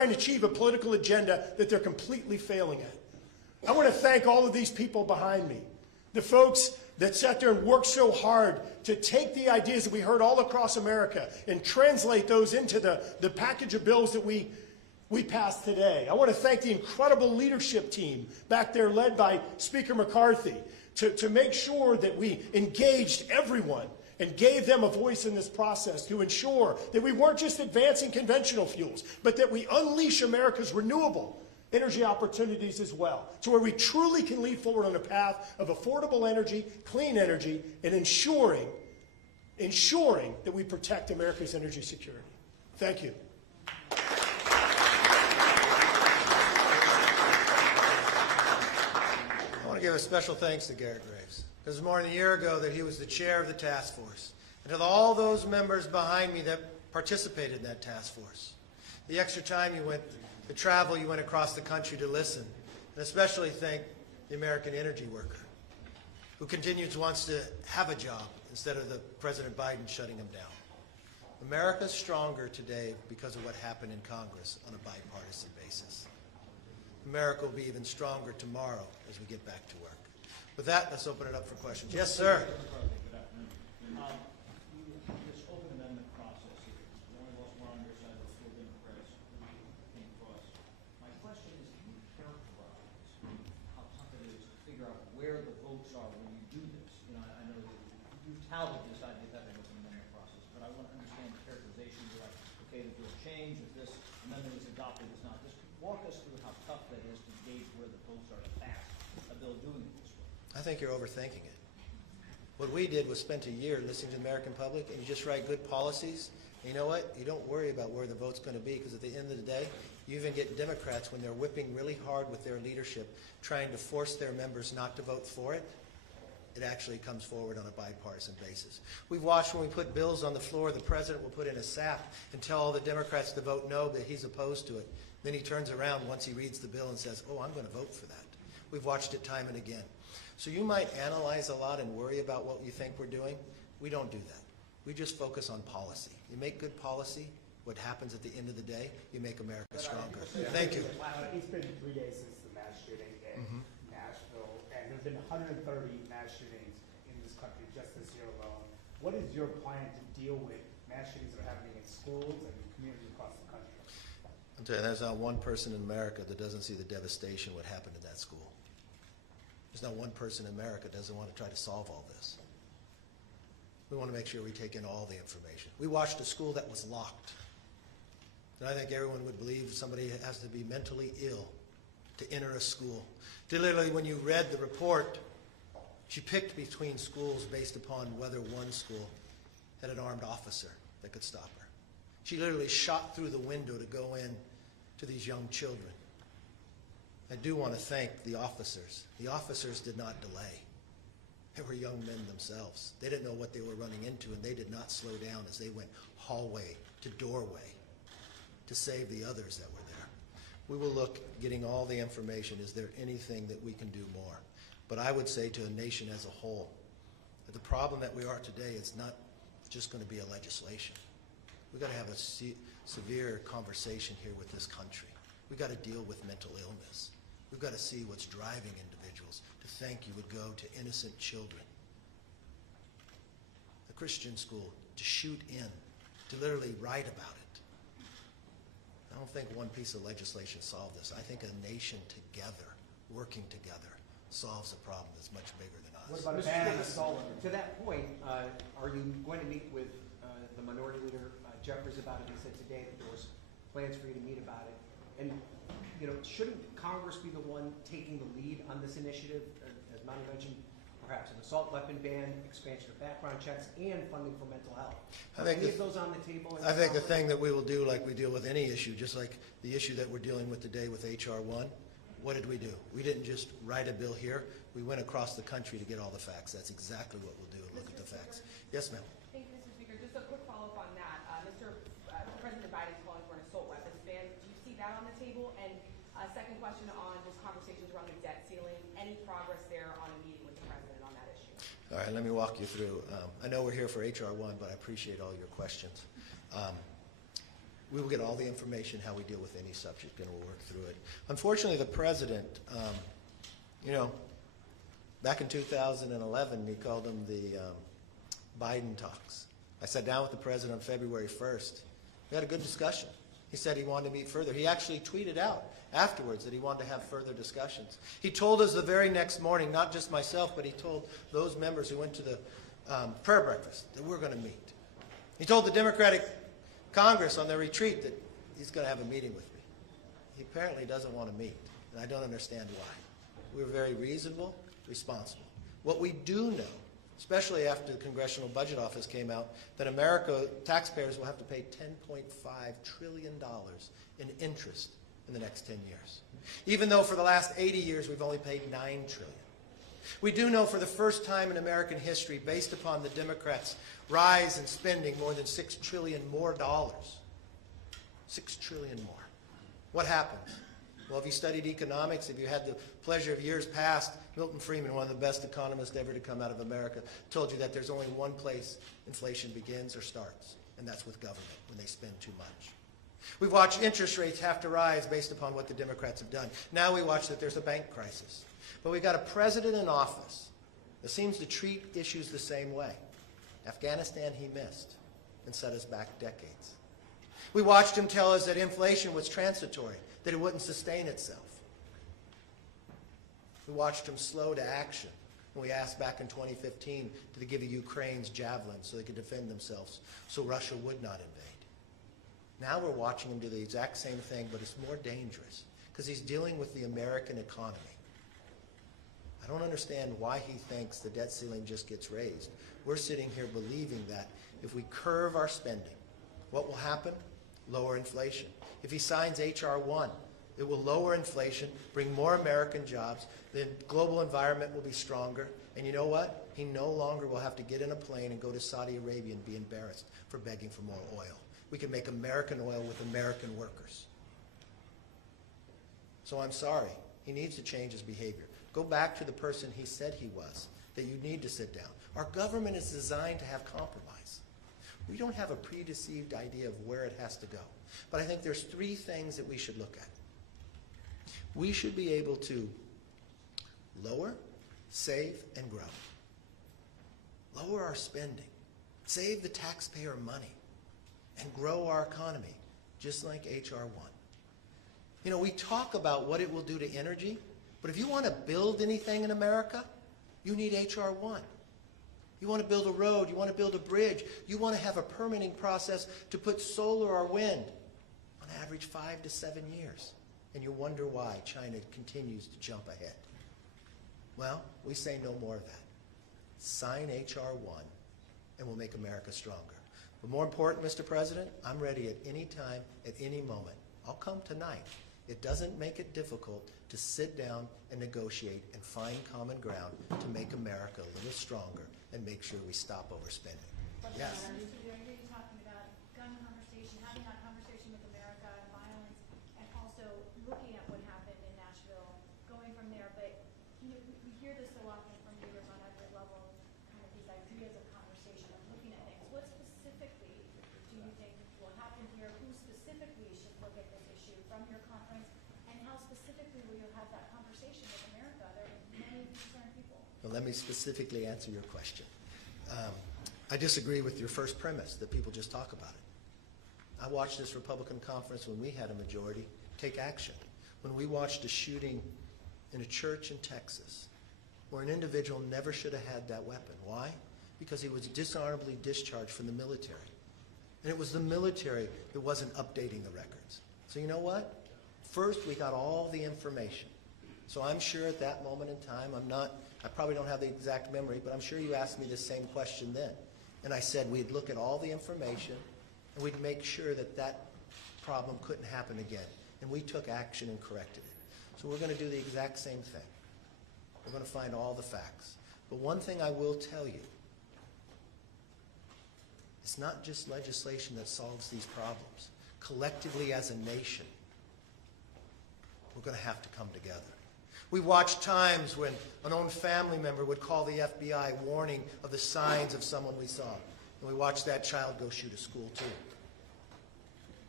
and achieve a political agenda that they're completely failing at. I want to thank all of these people behind me, the folks that sat there and worked so hard to take the ideas that we heard all across America and translate those into the package of bills that we passed today. I want to thank the incredible leadership team back there led by Speaker McCarthy to make sure that we engaged everyone and gave them a voice in this process to ensure that we weren't just advancing conventional fuels, but that we unleash America's renewable energy opportunities as well, to where we truly can lead forward on a path of affordable energy, clean energy, and ensuring that we protect America's energy security. Thank you. I want to give a special thanks to Garrett Graves, because it was more than a year ago that he was the chair of the task force, and to all those members behind me that participated in that task force. The extra time you went to travel, you went across the country to listen, and especially thank the American energy worker, who wants to have a job instead of the President Biden shutting him down. America's stronger today because of what happened in Congress on a bipartisan basis. America will be even stronger tomorrow as we get back to work. With that, let's open it up for questions. Yes, sir. Good afternoon. This open amendment process here, one of those on your side, the still Democrats came across. My question is, can you characterize how tough it is to figure out where the votes are when you do this? You know, I know that you've touted this idea of having an open amendment process, but I want to understand the characterization. You're like, okay, the bill change, if this amendment is adopted, it's not. Just walk us through how tough that is to gauge where the votes are to pass a bill doing it this way. I think you're overthinking it. What we did was spent a year listening to the American public, and you just write good policies. And you know what? You don't worry about where the vote's going to be, because at the end of the day, you even get Democrats, when they're whipping really hard with their leadership, trying to force their members not to vote for it, it actually comes forward on a bipartisan basis. We've watched when we put bills on the floor, the president will put in a sap and tell all the Democrats to vote no, that he's opposed to it. Then he turns around once he reads the bill and says, oh, I'm going to vote for that. We've watched it time and again. So you might analyze a lot and worry about what you think we're doing. We don't do that. We just focus on policy. You make good policy, what happens at the end of the day, you make America stronger. Thank you. It's been 3 days since the mass shooting in Nashville, and there have been 130 mass shootings in this country just this year alone. What is your plan to deal with mass shootings that are happening in schools and communities across the country? I'm telling you, there's not one person in America that doesn't see the devastation what happened in that school. There's not one person in America that doesn't want to try to solve all this. We want to make sure we take in all the information. We watched a school that was locked. And I think everyone would believe somebody has to be mentally ill to enter a school. Literally, when you read the report, she picked between schools based upon whether one school had an armed officer that could stop her. She literally shot through the window to go in to these young children. I do want to thank the officers. The officers did not delay. They were young men themselves. They didn't know what they were running into, and they did not slow down as they went hallway to doorway to save the others that were there. We will look, getting all the information, is there anything that we can do more? But I would say to a nation as a whole, that the problem that we are today is not just going to be a legislation. We've got to have a severe conversation here with this country. We've got to deal with mental illness. We've got to see what's driving individuals to think you would go to innocent children, a Christian school, to shoot in, to literally write about it. I don't think one piece of legislation solved this. I think a nation together, working together, solves a problem that's much bigger than us. What about a ban on assault? To that point, are you going to meet with the Minority Leader Jeffries about it? He said today that there was plans for you to meet about it. And you know, shouldn't Congress be the one taking the lead on this initiative? As Monty mentioned, perhaps an assault weapon ban, expansion of background checks, and funding for mental health. Are any of those on the table? I think the thing that we will do, like we deal with any issue, just like the issue that we're dealing with today with H.R. 1, what did we do? We didn't just write a bill here. We went across the country to get all the facts. That's exactly what we'll do, look at the facts. Yes, ma'am. Thank you, Mr. Speaker. Just a quick follow-up on that. President Biden is calling for an assault weapons ban. Do you see that on the table? And second question on just conversations around the debt ceiling. Any progress there on a meeting with the president on that issue? All right, let me walk you through. I know we're here for H.R. 1, but I appreciate all your questions. we will get all the information how we deal with any subject, and we'll work through it. Unfortunately, the president, back in 2011, he called them the Biden talks. I sat down with the president on February 1st. We had a good discussion. He said he wanted to meet further. He actually tweeted out afterwards that he wanted to have further discussions. He told us the very next morning, not just myself, but he told those members who went to the prayer breakfast that we're going to meet. He told the Democratic Congress on their retreat that he's going to have a meeting with me. He apparently doesn't want to meet, and I don't understand why. We're very reasonable, responsible. What we do know, especially after the Congressional Budget Office came out, that America, taxpayers will have to pay $10.5 trillion in interest in the next 10 years. Even though for the last 80 years we've only paid $9 trillion. We do know for the first time in American history, based upon the Democrats' rise in spending more than $6 trillion more dollars. $6 trillion more. What happens? Well, if you studied economics, if you had the pleasure of years past, Milton Friedman, one of the best economists ever to come out of America, told you that there's only one place inflation begins or starts, and that's with government, when they spend too much. We've watched interest rates have to rise based upon what the Democrats have done. Now we watch that there's a bank crisis. But we've got a president in office that seems to treat issues the same way. Afghanistan he missed and set us back decades. We watched him tell us that inflation was transitory, that it wouldn't sustain itself. We watched him slow to action when we asked back in 2015 to give Ukraine's javelins so they could defend themselves, so Russia would not invade. Now we're watching him do the exact same thing, but it's more dangerous because he's dealing with the American economy. I don't understand why he thinks the debt ceiling just gets raised. We're sitting here believing that if we curve our spending, what will happen? Lower inflation. If he signs H.R. 1, it will lower inflation, bring more American jobs, the global environment will be stronger, and you know what? He no longer will have to get in a plane and go to Saudi Arabia and be embarrassed for begging for more oil. We can make American oil with American workers. So I'm sorry. He needs to change his behavior. Go back to the person he said he was, that you need to sit down. Our government is designed to have compromise. We don't have a predeceived idea of where it has to go. But I think there's three things that we should look at. We should be able to lower, save, and grow. Lower our spending, save the taxpayer money, and grow our economy, just like H.R. 1. You know, we talk about what it will do to energy, but if you want to build anything in America, you need H.R. 1. You want to build a road, you want to build a bridge, you want to have a permitting process to put solar or wind on average 5 to 7 years. And you wonder why China continues to jump ahead. Well, we say no more of that. Sign H.R. 1 and we'll make America stronger. But more important, Mr. President, I'm ready at any time, at any moment. I'll come tonight. It doesn't make it difficult to sit down and negotiate and find common ground to make America a little stronger and make sure we stop overspending. Yes. I hear you talking about gun conversation, having that conversation with America, violence, and also looking at what happened in Nashville, going from there. But we hear this so often from leaders on every level, kind of these ideas of conversation, of looking at things. What specifically do you think will happen here? Who specifically should look at this issue from your conference? And how specifically will you have that conversation with America? There are many concerned people. Well, let me specifically answer your question. I disagree with your first premise that people just talk about it. I watched this Republican conference when we had a majority take action. When we watched a shooting in a church in Texas where an individual never should have had that weapon. Why? Because he was dishonorably discharged from the military. And it was the military that wasn't updating the records. So you know what? First, we got all the information. So I'm sure at that moment in time, I probably don't have the exact memory, but I'm sure you asked me the same question then. And I said we'd look at all the information and we'd make sure that that problem couldn't happen again. And we took action and corrected it. So we're going to do the exact same thing. We're going to find all the facts. But one thing I will tell you, it's not just legislation that solves these problems. Collectively as a nation, we're going to have to come together. We watched times when an own family member would call the FBI warning of the signs of someone we saw. And we watched that child go shoot a school too.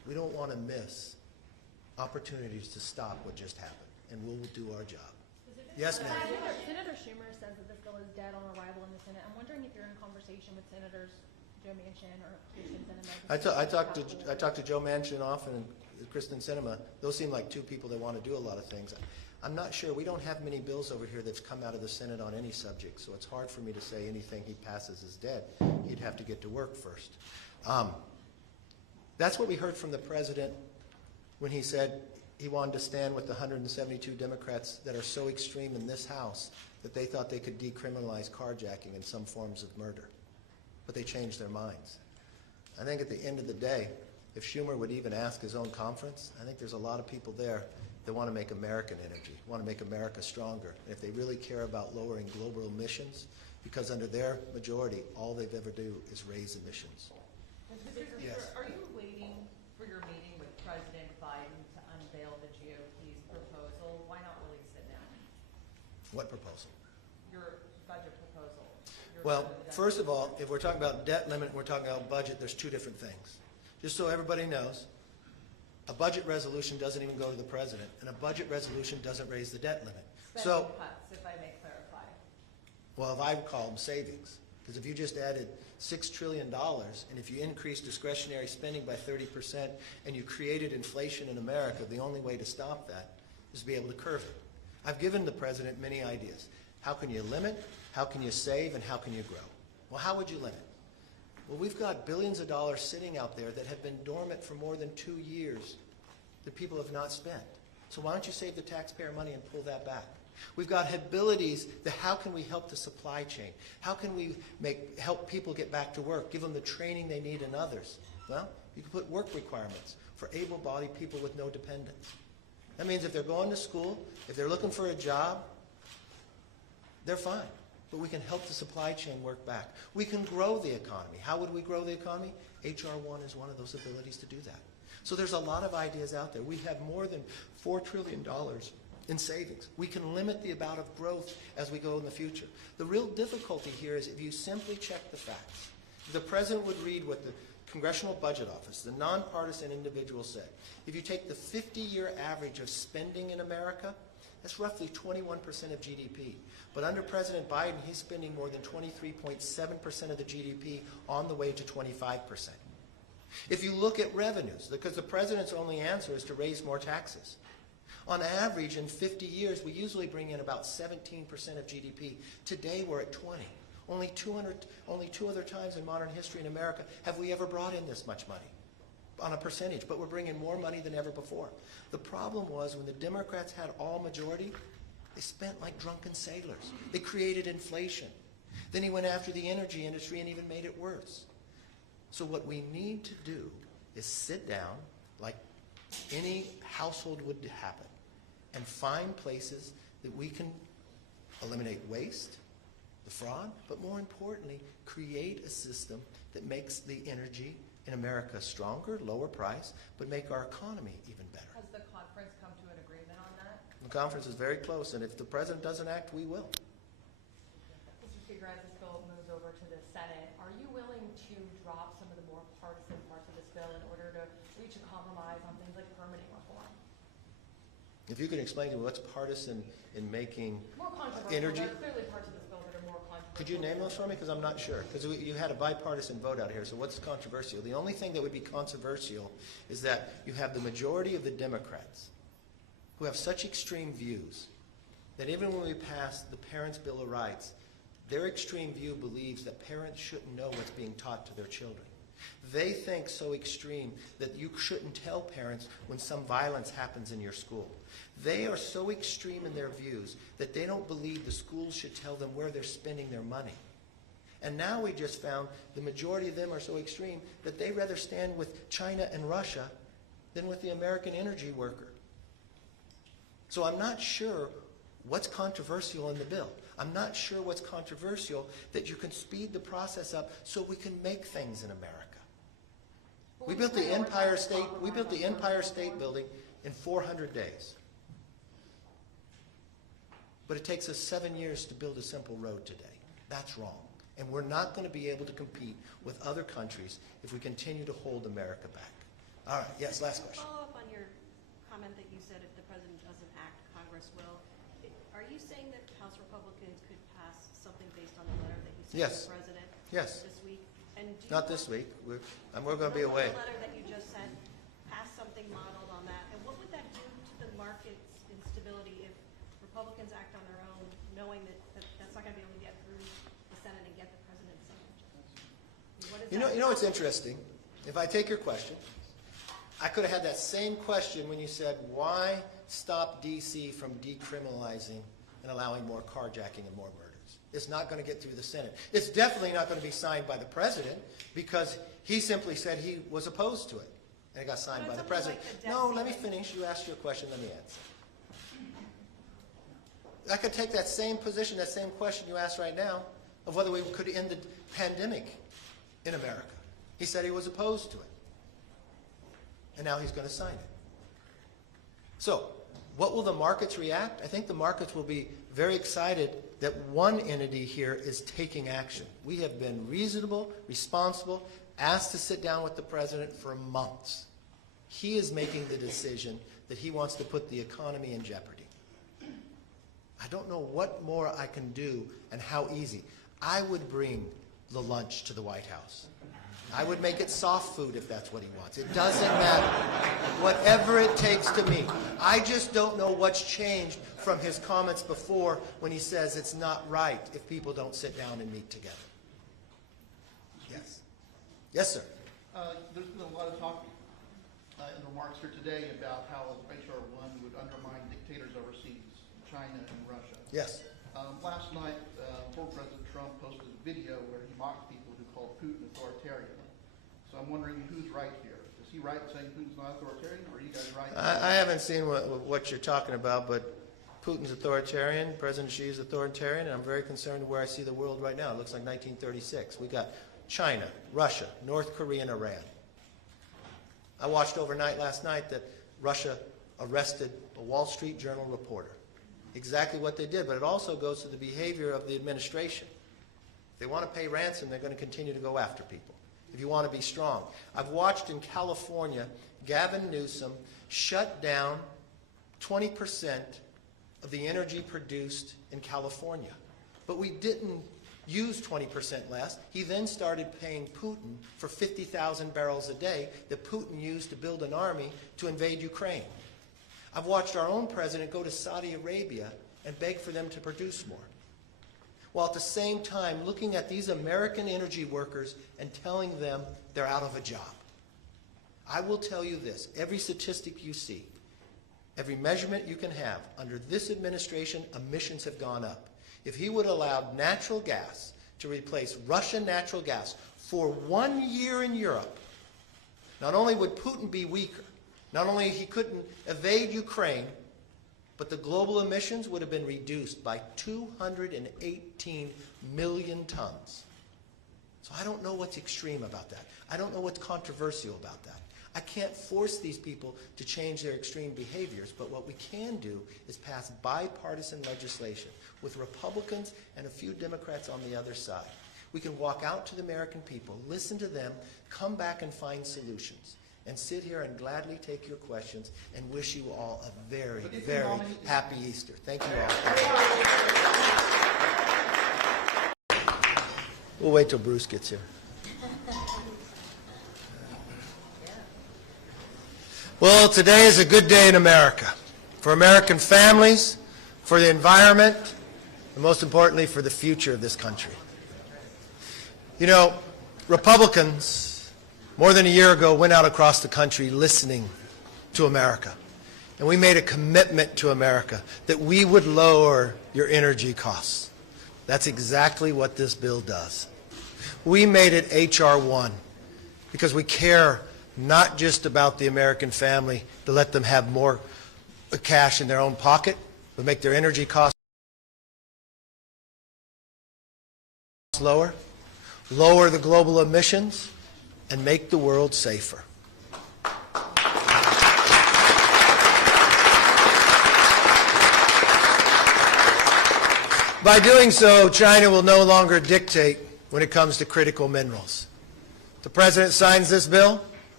We don't want to miss opportunities to stop what just happened, and we'll do our job. Yes, ma'am. Senator Schumer says that this bill is dead on arrival in the Senate. I'm wondering if you're in conversation with Senators Joe Manchin or Kristen Sinema. I talked to Joe Manchin often and Kristen Sinema. Those seem like two people that want to do a lot of things. I'm not sure. We don't have many bills over here that's come out of the Senate on any subject, so it's hard for me to say anything he passes is dead. He'd have to get to work first. That's what we heard from the president when he said he wanted to stand with the 172 Democrats that are so extreme in this House that they thought they could decriminalize carjacking and some forms of murder. But they changed their minds. I think at the end of the day, if Schumer would even ask his own conference, I think there's a lot of people there that want to make American energy, want to make America stronger. And if they really care about lowering global emissions, because under their majority, all they've ever do is raise emissions. Mr. Speaker, Yes. are you waiting for your meeting with President Biden to unveil the GOP's proposal? Why not release it now? What proposal? Your budget proposal. Well, first of all, if we're talking about debt limit and we're talking about budget, there's two different things. Just so everybody knows, a budget resolution doesn't even go to the president, and a budget resolution doesn't raise the debt limit. Spending cuts, if I may clarify. Well, if I would call them savings, because if you just added $6 trillion, and if you increase discretionary spending by 30%, and you created inflation in America, the only way to stop that is to be able to curb it. I've given the president many ideas. How can you limit? How can you save? And how can you grow? Well, how would you limit? Well, we've got billions of dollars sitting out there that have been dormant for more than 2 years that people have not spent. So why don't you save the taxpayer money and pull that back? We've got abilities that how can we help the supply chain? How can we help people get back to work, give them the training they need and others? Well, you can put work requirements for able-bodied people with no dependents. That means if they're going to school, if they're looking for a job, they're fine. But we can help the supply chain work back. We can grow the economy. How would we grow the economy? H.R. 1 is one of those abilities to do that. So there's a lot of ideas out there. We have more than $4 trillion in savings. We can limit the amount of growth as we go in the future. The real difficulty here is if you simply check the facts. The president would read what the Congressional Budget Office, the nonpartisan individual, said. If you take the 50-year average of spending in America, that's roughly 21% of GDP. But under President Biden, he's spending more than 23.7% of the GDP on the way to 25%. If you look at revenues, because the president's only answer is to raise more taxes. On average, in 50 years, we usually bring in about 17% of GDP. Today, we're at 20. Only two other times in modern history in America have we ever brought in this much money on a percentage, but we're bringing more money than ever before. The problem was when the Democrats had all majority, they spent like drunken sailors. They created inflation. Then he went after the energy industry and even made it worse. So what we need to do is sit down like any household would happen and find places that we can eliminate waste, the fraud, but more importantly, create a system that makes the energy in America stronger, lower price, but make our economy even better. Has the conference come to an agreement on that? The conference is very close, and if the president doesn't act, we will. Mr. Speaker, as this bill moves over to the Senate, are you willing to drop some of the more partisan parts of this bill in order to reach a compromise on things like permitting reform? If you can explain to me what's partisan in making More controversial. energy. There are clearly parts of this bill that are more controversial. Could you name those for me? Because I'm not sure. Because you had a bipartisan vote out here, so what's controversial? The only thing that would be controversial is that you have the majority of the Democrats who have such extreme views that even when we pass the Parents' Bill of Rights, their extreme view believes that parents shouldn't know what's being taught to their children. They think so extreme that you shouldn't tell parents when some violence happens in your school. They are so extreme in their views that they don't believe the schools should tell them where they're spending their money. And now we just found the majority of them are so extreme that they rather stand with China and Russia than with the American energy worker. So I'm not sure what's controversial in the bill. I'm not sure what's controversial that you can speed the process up so we can make things in America. We built the Empire State Building in 400 days. But it takes us 7 years to build a simple road today. That's wrong. And we're not going to be able to compete with other countries if we continue to hold America back. All right, yes, last question. Follow up on your comment that you said if the president doesn't act, Congress will. Are you saying that House Republicans could pass something based on the letter that you sent Yes. to the president Yes. this week? And do you Not this week. We're going to be away. The letter that you just sent, pass something modeled on that, and what would that do to the market's instability if Republicans act on their own, knowing that that's not going to be able to get through the Senate and get the president's signature? You know what's interesting? If I take your question, I could have had that same question when you said, why stop D.C. from decriminalizing and allowing more carjacking and more murders? It's not going to get through the Senate. It's definitely not going to be signed by the president because he simply said he was opposed to it. And it got signed by the president. No, let me finish. You asked your question. Let me answer. I could take that same position, that same question you asked right now, of whether we could end the pandemic in America. He said he was opposed to it. And now he's going to sign it. So, what will the markets react? I think the markets will be very excited that one entity here is taking action. We have been reasonable, responsible, asked to sit down with the president for months. He is making the decision that he wants to put the economy in jeopardy. I don't know what more I can do and how easy. I would bring the lunch to the White House. I would make it soft food if that's what he wants. It doesn't matter. Whatever it takes to me. I just don't know what's changed from his comments before when he says it's not right if people don't sit down and meet together. Yes. Yes, sir. There's been a lot of talk in remarks here today about how H.R. 1 would undermine dictators overseas, China and Russia. Yes. Last night, former President Trump posted a video where he mocked people who called Putin authoritarian. So I'm wondering who's right here. Is he right in saying Putin's not authoritarian, or are you guys right? I haven't seen what you're talking about, but Putin's authoritarian, President Xi is authoritarian, and I'm very concerned where I see the world right now. It looks like 1936. We got China, Russia, North Korea, and Iran. I watched overnight last night that Russia arrested a Wall Street Journal reporter. Exactly what they did, but it also goes to the behavior of the administration. If they want to pay ransom, they're going to continue to go after people. If you want to be strong. I've watched in California, Gavin Newsom shut down 20% of the energy produced in California. But we didn't use 20% less. He then started paying Putin for 50,000 barrels a day that Putin used to build an army to invade Ukraine. I've watched our own president go to Saudi Arabia and beg for them to produce more, while at the same time looking at these American energy workers and telling them they're out of a job. I will tell you this, every statistic you see, every measurement you can have, under this administration, emissions have gone up. If he would allow natural gas to replace Russian natural gas for 1 year in Europe, not only would Putin be weaker, not only he couldn't evade Ukraine, but the global emissions would have been reduced by 218 million tons. So I don't know what's extreme about that. I don't know what's controversial about that. I can't force these people to change their extreme behaviors, but what we can do is pass bipartisan legislation with Republicans and a few Democrats on the other side. We can walk out to the American people, listen to them, come back and find solutions, and sit here and gladly take your questions and wish you all a very, very happy Easter. Thank you all. We'll wait till Bruce gets here. Well, today is a good day in America, for American families, for the environment, and most importantly, for the future of this country. You know, Republicans, more than a year ago, went out across the country listening to America. And we made a commitment to America that we would lower your energy costs. That's exactly what this bill does. We made it H.R. 1 because we care not just about the American family to let them have more cash in their own pocket, but make their energy costs lower, lower the global emissions, and make the world safer. By doing so, China will no longer dictate when it comes to critical minerals. The President signs this bill,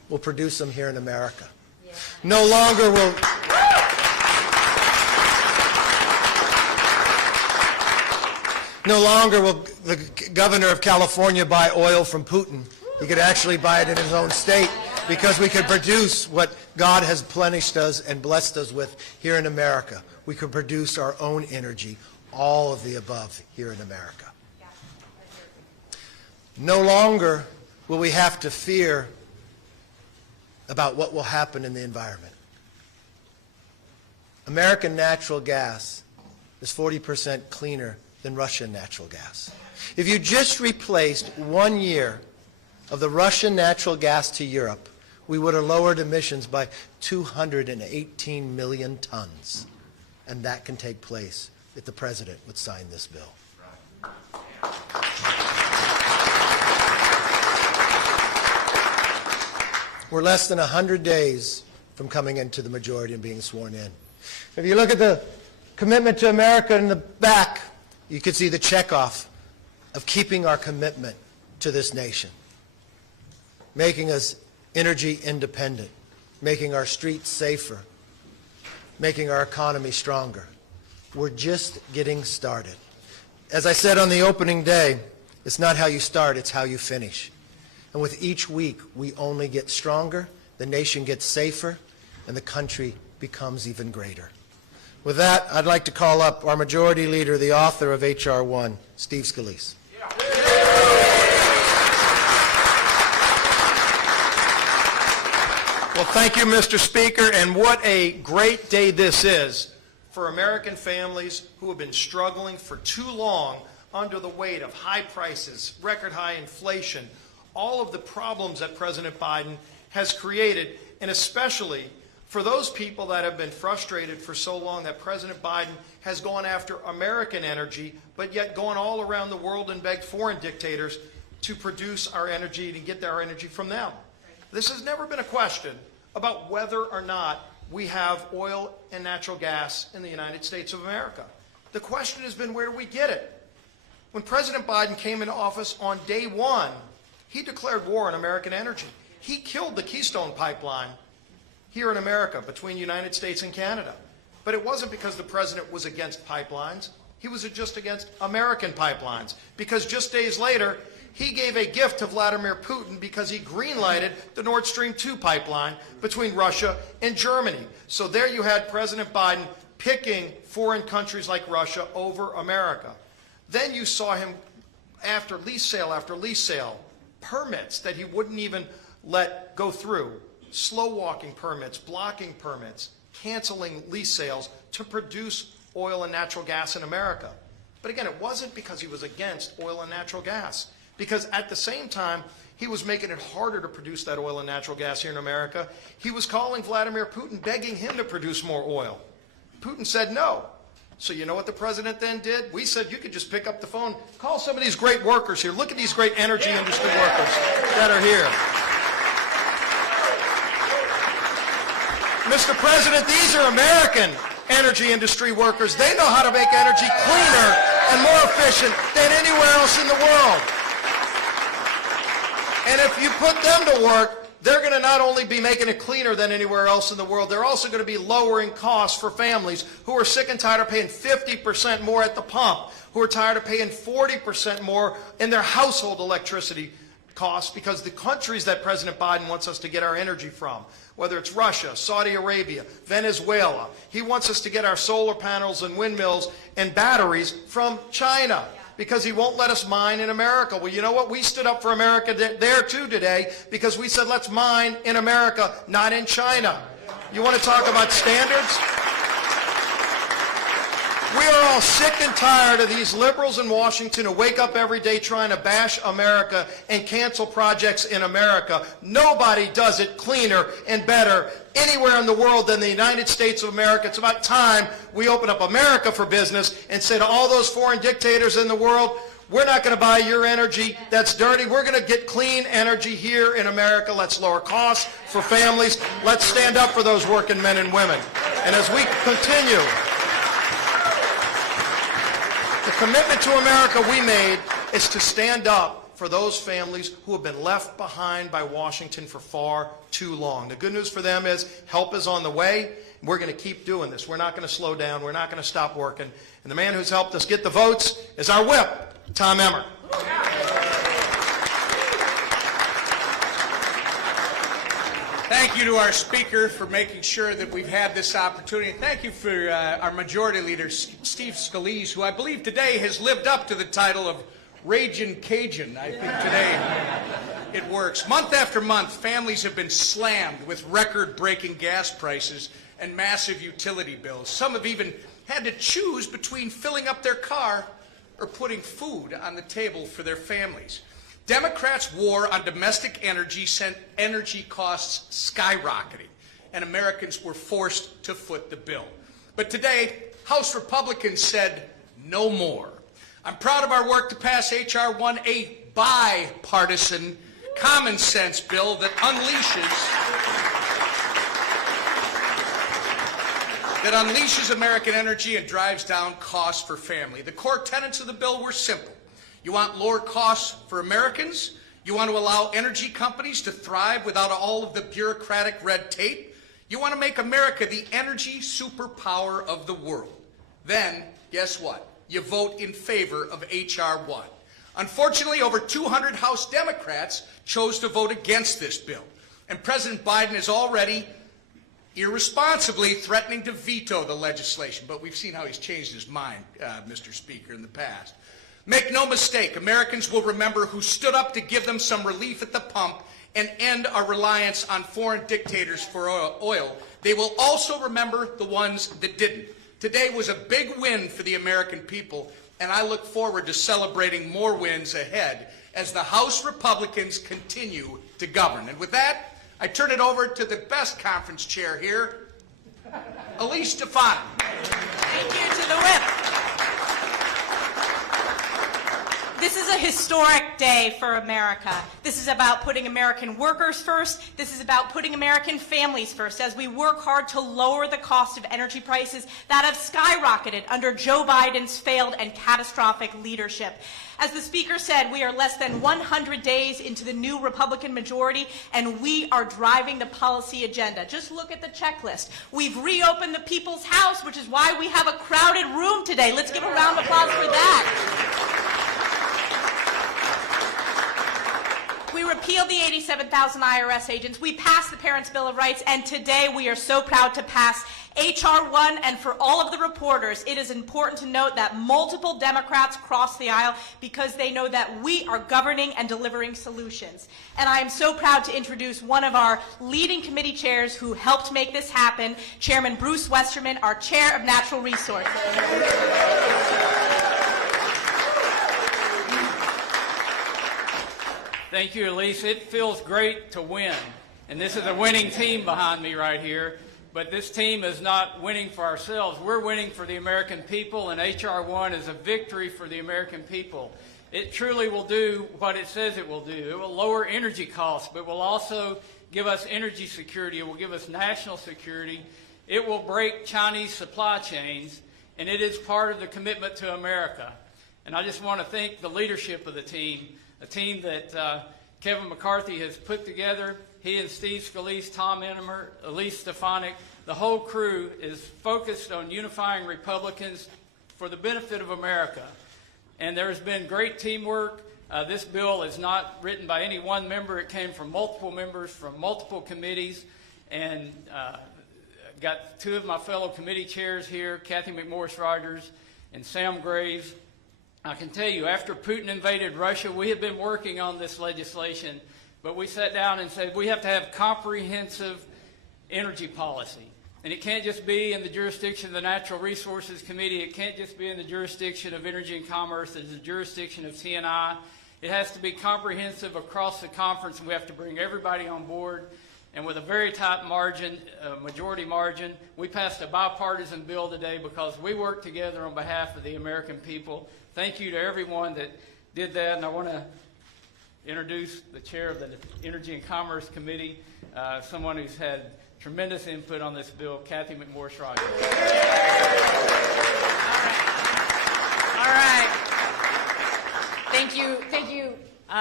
we'll produce them here in America. No longer will... No longer will the governor of California buy oil from Putin. He could actually buy it in his own state because we could produce what God has plenished us and blessed us with here in America. We could produce our own energy, all of the above here in America. No longer will we have to fear about what will happen in the environment. American natural gas is 40% cleaner than Russian natural gas. If you just replaced 1 year of the Russian natural gas to Europe, we would have lowered emissions by 218 million tons. And that can take place if the President would sign this bill. We're less than 100 days from coming into the majority and being sworn in. If you look at the commitment to America in the back, you can see the checkoff of keeping our commitment to this nation, making us energy independent, making our streets safer, making our economy stronger. We're just getting started. As I said on the opening day, it's not how you start, it's how you finish. And with each week, we only get stronger, the nation gets safer, and the country becomes even greater. With that, I'd like to call up our Majority Leader, the author of H.R. 1, Steve Scalise. Well, thank you, Mr. Speaker, and what a great day this is for American families who have been struggling for too long under the weight of high prices, record high inflation, all of the problems that President Biden has created, and especially for those people that have been frustrated for so long that President Biden has gone after American energy, but yet gone all around the world and begged foreign dictators to produce our energy and get our energy from them. This has never been a question about whether or not we have oil and natural gas in the United States of America. The question has been, where do we get it? When President Biden came into office on day one, he declared war on American energy. He killed the Keystone Pipeline here in America between the United States and Canada. But it wasn't because the president was against pipelines. He was just against American pipelines. Because just days later, he gave a gift to Vladimir Putin because he green-lighted the Nord Stream 2 pipeline between Russia and Germany. So there you had President Biden picking foreign countries like Russia over America. Then you saw him, after lease sale, permits that he wouldn't even let go through, slow-walking permits, blocking permits, canceling lease sales to produce oil and natural gas in America. But again, it wasn't because he was against oil and natural gas, because at the same time, he was making it harder to produce that oil and natural gas here in America. He was calling Vladimir Putin, begging him to produce more oil. Putin said no. So you know what the president then did? We said, you could just pick up the phone, call some of these great workers here. Look at these great energy industry workers that are here. Mr. President, these are American energy industry workers. They know how to make energy cleaner and more efficient than anywhere else in the world. And if you put them to work, they're going to not only be making it cleaner than anywhere else in the world, they're also going to be lowering costs for families who are sick and tired of paying 50% more at the pump, who are tired of paying 40% more in their household electricity costs because the countries that President Biden wants us to get our energy from, whether it's Russia, Saudi Arabia, Venezuela, he wants us to get our solar panels and windmills and batteries from China because he won't let us mine in America. Well, you know what? We stood up for America there too today because we said let's mine in America, not in China. You want to talk about standards? We are all sick and tired of these liberals in Washington who wake up every day trying to bash America and cancel projects in America. Nobody does it cleaner and better anywhere in the world than the United States of America. It's about time we open up America for business and say to all those foreign dictators in the world, we're not going to buy your energy. That's dirty. We're going to get clean energy here in America. Let's lower costs for families. Let's stand up for those working men and women. And as we continue, the commitment to America we made is to stand up for those families who have been left behind by Washington for far too long. The good news for them is help is on the way. We're going to keep doing this. We're not going to slow down. We're not going to stop working. And the man who's helped us get the votes is our whip, Tom Emmer. Thank you to our speaker for making sure that we've had this opportunity. Thank you for our Majority Leader, Steve Scalise, who I believe today has lived up to the title of Ragin' Cajun. I think today it works. Month after month, families have been slammed with record-breaking gas prices and massive utility bills. Some have even had to choose between filling up their car or putting food on the table for their families. Democrats' war on domestic energy sent energy costs skyrocketing, and Americans were forced to foot the bill. But today, House Republicans said no more. I'm proud of our work to pass H.R. 1, a bipartisan, common sense bill that unleashes American energy and drives down costs for family. The core tenets of the bill were simple. You want lower costs for Americans? You want to allow energy companies to thrive without all of the bureaucratic red tape? You want to make America the energy superpower of the world? Then, guess what? You vote in favor of H.R. 1. Unfortunately, over 200 House Democrats chose to vote against this bill. And President Biden is already irresponsibly threatening to veto the legislation. But we've seen how he's changed his mind, Mr. Speaker, in the past. Make no mistake, Americans will remember who stood up to give them some relief at the pump and end our reliance on foreign dictators for oil. They will also remember the ones that didn't. Today was a big win for the American people, and I look forward to celebrating more wins ahead as the House Republicans continue to govern. And with that, I turn it over to the best conference chair here, Elise Stefanik. Thank you to the whip. This is a historic day for America. This is about putting American workers first. This is about putting American families first as we work hard to lower the cost of energy prices that have skyrocketed under Joe Biden's failed and catastrophic leadership. As the Speaker said, we are less than 100 days into the new Republican majority, and we are driving the policy agenda. Just look at the checklist. We've reopened the People's House, which is why we have a crowded room today. Let's give a round of applause for that. We repealed the 87,000 IRS agents. We passed the Parents' Bill of Rights, and today we are so proud to pass H.R. 1. And for all of the reporters, it is important to note that multiple Democrats crossed the aisle because they know that we are governing and delivering solutions. And I am so proud to introduce one of our leading committee chairs who helped make this happen, Chairman Bruce Westerman, our Chair of Natural Resources. Thank you, Elise. It feels great to win. And this is a winning team behind me right here. But this team is not winning for ourselves. We're winning for the American people, and H.R. 1 is a victory for the American people. It truly will do what it says it will do. It will lower energy costs, but will also give us energy security. It will give us national security. It will break Chinese supply chains, and it is part of the commitment to America. And I just want to thank the leadership of the team, a team that Kevin McCarthy has put together. He and Steve Scalise, Tom Emmer, Elise Stefanik, the whole crew is focused on unifying Republicans for the benefit of America. And there has been great teamwork. This bill is not written by any one member. It came from multiple members from multiple committees. And got two of my fellow committee chairs here, Kathy McMorris-Rogers and Sam Graves. I can tell you, after Putin invaded Russia, we have been working on this legislation, but we sat down and said we have to have comprehensive energy policy. And it can't just be in the jurisdiction of the Natural Resources Committee. It can't just be in the jurisdiction of Energy and Commerce. It's the jurisdiction of T&I. It has to be comprehensive across the conference, and we have to bring everybody on board. And with a very tight margin, majority margin, we passed a bipartisan bill today because we worked together on behalf of the American people. Thank you to everyone that did that, and I want to introduce the chair of the Energy and Commerce Committee, someone who's had tremendous input on this bill, Kathy McMorris-Rogers. All right. Thank you,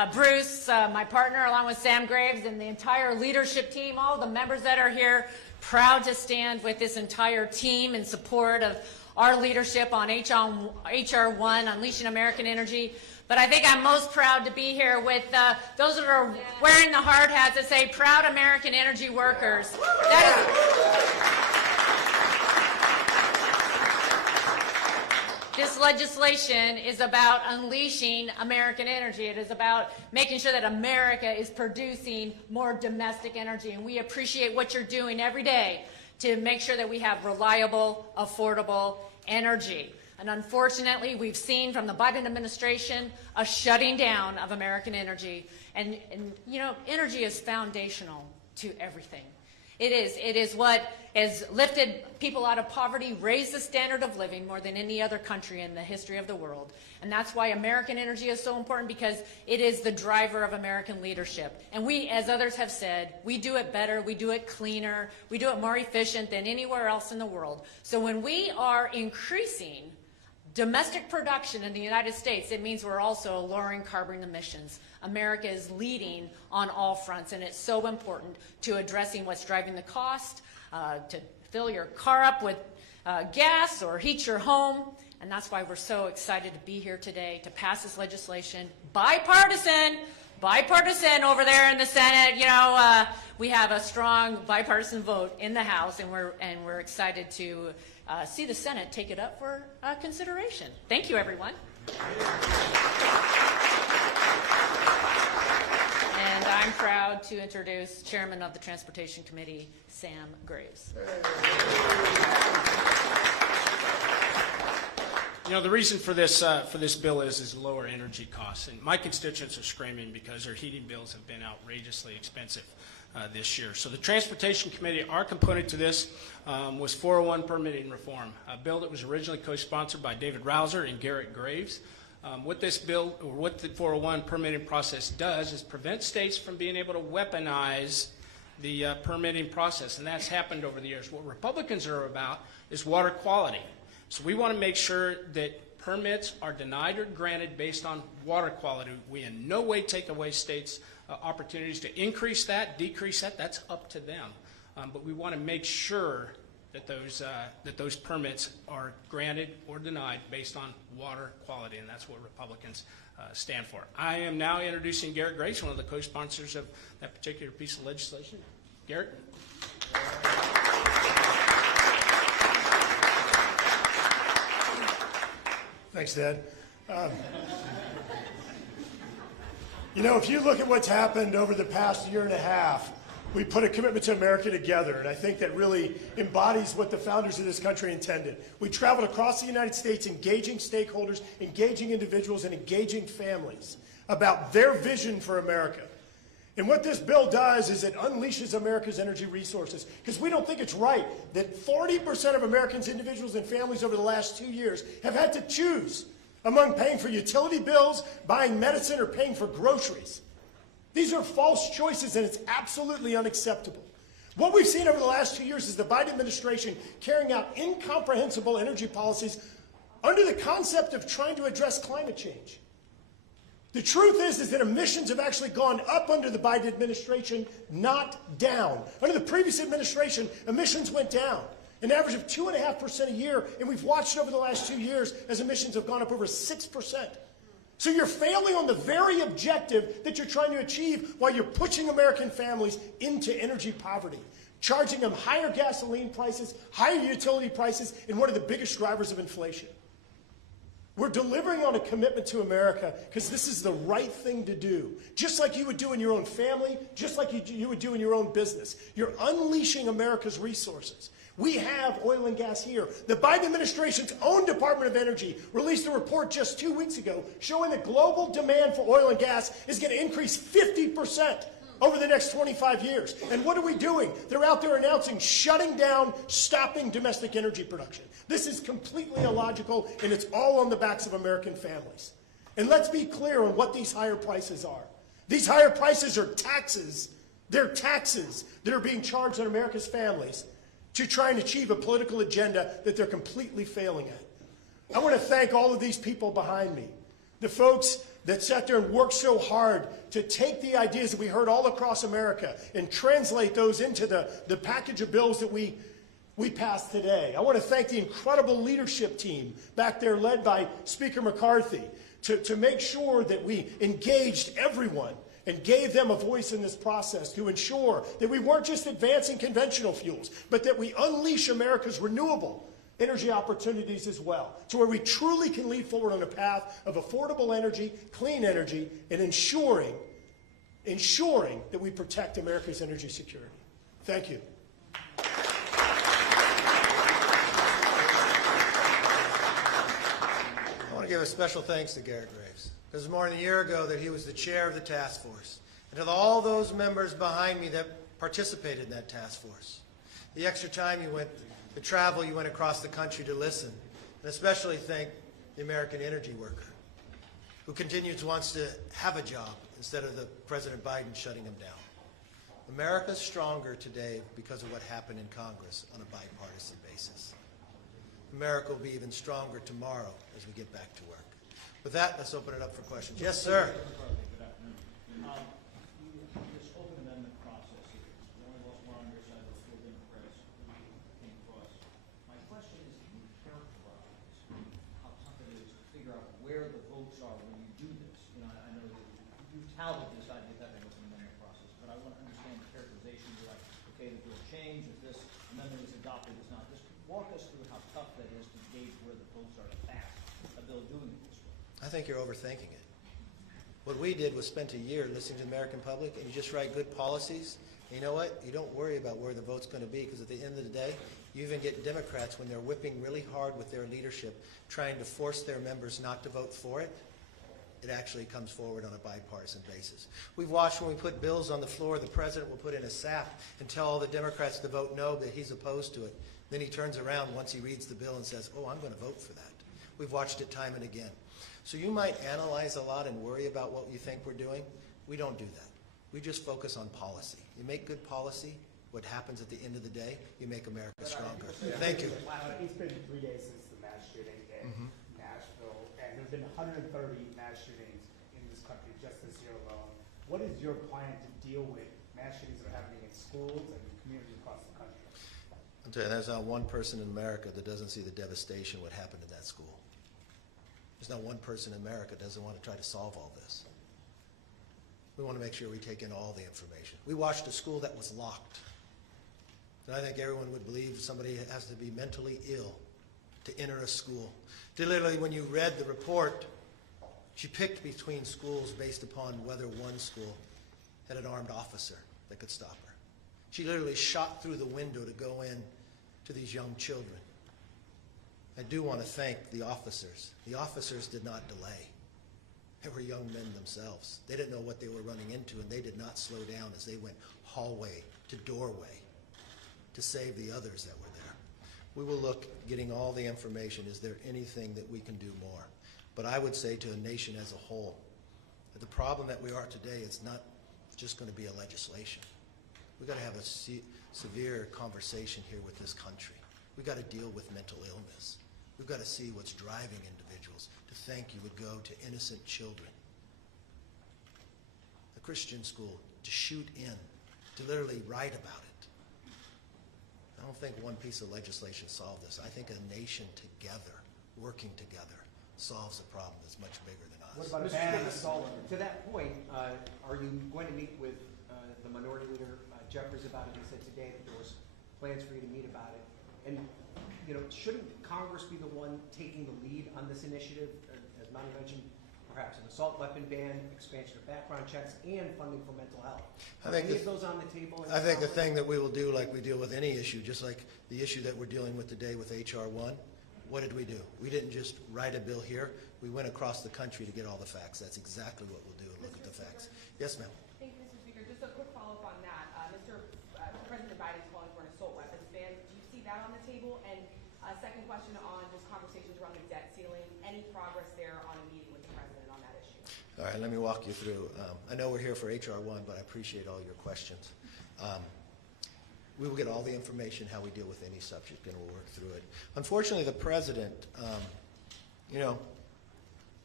Bruce, my partner, along with Sam Graves and the entire leadership team, all the members that are here, proud to stand with this entire team in support of our leadership on HR 1, Unleashing American Energy. But I think I'm most proud to be here with those that are wearing the hard hats that say proud American energy workers. This legislation is about unleashing American energy. It is about making sure that America is producing more domestic energy. And we appreciate what you're doing every day to make sure that we have reliable, affordable energy. And unfortunately, we've seen from the Biden administration a shutting down of American energy. And you know, energy is foundational to everything. It is what has lifted people out of poverty, raised the standard of living more than any other country in the history of the world. And that's why American energy is so important, because it is the driver of American leadership. And we, as others have said, we do it better, we do it cleaner, we do it more efficient than anywhere else in the world. So when we are increasing domestic production in the United States, it means we're also lowering carbon emissions. America is leading on all fronts, and it's so important to addressing what's driving the cost, to fill your car up with gas or heat your home. And that's why we're so excited to be here today to pass this legislation, bipartisan over there in the Senate. You know, we have a strong bipartisan vote in the House, and we're excited to see the Senate take it up for consideration. Thank you, everyone. And I'm proud to introduce Chairman of the Transportation Committee, Sam Graves. You know, the reason for this bill is lower energy costs, and my constituents are screaming because their heating bills have been outrageously expensive this year. So the Transportation Committee, our component to this was 401 permitting reform, a bill that was originally co-sponsored by David Rouser and Garrett Graves. What this bill, or what the 401 permitting process does, is prevent states from being able to weaponize the permitting process, and that's happened over the years. What Republicans are about is water quality. So we want to make sure that permits are denied or granted based on water quality. We in no way take away states' opportunities to increase that, decrease that. That's up to them. But we want to make sure that those permits are granted or denied based on water quality, and that's what Republicans stand for. I am now introducing Garrett Graves, one of the co-sponsors of that particular piece of legislation. Garrett. Thanks, Dad. You know, if you look at what's happened over the past year and a half, we put a commitment to America together, and I think that really embodies what the founders of this country intended. We traveled across the United States engaging stakeholders, engaging individuals, and engaging families about their vision for America. And what this bill does is it unleashes America's energy resources, because we don't think it's right that 40% of Americans, individuals, and families over the last 2 years have had to choose among paying for utility bills, buying medicine, or paying for groceries. These are false choices, and it's absolutely unacceptable. What we've seen over the last 2 years is the Biden administration carrying out incomprehensible energy policies under the concept of trying to address climate change. The truth is that emissions have actually gone up under the Biden administration, not down. Under the previous administration, emissions went down, an average of 2.5% a year, and we've watched over the last 2 years as emissions have gone up over 6%. So you're failing on the very objective that you're trying to achieve while you're pushing American families into energy poverty, charging them higher gasoline prices, higher utility prices, and one of the biggest drivers of inflation. We're delivering on a commitment to America because this is the right thing to do. Just like you would do in your own family, just like you would do in your own business. You're unleashing America's resources. We have oil and gas here. The Biden administration's own Department of Energy released a report just 2 weeks ago showing that global demand for oil and gas is going to increase 50% over the next 25 years. And what are we doing? They're out there announcing shutting down, stopping domestic energy production. This is completely illogical, and it's all on the backs of American families. And let's be clear on what these higher prices are. These higher prices are taxes. They're taxes that are being charged on America's families to try and achieve a political agenda that they're completely failing at. I want to thank all of these people behind me. the folks that sat there and worked so hard to take the ideas that we heard all across America and translate those into the package of bills that we passed today. I want to thank the incredible leadership team back there led by Speaker McCarthy to make sure that we engaged everyone and gave them a voice in this process to ensure that we weren't just advancing conventional fuels, but that we unleash America's renewable energy opportunities as well, to where we truly can lead forward on a path of affordable energy, clean energy, and ensuring that we protect America's energy security. Thank you. I want to give a special thanks to Garrett Graves. It was more than a year ago that he was the chair of the task force. And to all those members behind me that participated in that task force. The extra time you went, the travel you went across the country to listen. And especially thank the American energy worker who wants to have a job instead of the President Biden shutting him down. America's stronger today because of what happened in Congress on a bipartisan basis. America will be even stronger tomorrow as we get back to work. With that, let's open it up for questions. Yes, sir. Good afternoon. This open amendment process here, we only lost one on your side, but still didn't press, came across. My question is, can you characterize how tough it is to figure out where the votes are when you do this? You know, I know that you touted this idea that there was an amendment process, but I want to understand the characterization. You're like, okay, the bill changed, if this amendment is adopted, it's not. Just walk us through how tough that is to gauge where the votes are to pass a bill doing it this way. I think you're overthinking it. What we did was spent a year listening to the American public, and you just write good policies. And you know what? You don't worry about where the vote's going to be, because at the end of the day, you even get Democrats, when they're whipping really hard with their leadership, trying to force their members not to vote for it, it actually comes forward on a bipartisan basis. We've watched when we put bills on the floor, the president will put in a sap and tell all the Democrats to vote no, that he's opposed to it. Then he turns around once he reads the bill and says, oh, I'm going to vote for that. We've watched it time and again. So you might analyze a lot and worry about what you think we're doing. We don't do that. We just focus on policy. You make good policy, what happens at the end of the day, you make America stronger. Thank you. It's been 3 days since the mass shooting in Nashville, and there's been 130 mass shootings in this country just this year alone. What is your plan to deal with mass shootings that are happening in schools and communities across the country? I'll tell you, there's not one person in America that doesn't see the devastation what happened in that school. There's not one person in America that doesn't want to try to solve all this. We want to make sure we take in all the information. We watched a school that was locked. And I think everyone would believe somebody has to be mentally ill to enter a school. Literally, when you read the report, she picked between schools based upon whether one school had an armed officer that could stop her. She literally shot through the window to go in to these young children. I do want to thank the officers. The officers did not delay. They were young men themselves. They didn't know what they were running into, and they did not slow down as they went hallway to doorway to save the others that were there. We will look, getting all the information, is there anything that we can do more? But I would say to a nation as a whole, that the problem that we are today is not just going to be a legislation. We've got to have a severe conversation here with this country. We've got to deal with mental illness. We've got to see what's driving individuals to think you would go to innocent children, a Christian school, to shoot in, to literally write about it. I don't think one piece of legislation solved this. I think a nation together, working together, solves a problem that's much bigger than us. What about a ban on assault? To that point, are you going to meet with the Minority Leader Jeffers about it? He said today that there was plans for you to meet about it. And you know, shouldn't Congress be the one taking the lead on this initiative? As Monty mentioned, perhaps an assault weapon ban, expansion of background checks, and funding for mental health. Are any of those on the table? I think the thing that we will do, like we deal with any issue, just like the issue that we're dealing with today with H.R. 1, what did we do? We didn't just write a bill here. We went across the country to get all the facts. That's exactly what we'll do, and look at the facts. Yes, ma'am. Thank you, Mr. Speaker. Just a quick follow-up on that. President Biden's calling for an assault weapons ban. Do you see that on the table? And second question on just conversations around the debt ceiling. Any progress there on a meeting with the president on that issue? All right, let me walk you through. I know we're here for H.R. 1, but I appreciate all your questions. We will get all the information how we deal with any subject, and we'll work through it. Unfortunately, the president, you know,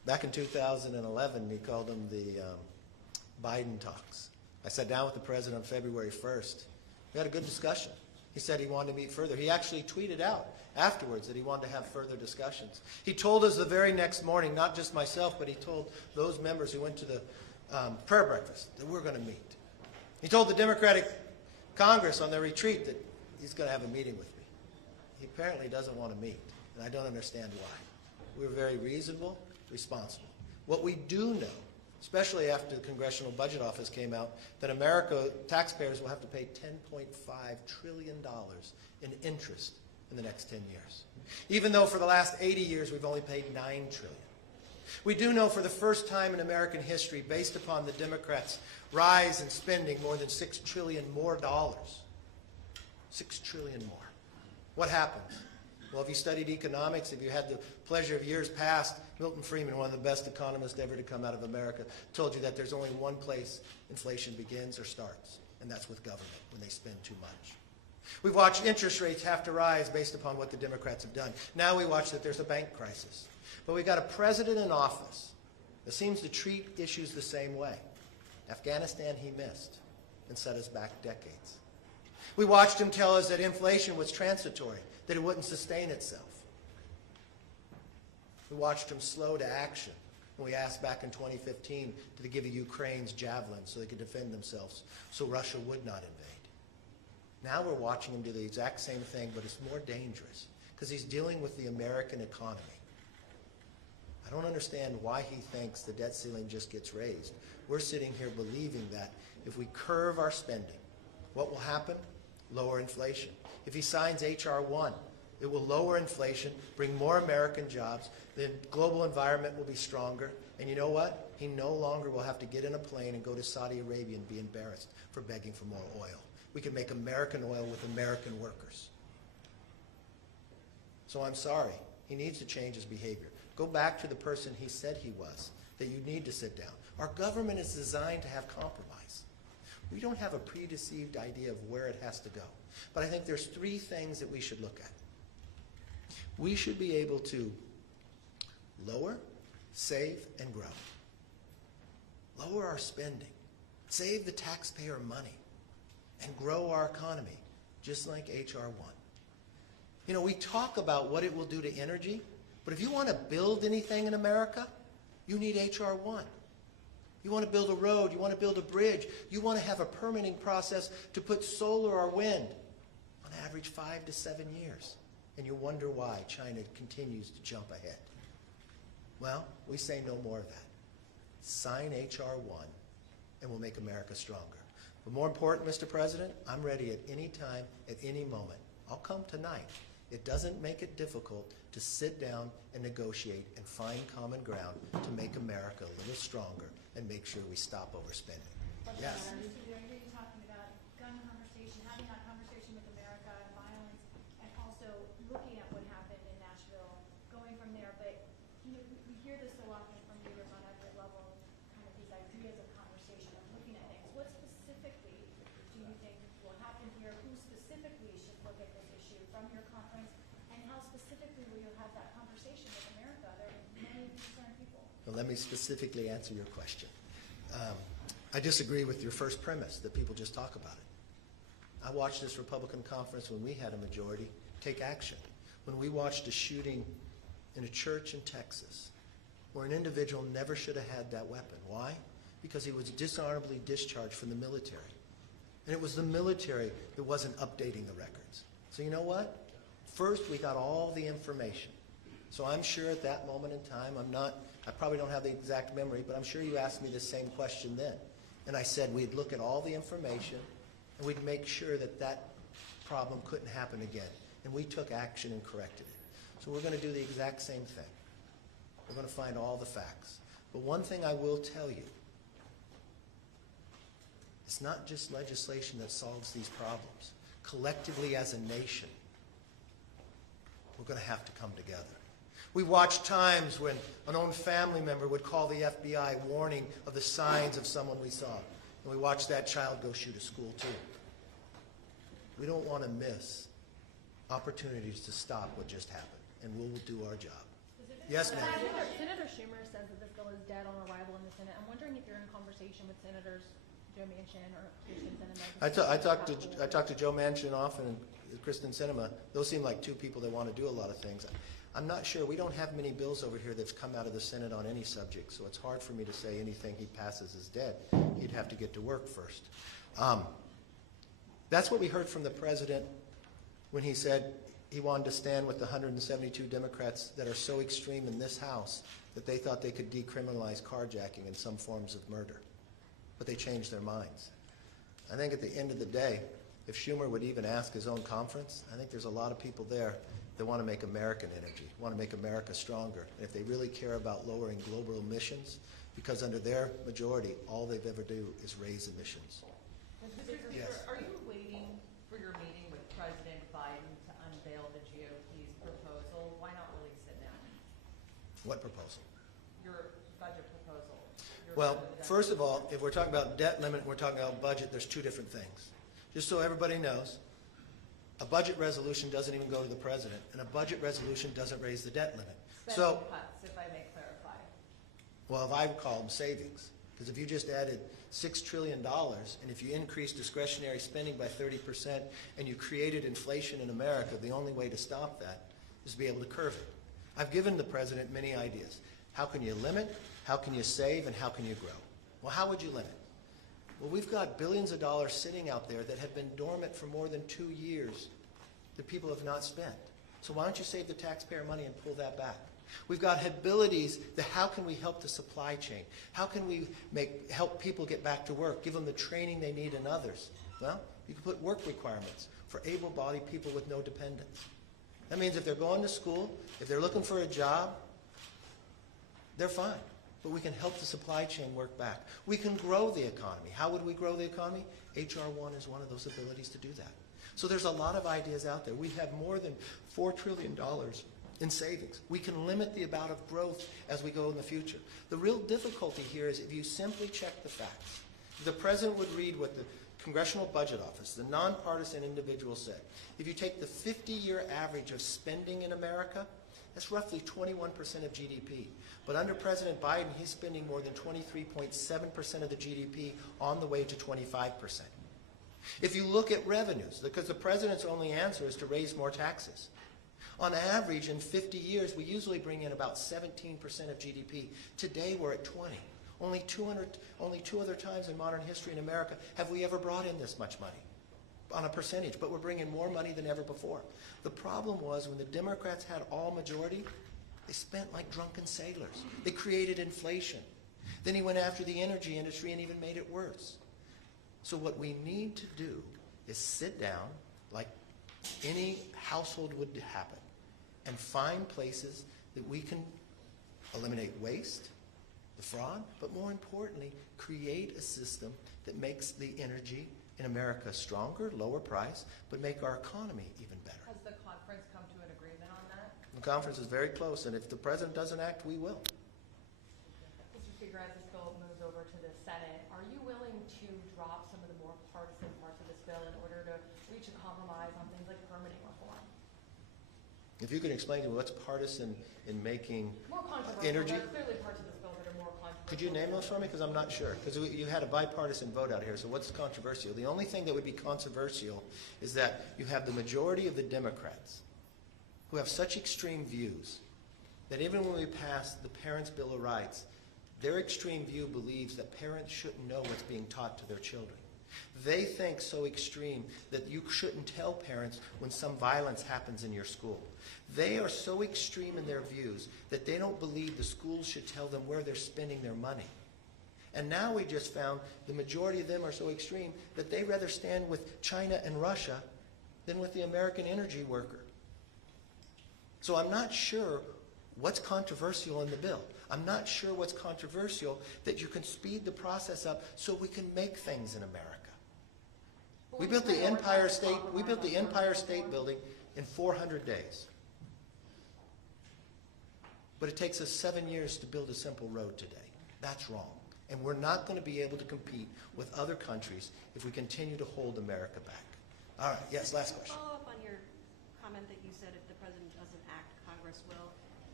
Back in 2011, he called them the Biden talks. I sat down with the president on February 1st. We had a good discussion. He said he wanted to meet further. He actually tweeted out afterwards that he wanted to have further discussions. He told us the very next morning, not just myself, but he told those members who went to the prayer breakfast that we're going to meet. He told the Democratic Congress on their retreat that he's going to have a meeting with me. He apparently doesn't want to meet, and I don't understand why. We're very reasonable, responsible. What we do know, especially after the Congressional Budget Office came out, that America, taxpayers will have to pay $10.5 trillion in interest in the next 10 years. Even though for the last 80 years we've only paid $9 trillion. We do know for the first time in American history, based upon the Democrats' rise in spending more than $6 trillion more dollars. $6 trillion more. What happens? Well, if you studied economics, if you had the pleasure of years past, Milton Friedman, one of the best economists ever to come out of America, told you that there's only one place inflation begins or starts, and that's with government, when they spend too much. We've watched interest rates have to rise based upon what the Democrats have done. Now we watch that there's a bank crisis. But we've got a president in office that seems to treat issues the same way. Afghanistan he missed and set us back decades. We watched him tell us that inflation was transitory, that it wouldn't sustain itself. We watched him slow to action when we asked back in 2015 to give Ukraine's javelins so they could defend themselves, so Russia would not invade. Now we're watching him do the exact same thing, but it's more dangerous because he's dealing with the American economy. I don't understand why he thinks the debt ceiling just gets raised. We're sitting here believing that if we curve our spending, what will happen? Lower inflation. If he signs H.R. 1, it will lower inflation, bring more American jobs, the global environment will be stronger, and you know what? He no longer will have to get in a plane and go to Saudi Arabia and be embarrassed for begging for more oil. We can make American oil with American workers. So I'm sorry. He needs to change his behavior. Go back to the person he said he was, that you need to sit down. Our government is designed to have compromise. We don't have a predeceived idea of where it has to go. But I think there's three things that we should look at. We should be able to lower, save, and grow. Lower our spending. Save the taxpayer money. And grow our economy, just like H.R. 1. You know, we talk about what it will do to energy, but if you want to build anything in America, you need H.R. 1. You want to build a road, you want to build a bridge, you want to have a permitting process to put solar or wind, on average 5 to 7 years. And you wonder why China continues to jump ahead. Well, we say no more of that. Sign H.R. 1 and we'll make America stronger. But more important, Mr. President, I'm ready at any time, at any moment. I'll come tonight. It doesn't make it difficult to sit down and negotiate and find common ground to make America a little stronger and make sure we stop overspending. Yes? I hear you talking about gun conversation, having that conversation with America, violence, and also looking at what happened in Nashville, going from there. But we hear this so often from leaders on every level, kind of these ideas of conversation, of looking at things. What specifically do you think will happen here? Who specifically should look at this issue from your conference? And how specifically will you have that conversation with America? There are many concerned people. Well, let me specifically answer your question. I disagree with your first premise that people just talk about it. I watched this Republican conference when we had a majority take action. When we watched a shooting in a church in Texas where an individual never should have had that weapon. Why? Because he was dishonorably discharged from the military. And it was the military that wasn't updating the records. So you know what? First, we got all the information. So I'm sure at that moment in time, I probably don't have the exact memory, but I'm sure you asked me the same question then. And I said we'd look at all the information and we'd make sure that that problem couldn't happen again. And we took action and corrected it. So we're going to do the exact same thing. We're going to find all the facts. But one thing I will tell you, it's not just legislation that solves these problems. Collectively as a nation, we're going to have to come together. We watched times when an own family member would call the FBI warning of the signs of someone we saw. And we watched that child go shoot a school too. We don't want to miss opportunities to stop what just happened. And we'll do our job. Specifically Yes, ma'am. Senator Schumer says that this bill is dead on arrival in the Senate. I'm wondering if you're in conversation with Senators Joe Manchin or Kristen Sinema. I talked to Joe Manchin often and Kristen Sinema. Those seem like two people that want to do a lot of things. I'm not sure. We don't have many bills over here that's come out of the Senate on any subject, so it's hard for me to say anything he passes is dead. He'd have to get to work first. That's what we heard from the president when he said he wanted to stand with the 172 Democrats that are so extreme in this House that they thought they could decriminalize carjacking and some forms of murder. But they changed their minds. I think at the end of the day, if Schumer would even ask his own conference, I think there's a lot of people there that want to make American energy, want to make America stronger. And if they really care about lowering global emissions, because under their majority, all they've ever do is raise emissions. Mr. Speaker, Yes. are you waiting for your meeting with President Biden to unveil the GOP's proposal? Why not release it now? What proposal? Your budget proposal. Well, first of all, if we're talking about debt limit and we're talking about budget, there's two different things. Just so everybody knows, a budget resolution doesn't even go to the president, and a budget resolution doesn't raise the debt limit. Spending cuts, if I may clarify. Well, if I would call them savings, because if you just added $6 trillion, and if you increase discretionary spending by 30%, and you created inflation in America, the only way to stop that is to be able to curb it. I've given the president many ideas. How can you limit? How can you save? And how can you grow? Well, how would you limit? Well, we've got billions of dollars sitting out there that have been dormant for more than 2 years that people have not spent. So why don't you save the taxpayer money and pull that back? We've got abilities that how can we help the supply chain? How can we help people get back to work, give them the training they need and others? Well, you can put work requirements for able-bodied people with no dependents. That means if they're going to school, if they're looking for a job, they're fine. But we can help the supply chain work back. We can grow the economy. How would we grow the economy? H.R. 1 is one of those abilities to do that. So there's a lot of ideas out there. We have more than $4 trillion in savings. We can limit the amount of growth as we go in the future. The real difficulty here is if you simply check the facts. If the president would read what the Congressional Budget Office, the nonpartisan individual, said. If you take the 50-year average of spending in America, that's roughly 21% of GDP. But under President Biden, he's spending more than 23.7% of the GDP on the way to 25%. If you look at revenues, because the president's only answer is to raise more taxes. On average, in 50 years, we usually bring in about 17% of GDP. Today, we're at 20. Only two other times in modern history in America have we ever brought in this much money on a percentage, but we're bringing more money than ever before. The problem was when the Democrats had all majority, they spent like drunken sailors. They created inflation. Then he went after the energy industry and even made it worse. So what we need to do is sit down like any household would happen and find places that we can eliminate waste, the fraud, but more importantly, create a system that makes the energy in America stronger, lower price, but make our economy even better. Has the conference come to an agreement on that? The conference is very close, and if the president doesn't act, we will. Mr. Speaker, as this bill moves over to the Senate, are you willing to drop some of the more partisan parts of this bill in order to reach a compromise on things like permitting reform? If you can explain to me what's partisan in making More controversial. energy. There are clearly parts of this bill that are more controversial. Could you name those for me? Because I'm not sure. Because you had a bipartisan vote out here, so what's controversial? The only thing that would be controversial is that you have the majority of the Democrats who have such extreme views that even when we pass the Parents' Bill of Rights, their extreme view believes that parents shouldn't know what's being taught to their children. They think so extreme that you shouldn't tell parents when some violence happens in your school. They are so extreme in their views that they don't believe the schools should tell them where they're spending their money. And now we just found the majority of them are so extreme that they rather stand with China and Russia than with the American energy worker. So I'm not sure what's controversial in the bill. I'm not sure what's controversial that you can speed the process up so we can make things in America. We built the Empire State Building in 400 days. But it takes us 7 years to build a simple road today. That's wrong. And we're not going to be able to compete with other countries if we continue to hold America back. All right, yes, last question. Follow up on your comment that you said if the president doesn't act, Congress will.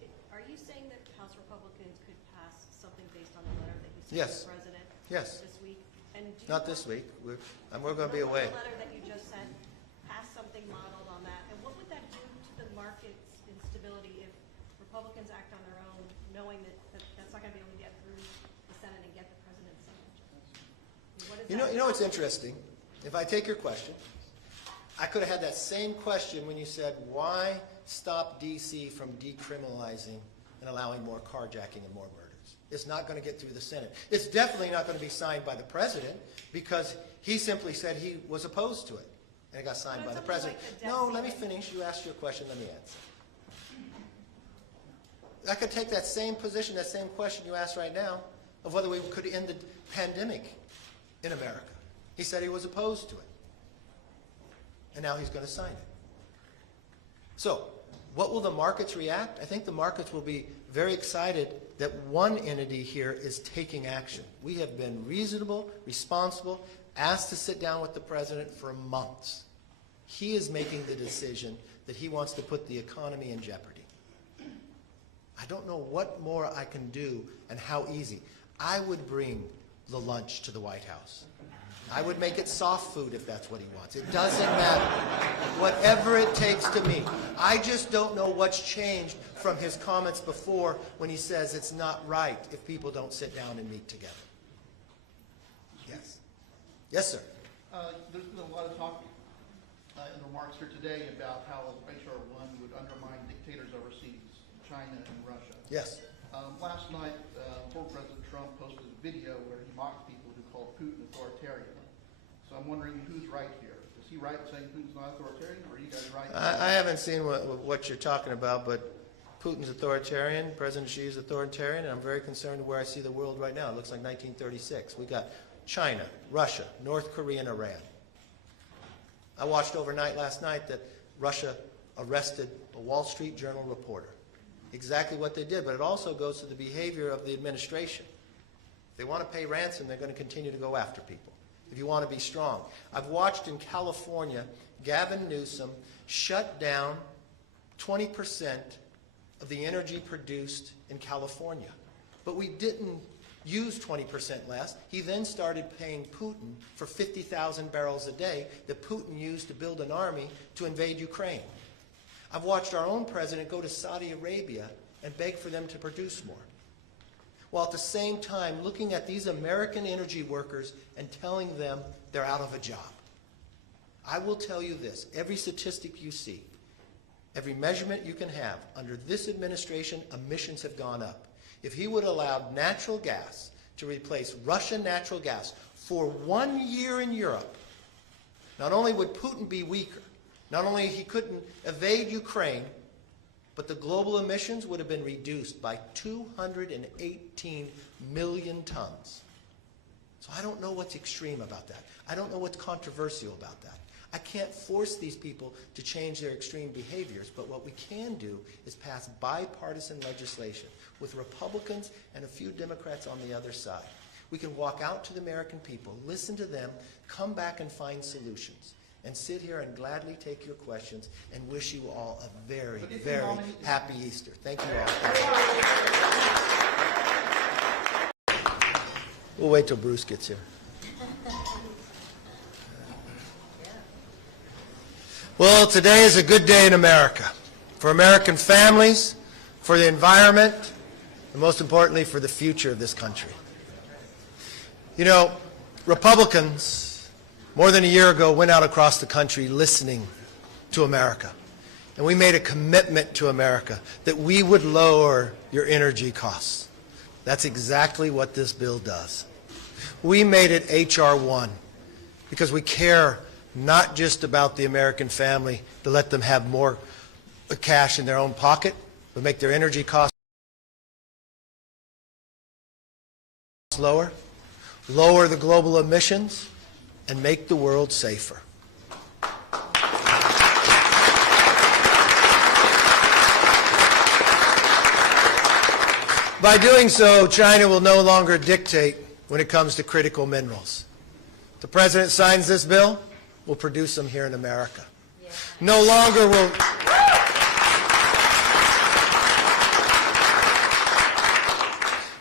Are you saying that House Republicans could pass something based on the letter that you sent Yes. to the President Yes. this week? And do you Not this week. We're going to be away. The letter that you just sent, pass something modeled on that, and what would that do to the market's instability if Republicans act on their own, knowing that that's not going to be able to get through the Senate and get the President's signature? You know what's interesting? If I take your question, I could have had that same question when you said, why stop D.C. from decriminalizing and allowing more carjacking and more murders? It's not going to get through the Senate. It's definitely not going to be signed by the President because he simply said he was opposed to it. And it got signed by the President. No, let me finish. You asked your question. Let me answer. I could take that same position, that same question you asked right now, of whether we could end the pandemic in America. He said he was opposed to it. And now he's going to sign it. So, what will the markets react? I think the markets will be very excited that one entity here is taking action. We have been reasonable, responsible, asked to sit down with the President for months. He is making the decision that he wants to put the economy in jeopardy. I don't know what more I can do and how easy. I would bring the lunch to the White House. I would make it soft food if that's what he wants. It doesn't matter. Whatever it takes to meet. I just don't know what's changed from his comments before when he says it's not right if people don't sit down and meet together. Yes. Yes, sir. There's been a lot of talk in remarks here today about how H.R. 1 would undermine dictators overseas, China and Russia. Yes. Last night, former President Trump posted a video where he mocked people who called Putin authoritarian. So I'm wondering who's right here. Is he right in saying Putin's not authoritarian, or are you guys right? I haven't seen what you're talking about, but Putin's authoritarian, President Xi is authoritarian, and I'm very concerned where I see the world right now. It looks like 1936. We got China, Russia, North Korea, and Iran. I watched overnight last night that Russia arrested a Wall Street Journal reporter. Exactly what they did, but it also goes to the behavior of the administration. If they want to pay ransom, they're going to continue to go after people. If you want to be strong. I've watched in California, Gavin Newsom shut down 20% of the energy produced in California. But we didn't use 20% less. He then started paying Putin for 50,000 barrels a day that Putin used to build an army to invade Ukraine. I've watched our own president go to Saudi Arabia and beg for them to produce more, while at the same time looking at these American energy workers and telling them they're out of a job. I will tell you this, every statistic you see, every measurement you can have, under this administration, emissions have gone up. If he would allow natural gas to replace Russian natural gas for 1 year in Europe, not only would Putin be weaker, not only he couldn't evade Ukraine, but the global emissions would have been reduced by 218 million tons. So I don't know what's extreme about that. I don't know what's controversial about that. I can't force these people to change their extreme behaviors, but what we can do is pass bipartisan legislation with Republicans and a few Democrats on the other side. We can walk out to the American people, listen to them, come back and find solutions, and sit here and gladly take your questions and wish you all a very, very happy Easter. Thank you all. We'll wait till Bruce gets here. Well, today is a good day in America, for American families, for the environment, and most importantly, for the future of this country. You know, Republicans, more than a year ago, went out across the country listening to America. And we made a commitment to America that we would lower your energy costs. That's exactly what this bill does. We made it H.R. 1 because we care not just about the American family to let them have more cash in their own pocket, but make their energy costs lower, lower the global emissions, and make the world safer. By doing so, China will no longer dictate when it comes to critical minerals. If the President signs this bill, we'll produce them here in America. No longer will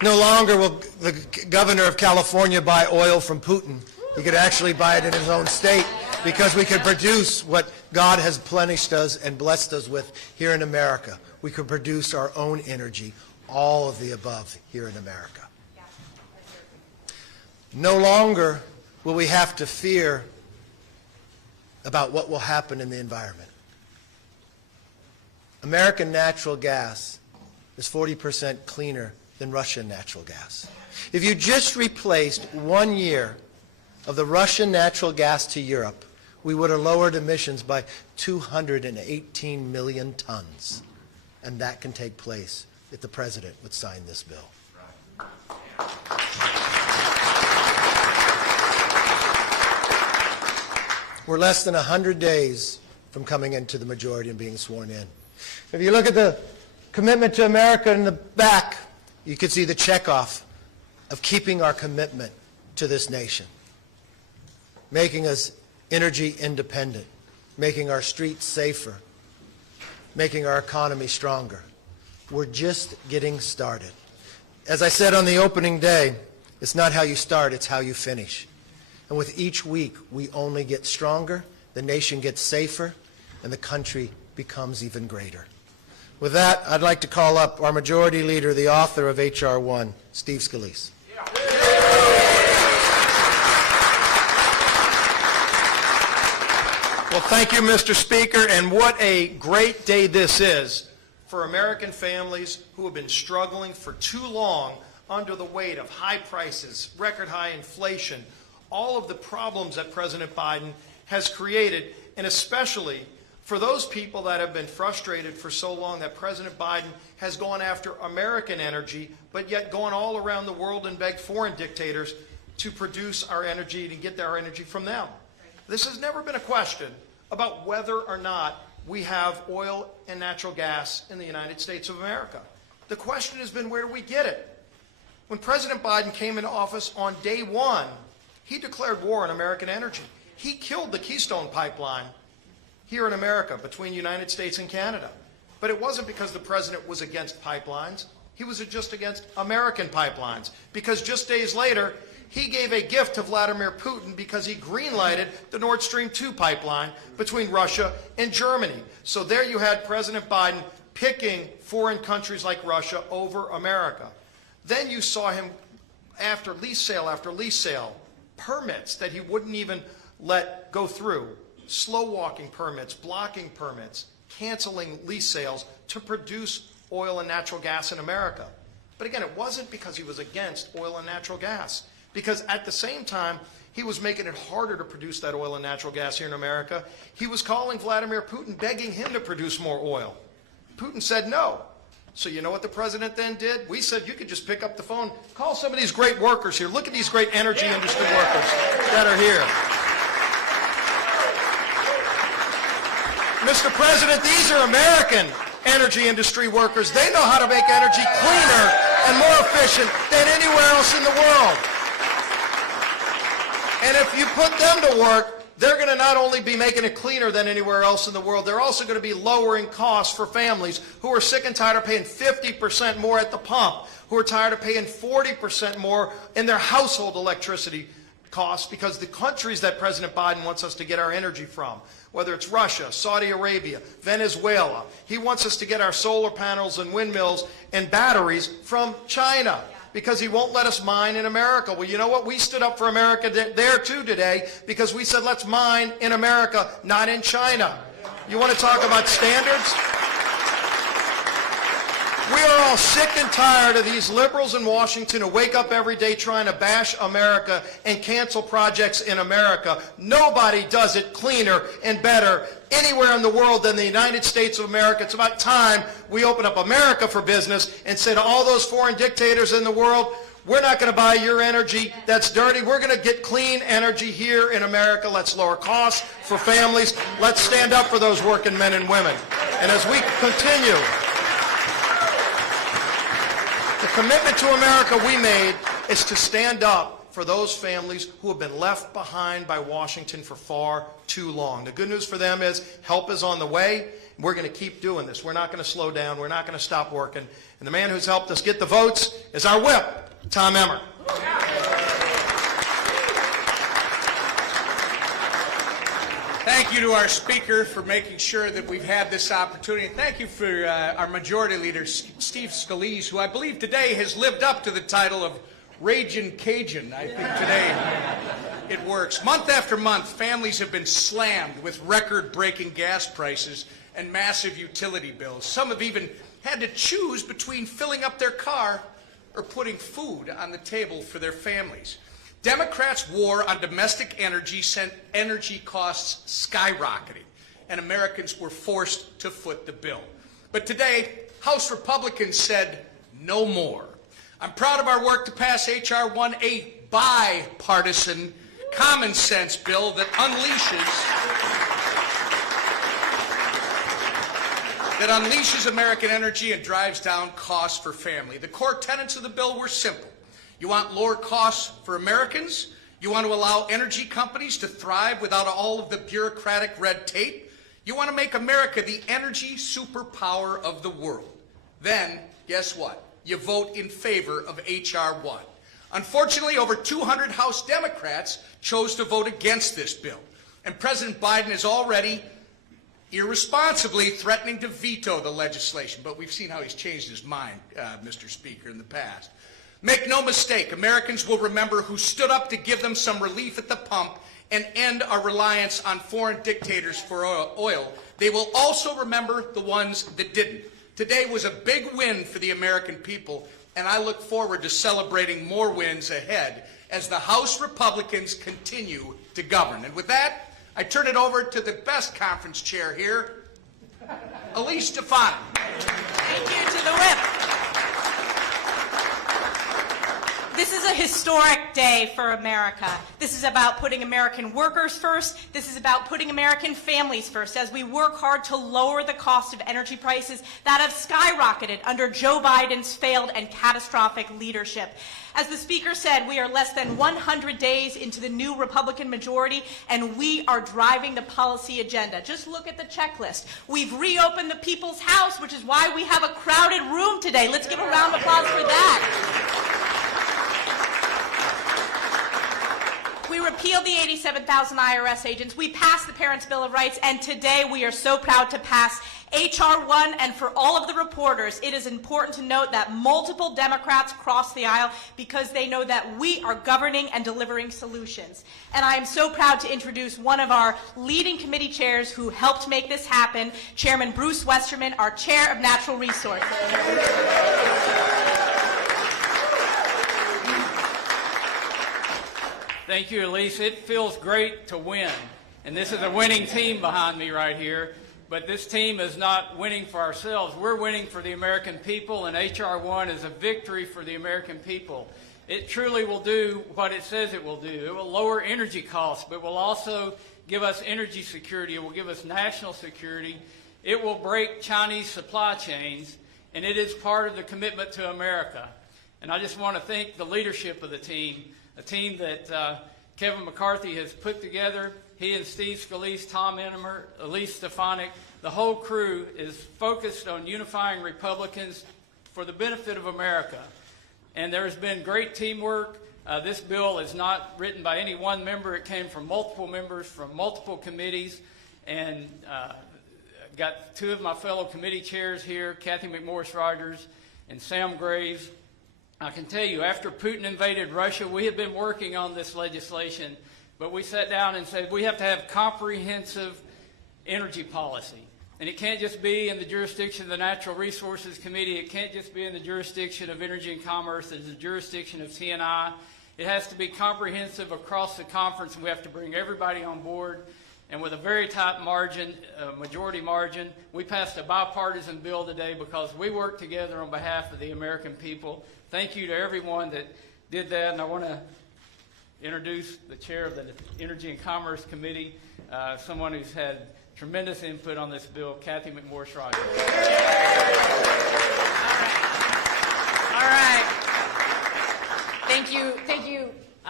No longer will the governor of California buy oil from Putin. He could actually buy it in his own state because we could produce what God has plenished us and blessed us with here in America. We could produce our own energy, all of the above here in America. No longer will we have to fear about what will happen in the environment. American natural gas is 40% cleaner than Russian natural gas. If you just replaced 1 year of the Russian natural gas to Europe, we would have lowered emissions by 218 million tons. And that can take place if the President would sign this bill. We're less than 100 days from coming into the majority and being sworn in. If you look at the commitment to America in the back, you can see the checkoff of keeping our commitment to this nation, making us energy independent, making our streets safer, making our economy stronger. We're just getting started. As I said on the opening day, it's not how you start, it's how you finish. And with each week, we only get stronger, the nation gets safer, and the country becomes even greater. With that, I'd like to call up our Majority Leader, the author of H.R. 1, Steve Scalise. Well, thank you, Mr. Speaker, and what a great day this is for American families who have been struggling for too long under the weight of high prices, record high inflation, all of the problems that President Biden has created, and especially for those people that have been frustrated for so long that President Biden has gone after American energy, but yet gone all around the world and begged foreign dictators to produce our energy and get our energy from them. This has never been a question about whether or not we have oil and natural gas in the United States of America. The question has been, where do we get it? When President Biden came into office on day one, he declared war on American energy. He killed the Keystone Pipeline here in America between the United States and Canada. But it wasn't because the president was against pipelines. He was just against American pipelines. Because just days later, he gave a gift to Vladimir Putin because he green-lighted the Nord Stream 2 pipeline between Russia and Germany. So there you had President Biden picking foreign countries like Russia over America. Then you saw him, after lease sale, permits that he wouldn't even let go through, slow-walking permits, blocking permits, canceling lease sales to produce oil and natural gas in America. But again, it wasn't because he was against oil and natural gas, because at the same time, he was making it harder to produce that oil and natural gas here in America. He was calling Vladimir Putin, begging him to produce more oil. Putin said no. So you know what the president then did? We said you could just pick up the phone, call some of these great workers here. Look at these great energy industry workers that are here. Mr. President, these are American energy industry workers. They know how to make energy cleaner and more efficient than anywhere else in the world. And if you put them to work, they're going to not only be making it cleaner than anywhere else in the world, they're also going to be lowering costs for families who are sick and tired of paying 50% more at the pump, who are tired of paying 40% more in their household electricity costs because the countries that President Biden wants us to get our energy from, whether it's Russia, Saudi Arabia, Venezuela, he wants us to get our solar panels and windmills and batteries from China because he won't let us mine in America. Well, you know what? We stood up for America there too today because we said let's mine in America, not in China. You want to talk about standards? We are all sick and tired of these liberals in Washington who wake up every day trying to bash America and cancel projects in America. Nobody does it cleaner and better anywhere in the world than the United States of America. It's about time we open up America for business and say to all those foreign dictators in the world, we're not going to buy your energy that's dirty. We're going to get clean energy here in America. Let's lower costs for families. Let's stand up for those working men and women. And as we continue, the commitment to America we made is to stand up for those families who have been left behind by Washington for far too long. The good news for them is help is on the way, We're going to keep doing this. We're not going to slow down. We're not going to stop working. And the man who's helped us get the votes is our whip, Tom Emmer. Thank you to our Speaker for making sure that we've had this opportunity. Thank you for our Majority Leader, Steve Scalise, who I believe today has lived up to the title of Ragin' Cajun. I think today it works. Month after month, families have been slammed with record-breaking gas prices and massive utility bills. Some have even had to choose between filling up their car or putting food on the table for their families. Democrats' war on domestic energy sent energy costs skyrocketing, and Americans were forced to foot the bill. But today, House Republicans said no more. I'm proud of our work to pass H.R. 1, a bipartisan, common sense bill that unleashes American energy and drives down costs for family. The core tenets of the bill were simple. You want lower costs for Americans. You want to allow energy companies to thrive without all of the bureaucratic red tape. You want to make America the energy superpower of the world. Then, guess what? You vote in favor of H.R. 1. Unfortunately, over 200 House Democrats chose to vote against this bill. And President Biden is already irresponsibly threatening to veto the legislation. But we've seen how he's changed his mind, Mr. Speaker, in the past. Make no mistake, Americans will remember who stood up to give them some relief at the pump and end our reliance on foreign dictators for oil. They will also remember the ones that didn't. Today was a big win for the American people, and I look forward to celebrating more wins ahead as the House Republicans continue to govern. And with that, I turn it over to the best conference chair here, Elise Stefanik. Thank you to the whip. This is a historic day for America. This is about putting American workers first. This is about putting American families first as we work hard to lower the cost of energy prices that have skyrocketed under Joe Biden's failed and catastrophic leadership. As the Speaker said, we are less than 100 days into the new Republican majority, and we are driving the policy agenda. Just look at the checklist. We've reopened the People's House, which is why we have a crowded room today. Let's give a round of applause for that. We repealed the 87,000 IRS agents. We passed the Parents' Bill of Rights, and today we are so proud to pass H.R. 1. And for all of the reporters, it is important to note that multiple Democrats crossed the aisle because they know that we are governing and delivering solutions. And I am so proud to introduce one of our leading committee chairs who helped make this happen, Chairman Bruce Westerman, our Chair of Natural Resources. Thank you, Elise. It feels great to win. And this is a winning team behind me right here. But this team is not winning for ourselves. We're winning for the American people, and H.R. 1 is a victory for the American people. It truly will do what it says it will do. It will lower energy costs, but will also give us energy security. It will give us national security. It will break Chinese supply chains, and it is part of the commitment to America. And I just want to thank the leadership of the team, a team that Kevin McCarthy has put together. He and Steve Scalise, Tom Emmer, Elise Stefanik, the whole crew is focused on unifying Republicans for the benefit of America. And there's been great teamwork. This bill is not written by any one member. It came from multiple members from multiple committees. And got two of my fellow committee chairs here, Kathy McMorris-Rogers and Sam Graves. I can tell you, after Putin invaded Russia, we have been working on this legislation, but we sat down and said we have to have comprehensive energy policy. And it can't just be in the jurisdiction of the Natural Resources Committee. It can't just be in the jurisdiction of Energy and Commerce. It's the jurisdiction of T&I. It has to be comprehensive across the conference, and we have to bring everybody on board. And with a very tight margin, majority margin, we passed a bipartisan bill today because we worked together on behalf of the American people. Thank you to everyone that did that, and I want to introduce the chair of the Energy and Commerce Committee, someone who's had tremendous input on this bill, Kathy McMorris-Rogers. All right. Thank you,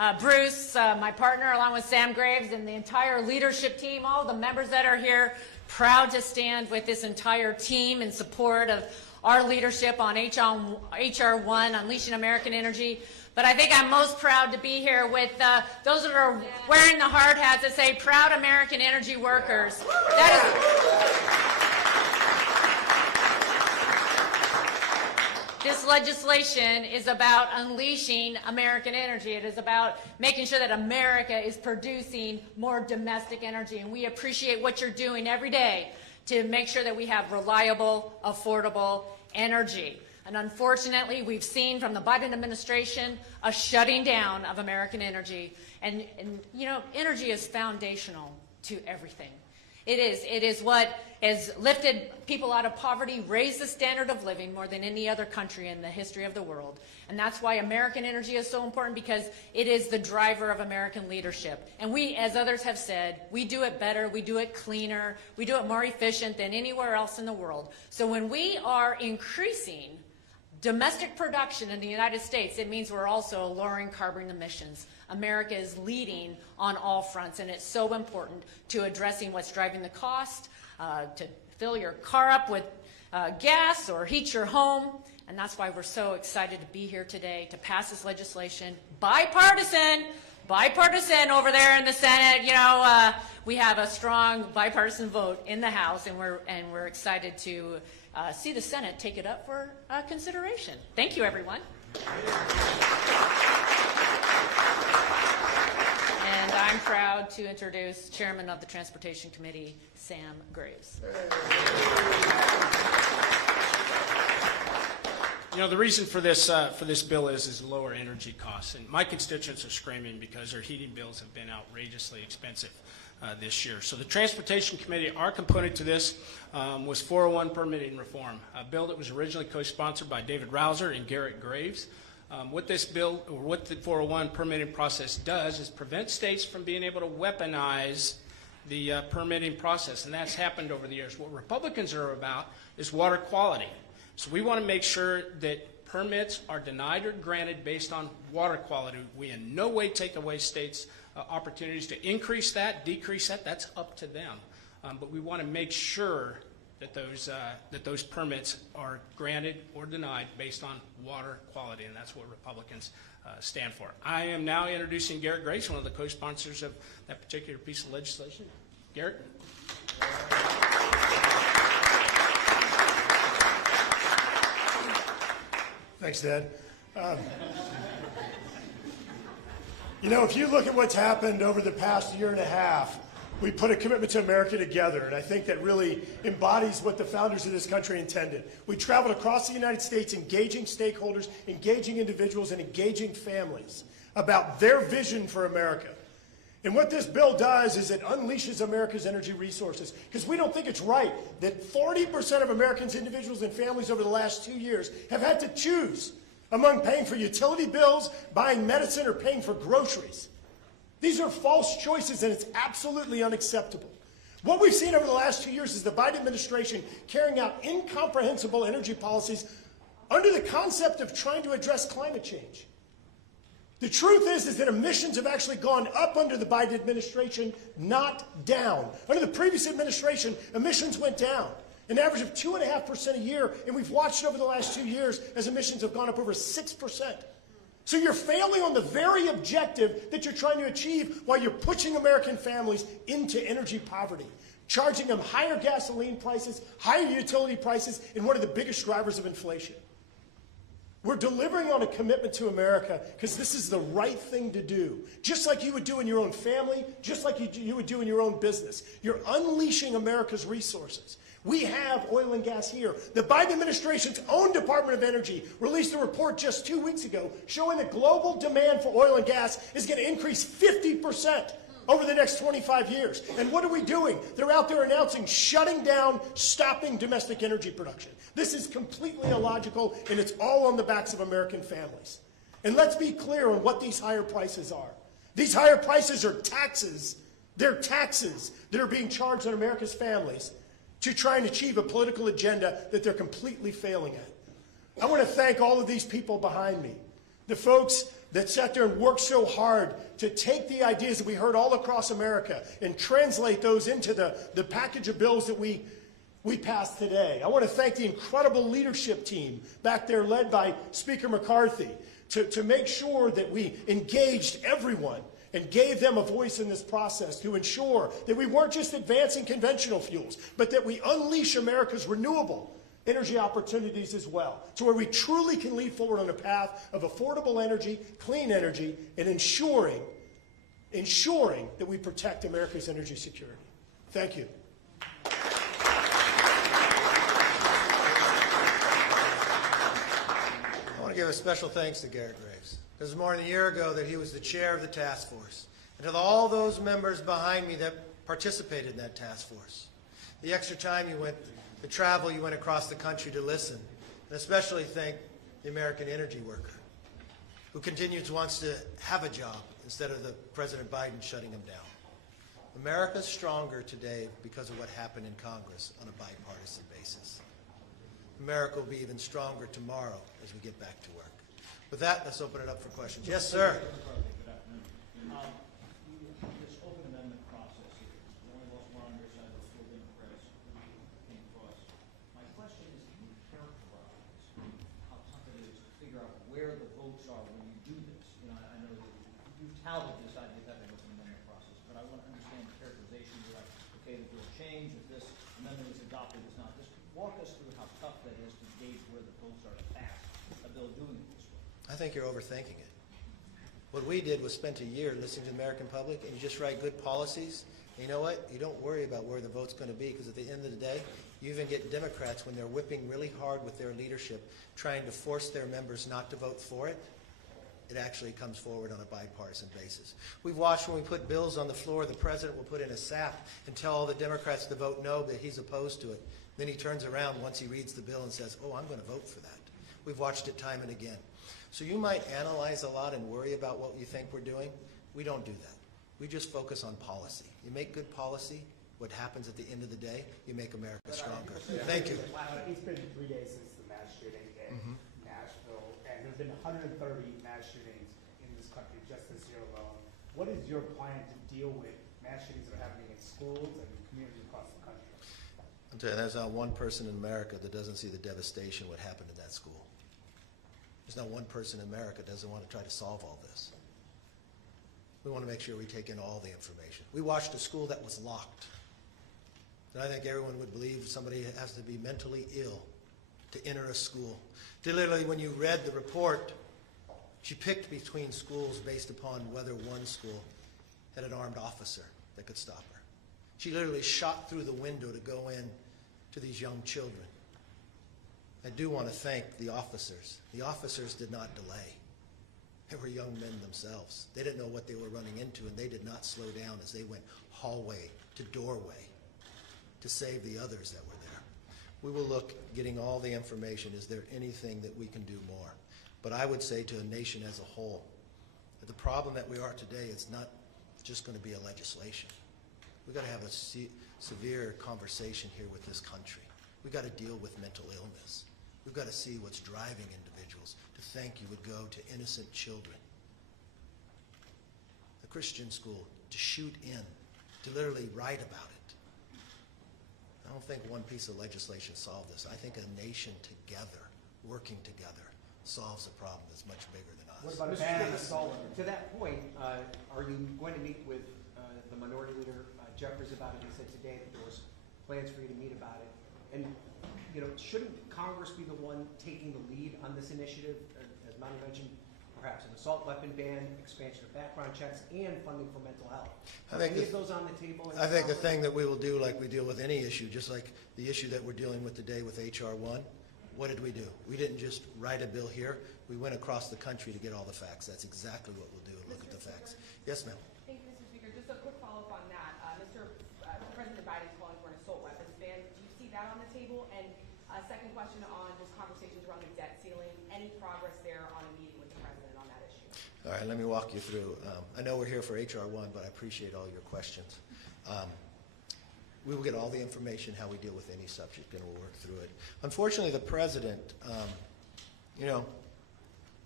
Bruce, my partner, along with Sam Graves and the entire leadership team, all the members that are here, proud to stand with this entire team in support of our leadership on HR 1, Unleashing American Energy. But I think I'm most proud to be here with those that are wearing the hard hats that say, proud American energy workers. This legislation is about unleashing American energy. It is about making sure that America is producing more domestic energy. And we appreciate what you're doing every day to make sure that we have reliable, affordable energy. And unfortunately, we've seen from the Biden administration a shutting down of American energy. And you know, energy is foundational to everything. It is what has lifted people out of poverty, raised the standard of living more than any other country in the history of the world. And that's why American energy is so important, because it is the driver of American leadership. And we, as others have said, we do it better, we do it cleaner, we do it more efficient than anywhere else in the world. So when we are increasing domestic production in the United States, it means we're also lowering carbon emissions. America is leading on all fronts, and it's so important to addressing what's driving the cost, to fill your car up with gas or heat your home. And that's why we're so excited to be here today to pass this legislation. Bipartisan over there in the Senate. You know, we have a strong bipartisan vote in the House, and we're excited to see the Senate take it up for consideration. Thank you, everyone. And I'm proud to introduce Chairman of the Transportation Committee, Sam Graves. You know, the reason for this bill is lower energy costs. And my constituents are screaming because their heating bills have been outrageously expensive this year. So the Transportation Committee, our component to this was 401 permitting reform, a bill that was originally co-sponsored by David Rouser and Garrett Graves. What this bill, or what the 401 permitting process does, is prevent states from being able to weaponize the permitting process, and that's happened over the years. What Republicans are about is water quality. So we want to make sure that permits are denied or granted based on water quality. We in no way take away states' opportunities to increase that, decrease that. That's up to them. But we want to make sure that those permits are granted or denied based on water quality, and that's what Republicans stand for. I am now introducing Garrett Graves, one of the co-sponsors of that particular piece of legislation. Garrett. Thanks, Dad. You know, if you look at what's happened over the past year and a half, we put a commitment to America together, and I think that really embodies what the founders of this country intended. We traveled across the United States engaging stakeholders, engaging individuals, and engaging families about their vision for America. And what this bill does is it unleashes America's energy resources, because we don't think it's right that 40% of Americans, individuals, and families over the last 2 years have had to choose among paying for utility bills, buying medicine, or paying for groceries. These are false choices, and it's absolutely unacceptable. What we've seen over the last 2 years is the Biden administration carrying out incomprehensible energy policies under the concept of trying to address climate change. The truth is that emissions have actually gone up under the Biden administration, not down. Under the previous administration, emissions went down, an average of 2.5% a year, and we've watched over the last 2 years as emissions have gone up over 6%. So you're failing on the very objective that you're trying to achieve while you're pushing American families into energy poverty, charging them higher gasoline prices, higher utility prices, and one of the biggest drivers of inflation. We're delivering on a commitment to America because this is the right thing to do. Just like you would do in your own family, just like you would do in your own business. You're unleashing America's resources. We have oil and gas here. The Biden administration's own Department of Energy released a report just 2 weeks ago showing that global demand for oil and gas is going to increase 50% over the next 25 years. And what are we doing? They're out there announcing shutting down, stopping domestic energy production. This is completely illogical, and it's all on the backs of American families. And let's be clear on what these higher prices are. These higher prices are taxes. They're taxes that are being charged on America's families to try and achieve a political agenda that they're completely failing at. I want to thank all of these people behind me, the folks that sat there and worked so hard to take the ideas that we heard all across America and translate those into the package of bills that we passed today. I want to thank the incredible leadership team back there led by Speaker McCarthy to make sure that we engaged everyone and gave them a voice in this process to ensure that we weren't just advancing conventional fuels, but that we unleash America's renewable energy opportunities as well, to where we truly can lead forward on a path of affordable energy, clean energy, and ensuring that we protect America's energy security. Thank you. I want to give a special thanks to Garrett Graves. It was more than a year ago that he was the chair of the task force. And to all those members behind me that participated in that task force. The extra time you went, the travel you went across the country to listen. And especially thank the American energy worker who wants to have a job instead of the President Biden shutting him down. America's stronger today because of what happened in Congress on a bipartisan basis. America will be even stronger tomorrow as we get back to work. With that, let's open it up for questions. Yes, sir. Good afternoon. This open amendment process here, we only lost one on your side, but still Democrats came across. My question is, can you characterize how tough it is to figure out where the votes are when you do this? You know, I know that you've touted this idea of having an open amendment process, but I want to understand the characterization. You're like, okay, the bill changed, if this amendment is adopted, it's not. Just walk us through how tough that is to gauge where the votes are to pass a bill doing it this way. I think you're overthinking it. What we did was spent a year listening to the American public, and you just write good policies. And you know what? You don't worry about where the vote's going to be, because at the end of the day, you even get Democrats, when they're whipping really hard with their leadership, trying to force their members not to vote for it, it actually comes forward on a bipartisan basis. We've watched when we put bills on the floor, the president will put in a sap and tell all the Democrats to vote no, but he's opposed to it. Then he turns around once he reads the bill and says, oh, I'm going to vote for that. We've watched it time and again. So you might analyze a lot and worry about what you think we're doing. We don't do that. We just focus on policy. You make good policy, what happens at the end of the day, you make America stronger. Thank you. It's been 3 days since the mass shooting in Nashville, and there have been 130 mass shootings in this country just this year alone. What is your plan to deal with mass shootings that are happening in schools and communities across the country? I'll tell you, there's not one person in America that doesn't see the devastation what happened at that school. There's not one person in America that doesn't want to try to solve all this. We want to make sure we take in all the information. We watched a school that was locked. And I think everyone would believe somebody has to be mentally ill to enter a school. Literally, when you read the report, she picked between schools based upon whether one school had an armed officer that could stop her. She literally shot through the window to go in to these young children. I do want to thank the officers. The officers did not delay. They were young men themselves. They didn't know what they were running into, and they did not slow down as they went hallway to doorway to save the others that were there. We will look, getting all the information. Is there anything that we can do more? But I would say to a nation as a whole, that the problem that we are today is not just going to be a legislation. We've got to have a severe conversation here with this country. We've got to deal with mental illness. We've got to see what's driving individuals to think you would go to innocent children, a Christian school, to shoot in, to literally write about it. I don't think one piece of legislation solved this. I think a nation together, working together, solves a problem that's much bigger than us. What about a ban on assault? To that point, are you going to meet with the Minority Leader Jeffries about it? He said today that there was plans for you to meet about it. And you know, shouldn't Congress be the one taking the lead on this initiative, as Monty mentioned, perhaps an assault weapon ban, expansion of background checks, and funding for mental health? Are any of those on the table? I think the thing that we will do, like we deal with any issue, just like the issue that we're dealing with today with H.R. 1, what did we do? We didn't just write a bill here. We went across the country to get all the facts. That's exactly what we'll do, look at the facts. Yes, ma'am. Thank you, Mr. Speaker. Just a quick follow-up on that. President Biden is calling for an assault weapons ban. Do you see that on the table? And second question on just conversations around the debt ceiling. Any progress there on a meeting with the president on that issue? All right, let me walk you through. I know we're here for H.R. 1, but I appreciate all your questions. We will get all the information how we deal with any subject, and we'll work through it. Unfortunately, the president, you know,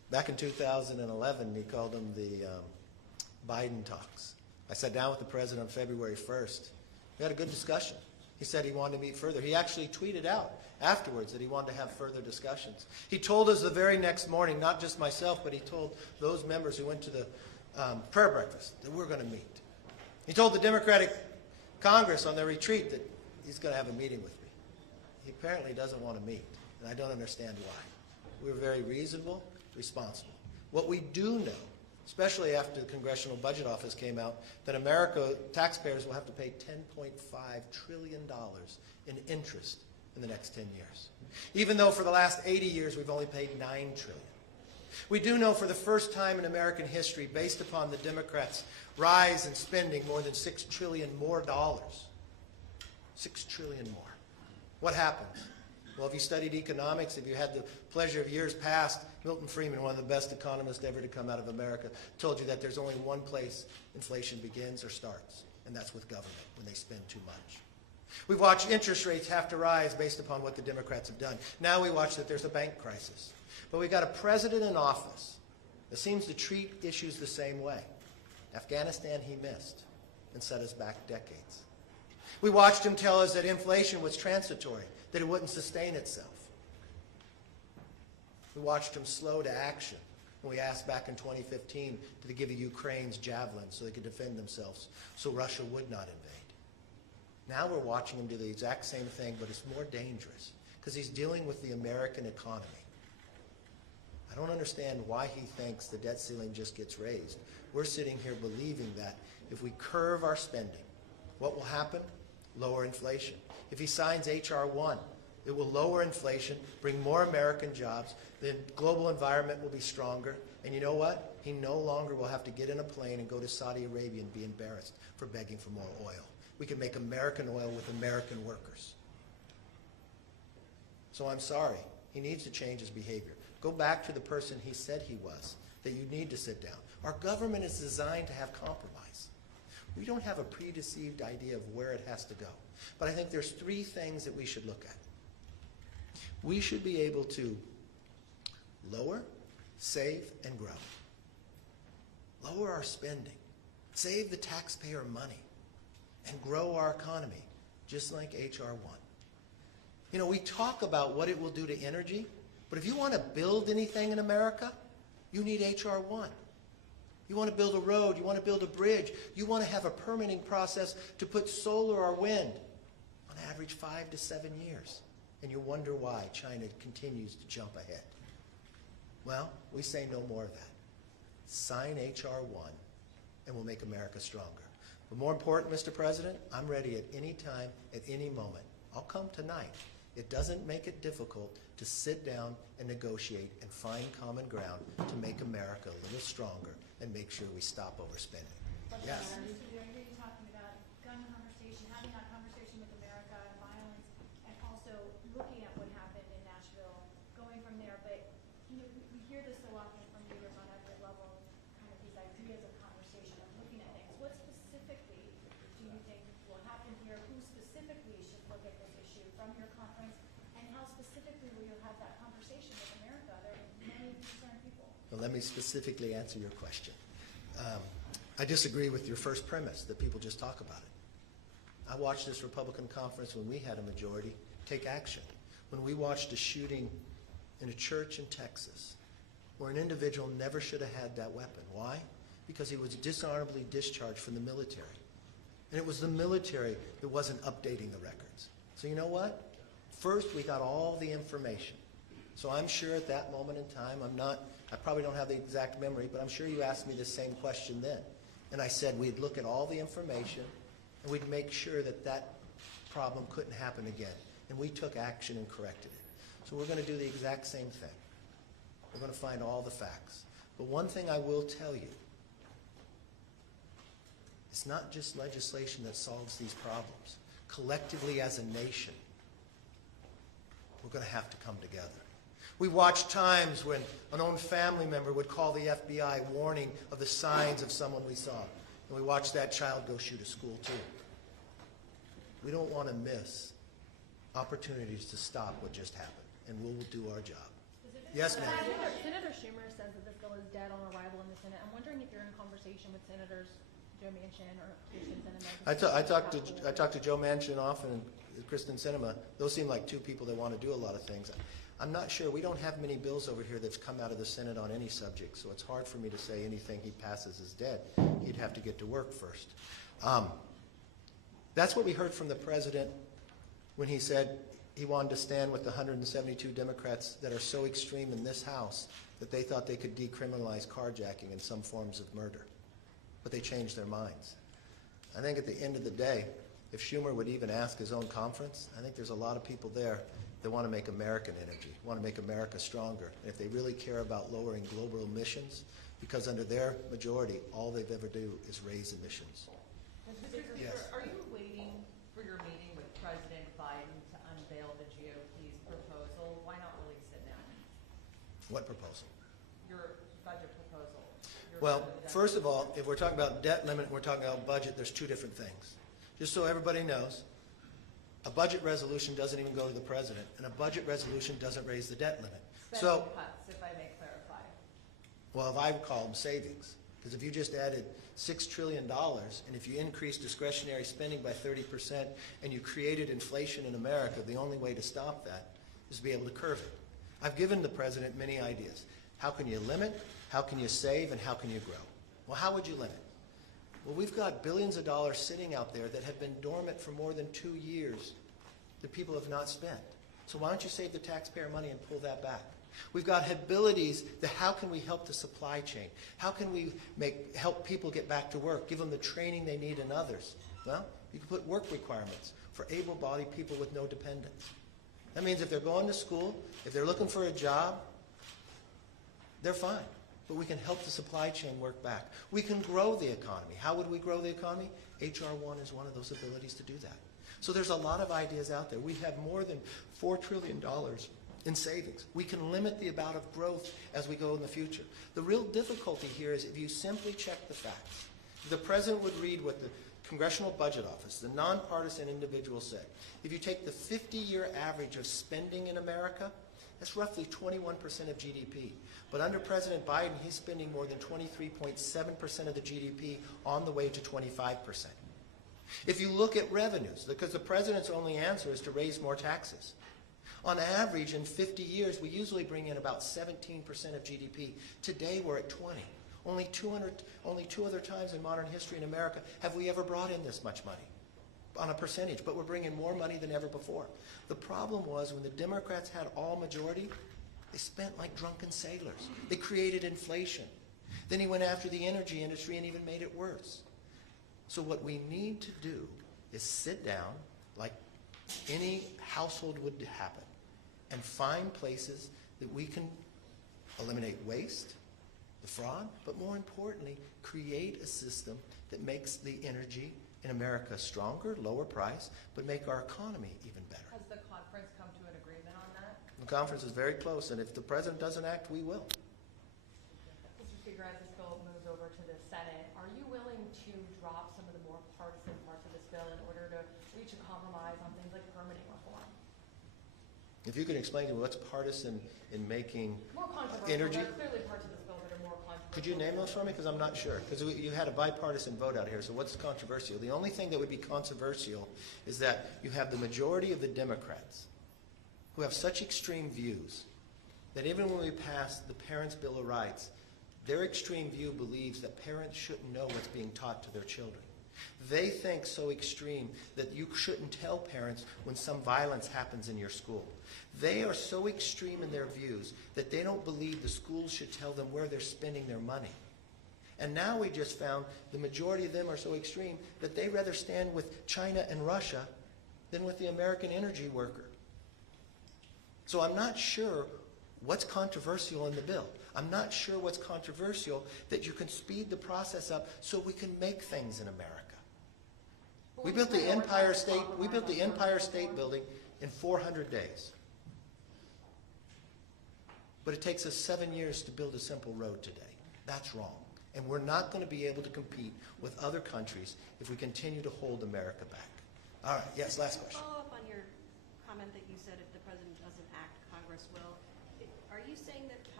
Back in 2011, he called them the Biden talks. I sat down with the president on February 1st. We had a good discussion. He said he wanted to meet further. He actually tweeted out afterwards that he wanted to have further discussions. He told us the very next morning, not just myself, but he told those members who went to the prayer breakfast that we're going to meet. He told the Democratic Congress on their retreat that he's going to have a meeting with me. He apparently doesn't want to meet, and I don't understand why. We're very reasonable, responsible. What we do know, especially after the Congressional Budget Office came out, that America, taxpayers will have to pay $10.5 trillion in interest in the next 10 years. Even though for the last 80 years we've only paid $9 trillion. We do know for the first time in American history, based upon the Democrats' rise in spending more than $6 trillion more dollars. $6 trillion more. What happens? Well, if you studied economics, if you had the pleasure of years past, Milton Friedman, one of the best economists ever to come out of America, told you that there's only one place inflation begins or starts, and that's with government, when they spend too much. We've watched interest rates have to rise based upon what the Democrats have done. Now we watch that there's a bank crisis. But we've got a president in office that seems to treat issues the same way. Afghanistan he missed and set us back decades. We watched him tell us that inflation was transitory, that it wouldn't sustain itself. We watched him slow to action when we asked back in 2015 to give Ukraine's javelins so they could defend themselves, so Russia would not invade. Now we're watching him do the exact same thing, but it's more dangerous because he's dealing with the American economy. I don't understand why he thinks the debt ceiling just gets raised. We're sitting here believing that if we curve our spending, what will happen? Lower inflation. If he signs H.R. 1, it will lower inflation, bring more American jobs, the global environment will be stronger, and you know what? He no longer will have to get in a plane and go to Saudi Arabia and be embarrassed for begging for more oil. We can make American oil with American workers. So I'm sorry. He needs to change his behavior. Go back to the person he said he was, that you need to sit down. Our government is designed to have compromise. We don't have a predeceived idea of where it has to go. But I think there's three things that we should look at. We should be able to lower, save, and grow. Lower our spending, save the taxpayer money, and grow our economy, just like H.R. 1. You know, we talk about what it will do to energy, but if you want to build anything in America, you need H.R. 1. You want to build a road, you want to build a bridge, you want to have a permitting process to put solar or wind, on average 5 to 7 years. And you wonder why China continues to jump ahead. Well, we say no more of that. Sign H.R. 1 and we'll make America stronger. But more important, Mr. President, I'm ready at any time, at any moment. I'll come tonight. It doesn't make it difficult to sit down and negotiate and find common ground to make America a little stronger and make sure we stop overspending. Yes? Mr. You're talking about gun conversation, having that conversation with America, violence, and also looking at what happened in Nashville, going from there. But you know, we hear this so often from leaders on every level, kind of these ideas of conversation, of looking at things. What specifically do you think will happen here? Who specifically should look at this issue from your conference? And how specifically will you have that conversation with America? There are many concerned people. Well, let me specifically answer your question. I disagree with your first premise that people just talk about it. I watched this Republican conference when we had a majority take action. When we watched a shooting in a church in Texas where an individual never should have had that weapon. Why? Because he was dishonorably discharged from the military. And it was the military that wasn't updating the records. So you know what? First, we got all the information. So I'm sure at that moment in time, I probably don't have the exact memory, but I'm sure you asked me the same question then. And I said we'd look at all the information and we'd make sure that that problem couldn't happen again. And we took action and corrected it. So we're going to do the exact same thing. We're going to find all the facts. But one thing I will tell you, it's not just legislation that solves these problems. Collectively as a nation, we're going to have to come together. We watched times when an own family member would call the FBI warning of the signs of someone we saw. And we watched that child go shoot a school too. We don't want to miss opportunities to stop what just happened, and we'll do our job. Yes, ma'am. Senator Schumer says that this bill is dead on arrival in the Senate. I'm wondering if you're in conversation with Senators Joe Manchin or Kristen Sinema. I talked to Joe Manchin often and Kristen Sinema. Those seem like two people that want to do a lot of things. I'm not sure. We don't have many bills over here that's come out of the Senate on any subject, so it's hard for me to say anything he passes is dead. He'd have to get to work first. That's what we heard from the president when he said he wanted to stand with the 172 Democrats that are so extreme in this House that they thought they could decriminalize carjacking and some forms of murder. But they changed their minds. I think at the end of the day, if Schumer would even ask his own conference, I think there's a lot of people there that want to make American energy, want to make America stronger. And if they really care about lowering global emissions, because under their majority, all they've ever do is raise emissions. Mr. Speaker, Yes. are you waiting for your meeting with President Biden to unveil the GOP's proposal? Why not release it now? What proposal? Your budget proposal. Well, first of all, if we're talking about debt limit and we're talking about budget, there's two different things. Just so everybody knows, a budget resolution doesn't even go to the president, and a budget resolution doesn't raise the debt limit. Spending cuts, if I may clarify. Well, if I would call them savings, because if you just added $6 trillion, and if you increase discretionary spending by 30%, and you created inflation in America, the only way to stop that is to be able to curb it. I've given the president many ideas. How can you limit? How can you save? And how can you grow? Well, how would you limit? Well, we've got billions of dollars sitting out there that have been dormant for more than 2 years that people have not spent. So why don't you save the taxpayer money and pull that back? We've got abilities that how can we help the supply chain? How can we help people get back to work, give them the training they need and others? Well, you can put work requirements for able-bodied people with no dependents. That means if they're going to school, if they're looking for a job, they're fine. But we can help the supply chain work back. We can grow the economy. How would we grow the economy? H.R. 1 is one of those abilities to do that. So there's a lot of ideas out there. We have more than $4 trillion in savings. We can limit the amount of growth as we go in the future. The real difficulty here is if you simply check the facts. The president would read what the Congressional Budget Office, the nonpartisan individual, said. If you take the 50-year average of spending in America, that's roughly 21% of GDP. But under President Biden, he's spending more than 23.7% of the GDP on the way to 25%. If you look at revenues, because the president's only answer is to raise more taxes. On average, in 50 years, we usually bring in about 17% of GDP. Today, we're at 20. Only two other times in modern history in America have we ever brought in this much money on a percentage, but we're bringing more money than ever before. The problem was when the Democrats had all majority, they spent like drunken sailors. They created inflation. Then he went after the energy industry and even made it worse. So what we need to do is sit down like any household would happen and find places that we can eliminate waste, the fraud, but more importantly, create a system that makes the energy in America stronger, lower price, but make our economy even better. Has the conference come to an agreement on that? The conference is very close, and if the president doesn't act, we will. Mr. Speaker, as this bill moves over to the Senate, are you willing to drop some of the more partisan parts of this bill in order to reach a compromise on things like permitting reform? If you can explain to me what's partisan in making More controversial. energy. There are clearly parts of this bill that are more controversial. Could you name those for me? Because I'm not sure. Because you had a bipartisan vote out here, so what's controversial? The only thing that would be controversial is that you have the majority of the Democrats who have such extreme views that even when we pass the Parents' Bill of Rights, their extreme view believes that parents shouldn't know what's being taught to their children. They think so extreme that you shouldn't tell parents when some violence happens in your school. They are so extreme in their views that they don't believe the schools should tell them where they're spending their money. And now we just found the majority of them are so extreme that they rather stand with China and Russia than with the American energy worker. So I'm not sure what's controversial in the bill. I'm not sure what's controversial that you can speed the process up so we can make things in America. We built the Empire State Building in 400 days. But it takes us 7 years to build a simple road today. That's wrong. And we're not going to be able to compete with other countries if we continue to hold America back. All right, yes, last question. Follow up on your comment that you said if the president doesn't act, Congress will. Are you saying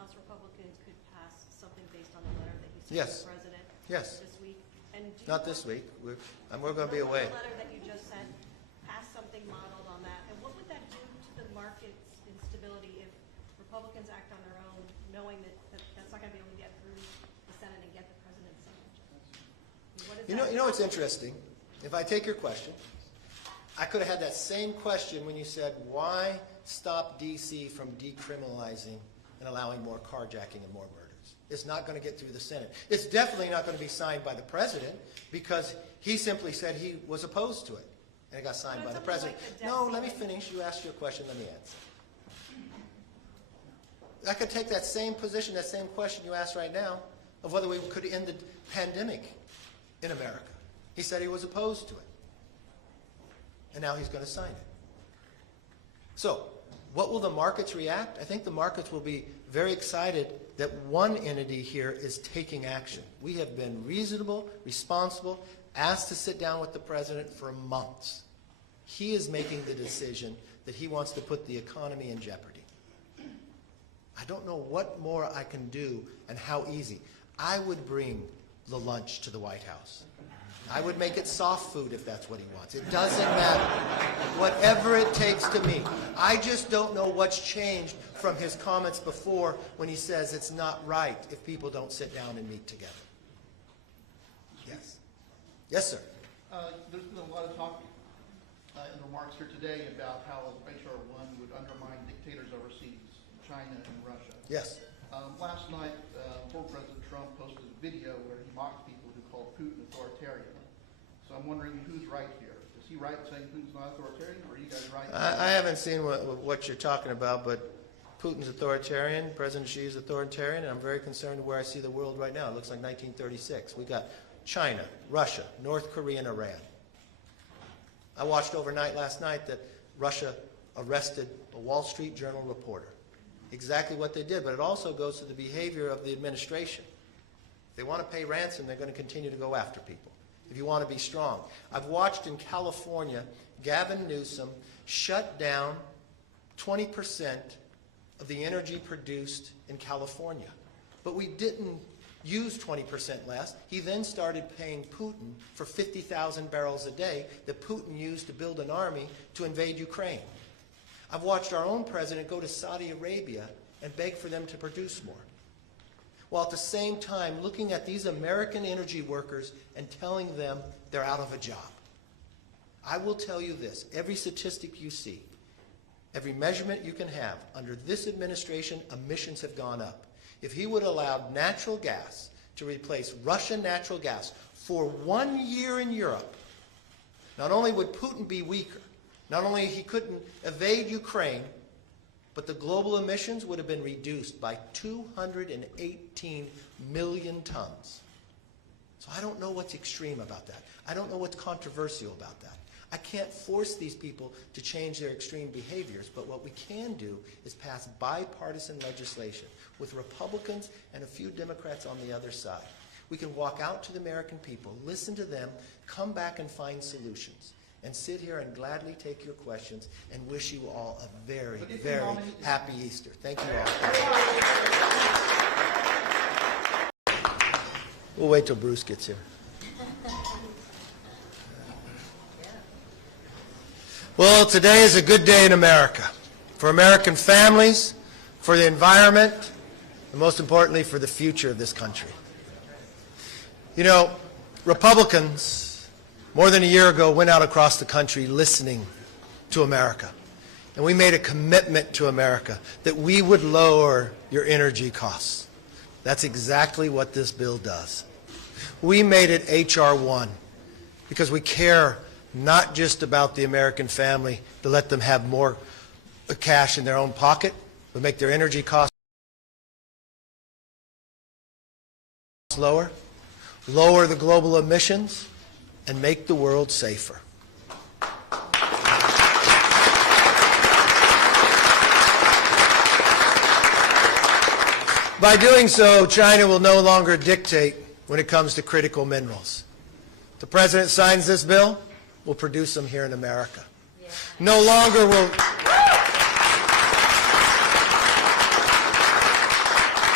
House Republicans could pass something based on the letter that you sent Yes. to the President Yes. this week? And do you Not this week. We're going to be away. The letter that you just sent, pass something modeled on that, and what would that do to the market's instability if Republicans act on their own, knowing that that's not going to be able to get through the Senate and get the President's signature? You know what's interesting? If I take your question, I could have had that same question when you said, why stop D.C. from decriminalizing and allowing more carjacking and more murders? It's not going to get through the Senate. It's definitely not going to be signed by the President because he simply said he was opposed to it. And it got signed by the President. No, let me finish. You asked your question. Let me answer. I could take that same position, that same question you asked right now, of whether we could end the pandemic in America. He said he was opposed to it. And now he's going to sign it. So, what will the markets react? I think the markets will be very excited that one entity here is taking action. We have been reasonable, responsible, asked to sit down with the President for months. He is making the decision that he wants to put the economy in jeopardy. I don't know what more I can do and how easy. I would bring the lunch to the White House. I would make it soft food if that's what he wants. It doesn't matter. Whatever it takes to meet. I just don't know what's changed from his comments before when he says it's not right if people don't sit down and meet together. Yes. Yes, sir. There's been a lot of talk in remarks here today about how H.R. 1 would undermine dictators overseas, China and Russia. Yes. Last night, former President Trump posted a video where he mocked people who called Putin authoritarian. So I'm wondering who's right here. Is he right saying Putin's not authoritarian, or are you guys right? I haven't seen what you're talking about, but Putin's authoritarian, President Xi is authoritarian, and I'm very concerned where I see the world right now. It looks like 1936. We got China, Russia, North Korea, and Iran. I watched overnight last night that Russia arrested a Wall Street Journal reporter. Exactly what they did, but it also goes to the behavior of the administration. If they want to pay ransom, they're going to continue to go after people. If you want to be strong. I've watched in California, Gavin Newsom shut down 20% of the energy produced in California. But we didn't use 20% less. He then started paying Putin for 50,000 barrels a day that Putin used to build an army to invade Ukraine. I've watched our own president go to Saudi Arabia and beg for them to produce more, while at the same time looking at these American energy workers and telling them they're out of a job. I will tell you this, every statistic you see, every measurement you can have, under this administration, emissions have gone up. If he would allow natural gas to replace Russian natural gas for 1 year in Europe, not only would Putin be weaker, not only he couldn't evade Ukraine, but the global emissions would have been reduced by 218 million tons. So I don't know what's extreme about that. I don't know what's controversial about that. I can't force these people to change their extreme behaviors, but what we can do is pass bipartisan legislation with Republicans and a few Democrats on the other side. We can walk out to the American people, listen to them, come back and find solutions, and sit here and gladly take your questions and wish you all a very, very happy Easter. Thank you all. We'll wait till Bruce gets here. Well, today is a good day in America, for American families, for the environment, and most importantly, for the future of this country. You know, Republicans, more than a year ago, went out across the country listening to America. And we made a commitment to America that we would lower your energy costs. That's exactly what this bill does. We made it H.R. 1 because we care not just about the American family to let them have more cash in their own pocket, but make their energy costs lower, lower the global emissions, and make the world safer. By doing so, China will no longer dictate when it comes to critical minerals. The President signs this bill, we'll produce them here in America. Yeah. No longer will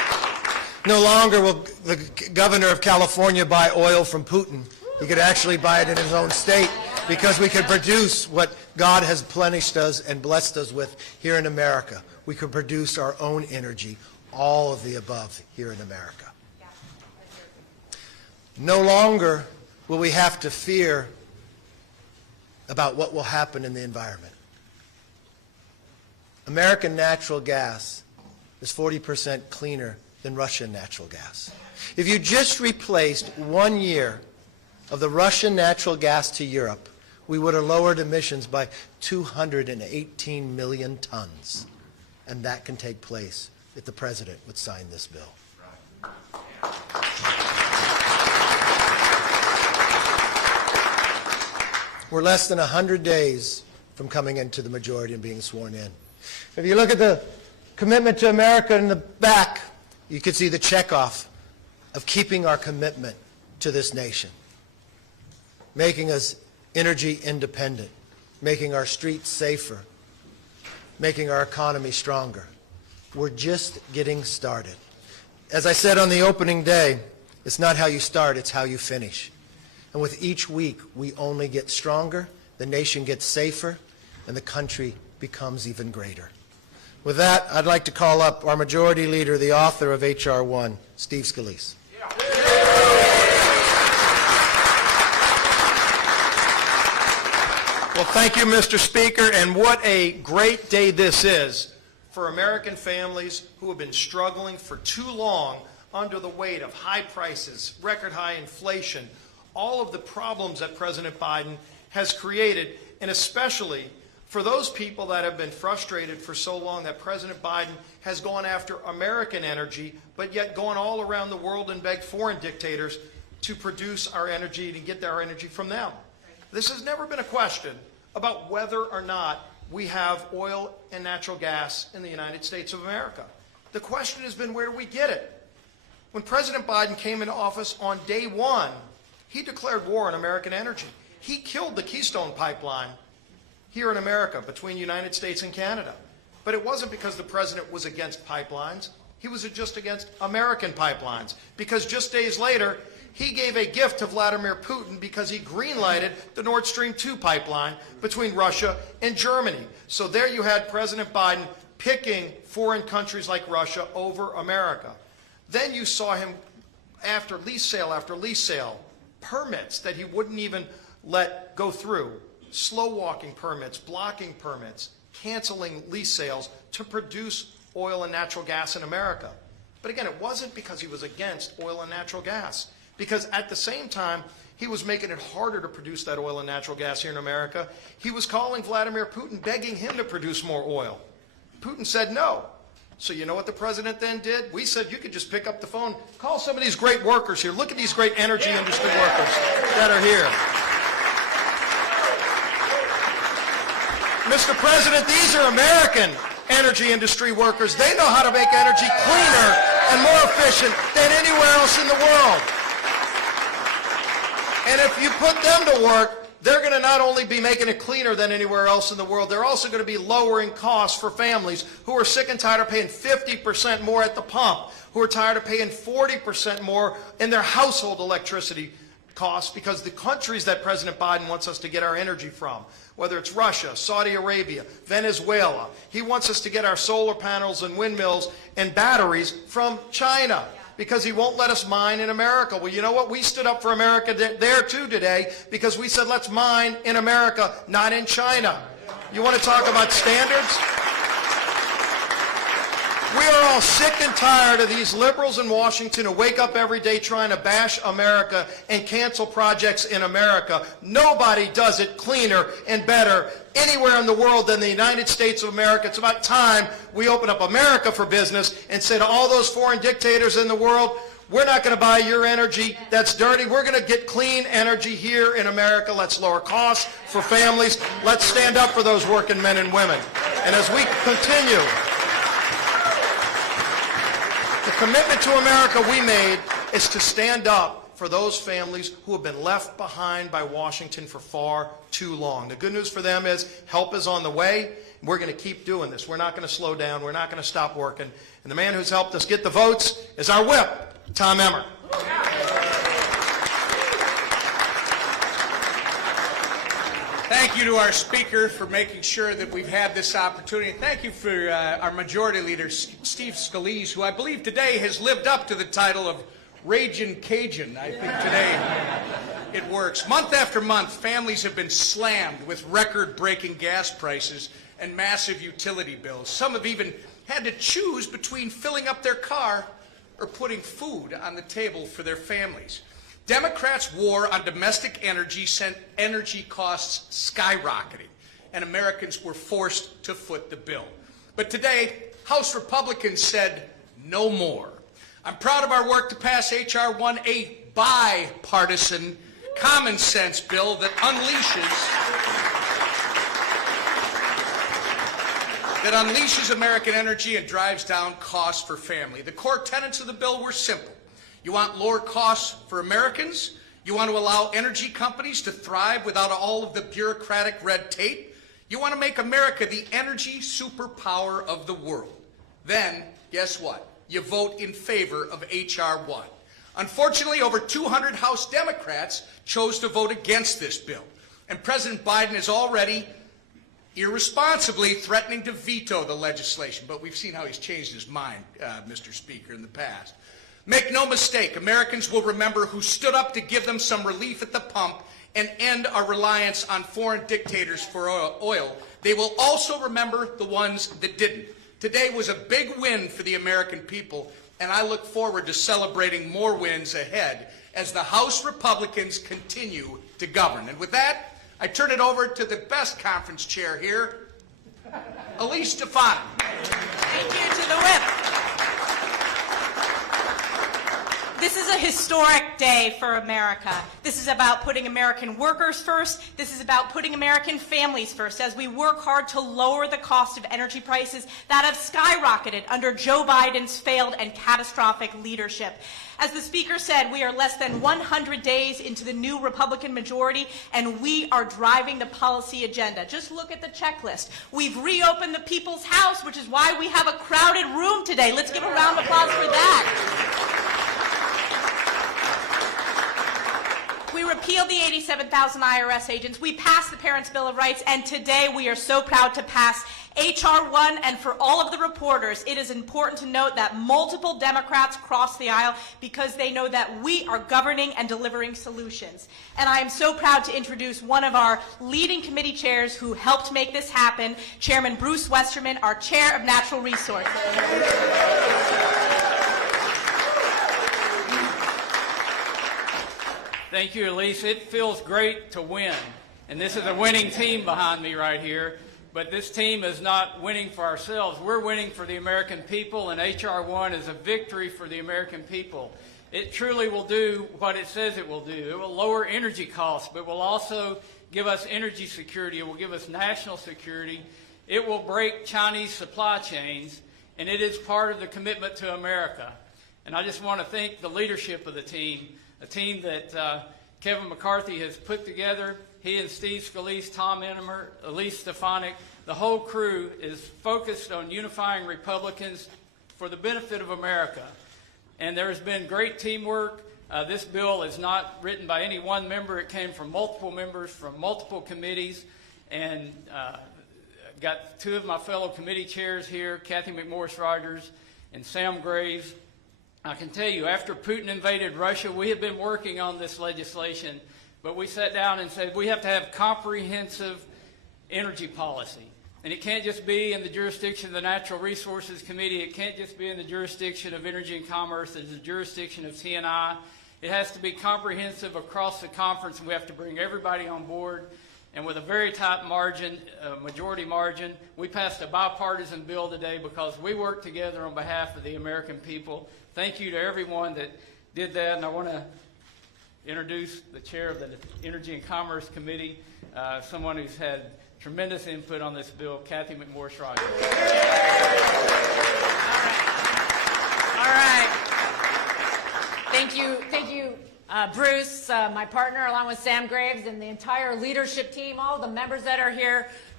No longer will the governor of California buy oil from Putin. He could actually buy it in his own state because we could produce what God has plenished us and blessed us with here in America. We could produce our own energy, all of the above here in America. No longer will we have to fear about what will happen in the environment. American natural gas is 40% cleaner than Russian natural gas. If you just replaced 1 year of the Russian natural gas to Europe, we would have lowered emissions by 218 million tons. And that can take place if the President would sign this bill. We're less than 100 days from coming into the majority and being sworn in. If you look at the commitment to America in the back, you can see the checkoff of keeping our commitment to this nation, making us energy independent, making our streets safer, making our economy stronger. We're just getting started. As I said on the opening day, it's not how you start, it's how you finish. And with each week, we only get stronger, the nation gets safer, and the country becomes even greater. With that, I'd like to call up our Majority Leader, the author of H.R. 1, Steve Scalise. Well, thank you, Mr. Speaker, and what a great day this is for American families who have been struggling for too long under the weight of high prices, record high inflation, all of the problems that President Biden has created, and especially for those people that have been frustrated for so long that President Biden has gone after American energy, but yet gone all around the world and begged foreign dictators to produce our energy and get our energy from them. This has never been a question about whether or not we have oil and natural gas in the United States of America. The question has been, where do we get it? When President Biden came into office on day one, he declared war on American energy. He killed the Keystone Pipeline here in America between the United States and Canada. But it wasn't because the president was against pipelines. He was just against American pipelines. Because just days later, he gave a gift to Vladimir Putin because he green-lighted the Nord Stream 2 pipeline between Russia and Germany. So there you had President Biden picking foreign countries like Russia over America. Then you saw him, after lease sale, permits that he wouldn't even let go through, slow-walking permits, blocking permits, canceling lease sales to produce oil and natural gas in America. But again, it wasn't because he was against oil and natural gas. Because at the same time, he was making it harder to produce that oil and natural gas here in America. He was calling Vladimir Putin, begging him to produce more oil. Putin said no. So you know what the president then did? We said you could just pick up the phone, call some of these great workers here. Look at these great energy industry workers that are here. Mr. President, these are American energy industry workers. They know how to make energy cleaner and more efficient than anywhere else in the world. And if you put them to work, they're going to not only be making it cleaner than anywhere else in the world, they're also going to be lowering costs for families who are sick and tired of paying 50% more at the pump, who are tired of paying 40% more in their household electricity costs because the countries that President Biden wants us to get our energy from, whether it's Russia, Saudi Arabia, Venezuela, he wants us to get our solar panels and windmills and batteries from China, because he won't let us mine in America. Well, you know what? We stood up for America there too today because we said let's mine in America, not in China. You want to talk about standards? We are all sick and tired of these liberals in Washington who wake up every day trying to bash America and cancel projects in America. Nobody does it cleaner and better anywhere in the world than the United States of America. It's about time we open up America for business and say to all those foreign dictators in the world, we're not going to buy your energy that's dirty. We're going to get clean energy here in America. Let's lower costs for families. Let's stand up for those working men and women. And as we continue, the commitment to America we made is to stand up for those families who have been left behind by Washington for far too long. The good news for them is help is on the way, We're going to keep doing this. We're not going to slow down. We're not going to stop working. And the man who's helped us get the votes is our whip, Tom Emmer. Thank you to our speaker for making sure that we've had this opportunity. Thank you for our Majority Leader, Steve Scalise, who I believe today has lived up to the title of Ragin' Cajun. I think today it works. Month after month, families have been slammed with record-breaking gas prices and massive utility bills. Some have even had to choose between filling up their car or putting food on the table for their families. Democrats' war on domestic energy sent energy costs skyrocketing, and Americans were forced to foot the bill. But today, House Republicans said no more. I'm proud of our work to pass H.R. 1, a bipartisan, common sense bill that unleashes American energy and drives down costs for family. The core tenets of the bill were simple. You want lower costs for Americans. You want to allow energy companies to thrive without all of the bureaucratic red tape. You want to make America the energy superpower of the world. Then, guess what? You vote in favor of H.R. 1. Unfortunately, over 200 House Democrats chose to vote against this bill. And President Biden is already irresponsibly threatening to veto the legislation. But we've seen how he's changed his mind, Mr. Speaker, in the past. Make no mistake, Americans will remember who stood up to give them some relief at the pump and end our reliance on foreign dictators for oil. They will also remember the ones that didn't. Today was a big win for the American people, and I look forward to celebrating more wins ahead as the House Republicans continue to govern. And with that, I turn it over to the best conference chair here, Elise Stefanik. Thank you to the whip. This is a historic day for America. This is about putting American workers first. This is about putting American families first as we work hard to lower the cost of energy prices that have skyrocketed under Joe Biden's failed and catastrophic leadership. As the Speaker said, we are less than 100 days into the new Republican majority, and we are driving the policy agenda. Just look at the checklist. We've reopened the People's House, which is why we have a crowded room today. Let's give a round of applause for that. We repealed the 87,000 IRS agents. We passed the Parents' Bill of Rights, and today we are so proud to pass H.R. 1. And for all of the reporters, it is important to note that multiple Democrats crossed the aisle because they know that we are governing and delivering solutions. And I am so proud to introduce one of our leading committee chairs who helped make this happen, Chairman Bruce Westerman, our Chair of Natural Resources. Thank you, Elise. It feels great to win. And this is a winning team behind me right here. But this team is not winning for ourselves. We're winning for the American people, and H.R. 1 is a victory for the American people. It truly will do what it says it will do. It will lower energy costs, but will also give us energy security. It will give us national security. It will break Chinese supply chains, and it is part of the commitment to America. And I just want to thank the leadership of the team, a team that Kevin McCarthy has put together. He and Steve Scalise, Tom Emmer, Elise Stefanik, the whole crew is focused on unifying Republicans for the benefit of America. And there has been great teamwork. This bill is not written by any one member. It came from multiple members from multiple committees. And got two of my fellow committee chairs here, Kathy McMorris Rogers and Sam Graves. I can tell you, after Putin invaded Russia, we have been working on this legislation, but we sat down and said we have to have comprehensive energy policy. And it can't just be in the jurisdiction of the Natural Resources Committee. It can't just be in the jurisdiction of Energy and Commerce. It's the jurisdiction of T&I. It has to be comprehensive across the conference, and we have to bring everybody on board. And with a very tight margin, majority margin, we passed a bipartisan bill today because we worked together on behalf of the American people. Thank you to everyone that did that, and I want to introduce the chair of the Energy and Commerce Committee, someone who's had tremendous input on this bill, Kathy McMorris Rogers. All right. Thank you, Bruce, my partner, along with Sam Graves and the entire leadership team, all the members that are here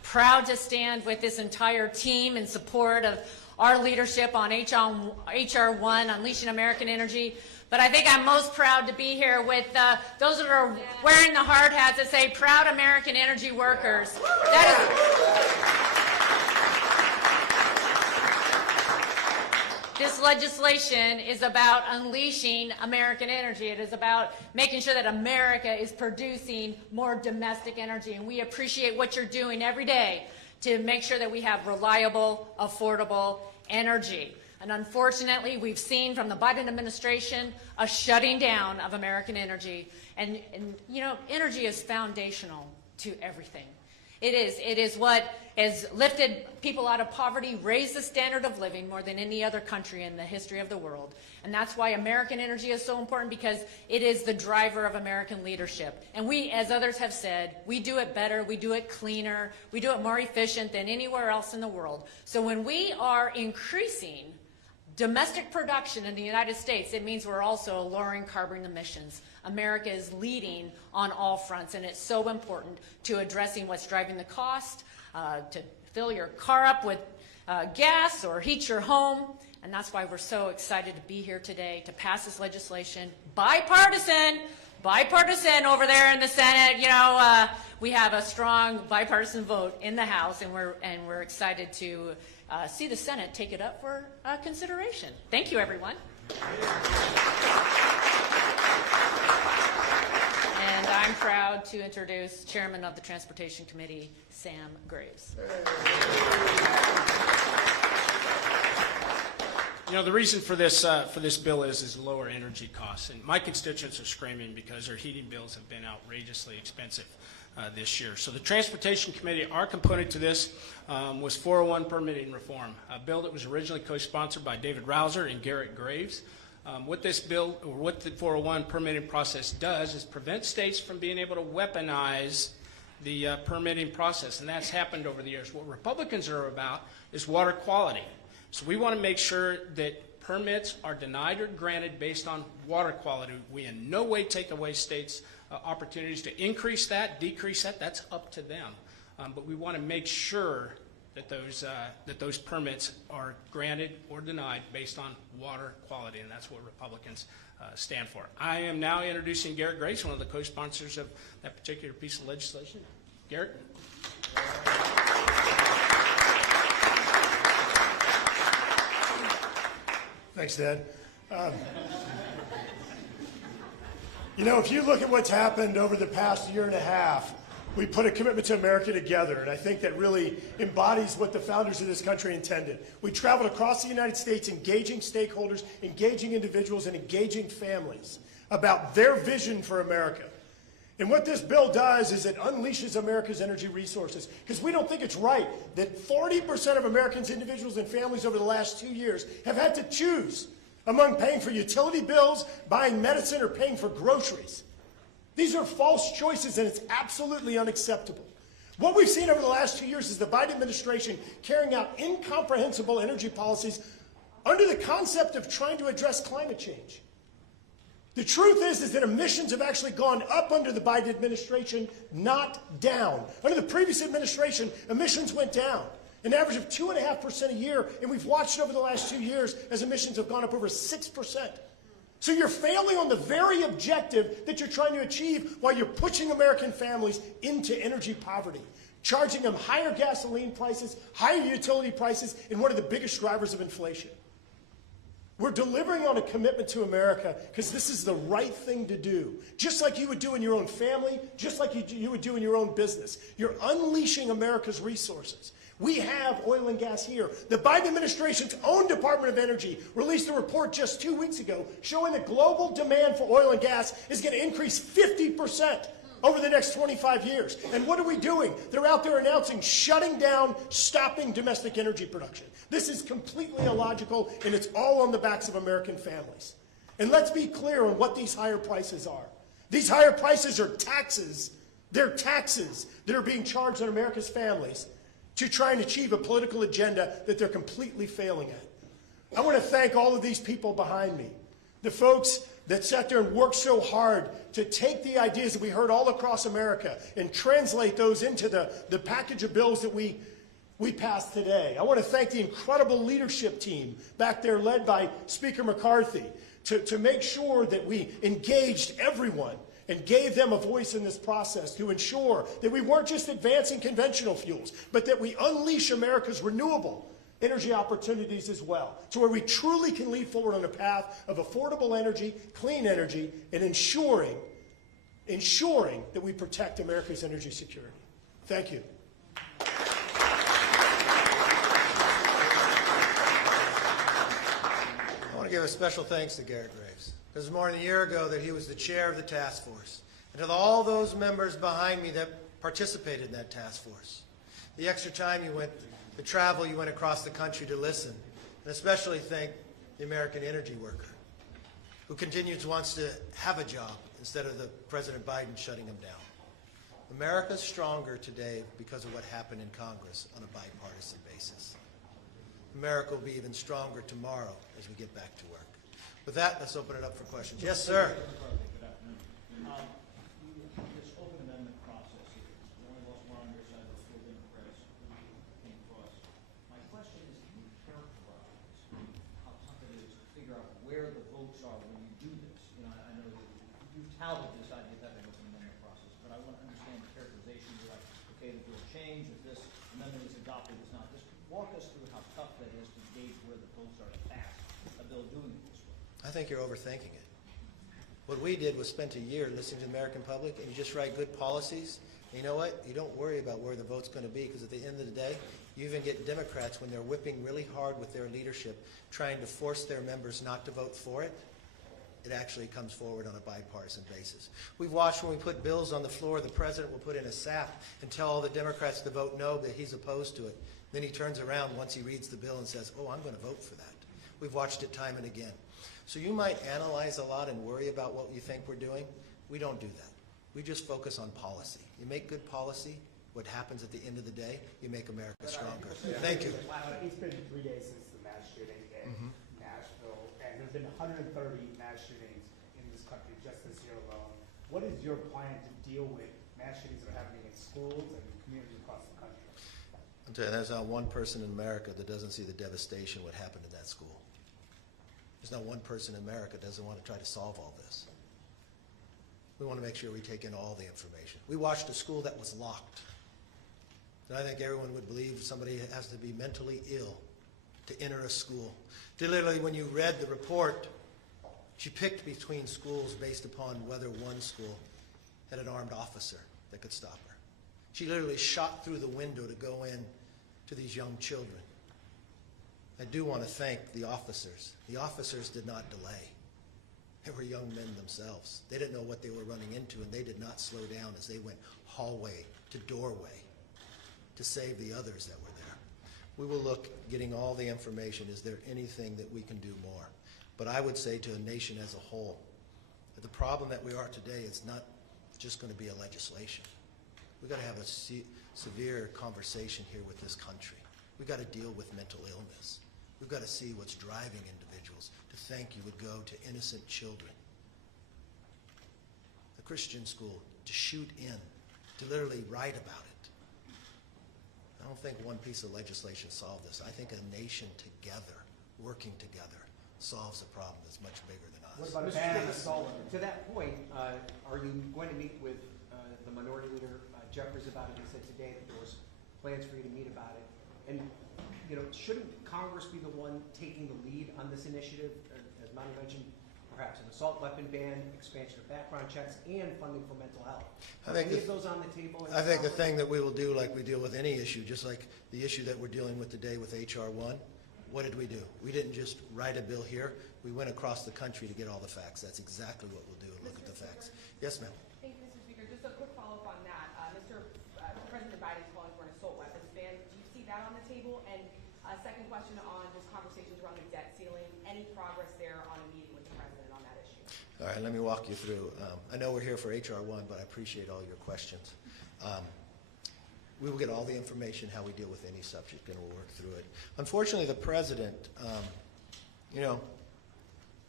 proud to stand with this entire team in support of our leadership on HR 1, Unleashing American Energy. But I think I'm most proud to be here with those that are wearing the hard hats that say Proud American Energy Workers. This legislation is about unleashing American energy. It is about making sure that America is producing more domestic energy. And we appreciate what you're doing every day to make sure that we have reliable, affordable energy. And unfortunately, we've seen from the Biden administration a shutting down of American energy. And you know, energy is foundational to everything. It is what has lifted people out of poverty, raised the standard of living more than any other country in the history of the world. And that's why American energy is so important, because it is the driver of American leadership. And we, as others have said, we do it better, we do it cleaner, we do it more efficient than anywhere else in the world. So when we are increasing domestic production in the United States, it means we're also lowering carbon emissions. America is leading on all fronts, and it's so important to addressing what's driving the cost, to fill your car up with gas or heat your home. And that's why we're so excited to be here today to pass this legislation. Bipartisan over there in the Senate. You know, we have a strong bipartisan vote in the House, and we're excited to see the Senate take it up for consideration. Thank you, everyone. And I'm proud to introduce Chairman of the Transportation Committee, Sam Graves. You know, the reason for this bill is lower energy costs. And my constituents are screaming because their heating bills have been outrageously expensive this year. So the Transportation Committee, our component to this was 401 permitting reform, a bill that was originally co-sponsored by David Rouser and Garrett Graves. What this bill, or what the 401 permitting process does, is prevent states from being able to weaponize the permitting process, and that's happened over the years. What Republicans are about is water quality. So we want to make sure that permits are denied or granted based on water quality. We in no way take away states' opportunities to increase that, decrease that. That's up to them. But we want to make sure that those permits are granted or denied based on water quality, and that's what Republicans stand for. I am now introducing Garrett Graves, one of the co-sponsors of that particular piece of legislation. Garrett. Thanks, Dad. You know, if you look at what's happened over the past year and a half, we put a commitment to America together, and I think that really embodies what the founders of this country intended. We traveled across the United States engaging stakeholders, engaging individuals, and engaging families about their vision for America. And what this bill does is it unleashes America's energy resources, because we don't think it's right that 40% of Americans, individuals, and families over the last 2 years have had to choose among paying for utility bills, buying medicine, or paying for groceries. These are false choices, and it's absolutely unacceptable. What we've seen over the last 2 years is the Biden administration carrying out incomprehensible energy policies under the concept of trying to address climate change. The truth is that emissions have actually gone up under the Biden administration, not down. Under the previous administration, emissions went down, an average of 2.5% a year, and we've watched over the last 2 years as emissions have gone up over 6%. So you're failing on the very objective that you're trying to achieve while you're pushing American families into energy poverty, charging them higher gasoline prices, higher utility prices, and one of the biggest drivers of inflation. We're delivering on a commitment to America because this is the right thing to do. Just like you would do in your own family, just like you would do in your own business. You're unleashing America's resources. We have oil and gas here. The Biden administration's own Department of Energy released a report just 2 weeks ago showing that global demand for oil and gas is going to increase 50% over the next 25 years. And what are we doing? They're out there announcing shutting down, stopping domestic energy production. This is completely illogical, and it's all on the backs of American families. And let's be clear on what these higher prices are. These higher prices are taxes. They're taxes that are being charged on America's families to try and achieve a political agenda that they're completely failing at. I want to thank all of these people behind me, the folks that sat there and worked so hard to take the ideas that we heard all across America and translate those into the package of bills that we passed today. I want to thank the incredible leadership team back there led by Speaker McCarthy to make sure that we engaged everyone and gave them a voice in this process to ensure that we weren't just advancing conventional fuels, but that we unleash America's renewable energy opportunities as well, to where we truly can lead forward on a path of affordable energy, clean energy, and ensuring that we protect America's energy security. Thank you. I want to give a special thanks to Garrett Graves, because more than a year ago that he was the chair of the task force, and to all those members behind me that participated in that task force. The extra time you went, the travel you went across the country to listen, and especially thank the American energy worker, who wants to have a job instead of the President Biden shutting him down. America's stronger today because of what happened in Congress on a bipartisan basis. America will be even stronger tomorrow as we get back to work. With that, let's open it up for questions. Yes, sir. Good afternoon. This open amendment process here, one of those more on your side of the school Democrats came across. My question is, can you characterize how tough it is to figure out where the votes are when you do this? You know, I know that you've touted this idea of having an open amendment process, but I want to understand the characterization. You're like, okay, if there's change, if this amendment is adopted, it's not. Just walk us through how tough that is to gauge where the votes are to pass a bill doing it this way. I think you're overthinking it. What we did was spent a year listening to the American public, and you just write good policies. And you know what? You don't worry about where the vote's going to be, because at the end of the day, you even get Democrats, when they're whipping really hard with their leadership, trying to force their members not to vote for it, it actually comes forward on a bipartisan basis. We've watched when we put bills on the floor, the president will put in a sap and tell all the Democrats to vote no, but he's opposed to it. Then he turns around once he reads the bill and says, oh, I'm going to vote for that. We've watched it time and again. So you might analyze a lot and worry about what you think we're doing. We don't do that. We just focus on policy. You make good policy, what happens at the end of the day, you make America stronger. Thank you. It's been 3 days since the mass shooting in Nashville, and there have been 130 mass shootings in this country just this year alone. What is your plan to deal with mass shootings that are happening in schools and communities across the country? I'll tell you, there's not one person in America that doesn't see the devastation what happened in that school. There's not one person in America that doesn't want to try to solve all this. We want to make sure we take in all the information. We watched a school that was locked. And I think everyone would believe somebody has to be mentally ill to enter a school. Literally, when you read the report, she picked between schools based upon whether one school had an armed officer that could stop her. She literally shot through the window to go in to these young children. I do want to thank the officers. The officers did not delay. They were young men themselves. They didn't know what they were running into, and they did not slow down as they went hallway to doorway to save the others that were there. We will look, getting all the information. Is there anything that we can do more? But I would say to a nation as a whole, that the problem that we are today is not just going to be a legislation. We've got to have a severe conversation here with this country. We've got to deal with mental illness. We've got to see what's driving individuals to think you would go to innocent children, a Christian school, to shoot in, to literally write about it. I don't think one piece of legislation solved this. I think a nation together, working together, solves a problem that's much bigger than us. What about a ban on assault? To that point, are you going to meet with the Minority Leader Jeffers about it? He said today that there was plans for you to meet about it. And you know, shouldn't Congress be the one taking the lead on this initiative? As Monty mentioned, perhaps an assault weapon ban, expansion of background checks, and funding for mental health. Are any of those on the table? I think the thing that we will do, like we deal with any issue, just like the issue that we're dealing with today with H.R. 1, what did we do? We didn't just write a bill here. We went across the country to get all the facts. That's exactly what we'll do, look at the facts. Yes, ma'am. Thank you, Mr. Speaker. Just a quick follow-up on that. President Biden's calling for an assault weapons ban. Do you see that on the table? And second question on just conversations around the debt ceiling. Any progress there on a meeting with the president on that issue? All right, let me walk you through. I know we're here for H.R. 1, but I appreciate all your questions. We will get all the information how we deal with any subject, and we'll work through it. Unfortunately, the president, you know,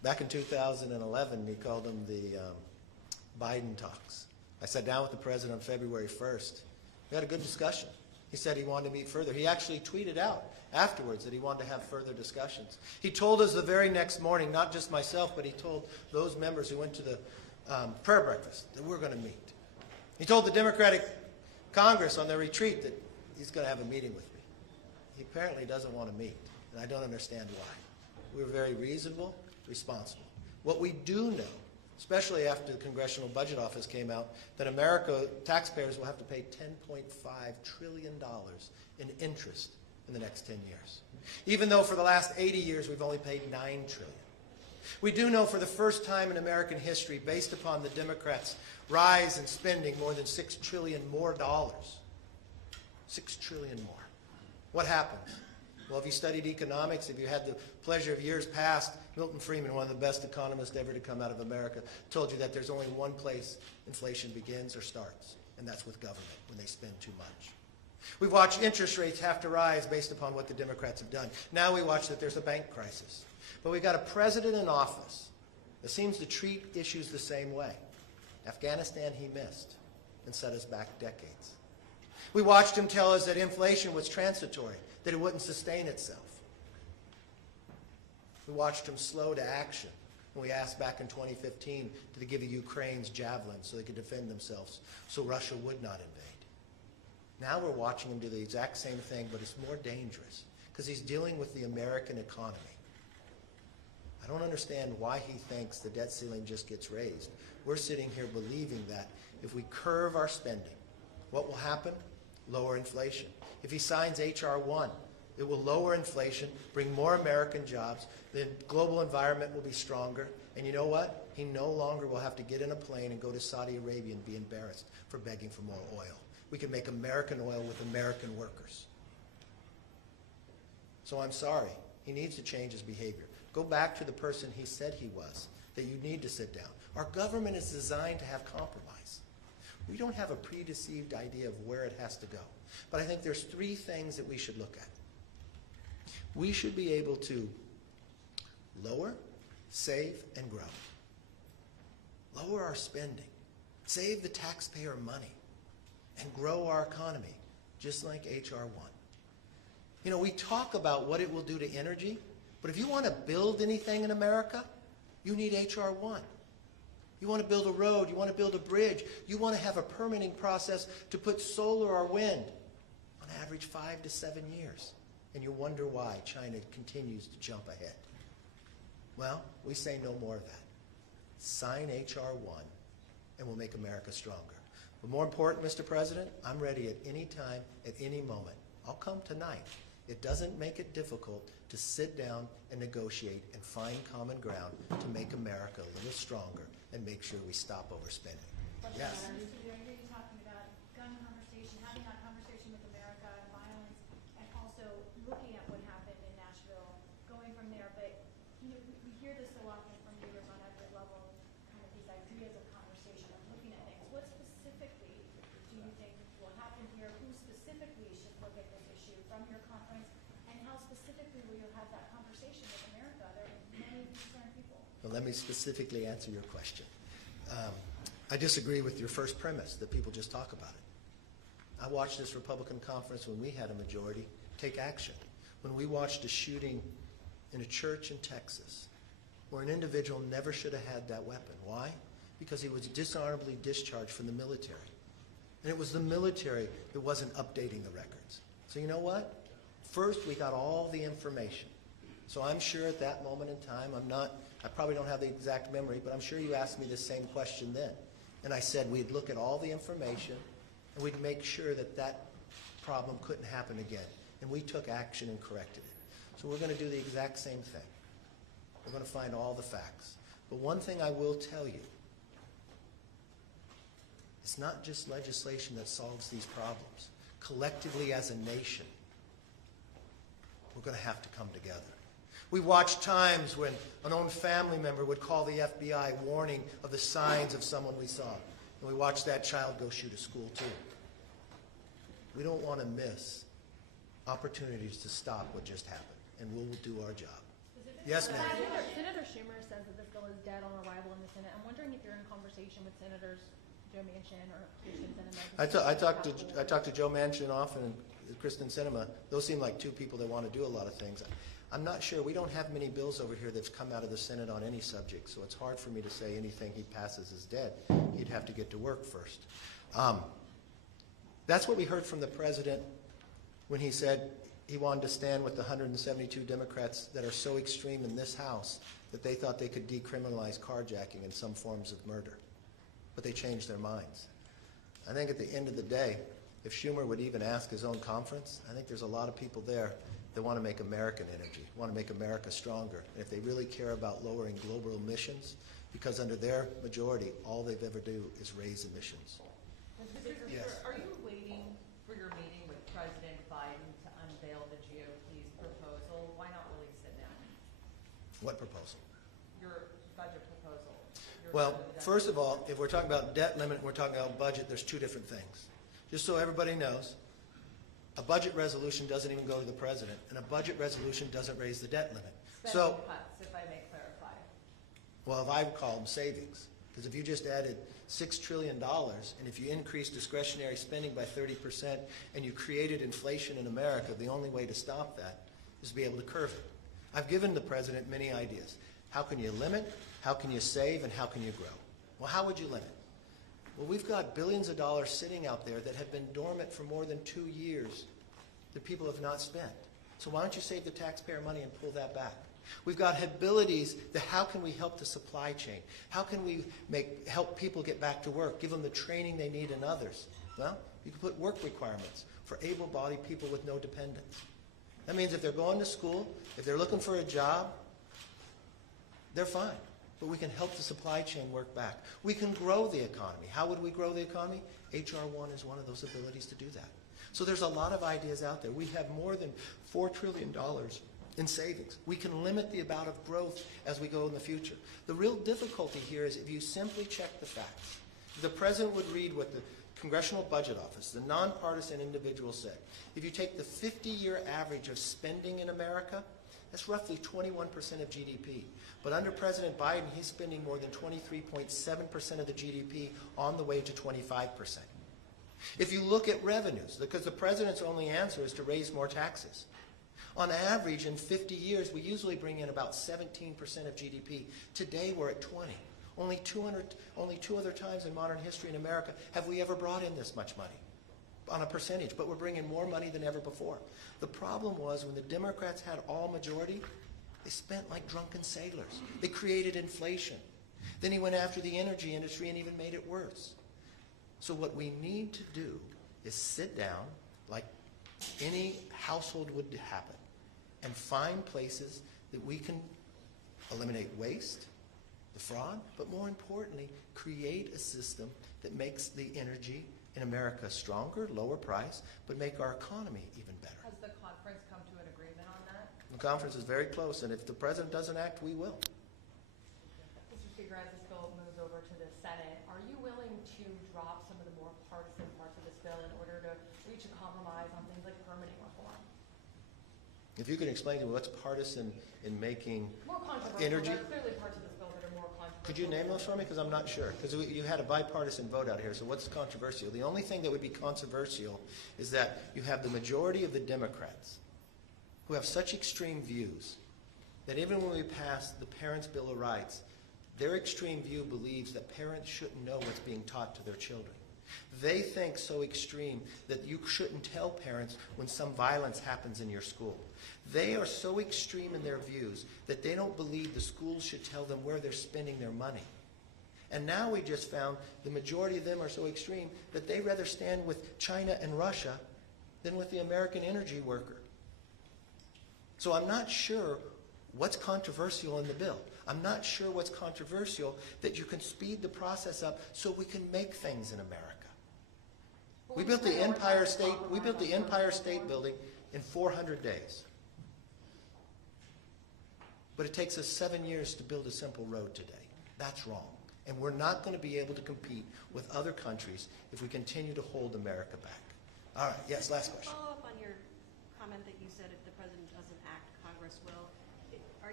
Back in 2011, he called them the Biden talks. I sat down with the president on February 1st. We had a good discussion. He said he wanted to meet further. He actually tweeted out afterwards that he wanted to have further discussions. He told us the very next morning, not just myself, but he told those members who went to the prayer breakfast that we're going to meet. He told the Democratic Congress on their retreat that he's going to have a meeting with me. He apparently doesn't want to meet, and I don't understand why. We're very reasonable, responsible. What we do know, especially after the Congressional Budget Office came out, that America, taxpayers will have to pay $10.5 trillion in interest in the next 10 years. Even though for the last 80 years we've only paid $9 trillion. We do know for the first time in American history, based upon the Democrats' rise in spending more than $6 trillion more dollars. $6 trillion more. What happens? Well, if you studied economics, if you had the pleasure of years past, Milton Friedman, one of the best economists ever to come out of America, told you that there's only one place inflation begins or starts, and that's with government, when they spend too much. We've watched interest rates have to rise based upon what the Democrats have done. Now we watch that there's a bank crisis. But we've got a president in office that seems to treat issues the same way. Afghanistan he missed and set us back decades. We watched him tell us that inflation was transitory, that it wouldn't sustain itself. We watched him slow to action when we asked back in 2015 to give Ukraine's javelins so they could defend themselves, so Russia would not invade. Now we're watching him do the exact same thing, but it's more dangerous because he's dealing with the American economy. I don't understand why he thinks the debt ceiling just gets raised. We're sitting here believing that if we curve our spending, what will happen? Lower inflation. If he signs H.R. 1, it will lower inflation, bring more American jobs, the global environment will be stronger, and you know what? He no longer will have to get in a plane and go to Saudi Arabia and be embarrassed for begging for more oil. We can make American oil with American workers. So I'm sorry. He needs to change his behavior. Go back to the person he said he was, that you need to sit down. Our government is designed to have compromise. We don't have a predeceived idea of where it has to go. But I think there's three things that we should look at. We should be able to lower, save, and grow. Lower our spending, save the taxpayer money, and grow our economy, just like H.R. 1. You know, we talk about what it will do to energy, but if you want to build anything in America, you need H.R. 1. You want to build a road, you want to build a bridge, you want to have a permitting process to put solar or wind, on average 5 to 7 years. And you wonder why China continues to jump ahead. Well, we say no more of that. Sign H.R. 1 and we'll make America stronger. But more important, Mr. President, I'm ready at any time, at any moment. I'll come tonight. It doesn't make it difficult to sit down and negotiate and find common ground to make America a little stronger and make sure we stop overspending. Yes? I hear you talking about gun conversation, having that conversation with America, violence, and also looking at what happened in Nashville, going from there. But you know, we hear this so often from leaders on every level, kind of these ideas of conversation and looking at things. What specifically do you think will happen here? Who specifically should look at this issue from your conference? And how specifically will you have that conversation with America? There are many concerned people. Well, let me specifically answer your question. I disagree with your first premise that people just talk about it. I watched this Republican conference when we had a majority take action. When we watched a shooting in a church in Texas where an individual never should have had that weapon. Why? Because he was dishonorably discharged from the military. And it was the military that wasn't updating the records. So you know what? First, we got all the information. So I'm sure at that moment in time, I probably don't have the exact memory, but I'm sure you asked me the same question then. And I said we'd look at all the information and we'd make sure that that problem couldn't happen again. And we took action and corrected it. So we're going to do the exact same thing. We're going to find all the facts. But one thing I will tell you, it's not just legislation that solves these problems. Collectively as a nation, we're going to have to come together. We watched times when an own family member would call the FBI warning of the signs of someone we saw. And we watched that child go shoot a school too. We don't want to miss opportunities to stop what just happened. And we'll do our job. Specifically Yes, ma'am. Senator Schumer says that this bill is dead on arrival in the Senate. I'm wondering if you're in conversation with Senators Joe Manchin or Kristen Sinema. I talked to Joe Manchin often and Kristen Sinema. Those seem like two people that want to do a lot of things. I'm not sure. We don't have many bills over here that's come out of the Senate on any subject, so it's hard for me to say anything he passes is dead. He'd have to get to work first. That's what we heard from the president when he said he wanted to stand with the 172 Democrats that are so extreme in this House that they thought they could decriminalize carjacking and some forms of murder. But they changed their minds. I think at the end of the day, if Schumer would even ask his own conference, I think there's a lot of people there that want to make American energy, want to make America stronger. And if they really care about lowering global emissions, because under their majority, all they've ever do is raise emissions. Mr. Speaker, Yes. are you waiting for your meeting with President Biden to unveil the GOP's proposal? Why not release it now? What proposal? Your budget proposal. Well, first of all, if we're talking about debt limit and we're talking about budget, there's two different things. Just so everybody knows, a budget resolution doesn't even go to the president, and a budget resolution doesn't raise the debt limit. Spending cuts, if I may clarify. Well, if I would call them savings, because if you just added $6 trillion, and if you increase discretionary spending by 30%, and you created inflation in America, the only way to stop that is to be able to curb it. I've given the president many ideas. How can you limit? How can you save? And how can you grow? Well, how would you limit? Well, we've got billions of dollars sitting out there that have been dormant for more than 2 years that people have not spent. So why don't you save the taxpayer money and pull that back? We've got abilities that how can we help the supply chain? How can we help people get back to work, give them the training they need and others? Well, you can put work requirements for able-bodied people with no dependents. That means if they're going to school, if they're looking for a job, they're fine. But we can help the supply chain work back. We can grow the economy. How would we grow the economy? H.R. 1 is one of those abilities to do that. So there's a lot of ideas out there. We have more than $4 trillion in savings. We can limit the amount of growth as we go in the future. The real difficulty here is if you simply check the facts. The president would read what the Congressional Budget Office, the nonpartisan individual, said. If you take the 50-year average of spending in America, that's roughly 21% of GDP. But under President Biden, he's spending more than 23.7% of the GDP on the way to 25%. If you look at revenues, because the president's only answer is to raise more taxes. On average, in 50 years, we usually bring in about 17% of GDP. Today, we're at 20. Only two other times in modern history in America have we ever brought in this much money on a percentage, but we're bringing more money than ever before. The problem was when the Democrats had all majority, they spent like drunken sailors. They created inflation. Then he went after the energy industry and even made it worse. So what we need to do is sit down like any household would happen and find places that we can eliminate waste, the fraud, but more importantly, create a system that makes the energy in America stronger, lower price, but make our economy even better. Has the conference come to an agreement on that? The conference is very close, and if the president doesn't act, we will. Mr. Speaker, as this bill moves over to the Senate, are you willing to drop some of the more partisan parts of this bill in order to reach a compromise on things like permitting reform? If you can explain to me what's partisan in making More controversial. energy. There are clearly parts of this bill that are more controversial. Could you name those for me? Because I'm not sure. Because you had a bipartisan vote out here, so what's controversial? The only thing that would be controversial is that you have the majority of the Democrats who have such extreme views that even when we pass the Parents' Bill of Rights, their extreme view believes that parents shouldn't know what's being taught to their children. They think so extreme that you shouldn't tell parents when some violence happens in your school. They are so extreme in their views that they don't believe the schools should tell them where they're spending their money. And now we just found the majority of them are so extreme that they rather stand with China and Russia than with the American energy worker. So I'm not sure what's controversial in the bill. I'm not sure what's controversial that you can speed the process up so we can make things in America. We built the Empire State Building in 400 days. But it takes us 7 years to build a simple road today. That's wrong. And we're not going to be able to compete with other countries if we continue to hold America back. All right, yes, last question. Follow up on your comment that you said if the president doesn't act, Congress will. Are you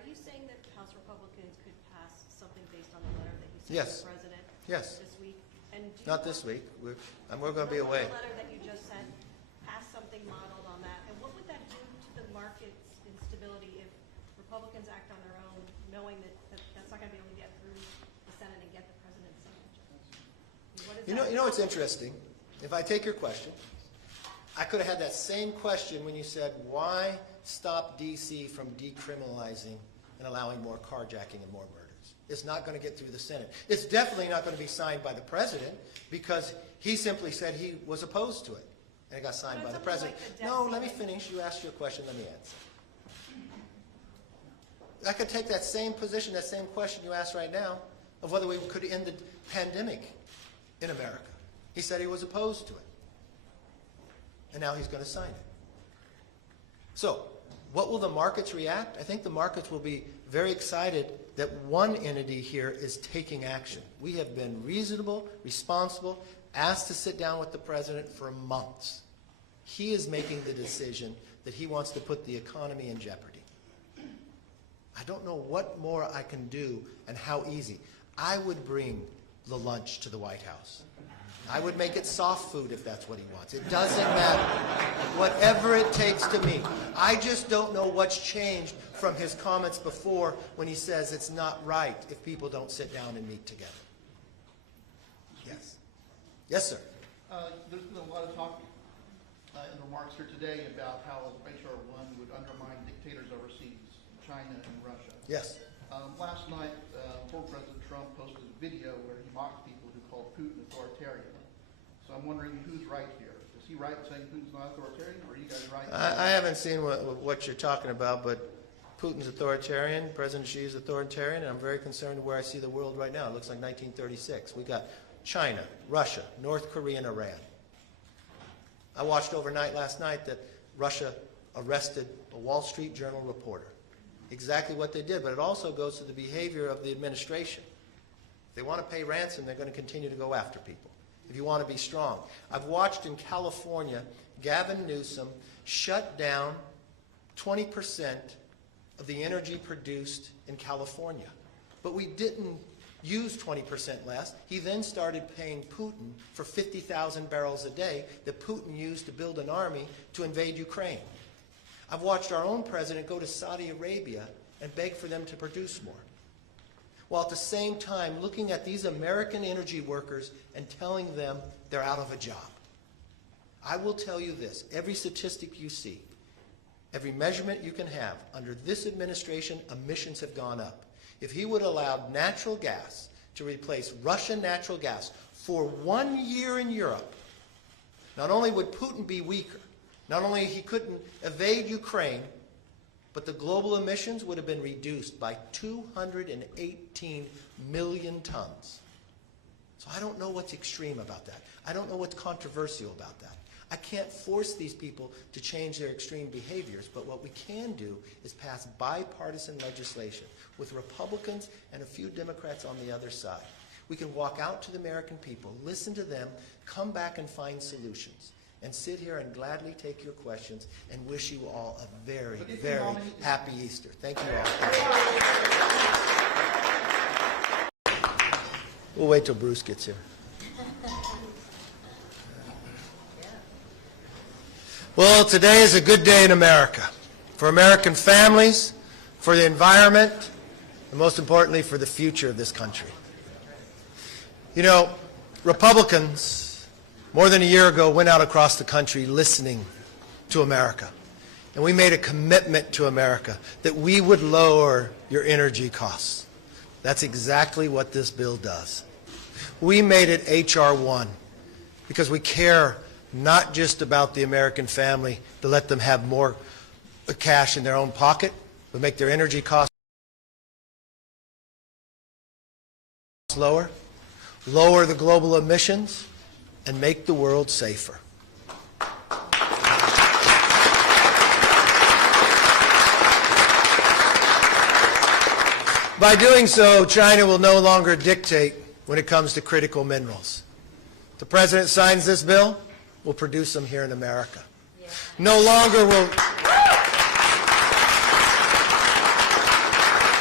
you saying that House Republicans could pass something based on the letter that you sent Yes. to the President Yes. this week? And do you Not want this week. We're going to be away. The letter that you just sent, pass something modeled on that, and what would that do to the market's instability if Republicans act on their own, knowing that that's not going to be able to get through the Senate and get the President's signature? You know what's interesting? If I take your question, I could have had that same question when you said, why stop D.C. from decriminalizing and allowing more carjacking and more murders? It's not going to get through the Senate. It's definitely not going to be signed by the President because he simply said he was opposed to it. And it got signed by the President. No, let me finish. You asked your question. Let me answer. I could take that same position, that same question you asked right now, of whether we could end the pandemic in America. He said he was opposed to it. And now he's going to sign it. So, what will the markets react? I think the markets will be very excited that one entity here is taking action. We have been reasonable, responsible, asked to sit down with the President for months. He is making the decision that he wants to put the economy in jeopardy. I don't know what more I can do and how easy. I would bring the lunch to the White House. I would make it soft food if that's what he wants. It doesn't matter. Whatever it takes to meet. I just don't know what's changed from his comments before when he says it's not right if people don't sit down and meet together. Yes. Yes, sir. There's been a lot of talk in the remarks here today about how H.R. 1 would undermine dictators overseas, China and Russia. Yes. Last night, former President Trump posted a video where he mocked people who called Putin authoritarian. So I'm wondering who's right here. Is he right in saying Putin's not authoritarian, or are you guys right? I haven't seen what you're talking about, but Putin's authoritarian, President Xi is authoritarian, and I'm very concerned where I see the world right now. It looks like 1936. We got China, Russia, North Korea, and Iran. I watched overnight last night that Russia arrested a Wall Street Journal reporter. Exactly what they did, but it also goes to the behavior of the administration. If they want to pay ransom, they're going to continue to go after people. If you want to be strong. I've watched in California, Gavin Newsom shut down 20% of the energy produced in California. But we didn't use 20% less. He then started paying Putin for 50,000 barrels a day that Putin used to build an army to invade Ukraine. I've watched our own president go to Saudi Arabia and beg for them to produce more, while at the same time looking at these American energy workers and telling them they're out of a job. I will tell you this, every statistic you see, every measurement you can have, under this administration, emissions have gone up. If he would allow natural gas to replace Russian natural gas for 1 year in Europe, not only would Putin be weaker, not only he couldn't evade Ukraine, but the global emissions would have been reduced by 218 million tons. So I don't know what's extreme about that. I don't know what's controversial about that. I can't force these people to change their extreme behaviors, but what we can do is pass bipartisan legislation with Republicans and a few Democrats on the other side. We can walk out to the American people, listen to them, come back and find solutions, and sit here and gladly take your questions and wish you all a very, very happy Easter. Thank you all. We'll wait till Bruce gets here. Well, today is a good day in America, for American families, for the environment, and most importantly, for the future of this country. You know, Republicans, more than a year ago, went out across the country listening to America. And we made a commitment to America that we would lower your energy costs. That's exactly what this bill does. We made it H.R. 1 because we care not just about the American family to let them have more cash in their own pocket, but make their energy costs lower, lower the global emissions, and make the world safer. By doing so, China will no longer dictate when it comes to critical minerals. If the President signs this bill, we'll produce them here in America. No longer will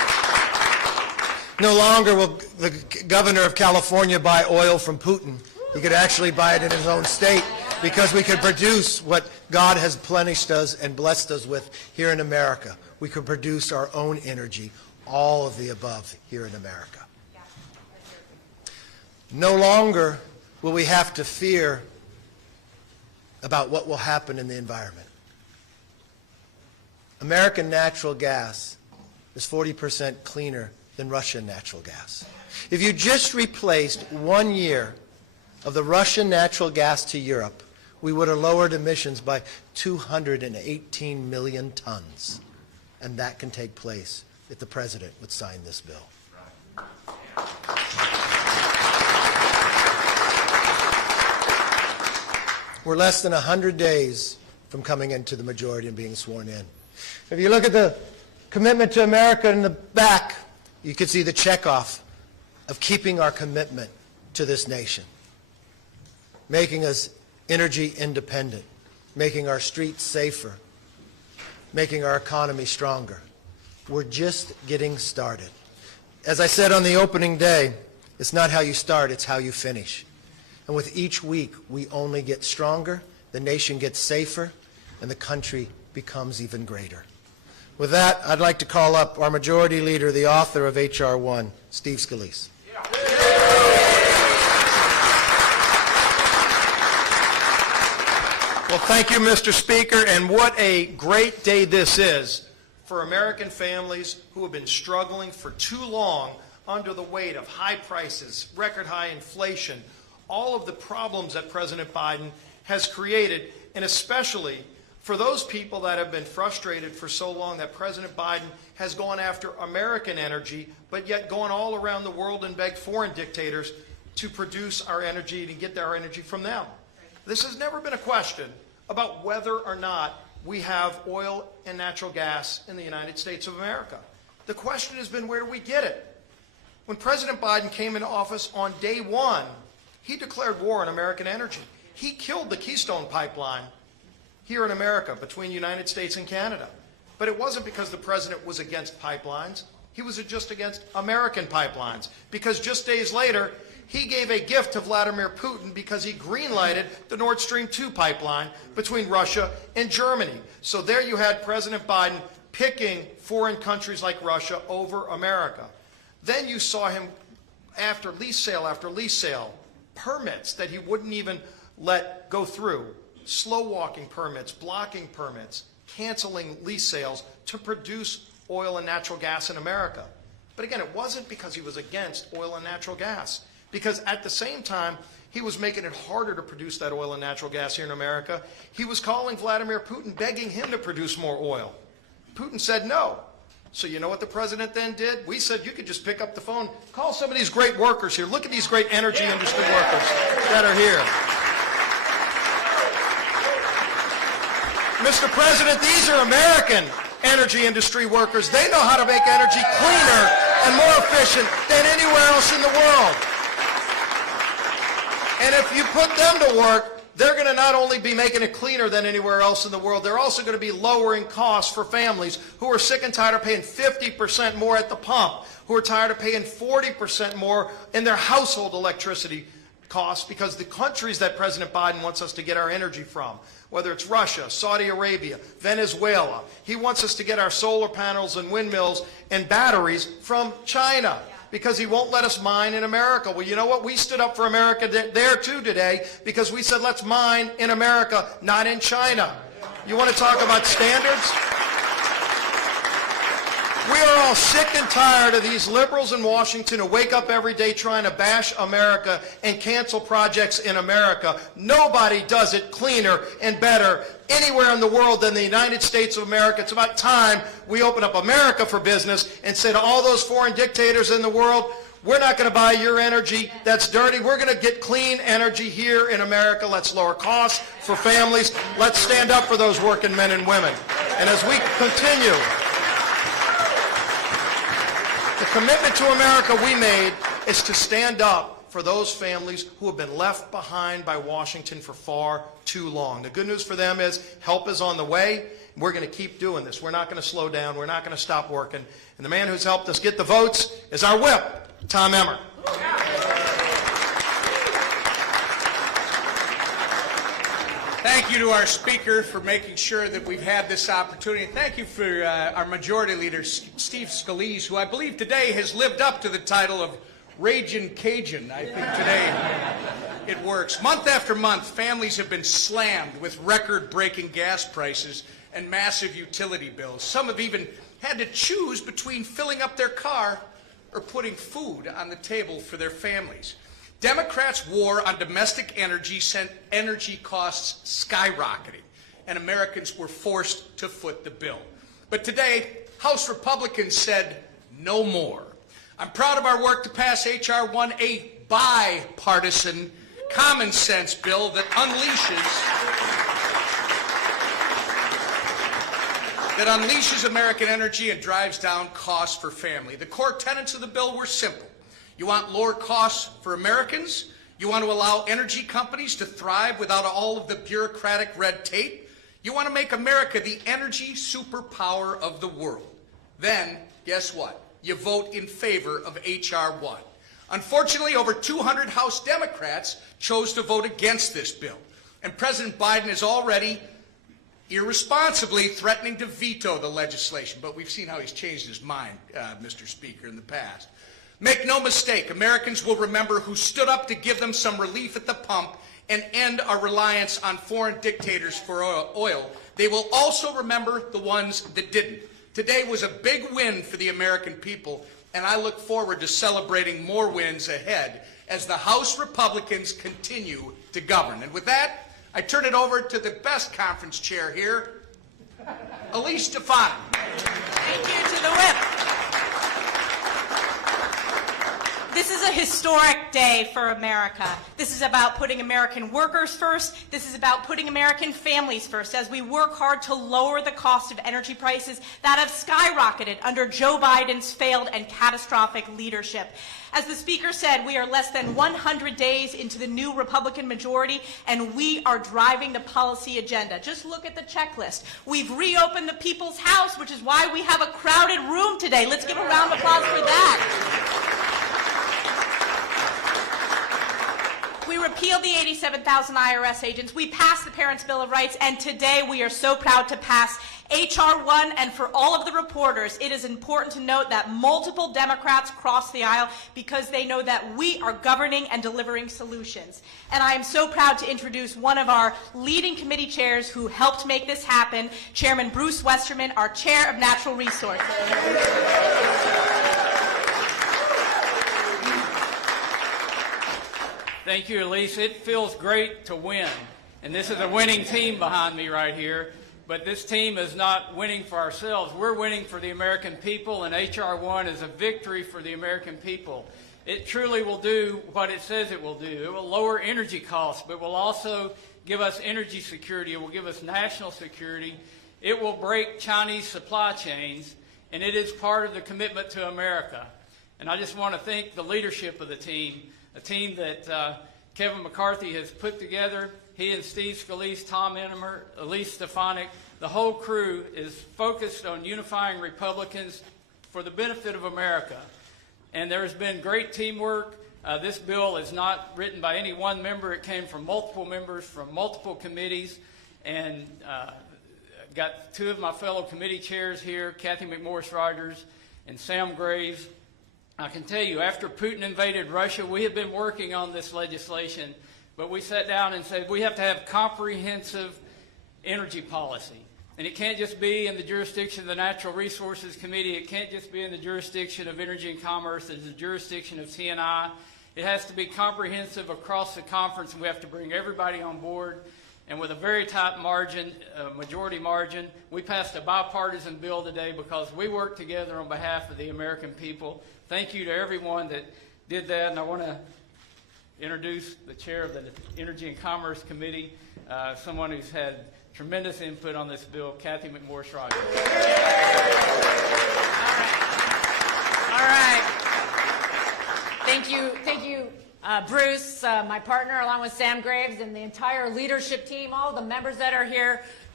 No longer will the governor of California buy oil from Putin. He could actually buy it in his own state because we could produce what God has plenished us and blessed us with here in America. We could produce our own energy, all of the above here in America. No longer will we have to fear about what will happen in the environment. American natural gas is 40% cleaner than Russian natural gas. If you just replaced 1 year of the Russian natural gas to Europe, we would have lowered emissions by 218 million tons. And that can take place if the President would sign this bill. We're less than 100 days from coming into the majority and being sworn in. If you look at the commitment to America in the back, you can see the checkoff of keeping our commitment to this nation, making us energy independent, making our streets safer, making our economy stronger. We're just getting started. As I said on the opening day, it's not how you start, it's how you finish. And with each week, we only get stronger, the nation gets safer, and the country becomes even greater. With that, I'd like to call up our Majority Leader, the author of H.R. 1, Steve Scalise. Well, thank you, Mr. Speaker, and what a great day this is for American families who have been struggling for too long under the weight of high prices, record high inflation, all of the problems that President Biden has created, and especially for those people that have been frustrated for so long that President Biden has gone after American energy, but yet gone all around the world and begged foreign dictators to produce our energy and get our energy from them. This has never been a question about whether or not we have oil and natural gas in the United States of America. The question has been, where do we get it? When President Biden came into office on day one, he declared war on American energy. He killed the Keystone Pipeline here in America between the United States and Canada. But it wasn't because the president was against pipelines. He was just against American pipelines. Because just days later, he gave a gift to Vladimir Putin because he green-lighted the Nord Stream 2 pipeline between Russia and Germany. So there you had President Biden picking foreign countries like Russia over America. Then you saw him, after lease sale, permits that he wouldn't even let go through, slow-walking permits, blocking permits, canceling lease sales to produce oil and natural gas in America. But again, it wasn't because he was against oil and natural gas, because at the same time, he was making it harder to produce that oil and natural gas here in America. He was calling Vladimir Putin, begging him to produce more oil. Putin said no. So you know what the president then did? We said you could just pick up the phone, call some of these great workers here. Look at these great energy industry workers that are here. Mr. President, these are American energy industry workers. They know how to make energy cleaner and more efficient than anywhere else in the world. And if you put them to work, they're going to not only be making it cleaner than anywhere else in the world, they're also going to be lowering costs for families who are sick and tired of paying 50% more at the pump, who are tired of paying 40% more in their household electricity costs because the countries that President Biden wants us to get our energy from, whether it's Russia, Saudi Arabia, Venezuela, he wants us to get our solar panels and windmills and batteries from China, because he won't let us mine in America. Well, you know what? We stood up for America there too today because we said let's mine in America, not in China. You want to talk about standards? We are all sick and tired of these liberals in Washington who wake up every day trying to bash America and cancel projects in America. Nobody does it cleaner and better anywhere in the world than the United States of America. It's about time we open up America for business and say to all those foreign dictators in the world, we're not going to buy your energy that's dirty. We're going to get clean energy here in America. Let's lower costs for families. Let's stand up for those working men and women. And as we continue, the commitment to America we made is to stand up for those families who have been left behind by Washington for far too long. The good news for them is help is on the way, We're going to keep doing this. We're not going to slow down. We're not going to stop working. And the man who's helped us get the votes is our whip, Tom Emmer. Thank you to our speaker for making sure that we've had this opportunity. Thank you for our Majority Leader, Steve Scalise, who I believe today has lived up to the title of Ragin' Cajun. I think today it works. Month after month, families have been slammed with record-breaking gas prices and massive utility bills. Some have even had to choose between filling up their car or putting food on the table for their families. Democrats' war on domestic energy sent energy costs skyrocketing, and Americans were forced to foot the bill. But today, House Republicans said no more. I'm proud of our work to pass H.R. 1, a bipartisan, common sense bill that unleashes American energy and drives down costs for family. The core tenets of the bill were simple. You want lower costs for Americans? You want to allow energy companies to thrive without all of the bureaucratic red tape? You want to make America the energy superpower of the world? Then, guess what? You vote in favor of H.R. 1. Unfortunately, over 200 House Democrats chose to vote against this bill. And President Biden is already irresponsibly threatening to veto the legislation. But we've seen how he's changed his mind, Mr. Speaker, in the past. Make no mistake, Americans will remember who stood up to give them some relief at the pump and end our reliance on foreign dictators for oil. They will also remember the ones that didn't. Today was a big win for the American people, and I look forward to celebrating more wins ahead as the House Republicans continue to govern. And with that, I turn it over to the best conference chair here, Elise Stefanik. Thank you to the whip. This is a historic day for America. This is about putting American workers first. This is about putting American families first as we work hard to lower the cost of energy prices that have skyrocketed under Joe Biden's failed and catastrophic leadership. As the Speaker said, we are less than 100 days into the new Republican majority, and we are driving the policy agenda. Just look at the checklist. We've reopened the People's House, which is why we have a crowded room today. Let's give a round of applause for that. We repealed the 87,000 IRS agents. We passed the Parents' Bill of Rights, and today we are so proud to pass H.R. 1. And for all of the reporters, it is important to note that multiple Democrats crossed the aisle because they know that we are governing and delivering solutions. And I am so proud to introduce one of our leading committee chairs who helped make this happen, Chairman Bruce Westerman, our Chair of Natural Resources. Thank you, Elise. It feels great to win. And this is a winning team behind me right here. But this team is not winning for ourselves. We're winning for the American people, and H.R. 1 is a victory for the American people. It truly will do what it says it will do. It will lower energy costs, but will also give us energy security. It will give us national security. It will break Chinese supply chains, and it is part of the commitment to America. And I just want to thank the leadership of the team, a team that Kevin McCarthy has put together. He and Steve Scalise, Tom Emmer, Elise Stefanik, the whole crew is focused on unifying Republicans for the benefit of America. And there has been great teamwork. This bill is not written by any one member. It came from multiple members from multiple committees. And got two of my fellow committee chairs here, Kathy McMorris-Rogers and Sam Graves. I can tell you, after Putin invaded Russia, we have been working on this legislation, but we sat down and said we have to have comprehensive energy policy. And it can't just be in the jurisdiction of the Natural Resources Committee. It can't just be in the jurisdiction of Energy and Commerce. It's the jurisdiction of T&I. It has to be comprehensive across the conference, and we have to bring everybody on board. And with a very tight margin, majority margin, we passed a bipartisan bill today because we worked together on behalf of the American people. Thank you to everyone that did that, and I want to introduce the chair of the Energy and Commerce Committee, someone who's had tremendous input on this bill, Kathy McMorris-Rogers. All right. Thank you, Bruce, my partner, along with Sam Graves and the entire leadership team, all the members that are here.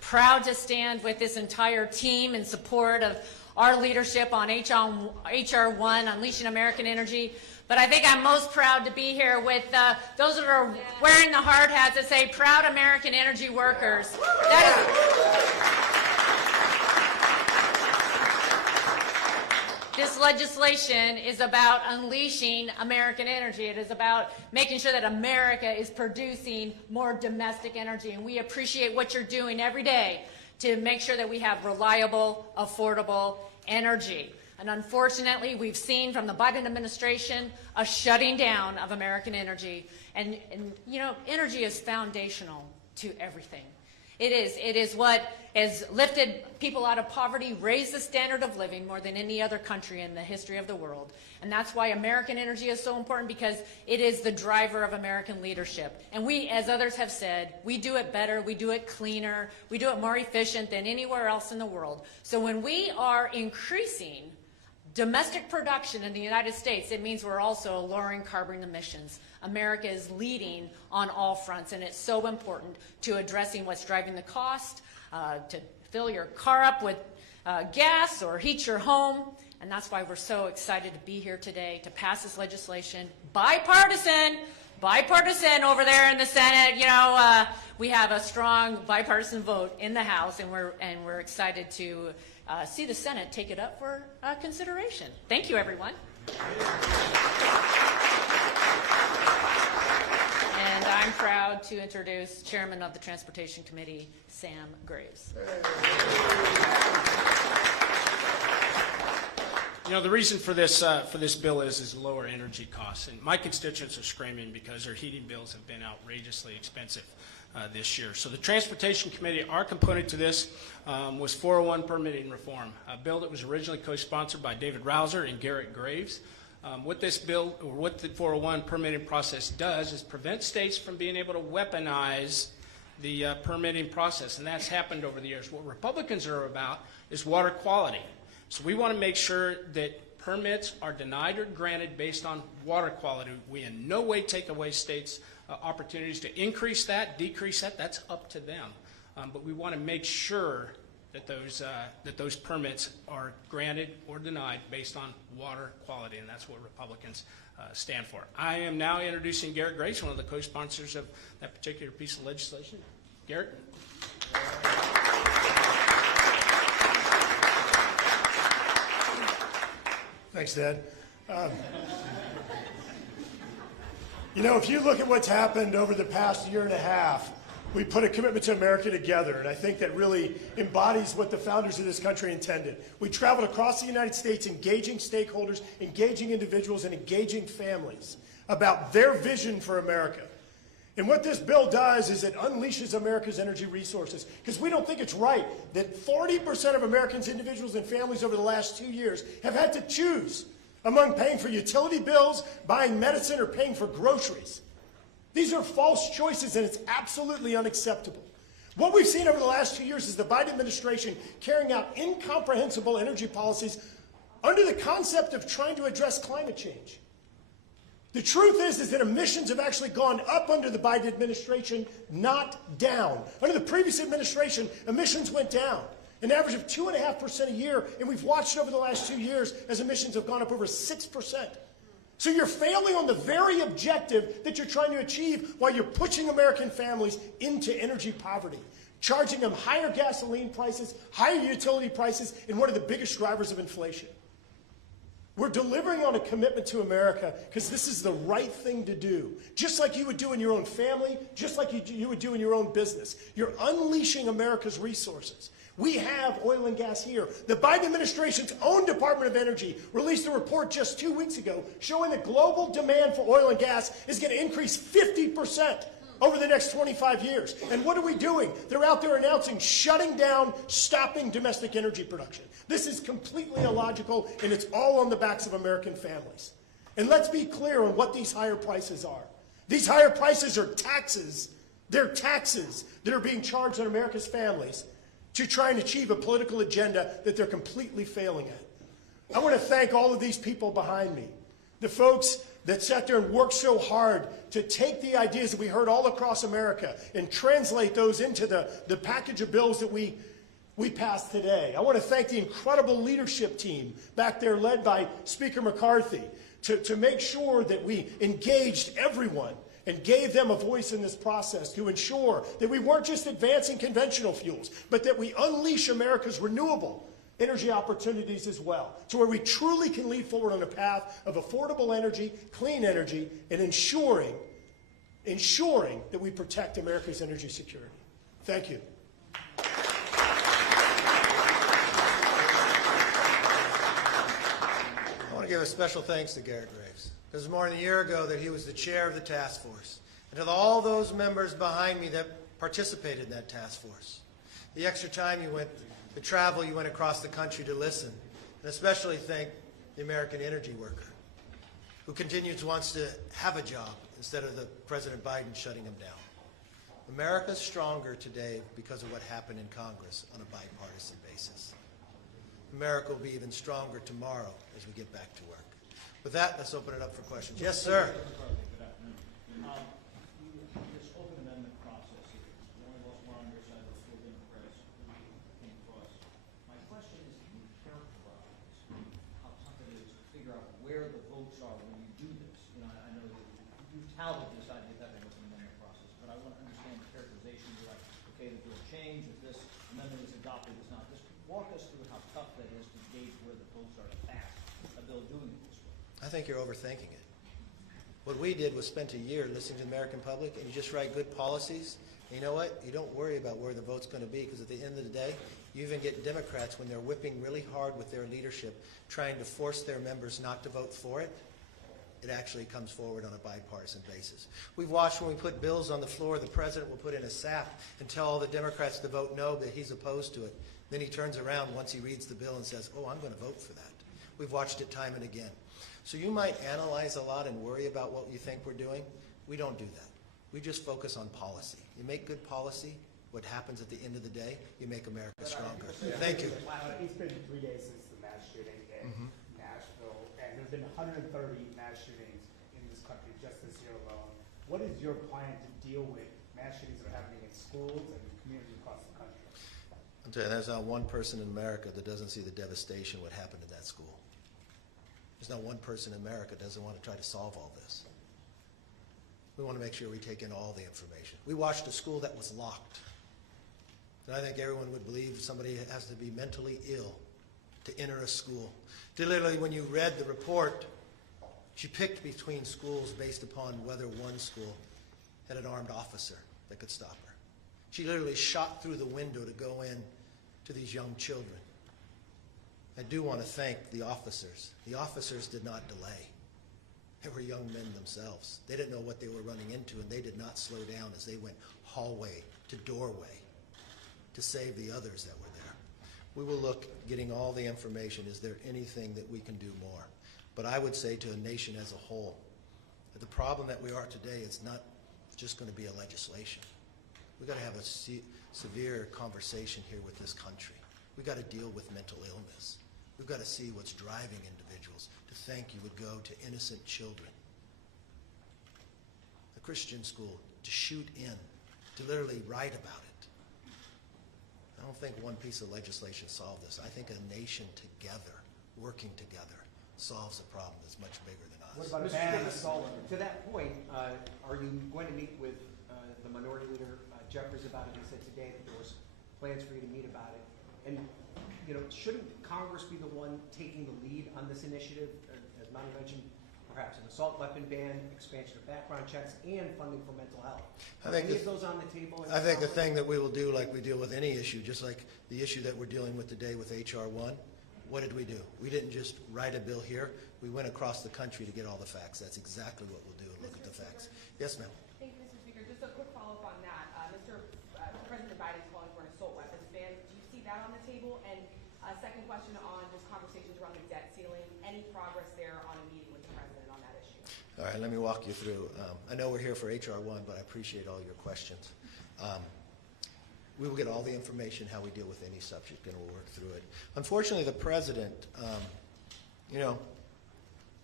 proud to stand with this entire team in support of our leadership on HR 1, Unleashing American Energy. But I think I'm most proud to be here with those that are wearing the hard hats that say Proud American Energy Workers. This legislation is about unleashing American energy. It is about making sure that America is producing more domestic energy. And we appreciate what you're doing every day to make sure that we have reliable, affordable energy. And unfortunately, we've seen from the Biden administration a shutting down of American energy. And you know, energy is foundational to everything. It is what has lifted people out of poverty, raised the standard of living more than any other country in the history of the world. And that's why American energy is so important, because it is the driver of American leadership. And we, as others have said, we do it better, we do it cleaner, we do it more efficient than anywhere else in the world. So when we are increasing domestic production in the United States, it means we're also lowering carbon emissions. America is leading on all fronts, and it's so important to addressing what's driving the cost, to fill your car up with gas or heat your home. And that's why we're so excited to be here today to pass this legislation. Bipartisan over there in the Senate. You know, we have a strong bipartisan vote in the House, and we're excied to see the Senate take it up for consideration. Thank you, everyone. And I'm proud to introduce Chairman of the Transportation Committee, Sam Graves. You know, the reason for this bill is lower energy costs. And my constituents are screaming because their heating bills have been outrageously expensive this year. So the Transportation Committee, our component to this was 401 permitting reform, a bill that was originally co-sponsored by David Rouser and Garrett Graves. What this bill, or what the 401 permitting process does, is prevent states from being able to weaponize the permitting process, and that's happened over the years. What Republicans are about is water quality. So we want to make sure that permits are denied or granted based on water quality. We in no way take away states' opportunities to increase that, decrease that. That's up to them. But we want to make sure that those permits are granted or denied based on water quality, and that's what Republicans stand for. I am now introducing Garrett Grace, one of the co-sponsors of that particular piece of legislation. Garrett. Thanks, Dad. You know, if you look at what's happened over the past year and a half, we put a commitment to America together, and I think that really embodies what the founders of this country intended. We traveled across the United States engaging stakeholders, engaging individuals, and engaging families about their vision for America. And what this bill does is it unleashes America's energy resources, because we don't think it's right that 40% of Americans, individuals, and families over the last 2 years have had to choose among paying for utility bills, buying medicine, or paying for groceries. These are false choices, and it's absolutely unacceptable. What we've seen over the last 2 years is the Biden administration carrying out incomprehensible energy policies under the concept of trying to address climate change. The truth is that emissions have actually gone up under the Biden administration, not down. Under the previous administration, emissions went down, an average of 2.5% a year, and we've watched over the last 2 years as emissions have gone up over 6%. So you're failing on the very objective that you're trying to achieve while you're pushing American families into energy poverty, charging them higher gasoline prices, higher utility prices, and one of the biggest drivers of inflation. We're delivering on a commitment to America because this is the right thing to do. Just like you would do in your own family, just like you would do in your own business. You're unleashing America's resources. We have oil and gas here. The Biden administration's own Department of Energy released a report just 2 weeks ago showing that global demand for oil and gas is going to increase 50% over the next 25 years. And what are we doing? They're out there announcing shutting down, stopping domestic energy production. This is completely illogical, and it's all on the backs of American families. And let's be clear on what these higher prices are. These higher prices are taxes. They're taxes that are being charged on America's families to try and achieve a political agenda that they're completely failing at. I want to thank all of these people behind me, the folks that sat there and worked so hard to take the ideas that we heard all across America and translate those into the package of bills that we passed today. I want to thank the incredible leadership team back there led by Speaker McCarthy to make sure that we engaged everyone and gave them a voice in this process to ensure that we weren't just advancing conventional fuels, but that we unleash America's renewable energy opportunities as well, to where we truly can lead forward on a path of affordable energy, clean energy, and ensuring that we protect America's energy security. Thank you. I want to give a special thanks to Garrett Graves. It was more than a year ago that he was the chair of the task force. And to all those members behind me that participated in that task force. The extra time you went, the travel you went across the country to listen, and especially thank the American energy worker who wants to have a job instead of the President Biden shutting him down. America's stronger today because of what happened in Congress on a bipartisan basis. America will be even stronger tomorrow as we get back to work. With that, let's open it up for questions. Yes, sir. Good afternoon. This open amendment process here, one of us were on your side of the school Democrats came across. My question is, can you characterize how tough it is to figure out where the votes are when you do this? You know, I know that you've touted this idea of having an open amendment process, but I want to understand the characterization. You're like, okay, that will change if this amendment is adopted, it's not. Just walk us through how tough that is to gauge where the votes are to pass a bill doing it this way. I think you're overthinking it. What we did was spent a year listening to the American public, and you just write good policies. And you know what? You don't worry about where the vote's going to be, because at the end of the day, you even get Democrats, when they're whipping really hard with their leadership, trying to force their members not to vote for it, it actually comes forward on a bipartisan basis. We've watched when we put bills on the floor, the president will put in a sap and tell all the Democrats to vote no, but he's opposed to it. Then he turns around once he reads the bill and says, oh, I'm going to vote for that. We've watched it time and again. So you might analyze a lot and worry about what you think we're doing. We don't do that. We just focus on policy. You make good policy, what happens at the end of the day, you make America stronger. Thank you. It's been 3 days since the mass shooting in Nashville, and there's been 130 mass shootings in this country just this year alone. What is your plan to deal with mass shootings that are happening in schools and communities across the country? I'll tell you, there's not one person in America that doesn't see the devastation what happened at that school. There's not one person in America that doesn't want to try to solve all this. We want to make sure we take in all the information. We watched a school that was locked. And I think everyone would believe somebody has to be mentally ill to enter a school. Literally, when you read the report, she picked between schools based upon whether one school had an armed officer that could stop her. She literally shot through the window to go in to these young children. I do want to thank the officers. The officers did not delay. They were young men themselves. They didn't know what they were running into, and they did not slow down as they went hallway to doorway to save the others that were there. We will look, getting all the information. Is there anything that we can do more? But I would say to a nation as a whole, that the problem that we are today is not just going to be a legislation. We've got to have a severe conversation here with this country. We've got to deal with mental illness. We've got to see what's driving individuals to think you would go to innocent children, a Christian school, to shoot in, to literally write about it. I don't think one piece of legislation solved this. I think a nation together, working together, solves a problem that's much bigger than us. What about a ban on assault? To that point, are you going to meet with the Minority Leader Jeffries about it? He said today that there was plans for you to meet about it. And you know, shouldn't Congress be the one taking the lead on this initiative? As Monty mentioned, perhaps an assault weapon ban, expansion of background checks, and funding for mental health. Are any of those on the table? I think the thing that we will do, like we deal with any issue, just like the issue that we're dealing with today with H.R. 1, what did we do? We didn't just write a bill here. We went across the country to get all the facts. That's exactly what we'll do, and look at the facts. Yes, ma'am. Thank you, Mr. Speaker. Just a quick follow-up on that. President Biden's calling for an assault weapons ban. Do you see that on the table? And second question on just conversations around the debt ceiling. Any progress there on a meeting with the president on that issue? All right, let me walk you through. I know we're here for H.R. 1, but I appreciate all your questions. We will get all the information how we deal with any subject, and we'll work through it. Unfortunately, the president,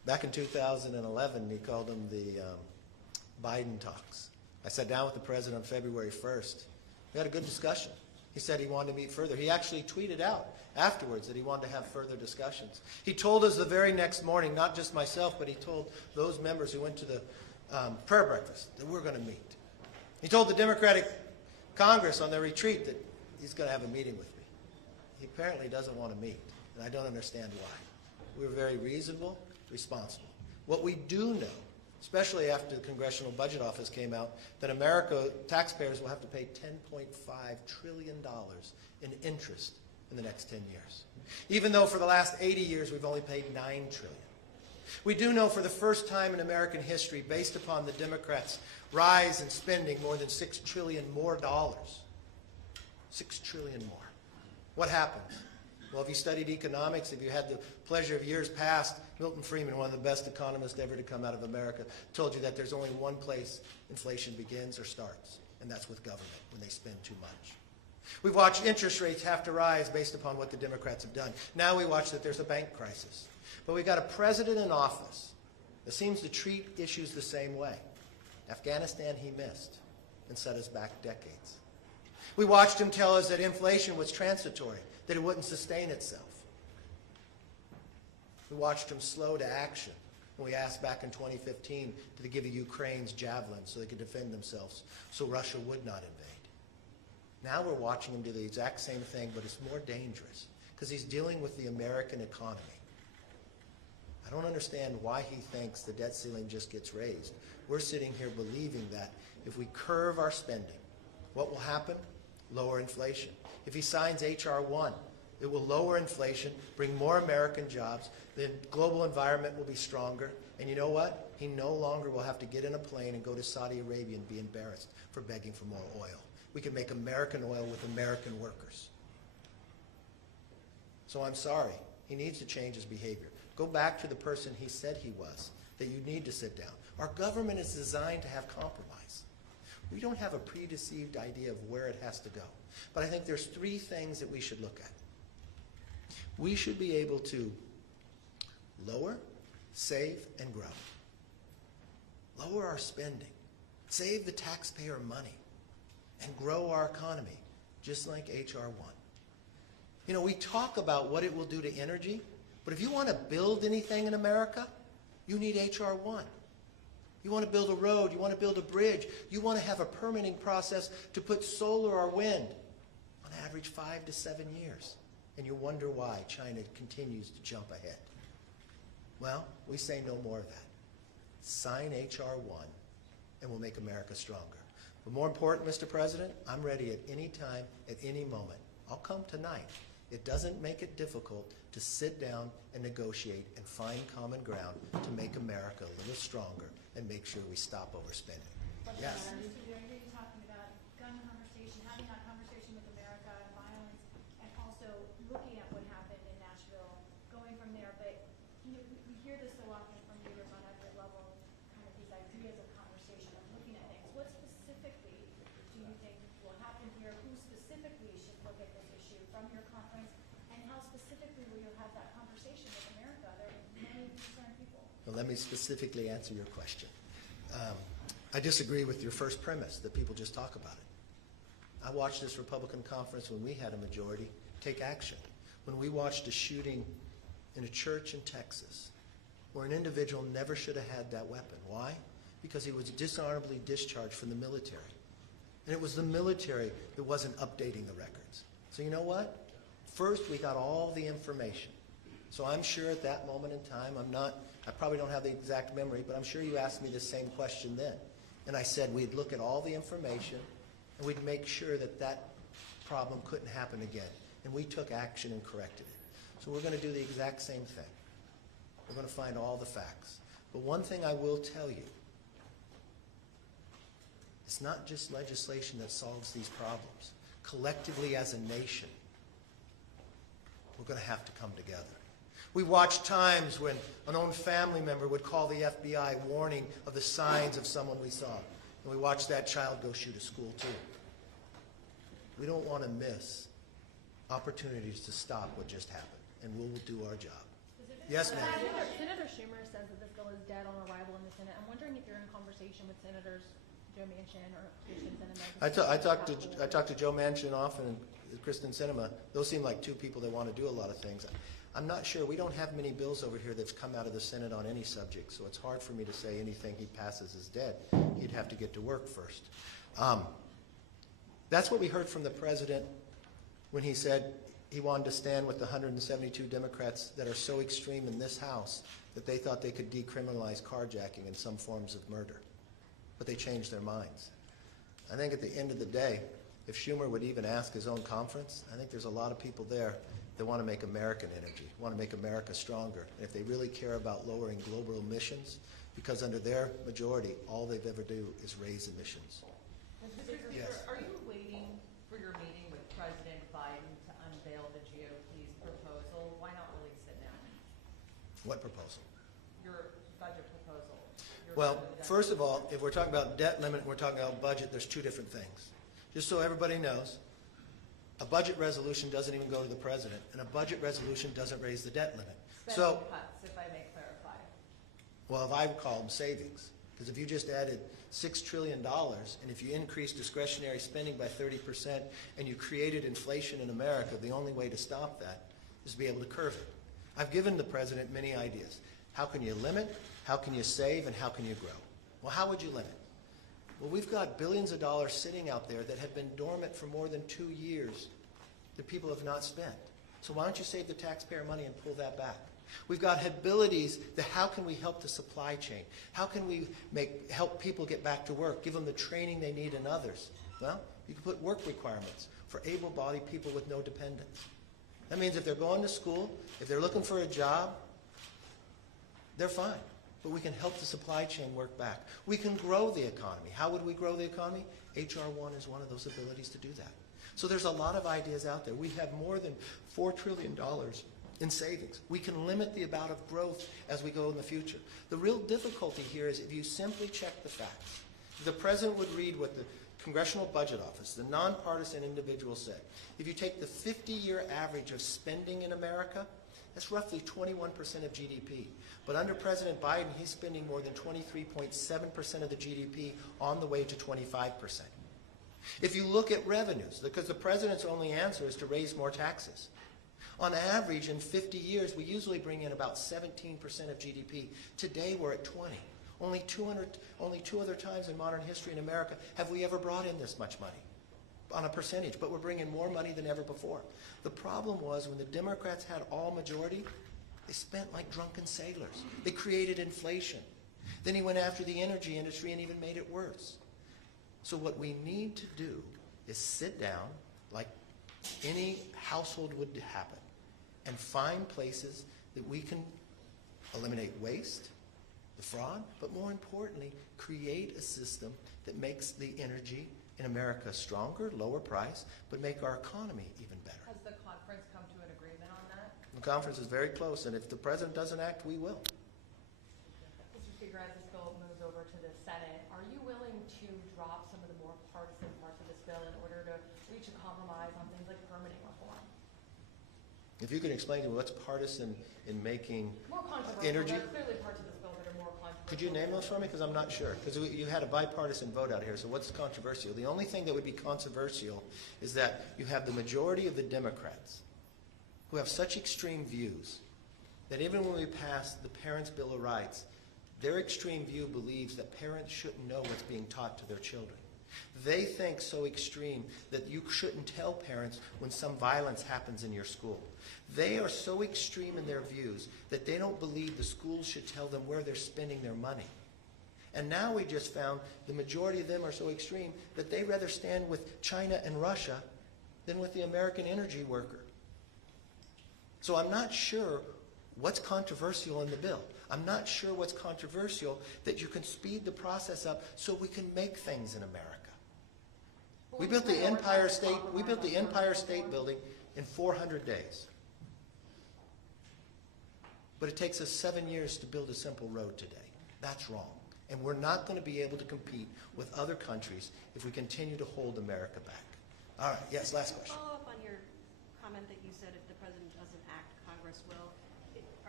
Back in 2011, he called them the Biden talks. I sat down with the president on February 1st. We had a good discussion. He said he wanted to meet further. He actually tweeted out afterwards that he wanted to have further discussions. He told us the very next morning, not just myself, but he told those members who went to the prayer breakfast that we're going to meet. He told the Democratic Congress on their retreat that he's going to have a meeting with me. He apparently doesn't want to meet, and I don't understand why. We were very reasonable, responsible. What we do know, especially after the Congressional Budget Office came out, that America, taxpayers will have to pay $10.5 trillion in interest in the next 10 years. Even though for the last 80 years we've only paid $9 trillion. We do know for the first time in American history, based upon the Democrats' rise in spending more than $6 trillion more dollars. $6 trillion more. What happens? Well, if you studied economics, if you had the pleasure of years past, Milton Friedman, one of the best economists ever to come out of America, told you that there's only one place inflation begins or starts, and that's with government, when they spend too much. We've watched interest rates have to rise based upon what the Democrats have done. Now we watch that there's a bank crisis. But we've got a president in office that seems to treat issues the same way. Afghanistan he missed and set us back decades. We watched him tell us that inflation was transitory, that it wouldn't sustain itself. We watched him slow to action when we asked back in 2015 to give Ukraine's javelins so they could defend themselves, so Russia would not invade. Now we're watching him do the exact same thing, but it's more dangerous because he's dealing with the American economy. I don't understand why he thinks the debt ceiling just gets raised. We're sitting here believing that if we curve our spending, what will happen? Lower inflation. If he signs H.R. 1, it will lower inflation, bring more American jobs, the global environment will be stronger, and you know what? He no longer will have to get in a plane and go to Saudi Arabia and be embarrassed for begging for more oil. We can make American oil with American workers. So I'm sorry. He needs to change his behavior. Go back to the person he said he was, that you need to sit down. Our government is designed to have compromise. We don't have a predeceived idea of where it has to go. But I think there's three things that we should look at. We should be able to lower, save, and grow. Lower our spending. Save the taxpayer money. And grow our economy, just like H.R. 1. You know, we talk about what it will do to energy, but if you want to build anything in America, you need H.R. 1. You want to build a road, you want to build a bridge, you want to have a permitting process to put solar or wind, on average 5 to 7 years. And you wonder why China continues to jump ahead. Well, we say no more of that. Sign H.R. 1 and we'll make America stronger. But more important, Mr. President, I'm ready at any time, at any moment. I'll come tonight. It doesn't make it difficult to sit down and negotiate and find common ground to make America a little stronger and make sure we stop overspending. Yes? Mr. Leader, you're talking about gun conversation, having that conversation with America and violence, and also looking at what happened in Nashville, going from there. But you know, we hear this so often from leaders on every level, kind of these ideas of conversation, of looking at things. What specifically do you think will happen here? Who specifically should look at this issue from your conference? And how specifically will you have that conversation with America? There are many concerned people. Well, let me specifically answer your question. I disagree with your first premise that people just talk about it. I watched this Republican conference when we had a majority take action. When we watched a shooting in a church in Texas where an individual never should have had that weapon. Why? Because he was dishonorably discharged from the military. And it was the military that wasn't updating the records. So you know what? First, we got all the information. So I'm sure at that moment in time, I probably don't have the exact memory, but I'm sure you asked me the same question then. And I said we'd look at all the information and we'd make sure that that problem couldn't happen again. And we took action and corrected it. So we're going to do the exact same thing. We're going to find all the facts. But one thing I will tell you, it's not just legislation that solves these problems. Collectively as a nation, we're going to have to come together. We watched times when an own family member would call the FBI warning of the signs of someone we saw. And we watched that child go shoot a school too. We don't want to miss opportunities to stop what just happened. And we'll do our job. Yes, ma'am. Senator Schumer says that this bill is dead on arrival in the Senate. I'm wondering if you're in conversation with Senators Joe Manchin or Kristen Sinema. I talked to Joe Manchin often and Kristen Sinema. Those seem like two people that want to do a lot of things. I'm not sure. We don't have many bills over here that's come out of the Senate on any subject, so it's hard for me to say anything he passes is dead. He'd have to get to work first. That's what we heard from the president when he said he wanted to stand with the 172 Democrats that are so extreme in this House that they thought they could decriminalize carjacking and some forms of murder. But they changed their minds. I think at the end of the day, if Schumer would even ask his own conference, I think there's a lot of people there that want to make American energy, want to make America stronger. And if they really care about lowering global emissions, because under their majority, all they've ever do is raise emissions. Yes. Are you waiting for your meeting with President Biden to unveil the GOP's proposal? Why not release it now? What proposal? Your budget proposal. Well, first of all, if we're talking about debt limit and we're talking about budget, there's two different things. Just so everybody knows, a budget resolution doesn't even go to the president, and a budget resolution doesn't raise the debt limit. Spending cuts, if I may clarify. Well, if I would call them savings, because if you just added $6 trillion, and if you increase discretionary spending by 30%, and you created inflation in America, the only way to stop that is to be able to curb it. I've given the president many ideas. How can you limit? How can you save? And how can you grow? Well, how would you limit? Well, we've got billions of dollars sitting out there that have been dormant for more than 2 years that people have not spent. So why don't you save the taxpayer money and pull that back? We've got abilities that how can we help the supply chain? How can we help people get back to work, give them the training they need and others? Well, you can put work requirements for able-bodied people with no dependents. That means if they're going to school, if they're looking for a job, they're fine. But we can help the supply chain work back. We can grow the economy. How would we grow the economy? H.R. 1 is one of those abilities to do that. So there's a lot of ideas out there. We have more than $4 trillion in savings. We can limit the amount of growth as we go in the future. The real difficulty here is if you simply check the facts. The president would read what the Congressional Budget Office, the nonpartisan individual, said. If you take the 50-year average of spending in America, that's roughly 21% of GDP. But under President Biden, he's spending more than 23.7% of the GDP on the way to 25%. If you look at revenues, because the president's only answer is to raise more taxes. On average, in 50 years, we usually bring in about 17% of GDP. Today, we're at 20. Only two other times in modern history in America have we ever brought in this much money on a percentage, but we're bringing more money than ever before. The problem was when the Democrats had all majority, they spent like drunken sailors. They created inflation. Then he went after the energy industry and even made it worse. So what we need to do is sit down like any household would happen and find places that we can eliminate waste, the fraud, but more importantly, create a system that makes the energy in America stronger, lower price, but make our economy even better. Has the conference come to an agreement on that? The conference is very close, and if the president doesn't act, we will. Mr. Speaker, as this bill moves over to the Senate, are you willing to drop some of the more partisan parts of this bill in order to reach a compromise on things like permitting reform? If you can explain to me what's partisan in making More controversial. energy. There are clearly parts of this bill that are more controversial. Could you name those for me? Because I'm not sure. Because you had a bipartisan vote out here, so what's controversial? The only thing that would be controversial is that you have the majority of the Democrats who have such extreme views that even when we pass the Parents' Bill of Rights, their extreme view believes that parents shouldn't know what's being taught to their children. They think so extreme that you shouldn't tell parents when some violence happens in your school. They are so extreme in their views that they don't believe the schools should tell them where they're spending their money. And now we just found the majority of them are so extreme that they rather stand with China and Russia than with the American energy worker. So I'm not sure what's controversial in the bill. I'm not sure what's controversial that you can speed the process up so we can make things in America. We built the Empire State Building in 400 days. But it takes us 7 years to build a simple road today. That's wrong. And we're not going to be able to compete with other countries if we continue to hold America back. All right, yes, last question. Follow up on your comment that you said if the president doesn't act, Congress will.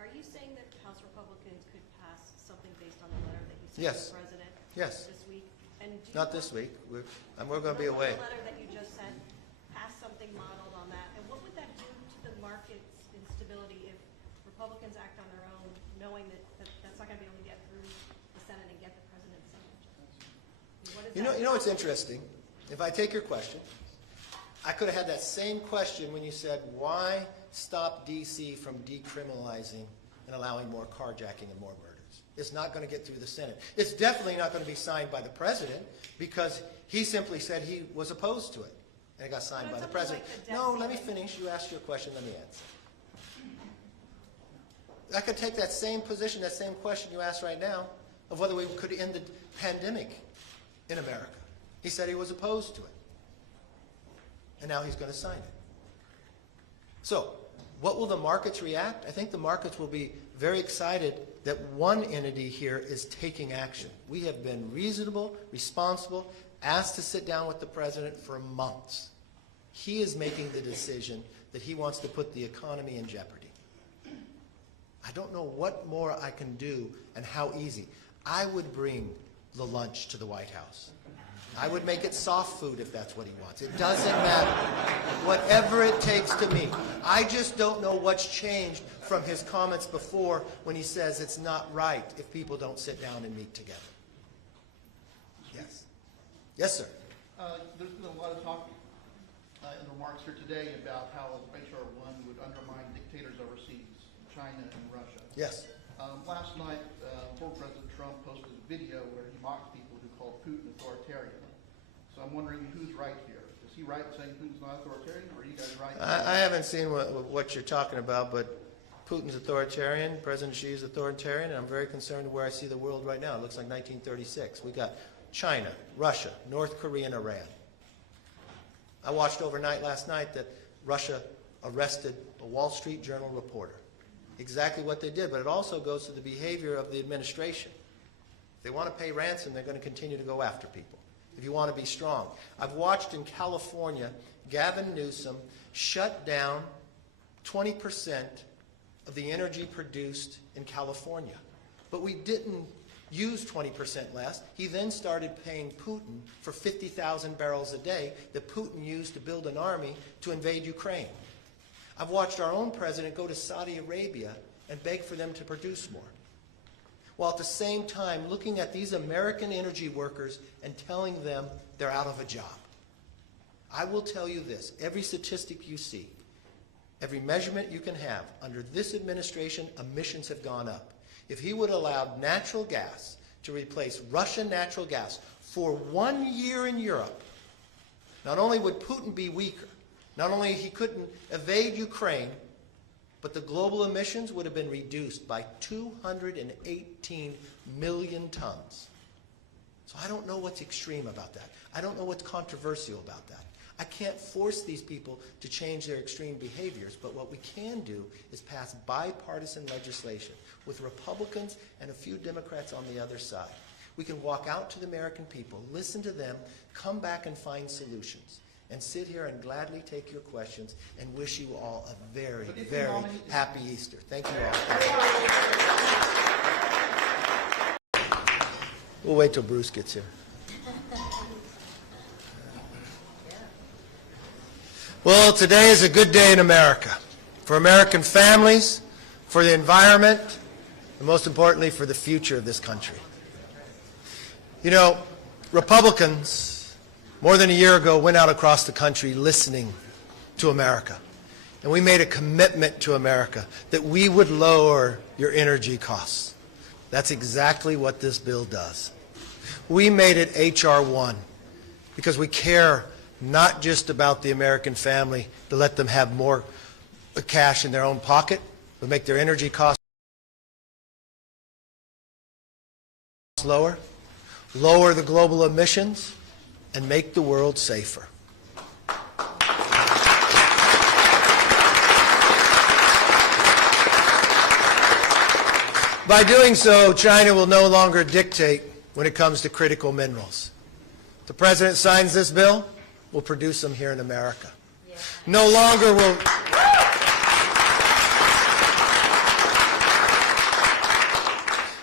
Are you saying that House Republicans could pass something based on the letter that you sent Yes. to the President Yes. this week? And do you Not want- this week. We're going to be away. The letter that you just sent, pass something modeled on that, and what would that do to the market's instability if Republicans act on their own, knowing that that's not going to be able to get through the Senate and get the President's signature? What is You know what's interesting? If I take your question, I could have had that same question when you said, why stop D.C. from decriminalizing and allowing more carjacking and more murders? It's not going to get through the Senate. It's definitely not going to be signed by the President because he simply said he was opposed to it. And it got signed by the President. No, let me finish. You asked your question. Let me answer. I could take that same position, that same question you asked right now, of whether we could end the pandemic in America. He said he was opposed to it. And now he's going to sign it. So, what will the markets react? I think the markets will be very excited that one entity here is taking action. We have been reasonable, responsible, asked to sit down with the President for months. He is making the decision that he wants to put the economy in jeopardy. I don't know what more I can do and how easy. I would bring the lunch to the White House. I would make it soft food if that's what he wants. It doesn't matter. Whatever it takes to meet. I just don't know what's changed from his comments before when he says it's not right if people don't sit down and meet together. Yes. Yes, sir. There's been a lot of talk in remarks here today about how H.R. 1 would undermine dictators overseas, China and Russia. Yes. Last night, former President Trump posted a video where he mocked people who called Putin authoritarian. So I'm wondering who's right here. Is he right in saying Putin's not authoritarian, or are you guys right? I haven't seen what you're talking about, but Putin's authoritarian, President Xi is authoritarian, and I'm very concerned where I see the world right now. It looks like 1936. We got China, Russia, North Korea, and Iran. I watched overnight last night that Russia arrested a Wall Street Journal reporter. Exactly what they did, but it also goes to the behavior of the administration. If they want to pay ransom, they're going to continue to go after people. If you want to be strong. I've watched in California, Gavin Newsom shut down 20% of the energy produced in California. But we didn't use 20% less. He then started paying Putin for 50,000 barrels a day that Putin used to build an army to invade Ukraine. I've watched our own president go to Saudi Arabia and beg for them to produce more, while at the same time looking at these American energy workers and telling them they're out of a job. I will tell you this, every statistic you see, every measurement you can have, under this administration, emissions have gone up. If he would allow natural gas to replace Russian natural gas for 1 year in Europe, not only would Putin be weaker, not only he couldn't evade Ukraine, but the global emissions would have been reduced by 218 million tons. So I don't know what's extreme about that. I don't know what's controversial about that. I can't force these people to change their extreme behaviors, but what we can do is pass bipartisan legislation with Republicans and a few Democrats on the other side. We can walk out to the American people, listen to them, come back and find solutions, and sit here and gladly take your questions and wish you all a very, very happy Easter. Thank you all. We'll wait till Bruce gets here. Well, today is a good day in America, for American families, for the environment, and most importantly, for the future of this country. You know, Republicans, more than a year ago, went out across the country listening to America. And we made a commitment to America that we would lower your energy costs. That's exactly what this bill does. We made it H.R. 1 because we care not just about the American family to let them have more cash in their own pocket, but make their energy costs lower, lower the global emissions, and make the world safer. By doing so, China will no longer dictate when it comes to critical minerals. If the President signs this bill, we'll produce them here in America. No longer will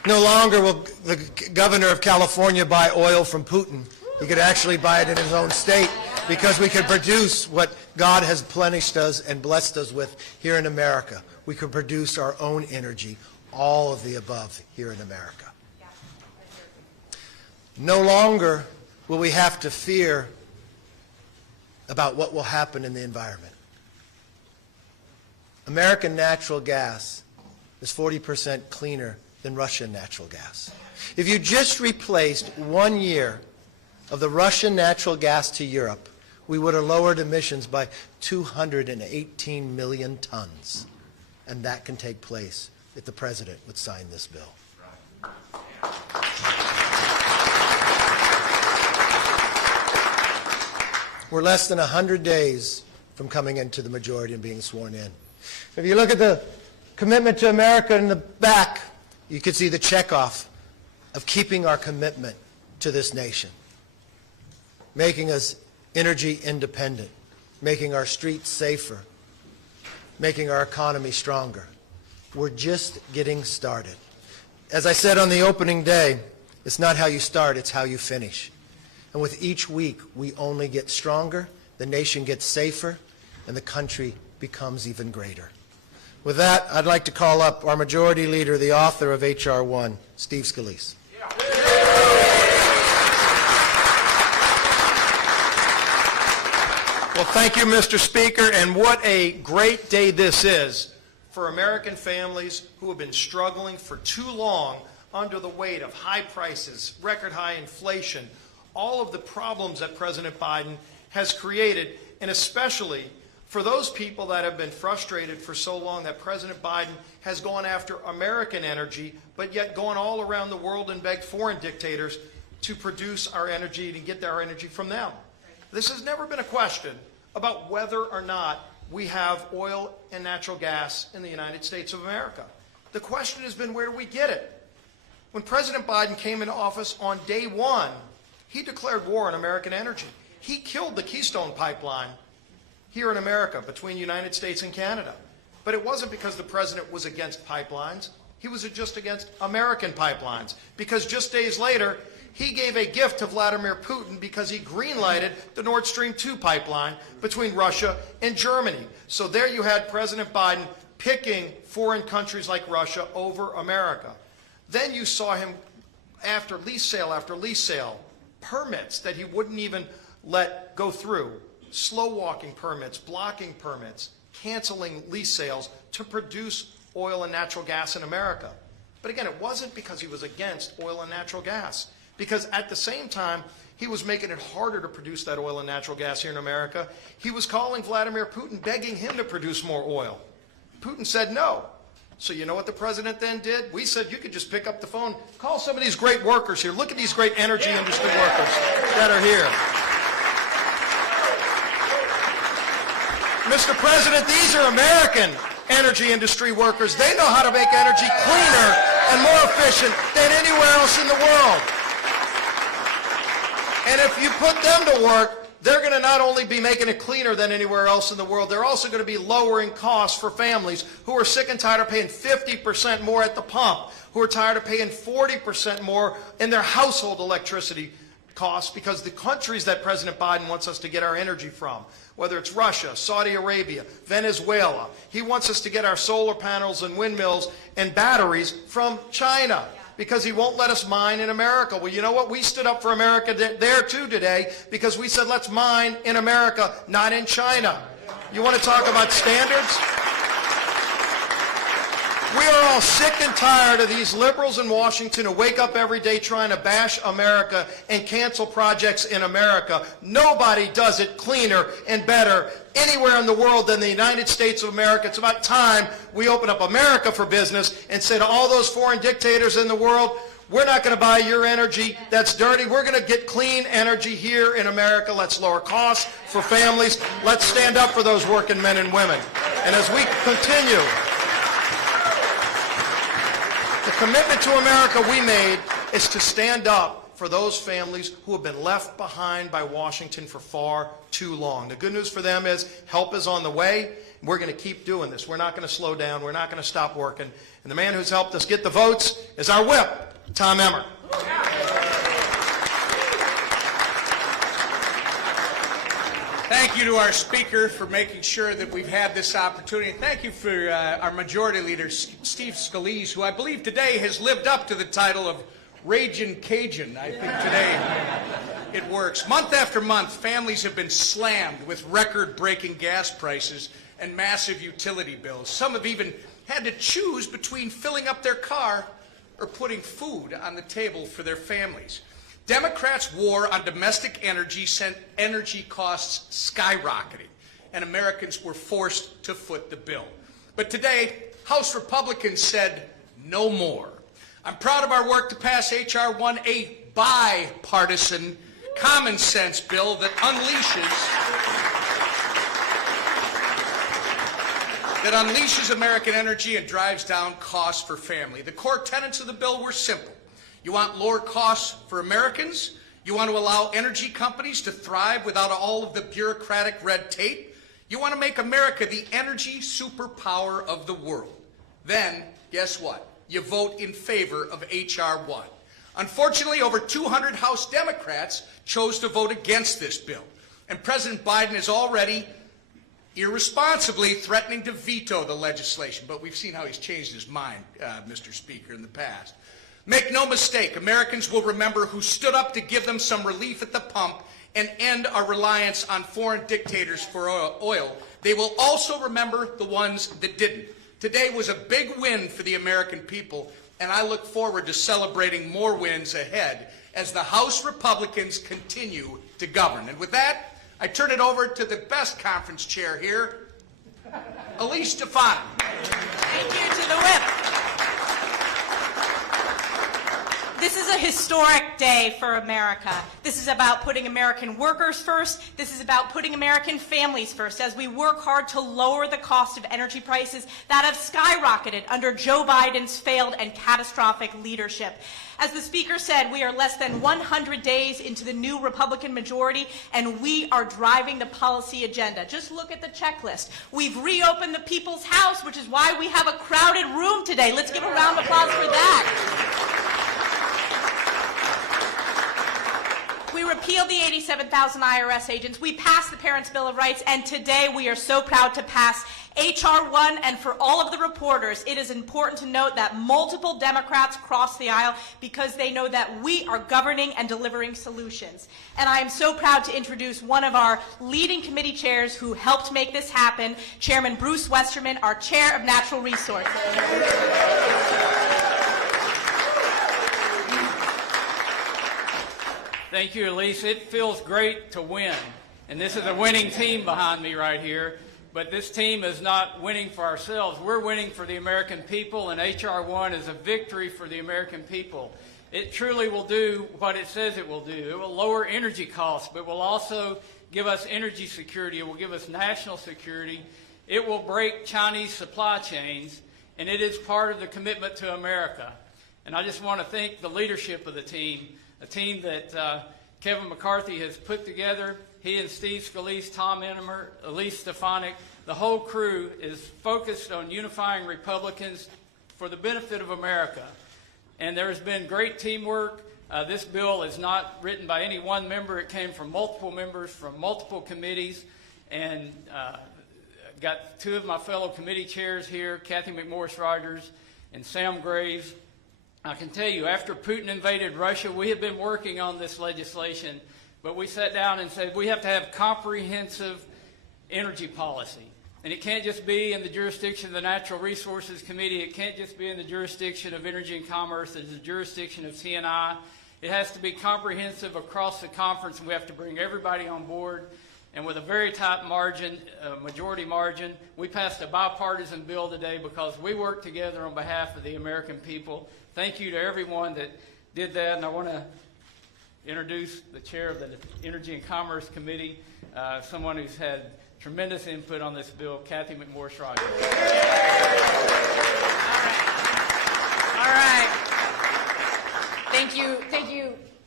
No longer will the governor of California buy oil from Putin. He could actually buy it in his own state because we could produce what God has plenished us and blessed us with here in America. We could produce our own energy, all of the above here in America. No longer will we have to fear about what will happen in the environment. American natural gas is 40% cleaner than Russian natural gas. If you just replaced 1 year of the Russian natural gas to Europe, we would have lowered emissions by 218 million tons. And that can take place if the President would sign this bill. We're less than 100 days from coming into the majority and being sworn in. If you look at the commitment to America in the back, you can see the checkoff of keeping our commitment to this nation, making us energy independent, making our streets safer, making our economy stronger. We're just getting started. As I said on the opening day, it's not how you start, it's how you finish. And with each week, we only get stronger, the nation gets safer, and the country becomes even greater. With that, I'd like to call up our Majority Leader, the author of H.R. 1, Steve Scalise. Well, thank you, Mr. Speaker, and what a great day this is for American families who have been struggling for too long under the weight of high prices, record high inflation, all of the problems that President Biden has created, and especially for those people that have been frustrated for so long that President Biden has gone after American energy, but yet gone all around the world and begged foreign dictators to produce our energy and get our energy from them. This has never been a question about whether or not we have oil and natural gas in the United States of America. The question has been, where do we get it? When President Biden came into office on day one, he declared war on American energy. He killed the Keystone Pipeline here in America between the United States and Canada. But it wasn't because the president was against pipelines. He was just against American pipelines. Because just days later, he gave a gift to Vladimir Putin because he green-lighted the Nord Stream 2 pipeline between Russia and Germany. So there you had President Biden picking foreign countries like Russia over America. Then you saw him, after lease sale, permits that he wouldn't even let go through, slow-walking permits, blocking permits, canceling lease sales to produce oil and natural gas in America. But again, it wasn't because he was against oil and natural gas, because at the same time, he was making it harder to produce that oil and natural gas here in America. He was calling Vladimir Putin, begging him to produce more oil. Putin said no. So you know what the president then did? We said, you could just pick up the phone, call some of these great workers here. Look at these great energy industry workers that are here. Mr. President, these are American energy industry workers. They know how to make energy cleaner and more efficient than anywhere else in the world. And if you put them to work, they're going to not only be making it cleaner than anywhere else in the world, they're also going to be lowering costs for families who are sick and tired of paying 50% more at the pump, who are tired of paying 40% more in their household electricity costs because the countries that President Biden wants us to get our energy from, whether it's Russia, Saudi Arabia, Venezuela, he wants us to get our solar panels and windmills and batteries from China, because he won't let us mine in America. Well, you know what? We stood up for America there too today because we said let's mine in America, not in China. You want to talk about standards? We are all sick and tired of these liberals in Washington who wake up every day trying to bash America and cancel projects in America. Nobody does it cleaner and better anywhere in the world than the United States of America. It's about time we open up America for business and say to all those foreign dictators in the world, we're not going to buy your energy. That's dirty. We're going to get clean energy here in America. Let's lower costs for families. Let's stand up for those working men and women. And as we continue, the commitment to America we made is to stand up for those families who have been left behind by Washington for far too long. The good news for them is help is on the way. We're going to keep doing this. We're not going to slow down. We're not going to stop working. And the man who's helped us get the votes is our whip, Tom Emmer. Thank you to our Speaker for making sure that we've had this opportunity. Thank you for our Majority Leader, Steve Scalise, who I believe today has lived up to the title of Ragin' Cajun. I think today it works. Month after month, families have been slammed with record-breaking gas prices and massive utility bills. Some have even had to choose between filling up their car or putting food on the table for their families. Democrats' war on domestic energy sent energy costs skyrocketing, and Americans were forced to foot the bill. But today, House Republicans said no more. I'm proud of our work to pass H.R. 1, a bipartisan, common-sense bill that unleashes American energy and drives down costs for family. The core tenets of the bill were simple. You want lower costs for Americans. You want to allow energy companies to thrive without all of the bureaucratic red tape. You want to make America the energy superpower of the world. Then, guess what? You vote in favor of H.R. 1. Unfortunately, over 200 House Democrats chose to vote against this bill. And President Biden is already irresponsibly threatening to veto the legislation. But we've seen how he's changed his mind, Mr. Speaker, in the past. Make no mistake, Americans will remember who stood up to give them some relief at the pump and end our reliance on foreign dictators for oil. They will also remember the ones that didn't. Today was a big win for the American people, and I look forward to celebrating more wins ahead as the House Republicans continue to govern. And with that, I turn it over to the best conference chair here, Elise Stefanik. Thank you to the whip. This is a historic day for America. This is about putting American workers first. This is about putting American families first as we work hard to lower the cost of energy prices that have skyrocketed under Joe Biden's failed and catastrophic leadership. As the Speaker said, we are less than 100 days into the new Republican majority, and we are driving the policy agenda. Just look at the checklist. We've reopened the People's House, which is why we have a crowded room today. Let's give a round of applause for that. We repealed the 87,000 IRS agents. We passed the Parents' Bill of Rights, and today we are so proud to pass H.R. 1. And for all of the reporters, it is important to note that multiple Democrats crossed the aisle because they know that we are governing and delivering solutions. And I am so proud to introduce one of our leading committee chairs who helped make this happen, Chairman Bruce Westerman, our Chair of Natural Resources. Thank you, Elise. It feels great to win. And this is a winning team behind me right here. But this team is not winning for ourselves. We're winning for the American people, and H.R. 1 is a victory for the American people. It truly will do what it says it will do. It will lower energy costs, but will also give us energy security. It will give us national security. It will break Chinese supply chains, and it is part of the commitment to America. And I just want to thank the leadership of the team, a team that Kevin McCarthy has put together. He and Steve Scalise, Tom Emmer, Elise Stefanik, the whole crew is focused on unifying Republicans for the benefit of America. And there has been great teamwork. This bill is not written by any one member. It came from multiple members from multiple committees. And got two of my fellow committee chairs here, Kathy McMorris-Rogers and Sam Graves. I can tell you, after Putin invaded Russia, we have been working on this legislation, but we sat down and said we have to have comprehensive energy policy. And it can't just be in the jurisdiction of the Natural Resources Committee. It can't just be in the jurisdiction of Energy and Commerce. It's the jurisdiction of T&I. It has to be comprehensive across the conference, and we have to bring everybody on board. And with a very tight margin, majority margin, we passed a bipartisan bill today because we worked together on behalf of the American people. Thank you to everyone that did that, and I want to introduce the chair of the Energy and Commerce Committee, someone who's had tremendous input on this bill, Kathy McMorris-Rogers. All right. Thank you,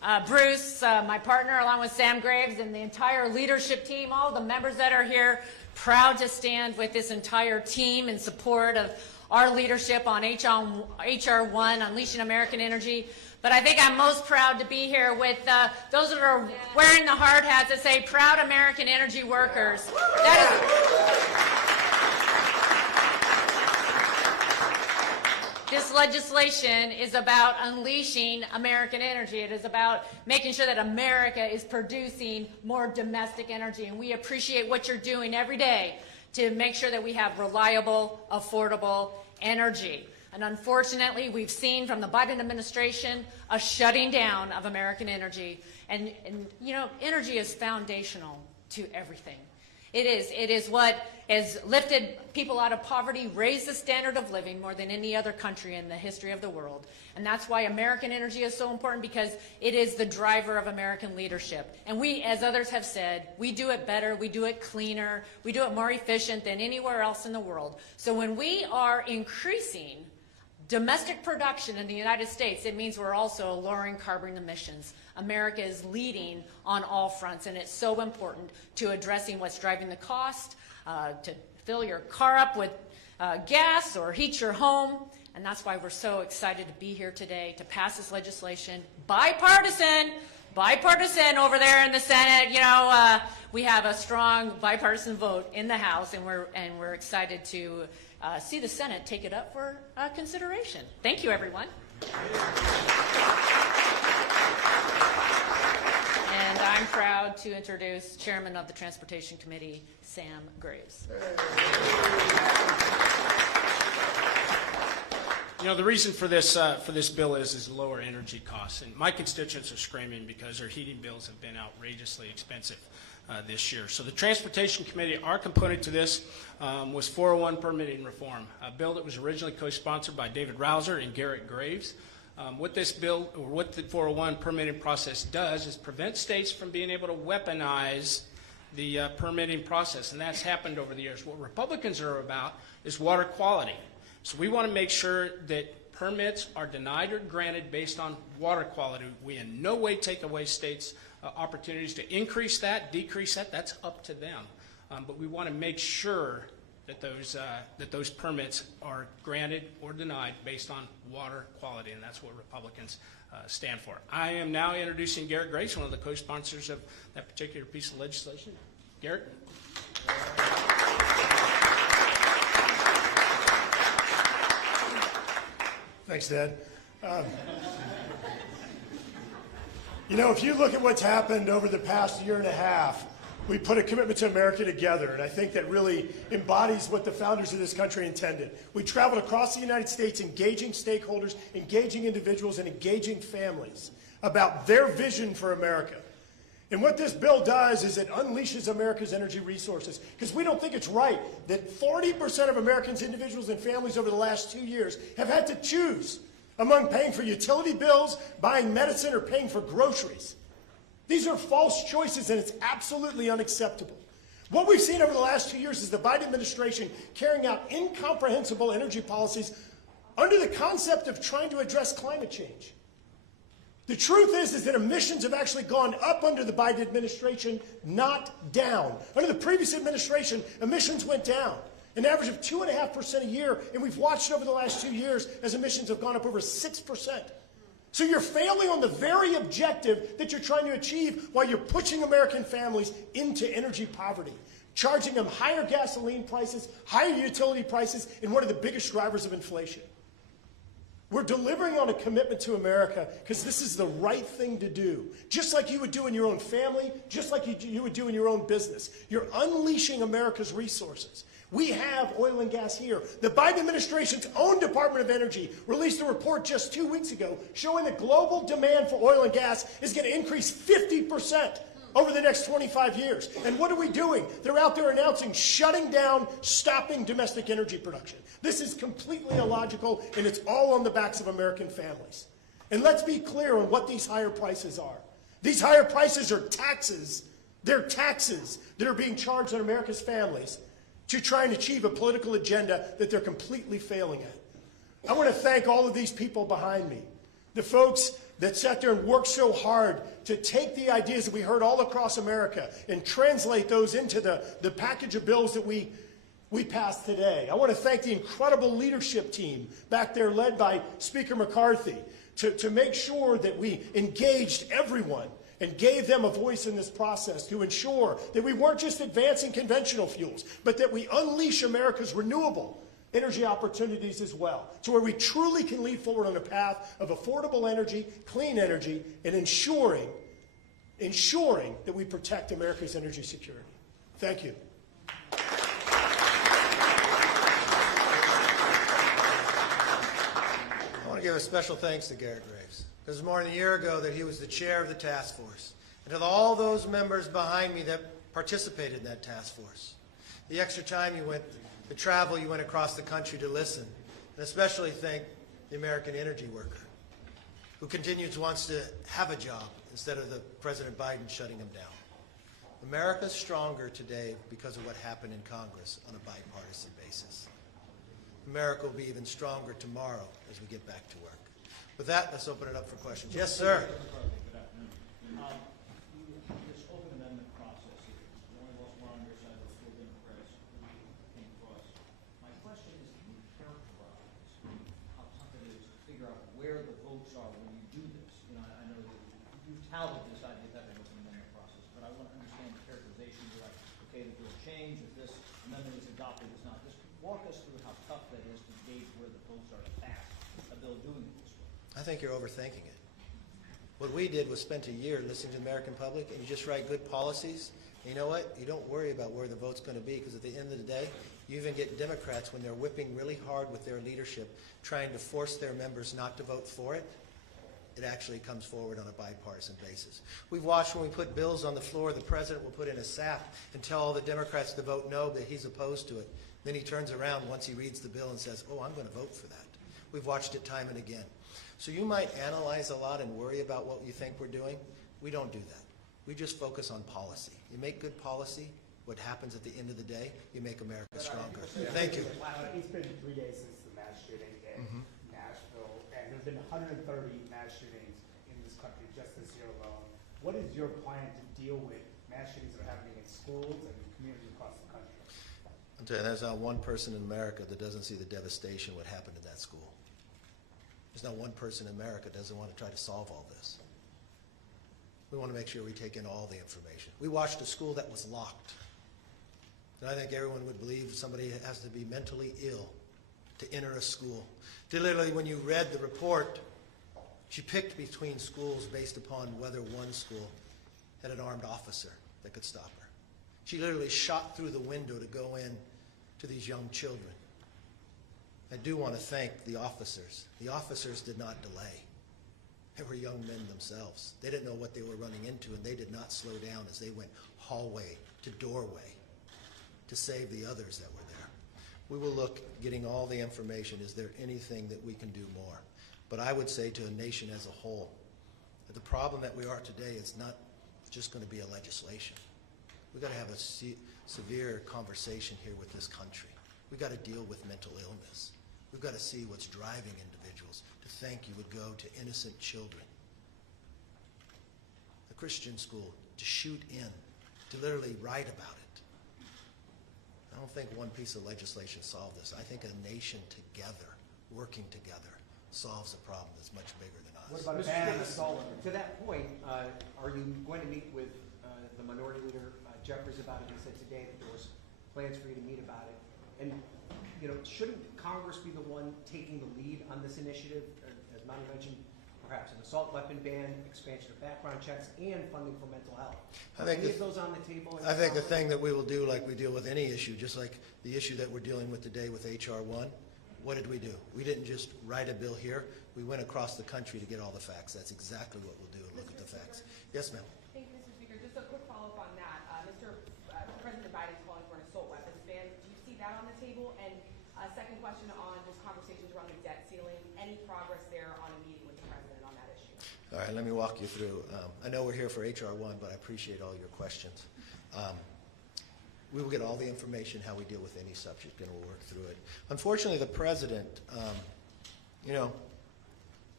Bruce, my partner, along with Sam Graves and the entire leadership team, all the members that are here, proud to stand with this entire team in support of our leadership on HR 1, Unleashing American Energy. But I think I'm most proud to be here with those that are wearing the hard hats that say Proud American Energy Workers. This legislation is about unleashing American energy. It is about making sure that America is producing more domestic energy. And we appreciate what you're doing every day to make sure that we have reliable, affordable energy. And unfortunately, we've seen from the Biden administration a shutting down of American energy. And you know, energy is foundational to everything. It is what has lifted people out of poverty, raised the standard of living more than any other country in the history of the world. And that's why American energy is so important, because it is the driver of American leadership. And we, as others have said, we do it better, we do it cleaner, we do it more efficient than anywhere else in the world. So when we are increasing domestic production in the United States, it means we're also lowering carbon emissions. America is leading on all fronts, and it's so important to addressing what's driving the cost, to fill your car up with gas or heat your home. And that's why we're so excited to be here today to pass this legislation. Bipartisan over there in the Senate. You know, we have a strong bipartisan vote in the House, and we're excited to see the Senate take it up for consideration. Thank you, everyone. And I'm proud to introduce Chairman of the Transportation Committee, Sam Graves. You know, the reason for this bill is lower energy costs. And my constituents are screaming because their heating bills have been outrageously expensive this year. So the Transportation Committee, our component to this was 401 permitting reform, a bill that was originally co-sponsored by David Rouser and Garrett Graves. What this bill, or what the 401 permitting process does, is prevent states from being able to weaponize the permitting process, and that's happened over the years. What Republicans are about is water quality. So we want to make sure that permits are denied or granted based on water quality. We in no way take away states' opportunities to increase that, decrease that. That's up to them. But we want to make sure that those permits are granted or denied based on water quality, and that's what Republicans stand for. I am now introducing Garrett Graves, one of the co-sponsors of that particular piece of legislation. Garrett. Thanks, Dad. You know, if you look at what's happened over the past year and a half, we put a commitment to America together, and I think that really embodies what the founders of this country intended. We traveled across the United States engaging stakeholders, engaging individuals, and engaging families about their vision for America. And what this bill does is it unleashes America's energy resources, because we don't think it's right that 40% of Americans, individuals, and families over the last 2 years have had to choose among paying for utility bills, buying medicine, or paying for groceries. These are false choices, and it's absolutely unacceptable. What we've seen over the last 2 years is the Biden administration carrying out incomprehensible energy policies under the concept of trying to address climate change. The truth is that emissions have actually gone up under the Biden administration, not down. Under the previous administration, emissions went down, an average of 2.5% a year, and we've watched over the last 2 years as emissions have gone up over 6%. So you're failing on the very objective that you're trying to achieve while you're pushing American families into energy poverty, charging them higher gasoline prices, higher utility prices, and one of the biggest drivers of inflation. We're delivering on a commitment to America because this is the right thing to do. Just like you would do in your own family, just like you would do in your own business. You're unleashing America's resources. We have oil and gas here. The Biden administration's own Department of Energy released a report just 2 weeks ago showing that global demand for oil and gas is going to increase 50% over the next 25 years. And what are we doing? They're out there announcing shutting down, stopping domestic energy production. This is completely illogical, and it's all on the backs of American families. And let's be clear on what these higher prices are. These higher prices are taxes. They're taxes that are being charged on America's families to try and achieve a political agenda that they're completely failing at. I want to thank all of these people behind me, the folks that sat there and worked so hard to take the ideas that we heard all across America and translate those into the package of bills that we passed today. I want to thank the incredible leadership team back there led by Speaker McCarthy to make sure that we engaged everyone and gave them a voice in this process to ensure that we weren't just advancing conventional fuels, but that we unleash America's renewable energy opportunities as well, to where we truly can lead forward on a path of affordable energy, clean energy, and ensuring that we protect America's energy security. Thank you. I want to give a special thanks to Garrett Graves. It was more than a year ago that he was the chair of the task force. And to all those members behind me that participated in that task force. The extra time you went to travel, you went across the country to listen. And especially thank the American energy worker who wants to have a job instead of the President Biden shutting him down. America's stronger today because of what happened in Congress on a bipartisan basis. America will be even stronger tomorrow as we get back to work. With that, let's open it up for questions. Yes, sir. Good afternoon. This open amendment process here, you only lost one on your side of the school Democrats came across. My question is, can you characterize how tough it is to figure out where the votes are when you do this? You know, I know that you've touted this idea of having an open amendment process, but I want to understand the characterization. You're like, okay, the bill changed, if this amendment is adopted, it's not. Just walk us through how tough that is to gauge where the votes are to pass a bill doing it this way. I think you're overthinking it. What we did was spent a year listening to the American public, and you just write good policies. And you know what? You don't worry about where the vote's going to be, because at the end of the day, you even get Democrats, when they're whipping really hard with their leadership, trying to force their members not to vote for it, it actually comes forward on a bipartisan basis. We've watched when we put bills on the floor, the president will put in a sap and tell all the Democrats to vote no, that he's opposed to it. Then he turns around once he reads the bill and says, oh, I'm going to vote for that. We've watched it time and again. So you might analyze a lot and worry about what you think we're doing. We don't do that. We just focus on policy. You make good policy, what happens at the end of the day, you make America stronger. Thank you. It's been 3 days since the mass shooting in Nashville, and there have been 130 mass shootings in this country just this year alone. What is your plan to deal with mass shootings that are happening in schools and communities across the country? I'll tell you, there's not one person in America that doesn't see the devastation what happened in that school. There's not one person in America that doesn't want to try to solve all this. We want to make sure we take in all the information. We watched a school that was locked. And I think everyone would believe somebody has to be mentally ill to enter a school. Literally, when you read the report, she picked between schools based upon whether one school had an armed officer that could stop her. She literally shot through the window to go in to these young children. I do want to thank the officers. The officers did not delay. They were young men themselves. They didn't know what they were running into, and they did not slow down as they went hallway to doorway to save the others that were there. We will look, getting all the information, is there anything that we can do more? But I would say to a nation as a whole, that the problem that we are today is not just going to be a legislation. We've got to have a severe conversation here with this country. We've got to deal with mental illness. We've got to see what's driving individuals to think you would go to innocent children, a Christian school, to shoot in, to literally write about it. I don't think one piece of legislation solved this. I think a nation together, working together, solves a problem that's much bigger than us. What about a ban on assault? To that point, are you going to meet with the Minority Leader Jeffries about it? He said today that there was plans for you to meet about it. And you know, shouldn't Congress be the one taking the lead on this initiative? As Monty mentioned, perhaps an assault weapon ban, expansion of background checks, and funding for mental health. Are any of those on the table? I think the thing that we will do, like we deal with any issue, just like the issue that we're dealing with today with H.R. 1, what did we do? We didn't just write a bill here. We went across the country to get all the facts. That's exactly what we'll do, look at the facts. Yes, ma'am. Thank you, Mr. Speaker. Just a quick follow-up on that. President Biden is calling for an assault weapons ban. Do you see that on the table? And second question on just conversations around the debt ceiling. Any progress there on a meeting with the president on that issue? All right, let me walk you through. I know we're here for H.R. 1, but I appreciate all your questions. We will get all the information how we deal with any subject, and we'll work through it. Unfortunately, the president, you know,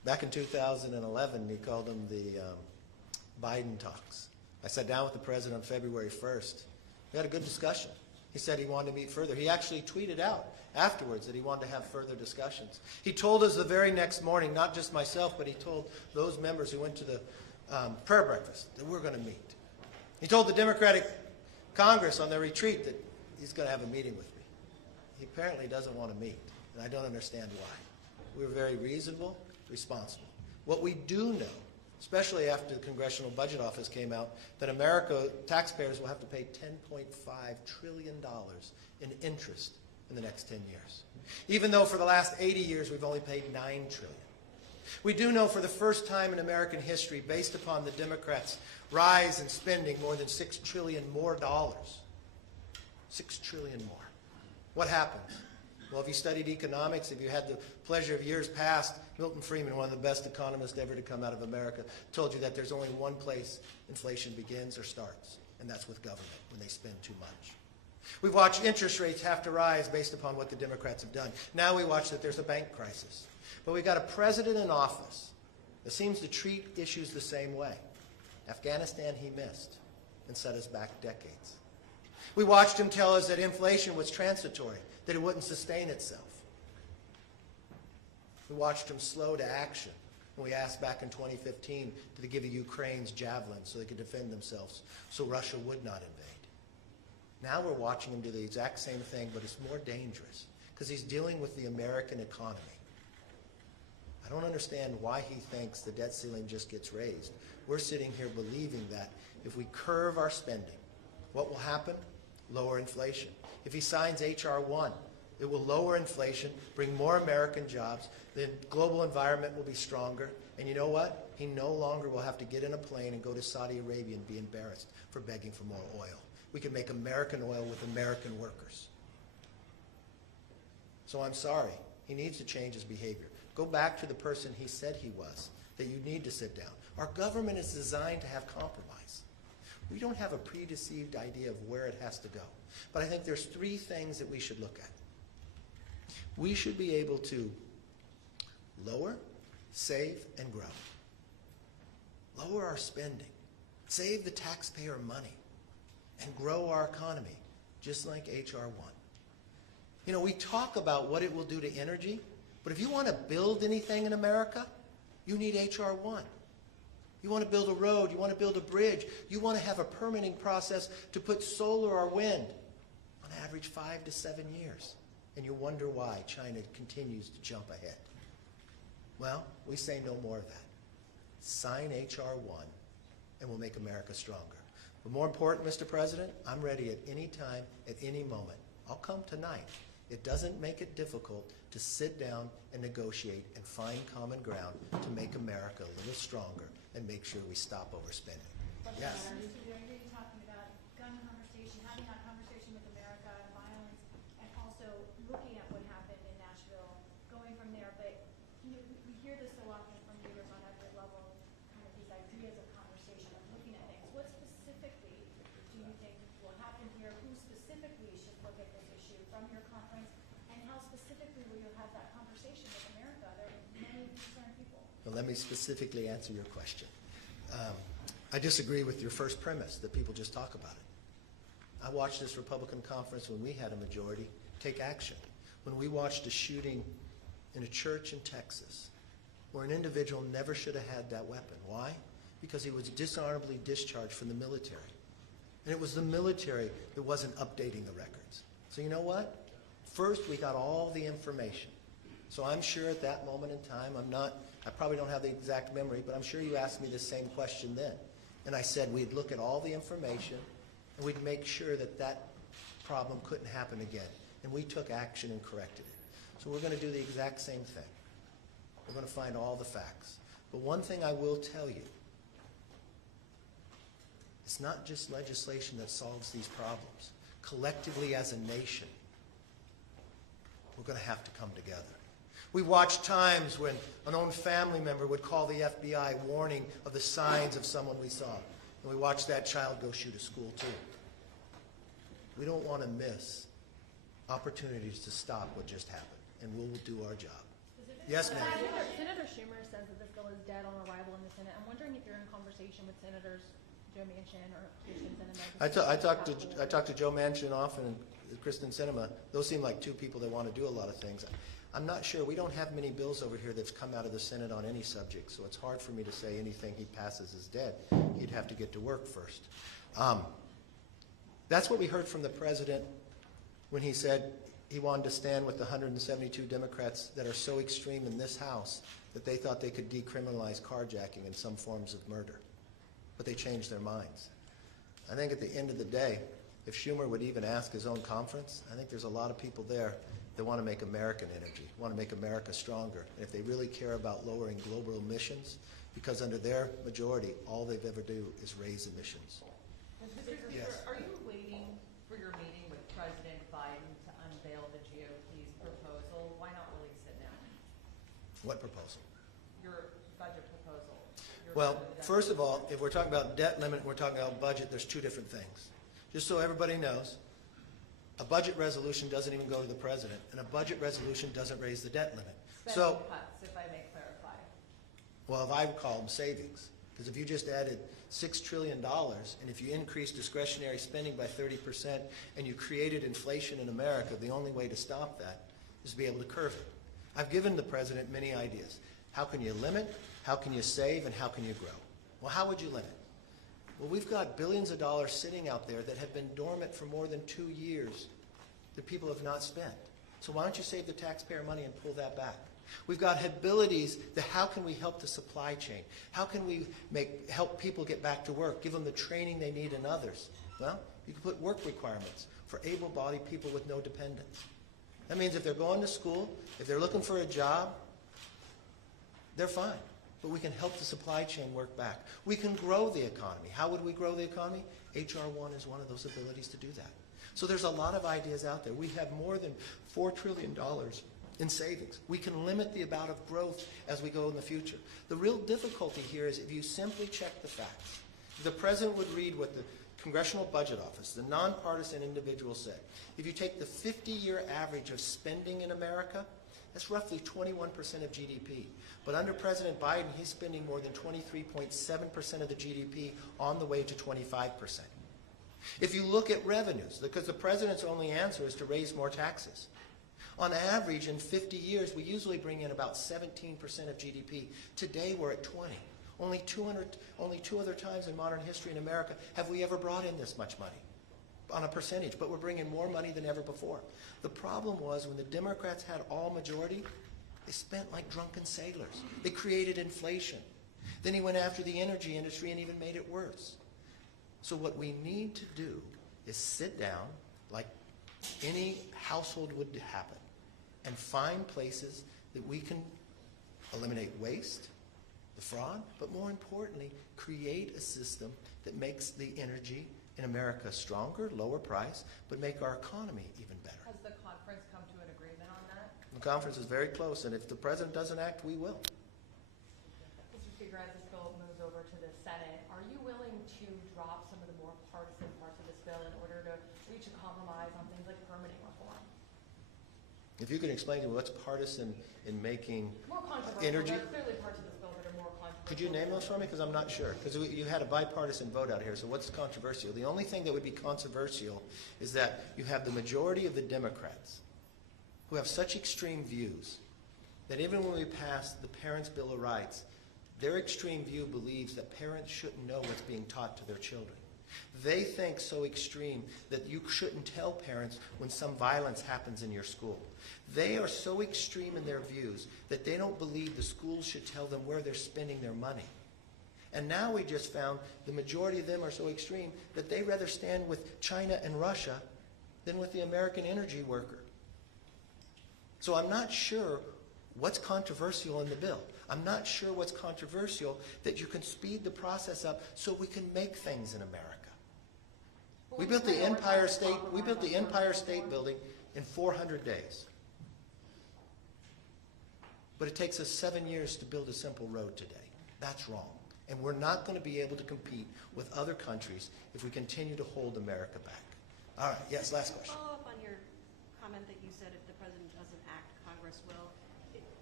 Back in 2011, he called them the Biden talks. I sat down with the president on February 1st. We had a good discussion. He said he wanted to meet further. He actually tweeted out afterwards that he wanted to have further discussions. He told us the very next morning, not just myself, but he told those members who went to the prayer breakfast that we're going to meet. He told the Democratic Congress on their retreat that he's going to have a meeting with me. He apparently doesn't want to meet, and I don't understand why. We're very reasonable, responsible. What we do know, especially after the Congressional Budget Office came out, that America, taxpayers will have to pay $10.5 trillion in interest in the next 10 years. Even though for the last 80 years we've only paid $9 trillion. We do know for the first time in American history, based upon the Democrats' rise in spending more than $6 trillion more dollars. $6 trillion more. What happens? Well, if you studied economics, if you had the pleasure of years past, Milton Friedman, one of the best economists ever to come out of America, told you that there's only one place inflation begins or starts, and that's with government, when they spend too much. We've watched interest rates have to rise based upon what the Democrats have done. Now we watch that there's a bank crisis. But we've got a president in office that seems to treat issues the same way. Afghanistan he missed and set us back decades. We watched him tell us that inflation was transitory, that it wouldn't sustain itself. We watched him slow to action when we asked back in 2015 to give Ukraine's javelins so they could defend themselves, so Russia would not invade. Now we're watching him do the exact same thing, but it's more dangerous because he's dealing with the American economy. I don't understand why he thinks the debt ceiling just gets raised. We're sitting here believing that if we curve our spending, what will happen? Lower inflation. If he signs H.R. 1, it will lower inflation, bring more American jobs, the global environment will be stronger, and you know what? He no longer will have to get in a plane and go to Saudi Arabia and be embarrassed for begging for more oil. We can make American oil with American workers. So I'm sorry. He needs to change his behavior. Go back to the person he said he was, that you need to sit down. Our government is designed to have compromise. We don't have a predeceived idea of where it has to go. But I think there's three things that we should look at. We should be able to lower, save, and grow. Lower our spending, save the taxpayer money, and grow our economy, just like H.R. 1. You know, we talk about what it will do to energy, but if you want to build anything in America, you need H.R. 1. You want to build a road, you want to build a bridge, you want to have a permitting process to put solar or wind, on average 5 to 7 years. And you wonder why China continues to jump ahead. Well, we say no more of that. Sign H.R. 1 and we'll make America stronger. But more important, Mr. President, I'm ready at any time, at any moment. I'll come tonight. It doesn't make it difficult to sit down and negotiate and find common ground to make America a little stronger and make sure we stop overspending. Yes? I hear you talking about gun conversation, having that conversation with America, violence, and also looking at what happened in Nashville, going from there. But we hear this so often from leaders on every level, kind of these ideas of conversation, of looking at things. What specifically do you think will happen here? Who specifically should look at this issue from your conference? And how specifically will you have that conversation with America? There are many concerned people. Well, let me specifically answer your question. I disagree with your first premise that people just talk about it. I watched this Republican conference when we had a majority take action. When we watched a shooting in a church in Texas where an individual never should have had that weapon. Why? Because he was dishonorably discharged from the military. And it was the military that wasn't updating the records. So you know what? First, we got all the information. So I'm sure at that moment in time, I probably don't have the exact memory, but I'm sure you asked me the same question then. And I said we'd look at all the information and we'd make sure that that problem couldn't happen again. And we took action and corrected it. So we're going to do the exact same thing. We're going to find all the facts. But one thing I will tell you, it's not just legislation that solves these problems. Collectively as a nation, we're going to have to come together. We watched times when an own family member would call the FBI warning of the signs of someone we saw. And we watched that child go shoot a school too. We don't want to miss opportunities to stop what just happened. And we'll do our job. Specifically Yes, ma'am. Senator Schumer says that this bill is dead on arrival in the Senate. I'm wondering if you're in conversation with Senators Joe Manchin or Kristen Sinema. I talked to Joe Manchin often and Kristen Sinema. Those seem like two people that want to do a lot of things. I'm not sure. We don't have many bills over here that's come out of the Senate on any subject, so it's hard for me to say anything he passes is dead. He'd have to get to work first. That's what we heard from the president when he said he wanted to stand with the 172 Democrats that are so extreme in this House that they thought they could decriminalize carjacking and some forms of murder. But they changed their minds. I think at the end of the day, if Schumer would even ask his own conference, I think there's a lot of people there that want to make American energy, want to make America stronger. And if they really care about lowering global emissions, because under their majority, all they've ever do is raise emissions. Mr. Speaker, Yes. are you waiting for your meeting with President Biden to unveil the GOP's proposal? Why not release it now? What proposal? Your budget proposal. Well, first of all, if we're talking about debt limit and we're talking about budget, there's two different things. Just so everybody knows, a budget resolution doesn't even go to the president, and a budget resolution doesn't raise the debt limit. Spending cuts, if I may clarify. Well, if I would call them savings, because if you just added $6 trillion, and if you increase discretionary spending by 30%, and you created inflation in America, the only way to stop that is to be able to curb it. I've given the president many ideas. How can you limit? How can you save? And how can you grow? Well, how would you limit? Well, we've got billions of dollars sitting out there that have been dormant for more than 2 years that people have not spent. So why don't you save the taxpayer money and pull that back? We've got abilities that how can we help the supply chain? How can we help people get back to work, give them the training they need and others? Well, you can put work requirements for able-bodied people with no dependents. That means if they're going to school, if they're looking for a job, they're fine. But we can help the supply chain work back. We can grow the economy. How would we grow the economy? H.R. 1 is one of those abilities to do that. So there's a lot of ideas out there. We have more than $4 trillion in savings. We can limit the amount of growth as we go in the future. The real difficulty here is if you simply check the facts. The president would read what the Congressional Budget Office, the nonpartisan individual, said. If you take the 50-year average of spending in America, that's roughly 21% of GDP. But under President Biden, he's spending more than 23.7% of the GDP on the way to 25%. If you look at revenues, because the president's only answer is to raise more taxes. On average, in 50 years, we usually bring in about 17% of GDP. Today, we're at 20. Only two other times in modern history in America have we ever brought in this much money on a percentage, but we're bringing more money than ever before. The problem was when the Democrats had all majority, they spent like drunken sailors. They created inflation. Then he went after the energy industry and even made it worse. So what we need to do is sit down like any household would happen and find places that we can eliminate waste, the fraud, but more importantly, create a system that makes the energy in America stronger, lower price, but make our economy even better. Has the conference come to an agreement on that? The conference is very close, and if the president doesn't act, we will. Mr. Speaker, as this bill moves over to the Senate, are you willing to drop some of the more partisan parts of this bill in order to reach a compromise on things like permitting reform? If you can explain to me what's partisan in making More controversial. energy. There are clearly parts of this bill that are more controversial. Could you name those for me? Because I'm not sure. Because you had a bipartisan vote out here, so what's controversial? The only thing that would be controversial is that you have the majority of the Democrats who have such extreme views that even when we pass the Parents' Bill of Rights, their extreme view believes that parents shouldn't know what's being taught to their children. They think so extreme that you shouldn't tell parents when some violence happens in your school. They are so extreme in their views that they don't believe the schools should tell them where they're spending their money. And now we just found the majority of them are so extreme that they rather stand with China and Russia than with the American energy worker. So I'm not sure what's controversial in the bill. I'm not sure what's controversial that you can speed the process up so we can make things in America. We built the Empire State Building in 400 days. But it takes us 7 years to build a simple road today. That's wrong. And we're not going to be able to compete with other countries if we continue to hold America back. All right, yes, last question. Follow up on your comment that you said if the president doesn't act, Congress will.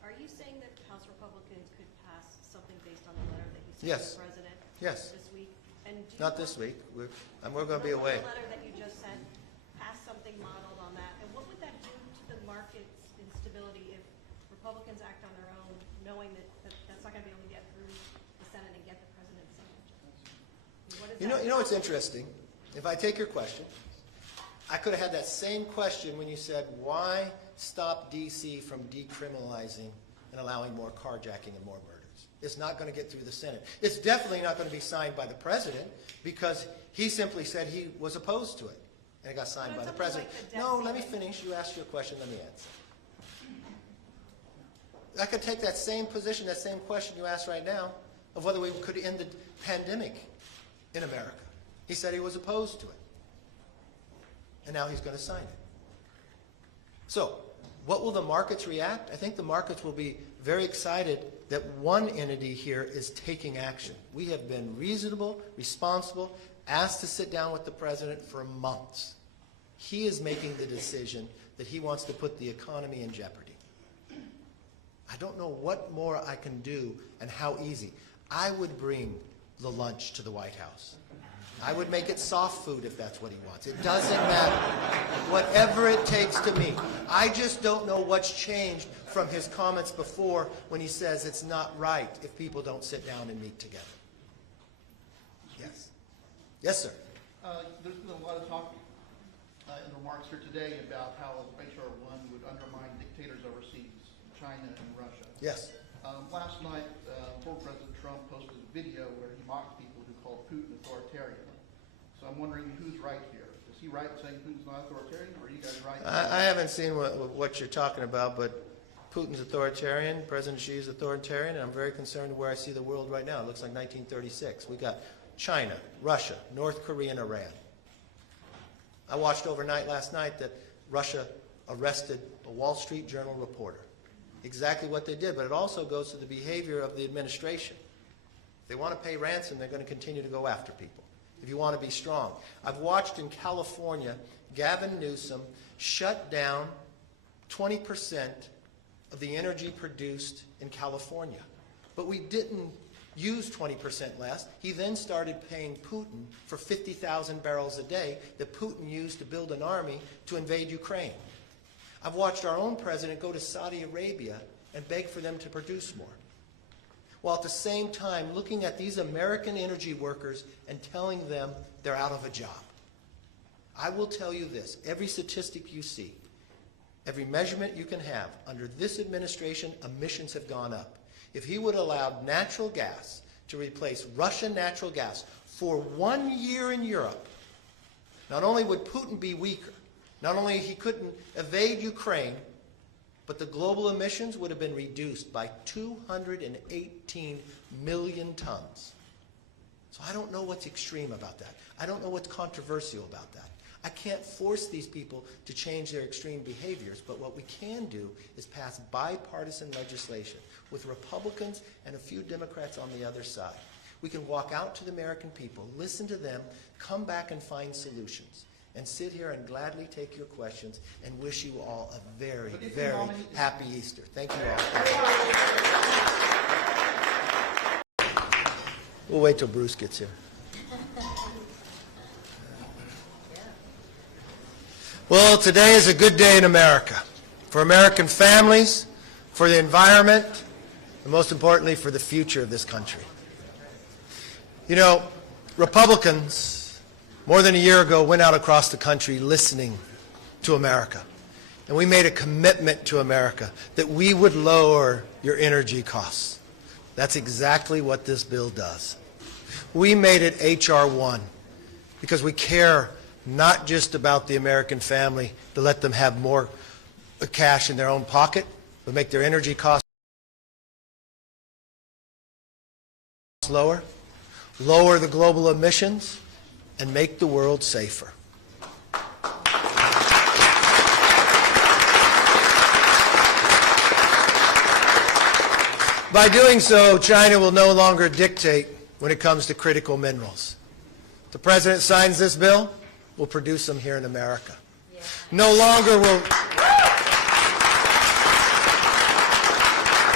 Are you saying that House Republicans could pass something based on the letter that you sent Yes. to the President Yes. this week? And do you Not want this week. We're going to be away. The letter that you just sent, pass something modeled on that, and what would that do to the market's instability if Republicans act on their own, knowing that that's not going to be able to get through the Senate and get the President's signature? You know what's interesting? If I take your question, I could have had that same question when you said, why stop D.C. from decriminalizing and allowing more carjacking and more murders? It's not going to get through the Senate. It's definitely not going to be signed by the President because he simply said he was opposed to it. And it got signed by the President. No, let me finish. You asked your question. Let me answer. I could take that same position, that same question you asked right now, of whether we could end the pandemic in America. He said he was opposed to it. And now he's going to sign it. So, what will the markets react? I think the markets will be very excited that one entity here is taking action. We have been reasonable, responsible, asked to sit down with the President for months. He is making the decision that he wants to put the economy in jeopardy. I don't know what more I can do and how easy. I would bring the lunch to the White House. I would make it soft food if that's what he wants. It doesn't matter. Whatever it takes to meet. I just don't know what's changed from his comments before when he says it's not right if people don't sit down and meet together. Yes. Yes, sir. There's been a lot of talk in remarks here today about how H.R. 1 would undermine dictators overseas, China and Russia. Yes. Last night, former President Trump posted a video where he mocked people who called Putin authoritarian. So I'm wondering who's right here. Is he right in saying Putin's not authoritarian, or are you guys right? I haven't seen what you're talking about, but Putin's authoritarian, President Xi is authoritarian, and I'm very concerned where I see the world right now. It looks like 1936. We got China, Russia, North Korea, and Iran. I watched overnight last night that Russia arrested a Wall Street Journal reporter. Exactly what they did, but it also goes to the behavior of the administration. If they want to pay ransom, they're going to continue to go after people. If you want to be strong. I've watched in California, Gavin Newsom shut down 20% of the energy produced in California. But we didn't use 20% less. He then started paying Putin for 50,000 barrels a day that Putin used to build an army to invade Ukraine. I've watched our own president go to Saudi Arabia and beg for them to produce more, while at the same time looking at these American energy workers and telling them they're out of a job. I will tell you this, every statistic you see, every measurement you can have, under this administration, emissions have gone up. If he would allow natural gas to replace Russian natural gas for 1 year in Europe, not only would Putin be weaker, not only he couldn't evade Ukraine, but the global emissions would have been reduced by 218 million tons. So I don't know what's extreme about that. I don't know what's controversial about that. I can't force these people to change their extreme behaviors, but what we can do is pass bipartisan legislation with Republicans and a few Democrats on the other side. We can walk out to the American people, listen to them, come back and find solutions, and sit here and gladly take your questions and wish you all a very, very happy Easter. Thank you all. We'll wait till Bruce gets here. Well, today is a good day in America, for American families, for the environment, and most importantly, for the future of this country. You know, Republicans, more than a year ago, went out across the country listening to America. And we made a commitment to America that we would lower your energy costs. That's exactly what this bill does. We made it H.R. 1 because we care not just about the American family to let them have more cash in their own pocket, but make their energy costs lower, lower the global emissions, and make the world safer. By doing so, China will no longer dictate when it comes to critical minerals. The President signs this bill, we'll produce them here in America. No longer will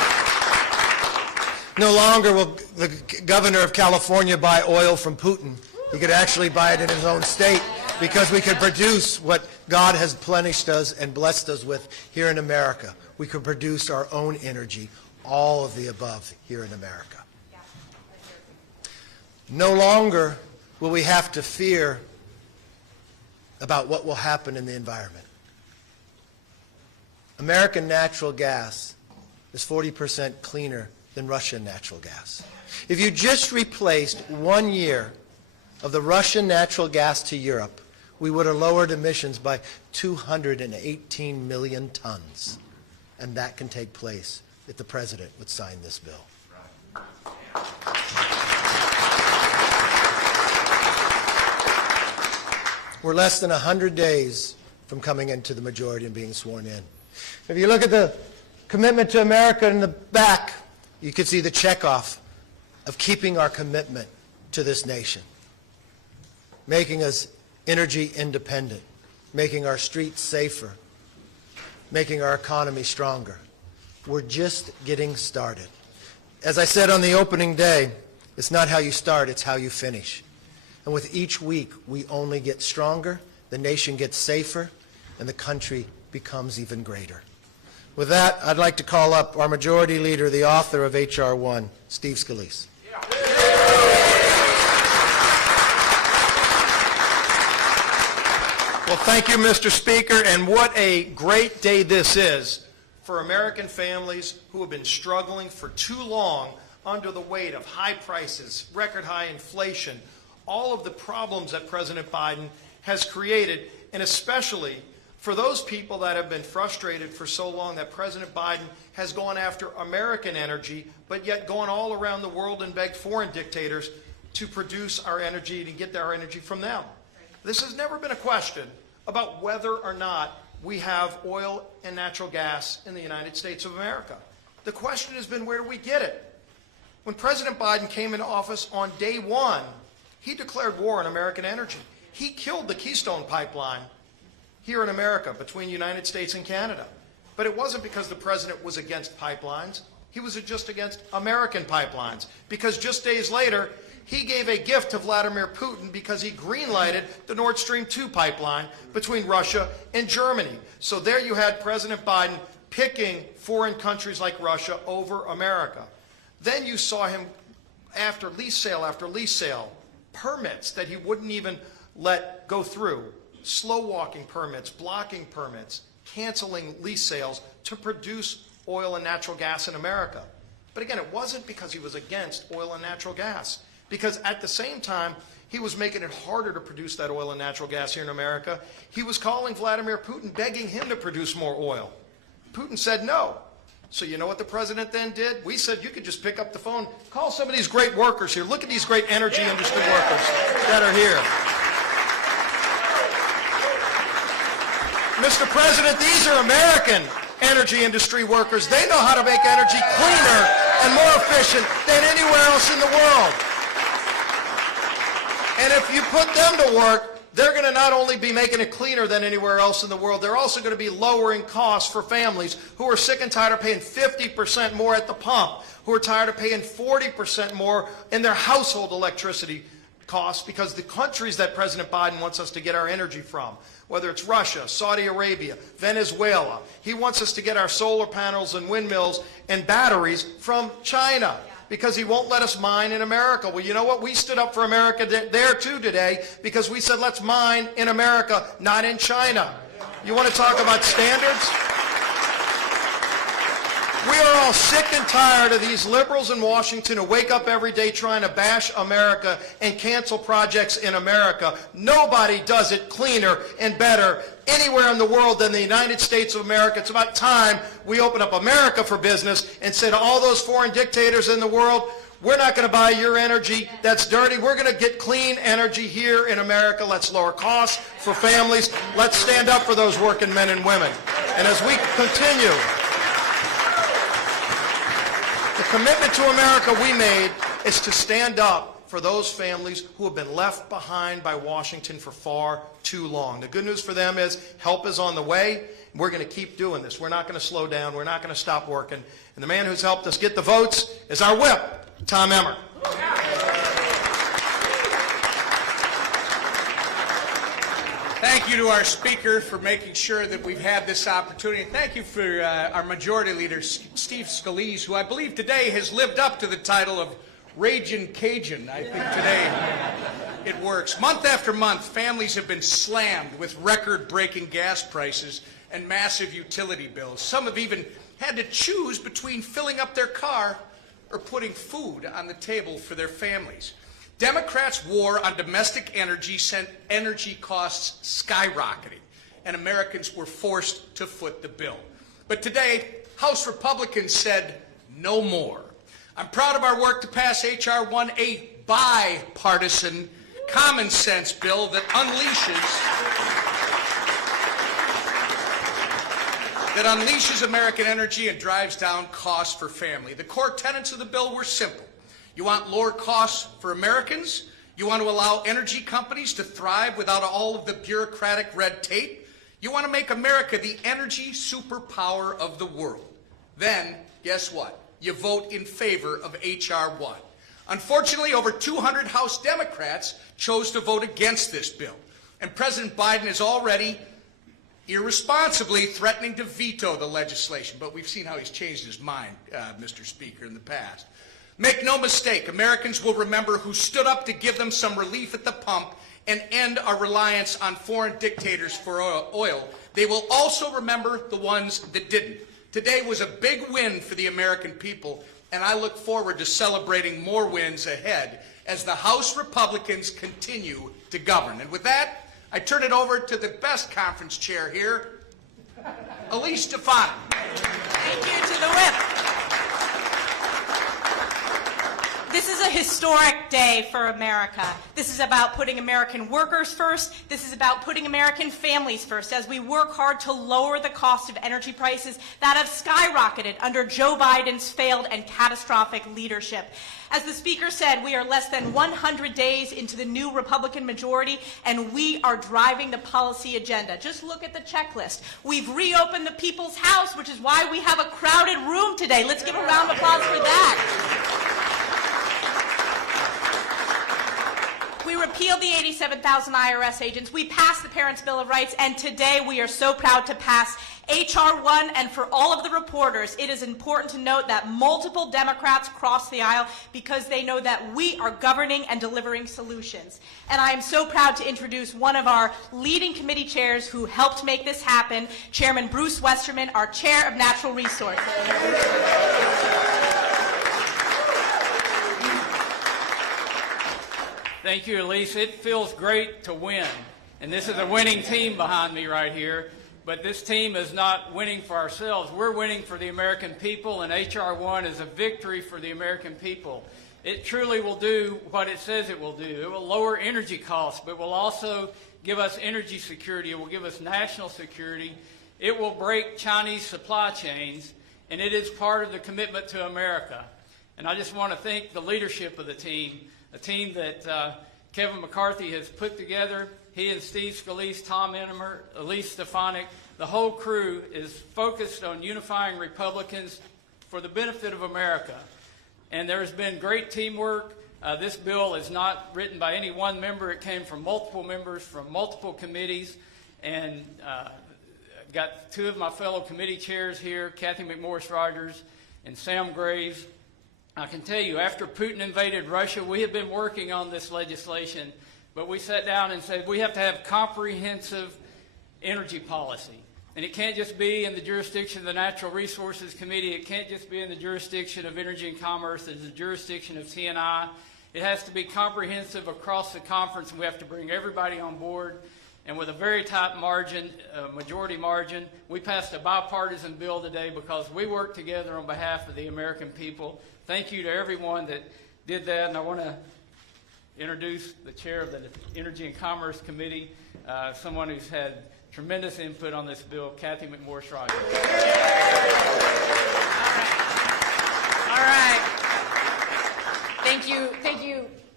No longer will the governor of California buy oil from Putin. He could actually buy it in his own state because we could produce what God has plenished us and blessed us with here in America. We could produce our own energy, all of the above here in America. No longer will we have to fear about what will happen in the environment. American natural gas is 40% cleaner than Russian natural gas. If you just replaced 1 year of the Russian natural gas to Europe, we would have lowered emissions by 218 million tons. And that can take place if the President would sign this bill. We're less than 100 days from coming into the majority and being sworn in. If you look at the commitment to America in the back, you can see the checkoff of keeping our commitment to this nation, making us energy independent, making our streets safer, making our economy stronger. We're just getting started. As I said on the opening day, it's not how you start, it's how you finish. And with each week, we only get stronger, the nation gets safer, and the country becomes even greater. With that, I'd like to call up our Majority Leader, the author of H.R. 1, Steve Scalise. Well, thank you, Mr. Speaker, and what a great day this is for American families who have been struggling for too long under the weight of high prices, record high inflation, all of the problems that President Biden has created, and especially for those people that have been frustrated for so long that President Biden has gone after American energy, but yet gone all around the world and begged foreign dictators to produce our energy and get our energy from them. This has never been a question about whether or not we have oil and natural gas in the United States of America. The question has been, where do we get it? When President Biden came into office on day one, he declared war on American energy. He killed the Keystone Pipeline here in America between the United States and Canada. But it wasn't because the president was against pipelines. He was just against American pipelines. Because just days later, he gave a gift to Vladimir Putin because he green-lighted the Nord Stream 2 pipeline between Russia and Germany. So there you had President Biden picking foreign countries like Russia over America. Then you saw him, after lease sale, permits that he wouldn't even let go through, slow-walking permits, blocking permits, canceling lease sales to produce oil and natural gas in America. But again, it wasn't because he was against oil and natural gas, because at the same time, he was making it harder to produce that oil and natural gas here in America. He was calling Vladimir Putin, begging him to produce more oil. Putin said no. So you know what the president then did? We said, you could just pick up the phone, call some of these great workers here. Look at these great energy industry workers that are here. Mr. President, these are American energy industry workers. They know how to make energy cleaner and more efficient than anywhere else in the world. And if you put them to work, they're going to not only be making it cleaner than anywhere else in the world, they're also going to be lowering costs for families who are sick and tired of paying 50% more at the pump, who are tired of paying 40% more in their household electricity costs because the countries that President Biden wants us to get our energy from, whether it's Russia, Saudi Arabia, Venezuela, he wants us to get our solar panels and windmills and batteries from China because he won't let us mine in America. Well, you know what? We stood up for America there too today because we said let's mine in America, not in China. You want to talk about standards? We are all sick and tired of these liberals in Washington who wake up every day trying to bash America and cancel projects in America. Nobody does it cleaner and better anywhere in the world than the United States of America. It's about time we open up America for business and say to all those foreign dictators in the world, we're not going to buy your energy. That's dirty. We're going to get clean energy here in America. Let's lower costs for families. Let's stand up for those working men and women. And as we continue, the commitment to America we made is to stand up for those families who have been left behind by Washington for far too long. The good news for them is help is on the way. We're going to keep doing this. We're not going to slow down. We're not going to stop working. And the man who's helped us get the votes is our whip, Tom Emmer. Thank you to our speaker for making sure that we've had this opportunity. Thank you for our Majority Leader, Steve Scalise, who I believe today has lived up to the title of Ragin' Cajun. I think today it works. Month after month, families have been slammed with record-breaking gas prices and massive utility bills. Some have even had to choose between filling up their car or putting food on the table for their families. Democrats' war on domestic energy sent energy costs skyrocketing, and Americans were forced to foot the bill. But today, House Republicans said no more. I'm proud of our work to pass H.R. 1, a bipartisan, common sense bill that unleashes American energy and drives down costs for family. The core tenets of the bill were simple. You want lower costs for Americans? You want to allow energy companies to thrive without all of the bureaucratic red tape? You want to make America the energy superpower of the world? Then, guess what? You vote in favor of H.R. 1. Unfortunately, over 200 House Democrats chose to vote against this bill. And President Biden is already irresponsibly threatening to veto the legislation. But we've seen how he's changed his mind, Mr. Speaker, in the past. Make no mistake, Americans will remember who stood up to give them some relief at the pump and end our reliance on foreign dictators for oil. They will also remember the ones that didn't. Today was a big win for the American people, and I look forward to celebrating more wins ahead as the House Republicans continue to govern. And with that, I turn it over to the best conference chair here, Elise Stefanik. Thank you to the whip. This is a historic day for America. This is about putting American workers first. This is about putting American families first as we work hard to lower the cost of energy prices that have skyrocketed under Joe Biden's failed and catastrophic leadership. As the Speaker said, we are less than 100 days into the new Republican majority, and we are driving the policy agenda. Just look at the checklist. We've reopened the People's House, which is why we have a crowded room today. Let's give a round of applause for that. We repealed the 87,000 IRS agents. We passed the Parents' Bill of Rights, and today we are so proud to pass H.R. 1. And for all of the reporters, it is important to note that multiple Democrats crossed the aisle because they know that we are governing and delivering solutions. And I am so proud to introduce one of our leading committee chairs who helped make this happen, Chairman Bruce Westerman, our Chair of Natural Resources. Thank you, Elise. It feels great to win. And this is a winning team behind me right here. But this team is not winning for ourselves. We're winning for the American people, and H.R. 1 is a victory for the American people. It truly will do what it says it will do. It will lower energy costs, but will also give us energy security. It will give us national security. It will break Chinese supply chains, and it is part of the commitment to America. And I just want to thank the leadership of the team, a team that Kevin McCarthy has put together. He and Steve Scalise, Tom Emmer, Elise Stefanik, the whole crew is focused on unifying Republicans for the benefit of America. And there has been great teamwork. This bill is not written by any one member. It came from multiple members from multiple committees. And got two of my fellow committee chairs here, Kathy McMorris-Rogers and Sam Graves. I can tell you, after Putin invaded Russia, we have been working on this legislation, but we sat down and said we have to have comprehensive energy policy. And it can't just be in the jurisdiction of the Natural Resources Committee. It can't just be in the jurisdiction of Energy and Commerce. It's the jurisdiction of T&I. It has to be comprehensive across the conference, and we have to bring everybody on board. And with a very tight margin, majority margin, we passed a bipartisan bill today because we worked together on behalf of the American people. Thank you to everyone that did that, and I want to introduce the chair of the Energy and Commerce Committee, someone who's had tremendous input on this bill, Kathy McMorris-Rogers. All right. Thank you,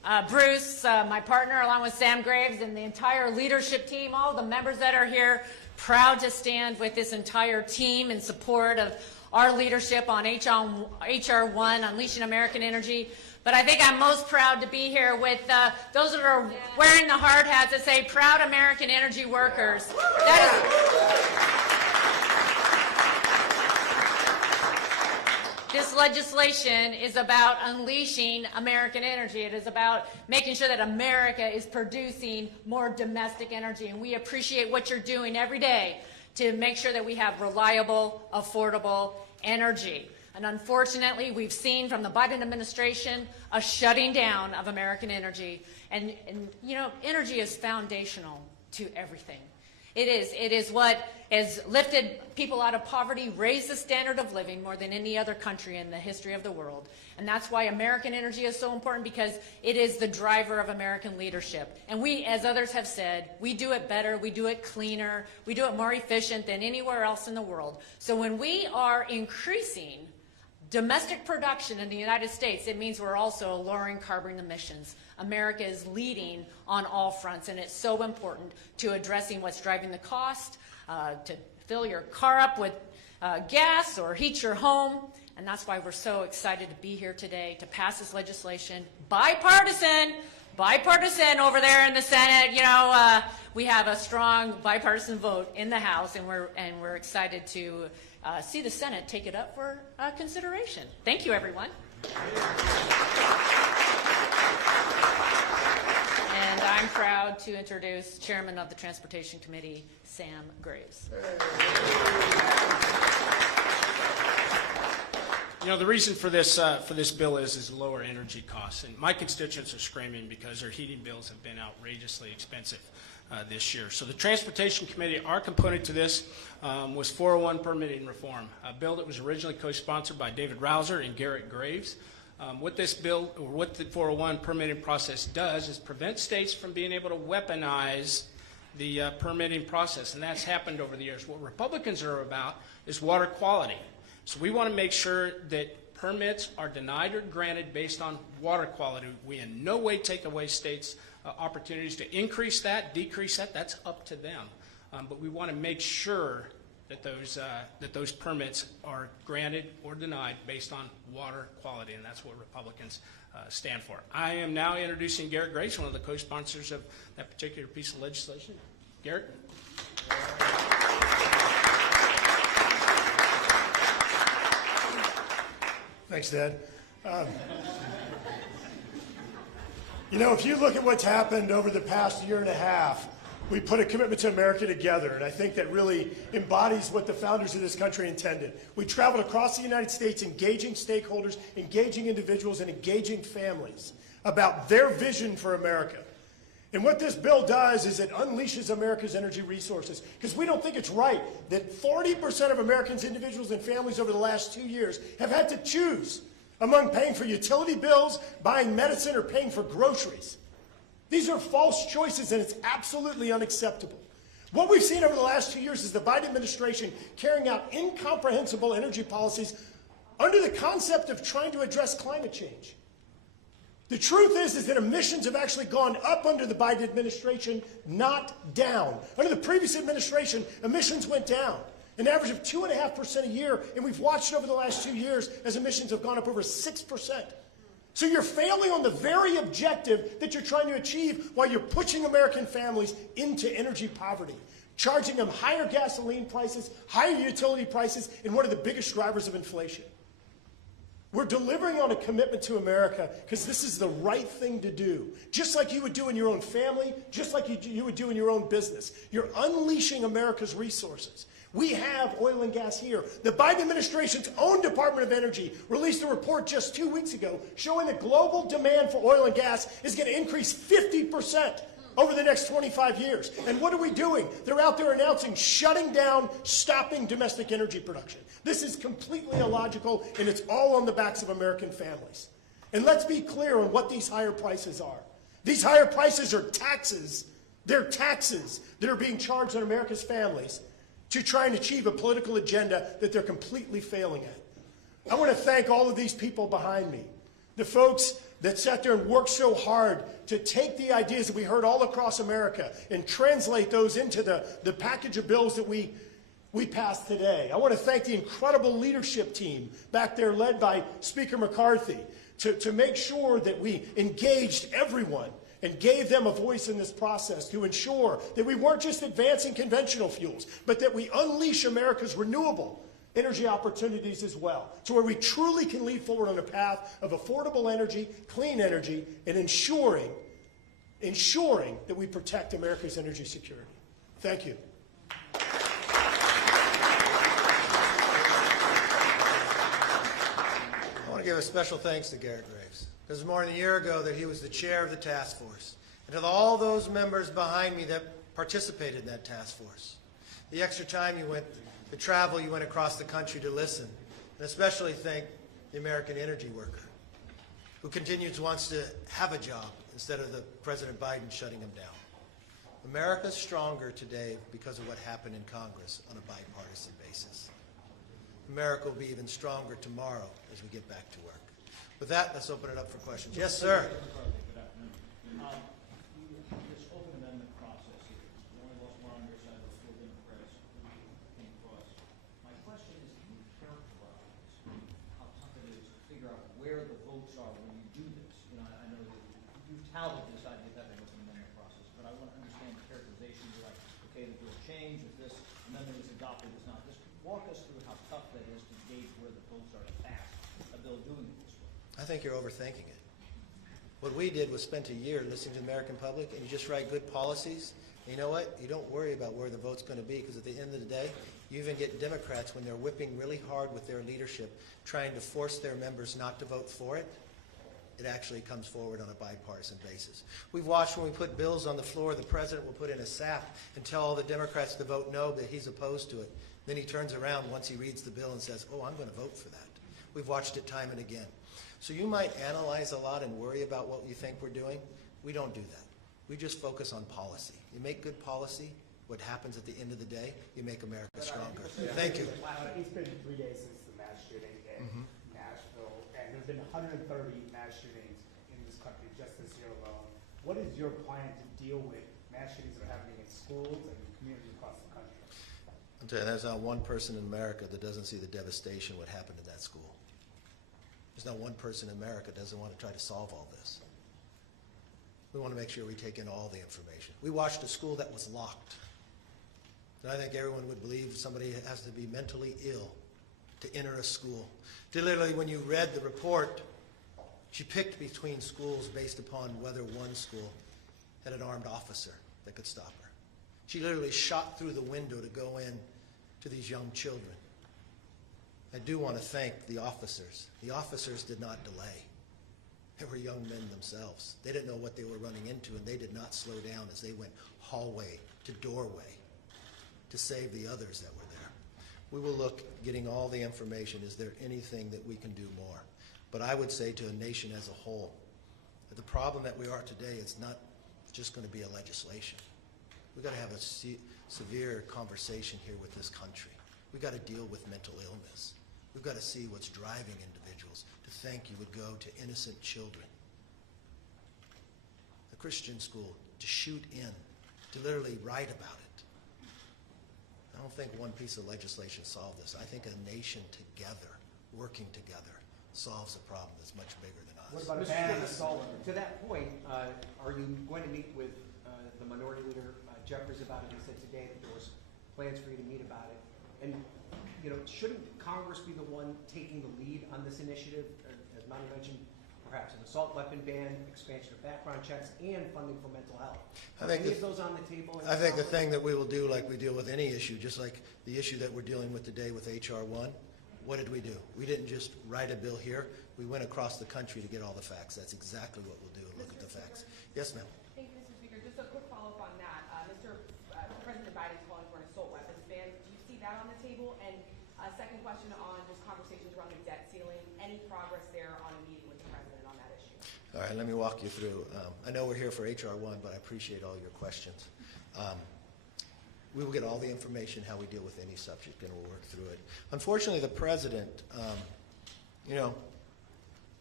Bruce, my partner, along with Sam Graves and the entire leadership team, all the members that are here, proud to stand with this entire team in support of our leadership on HR 1, Unleashing American Energy. But I think I'm most proud to be here with those that are wearing the hard hats that say proud American energy workers. This legislation is about unleashing American energy. It is about making sure that America is producing more domestic energy. And we appreciate what you're doing every day to make sure that we have reliable, affordable energy. And unfortunately, we've seen from the Biden administration a shutting down of American energy. And you know, energy is foundational to everything. It is what has lifted people out of poverty, raised the standard of living more than any other country in the history of the world. And that's why American energy is so important, because it is the driver of American leadership. And we, as others have said, we do it better, we do it cleaner, we do it more efficient than anywhere else in the world. So when we are increasing domestic production in the United States, it means we're also lowering carbon emissions. America is leading on all fronts, and it's so important to addressing what's driving the cost, to fill your car up with gas or heat your home. And that's why we're so excited to be here today to pass this legislation. Bipartisan over there in the Senate. You know, we have a strong bipartisan vote in the House, and we're excited to see the Senate take it up for consideration. Thank you, everyone. And I'm proud to introduce Chairman of the Transportation Committee, Sam Graves. You know, the reason for this bill is lower energy costs. And my constituents are screaming because their heating bills have been outrageously expensive this year. So the Transportation Committee, our component to this was 401 permitting reform, a bill that was originally co-sponsored by David Rouser and Garrett Graves. What this bill, or what the 401 permitting process does, is prevent states from being able to weaponize the permitting process, and that's happened over the years. What Republicans are about is water quality. So we want to make sure that permits are denied or granted based on water quality. We in no way take away states' opportunities to increase that, decrease that. That's up to them. But we want to make sure that those permits are granted or denied based on water quality, and that's what Republicans stand for. I am now introducing Garrett Graves, one of the co-sponsors of that particular piece of legislation. Garrett. Thanks, Dad. You know, if you look at what's happened over the past year and a half, we put a commitment to America together, and I think that really embodies what the founders of this country intended. We traveled across the United States engaging stakeholders, engaging individuals, and engaging families about their vision for America. And what this bill does is it unleashes America's energy resources, because we don't think it's right that 40% of Americans, individuals, and families over the last 2 years have had to choose among paying for utility bills, buying medicine, or paying for groceries. These are false choices, and it's absolutely unacceptable. What we've seen over the last 2 years is the Biden administration carrying out incomprehensible energy policies under the concept of trying to address climate change. The truth is that emissions have actually gone up under the Biden administration, not down. Under the previous administration, emissions went down, an average of 2.5% a year, and we've watched over the last 2 years as emissions have gone up over 6%. So you're failing on the very objective that you're trying to achieve while you're pushing American families into energy poverty, charging them higher gasoline prices, higher utility prices, and one of the biggest drivers of inflation. We're delivering on a commitment to America because this is the right thing to do. Just like you would do in your own family, just like you would do in your own business. You're unleashing America's resources. We have oil and gas here. The Biden administration's own Department of Energy released a report just 2 weeks ago showing that global demand for oil and gas is going to increase 50% over the next 25 years. And what are we doing? They're out there announcing shutting down, stopping domestic energy production. This is completely illogical, and it's all on the backs of American families. And let's be clear on what these higher prices are. These higher prices are taxes. They're taxes that are being charged on America's families to try and achieve a political agenda that they're completely failing at. I want to thank all of these people behind me, the folks that sat there and worked so hard to take the ideas that we heard all across America and translate those into the package of bills that we passed today. I want to thank the incredible leadership team back there led by Speaker McCarthy to make sure that we engaged everyone and gave them a voice in this process to ensure that we weren't just advancing conventional fuels, but that we unleash America's renewable energy opportunities as well, to where we truly can lead forward on a path of affordable energy, clean energy, and ensuring that we protect America's energy security. Thank you. I want to give a special thanks to Garrett Graves. It was more than a year ago that he was the chair of the task force. And to all those members behind me that participated in that task force. The extra time you went, the travel you went across the country to listen. And especially thank the American energy worker who wants to have a job instead of President Biden shutting him down. America's stronger today because of what happened in Congress on a bipartisan basis. America will be even stronger tomorrow as we get back to work. With that, let's open it up for questions. Yes, sir. Good afternoon. This open amendment process here, we only lost one on your side, but still didn't press, came across. My question is, can you characterize how tough it is to figure out where the votes are when you do this? You know, I know that you've touted this idea of having an open amendment process, but I want to understand the characterization. You're like, okay, the bill changed, if this amendment is adopted, it's not. Just walk us through how tough that is to gauge where the votes are to pass a bill doing it this way. I think you're overthinking it. What we did was spent a year listening to the American public, and you just write good policies. And you know what? You don't worry about where the vote's going to be, because at the end of the day, you even get Democrats, when they're whipping really hard with their leadership, trying to force their members not to vote for it, it actually comes forward on a bipartisan basis. We've watched when we put bills on the floor, the president will put in a sap and tell all the Democrats to vote no, but he's opposed to it. Then he turns around once he reads the bill and says, oh, I'm going to vote for that. We've watched it time and again. So you might analyze a lot and worry about what you think we're doing. We don't do that. We just focus on policy. You make good policy, what happens at the end of the day, you make America stronger. Thank you. It's been 3 days since the mass shooting in Nashville, and there's been 130 mass shootings in this country just this year alone. What is your plan to deal with mass shootings that are happening in schools and communities across the country? I'll tell you, there's not one person in America that doesn't see the devastation what happened in that school. There's not one person in America that doesn't want to try to solve all this. We want to make sure we take in all the information. We watched a school that was locked. And I think everyone would believe somebody has to be mentally ill to enter a school. Literally, when you read the report, she picked between schools based upon whether one school had an armed officer that could stop her. She literally shot through the window to go in to these young children. I do want to thank the officers. The officers did not delay. They were young men themselves. They didn't know what they were running into, and they did not slow down as they went hallway to doorway to save the others that were there. We will look, getting all the information, is there anything that we can do more? But I would say to a nation as a whole, that the problem that we are today is not just going to be a legislation. We've got to have a severe conversation here with this country. We've got to deal with mental illness. We've got to see what's driving individuals to think you would go to innocent children, a Christian school, to shoot in, to literally write about it. I don't think one piece of legislation solved this. I think a nation together, working together, solves a problem that's much bigger than us. What about a ban on assault? To that point, are you going to meet with the Minority Leader Jeffries about it? He said today that there was plans for you to meet about it. And you know, shouldn't Congress be the one taking the lead on this initiative? As Monty mentioned, perhaps an assault weapon ban, expansion of background checks, and funding for mental health. Are any of those on the table? I think the thing that we will do, like we deal with any issue, just like the issue that we're dealing with today with H.R. 1, what did we do? We didn't just write a bill here. We went across the country to get all the facts. That's exactly what we'll do, and look at the facts. Yes, ma'am. Thank you, Mr. Speaker. Just a quick follow-up on that. President Biden's calling for an assault weapons ban. Do you see that on the table? And second question on just conversations around the debt ceiling. Any progress there on a meeting with the president on that issue? All right, let me walk you through. I know we're here for H.R. 1, but I appreciate all your questions. We will get all the information how we deal with any subject, and we'll work through it. Unfortunately, the president,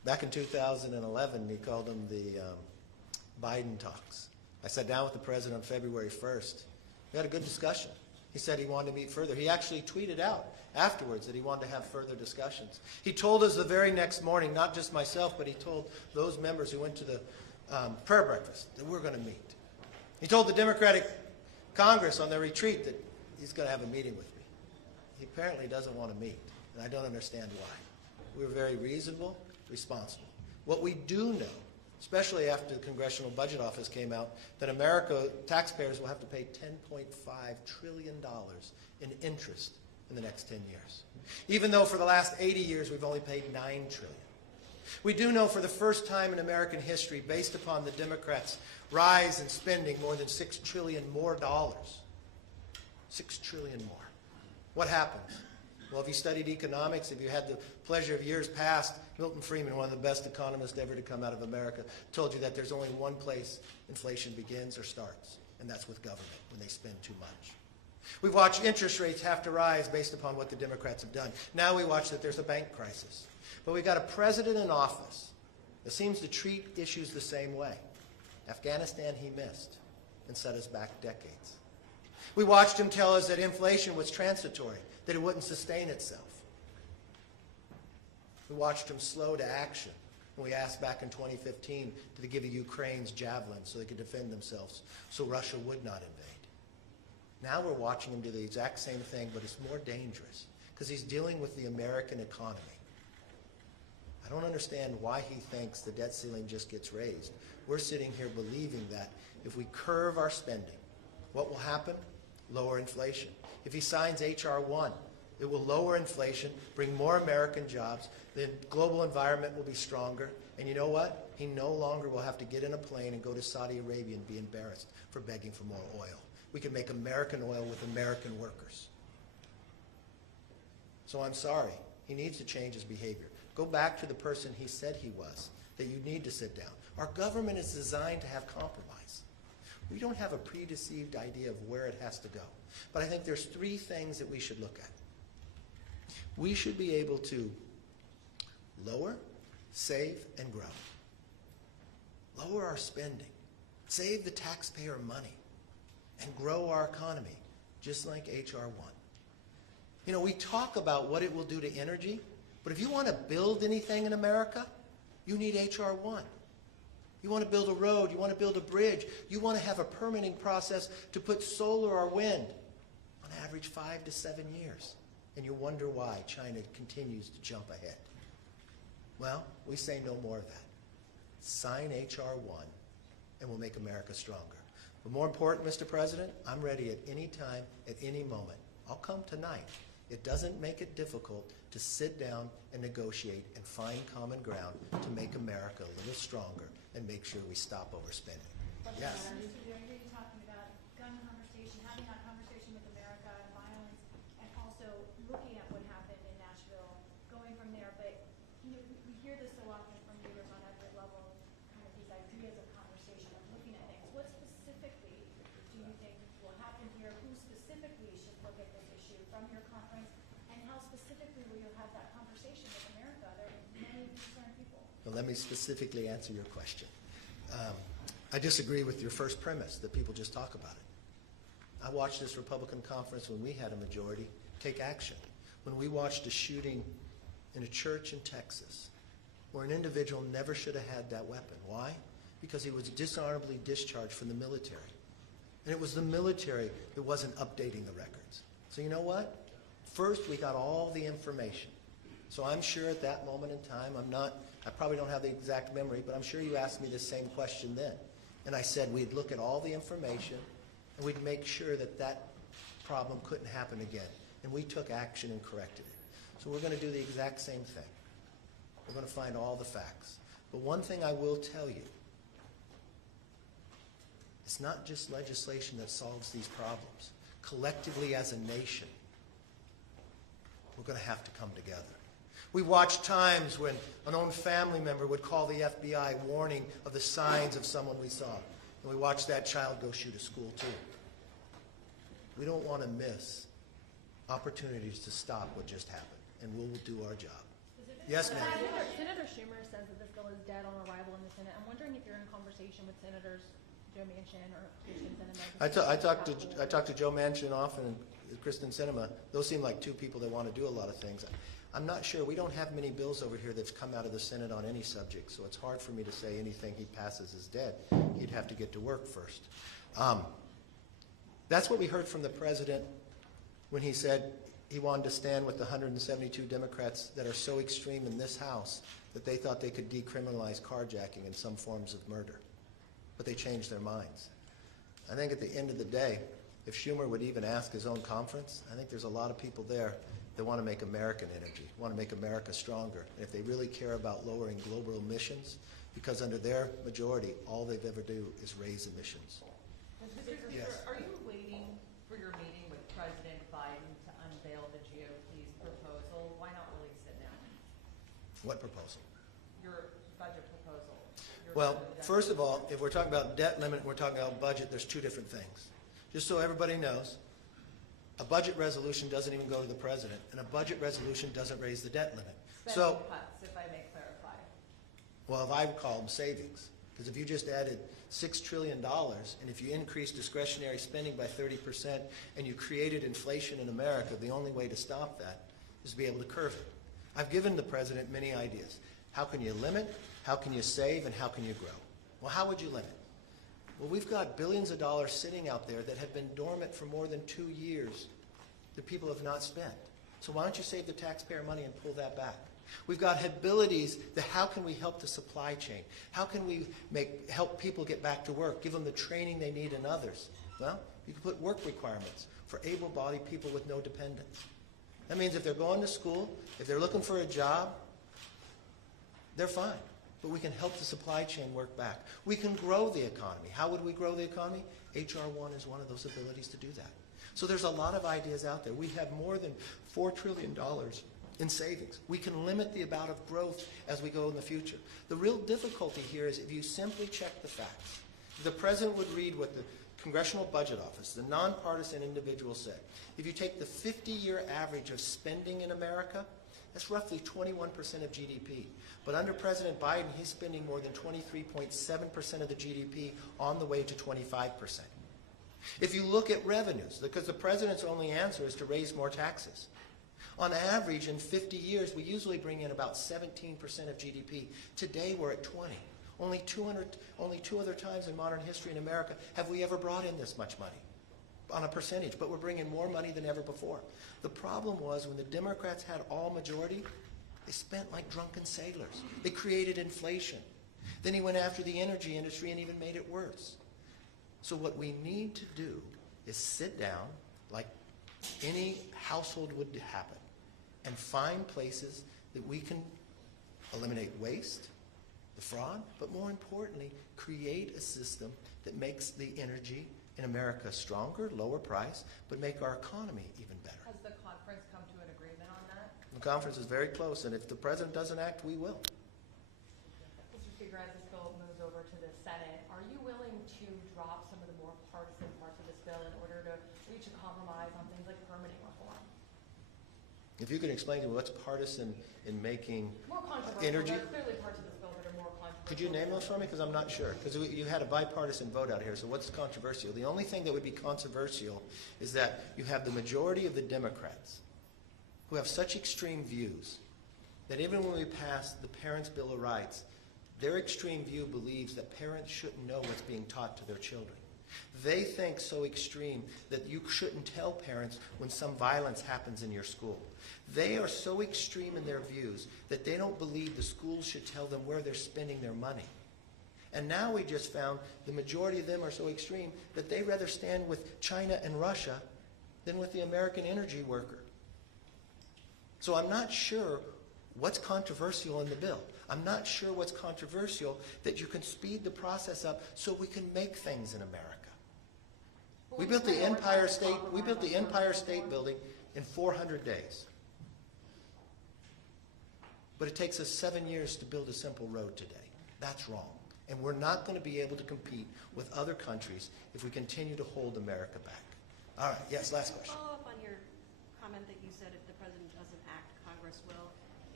Back in 2011, he called them the Biden talks. I sat down with the president on February 1st. We had a good discussion. He said he wanted to meet further. He actually tweeted out afterwards that he wanted to have further discussions. He told us the very next morning, not just myself, but he told those members who went to the prayer breakfast that we're going to meet. He told the Democratic Congress on their retreat that he's going to have a meeting with me. He apparently doesn't want to meet, and I don't understand why. We're very reasonable, responsible. What we do know, especially after the Congressional Budget Office came out, that America, taxpayers will have to pay $10.5 trillion in interest in the next 10 years. Even though for the last 80 years we've only paid $9 trillion. We do know for the first time in American history, based upon the Democrats' rise in spending more than $6 trillion more dollars. $6 trillion more. What happens? Well, if you studied economics, if you had the pleasure of years past, Milton Friedman, one of the best economists ever to come out of America, told you that there's only one place inflation begins or starts, and that's with government, when they spend too much. We've watched interest rates have to rise based upon what the Democrats have done. Now we watch that there's a bank crisis. But we've got a president in office that seems to treat issues the same way. Afghanistan he missed and set us back decades. We watched him tell us that inflation was transitory, that it wouldn't sustain itself. We watched him slow to action when we asked back in 2015 to give Ukraine's javelins so they could defend themselves, so Russia would not invade. Now we're watching him do the exact same thing, but it's more dangerous because he's dealing with the American economy. I don't understand why he thinks the debt ceiling just gets raised. We're sitting here believing that if we curve our spending, what will happen? Lower inflation. If he signs H.R. 1, it will lower inflation, bring more American jobs, the global environment will be stronger, and you know what? He no longer will have to get in a plane and go to Saudi Arabia and be embarrassed for begging for more oil. We can make American oil with American workers. So I'm sorry. He needs to change his behavior. Go back to the person he said he was, that you need to sit down. Our government is designed to have compromise. We don't have a predeceived idea of where it has to go. But I think there's three things that we should look at. We should be able to lower, save, and grow. Lower our spending. Save the taxpayer money. And grow our economy, just like H.R. 1. You know, we talk about what it will do to energy, but if you want to build anything in America, you need H.R. 1. You want to build a road, you want to build a bridge, you want to have a permitting process to put solar or wind, on average 5 to 7 years. And you wonder why China continues to jump ahead. Well, we say no more of that. Sign H.R. 1 and we'll make America stronger. But more important, Mr. President, I'm ready at any time, at any moment. I'll come tonight. It doesn't make it difficult to sit down and negotiate and find common ground to make America a little stronger and make sure we stop overspending. Yes? I hear you talking about gun conversation, having that conversation with America and violence, and also looking at what happened in Nashville, going from there. But we hear this so often from leaders on every level, kind of these ideas of conversation, of looking at things. What specifically do you think will happen here? Who specifically should look at this issue from your conference? And how specifically will you have that conversation with America? There are many concerned people. Well, let me specifically answer your question. I disagree with your first premise that people just talk about it. I watched this Republican conference when we had a majority take action. When we watched a shooting in a church in Texas where an individual never should have had that weapon. Why? Because he was dishonorably discharged from the military. And it was the military that wasn't updating the records. So you know what? First, we got all the information. So I'm sure at that moment in time, I probably don't have the exact memory, but I'm sure you asked me the same question then. And I said we'd look at all the information and we'd make sure that that problem couldn't happen again. And we took action and corrected it. So we're going to do the exact same thing. We're going to find all the facts. But one thing I will tell you, it's not just legislation that solves these problems. Collectively as a nation, we're going to have to come together. We watched times when an own family member would call the FBI warning of the signs of someone we saw. And we watched that child go shoot a school too. We don't want to miss opportunities to stop what just happened. And we'll do our job. Specifically Yes, ma'am. Senator Schumer says that this bill is dead on arrival in the Senate. I'm wondering if you're in conversation with Senators Joe Manchin or Kristen Sinema. I talked to Joe Manchin often and Kristen Sinema. Those seem like two people that want to do a lot of things. I'm not sure. We don't have many bills over here that's come out of the Senate on any subject, so it's hard for me to say anything he passes is dead. He'd have to get to work first. That's what we heard from the president when he said he wanted to stand with the 172 Democrats that are so extreme in this House that they thought they could decriminalize carjacking and some forms of murder. But they changed their minds. I think at the end of the day, if Schumer would even ask his own conference, I think there's a lot of people there that want to make American energy, want to make America stronger. And if they really care about lowering global emissions, because under their majority, all they've ever do is raise emissions. Yes. Are you waiting for your meeting with President Biden to unveil the GOP's proposal? Why not release it now? What proposal? Your budget proposal. Well, first of all, if we're talking about debt limit and we're talking about budget, there's two different things. Just so everybody knows, a budget resolution doesn't even go to the president, and a budget resolution doesn't raise the debt limit. Spending cuts, if I may clarify. Well, if I would call them savings, because if you just added $6 trillion, and if you increase discretionary spending by 30%, and you created inflation in America, the only way to stop that is to be able to curb it. I've given the president many ideas. How can you limit? How can you save? And how can you grow? Well, how would you limit? Well, we've got billions of dollars sitting out there that have been dormant for more than 2 years that people have not spent. So why don't you save the taxpayer money and pull that back? We've got abilities that how can we help the supply chain? How can we help people get back to work, give them the training they need and others? Well, you can put work requirements for able-bodied people with no dependents. That means if they're going to school, if they're looking for a job, they're fine. But we can help the supply chain work back. We can grow the economy. How would we grow the economy? H.R. 1 is one of those abilities to do that. So there's a lot of ideas out there. We have more than $4 trillion in savings. We can limit the amount of growth as we go in the future. The real difficulty here is if you simply check the facts. The president would read what the Congressional Budget Office, the nonpartisan individual, said. If you take the 50-year average of spending in America, that's roughly 21% of GDP. But under President Biden, he's spending more than 23.7% of the GDP on the way to 25%. If you look at revenues, because the president's only answer is to raise more taxes. On average, in 50 years, we usually bring in about 17% of GDP. Today, we're at 20. Only two other times in modern history in America have we ever brought in this much money on a percentage, but we're bringing more money than ever before. The problem was when the Democrats had all majority, they spent like drunken sailors. They created inflation. Then he went after the energy industry and even made it worse. So what we need to do is sit down like any household would happen and find places that we can eliminate waste, the fraud, but more importantly, create a system that makes the energy in America stronger, lower price, but make our economy even better. Has the conference come to an agreement on that? The conference is very close, and if the president doesn't act, we will. Mr. Speaker, as this bill moves over to the Senate, are you willing to drop some of the more partisan parts of this bill in order to reach a compromise on things like permitting reform? If you can explain to me what's partisan in making More controversial. energy. There are clearly parts of this bill that are more controversial. Could you name those for me? Because I'm not sure. Because you had a bipartisan vote out here, so what's controversial? The only thing that would be controversial is that you have the majority of the Democrats who have such extreme views that even when we pass the Parents' Bill of Rights, their extreme view believes that parents shouldn't know what's being taught to their children. They think so extreme that you shouldn't tell parents when some violence happens in your school. They are so extreme in their views that they don't believe the schools should tell them where they're spending their money. And now we just found the majority of them are so extreme that they rather stand with China and Russia than with the American energy worker. So I'm not sure what's controversial in the bill. I'm not sure what's controversial that you can speed the process up so we can make things in America. We built the Empire State Building in 400 days. But it takes us 7 years to build a simple road today. That's wrong. And we're not going to be able to compete with other countries if we continue to hold America back. All right, yes, last question. Follow up on your comment that you said if the president doesn't act, Congress will.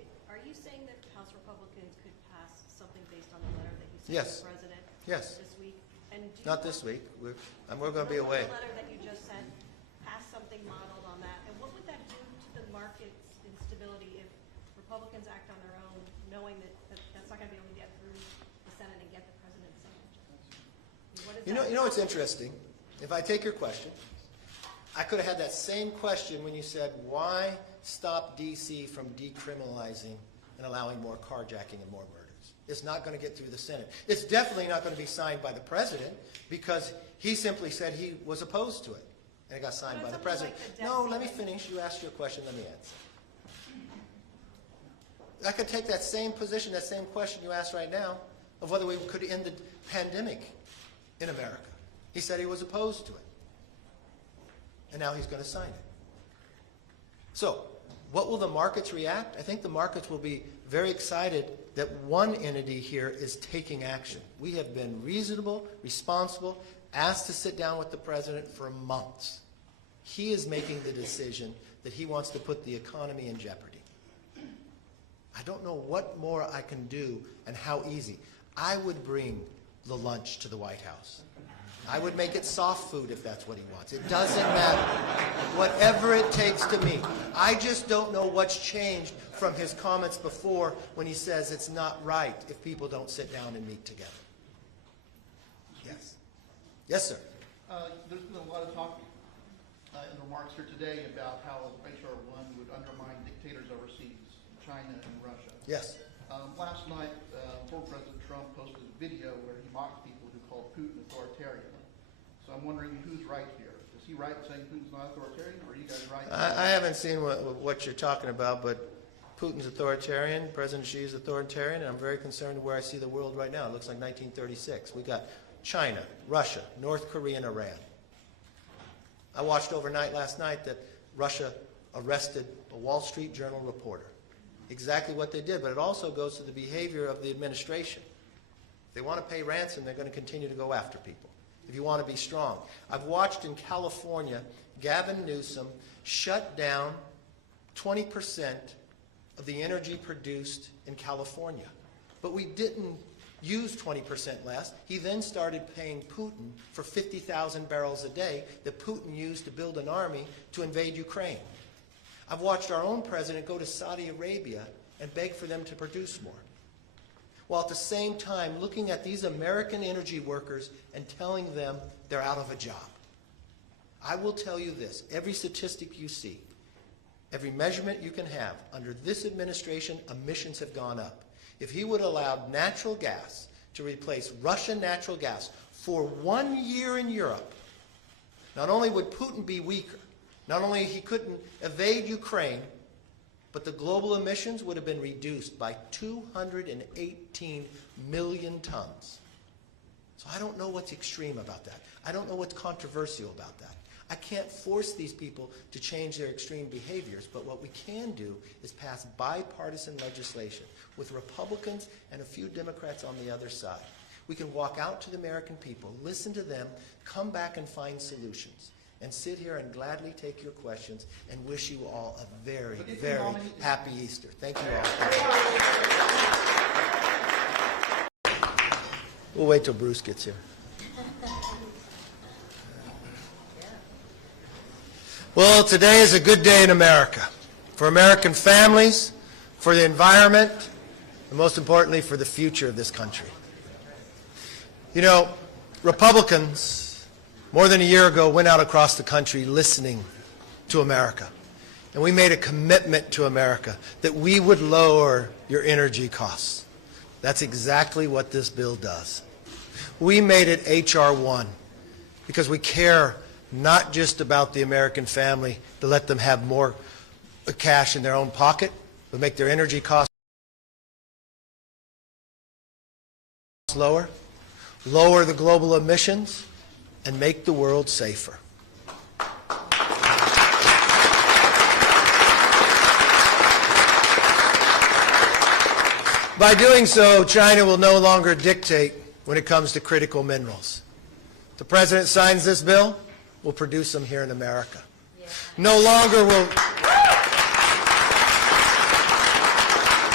Are you saying that House Republicans could pass something based on the letter that you sent Yes. to the President Yes. this week? And do you Not want this week. We're going to be away. The letter that you just sent, pass something modeled on that, and what would that do to the market's instability if Republicans act on their own, knowing that that's not going to be able to get through the Senate and get the President's signature? What is You know what's interesting? If I take your question, I could have had that same question when you said, why stop D.C. from decriminalizing and allowing more carjacking and more murders? It's not going to get through the Senate. It's definitely not going to be signed by the President because he simply said he was opposed to it. And it got signed by the President. No, let me finish. You asked your question. Let me answer. I could take that same position, that same question you asked right now, of whether we could end the pandemic in America. He said he was opposed to it. And now he's going to sign it. So, what will the markets react? I think the markets will be very excited that one entity here is taking action. We have been reasonable, responsible, asked to sit down with the President for months. He is making the decision that he wants to put the economy in jeopardy. I don't know what more I can do and how easy. I would bring the lunch to the White House. I would make it soft food if that's what he wants. It doesn't matter. Whatever it takes to meet. I just don't know what's changed from his comments before when he says it's not right if people don't sit down and meet together. Yes. Yes, sir. There's been a lot of talk in remarks here today about how H.R. 1 would undermine dictators overseas, China and Russia. Yes. Last night, former President Trump posted a video where he mocked people who called Putin authoritarian. So I'm wondering who's right here. Is he right in saying Putin's not authoritarian, or are you guys right? I haven't seen what you're talking about, but Putin's authoritarian, President Xi is authoritarian, and I'm very concerned where I see the world right now. It looks like 1936. We got China, Russia, North Korea, and Iran. I watched overnight last night that Russia arrested a Wall Street Journal reporter. Exactly what they did, but it also goes to the behavior of the administration. If they want to pay ransom, they're going to continue to go after people. If you want to be strong. I've watched in California, Gavin Newsom shut down 20% of the energy produced in California. But we didn't use 20% less. He then started paying Putin for 50,000 barrels a day that Putin used to build an army to invade Ukraine. I've watched our own president go to Saudi Arabia and beg for them to produce more, while at the same time looking at these American energy workers and telling them they're out of a job. I will tell you this, every statistic you see, every measurement you can have, under this administration, emissions have gone up. If he would allow natural gas to replace Russian natural gas for 1 year in Europe, not only would Putin be weaker, not only he couldn't evade Ukraine, but the global emissions would have been reduced by 218 million tons. So I don't know what's extreme about that. I don't know what's controversial about that. I can't force these people to change their extreme behaviors, but what we can do is pass bipartisan legislation with Republicans and a few Democrats on the other side. We can walk out to the American people, listen to them, come back and find solutions, and sit here and gladly take your questions and wish you all a very, very happy Easter. Thank you all. We'll wait till Bruce gets here. Well, today is a good day in America, for American families, for the environment, and most importantly, for the future of this country. You know, Republicans, more than a year ago, went out across the country listening to America. And we made a commitment to America that we would lower your energy costs. That's exactly what this bill does. We made it H.R. 1 because we care not just about the American family to let them have more cash in their own pocket, but make their energy costs lower, lower the global emissions, and make the world safer. By doing so, China will no longer dictate when it comes to critical minerals. If the President signs this bill, we'll produce them here in America. No longer will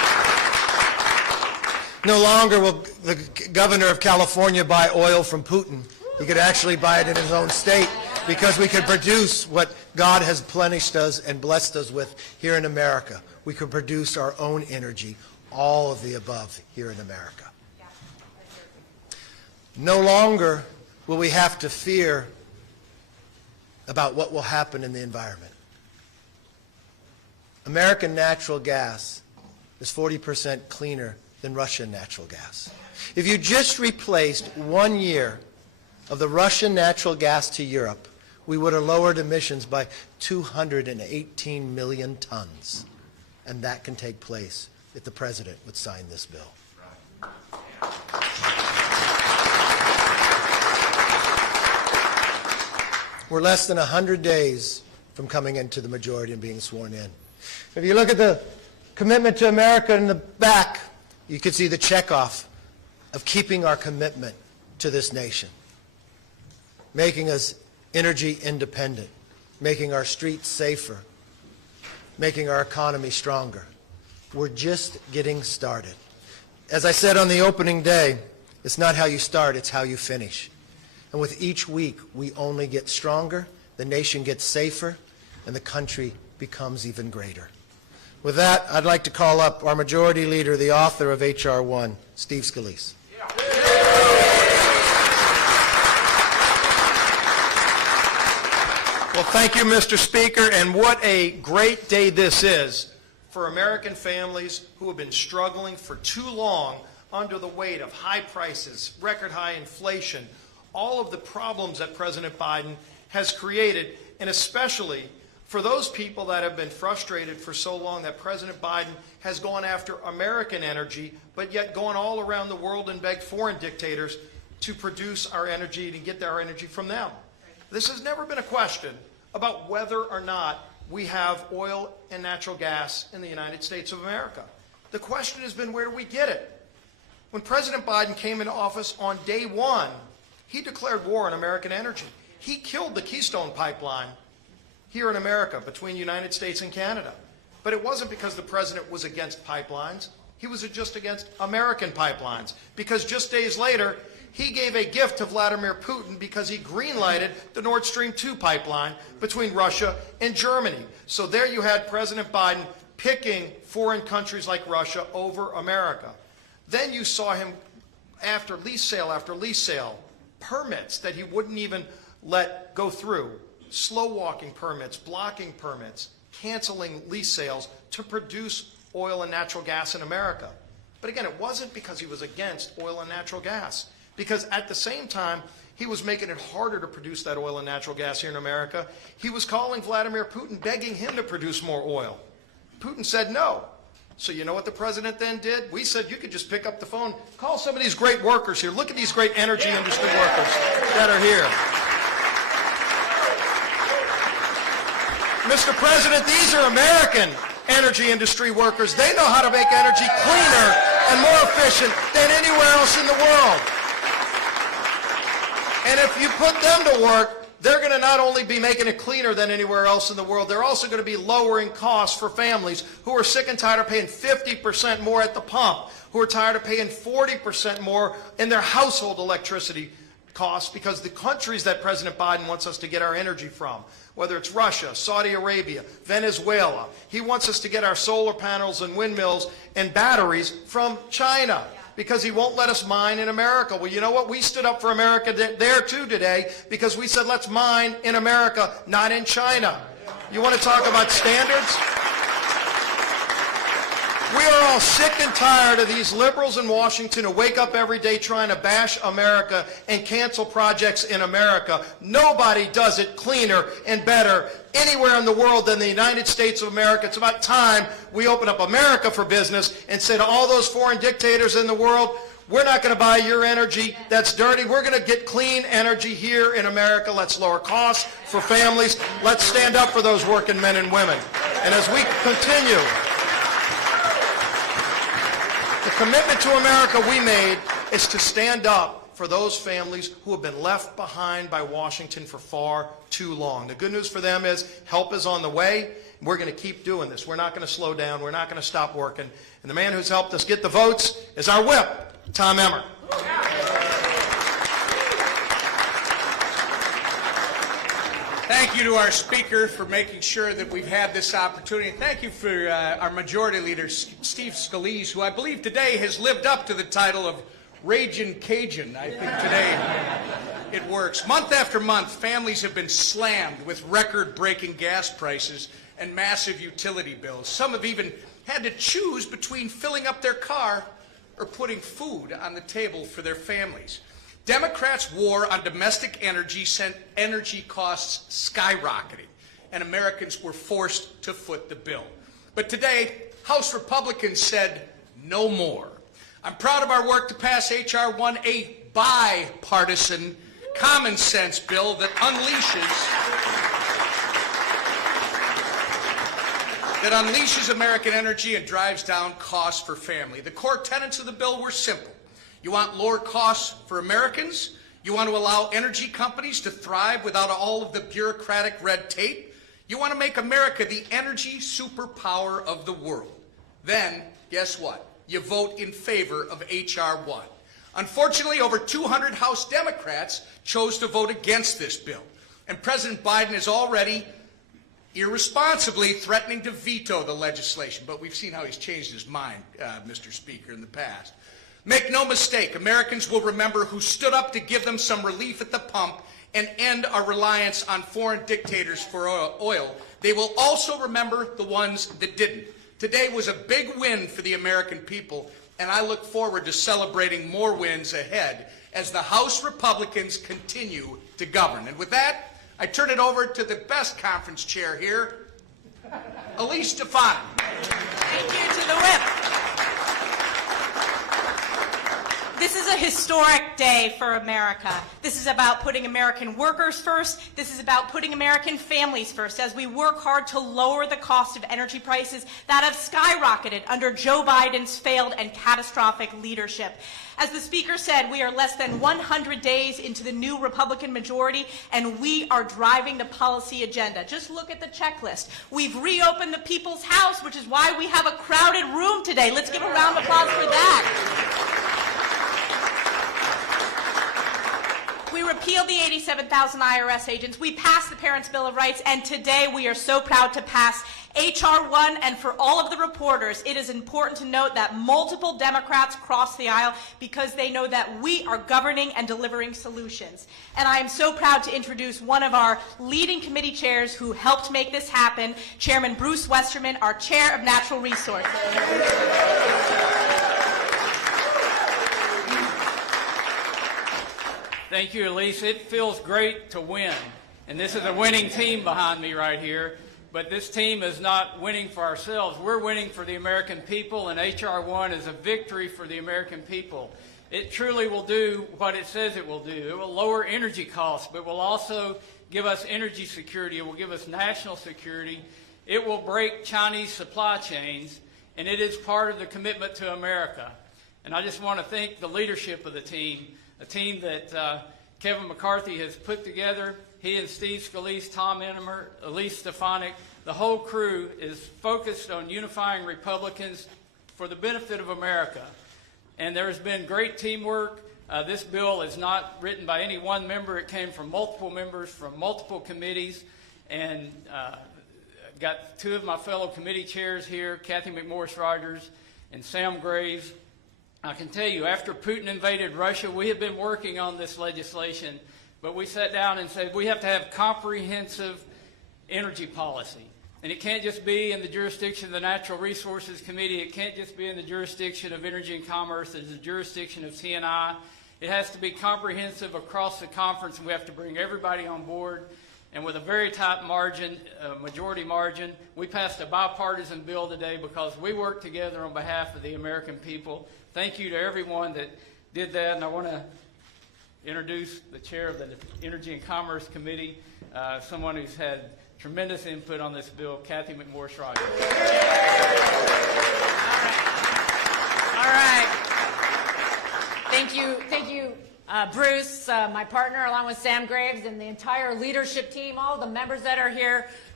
No longer will the governor of California buy oil from Putin. He could actually buy it in his own state because we could produce what God has plenished us and blessed us with here in America. We could produce our own energy, all of the above here in America. No longer will we have to fear about what will happen in the environment. American natural gas is 40% cleaner than Russian natural gas. If you just replaced 1 year of the Russian natural gas to Europe, we would have lowered emissions by 218 million tons. And that can take place if the President would sign this bill. We're less than 100 days from coming into the majority and being sworn in. If you look at the commitment to America in the back, you can see the checkoff of keeping our commitment to this nation, making us energy independent, making our streets safer, making our economy stronger. We're just getting started. As I said on the opening day, it's not how you start, it's how you finish. And with each week, we only get stronger, the nation gets safer, and the country becomes even greater. With that, I'd like to call up our Majority Leader, the author of H.R. 1, Steve Scalise. Well, thank you, Mr. Speaker, and what a great day this is for American families who have been struggling for too long under the weight of high prices, record high inflation, all of the problems that President Biden has created, and especially for those people that have been frustrated for so long that President Biden has gone after American energy, but yet gone all around the world and begged foreign dictators to produce our energy and get our energy from them. This has never been a question about whether or not we have oil and natural gas in the United States of America. The question has been, where do we get it? When President Biden came into office on day one, he declared war on American energy. He killed the Keystone Pipeline here in America between the United States and Canada. But it wasn't because the president was against pipelines. He was just against American pipelines. Because just days later, he gave a gift to Vladimir Putin because he green-lighted the Nord Stream 2 pipeline between Russia and Germany. So there you had President Biden picking foreign countries like Russia over America. Then you saw him, after lease sale, permits that he wouldn't even let go through, slow-walking permits, blocking permits, canceling lease sales to produce oil and natural gas in America. But again, it wasn't because he was against oil and natural gas, because at the same time, he was making it harder to produce that oil and natural gas here in America. He was calling Vladimir Putin, begging him to produce more oil. Putin said no. So you know what the president then did? We said you could just pick up the phone, call some of these great workers here. Look at these great energy industry workers that are here. Mr. President, these are American energy industry workers. They know how to make energy cleaner and more efficient than anywhere else in the world. And if you put them to work, they're going to not only be making it cleaner than anywhere else in the world, they're also going to be lowering costs for families who are sick and tired of paying 50% more at the pump, who are tired of paying 40% more in their household electricity costs because the countries that President Biden wants us to get our energy from, whether it's Russia, Saudi Arabia, Venezuela, he wants us to get our solar panels and windmills and batteries from China because he won't let us mine in America. Well, you know what? We stood up for America there too today because we said let's mine in America, not in China. You want to talk about standards? We are all sick and tired of these liberals in Washington who wake up every day trying to bash America and cancel projects in America. Nobody does it cleaner and better anywhere in the world than the United States of America. It's about time we open up America for business and say to all those foreign dictators in the world, we're not going to buy your energy. That's dirty. We're going to get clean energy here in America. Let's lower costs for families. Let's stand up for those working men and women. And as we continue, the commitment to America we made is to stand up for those families who have been left behind by Washington for far too long. The good news for them is help is on the way, We're going to keep doing this. We're not going to slow down. We're not going to stop working. And the man who's helped us get the votes is our whip, Tom Emmer. Thank you to our Speaker for making sure that we've had this opportunity. Thank you for our Majority Leader, Steve Scalise, who I believe today has lived up to the title of Ragin' Cajun. I think today it works. Month after month, families have been slammed with record-breaking gas prices and massive utility bills. Some have even had to choose between filling up their car or putting food on the table for their families. Democrats' war on domestic energy sent energy costs skyrocketing, and Americans were forced to foot the bill. But today, House Republicans said no more. I'm proud of our work to pass H.R. 1, a bipartisan, common sense bill that unleashes American energy and drives down costs for family. The core tenets of the bill were simple. You want lower costs for Americans. You want to allow energy companies to thrive without all of the bureaucratic red tape. You want to make America the energy superpower of the world. Then, guess what? You vote in favor of H.R. 1. Unfortunately, over 200 House Democrats chose to vote against this bill. And President Biden is already irresponsibly threatening to veto the legislation. But we've seen how he's changed his mind, Mr. Speaker, in the past. Make no mistake, Americans will remember who stood up to give them some relief at the pump and end our reliance on foreign dictators for oil. They will also remember the ones that didn't. Today was a big win for the American people, and I look forward to celebrating more wins ahead as the House Republicans continue to govern. And with that, I turn it over to the best conference chair here, Elise Stefanik. Thank you to the whip. This is a historic day for America. This is about putting American workers first. This is about putting American families first as we work hard to lower the cost of energy prices that have skyrocketed under Joe Biden's failed and catastrophic leadership. As the Speaker said, we are less than 100 days into the new Republican majority, and we are driving the policy agenda. Just look at the checklist. We've reopened the People's House, which is why we have a crowded room today. Let's give a round of applause for that. We repealed the 87,000 IRS agents. We passed the Parents' Bill of Rights, and today we are so proud to pass H.R. 1. And for all of the reporters, it is important to note that multiple Democrats crossed the aisle because they know that we are governing and delivering solutions. And I am so proud to introduce one of our leading committee chairs who helped make this happen, Chairman Bruce Westerman, our Chair of Natural Resources. Thank you, Elise. It feels great to win. And this is a winning team behind me right here. But this team is not winning for ourselves. We're winning for the American people, and H.R. 1 is a victory for the American people. It truly will do what it says it will do. It will lower energy costs, but will also give us energy security. It will give us national security. It will break Chinese supply chains, and it is part of the commitment to America. And I just want to thank the leadership of the team, a team that Kevin McCarthy has put together. He and Steve Scalise, Tom Emmer, Elise Stefanik, the whole crew is focused on unifying Republicans for the benefit of America. And there has been great teamwork. This bill is not written by any one member. It came from multiple members from multiple committees. And got two of my fellow committee chairs here, Kathy McMorris-Rogers and Sam Graves. I can tell you, after Putin invaded Russia, we have been working on this legislation, but we sat down and said we have to have comprehensive energy policy. And it can't just be in the jurisdiction of the Natural Resources Committee. It can't just be in the jurisdiction of Energy and Commerce. It's the jurisdiction of T&I. It has to be comprehensive across the conference, and we have to bring everybody on board. And with a very tight margin, majority margin, we passed a bipartisan bill today because we worked together on behalf of the American people. Thank you to everyone that did that, and I want to introduce the chair of the Energy and Commerce Committee, someone who's had tremendous input on this bill, Kathy McMorris-Rogers. All right. Thank you, Bruce, my partner, along with Sam Graves and the entire leadership team, all the members that are here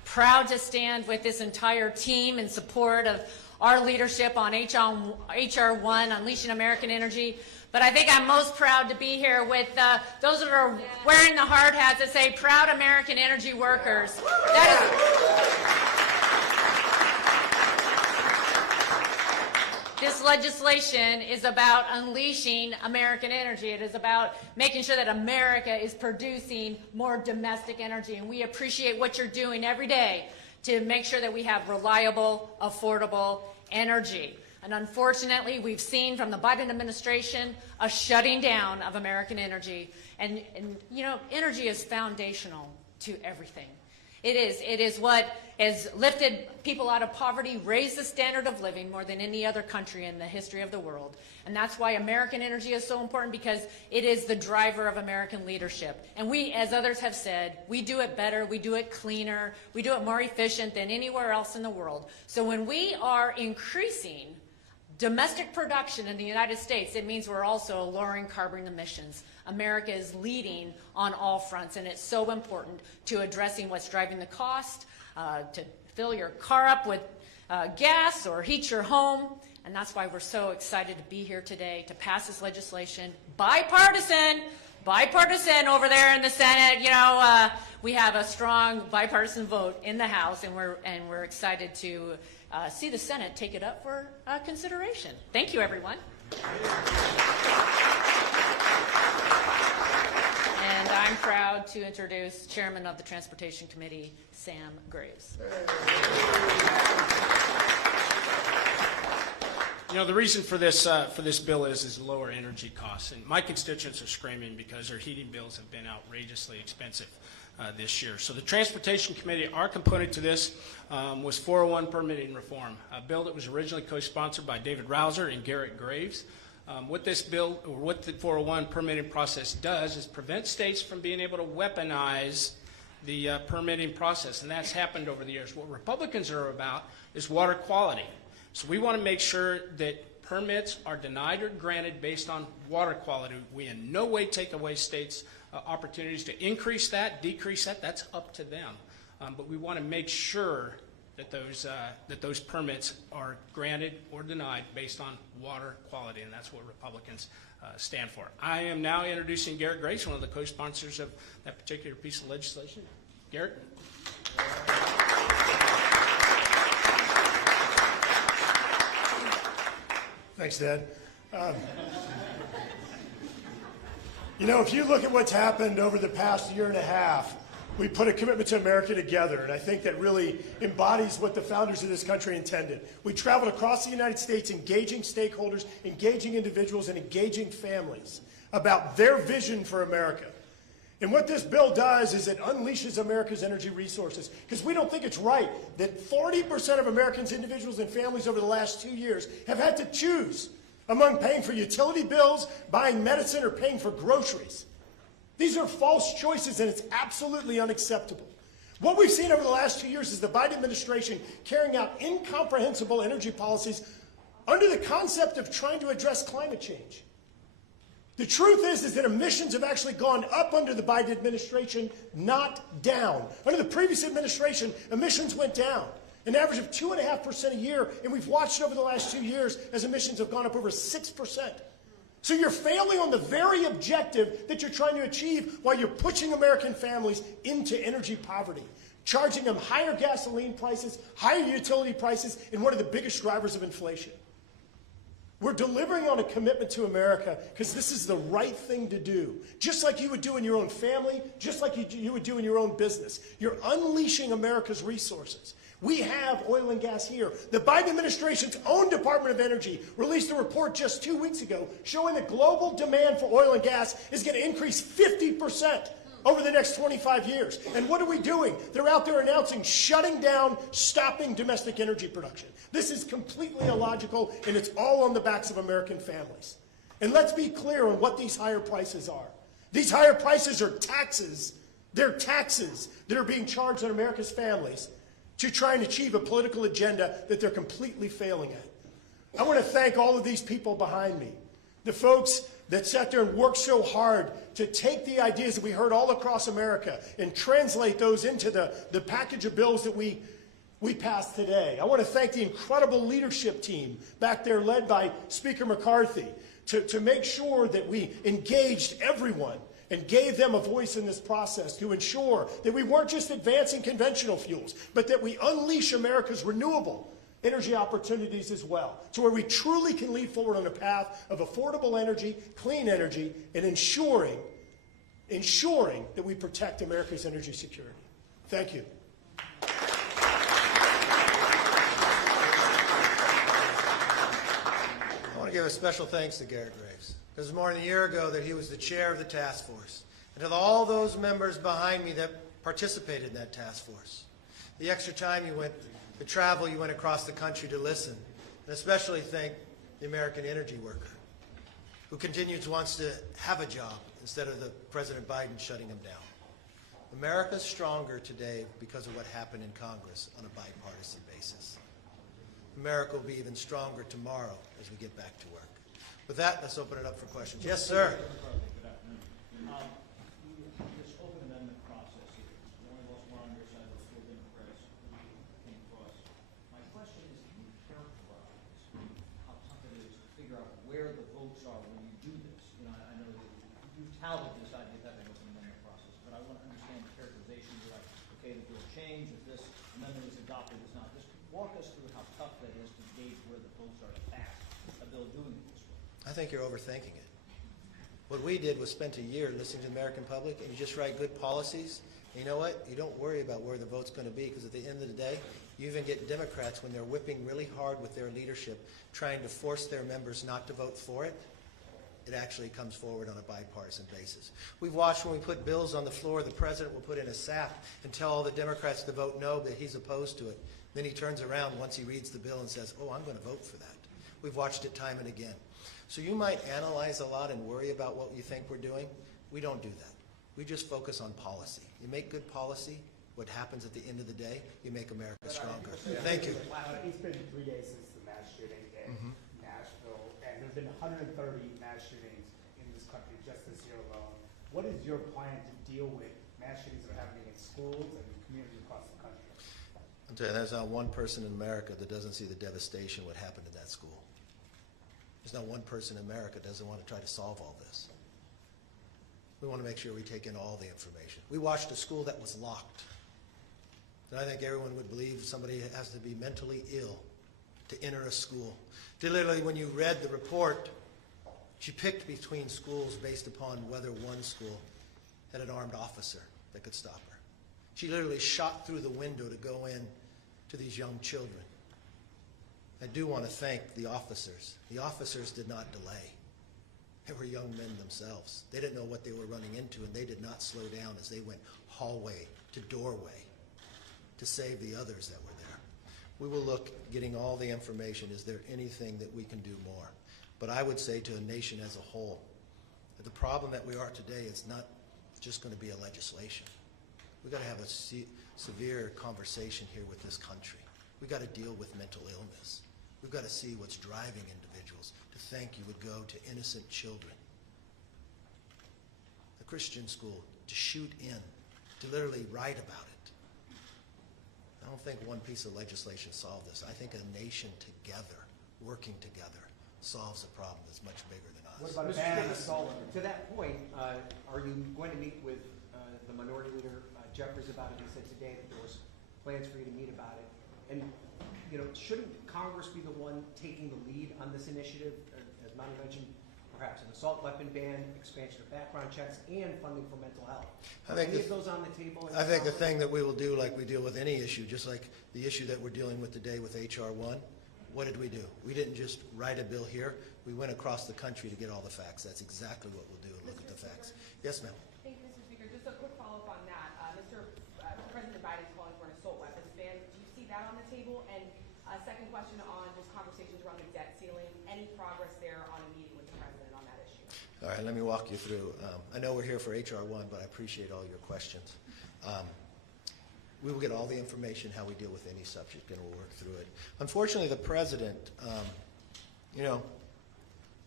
proud to stand with this entire team in support of our leadership on HR 1, Unleashing American Energy. But I think I'm most proud to be here with those that are wearing the hard hats that say Proud American Energy Workers. This legislation is about unleashing American energy. It is about making sure that America is producing more domestic energy. And we appreciate what you're doing every day to make sure that we have reliable, affordable energy. And unfortunately, we've seen from the Biden administration a shutting down of American energy. And you know, energy is foundational to everything. It is what has lifted people out of poverty, raised the standard of living more than any other country in the history of the world. And that's why American energy is so important, because it is the driver of American leadership. And we, as others have said, we do it better, we do it cleaner, we do it more efficient than anywhere else in the world. So when we are increasing domestic production in the United States, it means we're also lowering carbon emissions. America is leading on all fronts, and it's so important to addressing what's driving the cost, to fill your car up with gas or heat your home. And that's why we're so excited to be here today to pass this legislation. Bipartisan over there in the Senate. You know, we have a strong bipartisan vote in the House, and we're excied to see the Senate take it up for consideration. Thank you, everyone. And I'm proud to introduce Chairman of the Transportation Committee, Sam Graves. You know, the reason for this bill is lower energy costs. And my constituents are screaming because their heating bills have been outrageously expensive this year. So the Transportation Committee, our component to this was 401 permitting reform, a bill that was originally co-sponsored by David Rouser and Garrett Graves. What this bill, or what the 401 permitting process does, is prevent states from being able to weaponize the permitting process, and that's happened over the years. What Republicans are about is water quality. So we want to make sure that permits are denied or granted based on water quality. We in no way take away states' opportunities to increase that, decrease that. That's up to them. But we want to make sure that those permits are granted or denied based on water quality, and that's what Republicans stand for. I am now introducing Garrett Graves, one of the co-sponsors of that particular piece of legislation. Garrett. Thanks, Dad. You know, if you look at what's happened over the past year and a half, we put a commitment to America together, and I think that really embodies what the founders of this country intended. We traveled across the United States engaging stakeholders, engaging individuals, and engaging families about their vision for America. And what this bill does is it unleashes America's energy resources, because we don't think it's right that 40% of Americans, individuals, and families over the last 2 years have had to choose among paying for utility bills, buying medicine, or paying for groceries. These are false choices, and it's absolutely unacceptable. What we've seen over the last 2 years is the Biden administration carrying out incomprehensible energy policies under the concept of trying to address climate change. The truth is that emissions have actually gone up under the Biden administration, not down. Under the previous administration, emissions went down, an average of 2.5% a year, and we've watched over the last 2 years as emissions have gone up over 6%. So you're failing on the very objective that you're trying to achieve while you're pushing American families into energy poverty, charging them higher gasoline prices, higher utility prices, and one of the biggest drivers of inflation. We're delivering on a commitment to America because this is the right thing to do. Just like you would do in your own family, just like you would do in your own business. You're unleashing America's resources. We have oil and gas here. The Biden administration's own Department of Energy released a report just 2 weeks ago showing that global demand for oil and gas is going to increase 50% over the next 25 years. And what are we doing? They're out there announcing shutting down, stopping domestic energy production. This is completely illogical, and it's all on the backs of American families. And let's be clear on what these higher prices are. These higher prices are taxes. They're taxes that are being charged on America's families to try and achieve a political agenda that they're completely failing at. I want to thank all of these people behind me, the folks that sat there and worked so hard to take the ideas that we heard all across America and translate those into the package of bills that we passed today. I want to thank the incredible leadership team back there led by Speaker McCarthy to make sure that we engaged everyone and gave them a voice in this process to ensure that we weren't just advancing conventional fuels, but that we unleash America's renewable energy opportunities as well, to where we truly can lead forward on a path of affordable energy, clean energy, and ensuring that we protect America's energy security. Thank you. I want to give a special thanks to Garrett Graves, because it was more than a year ago that he was the chair of the task force, and to all those members behind me that participated in that task force. The extra time you went, the travel you went across the country to listen, and especially thank the American energy worker, who wants to have a job instead of the President Biden shutting him down. America's stronger today because of what happened in Congress on a bipartisan basis. America will be even stronger tomorrow as we get back to work. With that, let's open it up for questions. Yes, sir. Good afternoon. This open amendment process here, one of us were on your side, the School Democrats came across. My question is, can you characterize how tough it is to figure out where the votes are when you do this? You know, I know that you've touted this idea of having an open amendment process, but I want to understand the characterization. You're like, okay, the bill changed, if this amendment is adopted, it's not. Just walk us through how tough that is to gauge where the votes are to pass a bill doing it this way. I think you're overthinking it. What we did was spent a year listening to the American public, and you just write good policies. And you know what? You don't worry about where the vote's going to be, because at the end of the day, you even get Democrats, when they're whipping really hard with their leadership, trying to force their members not to vote for it, it actually comes forward on a bipartisan basis. We've watched when we put bills on the floor, the president will put in a sap and tell all the Democrats to vote no, but he's opposed to it. Then he turns around once he reads the bill and says, oh, I'm going to vote for that. We've watched it time and again. So you might analyze a lot and worry about what you think we're doing. We don't do that. We just focus on policy. You make good policy, what happens at the end of the day, you make America stronger. Thank you. It's been 3 days since the mass shooting in Nashville, and there have been 130 mass shootings in this country just this year alone. What is your plan to deal with mass shootings that are happening in schools and communities across the country? I'll tell you, there's not one person in America that doesn't see the devastation what happened in that school. There's not one person in America that doesn't want to try to solve all this. We want to make sure we take in all the information. We watched a school that was locked. And I think everyone would believe somebody has to be mentally ill to enter a school. Literally, when you read the report, she picked between schools based upon whether one school had an armed officer that could stop her. She literally shot through the window to go in to these young children. I do want to thank the officers. The officers did not delay. They were young men themselves. They didn't know what they were running into, and they did not slow down as they went hallway to doorway to save the others that were there. We will look, getting all the information. Is there anything that we can do more? But I would say to a nation as a whole, that the problem that we are today is not just going to be a legislation. We've got to have a severe conversation here with this country. We've got to deal with mental illness. We've got to see what's driving individuals to think you would go to innocent children, a Christian school, to shoot in, to literally write about it. I don't think one piece of legislation solved this. I think a nation together, working together, solves a problem that's much bigger than us. What about a ban on assault? To that point, are you going to meet with the Minority Leader Jeffries about it? He said today that there was plans for you to meet about it. And you know, shouldn't Congress be the one taking the lead on this initiative? As Monty mentioned, perhaps an assault weapon ban, expansion of background checks, and funding for mental health. Are any of those on the table? I think the thing that we will do, like we deal with any issue, just like the issue that we're dealing with today with H.R. 1, what did we do? We didn't just write a bill here. We went across the country to get all the facts. That's exactly what we'll do, and look at the facts. Yes, ma'am. Thank you, Mr. Speaker. Just a quick follow-up on that. President Biden is calling for an assault weapons ban. Do you see that on the table? And second question on just conversations around the debt ceiling. Any progress there on a meeting with the president on that issue? All right, let me walk you through. I know we're here for H.R. 1, but I appreciate all your questions. We will get all the information how we deal with any subject, and we'll work through it. Unfortunately, the president, you know,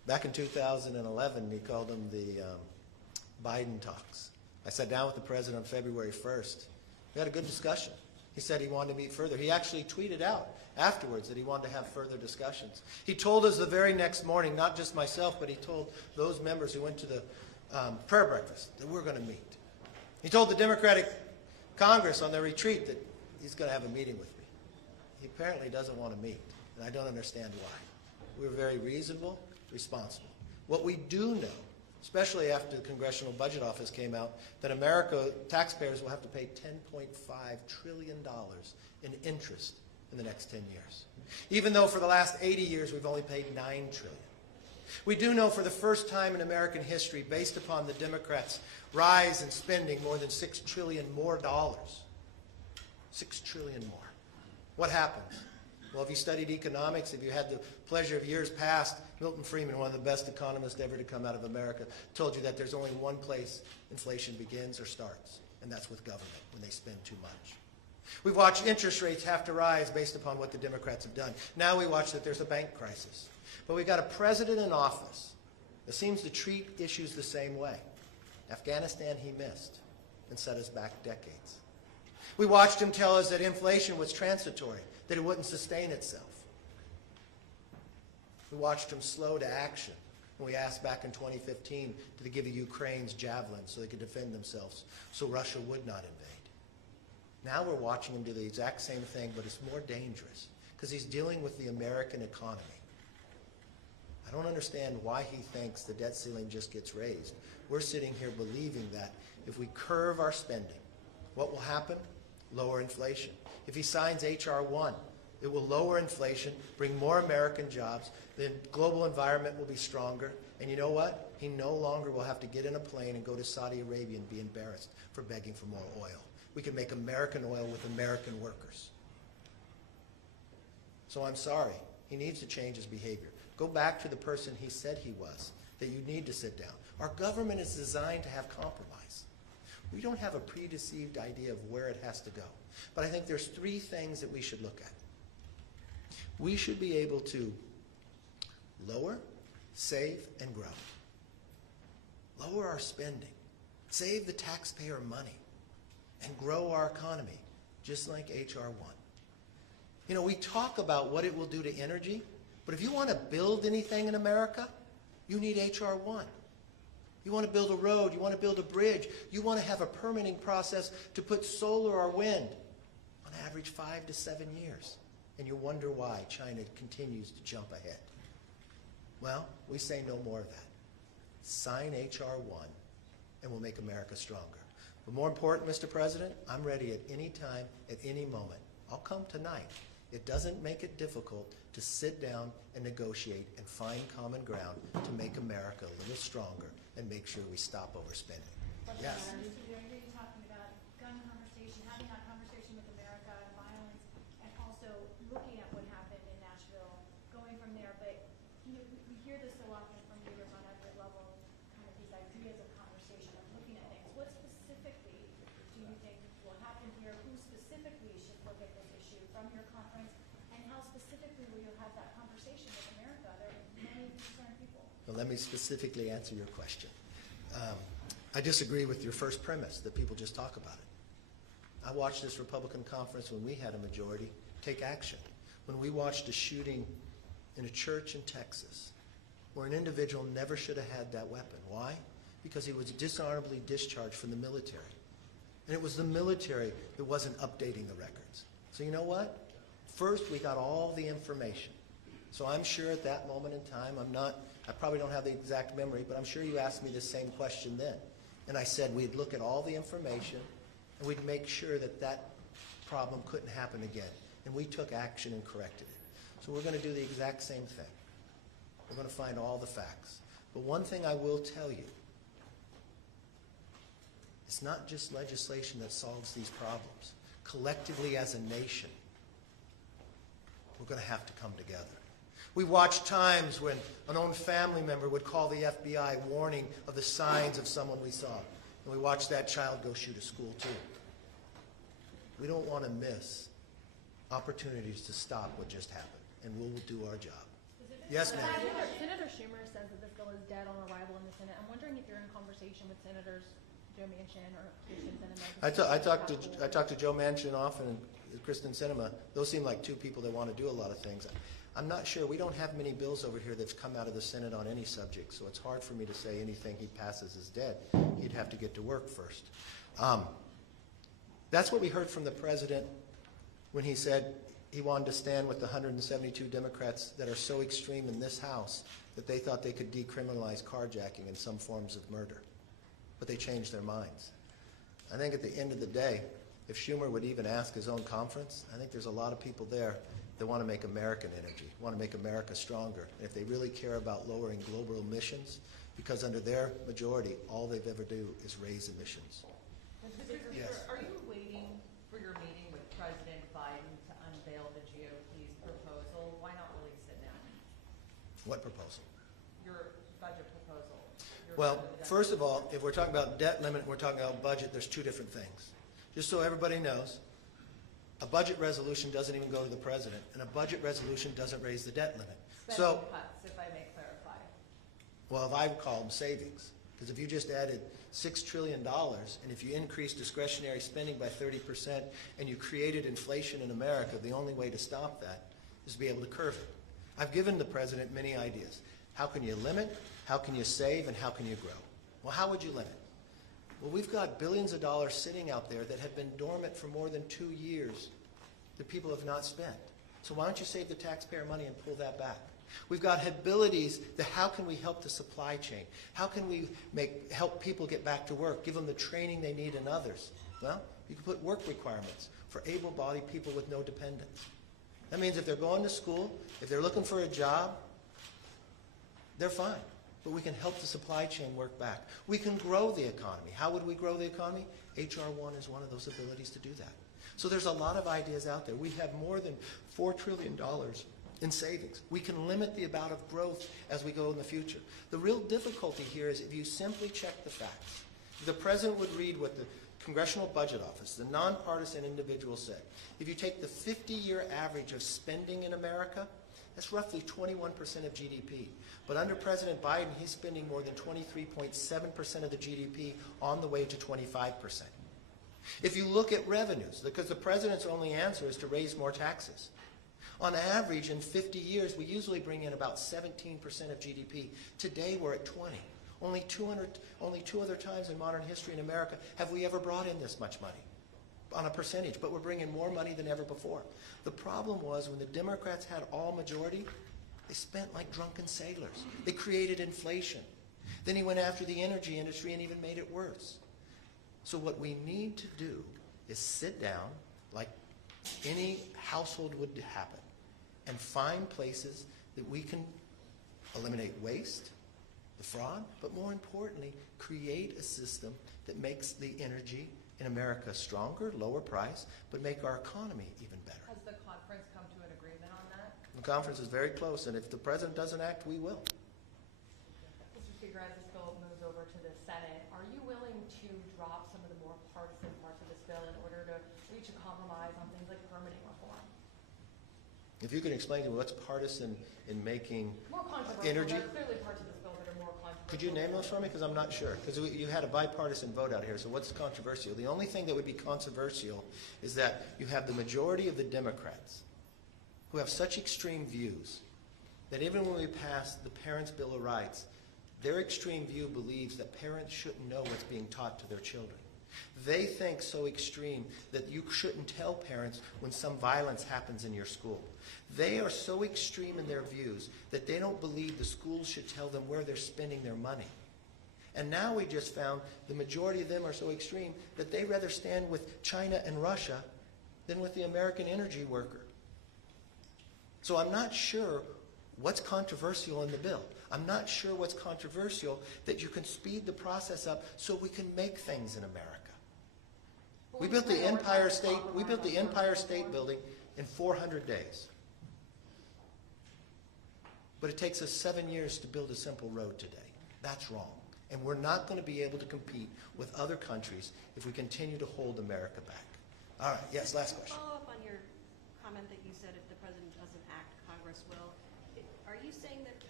Back in 2011, he called them the Biden talks. I sat down with the president on February 1st. We had a good discussion. He said he wanted to meet further. He actually tweeted out afterwards that he wanted to have further discussions. He told us the very next morning, not just myself, but he told those members who went to the prayer breakfast that we're going to meet. He told the Democratic Congress on their retreat that he's going to have a meeting with me. He apparently doesn't want to meet, and I don't understand why. We're very reasonable, responsible. What we do know, especially after the Congressional Budget Office came out, that America, taxpayers will have to pay $10.5 trillion in interest in the next 10 years. Even though for the last 80 years we've only paid $9 trillion. We do know for the first time in American history, based upon the Democrats' rise in spending more than $6 trillion more dollars. $6 trillion more. What happens? Well, if you studied economics, if you had the pleasure of years past, Milton Friedman, one of the best economists ever to come out of America, told you that there's only one place inflation begins or starts, and that's with government, when they spend too much. We've watched interest rates have to rise based upon what the Democrats have done. Now we watch that there's a bank crisis. But we've got a president in office that seems to treat issues the same way. Afghanistan he missed and set us back decades. We watched him tell us that inflation was transitory, that it wouldn't sustain itself. We watched him slow to action when we asked back in 2015 to give Ukraine's javelins so they could defend themselves, so Russia would not invade. Now we're watching him do the exact same thing, but it's more dangerous because he's dealing with the American economy. I don't understand why he thinks the debt ceiling just gets raised. We're sitting here believing that if we curve our spending, what will happen? Lower inflation. If he signs H.R. 1, it will lower inflation, bring more American jobs, the global environment will be stronger, and you know what? He no longer will have to get in a plane and go to Saudi Arabia and be embarrassed for begging for more oil. We can make American oil with American workers. So I'm sorry. He needs to change his behavior. Go back to the person he said he was, that you need to sit down. Our government is designed to have compromise. We don't have a predeceived idea of where it has to go. But I think there's three things that we should look at. We should be able to lower, save, and grow. Lower our spending, save the taxpayer money, and grow our economy, just like H.R. 1. You know, we talk about what it will do to energy, but if you want to build anything in America, you need H.R. 1. You want to build a road, you want to build a bridge, you want to have a permitting process to put solar or wind, on average 5 to 7 years. And you wonder why China continues to jump ahead. Well, we say no more of that. Sign H.R. 1 and we'll make America stronger. But more important, Mr. President, I'm ready at any time, at any moment. I'll come tonight. It doesn't make it difficult to sit down and negotiate and find common ground to make America a little stronger and make sure we stop overspending. Yes? Mr. Jerry, you're talking about gun conversation, having that conversation with America, violence, and also looking at what happened in Nashville, going from there. But you know, we hear this so often from leaders on every level, kind of these ideas of conversation, of looking at things. What specifically do you think will happen here? Who specifically should look at this issue from your conference? And how specifically will you have that conversation with America? There are many concerned people. Well, let me specifically answer your question. I disagree with your first premise that people just talk about it. I watched this Republican conference when we had a majority take action. When we watched a shooting in a church in Texas where an individual never should have had that weapon. Why? Because he was dishonorably discharged from the military. And it was the military that wasn't updating the records. So you know what? First, we got all the information. So I'm sure at that moment in time, I probably don't have the exact memory, but I'm sure you asked me the same question then. And I said we'd look at all the information and we'd make sure that that problem couldn't happen again. And we took action and corrected it. So we're going to do the exact same thing. We're going to find all the facts. But one thing I will tell you, it's not just legislation that solves these problems. Collectively as a nation, we're going to have to come together. We watched times when an own family member would call the FBI warning of the signs of someone we saw. And we watched that child go shoot a school too. We don't want to miss opportunities to stop what just happened. And we'll do our job. Yes, ma'am. Senator Schumer says that this bill is dead on arrival in the Senate. I'm wondering if you're in conversation with Senators Joe Manchin or Kristen Sinema. I talked to Joe Manchin often and Kristen Sinema. Those seem like two people that want to do a lot of things. I'm not sure. We don't have many bills over here that's come out of the Senate on any subject, so it's hard for me to say anything he passes is dead. He'd have to get to work first. That's what we heard from the president when he said he wanted to stand with the 172 Democrats that are so extreme in this House that they thought they could decriminalize carjacking and some forms of murder. But they changed their minds. I think at the end of the day, if Schumer would even ask his own conference, I think there's a lot of people there that want to make American energy, want to make America stronger. And if they really care about lowering global emissions, because under their majority, all they've ever do is raise emissions. Mr. Speaker, yes. Are you waiting for your meeting with President Biden to unveil the GOP's proposal? Why not really sit down? What proposal? Your budget proposal. Well, first of all, if we're talking about debt limit and we're talking about budget, there's two different things. Just so everybody knows, a budget resolution doesn't even go to the president, and a budget resolution doesn't raise the debt limit. Spending cuts, if I may clarify. Well, if I would call them savings, because if you just added $6 trillion, and if you increase discretionary spending by 30%, and you created inflation in America, the only way to stop that is to be able to curb it. I've given the president many ideas. How can you limit? How can you save? And how can you grow? Well, how would you limit? Well, we've got billions of dollars sitting out there that have been dormant for more than 2 years that people have not spent. So why don't you save the taxpayer money and pull that back? We've got abilities that how can we help the supply chain? How can we help people get back to work, give them the training they need and others? Well, you can put work requirements for able-bodied people with no dependents. That means if they're going to school, if they're looking for a job, they're fine. But we can help the supply chain work back. We can grow the economy. How would we grow the economy? H.R. 1 is one of those abilities to do that. So there's a lot of ideas out there. We have more than $4 trillion in savings. We can limit the amount of growth as we go in the future. The real difficulty here is if you simply check the facts. The president would read what the Congressional Budget Office, the nonpartisan individual, said. If you take the 50-year average of spending in America, that's roughly 21% of GDP. But under President Biden, he's spending more than 23.7% of the GDP on the way to 25%. If you look at revenues, because the president's only answer is to raise more taxes. On average, in 50 years, we usually bring in about 17% of GDP. Today, we're at 20. Only two other times in modern history in America have we ever brought in this much money on a percentage, but we're bringing more money than ever before. The problem was when the Democrats had all majority, they spent like drunken sailors. They created inflation. Then he went after the energy industry and even made it worse. So what we need to do is sit down like any household would happen and find places that we can eliminate waste, the fraud, but more importantly, create a system that makes the energy in America stronger, lower price, but make our economy even better. Has the conference come to an agreement on that? The conference is very close, and if the president doesn't act, we will. Mr. Speaker, as this bill moves over to the Senate, are you willing to drop some of the more partisan parts of this bill in order to reach a compromise on things like permitting reform? If you can explain to me what's partisan in making More controversial. energy. There are clearly parts of this bill that are more controversial. Could you name those for me? Because I'm not sure. Because you had a bipartisan vote out here, so what's controversial? The only thing that would be controversial is that you have the majority of the Democrats who have such extreme views that even when we pass the Parents' Bill of Rights, their extreme view believes that parents shouldn't know what's being taught to their children. They think so extreme that you shouldn't tell parents when some violence happens in your school. They are so extreme in their views that they don't believe the schools should tell them where they're spending their money. And now we just found the majority of them are so extreme that they rather stand with China and Russia than with the American energy worker. So I'm not sure what's controversial in the bill. I'm not sure what's controversial that you can speed the process up so we can make things in America. We built the Empire State Building in 400 days. But it takes us 7 years to build a simple road today. That's wrong. And we're not going to be able to compete with other countries if we continue to hold America back. All right, yes, last question. Follow up on your comment that you said if the president doesn't act, Congress will. Are you saying that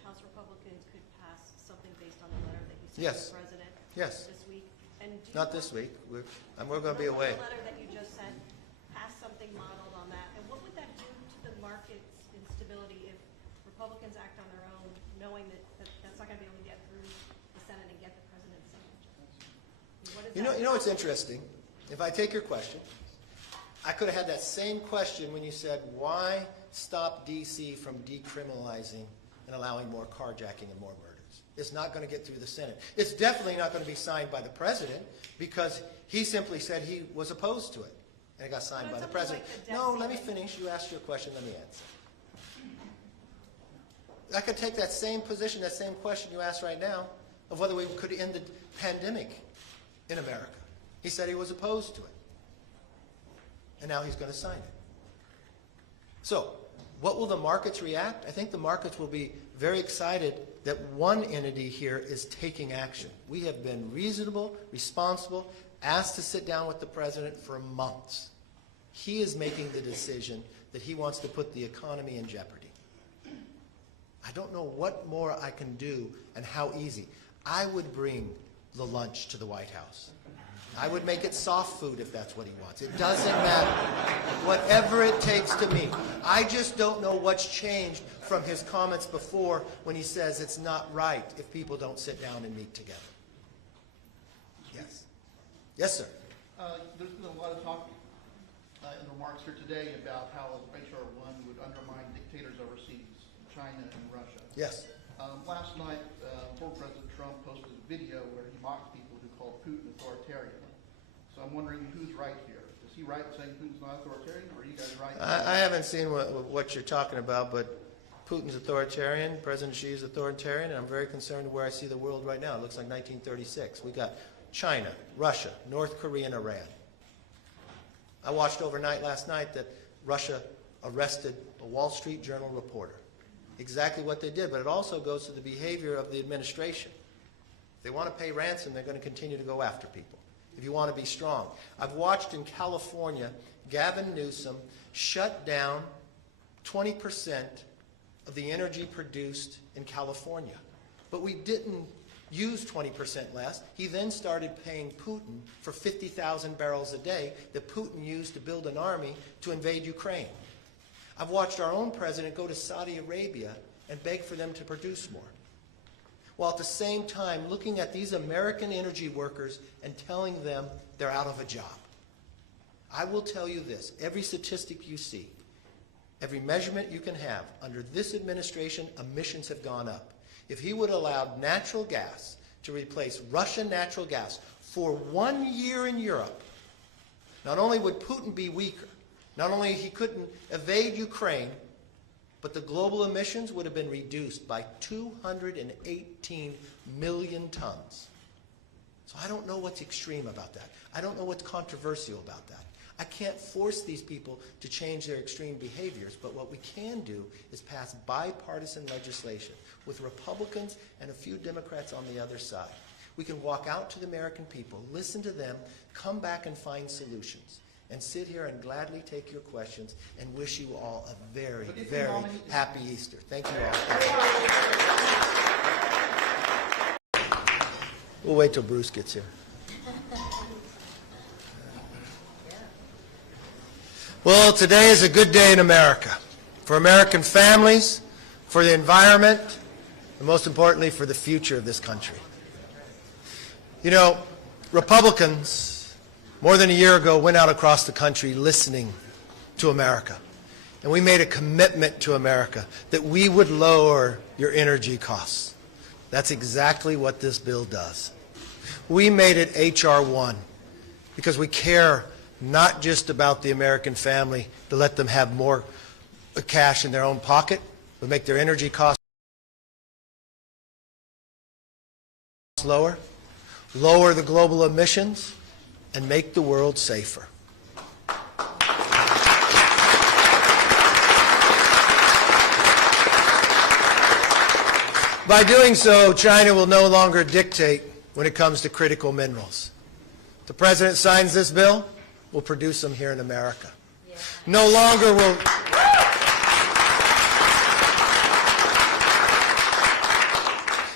House Republicans could pass something based on the letter that you sent Yes. to the President Yes. this week? And do you Not this week. We're going to be away. The letter that you just sent, pass something modeled on that, and what would that do to the market's instability if Republicans act on their own, knowing that that's not going to be able to get through the Senate and get the President's signature? You know what's interesting? If I take your question, I could have had that same question when you said, why stop D.C. from decriminalizing and allowing more carjacking and more murders? It's not going to get through the Senate. It's definitely not going to be signed by the President because he simply said he was opposed to it. And it got signed by the President. No, let me finish. You asked your question. Let me answer. I could take that same position, that same question you asked right now, of whether we could end the pandemic in America. He said he was opposed to it. And now he's going to sign it. So, what will the markets react? I think the markets will be very excited that one entity here is taking action. We have been reasonable, responsible, asked to sit down with the President for months. He is making the decision that he wants to put the economy in jeopardy. I don't know what more I can do and how easy. I would bring the lunch to the White House. I would make it soft food if that's what he wants. It doesn't matter. Whatever it takes to meet. I just don't know what's changed from his comments before when he says it's not right if people don't sit down and meet together. Yes. Yes, sir. There's been a lot of talk in remarks here today about how H.R. 1 would undermine dictators overseas, China and Russia. Yes. Last night, former President Trump posted a video where he mocked people who called Putin authoritarian. So I'm wondering who's right here. Is he right in saying Putin's not authoritarian, or are you guys right? I haven't seen what you're talking about, but Putin's authoritarian, President Xi is authoritarian, and I'm very concerned where I see the world right now. It looks like 1936. We got China, Russia, North Korea, and Iran. I watched overnight last night that Russia arrested a Wall Street Journal reporter. Exactly what they did, but it also goes to the behavior of the administration. If they want to pay ransom, they're going to continue to go after people. If you want to be strong. I've watched in California, Gavin Newsom shut down 20% of the energy produced in California. But we didn't use 20% less. He then started paying Putin for 50,000 barrels a day that Putin used to build an army to invade Ukraine. I've watched our own president go to Saudi Arabia and beg for them to produce more, while at the same time looking at these American energy workers and telling them they're out of a job. I will tell you this, every statistic you see, every measurement you can have, under this administration, emissions have gone up. If he would allow natural gas to replace Russian natural gas for 1 year in Europe, not only would Putin be weaker, not only he couldn't evade Ukraine, but the global emissions would have been reduced by 218 million tons. So I don't know what's extreme about that. I don't know what's controversial about that. I can't force these people to change their extreme behaviors, but what we can do is pass bipartisan legislation with Republicans and a few Democrats on the other side. We can walk out to the American people, listen to them, come back and find solutions, and sit here and gladly take your questions and wish you all a very, very happy Easter. Thank you all. We'll wait till Bruce gets here. Well, today is a good day in America, for American families, for the environment, and most importantly, for the future of this country. You know, Republicans, more than a year ago, went out across the country listening to America. And we made a commitment to America that we would lower your energy costs. That's exactly what this bill does. We made it H.R. 1 because we care not just about the American family to let them have more cash in their own pocket, but make their energy costs lower, lower the global emissions, and make the world safer. By doing so, China will no longer dictate when it comes to critical minerals. The President signs this bill, we'll produce them here in America. Yeah. No longer will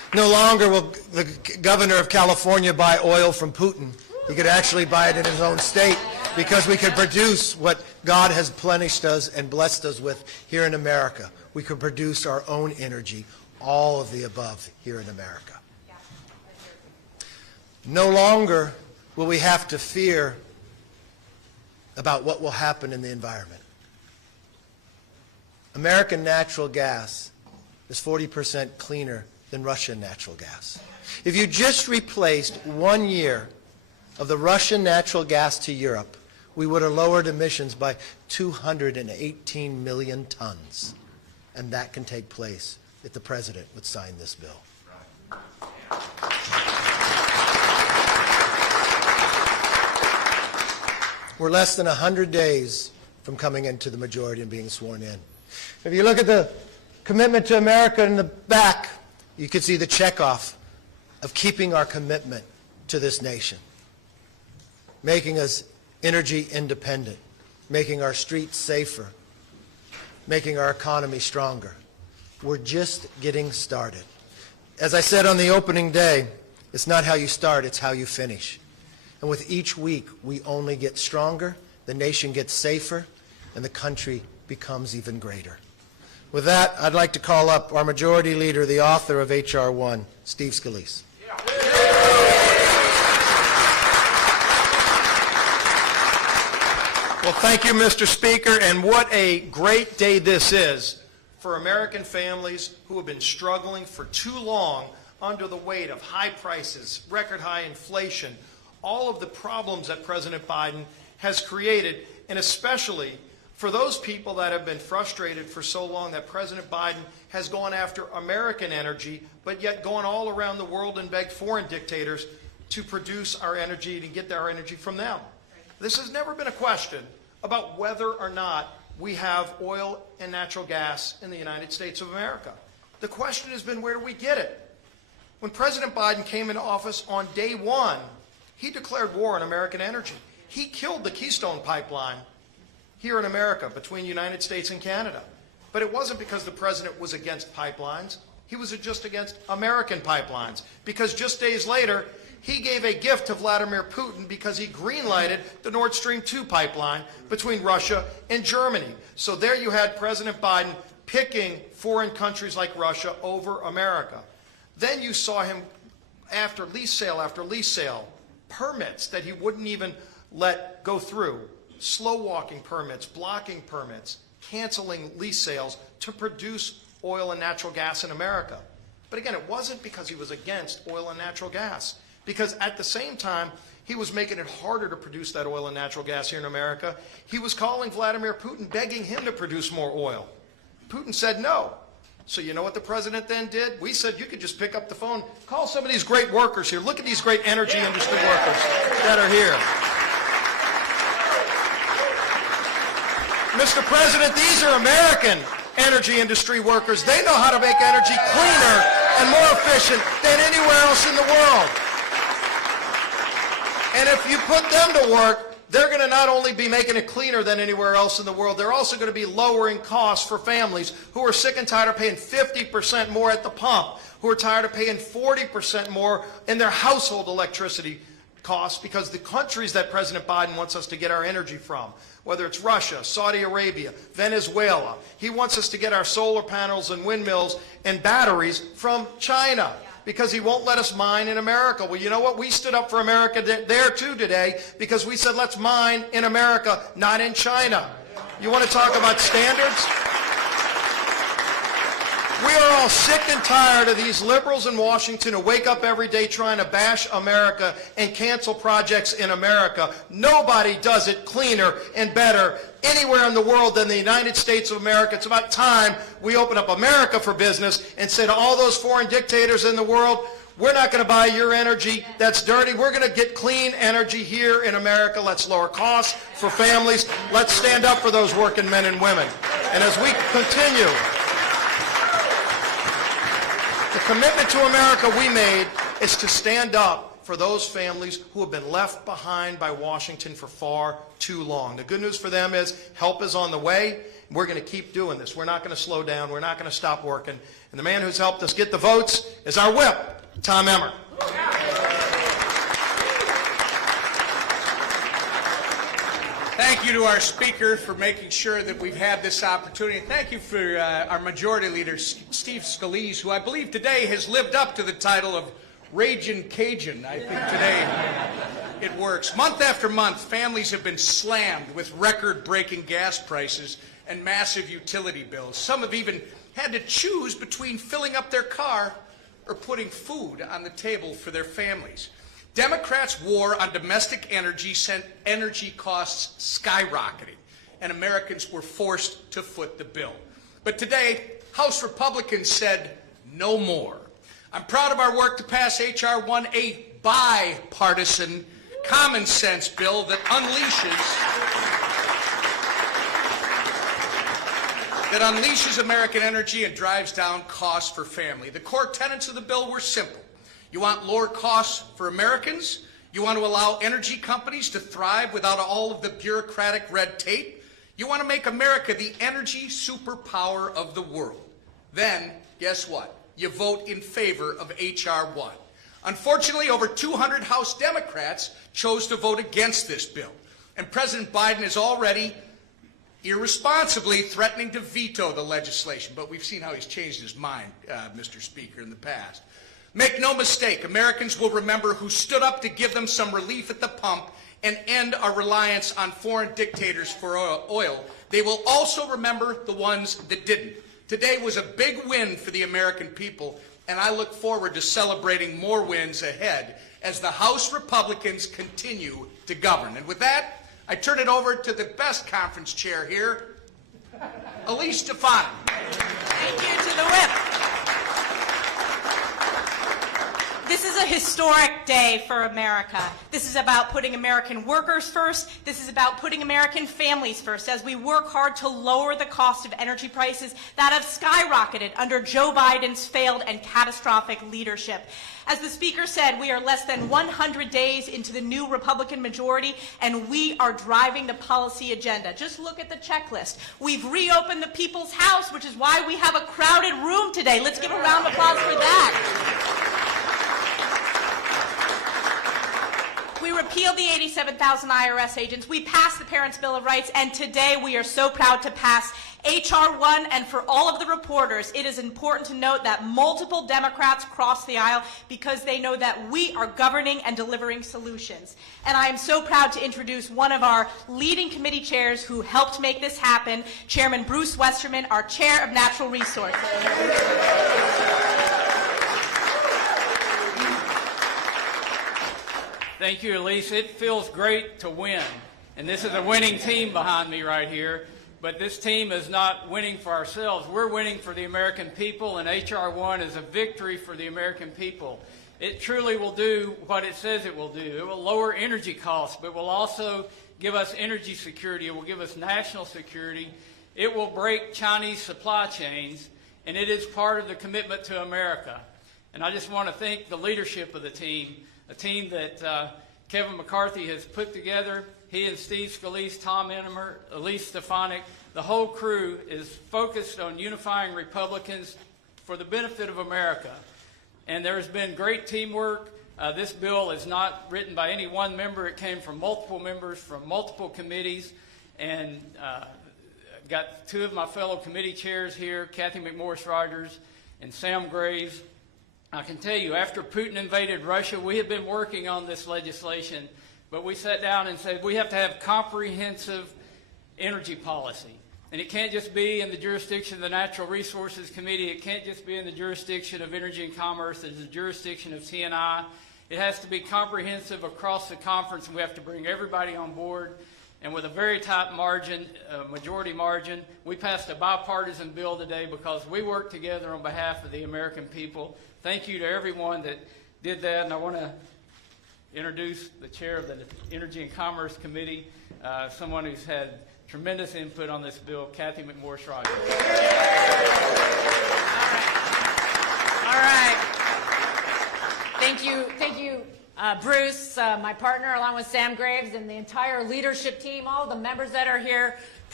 No longer will the governor of California buy oil from Putin. He could actually buy it in his own state because we could produce what God has plenished us and blessed us with here in America. We could produce our own energy, all of the above here in America. No longer will we have to fear about what will happen in the environment. American natural gas is 40% cleaner than Russian natural gas. If you just replaced 1 year of the Russian natural gas to Europe, we would have lowered emissions by 218 million tons. And that can take place if the President would sign this bill. We're less than 100 days from coming into the majority and being sworn in. If you look at the commitment to America in the back, you can see the checkoff of keeping our commitment to this nation, making us energy independent, making our streets safer, making our economy stronger. We're just getting started. As I said on the opening day, it's not how you start, it's how you finish. And with each week, we only get stronger, the nation gets safer, and the country becomes even greater. With that, I'd like to call up our Majority Leader, the author of H.R. 1, Steve Scalise. Well, thank you, Mr. Speaker, and what a great day this is for American families who have been struggling for too long under the weight of high prices, record high inflation, all of the problems that President Biden has created, and especially for those people that have been frustrated for so long that President Biden has gone after American energy, but yet gone all around the world and begged foreign dictators to produce our energy and get our energy from them. This has never been a question about whether or not we have oil and natural gas in the United States of America. The question has been, where do we get it? When President Biden came into office on day one, he declared war on American energy. He killed the Keystone Pipeline here in America between the United States and Canada. But it wasn't because the president was against pipelines. He was just against American pipelines. Because just days later, he gave a gift to Vladimir Putin because he green-lighted the Nord Stream 2 pipeline between Russia and Germany. So there you had President Biden picking foreign countries like Russia over America. Then you saw him, after lease sale, permits that he wouldn't even let go through, slow-walking permits, blocking permits, canceling lease sales to produce oil and natural gas in America. But again, it wasn't because he was against oil and natural gas. Because at the same time, he was making it harder to produce that oil and natural gas here in America. He was calling Vladimir Putin, begging him to produce more oil. Putin said no. So you know what the president then did? We said you could just pick up the phone, call some of these great workers here. Look at these great energy industry workers that are here. Mr. President, these are American energy industry workers. They know how to make energy cleaner and more efficient than anywhere else in the world. And if you put them to work, they're going to not only be making it cleaner than anywhere else in the world, they're also going to be lowering costs for families who are sick and tired of paying 50% more at the pump, who are tired of paying 40% more in their household electricity costs because the countries that President Biden wants us to get our energy from, whether it's Russia, Saudi Arabia, Venezuela, he wants us to get our solar panels and windmills and batteries from China, because he won't let us mine in America. Well, you know what? We stood up for America there too today because we said let's mine in America, not in China. You want to talk about standards? We are all sick and tired of these liberals in Washington who wake up every day trying to bash America and cancel projects in America. Nobody does it cleaner and better anywhere in the world than the United States of America. It's about time we open up America for business and say to all those foreign dictators in the world, we're not going to buy your energy that's dirty. We're going to get clean energy here in America. Let's lower costs for families. Let's stand up for those working men and women. And as we continue, the commitment to America we made is to stand up for those families who have been left behind by Washington for far too long. The good news for them is help is on the way, We're going to keep doing this. We're not going to slow down. We're not going to stop working. And the man who's helped us get the votes is our whip, Tom Emmer. Thank you to our speaker for making sure that we've had this opportunity. Thank you for our Majority Leader, Steve Scalise, who I believe today has lived up to the title of Ragin' Cajun. I think today it works. Month after month, families have been slammed with record-breaking gas prices and massive utility bills. Some have even had to choose between filling up their car or putting food on the table for their families. Democrats' war on domestic energy sent energy costs skyrocketing, and Americans were forced to foot the bill. But today, House Republicans said no more. I'm proud of our work to pass H.R. 1, a bipartisan, common sense bill that unleashes American energy and drives down costs for family. The core tenets of the bill were simple. You want lower costs for Americans. You want to allow energy companies to thrive without all of the bureaucratic red tape. You want to make America the energy superpower of the world. Then, guess what? You vote in favor of H.R. 1. Unfortunately, over 200 House Democrats chose to vote against this bill. And President Biden is already irresponsibly threatening to veto the legislation. But we've seen how he's changed his mind, Mr. Speaker, in the past. Make no mistake, Americans will remember who stood up to give them some relief at the pump and end our reliance on foreign dictators for oil. They will also remember the ones that didn't. Today was a big win for the American people, and I look forward to celebrating more wins ahead as the House Republicans continue to govern. And with that, I turn it over to the best conference chair here, Elise Stefanik. Thank you to the whip. This is a historic day for America. This is about putting American workers first. This is about putting American families first as we work hard to lower the cost of energy prices that have skyrocketed under Joe Biden's failed and catastrophic leadership. As the Speaker said, we are less than 100 days into the new Republican majority, and we are driving the policy agenda. Just look at the checklist. We've reopened the People's House, which is why we have a crowded room today. Let's give a round of applause for that. We repealed the 87,000 IRS agents. We passed the Parents' Bill of Rights, and today we are so proud to pass H.R. 1. And for all of the reporters, it is important to note that multiple Democrats crossed the aisle because they know that we are governing and delivering solutions. And I am so proud to introduce one of our leading committee chairs who helped make this happen, Chairman Bruce Westerman, our Chair of Natural Resources. Thank you, Elise. It feels great to win. And this is a winning team behind me right here. But this team is not winning for ourselves. We're winning for the American people, and H.R. 1 is a victory for the American people. It truly will do what it says it will do. It will lower energy costs, but will also give us energy security. It will give us national security. It will break Chinese supply chains, and it is part of the commitment to America. And I just want to thank the leadership of the team, a team that Kevin McCarthy has put together. He and Steve Scalise, Tom Emmer, Elise Stefanik, the whole crew is focused on unifying Republicans for the benefit of America. And there has been great teamwork. This bill is not written by any one member. It came from multiple members from multiple committees. And got two of my fellow committee chairs here, Kathy McMorris Rogers and Sam Graves. I can tell you, after Putin invaded Russia, we have been working on this legislation, but we sat down and said we have to have comprehensive energy policy. And it can't just be in the jurisdiction of the Natural Resources Committee. It can't just be in the jurisdiction of Energy and Commerce. It's the jurisdiction of T&I. It has to be comprehensive across the conference, and we have to bring everybody on board. And with a very tight margin, majority margin, we passed a bipartisan bill today because we worked together on behalf of the American people. Thank you to everyone that did that, and I want to introduce the chair of the Energy and Commerce Committee, someone who's had tremendous input on this bill, Kathy McMorris Rogers. All right. Thank you, Bruce, my partner, along with Sam Graves and the entire leadership team, all the members that are here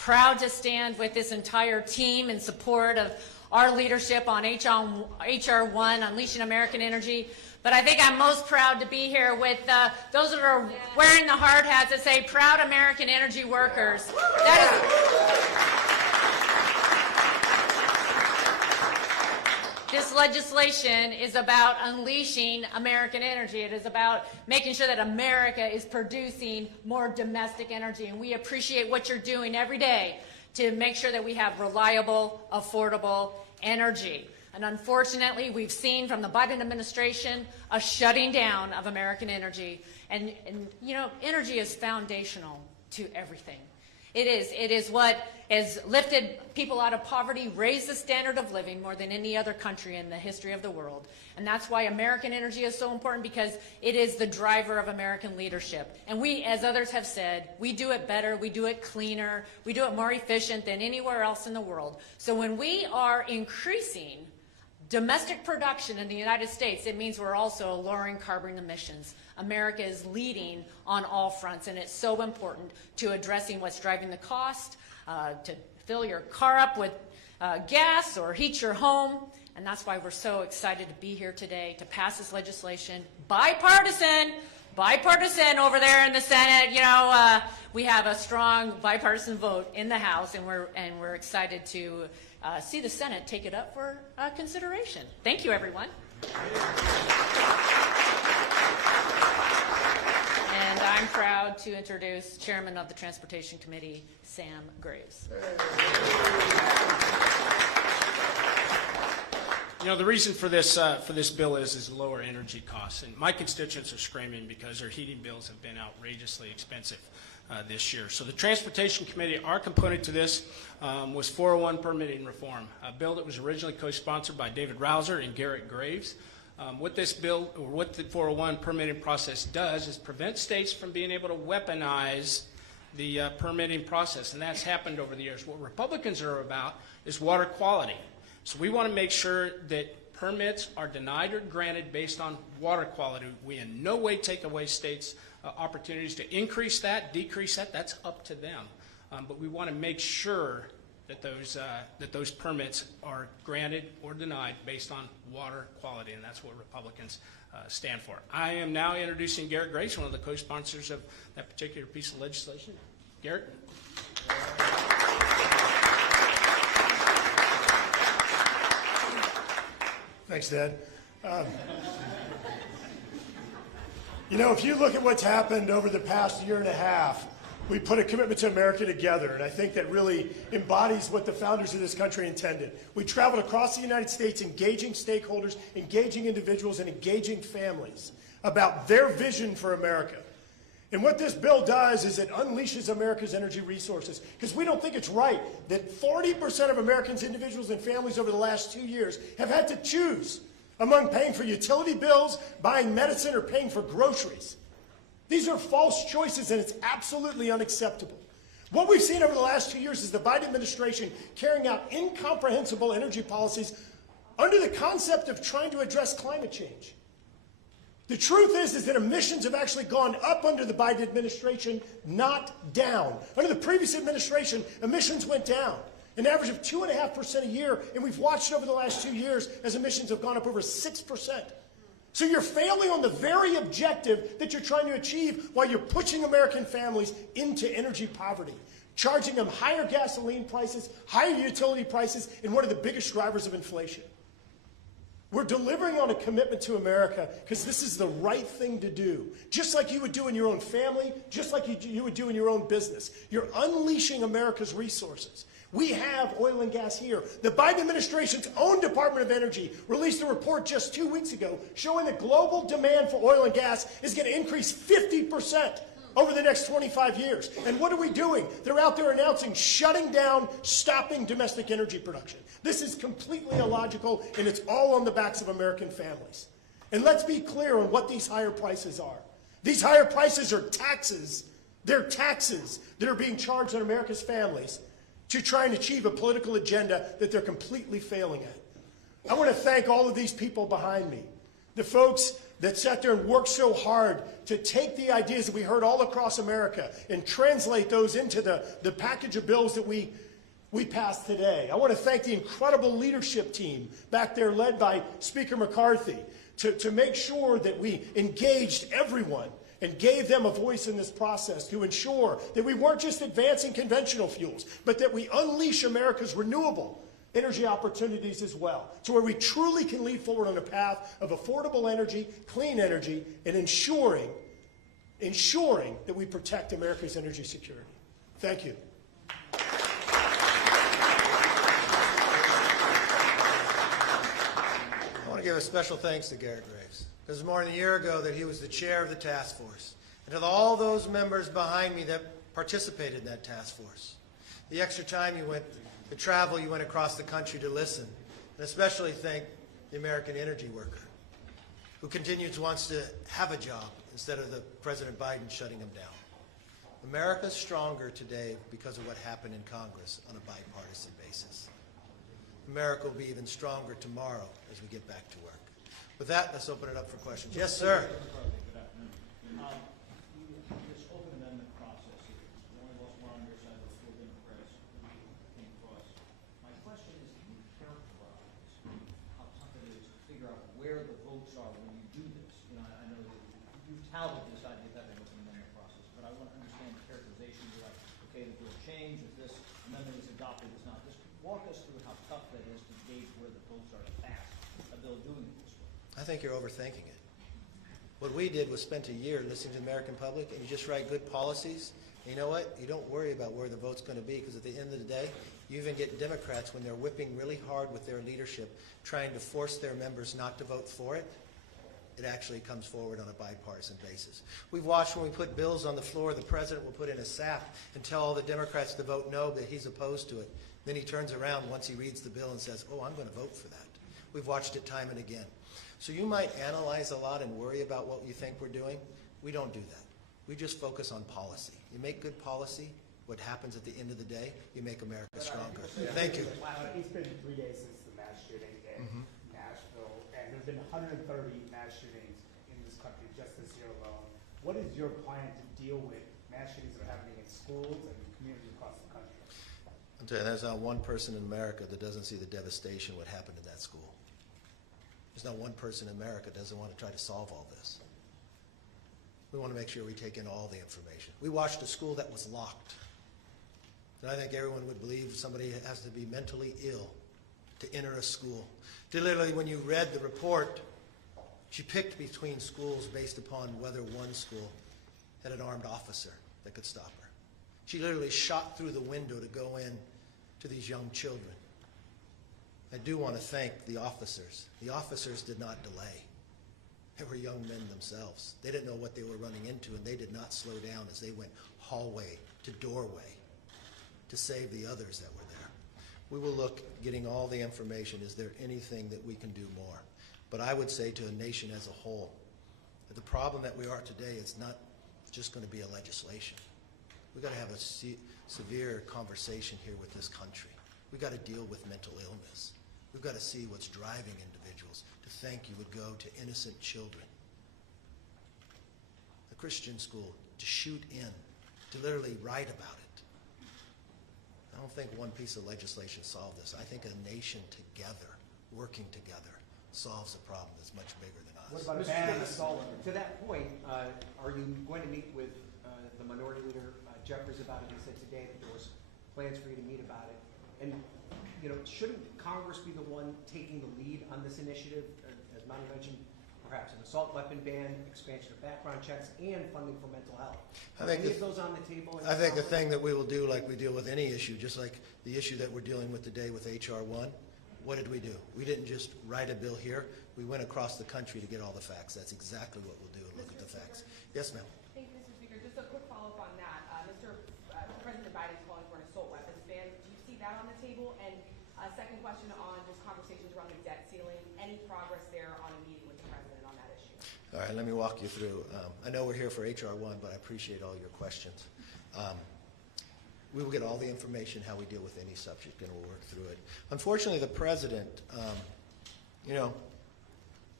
proud to stand with this entire team in support of our leadership on HR 1, Unleashing American Energy. But I think I'm most proud to be here with those that are wearing the hard hats that say Proud American Energy Workers. This legislation is about unleashing American energy. It is about making sure that America is producing more domestic energy. And we appreciate what you're doing every day to make sure that we have reliable, affordable energy. And unfortunately, we've seen from the Biden administration a shutting down of American energy. And you know, energy is foundational to everything. It is what has lifted people out of poverty, raised the standard of living more than any other country in the history of the world. And that's why American energy is so important, because it is the driver of American leadership. And we, as others have said, we do it better, we do it cleaner, we do it more efficient than anywhere else in the world. So when we are increasing domestic production in the United States, it means we're also lowering carbon emissions. America is leading on all fronts, and it's so important to addressing what's driving the cost, to fill your car up with gas or heat your home. And that's why we're so excited to be here today to pass this legislation. Bipartisan over there in the Senate. You know, we have a strong bipartisan vote in the House, and we're excited to see the Senate take it up for consideration. Thank you, everyone. And I'm proud to introduce Chairman of the Transportation Committee, Sam Graves. You know, the reason for this bill is lower energy costs. And my constituents are screaming because their heating bills have been outrageously expensive this year. So the Transportation Committee, our component to this was 401 permitting reform, a bill that was originally co-sponsored by David Rouser and Garrett Graves. What this bill, or what the 401 permitting process does, is prevent states from being able to weaponize the permitting process, and that's happened over the years. What Republicans are about is water quality. So we want to make sure that permits are denied or granted based on water quality. We in no way take away states' opportunities to increase that, decrease that. That's up to them. But we want to make sure that those permits are granted or denied based on water quality, and that's what Republicans stand for. I am now introducing Garrett Graves, one of the co-sponsors of that particular piece of legislation. Garrett. Thanks, Dad. You know, if you look at what's happened over the past year and a half, we put a commitment to America together, and I think that really embodies what the founders of this country intended. We traveled across the United States engaging stakeholders, engaging individuals, and engaging families about their vision for America. And what this bill does is it unleashes America's energy resources, because we don't think it's right that 40% of Americans, individuals, and families over the last 2 years have had to choose among paying for utility bills, buying medicine, or paying for groceries. These are false choices, and it's absolutely unacceptable. What we've seen over the last 2 years is the Biden administration carrying out incomprehensible energy policies under the concept of trying to address climate change. The truth is that emissions have actually gone up under the Biden administration, not down. Under the previous administration, emissions went down, an average of 2.5% a year, and we've watched over the last 2 years as emissions have gone up over 6%. So you're failing on the very objective that you're trying to achieve while you're pushing American families into energy poverty, charging them higher gasoline prices, higher utility prices, and one of the biggest drivers of inflation. We're delivering on a commitment to America because this is the right thing to do. Just like you would do in your own family, just like you would do in your own business. You're unleashing America's resources. We have oil and gas here. The Biden administration's own Department of Energy released a report just 2 weeks ago showing that global demand for oil and gas is going to increase 50% over the next 25 years. And what are we doing? They're out there announcing shutting down, stopping domestic energy production. This is completely illogical, and it's all on the backs of American families. And let's be clear on what these higher prices are. These higher prices are taxes. They're taxes that are being charged on America's families to try and achieve a political agenda that they're completely failing at. I want to thank all of these people behind me, the folks that sat there and worked so hard to take the ideas that we heard all across America and translate those into the package of bills that we passed today. I want to thank the incredible leadership team back there led by Speaker McCarthy to make sure that we engaged everyone and gave them a voice in this process to ensure that we weren't just advancing conventional fuels, but that we unleash America's renewable energy opportunities as well, to where we truly can lead forward on a path of affordable energy, clean energy, and ensuring that we protect America's energy security. Thank you. I want to give a special thanks to Garrett Graves, because it was more than a year ago that he was the chair of the task force, and to all those members behind me that participated in that task force. The extra time you went, the travel you went across the country to listen, and especially thank the American energy worker, who wants to have a job instead of the President Biden shutting him down. America's stronger today because of what happened in Congress on a bipartisan basis. America will be even stronger tomorrow as we get back to work. With that, let's open it up for questions. Yes, sir. Good afternoon. This open amendment process here, one of those more on your side of the school Democrats came across. My question is, can you characterize how tough it is to figure out where the votes are when you do this? You know, I know that you've touted this idea of having an open amendment process, but I want to understand the characterization. You're like, okay, if there's change, if this amendment is adopted, it's not. Just walk us through how tough that is to gauge where the votes are to pass a bill doing it this way. I think you're overthinking it. What we did was spent a year listening to the American public, and you just write good policies. And you know what? You don't worry about where the vote's going to be, because at the end of the day, you even get Democrats, when they're whipping really hard with their leadership, trying to force their members not to vote for it, it actually comes forward on a bipartisan basis. We've watched when we put bills on the floor, the president will put in a sap and tell all the Democrats to vote no, but he's opposed to it. Then he turns around once he reads the bill and says, oh, I'm going to vote for that. We've watched it time and again. So you might analyze a lot and worry about what you think we're doing. We don't do that. We just focus on policy. You make good policy, what happens at the end of the day, you make America stronger. Thank you. It's been 3 days since the mass shooting in Nashville, and there have been 130 mass shootings in this country just this year alone. What is your plan to deal with mass shootings that are happening in schools and communities across the country? I'll tell you, there's not one person in America that doesn't see the devastation what happened in that school. There's not one person in America that doesn't want to try to solve all this. We want to make sure we take in all the information. We watched a school that was locked. And I think everyone would believe somebody has to be mentally ill to enter a school. Literally, when you read the report, she picked between schools based upon whether one school had an armed officer that could stop her. She literally shot through the window to go in to these young children. I do want to thank the officers. The officers did not delay. They were young men themselves. They didn't know what they were running into, and they did not slow down as they went hallway to doorway to save the others that were there. We will look, getting all the information, is there anything that we can do more? But I would say to a nation as a whole, that the problem that we are today is not just going to be a legislation. We've got to have a severe conversation here with this country. We've got to deal with mental illness. We've got to see what's driving individuals to think you would go to innocent children, a Christian school, to shoot in, to literally write about it. I don't think one piece of legislation solved this. I think a nation together, working together, solves a problem that's much bigger than us. What about a ban on assault? To that point, are you going to meet with the Minority Leader Jeffries about it? He said today that there was plans for you to meet about it. And you know, shouldn't Congress be the one taking the lead on this initiative? As Monty mentioned, perhaps an assault weapon ban, expansion of background checks, and funding for mental health. Are any of those on the table? I think the thing that we will do, like we deal with any issue, just like the issue that we're dealing with today with H.R. 1, what did we do? We didn't just write a bill here. We went across the country to get all the facts. That's exactly what we'll do, and look at the facts. Yes, ma'am. Thank you, Mr. Speaker. Just a quick follow-up on that. President Biden's calling for an assault weapons ban. Do you see that on the table? And second question on just conversations around the debt ceiling. Any progress there on a meeting with the president on that issue? All right, let me walk you through. I know we're here for H.R. 1, but I appreciate all your questions. We will get all the information how we deal with any subject, and we'll work through it. Unfortunately, the president, you know,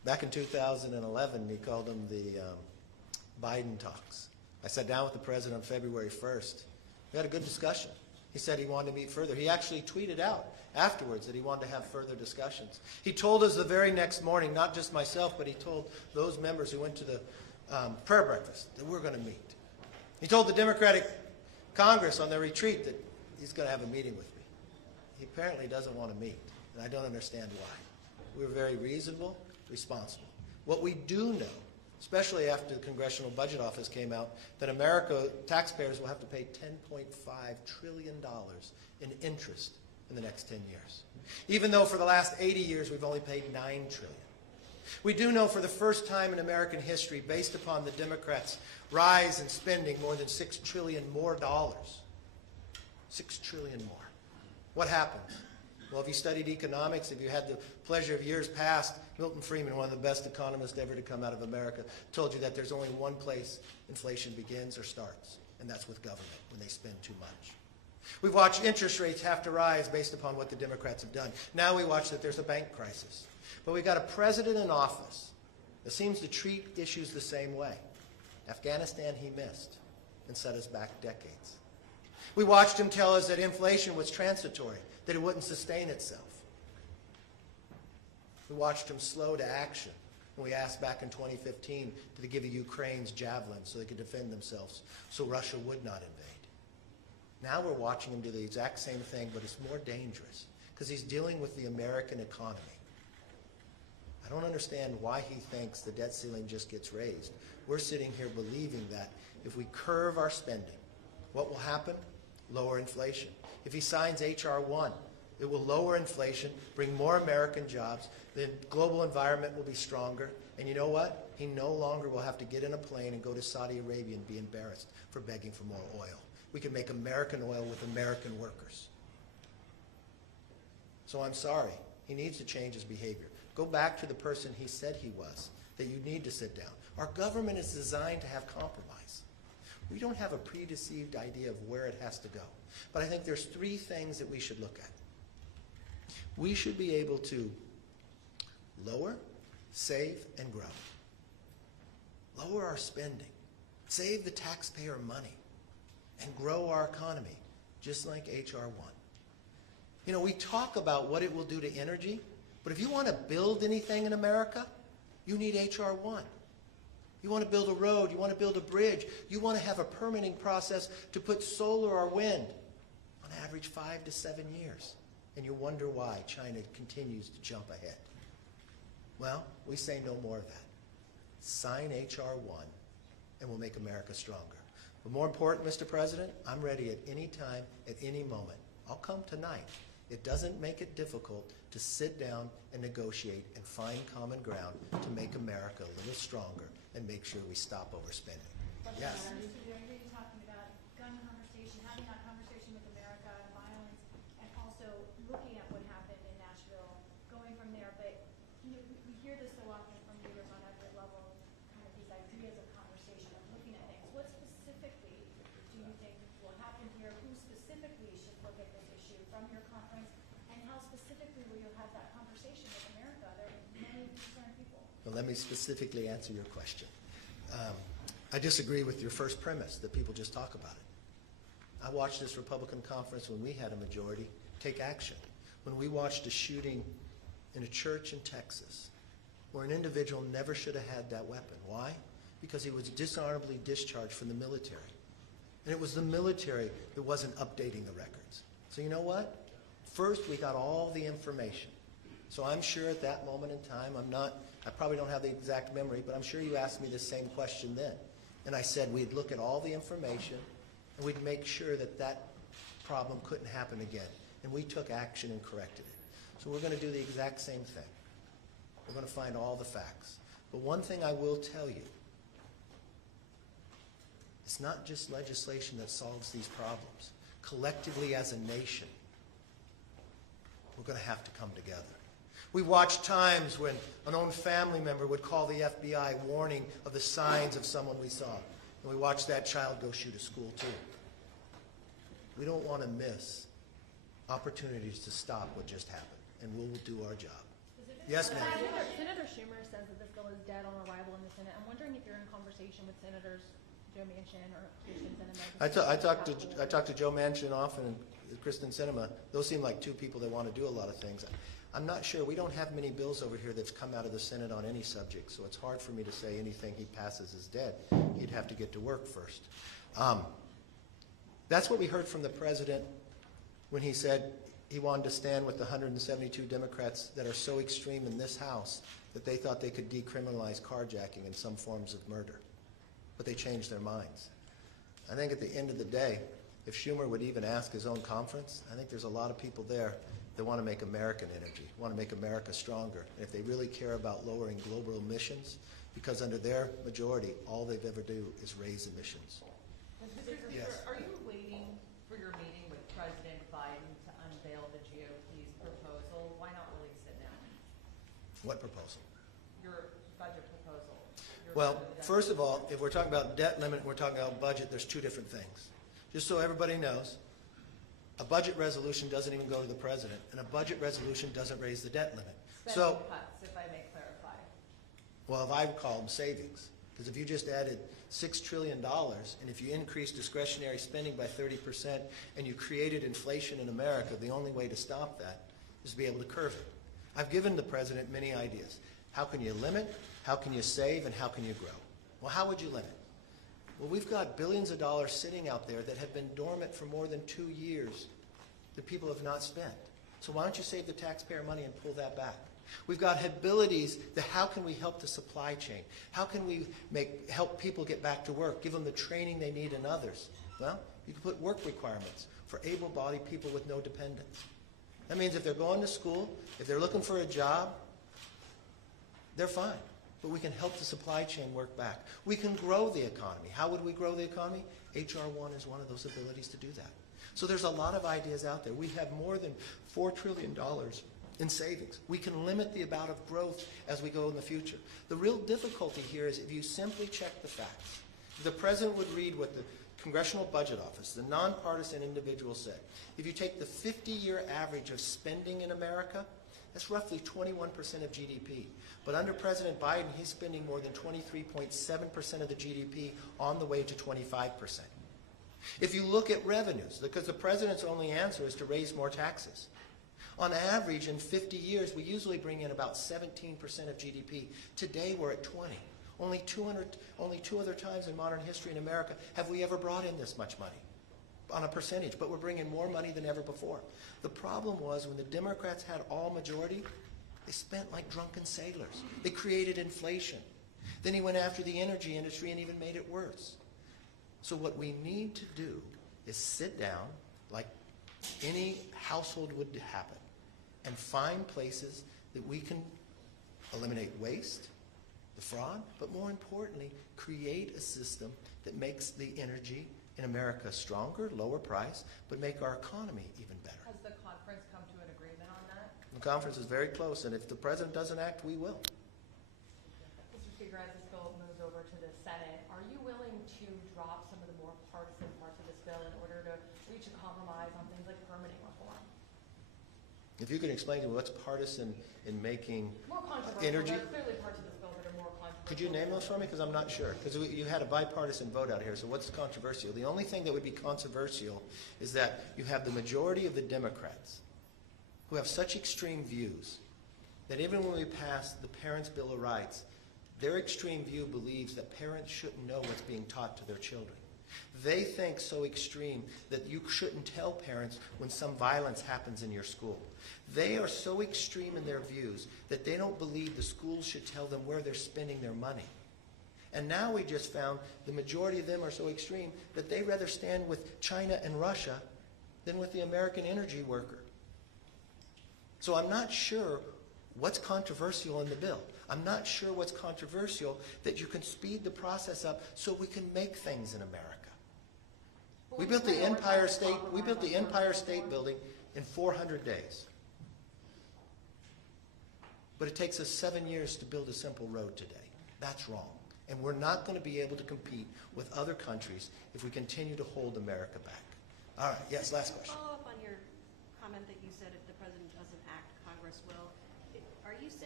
Back in 2011, he called them the Biden talks. I sat down with the president on February 1st. We had a good discussion. He said he wanted to meet further. He actually tweeted out afterwards that he wanted to have further discussions. He told us the very next morning, not just myself, but he told those members who went to the prayer breakfast that we're going to meet. He told the Democratic Congress on their retreat that he's going to have a meeting with me. He apparently doesn't want to meet, and I don't understand why. We're very reasonable, responsible. What we do know, especially after the Congressional Budget Office came out, that America, taxpayers will have to pay $10.5 trillion in interest in the next 10 years. Even though for the last 80 years we've only paid $9 trillion. We do know for the first time in American history, based upon the Democrats' rise in spending more than $6 trillion more dollars. $6 trillion more. What happens? Well, if you studied economics, if you had the pleasure of years past, Milton Friedman, one of the best economists ever to come out of America, told you that there's only one place inflation begins or starts, and that's with government, when they spend too much. We've watched interest rates have to rise based upon what the Democrats have done. Now we watch that there's a bank crisis. But we've got a president in office that seems to treat issues the same way. Afghanistan he missed and set us back decades. We watched him tell us that inflation was transitory, that it wouldn't sustain itself. We watched him slow to action when we asked back in 2015 to give Ukraine's javelins so they could defend themselves, so Russia would not invade. Now we're watching him do the exact same thing, but it's more dangerous because he's dealing with the American economy. I don't understand why he thinks the debt ceiling just gets raised. We're sitting here believing that if we curve our spending, what will happen? Lower inflation. If he signs H.R. 1, it will lower inflation, bring more American jobs, the global environment will be stronger, and you know what? He no longer will have to get in a plane and go to Saudi Arabia and be embarrassed for begging for more oil. We can make American oil with American workers. So I'm sorry. He needs to change his behavior. Go back to the person he said he was, that you need to sit down. Our government is designed to have compromise. We don't have a predeceived idea of where it has to go. But I think there's three things that we should look at. We should be able to lower, save, and grow. Lower our spending. Save the taxpayer money. And grow our economy, just like H.R. 1. You know, we talk about what it will do to energy, but if you want to build anything in America, you need H.R. 1. You want to build a road, you want to build a bridge, you want to have a permitting process to put solar or wind, on average 5 to 7 years. And you wonder why China continues to jump ahead. Well, we say no more of that. Sign H.R. 1 and we'll make America stronger. But more important, Mr. President, I'm ready at any time, at any moment. I'll come tonight. It doesn't make it difficult to sit down and negotiate and find common ground to make America a little stronger and make sure we stop overspending. Yes? I hear you talking about gun conversation, having that conversation with America, violence, and also looking at what happened in Nashville, going from there. But you know, we hear this so often from leaders on every level, kind of these ideas of conversation and looking at things. What specifically do you think will happen here? Who specifically should look at this issue from your conference? And how specifically will you have that conversation with America? There are many concerned people. Well, let me specifically answer your question. I disagree with your first premise that people just talk about it. I watched this Republican conference when we had a majority take action. When we watched a shooting in a church in Texas where an individual never should have had that weapon. Why? Because he was dishonorably discharged from the military. And it was the military that wasn't updating the records. So you know what? First, we got all the information. So I'm sure at that moment in time, I probably don't have the exact memory, but I'm sure you asked me the same question then. And I said we'd look at all the information and we'd make sure that that problem couldn't happen again. And we took action and corrected it. So we're going to do the exact same thing. We're going to find all the facts. But one thing I will tell you, it's not just legislation that solves these problems. Collectively as a nation, we're going to have to come together. We watched times when an own family member would call the FBI warning of the signs of someone we saw. And we watched that child go shoot a school too. We don't want to miss opportunities to stop what just happened. And we'll do our job. Specifically Yes, ma'am. Senator Schumer says that this bill is dead on arrival in the Senate. I'm wondering if you're in conversation with Senators Joe Manchin or Kristen Sinema. I talked to Joe Manchin often and Kristen Sinema. Those seem like two people that want to do a lot of things. I'm not sure. We don't have many bills over here that's come out of the Senate on any subject, so it's hard for me to say anything he passes is dead. He'd have to get to work first. That's what we heard from the president when he said he wanted to stand with the 172 Democrats that are so extreme in this House that they thought they could decriminalize carjacking and some forms of murder. But they changed their minds. I think at the end of the day, if Schumer would even ask his own conference, I think there's a lot of people there that want to make American energy, want to make America stronger. And if they really care about lowering global emissions, because under their majority, all they've ever do is raise emissions. Mr. Speaker, Yes. are you waiting for your meeting with President Biden to unveil the GOP's proposal? Why not release it now? What proposal? Your budget proposal. Well, first of all, if we're talking about debt limit and we're talking about budget, there's two different things. Just so everybody knows, a budget resolution doesn't even go to the president, and a budget resolution doesn't raise the debt limit. Spending cuts, if I may clarify. Well, if I would call them savings, because if you just added $6 trillion, and if you increase discretionary spending by 30%, and you created inflation in America, the only way to stop that is to be able to curb it. I've given the president many ideas. How can you limit? How can you save? And how can you grow? Well, how would you limit? Well, we've got billions of dollars sitting out there that have been dormant for more than 2 years that people have not spent. So why don't you save the taxpayer money and pull that back? We've got abilities that how can we help the supply chain? How can we help people get back to work, give them the training they need and others? Well, you can put work requirements for able-bodied people with no dependents. That means if they're going to school, if they're looking for a job, they're fine. But we can help the supply chain work back. We can grow the economy. How would we grow the economy? H.R. 1 is one of those abilities to do that. So there's a lot of ideas out there. We have more than $4 trillion in savings. We can limit the amount of growth as we go in the future. The real difficulty here is if you simply check the facts. If the president would read what the Congressional Budget Office, the nonpartisan individual said. If you take the 50-year average of spending in America, that's roughly 21% of GDP. But under President Biden, he's spending more than 23.7% of the GDP on the way to 25%. If you look at revenues, because the president's only answer is to raise more taxes. On average, in 50 years, we usually bring in about 17% of GDP. Today, we're at 20. Only two other times in modern history in America have we ever brought in this much money on a percentage, but we're bringing more money than ever before. The problem was when the Democrats had all majority, they spent like drunken sailors. They created inflation. Then he went after the energy industry and even made it worse. So what we need to do is sit down like any household would happen and find places that we can eliminate waste, the fraud, but more importantly, create a system that makes the energy in America stronger, lower price, but make our economy even better. Has the conference come to an agreement on that? The conference is very close, and if the president doesn't act, we will. Mr. Speaker, as this bill moves over to the Senate, are you willing to drop some of the more partisan parts of this bill in order to reach a compromise on things like permitting reform? If you can explain to me what's partisan in making More controversial. energy. There are clearly parts of this bill that are more controversial. Could you name those for me? Because I'm not sure. Because you had a bipartisan vote out here, so what's controversial? The only thing that would be controversial is that you have the majority of the Democrats who have such extreme views that even when we pass the Parents' Bill of Rights, their extreme view believes that parents shouldn't know what's being taught to their children. They think so extreme that you shouldn't tell parents when some violence happens in your school. They are so extreme in their views that they don't believe the schools should tell them where they're spending their money. And now we just found the majority of them are so extreme that they rather stand with China and Russia than with the American energy worker. So I'm not sure what's controversial in the bill. I'm not sure what's controversial that you can speed the process up so we can make things in America. We built the Empire State Building in 400 days. But it takes us 7 years to build a simple road today. That's wrong. And we're not going to be able to compete with other countries if we continue to hold America back. All right, yes, last question. Follow up on your comment that you said if the president doesn't act, Congress will. Are you saying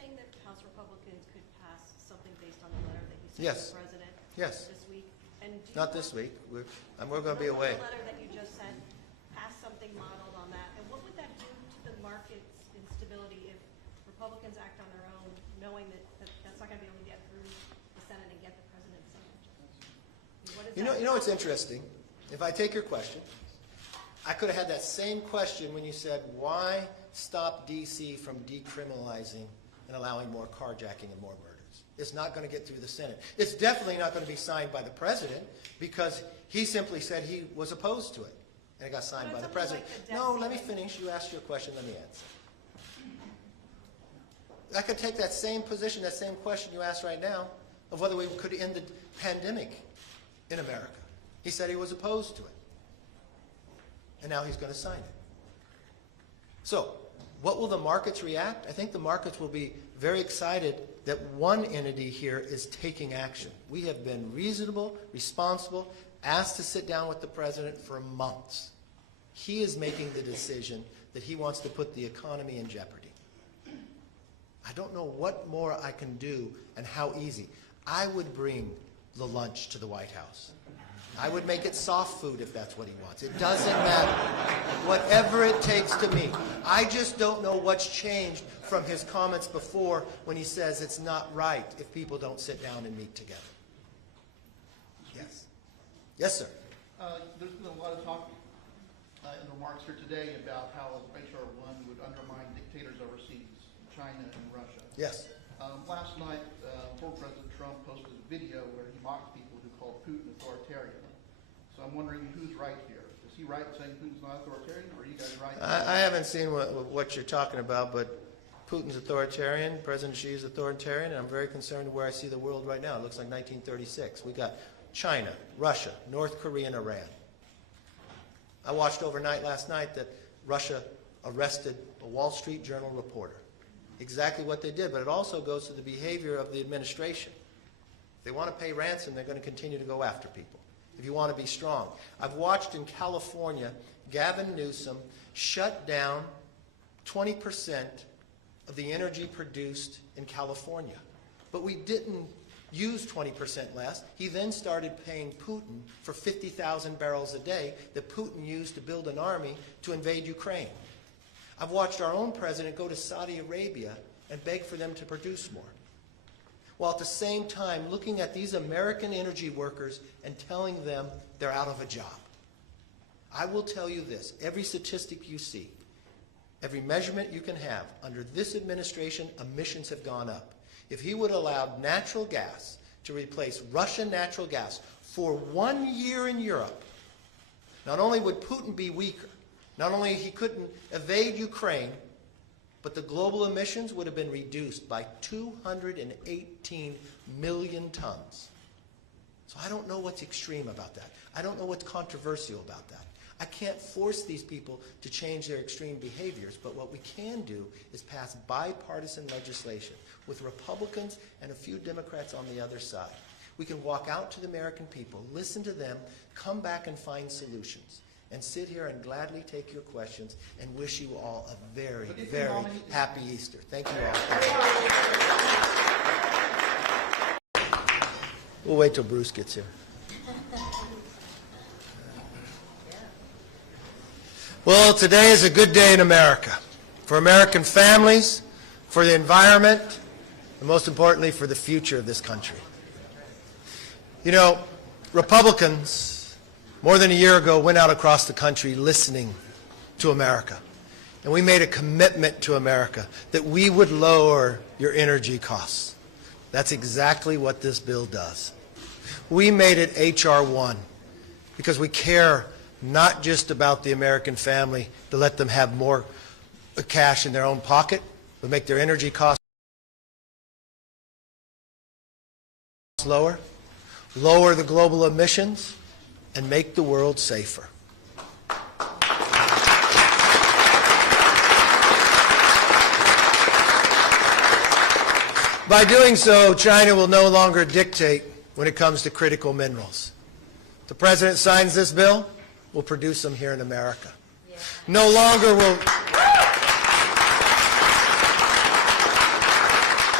saying that House Republicans could pass something based on the letter that you sent Yes. to the President Yes. this week? And do you Not want- this week. We're going to be away. The letter that you just sent, pass something modeled on that, and what would that do to the market's instability if Republicans act on their own, knowing that that's not going to be able to get through the Senate and get the President's signature? What is You know what's interesting? If I take your question, I could have had that same question when you said, why stop D.C. from decriminalizing and allowing more carjacking and more murders? It's not going to get through the Senate. It's definitely not going to be signed by the President because he simply said he was opposed to it. And it got signed by the President. No, let me finish. You asked your question. Let me answer. I could take that same position, that same question you asked right now, of whether we could end the pandemic in America. He said he was opposed to it. And now he's going to sign it. So, what will the markets react? I think the markets will be very excited that one entity here is taking action. We have been reasonable, responsible, asked to sit down with the President for months. He is making the decision that he wants to put the economy in jeopardy. I don't know what more I can do and how easy. I would bring the lunch to the White House. I would make it soft food if that's what he wants. It doesn't matter. Whatever it takes to meet. I just don't know what's changed from his comments before when he says it's not right if people don't sit down and meet together. Yes. Yes, sir. There's been a lot of talk in the remarks here today about how H.R. 1 would undermine dictators overseas, China and Russia. Yes. Last night, former President Trump posted a video where he mocked people who called Putin authoritarian. So I'm wondering who's right here. Is he right in saying Putin's not authoritarian, or are you guys right? I haven't seen what you're talking about, but Putin's authoritarian, President Xi is authoritarian, and I'm very concerned where I see the world right now. It looks like 1936. We got China, Russia, North Korea, and Iran. I watched overnight last night that Russia arrested a Wall Street Journal reporter. Exactly what they did, but it also goes to the behavior of the administration. If they want to pay ransom, they're going to continue to go after people. If you want to be strong. I've watched in California, Gavin Newsom shut down 20% of the energy produced in California. But we didn't use 20% less. He then started paying Putin for 50,000 barrels a day that Putin used to build an army to invade Ukraine. I've watched our own president go to Saudi Arabia and beg for them to produce more, while at the same time looking at these American energy workers and telling them they're out of a job. I will tell you this, every statistic you see, every measurement you can have, under this administration, emissions have gone up. If he would allow natural gas to replace Russian natural gas for 1 year in Europe, not only would Putin be weaker, not only he couldn't evade Ukraine, but the global emissions would have been reduced by 218 million tons. So I don't know what's extreme about that. I don't know what's controversial about that. I can't force these people to change their extreme behaviors, but what we can do is pass bipartisan legislation with Republicans and a few Democrats on the other side. We can walk out to the American people, listen to them, come back and find solutions, and sit here and gladly take your questions and wish you all a very, very happy Easter. Thank you all. We'll wait till Bruce gets here. Well, today is a good day in America, for American families, for the environment, and most importantly, for the future of this country. You know, Republicans, more than a year ago, went out across the country listening to America. And we made a commitment to America that we would lower your energy costs. That's exactly what this bill does. We made it H.R. 1 because we care not just about the American family to let them have more cash in their own pocket, but make their energy costs lower, lower the global emissions, and make the world safer. By doing so, China will no longer dictate when it comes to critical minerals. If the President signs this bill, we'll produce them here in America. No longer will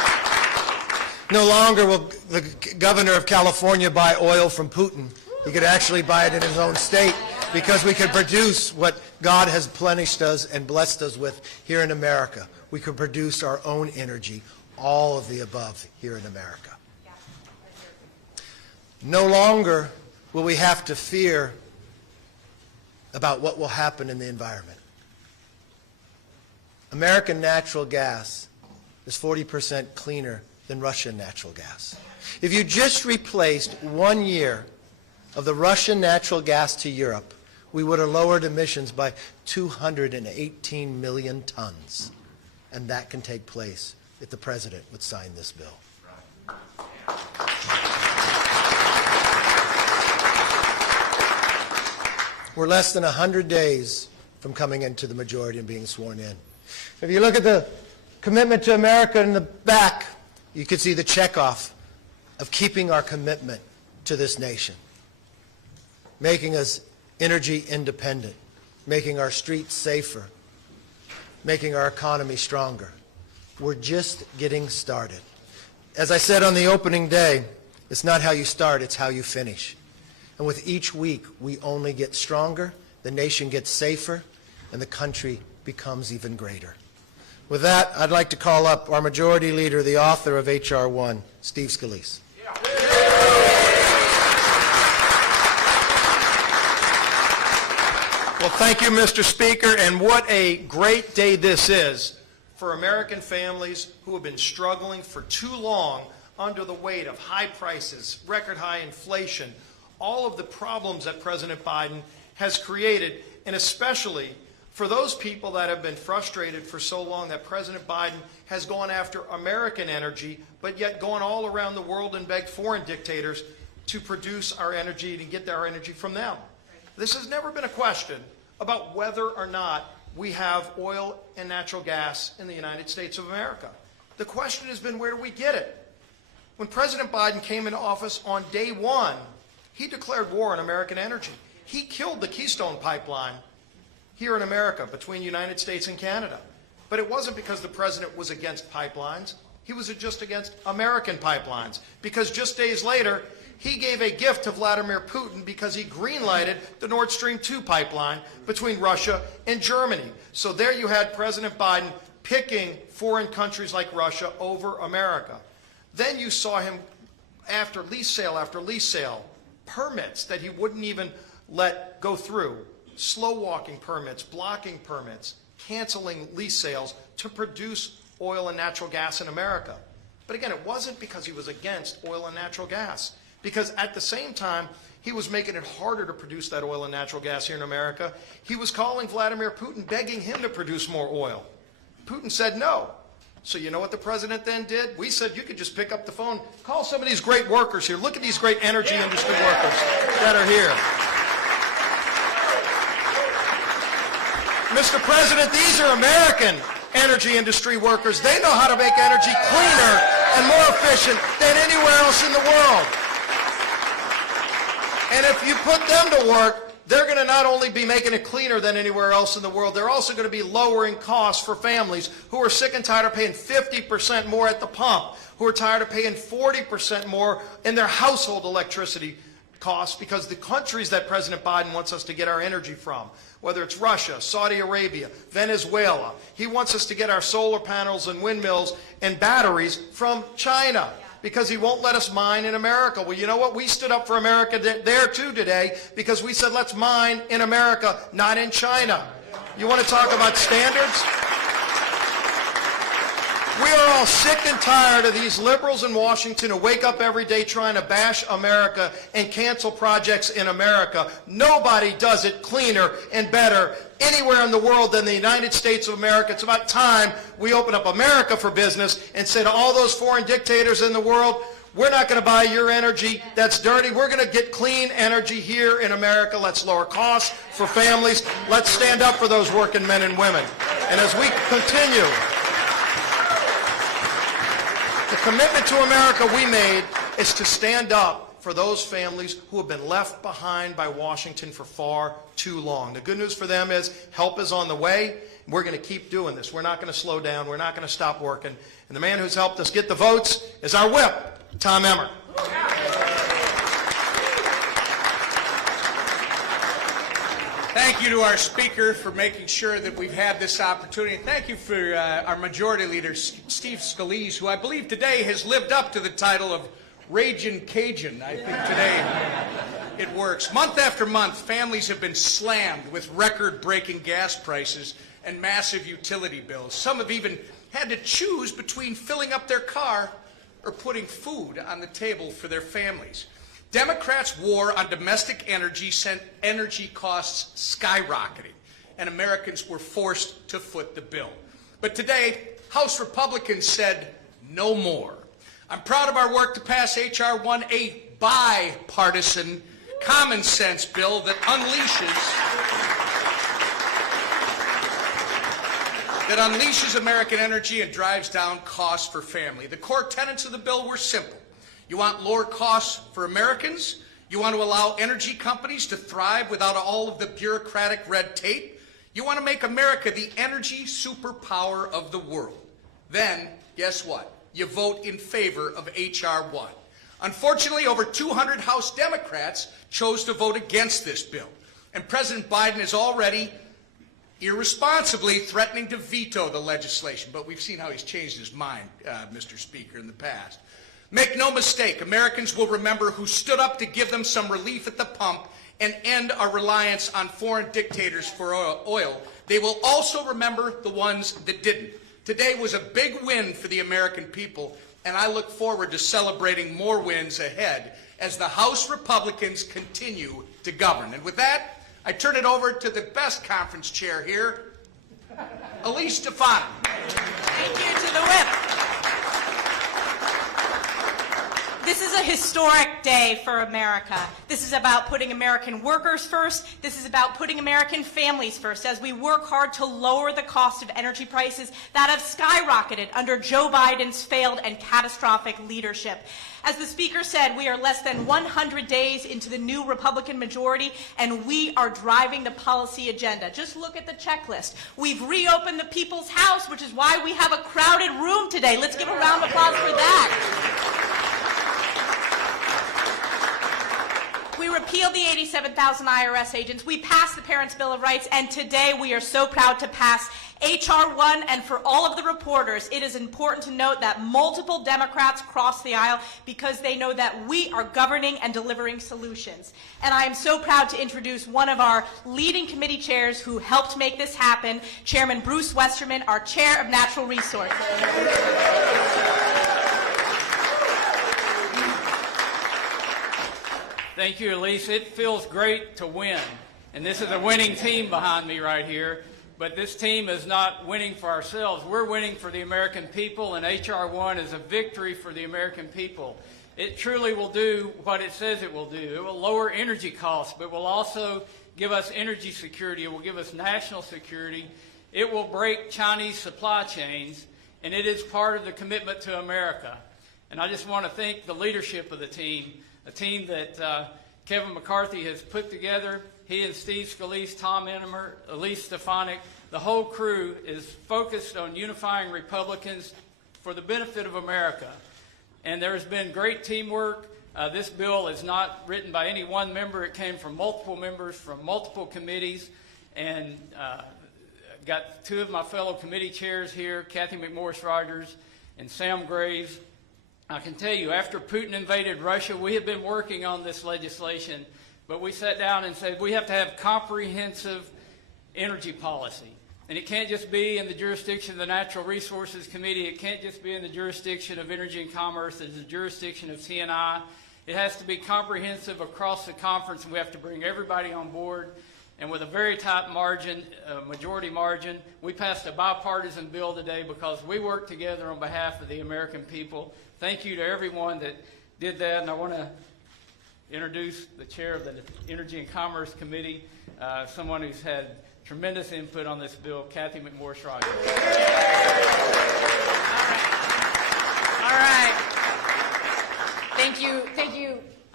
No longer will the governor of California buy oil from Putin. He could actually buy it in his own state because we could produce what God has plenished us and blessed us with here in America. We could produce our own energy, all of the above here in America. No longer will we have to fear about what will happen in the environment. American natural gas is 40% cleaner than Russian natural gas. If you just replaced 1 year of the Russian natural gas to Europe, we would have lowered emissions by 218 million tons. And that can take place if the President would sign this bill. We're less than 100 days from coming into the majority and being sworn in. If you look at the commitment to America in the back, you can see the checkoff of keeping our commitment to this nation, making us energy independent, making our streets safer, making our economy stronger. We're just getting started. As I said on the opening day, it's not how you start, it's how you finish. And with each week, we only get stronger, the nation gets safer, and the country becomes even greater. With that, I'd like to call up our Majority Leader, the author of H.R. 1, Steve Scalise. Well, thank you, Mr. Speaker, and what a great day this is for American families who have been struggling for too long under the weight of high prices, record high inflation, all of the problems that President Biden has created, and especially for those people that have been frustrated for so long that President Biden has gone after American energy, but yet gone all around the world and begged foreign dictators to produce our energy and get our energy from them. This has never been a question about whether or not we have oil and natural gas in the United States of America. The question has been, where do we get it? When President Biden came into office on day one, he declared war on American energy. He killed the Keystone Pipeline here in America between the United States and Canada. But it wasn't because the president was against pipelines. He was just against American pipelines. Because just days later, he gave a gift to Vladimir Putin because he green-lighted the Nord Stream 2 pipeline between Russia and Germany. So there you had President Biden picking foreign countries like Russia over America. Then you saw him, after lease sale, permits that he wouldn't even let go through, slow-walking permits, blocking permits, canceling lease sales to produce oil and natural gas in America. But again, it wasn't because he was against oil and natural gas, because at the same time, he was making it harder to produce that oil and natural gas here in America. He was calling Vladimir Putin, begging him to produce more oil. Putin said no. So you know what the president then did? We said you could just pick up the phone, call some of these great workers here. Look at these great energy industry workers that are here. Mr. President, these are American energy industry workers. They know how to make energy cleaner and more efficient than anywhere else in the world. And if you put them to work, they're going to not only be making it cleaner than anywhere else in the world, they're also going to be lowering costs for families who are sick and tired of paying 50% more at the pump, who are tired of paying 40% more in their household electricity costs because the countries that President Biden wants us to get our energy from, whether it's Russia, Saudi Arabia, Venezuela, he wants us to get our solar panels and windmills and batteries from China, because he won't let us mine in America. Well, you know what? We stood up for America there too today because we said let's mine in America, not in China. You want to talk about standards? We are all sick and tired of these liberals in Washington who wake up every day trying to bash America and cancel projects in America. Nobody does it cleaner and better anywhere in the world than the United States of America. It's about time we open up America for business and say to all those foreign dictators in the world, we're not going to buy your energy that's dirty. We're going to get clean energy here in America. Let's lower costs for families. Let's stand up for those working men and women. And as we continue, the commitment to America we made is to stand up for those families who have been left behind by Washington for far too long. The good news for them is help is on the way. We're going to keep doing this. We're not going to slow down. We're not going to stop working. And the man who's helped us get the votes is our whip, Tom Emmer. Thank you to our speaker for making sure that we've had this opportunity. And thank you for our Majority Leader, Steve Scalise, who I believe today has lived up to the title of Ragin' Cajun. I think today it works. Month after month, families have been slammed with record-breaking gas prices and massive utility bills. Some have even had to choose between filling up their car or putting food on the table for their families. Democrats' war on domestic energy sent energy costs skyrocketing, and Americans were forced to foot the bill. But today, House Republicans said no more. I'm proud of our work to pass H.R. 1, a bipartisan, common sense bill that unleashes American energy and drives down costs for family. The core tenets of the bill were simple. You want lower costs for Americans? You want to allow energy companies to thrive without all of the bureaucratic red tape? You want to make America the energy superpower of the world? Then, guess what? You vote in favor of H.R. 1. Unfortunately, over 200 House Democrats chose to vote against this bill. And President Biden is already irresponsibly threatening to veto the legislation. But we've seen how he's changed his mind, Mr. Speaker, in the past. Make no mistake, Americans will remember who stood up to give them some relief at the pump and end our reliance on foreign dictators for oil. They will also remember the ones that didn't. Today was a big win for the American people, and I look forward to celebrating more wins ahead as the House Republicans continue to govern. And with that, I turn it over to the best conference chair here, Elise Stefanik. Thank you to the whip. This is a historic day for America. This is about putting American workers first. This is about putting American families first as we work hard to lower the cost of energy prices that have skyrocketed under Joe Biden's failed and catastrophic leadership. As the Speaker said, we are less than 100 days into the new Republican majority, and we are driving the policy agenda. Just look at the checklist. We've reopened the People's House, which is why we have a crowded room today. Let's give a round of applause for that. We repealed the 87,000 IRS agents. We passed the Parents' Bill of Rights, and today we are so proud to pass H.R. 1. And for all of the reporters, it is important to note that multiple Democrats crossed the aisle because they know that we are governing and delivering solutions. And I am so proud to introduce one of our leading committee chairs who helped make this happen, Chairman Bruce Westerman, our Chair of Natural Resources. Thank you, Elise. It feels great to win. And this is a winning team behind me right here. But this team is not winning for ourselves. We're winning for the American people, and H.R. 1 is a victory for the American people. It truly will do what it says it will do. It will lower energy costs, but will also give us energy security. It will give us national security. It will break Chinese supply chains, and it is part of the commitment to America. And I just want to thank the leadership of the team, a team that Kevin McCarthy has put together. He and Steve Scalise, Tom Emmer, Elise Stefanik, the whole crew is focused on unifying Republicans for the benefit of America. And there has been great teamwork. This bill is not written by any one member. It came from multiple members from multiple committees. And got two of my fellow committee chairs here, Kathy McMorris-Rogers and Sam Graves. I can tell you, after Putin invaded Russia, we have been working on this legislation, but we sat down and said we have to have comprehensive energy policy. And it can't just be in the jurisdiction of the Natural Resources Committee. It can't just be in the jurisdiction of Energy and Commerce. It's the jurisdiction of T&I. It has to be comprehensive across the conference, and we have to bring everybody on board. And with a very tight margin, majority margin, we passed a bipartisan bill today because we worked together on behalf of the American people. Thank you to everyone that did that. And I want to introduce the chair of the Energy and Commerce Committee, someone who's had tremendous input on this bill, Kathy McMorris-Rogers. All right. Thank you,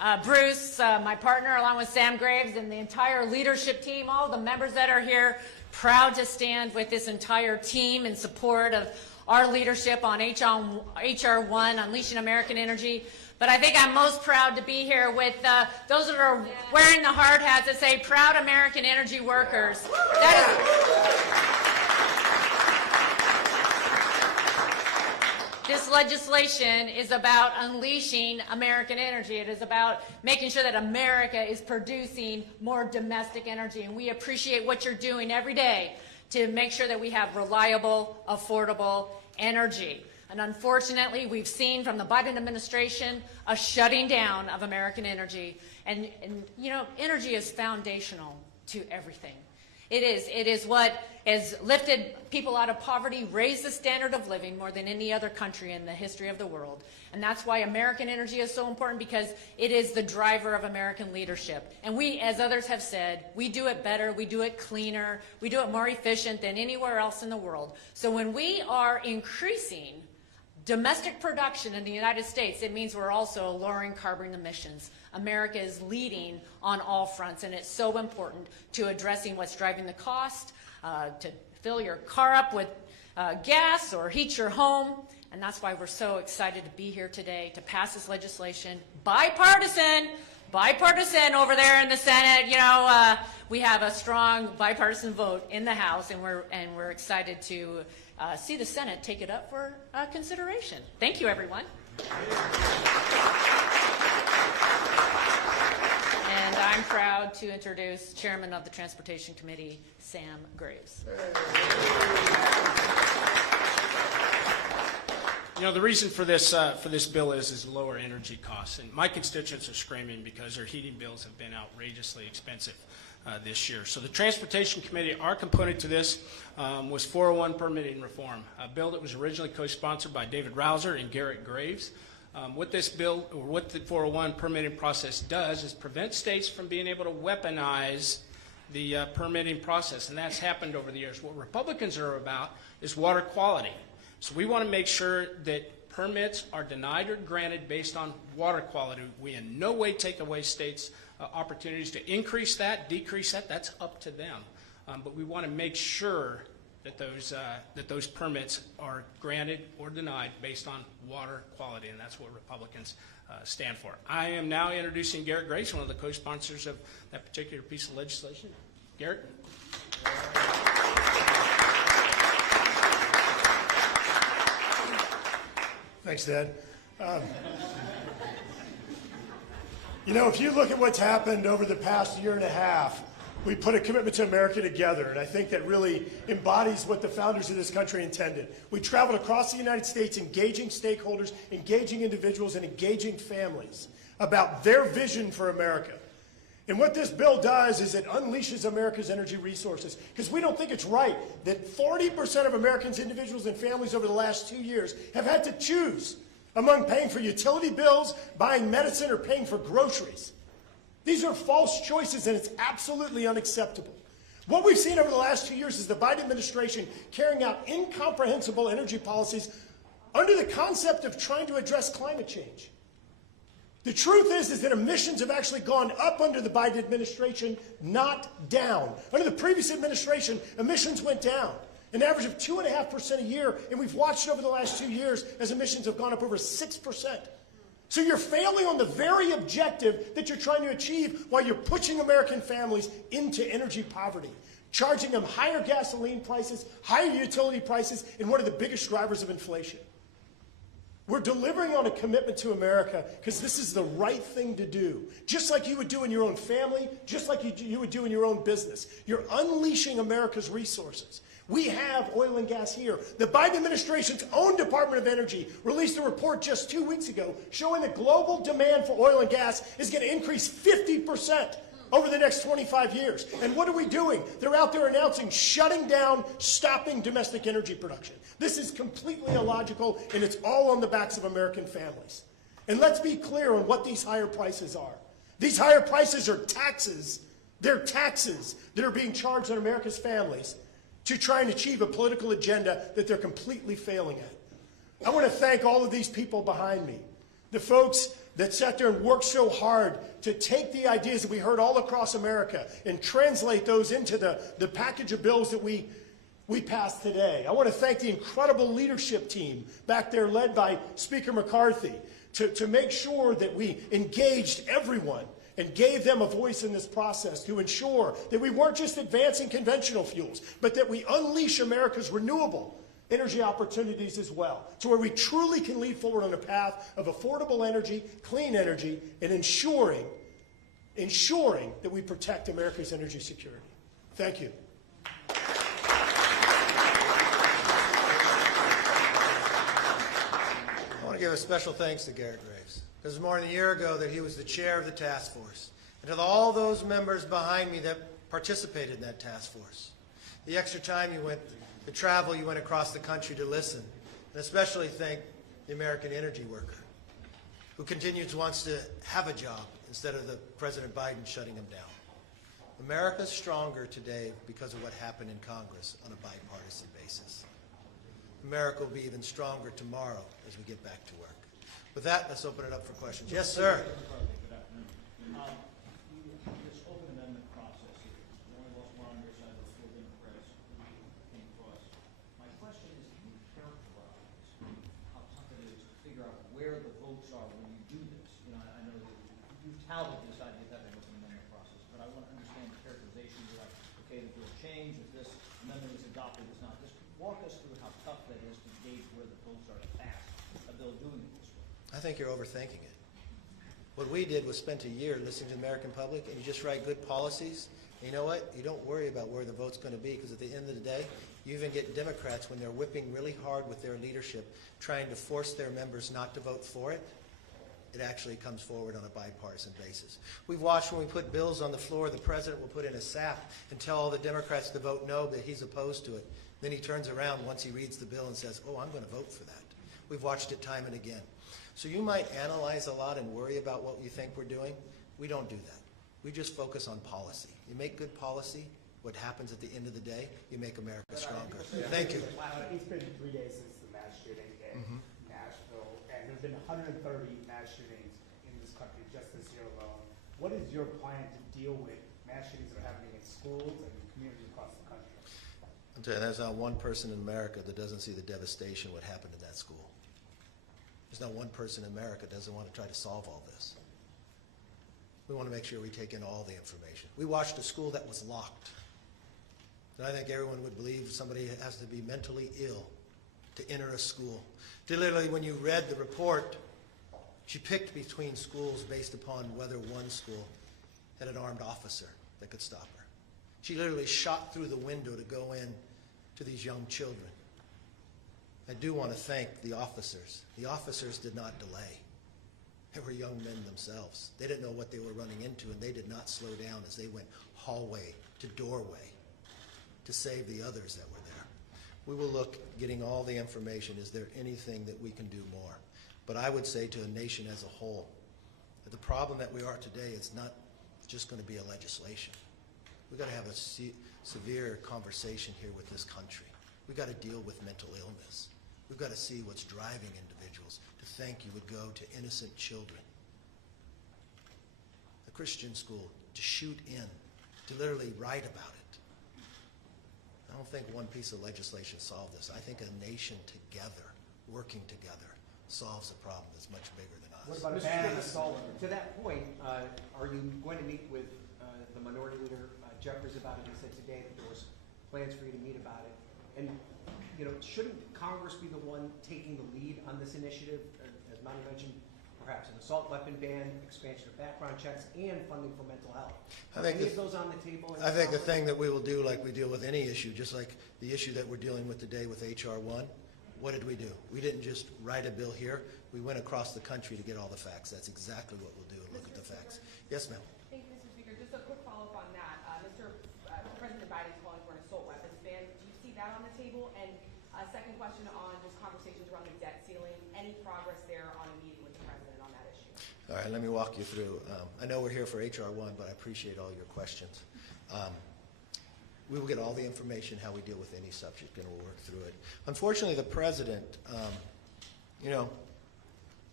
Bruce, my partner, along with Sam Graves and the entire leadership team, all the members that are here, proud to stand with this entire team in support of our leadership on H.R. 1, Unleashing American Energy. But I think I'm most proud to be here with those that are wearing the hard hats that say Proud American Energy Workers. This legislation is about unleashing American energy. It is about making sure that America is producing more domestic energy. And we appreciate what you're doing every day to make sure that we have reliable, affordable energy. And unfortunately, we've seen from the Biden administration a shutting down of American energy. And you know, energy is foundational to everything. It is what has lifted people out of poverty, raised the standard of living more than any other country in the history of the world. And that's why American energy is so important, because it is the driver of American leadership. And we, as others have said, we do it better, we do it cleaner, we do it more efficient than anywhere else in the world. So when we are increasing domestic production in the United States, it means we're also lowering carbon emissions. America is leading on all fronts, and it's so important to addressing what's driving the cost, to fill your car up with gas or heat your home. And that's why we're so excited to be here today to pass this legislation. Bipartisan over there in the Senate. You know, we have a strong bipartisan vote in the House, and we're excied to see the Senate take it up for consideration. Thank you, everyone. And I'm proud to introduce Chairman of the Transportation Committee, Sam Graves. You know, the reason for this bill is lower energy costs. And my constituents are screaming because their heating bills have been outrageously expensive this year. So the Transportation Committee, our component to this was 401 permitting reform, a bill that was originally co-sponsored by David Rouser and Garrett Graves. What this bill, or what the 401 permitting process does, is prevent states from being able to weaponize the permitting process, and that's happened over the years. What Republicans are about is water quality. So we want to make sure that permits are denied or granted based on water quality. We in no way take away states' opportunities to increase that, decrease that. That's up to them. But we want to make sure that those permits are granted or denied based on water quality, and that's what Republicans stand for. I am now introducing Garrett Grace, one of the co-sponsors of that particular piece of legislation. Garrett. Thanks, Dad. You know, if you look at what's happened over the past year and a half, we put a commitment to America together, and I think that really embodies what the founders of this country intended. We traveled across the United States engaging stakeholders, engaging individuals, and engaging families about their vision for America. And what this bill does is it unleashes America's energy resources, because we don't think it's right that 40% of Americans, individuals, and families over the last 2 years have had to choose among paying for utility bills, buying medicine, or paying for groceries. These are false choices, and it's absolutely unacceptable. What we've seen over the last 2 years is the Biden administration carrying out incomprehensible energy policies under the concept of trying to address climate change. The truth is that emissions have actually gone up under the Biden administration, not down. Under the previous administration, emissions went down, an average of 2.5% a year, and we've watched over the last 2 years as emissions have gone up over 6%. So you're failing on the very objective that you're trying to achieve while you're pushing American families into energy poverty, charging them higher gasoline prices, higher utility prices, and one of the biggest drivers of inflation. We're delivering on a commitment to America because this is the right thing to do. Just like you would do in your own family, just like you would do in your own business. You're unleashing America's resources. We have oil and gas here. The Biden administration's own Department of Energy released a report just 2 weeks ago showing that global demand for oil and gas is going to increase 50% over the next 25 years. And what are we doing? They're out there announcing shutting down, stopping domestic energy production. This is completely illogical, and it's all on the backs of American families. And let's be clear on what these higher prices are. These higher prices are taxes. They're taxes that are being charged on America's families to try and achieve a political agenda that they're completely failing at. I want to thank all of these people behind me. The folks that sat there and worked so hard to take the ideas that we heard all across America and translate those into the package of bills that we passed today. I want to thank the incredible leadership team back there led by Speaker McCarthy to make sure that we engaged everyone and gave them a voice in this process to ensure that we weren't just advancing conventional fuels, but that we unleash America's renewable energy opportunities as well, to where we truly can lead forward on a path of affordable energy, clean energy, and ensuring that we protect America's energy security. Thank you. I want to give a special thanks to Garrett Graves. It was more than a year ago that he was the chair of the task force. And to all those members behind me that participated in that task force. The extra time you went, the travel you went across the country to listen. And especially thank the American energy worker who wants to have a job instead of the President Biden shutting him down. America's stronger today because of what happened in Congress on a bipartisan basis. America will be even stronger tomorrow as we get back to work. With that, let's open it up for questions. Yes, sir. Good afternoon. This open amendment process here, one of us were on your side of the school Democrats came across. My question is, can you characterize how tough it is to figure out where the votes are when you do this? You know, I know that you've touted this idea of having an open amendment process, but I want to understand the characterization. You're like, okay, the bill changed, if this amendment is adopted, it's not. Just walk us through how tough that is to gauge where the votes are to pass a bill doing it this way. I think you're overthinking it. What we did was spent a year listening to the American public, and you just write good policies. And you know what? You don't worry about where the vote's going to be, because at the end of the day, you even get Democrats, when they're whipping really hard with their leadership, trying to force their members not to vote for it, it actually comes forward on a bipartisan basis. We've watched when we put bills on the floor, the president will put in a sap and tell all the Democrats to vote no, but he's opposed to it. Then he turns around once he reads the bill and says, oh, I'm going to vote for that. We've watched it time and again. So you might analyze a lot and worry about what you think we're doing. We don't do that. We just focus on policy. You make good policy, what happens at the end of the day, you make America stronger. Thank you. It's been 3 days since the mass shooting in Nashville, and there's been 130 mass shootings in this country just this year alone. What is your plan to deal with mass shootings that are happening in schools and communities across the country? I'll tell you, there's not one person in America that doesn't see the devastation what happened in that school. There's not one person in America that doesn't want to try to solve all this. We want to make sure we take in all the information. We watched a school that was locked. And I think everyone would believe somebody has to be mentally ill to enter a school. Literally, when you read the report, she picked between schools based upon whether one school had an armed officer that could stop her. She literally shot through the window to go in to these young children. I do want to thank the officers. The officers did not delay. They were young men themselves. They didn't know what they were running into, and they did not slow down as they went hallway to doorway to save the others that were there. We will look, getting all the information. Is there anything that we can do more? But I would say to a nation as a whole, that the problem that we are today is not just going to be a legislation. We've got to have a severe conversation here with this country. We've got to deal with mental illness. We've got to see what's driving individuals to think you would go to innocent children, a Christian school, to shoot in, to literally write about it. I don't think one piece of legislation solved this. I think a nation together, working together, solves a problem that's much bigger than us. What about a ban on assault? To that point, are you going to meet with the Minority Leader Jeffries about it? He said today that there was plans for you to meet about it. And you know, shouldn't Congress be the one taking the lead on this initiative? As Monty mentioned, perhaps an assault weapon ban, expansion of background checks, and funding for mental health. Are any of those on the table? I think the thing that we will do, like we deal with any issue, just like the issue that we're dealing with today with H.R. 1, what did we do? We didn't just write a bill here. We went across the country to get all the facts. That's exactly what we'll do, and look at the facts. Yes, ma'am. Thank you, Mr. Speaker. Just a quick follow-up on that. President Biden's calling for an assault weapons ban. Do you see that on the table? And second question on just conversations around the debt ceiling. Any progress there on a meeting with the president on that issue? All right, let me walk you through. I know we're here for H.R. 1, but I appreciate all your questions. We will get all the information how we deal with any subject, and we'll work through it. Unfortunately, the president, you know,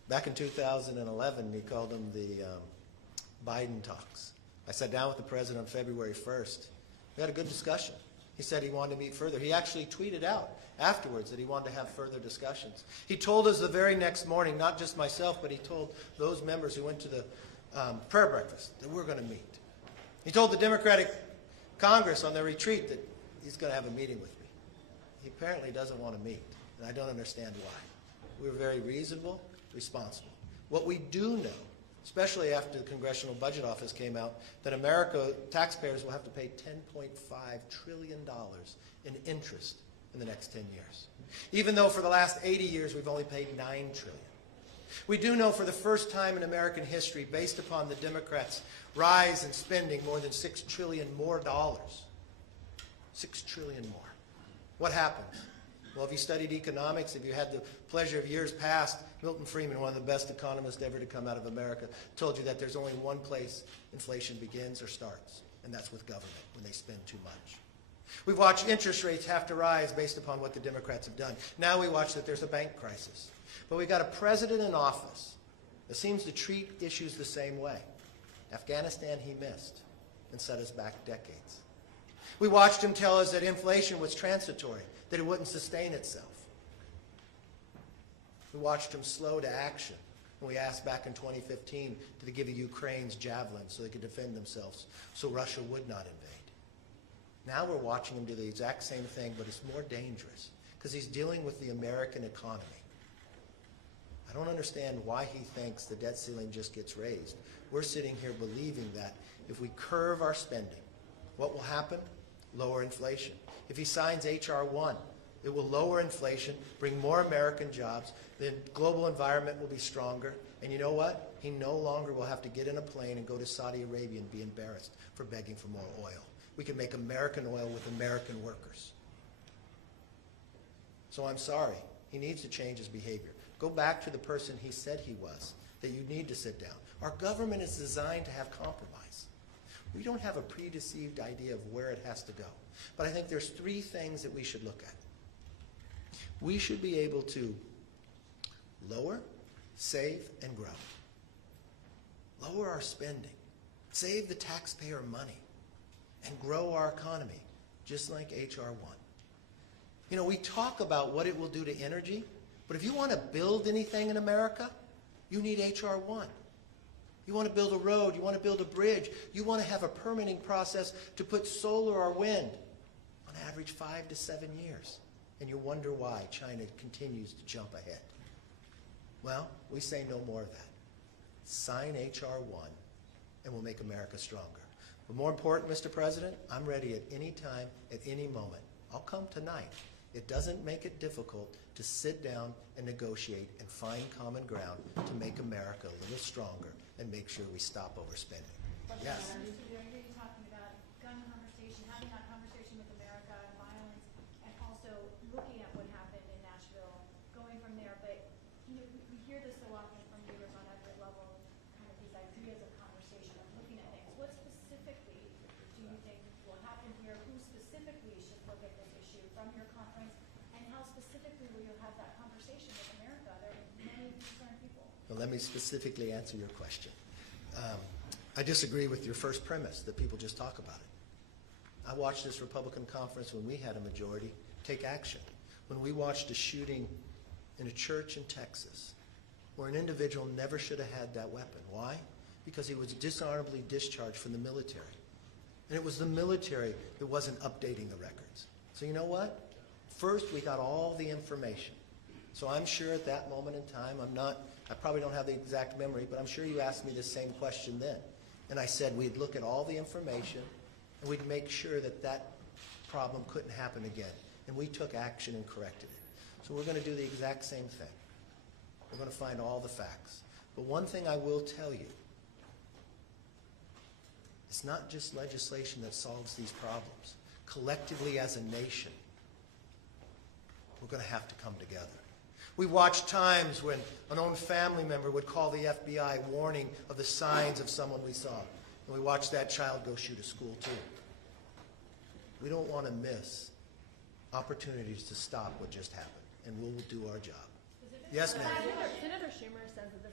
Back in 2011, he called them the Biden talks. I sat down with the president on February 1st. We had a good discussion. He said he wanted to meet further. He actually tweeted out afterwards that he wanted to have further discussions. He told us the very next morning, not just myself, but he told those members who went to the prayer breakfast that we're going to meet. He told the Democratic Congress on their retreat that he's going to have a meeting with me. He apparently doesn't want to meet, and I don't understand why. We were very reasonable, responsible. What we do know, especially after the Congressional Budget Office came out, that America, taxpayers will have to pay $10.5 trillion in interest in the next 10 years. Even though for the last 80 years we've only paid $9 trillion. We do know for the first time in American history, based upon the Democrats' rise in spending more than $6 trillion more dollars. $6 trillion more. What happens? Well, if you studied economics, if you had the pleasure of years past, Milton Friedman, one of the best economists ever to come out of America, told you that there's only one place inflation begins or starts, and that's with government, when they spend too much. We've watched interest rates have to rise based upon what the Democrats have done. Now we watch that there's a bank crisis. But we've got a president in office that seems to treat issues the same way. Afghanistan he missed and set us back decades. We watched him tell us that inflation was transitory, that it wouldn't sustain itself. We watched him slow to action when we asked back in 2015 to give Ukraine's javelins so they could defend themselves, so Russia would not invade. Now we're watching him do the exact same thing, but it's more dangerous because he's dealing with the American economy. I don't understand why he thinks the debt ceiling just gets raised. We're sitting here believing that if we curve our spending, what will happen? Lower inflation. If he signs H.R. 1, it will lower inflation, bring more American jobs, the global environment will be stronger, and you know what? He no longer will have to get in a plane and go to Saudi Arabia and be embarrassed for begging for more oil. We can make American oil with American workers. So I'm sorry. He needs to change his behavior. Go back to the person he said he was, that you need to sit down. Our government is designed to have compromise. We don't have a predeceived idea of where it has to go. But I think there's three things that we should look at. We should be able to lower, save, and grow. Lower our spending. Save the taxpayer money. And grow our economy, just like H.R. 1. You know, we talk about what it will do to energy, but if you want to build anything in America, you need H.R. 1. You want to build a road, you want to build a bridge, you want to have a permitting process to put solar or wind, on average 5 to 7 years. And you wonder why China continues to jump ahead. Well, we say no more of that. Sign H.R. 1, and we'll make America stronger. But more important, Mr. President, I'm ready at any time, at any moment. I'll come tonight. It doesn't make it difficult to sit down and negotiate and find common ground to make America a little stronger and make sure we stop overspending. Yes? I hear you talking about gun conversation, having that conversation with America, violence, and also looking at what happened in Nashville, going from there. But you know, we hear this so often from leaders on every level, kind of these ideas of conversation, of looking at things. What specifically do you think will happen here? Who specifically should look at this issue from your conference? And how specifically will you have that conversation with America? There are many concerned people. Well, let me specifically answer your question. I disagree with your first premise that people just talk about it. I watched this Republican conference when we had a majority take action. When we watched a shooting in a church in Texas where an individual never should have had that weapon. Why? Because he was dishonorably discharged from the military. And it was the military that wasn't updating the records. So you know what? First, we got all the information. So I'm sure at that moment in time, I probably don't have the exact memory, but I'm sure you asked me the same question then. And I said we'd look at all the information and we'd make sure that that problem couldn't happen again. And we took action and corrected it. So we're going to do the exact same thing. We're going to find all the facts. But one thing I will tell you, it's not just legislation that solves these problems. Collectively as a nation, we're going to have to come together. We watched times when an own family member would call the FBI warning of the signs of someone we saw. And we watched that child go shoot a school too. We don't want to miss opportunities to stop what just happened. And we'll do our job. Yes, ma'am. Senator Schumer says that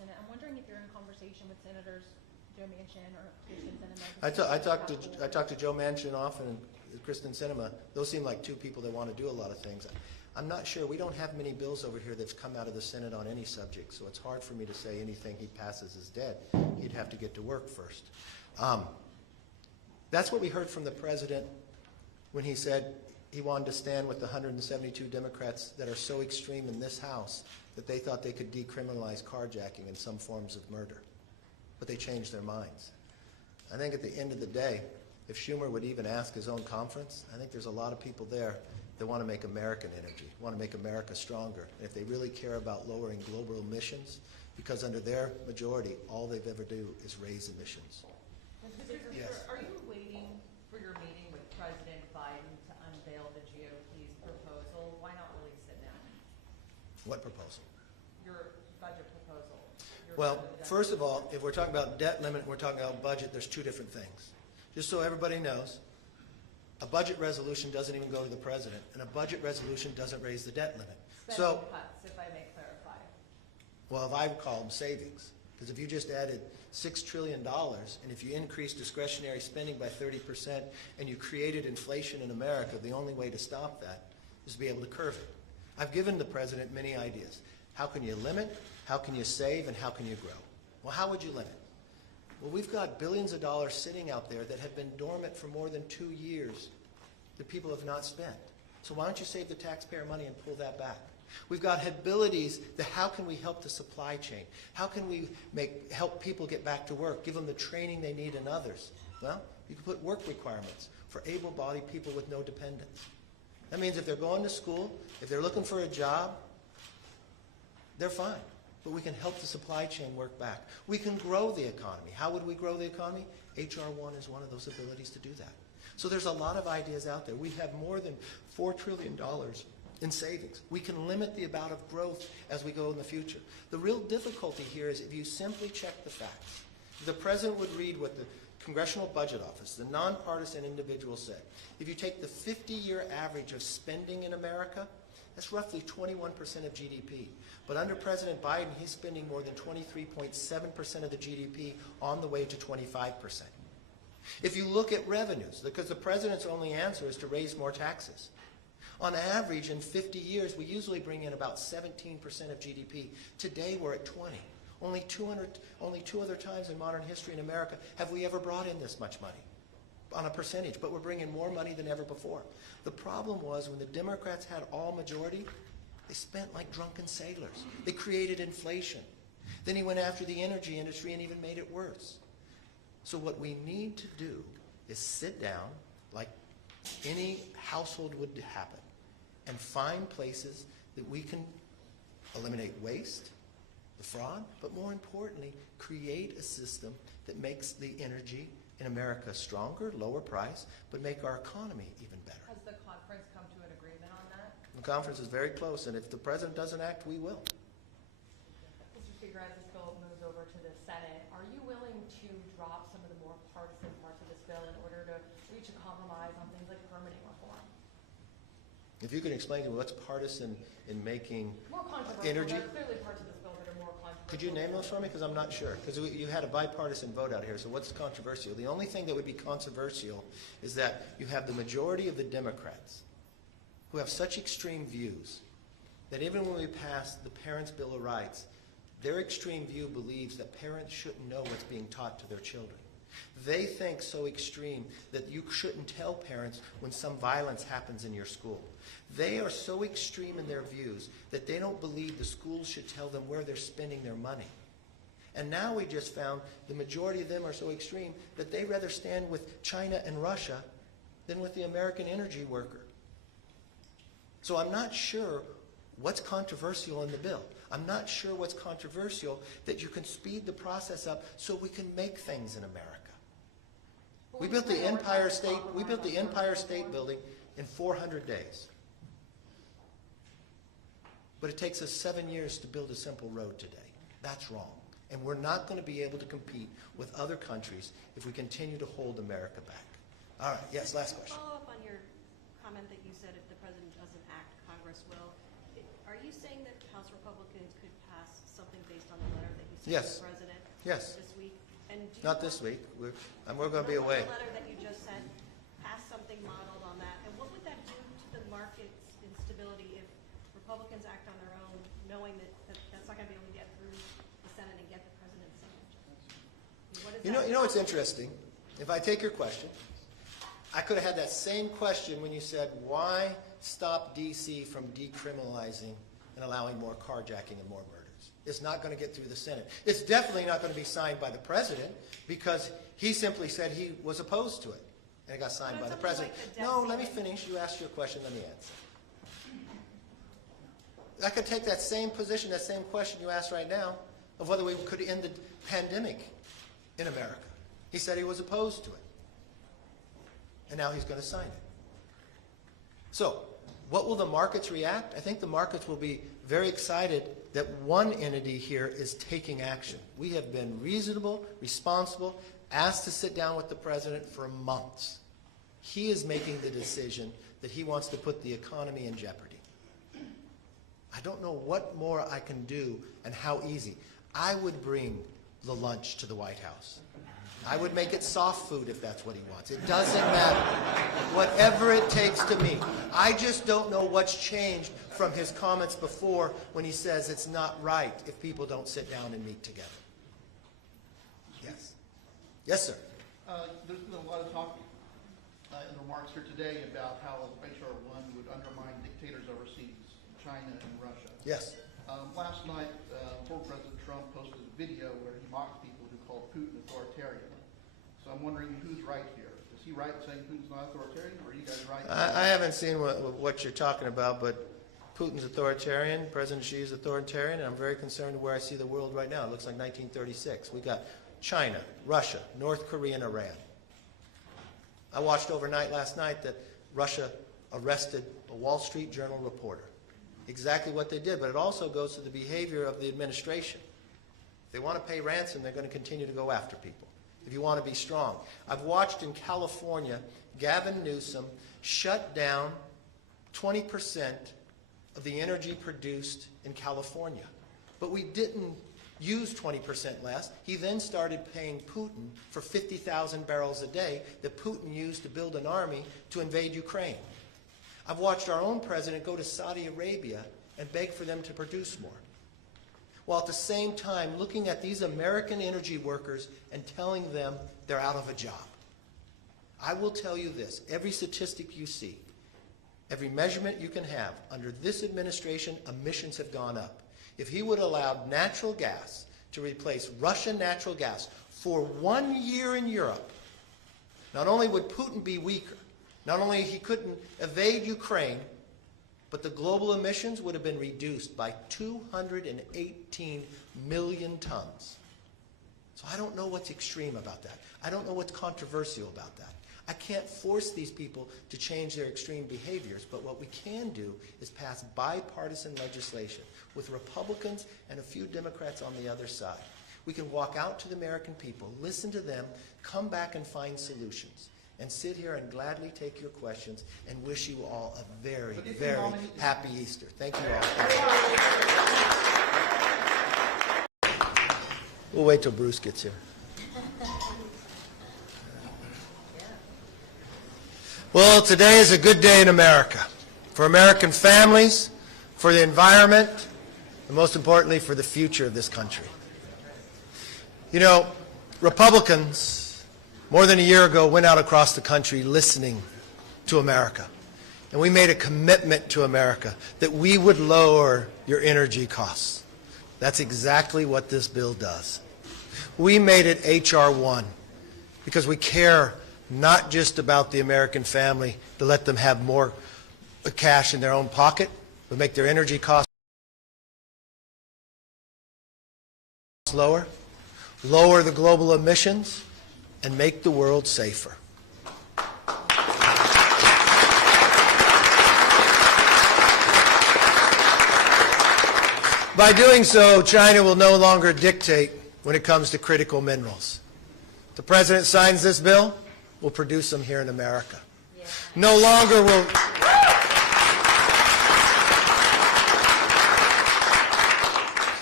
Senate. I'm wondering if you're in conversation with Senators Joe Manchin or Kristen Sinema. I talked to Joe Manchin often and Kristen Sinema. Those seem like two people that want to do a lot of things. I'm not sure. We don't have many bills over here that's come out of the Senate on any subject, so it's hard for me to say anything he passes is dead. He'd have to get to work first. That's what we heard from the president when he said he wanted to stand with the 172 Democrats that are so extreme in this House that they thought they could decriminalize carjacking and some forms of murder. But they changed their minds. I think at the end of the day, if Schumer would even ask his own conference, I think there's a lot of people there that want to make American energy, want to make America stronger. And if they really care about lowering global emissions, because under their majority, all they've ever do is raise emissions. Yes. Are you waiting for your meeting with President Biden to unveil the GOP's proposal? Why not release it now? What proposal? Your budget proposal. Well, first of all, if we're talking about debt limit, we're talking about budget, there's two different things. Just so everybody knows, a budget resolution doesn't even go to the president, and a budget resolution doesn't raise the debt limit. Spending cuts, if I may clarify. Well, if I would call them savings, because if you just added $6 trillion, and if you increase discretionary spending by 30%, and you created inflation in America, the only way to stop that is to be able to curb it. I've given the president many ideas. How can you limit? How can you save? And how can you grow? Well, how would you limit? Well, we've got billions of dollars sitting out there that have been dormant for more than 2 years that people have not spent. So why don't you save the taxpayer money and pull that back? We've got abilities that how can we help the supply chain? How can we help people get back to work, give them the training they need and others? Well, you can put work requirements for able-bodied people with no dependents. That means if they're going to school, if they're looking for a job, they're fine. But we can help the supply chain work back. We can grow the economy. How would we grow the economy? H.R. 1 is one of those abilities to do that. So there's a lot of ideas out there. We have more than $4 trillion in savings. We can limit the amount of growth as we go in the future. The real difficulty here is if you simply check the facts. The president would read what the Congressional Budget Office, the nonpartisan individual, said. If you take the 50-year average of spending in America, that's roughly 21% of GDP. But under President Biden, he's spending more than 23.7% of the GDP on the way to 25%. If you look at revenues, because the president's only answer is to raise more taxes. On average, in 50 years, we usually bring in about 17% of GDP. Today, we're at 20. Only two other times in modern history in America have we ever brought in this much money on a percentage, but we're bringing more money than ever before. The problem was when the Democrats had all majority, they spent like drunken sailors. They created inflation. Then he went after the energy industry and even made it worse. So what we need to do is sit down like any household would happen and find places that we can eliminate waste, the fraud, but more importantly, create a system that makes the energy in America stronger, lower price, but make our economy even better. Has the conference come to an agreement on that? The conference is very close, and if the president doesn't act, we will. Mr. Speaker, as this bill moves over to the Senate, are you willing to drop some of the more partisan parts of this bill in order to reach a compromise on things like permitting reform? If you can explain to me what's partisan in making More controversial. energy. There are clearly parts of this bill that are more controversial. Could you name those for me? Because I'm not sure. Because you had a bipartisan vote out here, so what's controversial? The only thing that would be controversial is that you have the majority of the Democrats who have such extreme views that even when we pass the Parents' Bill of Rights, their extreme view believes that parents shouldn't know what's being taught to their children. They think so extreme that you shouldn't tell parents when some violence happens in your school. They are so extreme in their views that they don't believe the schools should tell them where they're spending their money. And now we just found the majority of them are so extreme that they rather stand with China and Russia than with the American energy worker. So I'm not sure what's controversial in the bill. I'm not sure what's controversial that you can speed the process up so we can make things in America. We built the Empire State Building in 400 days. But it takes us 7 years to build a simple road today. That's wrong. And we're not going to be able to compete with other countries if we continue to hold America back. All right, yes, last question. Follow up on your comment that you said if the president doesn't act, Congress will. Are you saying that House Republicans could pass something based on the letter that you Yes. the president Yes. this week? And do you Not want- this week. We're going to be away. The letter that you just sent, pass something modeled on that, and what would that do to the market's instability if Republicans act on their own, knowing that that's not going to be able to get through the Senate and get the president's signature? What is You know what's interesting? If I take your question, I could have had that same question when you said, why stop D.C. from decriminalizing and allowing more carjacking and more murders? It's not going to get through the Senate. It's definitely not going to be signed by the president because he simply said he was opposed to it. And it got signed by the president. No, let me finish. You asked your question. Let me answer. I could take that same position, that same question you asked right now, of whether we could end the pandemic in America. He said he was opposed to it. And now he's going to sign it. So, what will the markets react? I think the markets will be very excited that one entity here is taking action. We have been reasonable, responsible, asked to sit down with the president for months. He is making the decision that he wants to put the economy in jeopardy. I don't know what more I can do and how easy. I would bring the lunch to the White House. I would make it soft food if that's what he wants. It doesn't matter. Whatever it takes to meet. I just don't know what's changed from his comments before when he says it's not right if people don't sit down and meet together. Yes. Yes, sir. There's been a lot of talk in remarks here today about how H.R. 1 would undermine dictators overseas, China and Russia. Yes. Last night, former President Trump posted a video where he mocked people who called Putin authoritarian. So I'm wondering who's right here. Is he right in saying Putin's not authoritarian, or are you guys right? I haven't seen what you're talking about, but Putin's authoritarian, President Xi is authoritarian, and I'm very concerned where I see the world right now. It looks like 1936. We got China, Russia, North Korea, and Iran. I watched overnight last night that Russia arrested a Wall Street Journal reporter. Exactly what they did, but it also goes to the behavior of the administration. If they want to pay ransom, they're going to continue to go after people. If you want to be strong. I've watched in California, Gavin Newsom shut down 20% of the energy produced in California. But we didn't use 20% less. He then started paying Putin for 50,000 barrels a day that Putin used to build an army to invade Ukraine. I've watched our own president go to Saudi Arabia and beg for them to produce more, while at the same time looking at these American energy workers and telling them they're out of a job. I will tell you this, every statistic you see, every measurement you can have, under this administration, emissions have gone up. If he would allow natural gas to replace Russian natural gas for 1 year in Europe, not only would Putin be weaker, not only he couldn't evade Ukraine, but the global emissions would have been reduced by 218 million tons. So I don't know what's extreme about that. I don't know what's controversial about that. I can't force these people to change their extreme behaviors, but what we can do is pass bipartisan legislation with Republicans and a few Democrats on the other side. We can walk out to the American people, listen to them, come back and find solutions, and sit here and gladly take your questions and wish you all a very, very happy Easter. Thank you all. We'll wait till Bruce gets here. Well, today is a good day in America, for American families, for the environment, and most importantly, for the future of this country. You know, Republicans, more than a year ago, went out across the country listening to America. And we made a commitment to America that we would lower your energy costs. That's exactly what this bill does. We made it H.R. 1 because we care not just about the American family to let them have more cash in their own pocket, but make their energy costs lower, lower the global emissions, and make the world safer. By doing so, China will no longer dictate when it comes to critical minerals. If the President signs this bill, we'll produce them here in America. No longer will...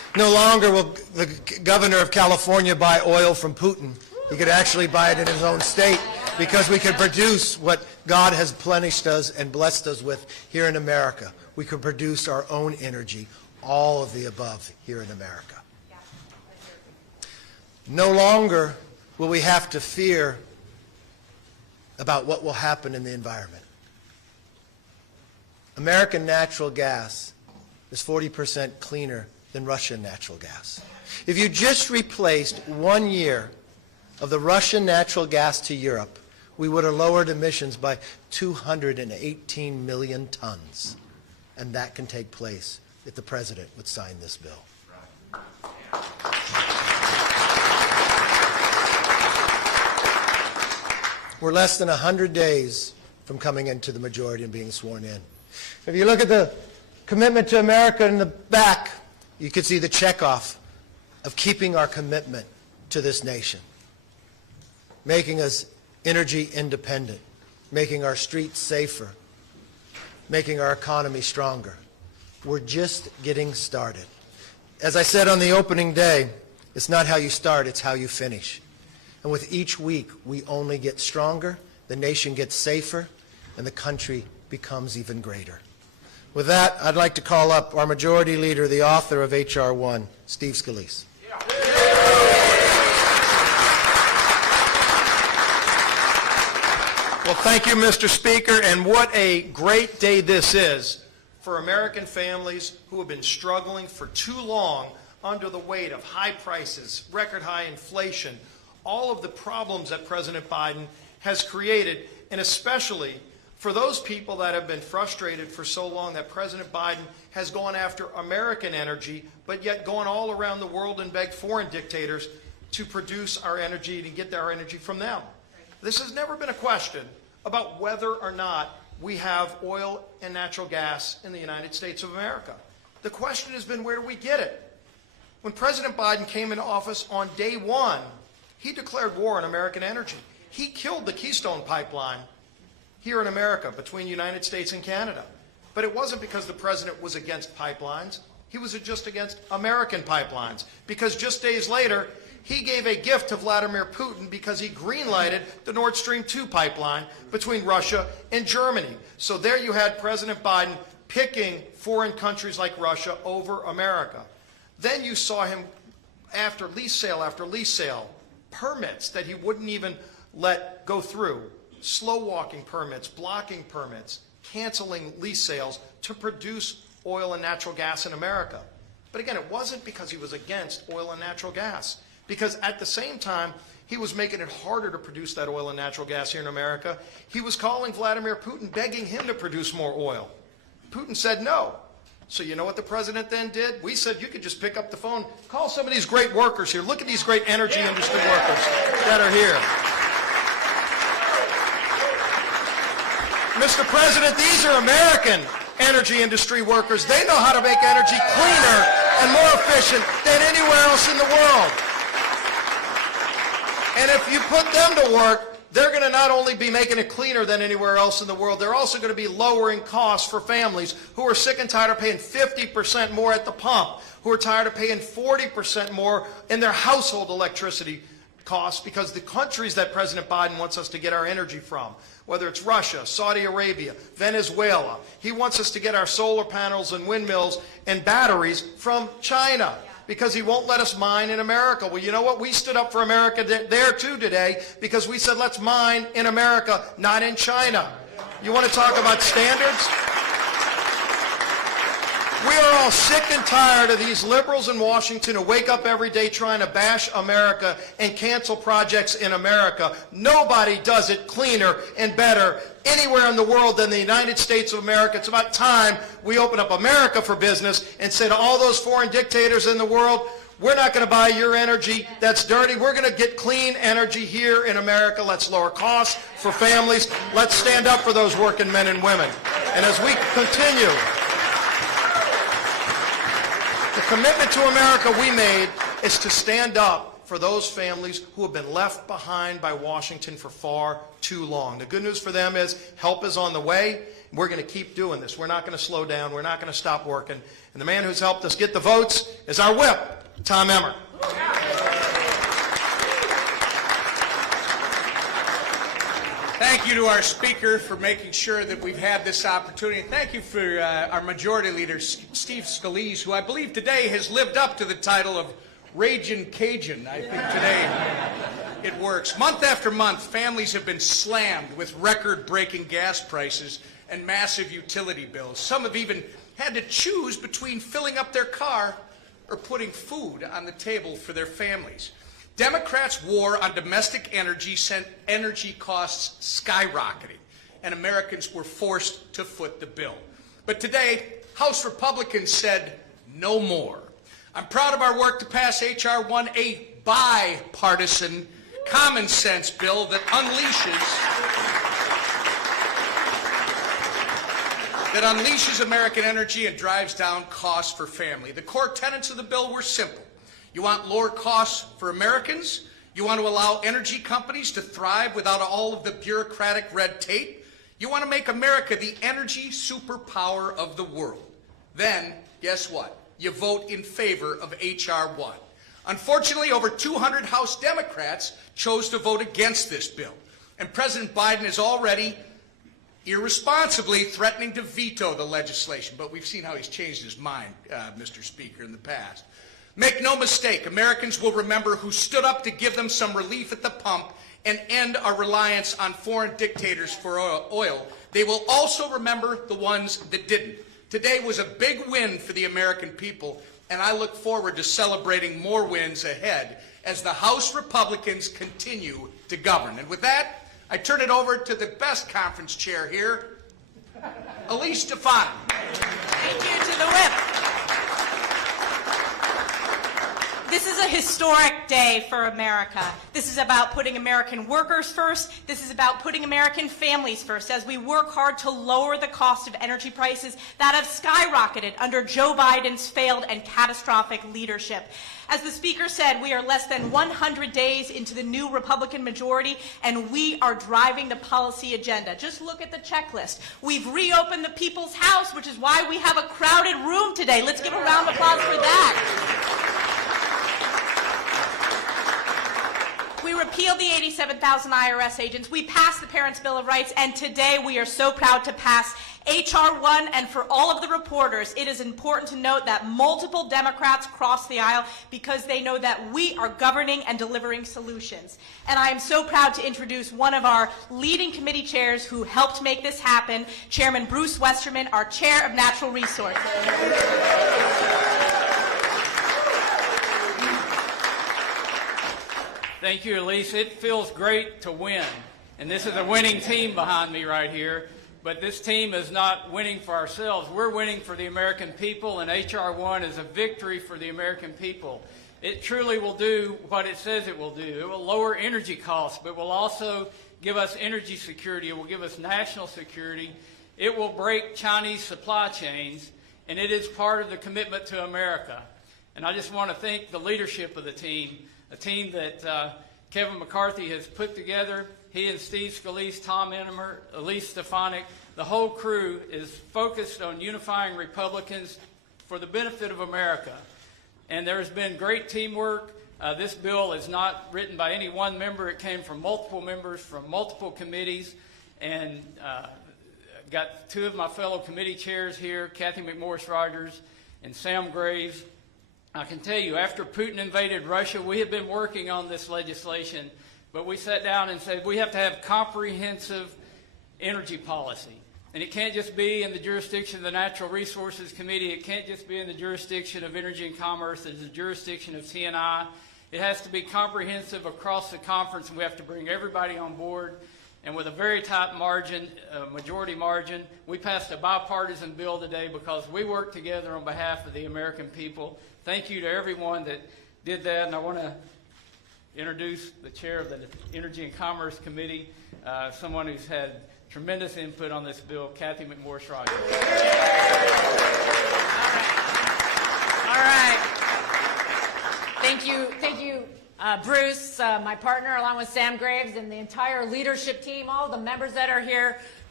No longer will the governor of California buy oil from Putin. He could actually buy it in his own state because we could produce what God has plenished us and blessed us with here in America. We could produce our own energy, all of the above here in America. No longer will we have to fear about what will happen in the environment. American natural gas is 40% cleaner than Russian natural gas. If you just replaced 1 year of the Russian natural gas to Europe, we would have lowered emissions by 218 million tons. And that can take place if the President would sign this bill. We're less than 100 days from coming into the majority and being sworn in. If you look at the commitment to America in the back, you can see the checkoff of keeping our commitment to this nation, making us energy independent, making our streets safer, making our economy stronger. We're just getting started. As I said on the opening day, it's not how you start, it's how you finish. And with each week, we only get stronger, the nation gets safer, and the country becomes even greater. With that, I'd like to call up our Majority Leader, the author of H.R. 1, Steve Scalise. Well, thank you, Mr. Speaker, and what a great day this is for American families who have been struggling for too long under the weight of high prices, record high inflation, all of the problems that President Biden has created, and especially for those people that have been frustrated for so long that President Biden has gone after American energy, but yet gone all around the world and begged foreign dictators to produce our energy and get our energy from them. This has never been a question about whether or not we have oil and natural gas in the United States of America. The question has been, where do we get it? When President Biden came into office on day one, he declared war on American energy. He killed the Keystone Pipeline here in America between the United States and Canada. But it wasn't because the president was against pipelines. He was just against American pipelines. Because just days later, he gave a gift to Vladimir Putin because he green-lighted the Nord Stream 2 pipeline between Russia and Germany. So there you had President Biden picking foreign countries like Russia over America. Then you saw him, after lease sale, permits that he wouldn't even let go through, slow-walking permits, blocking permits, canceling lease sales to produce oil and natural gas in America. But again, it wasn't because he was against oil and natural gas, because at the same time, he was making it harder to produce that oil and natural gas here in America. He was calling Vladimir Putin, begging him to produce more oil. Putin said no. So you know what the president then did? We said you could just pick up the phone, call some of these great workers here. Look at these great energy industry workers that are here. Mr. President, these are American energy industry workers. They know how to make energy cleaner and more efficient than anywhere else in the world. And if you put them to work, they're going to not only be making it cleaner than anywhere else in the world, they're also going to be lowering costs for families who are sick and tired of paying 50% more at the pump, who are tired of paying 40% more in their household electricity costs because the countries that President Biden wants us to get our energy from, whether it's Russia, Saudi Arabia, Venezuela, he wants us to get our solar panels and windmills and batteries from China, because he won't let us mine in America. Well, you know what? We stood up for America there too today because we said let's mine in America, not in China. You want to talk about standards? We are all sick and tired of these liberals in Washington who wake up every day trying to bash America and cancel projects in America. Nobody does it cleaner and better anywhere in the world than the United States of America. It's about time we open up America for business and say to all those foreign dictators in the world, we're not going to buy your energy that's dirty. We're going to get clean energy here in America. Let's lower costs for families. Let's stand up for those working men and women. And as we continue, the commitment to America we made is to stand up for those families who have been left behind by Washington for far too long. The good news for them is help is on the way, We're going to keep doing this. We're not going to slow down. We're not going to stop working. And the man who's helped us get the votes is our whip, Tom Emmer. Thank you to our speaker for making sure that we've had this opportunity. Thank you for our Majority Leader, Steve Scalise, who I believe today has lived up to the title of Ragin' Cajun. I think today it works. Month after month, families have been slammed with record-breaking gas prices and massive utility bills. Some have even had to choose between filling up their car or putting food on the table for their families. Democrats' war on domestic energy sent energy costs skyrocketing, and Americans were forced to foot the bill. But today, House Republicans said no more. I'm proud of our work to pass H.R. 1, a bipartisan, common sense bill that unleashes American energy and drives down costs for family. The core tenets of the bill were simple. You want lower costs for Americans. You want to allow energy companies to thrive without all of the bureaucratic red tape. You want to make America the energy superpower of the world. Then, guess what? You vote in favor of H.R. 1. Unfortunately, over 200 House Democrats chose to vote against this bill. And President Biden is already irresponsibly threatening to veto the legislation. But we've seen how he's changed his mind, Mr. Speaker, in the past. Make no mistake, Americans will remember who stood up to give them some relief at the pump and end our reliance on foreign dictators for oil. They will also remember the ones that didn't. Today was a big win for the American people, and I look forward to celebrating more wins ahead as the House Republicans continue to govern. And with that, I turn it over to the best conference chair here, Elise Stefanik. Thank you to the whip. This is a historic day for America. This is about putting American workers first. This is about putting American families first as we work hard to lower the cost of energy prices that have skyrocketed under Joe Biden's failed and catastrophic leadership. As the Speaker said, we are less than 100 days into the new Republican majority, and we are driving the policy agenda. Just look at the checklist. We've reopened the People's House, which is why we have a crowded room today. Let's give a round of applause for that. We repealed the 87,000 IRS agents. We passed the Parents' Bill of Rights, and today we are so proud to pass H.R. 1. And for all of the reporters, it is important to note that multiple Democrats crossed the aisle because they know that we are governing and delivering solutions. And I am so proud to introduce one of our leading committee chairs who helped make this happen, Chairman Bruce Westerman, our Chair of Natural Resources. Thank you, Elise. It feels great to win. And this is a winning team behind me right here. But this team is not winning for ourselves. We're winning for the American people, and H.R. 1 is a victory for the American people. It truly will do what it says it will do. It will lower energy costs, but will also give us energy security. It will give us national security. It will break Chinese supply chains, and it is part of the commitment to America. And I just want to thank the leadership of the team, a team that Kevin McCarthy has put together. He and Steve Scalise, Tom Emmer, Elise Stefanik, the whole crew is focused on unifying Republicans for the benefit of America. And there's been great teamwork. This bill is not written by any one member. It came from multiple members from multiple committees. And got two of my fellow committee chairs here, Kathy McMorris-Rogers and Sam Graves. I can tell you, after Putin invaded Russia, we have been working on this legislation, but we sat down and said we have to have comprehensive energy policy. And it can't just be in the jurisdiction of the Natural Resources Committee. It can't just be in the jurisdiction of Energy and Commerce. It's the jurisdiction of T&I. It has to be comprehensive across the conference, and we have to bring everybody on board. And with a very tight margin, majority margin, we passed a bipartisan bill today because we worked together on behalf of the American people. Thank you to everyone that did that, and I want to introduce the chair of the Energy and Commerce Committee, someone who's had tremendous input on this bill, Kathy McMorris-Rogers. All right. Thank you, Bruce, my partner, along with Sam Graves and the entire leadership team, all the members that are here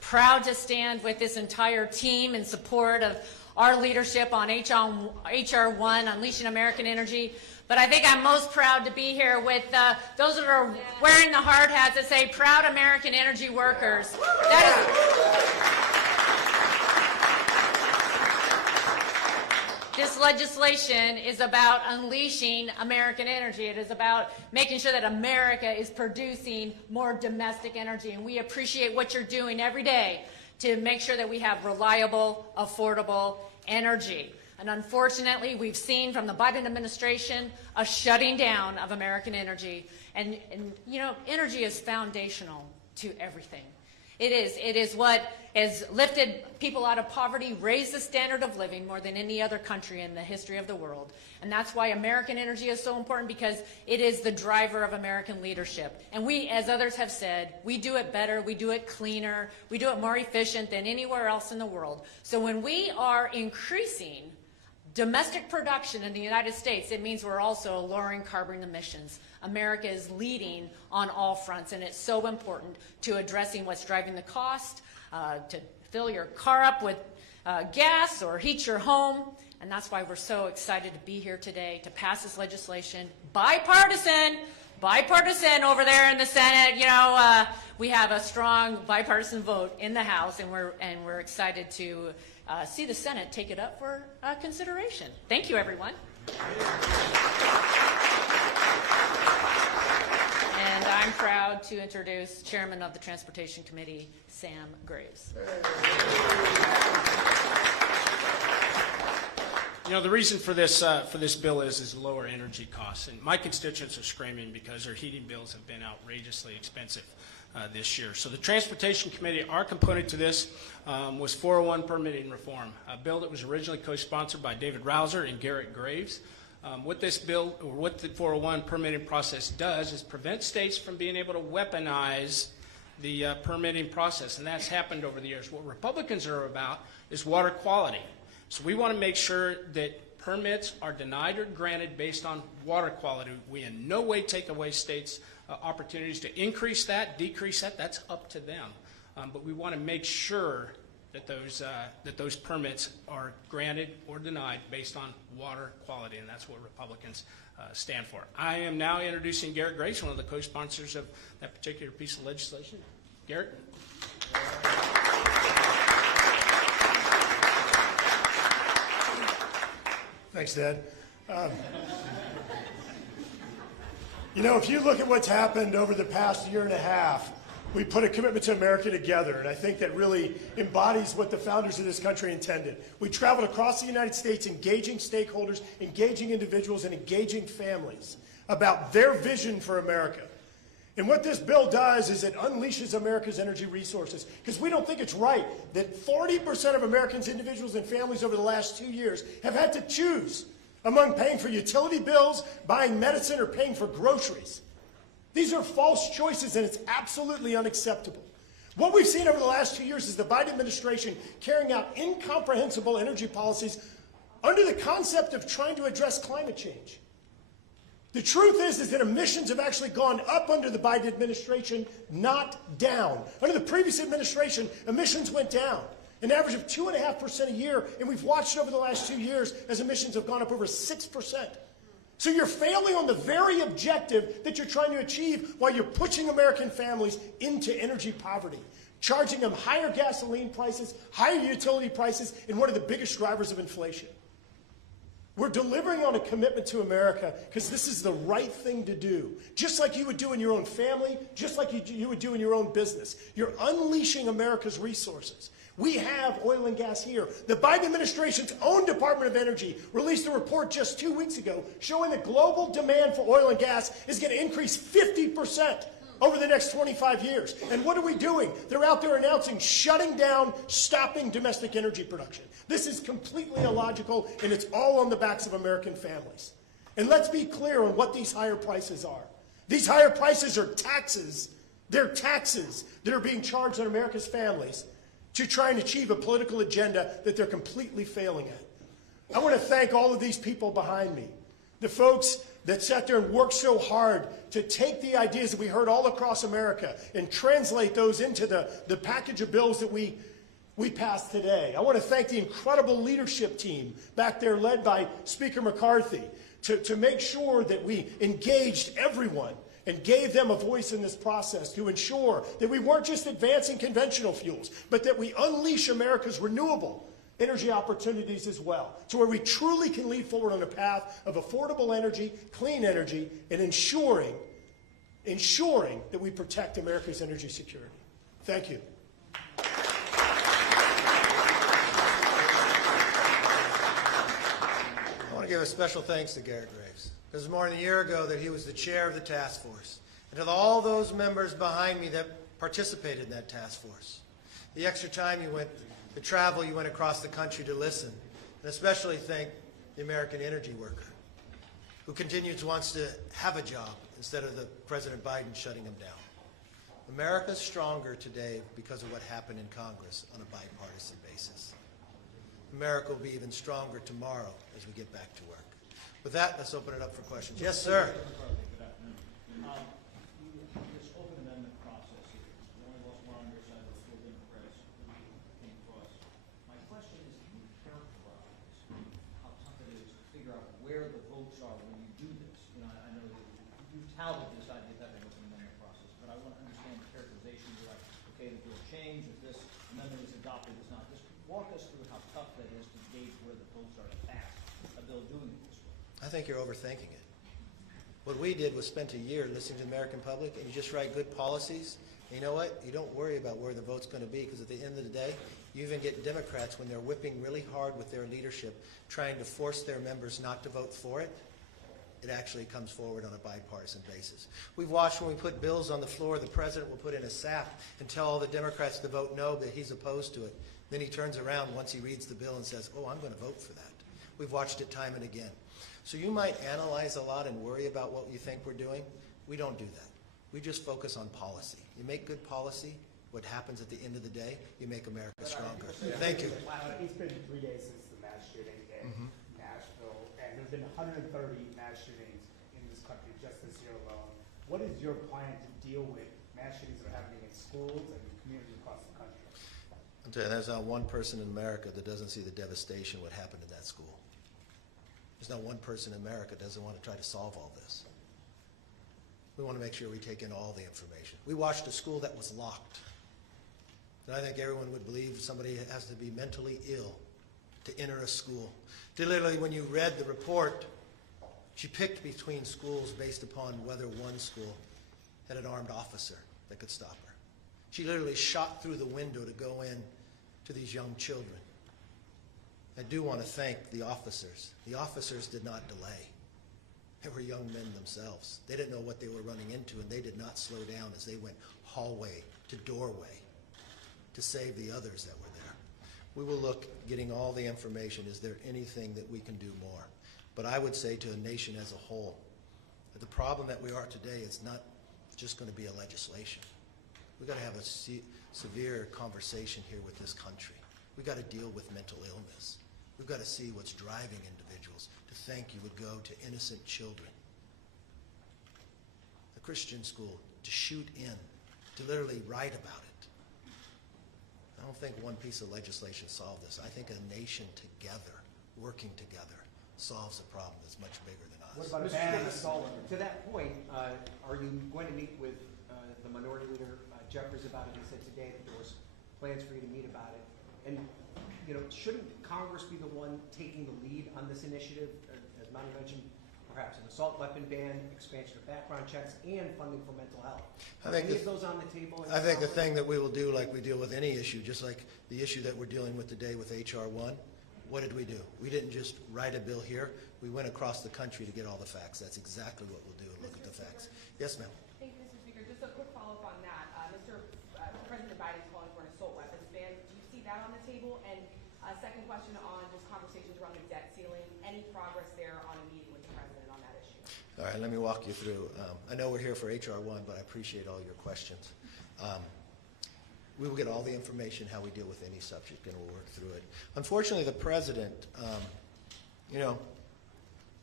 proud to stand with this entire team in support of our leadership on HR 1, Unleashing American Energy. But I think I'm most proud to be here with those that are wearing the hard hats that say Proud American Energy Workers. This legislation is about unleashing American energy. It is about making sure that America is producing more domestic energy. And we appreciate what you're doing every day to make sure that we have reliable, affordable energy. And unfortunately, we've seen from the Biden administration a shutting down of American energy. And you know, energy is foundational to everything. It is what has lifted people out of poverty, raised the standard of living more than any other country in the history of the world. And that's why American energy is so important, because it is the driver of American leadership. And we, as others have said, we do it better, we do it cleaner, we do it more efficient than anywhere else in the world. So when we are increasing domestic production in the United States, it means we're also lowering carbon emissions. America is leading on all fronts, and it's so important to addressing what's driving the cost, to fill your car up with gas or heat your home. And that's why we're so excited to be here today to pass this legislation. Bipartisan over there in the Senate. You know, we have a strong bipartisan vote in the House, and we're excited to see the Senate take it up for consideration. Thank you, everyone. And I'm proud to introduce Chairman of the Transportation Committee, Sam Graves. You know, the reason for this bill is lower energy costs. And my constituents are screaming because their heating bills have been outrageously expensive this year. So the Transportation Committee, our component to this was 401 permitting reform, a bill that was originally co-sponsored by David Rouser and Garrett Graves. What this bill, or what the 401 permitting process does, is prevent states from being able to weaponize the permitting process, and that's happened over the years. What Republicans are about is water quality. So we want to make sure that permits are denied or granted based on water quality. We in no way take away states' opportunities to increase that, decrease that. That's up to them. But we want to make sure that those permits are granted or denied based on water quality, and that's what Republicans stand for. I am now introducing Garrett Graves, one of the co-sponsors of that particular piece of legislation. Garrett. Thanks, Dad. You know, if you look at what's happened over the past year and a half, we put a commitment to America together, and I think that really embodies what the founders of this country intended. We traveled across the United States engaging stakeholders, engaging individuals, and engaging families about their vision for America. And what this bill does is it unleashes America's energy resources, because we don't think it's right that 40% of Americans, individuals, and families over the last 2 years have had to choose among paying for utility bills, buying medicine, or paying for groceries. These are false choices, and it's absolutely unacceptable. What we've seen over the last 2 years is the Biden administration carrying out incomprehensible energy policies under the concept of trying to address climate change. The truth is that emissions have actually gone up under the Biden administration, not down. Under the previous administration, emissions went down, an average of 2.5% a year, and we've watched over the last 2 years as emissions have gone up over 6%. So you're failing on the very objective that you're trying to achieve while you're pushing American families into energy poverty, charging them higher gasoline prices, higher utility prices, and one of the biggest drivers of inflation. We're delivering on a commitment to America because this is the right thing to do. Just like you would do in your own family, just like you would do in your own business. You're unleashing America's resources. We have oil and gas here. The Biden administration's own Department of Energy released a report just 2 weeks ago showing that global demand for oil and gas is going to increase 50% over the next 25 years. And what are we doing? They're out there announcing shutting down, stopping domestic energy production. This is completely illogical, and it's all on the backs of American families. And let's be clear on what these higher prices are. These higher prices are taxes. They're taxes that are being charged on America's families to try and achieve a political agenda that they're completely failing at. I want to thank all of these people behind me, the folks that sat there and worked so hard to take the ideas that we heard all across America and translate those into the package of bills that we passed today. I want to thank the incredible leadership team back there led by Speaker McCarthy to make sure that we engaged everyone and gave them a voice in this process to ensure that we weren't just advancing conventional fuels, but that we unleash America's renewable energy opportunities as well, to where we truly can lead forward on a path of affordable energy, clean energy, and ensuring that we protect America's energy security. Thank you. I want to give a special thanks to Garrett Graves. It was more than a year ago that he was the chair of the task force. And to all those members behind me that participated in that task force. The extra time you went to travel, you went across the country to listen. And especially thank the American energy worker who wants to have a job instead of the President Biden shutting him down. America's stronger today because of what happened in Congress on a bipartisan basis. America will be even stronger tomorrow as we get back to work. With that, let's open it up for questions. Yes, sir. Good afternoon. This open amendment process here, we only lost one on your side of the school Democrats came across. My question is, can you characterize how tough it is to figure out where the votes are when you do this? You know, I know that you've touted this idea of having an open amendment process, but I want to understand the characterization. You're like, okay, the bill change, if this amendment is adopted, it's not. Just walk us through how tough that is to gauge where the votes are to pass a bill doing it this way. I think you're overthinking it. What we did was spent a year listening to the American public, and you just write good policies. And you know what? You don't worry about where the vote's going to be, because at the end of the day, you even get Democrats, when they're whipping really hard with their leadership, trying to force their members not to vote for it, it actually comes forward on a bipartisan basis. We've watched when we put bills on the floor, the president will put in a sap and tell all the Democrats to vote no, but he's opposed to it. Then he turns around once he reads the bill and says, oh, I'm going to vote for that. We've watched it time and again. So you might analyze a lot and worry about what you think we're doing. We don't do that. We just focus on policy. You make good policy, what happens at the end of the day, you make America stronger. Thank you. It's been 3 days since the mass shooting in Nashville, and there have been 130 mass shootings in this country just this year alone. What is your plan to deal with mass shootings that are happening in schools and communities across the country? I'll tell you, there's not one person in America that doesn't see the devastation what happened in that school. There's not one person in America that doesn't want to try to solve all this. We want to make sure we take in all the information. We watched a school that was locked. And I think everyone would believe somebody has to be mentally ill to enter a school. Literally, when you read the report, she picked between schools based upon whether one school had an armed officer that could stop her. She literally shot through the window to go in to these young children. I do want to thank the officers. The officers did not delay. They were young men themselves. They didn't know what they were running into, and they did not slow down as they went hallway to doorway to save the others that were there. We will look, getting all the information. Is there anything that we can do more? But I would say to a nation as a whole, that the problem that we are today is not just going to be a legislation. We've got to have a severe conversation here with this country. We've got to deal with mental illness. We've got to see what's driving individuals to think you would go to innocent children, a Christian school, to shoot in, to literally write about it. I don't think one piece of legislation solved this. I think a nation together, working together, solves a problem that's much bigger than us. What about a ban on assault? To that point, are you going to meet with the Minority Leader Jeffers about it? He said today that there was plans for you to meet about it. And you know, shouldn't Congress be the one taking the lead on this initiative? As Monty mentioned, perhaps an assault weapon ban, expansion of background checks, and funding for mental health. Are any of those on the table? I think the thing that we will do, like we deal with any issue, just like the issue that we're dealing with today with H.R. 1, what did we do? We didn't just write a bill here. We went across the country to get all the facts. That's exactly what we'll do, look at the facts. Yes, ma'am. Thank you, Mr. Speaker. Just a quick follow-up on that. President Biden's calling for an assault weapons ban. Do you see that on the table? And second question on just conversations around the debt ceiling. Any progress there on a meeting with the president on that issue? All right, let me walk you through. I know we're here for H.R. 1, but I appreciate all your questions. We will get all the information how we deal with any subject, and we'll work through it. Unfortunately, the president, you know,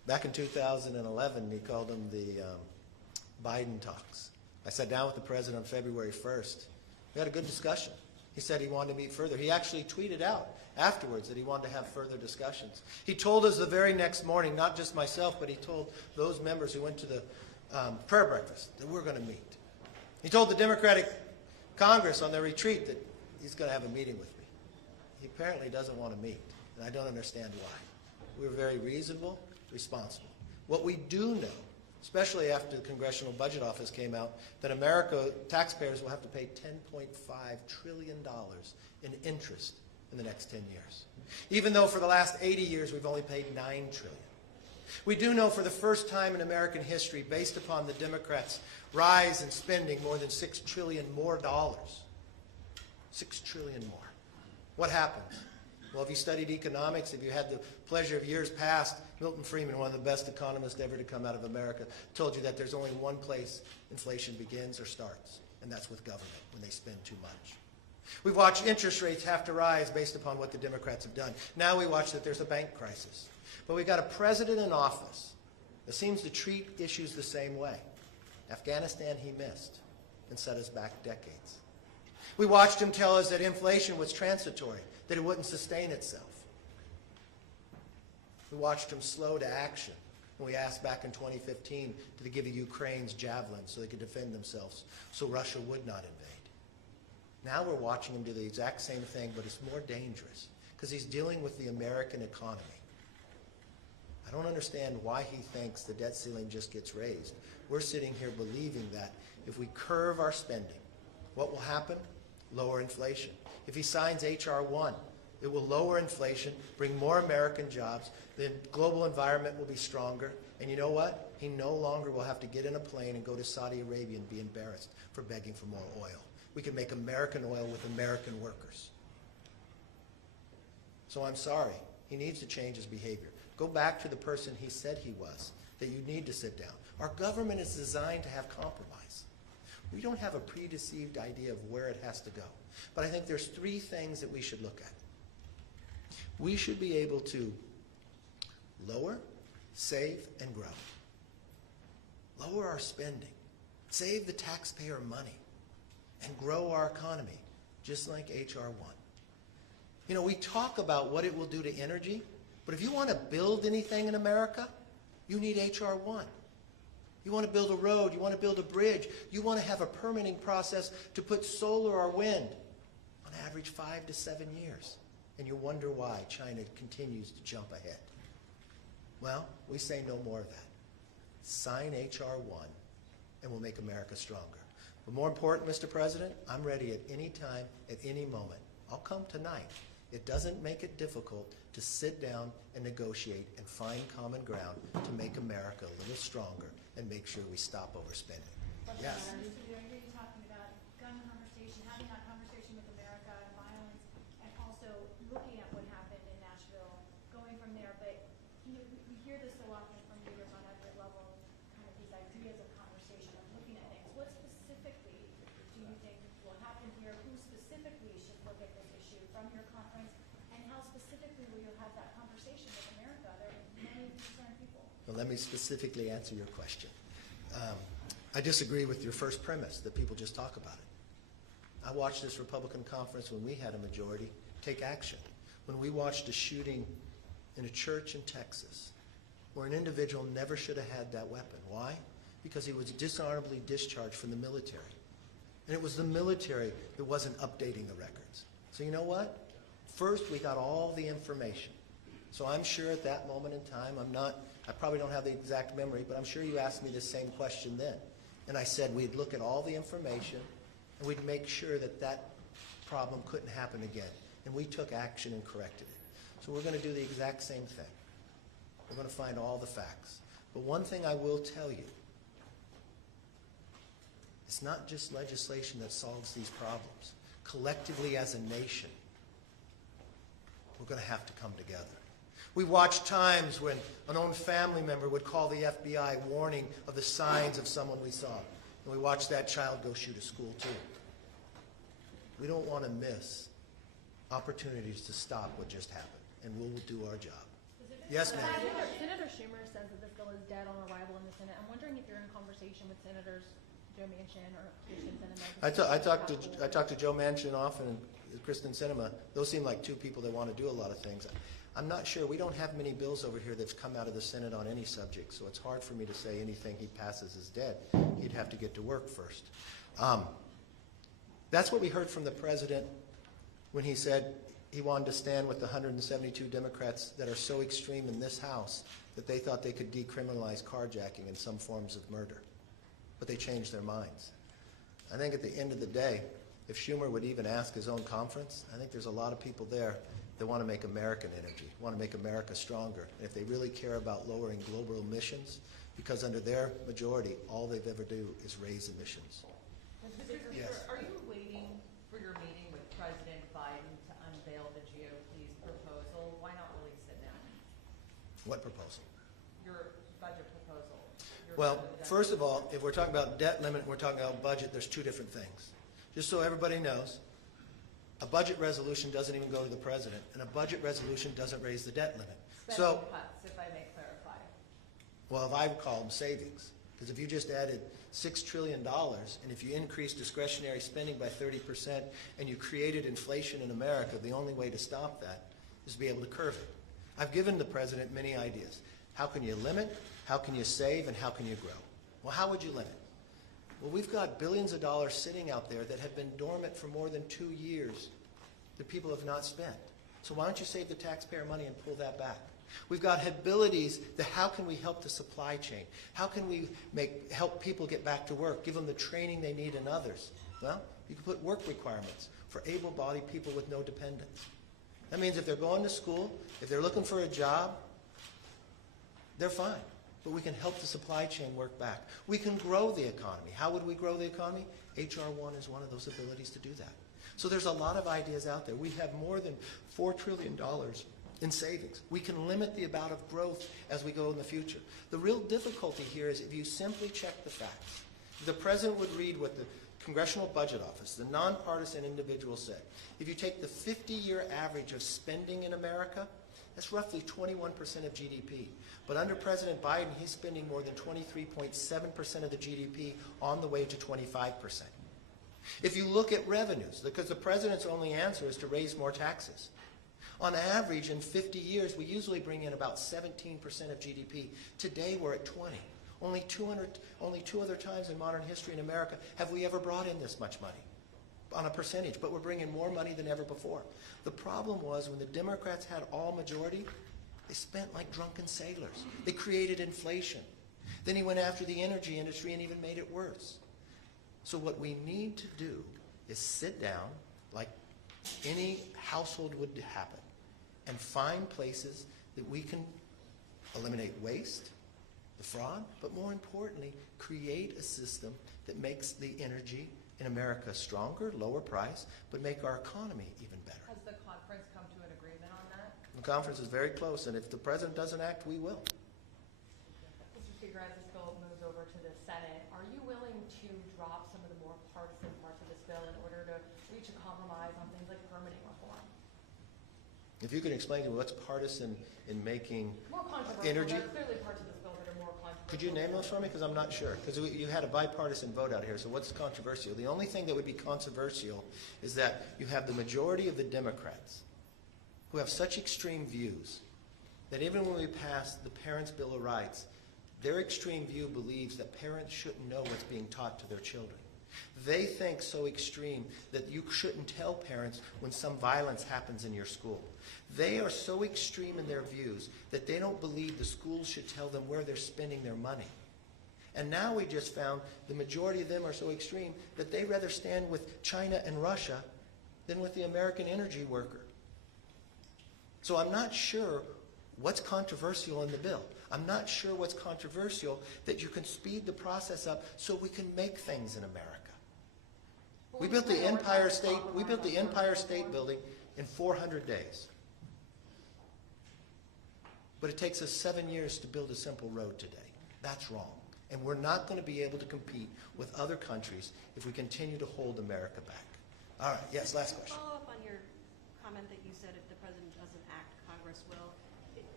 Back in 2011, he called them the Biden talks. I sat down with the president on February 1st. We had a good discussion. He said he wanted to meet further. He actually tweeted out afterwards that he wanted to have further discussions. He told us the very next morning, not just myself, but he told those members who went to the prayer breakfast that we're going to meet. He told the Democratic Congress on their retreat that he's going to have a meeting with me. He apparently doesn't want to meet, and I don't understand why. We were very reasonable, responsible. What we do know, especially after the Congressional Budget Office came out, that America, taxpayers will have to pay $10.5 trillion in interest in the next 10 years. Even though for the last 80 years we've only paid $9 trillion. We do know for the first time in American history, based upon the Democrats' rise in spending more than $6 trillion more dollars. $6 trillion more. What happens? Well, if you studied economics, if you had the pleasure of years past, Milton Friedman, one of the best economists ever to come out of America, told you that there's only one place inflation begins or starts, and that's with government, when they spend too much. We've watched interest rates have to rise based upon what the Democrats have done. Now we watch that there's a bank crisis. But we've got a president in office that seems to treat issues the same way. Afghanistan he missed and set us back decades. We watched him tell us that inflation was transitory, that it wouldn't sustain itself. We watched him slow to action when we asked back in 2015 to give Ukraine's javelins so they could defend themselves, so Russia would not invade. Now we're watching him do the exact same thing, but it's more dangerous because he's dealing with the American economy. I don't understand why he thinks the debt ceiling just gets raised. We're sitting here believing that if we curve our spending, what will happen? Lower inflation. If he signs H.R. 1, it will lower inflation, bring more American jobs, the global environment will be stronger, and you know what? He no longer will have to get in a plane and go to Saudi Arabia and be embarrassed for begging for more oil. We can make American oil with American workers. So I'm sorry. He needs to change his behavior. Go back to the person he said he was, that you need to sit down. Our government is designed to have compromise. We don't have a predeceived idea of where it has to go. But I think there's three things that we should look at. We should be able to lower, save, and grow. Lower our spending, save the taxpayer money, and grow our economy, just like H.R. 1. You know, we talk about what it will do to energy, but if you want to build anything in America, you need H.R. 1. You want to build a road, you want to build a bridge, you want to have a permitting process to put solar or wind, on average 5 to 7 years. And you wonder why China continues to jump ahead. Well, we say no more of that. Sign H.R. 1 and we'll make America stronger. But more important, Mr. President, I'm ready at any time, at any moment. I'll come tonight. It doesn't make it difficult to sit down and negotiate and find common ground to make America a little stronger and make sure we stop overspending. Yes? I hear you talking about gun conversation, having that conversation with America and violence, and also looking at what happened in Nashville, going from there. But we hear this so often from leaders on every level, kind of these ideas of conversation, of looking at things. What specifically do you think will happen here? Who specifically should look at this issue from your conference? And how specifically will you have that conversation with America? There are many concerned people. Well, let me specifically answer your question. I disagree with your first premise that people just talk about it. I watched this Republican conference when we had a majority take action. When we watched a shooting in a church in Texas where an individual never should have had that weapon. Why? Because he was dishonorably discharged from the military. And it was the military that wasn't updating the records. So you know what? First, we got all the information. So I'm sure at that moment in time, I probably don't have the exact memory, but I'm sure you asked me the same question then. And I said we'd look at all the information and we'd make sure that that problem couldn't happen again. And we took action and corrected it. So we're going to do the exact same thing. We're going to find all the facts. But one thing I will tell you, it's not just legislation that solves these problems. Collectively as a nation, we're going to have to come together. We watched times when an own family member would call the FBI warning of the signs of someone we saw. And we watched that child go shoot a school too. We don't want to miss opportunities to stop what just happened, and we'll do our job. Specifically Yes, ma'am. Senator Schumer says that this bill is dead on arrival in the Senate. I'm wondering if you're in conversation with Senators Joe Manchin or Kristen Sinema. I talked to Joe Manchin often and Kristen Sinema. Those seem like two people that want to do a lot of things. I'm not sure. We don't have many bills over here that's come out of the Senate on any subject, so it's hard for me to say anything he passes is dead. He'd have to get to work first. That's what we heard from the president when he said he wanted to stand with the 172 Democrats that are so extreme in this House that they thought they could decriminalize carjacking and some forms of murder. But they changed their minds. I think at the end of the day, if Schumer would even ask his own conference, I think there's a lot of people there that want to make American energy, want to make America stronger. And if they really care about lowering global emissions, because under their majority, all they've ever do is raise emissions. Mr. Speaker, Yes. are you waiting for your meeting with President Biden to unveil the GOP's proposal? Why not release it now? What proposal? Your budget proposal. Well, first of all, if we're talking about debt limit and we're talking about budget, there's two different things. Just so everybody knows, a budget resolution doesn't even go to the president, and a budget resolution doesn't raise the debt limit. Spending cuts, if I may clarify. Well, if I would call them savings, because if you just added $6 trillion, and if you increase discretionary spending by 30%, and you created inflation in America, the only way to stop that is to be able to curb it. I've given the president many ideas. How can you limit? How can you save? And how can you grow? Well, how would you limit? Well, we've got billions of dollars sitting out there that have been dormant for more than 2 years that people have not spent. So why don't you save the taxpayer money and pull that back? We've got abilities that how can we help the supply chain? How can we help people get back to work, give them the training they need and others? Well, you can put work requirements for able-bodied people with no dependents. That means if they're going to school, if they're looking for a job, they're fine. But we can help the supply chain work back. We can grow the economy. How would we grow the economy? H.R. 1 is one of those abilities to do that. So there's a lot of ideas out there. We have more than $4 trillion in savings. We can limit the amount of growth as we go in the future. The real difficulty here is if you simply check the facts. The president would read what the Congressional Budget Office, the nonpartisan individual, said. If you take the 50-year average of spending in America, that's roughly 21% of GDP. But under President Biden, he's spending more than 23.7% of the GDP on the way to 25%. If you look at revenues, because the president's only answer is to raise more taxes. On average, in 50 years, we usually bring in about 17% of GDP. Today, we're at 20. Only two other times in modern history in America have we ever brought in this much money on a percentage, but we're bringing more money than ever before. The problem was when the Democrats had all majority, they spent like drunken sailors. They created inflation. Then he went after the energy industry and even made it worse. So what we need to do is sit down like any household would happen and find places that we can eliminate waste, the fraud, but more importantly, create a system that makes the energy in America stronger, lower price, but make our economy even better. Has the conference come to an agreement on that? The conference is very close, and if the president doesn't act, we will. Mr. Speaker, as this bill moves over to the Senate, are you willing to drop some of the more partisan parts of this bill in order to reach a compromise on things like permitting reform? If you can explain to me what's partisan in making More controversial. energy. There are clearly parts of this bill that are more controversial. Could you name those for me? Because I'm not sure. Because you had a bipartisan vote out here, so what's controversial? The only thing that would be controversial is that you have the majority of the Democrats who have such extreme views that even when we pass the Parents' Bill of Rights, their extreme view believes that parents shouldn't know what's being taught to their children. They think so extreme that you shouldn't tell parents when some violence happens in your school. They are so extreme in their views that they don't believe the schools should tell them where they're spending their money. And now we just found the majority of them are so extreme that they rather stand with China and Russia than with the American energy worker. So I'm not sure what's controversial in the bill. I'm not sure what's controversial that you can speed the process up so we can make things in America. We built the Empire State Building in 400 days. But it takes us 7 years to build a simple road today. That's wrong. And we're not going to be able to compete with other countries if we continue to hold America back. All right, yes, last question. Follow up on your comment that you said if the president doesn't act, Congress will.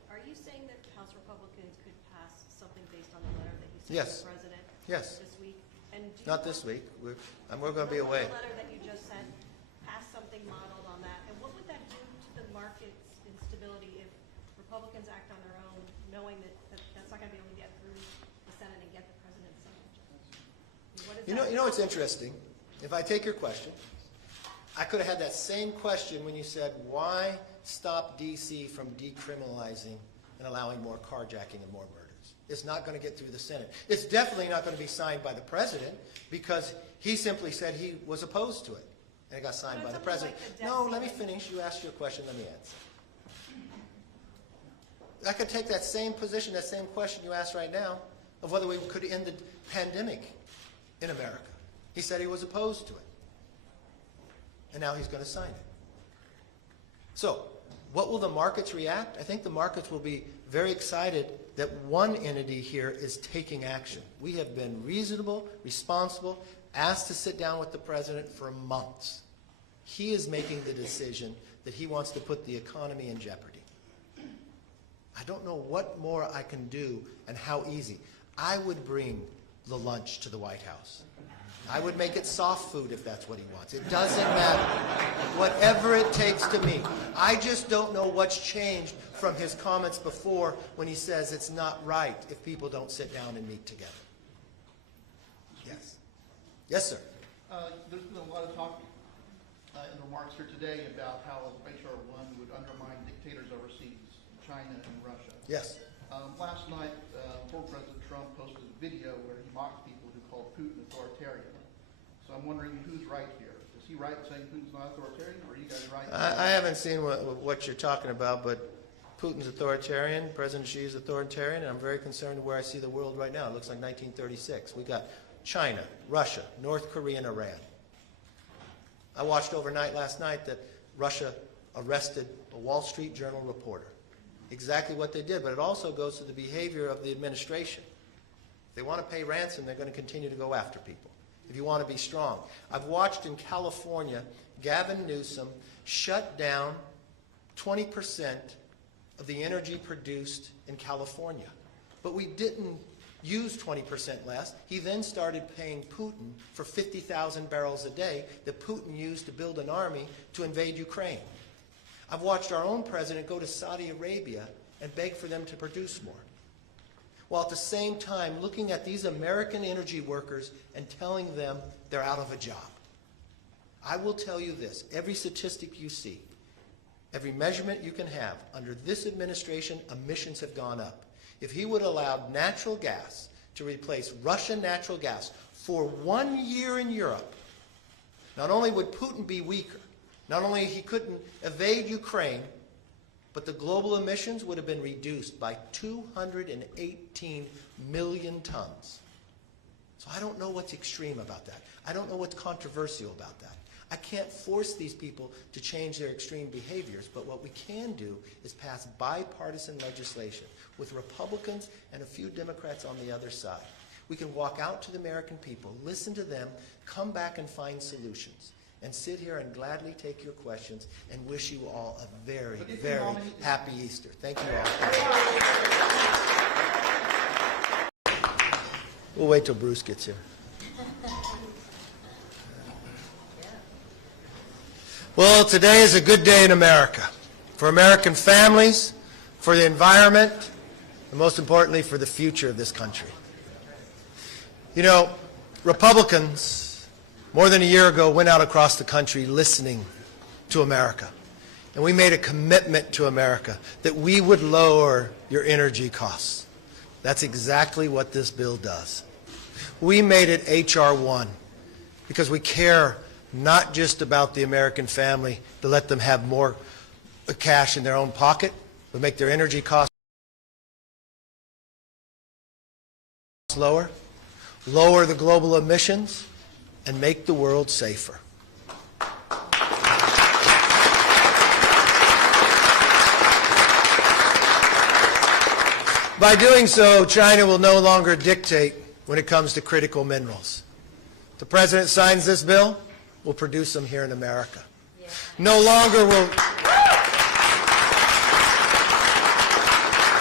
Are you saying that House Republicans could pass something based on the letter that you sent Yes. to the President Yes. this week? And do you Not want this week. We're going to be away. The letter that you just sent, pass something modeled on that, and what would that do to the market's instability if Republicans act on their own, knowing that that's not going to be able to get through the Senate and get the President's signature? You know what's interesting? If I take your question, I could have had that same question when you said, why stop D.C. from decriminalizing and allowing more carjacking and more murders? It's not going to get through the Senate. It's definitely not going to be signed by the President because he simply said he was opposed to it. And it got signed by the President. No, let me finish. You asked your question. Let me answer. I could take that same position, that same question you asked right now, of whether we could end the pandemic in America. He said he was opposed to it. And now he's going to sign it. So, what will the markets react? I think the markets will be very excited that one entity here is taking action. We have been reasonable, responsible, asked to sit down with the President for months. He is making the decision that he wants to put the economy in jeopardy. I don't know what more I can do and how easy. I would bring the lunch to the White House. I would make it soft food if that's what he wants. It doesn't matter. Whatever it takes to me. I just don't know what's changed from his comments before when he says it's not right if people don't sit down and meet together. Yes. Yes, sir. There's been a lot of talk in remarks here today about how H.R. 1 would undermine dictators overseas, China and Russia. Yes. Last night, former President Trump posted a video where he mocked people who called Putin authoritarian. So I'm wondering who's right here. Is he right in saying Putin's not authoritarian, or are you guys right? I haven't seen what you're talking about, but Putin's authoritarian, President Xi is authoritarian, and I'm very concerned where I see the world right now. It looks like 1936. We got China, Russia, North Korea, and Iran. I watched overnight last night that Russia arrested a Wall Street Journal reporter. Exactly what they did, but it also goes to the behavior of the administration. If they want to pay ransom, they're going to continue to go after people. If you want to be strong. I've watched in California, Gavin Newsom shut down 20% of the energy produced in California. But we didn't use 20% less. He then started paying Putin for 50,000 barrels a day that Putin used to build an army to invade Ukraine. I've watched our own president go to Saudi Arabia and beg for them to produce more, while at the same time looking at these American energy workers and telling them they're out of a job. I will tell you this, every statistic you see, every measurement you can have, under this administration, emissions have gone up. If he would allow natural gas to replace Russian natural gas for 1 year in Europe, not only would Putin be weaker, not only he couldn't evade Ukraine, but the global emissions would have been reduced by 218 million tons. So I don't know what's extreme about that. I don't know what's controversial about that. I can't force these people to change their extreme behaviors, but what we can do is pass bipartisan legislation with Republicans and a few Democrats on the other side. We can walk out to the American people, listen to them, come back and find solutions, and sit here and gladly take your questions and wish you all a very, very happy Easter. Thank you all. We'll wait till Bruce gets here. Well, today is a good day in America, for American families, for the environment, and most importantly, for the future of this country. You know, Republicans, more than a year ago, went out across the country listening to America. And we made a commitment to America that we would lower your energy costs. That's exactly what this bill does. We made it H.R. 1 because we care not just about the American family to let them have more cash in their own pocket, but make their energy costs lower, lower the global emissions, and make the world safer. By doing so, China will no longer dictate when it comes to critical minerals. The President signs this bill, we'll produce them here in America. No longer will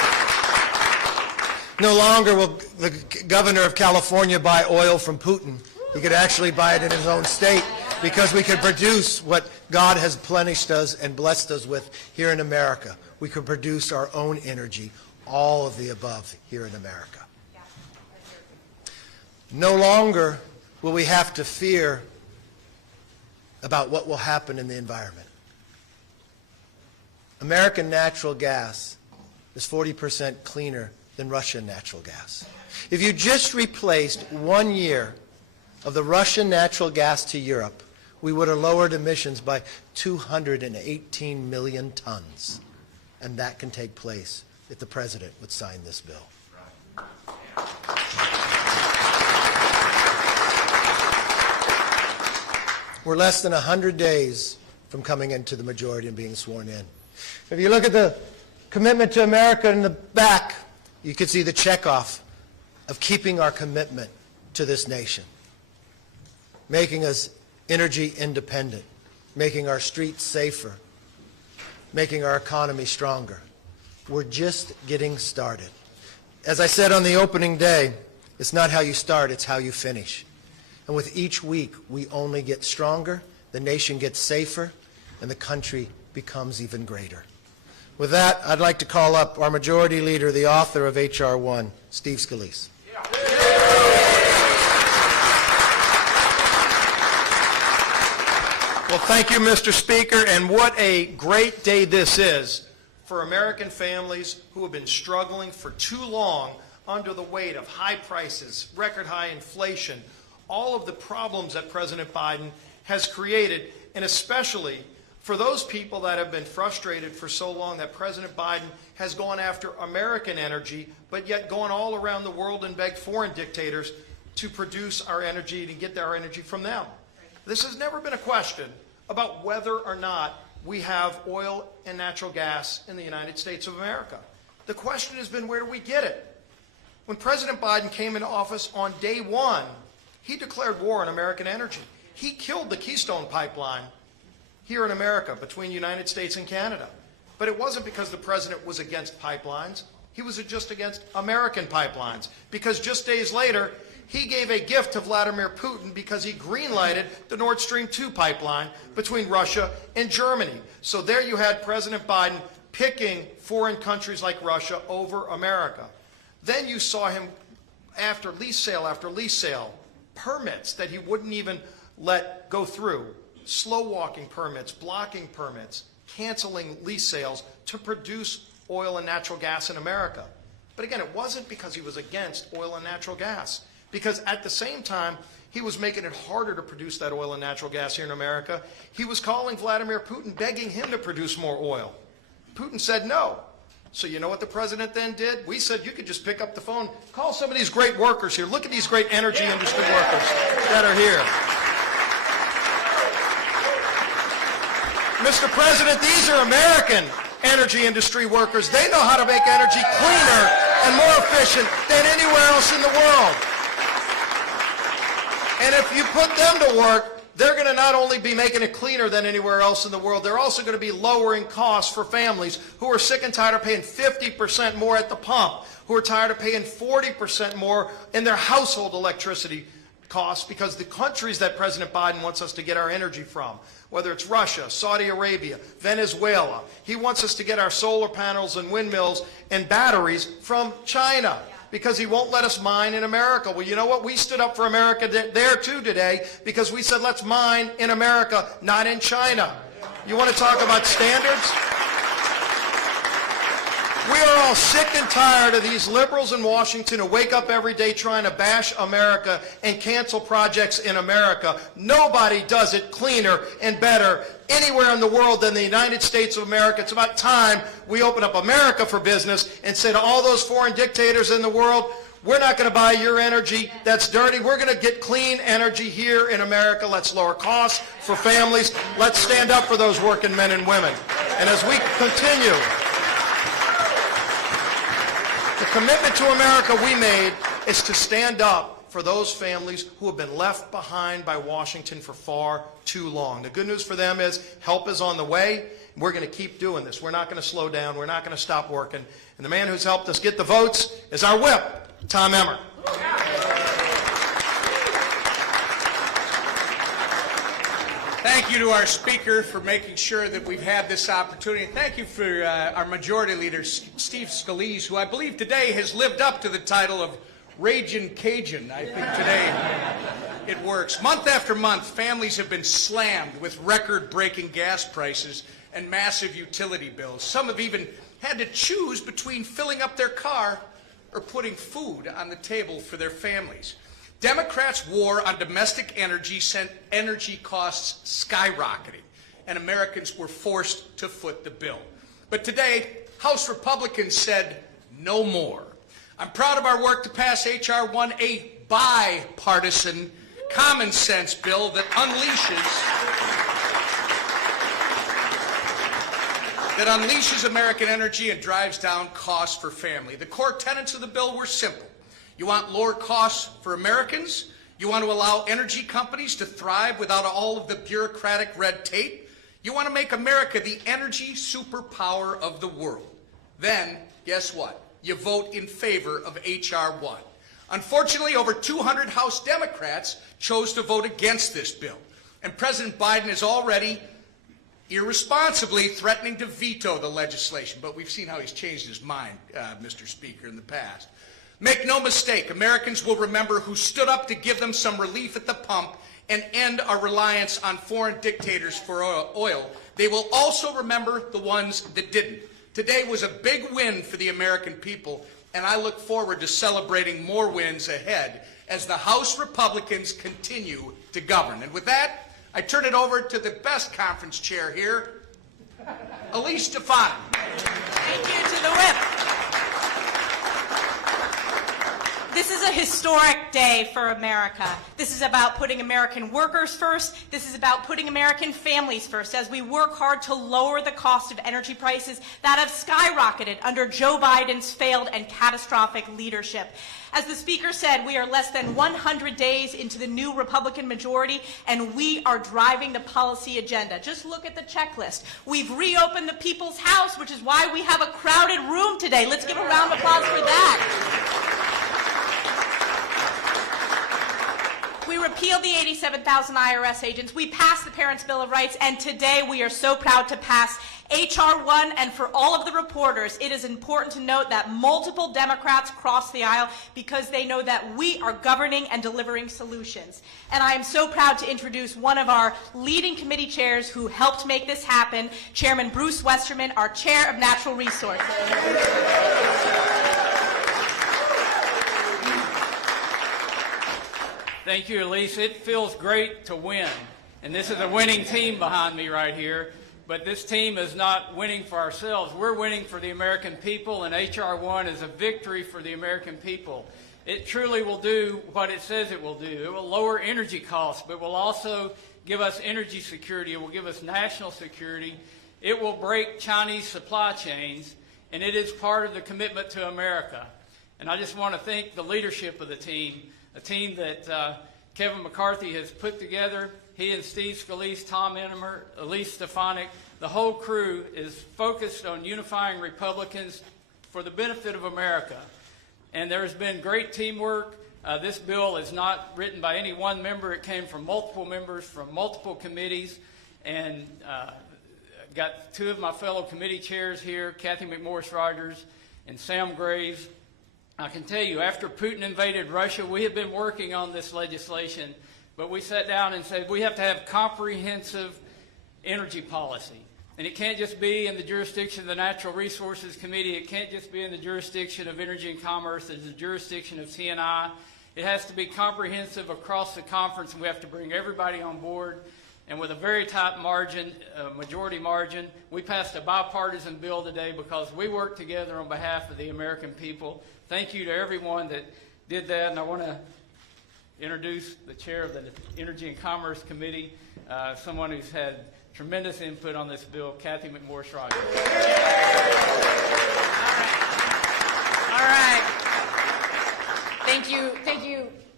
No longer will the governor of California buy oil from Putin. He could actually buy it in his own state because we could produce what God has plenished us and blessed us with here in America. We could produce our own energy, all of the above here in America. No longer will we have to fear about what will happen in the environment. American natural gas is 40% cleaner than Russian natural gas. If you just replaced 1 year of the Russian natural gas to Europe, we would have lowered emissions by 218 million tons. And that can take place if the President would sign this bill. We're less than 100 days from coming into the majority and being sworn in. If you look at the commitment to America in the back, you can see the checkoff of keeping our commitment to this nation, making us energy independent, making our streets safer, making our economy stronger. We're just getting started. As I said on the opening day, it's not how you start, it's how you finish. And with each week, we only get stronger, the nation gets safer, and the country becomes even greater. With that, I'd like to call up our Majority Leader, the author of H.R. 1, Steve Scalise. Well, thank you, Mr. Speaker, and what a great day this is for American families who have been struggling for too long under the weight of high prices, record high inflation, all of the problems that President Biden has created, and especially for those people that have been frustrated for so long that President Biden has gone after American energy, but yet gone all around the world and begged foreign dictators to produce our energy, to get our energy from them. This has never been a question about whether or not we have oil and natural gas in the United States of America. The question has been, where do we get it? When President Biden came into office on day one, he declared war on American energy. He killed the Keystone Pipeline here in America between the United States and Canada. But it wasn't because the president was against pipelines. He was just against American pipelines. Because just days later, he gave a gift to Vladimir Putin because he green-lighted the Nord Stream 2 pipeline between Russia and Germany. So there you had President Biden picking foreign countries like Russia over America. Then you saw him, after lease sale, permits that he wouldn't even let go through, slow-walking permits, blocking permits, canceling lease sales to produce oil and natural gas in America. But again, it wasn't because he was against oil and natural gas, because at the same time, he was making it harder to produce that oil and natural gas here in America. He was calling Vladimir Putin, begging him to produce more oil. Putin said no. So you know what the president then did? We said you could just pick up the phone, call some of these great workers here. Look at these great energy industry workers that are here. Mr. President, these are American energy industry workers. They know how to make energy cleaner and more efficient than anywhere else in the world. And if you put them to work, they're going to not only be making it cleaner than anywhere else in the world, they're also going to be lowering costs for families who are sick and tired of paying 50% more at the pump, who are tired of paying 40% more in their household electricity costs because the countries that President Biden wants us to get our energy from, whether it's Russia, Saudi Arabia, Venezuela, he wants us to get our solar panels and windmills and batteries from China because he won't let us mine in America. Well, you know what? We stood up for America there too today because we said let's mine in America, not in China. You want to talk about standards? We are all sick and tired of these liberals in Washington who wake up every day trying to bash America and cancel projects in America. Nobody does it cleaner and better anywhere in the world than the United States of America. It's about time we open up America for business and say to all those foreign dictators in the world, we're not going to buy your energy. That's dirty. We're going to get clean energy here in America. Let's lower costs for families. Let's stand up for those working men and women. And as we continue, the commitment to America we made is to stand up for those families who have been left behind by Washington for far too long. The good news for them is help is on the way. We're going to keep doing this. We're not going to slow down. We're not going to stop working. And the man who's helped us get the votes is our whip, Tom Emmer. Thank you to our speaker for making sure that we've had this opportunity. Thank you for our Majority Leader, Steve Scalise, who I believe today has lived up to the title of Ragin' Cajun. I think today it works. Month after month, families have been slammed with record-breaking gas prices and massive utility bills. Some have even had to choose between filling up their car or putting food on the table for their families. Democrats' war on domestic energy sent energy costs skyrocketing, and Americans were forced to foot the bill. But today, House Republicans said no more. I'm proud of our work to pass H.R. 1, a bipartisan, common sense bill that unleashes American energy and drives down costs for family. The core tenets of the bill were simple. You want lower costs for Americans? You want to allow energy companies to thrive without all of the bureaucratic red tape? You want to make America the energy superpower of the world? Then, guess what? You vote in favor of H.R. 1. Unfortunately, over 200 House Democrats chose to vote against this bill. And President Biden is already irresponsibly threatening to veto the legislation. But we've seen how he's changed his mind, Mr. Speaker, in the past. Make no mistake, Americans will remember who stood up to give them some relief at the pump and end our reliance on foreign dictators for oil. They will also remember the ones that didn't. Today was a big win for the American people, and I look forward to celebrating more wins ahead as the House Republicans continue to govern. And with that, I turn it over to the best conference chair here, Elise Stefanik. Thank you to the whip. This is a historic day for America. This is about putting American workers first. This is about putting American families first as we work hard to lower the cost of energy prices that have skyrocketed under Joe Biden's failed and catastrophic leadership. As the Speaker said, we are less than 100 days into the new Republican majority, and we are driving the policy agenda. Just look at the checklist. We've reopened the People's House, which is why we have a crowded room today. Let's give a round of applause for that. We repealed the 87,000 IRS agents. We passed the Parents' Bill of Rights, and today we are so proud to pass H.R. 1. And for all of the reporters, it is important to note that multiple Democrats crossed the aisle because they know that we are governing and delivering solutions. And I am so proud to introduce one of our leading committee chairs who helped make this happen, Chairman Bruce Westerman, our Chair of Natural Resources. Thank you, Elise. It feels great to win. And this is a winning team behind me right here. But this team is not winning for ourselves. We're winning for the American people, and H.R. 1 is a victory for the American people. It truly will do what it says it will do. It will lower energy costs, but will also give us energy security. It will give us national security. It will break Chinese supply chains, and it is part of the commitment to America. And I just want to thank the leadership of the team, a team that Kevin McCarthy has put together. He and Steve Scalise, Tom Emmer, Elise Stefanik, the whole crew is focused on unifying Republicans for the benefit of America. And there has been great teamwork. This bill is not written by any one member. It came from multiple members from multiple committees. And got two of my fellow committee chairs here, Kathy McMorris-Rogers and Sam Graves. I can tell you, after Putin invaded Russia, we have been working on this legislation, but we sat down and said we have to have comprehensive energy policy. And it can't just be in the jurisdiction of the Natural Resources Committee. It can't just be in the jurisdiction of Energy and Commerce. It's the jurisdiction of T&I. It has to be comprehensive across the conference, and we have to bring everybody on board. And with a very tight margin, majority margin, we passed a bipartisan bill today because we worked together on behalf of the American people. Thank you to everyone that did that, and I want to introduce the chair of the Energy and Commerce Committee, someone who's had tremendous input on this bill, Kathy McMorris-Rogers. All right. Thank you,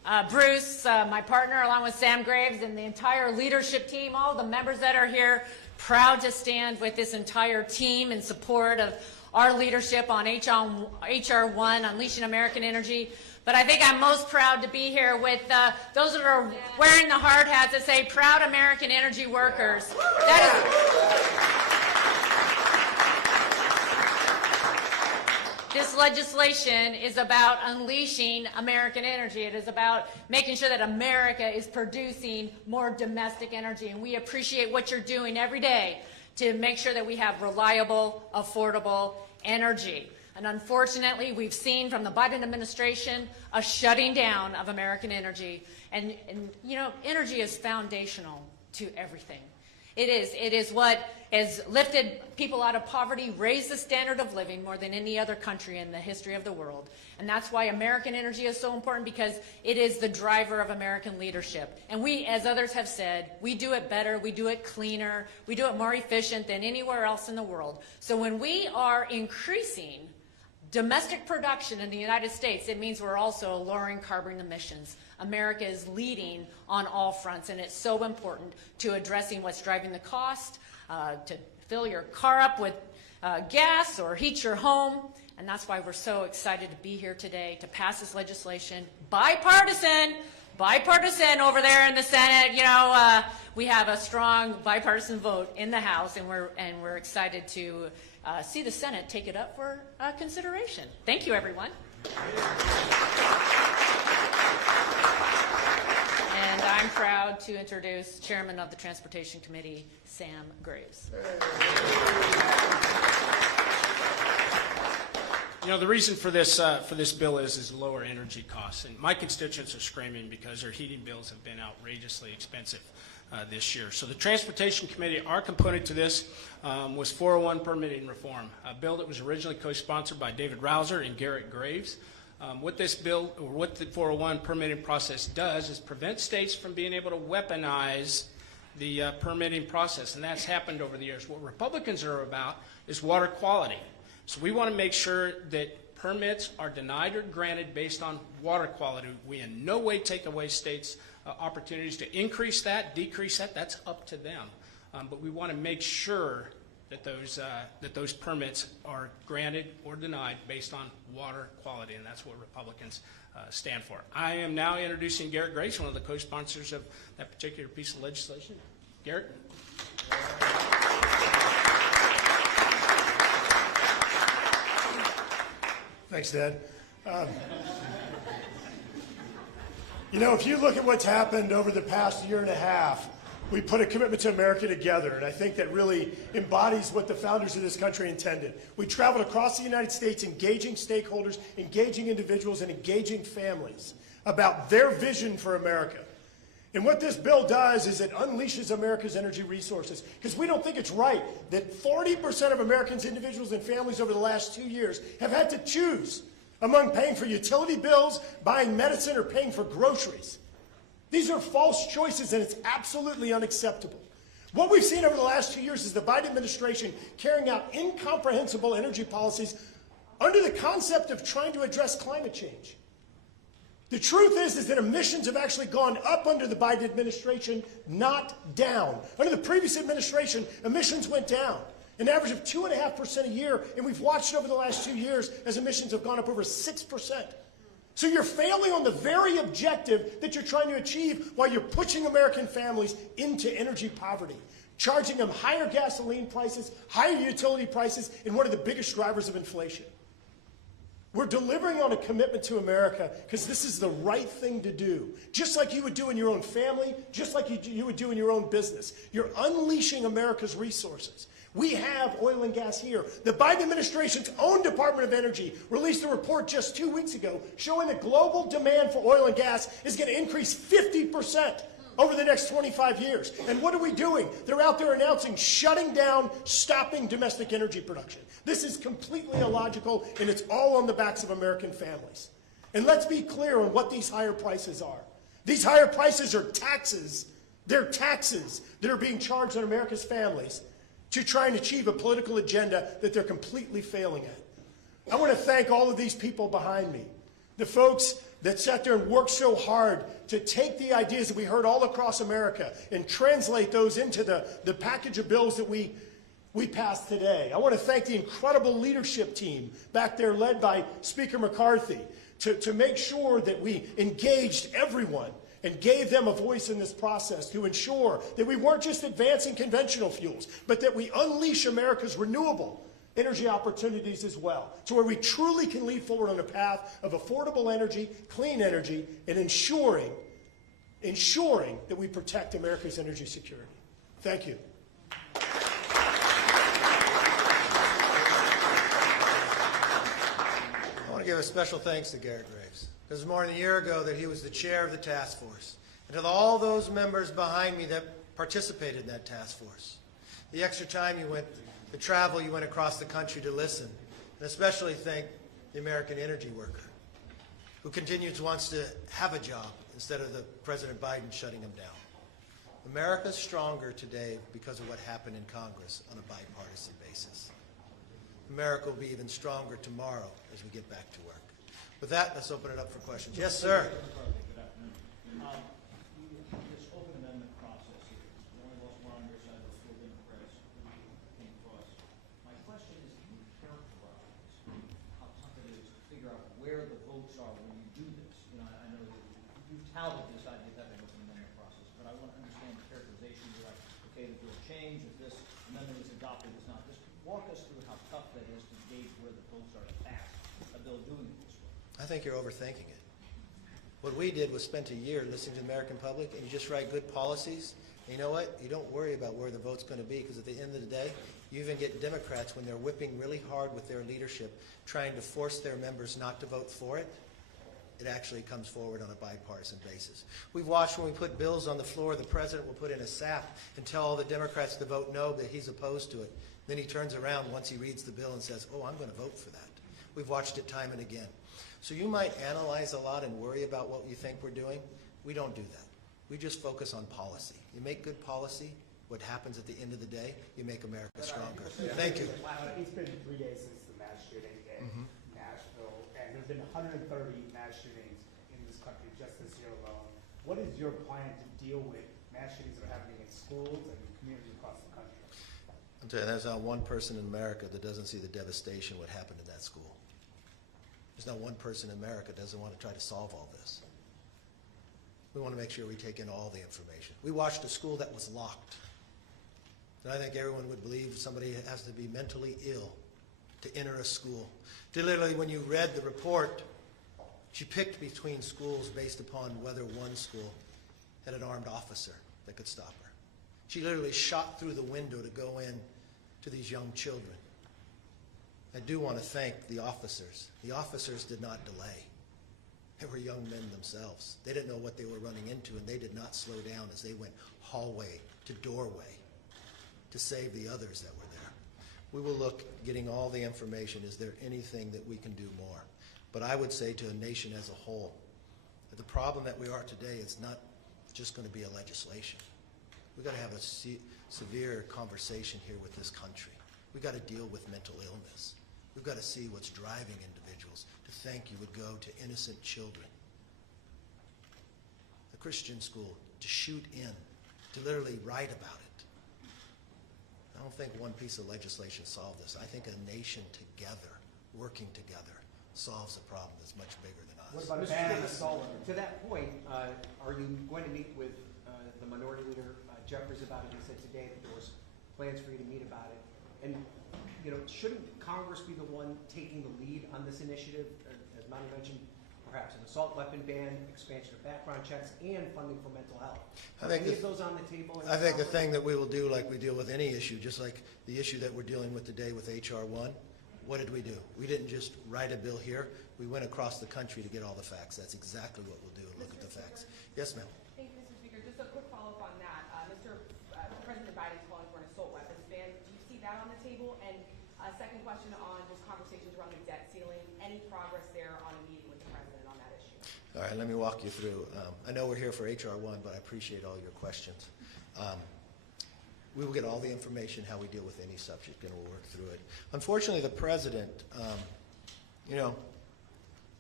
Bruce, my partner, along with Sam Graves and the entire leadership team, all the members that are here, proud to stand with this entire team in support of our leadership on HR 1, Unleashing American Energy. But I think I'm most proud to be here with those that are wearing the hard hats that say proud American energy workers. This legislation is about unleashing American energy. It is about making sure that America is producing more domestic energy. And we appreciate what you're doing every day to make sure that we have reliable, affordable energy. And unfortunately, we've seen from the Biden administration a shutting down of American energy. And you know, energy is foundational to everything. It is what has lifted people out of poverty, raised the standard of living more than any other country in the history of the world. And that's why American energy is so important, because it is the driver of American leadership. And we, as others have said, we do it better, we do it cleaner, we do it more efficient than anywhere else in the world. So when we are increasing domestic production in the United States, it means we're also lowering carbon emissions. America is leading on all fronts, and it's so important to addressing what's driving the cost, to fill your car up with gas or heat your home. And that's why we're so excited to be here today to pass this legislation, bipartisan over there in the Senate. You know, we have a strong bipartisan vote in the House, and we're excited to see the Senate take it up for consideration. Thank you, everyone. And I'm proud to introduce Chairman of the Transportation Committee, Sam Graves. You know, the reason for this bill is lower energy costs. And my constituents are screaming because their heating bills have been outrageously expensive this year. So the Transportation Committee, our component to this was 401 permitting reform, a bill that was originally co-sponsored by David Rouser and Garrett Graves. What this bill, or what the 401 permitting process does, is prevent states from being able to weaponize the permitting process, and that's happened over the years. What Republicans are about is water quality. So we want to make sure that permits are denied or granted based on water quality. We in no way take away states' opportunities to increase that, decrease that. That's up to them. But we want to make sure that those permits are granted or denied based on water quality, and that's what Republicans stand for. I am now introducing Garrett Graves, one of the co-sponsors of that particular piece of legislation. Garrett. Thanks, Dad. You know, if you look at what's happened over the past year and a half, we put a commitment to America together, and I think that really embodies what the founders of this country intended. We traveled across the United States engaging stakeholders, engaging individuals, and engaging families about their vision for America. And what this bill does is it unleashes America's energy resources, because we don't think it's right that 40% of Americans, individuals, and families over the last 2 years have had to choose among paying for utility bills, buying medicine, or paying for groceries. These are false choices, and it's absolutely unacceptable. What we've seen over the last 2 years is the Biden administration carrying out incomprehensible energy policies under the concept of trying to address climate change. The truth is that emissions have actually gone up under the Biden administration, not down. Under the previous administration, emissions went down, an average of 2.5% a year, and we've watched over the last 2 years as emissions have gone up over 6%. So you're failing on the very objective that you're trying to achieve while you're pushing American families into energy poverty, charging them higher gasoline prices, higher utility prices, and one of the biggest drivers of inflation. We're delivering on a commitment to America because this is the right thing to do. Just like you would do in your own family, just like you would do in your own business. You're unleashing America's resources. We have oil and gas here. The Biden administration's own Department of Energy released a report just 2 weeks ago showing that global demand for oil and gas is going to increase 50% over the next 25 years. And what are we doing? They're out there announcing shutting down, stopping domestic energy production. This is completely illogical, and it's all on the backs of American families. And let's be clear on what these higher prices are. These higher prices are taxes. They're taxes that are being charged on America's families to try and achieve a political agenda that they're completely failing at. I want to thank all of these people behind me, the folks that sat there and worked so hard to take the ideas that we heard all across America and translate those into the package of bills that we passed today. I want to thank the incredible leadership team back there led by Speaker McCarthy to make sure that we engaged everyone and gave them a voice in this process to ensure that we weren't just advancing conventional fuels, but that we unleash America's renewable energy opportunities as well, to where we truly can lead forward on a path of affordable energy, clean energy, and ensuring that we protect America's energy security. Thank you. I want to give a special thanks to Garrett Graves. It was more than a year ago that he was the chair of the task force. And to all those members behind me that participated in that task force. The extra time you went, the travel you went across the country to listen. And especially thank the American energy worker who wants to have a job instead of President Biden shutting him down. America's stronger today because of what happened in Congress on a bipartisan basis. America will be even stronger tomorrow as we get back to work. With that, let's open it up for questions. Yes, sir. Good afternoon. This open amendment process here, one of those more on your side of the school Democrats came across. My question is, can you characterize how tough it is to figure out where the votes are when you do this? You know, I know that you've touted this idea of having an open amendment process, but I want to understand the characterization. You're like, okay, this will change if this amendment is adopted, it's not. Just walk us through how tough that is to gauge where the votes are to pass a bill doing it this way. I think you're overthinking it. What we did was spent a year listening to the American public, and you just write good policies. And you know what? You don't worry about where the vote's going to be, because at the end of the day, you even get Democrats, when they're whipping really hard with their leadership, trying to force their members not to vote for it, it actually comes forward on a bipartisan basis. We've watched when we put bills on the floor, the president will put in a sap and tell all the Democrats to vote no, that he's opposed to it. Then he turns around once he reads the bill and says, oh, I'm going to vote for that. We've watched it time and again. So you might analyze a lot and worry about what you think we're doing. We don't do that. We just focus on policy. You make good policy, what happens at the end of the day, you make America stronger. Thank you. It's been 3 days since the mass shooting in Nashville, and there's been 130 mass shootings in this country just this year alone. What is your plan to deal with mass shootings that are happening in schools and communities across the country? I'll tell you, there's not one person in America that doesn't see the devastation what happened in that school. There's not one person in America that doesn't want to try to solve all this. We want to make sure we take in all the information. We watched a school that was locked. And I think everyone would believe somebody has to be mentally ill to enter a school. Literally, when you read the report, she picked between schools based upon whether one school had an armed officer that could stop her. She literally shot through the window to go in to these young children. I do want to thank the officers. The officers did not delay. They were young men themselves. They didn't know what they were running into, and they did not slow down as they went hallway to doorway to save the others that were there. We will look, getting all the information, is there anything that we can do more? But I would say to a nation as a whole, that the problem that we are today is not just going to be a legislation. We've got to have a severe conversation here with this country. We've got to deal with mental illness. We've got to see what's driving individuals to think you would go to innocent children, the Christian school, to shoot in, to literally write about it. I don't think one piece of legislation solved this. I think a nation together, working together, solves a problem that's much bigger than us. What about a ban on assault? To that point, are you going to meet with the Minority Leader Jeffries about it? He said today that there was plans for you to meet about it. And you know, shouldn't Congress be the one taking the lead on this initiative? As Monty mentioned, perhaps an assault weapon ban, expansion of background checks, and funding for mental health. Are any of those on the table? I think the thing that we will do, like we deal with any issue, just like the issue that we're dealing with today with H.R. 1, what did we do? We didn't just write a bill here. We went across the country to get all the facts. That's exactly what we'll do, look at the facts. Yes, ma'am. Thank you, Mr. Speaker. Just a quick follow-up on that. President Biden's calling for an assault weapons ban. Do you see that on the table? And second question on just conversations around the debt ceiling. Any progress there on a meeting with the president on that issue? All right, let me walk you through. I know we're here for H.R. 1, but I appreciate all your questions. We will get all the information how we deal with any subject, and we'll work through it. Unfortunately, the president,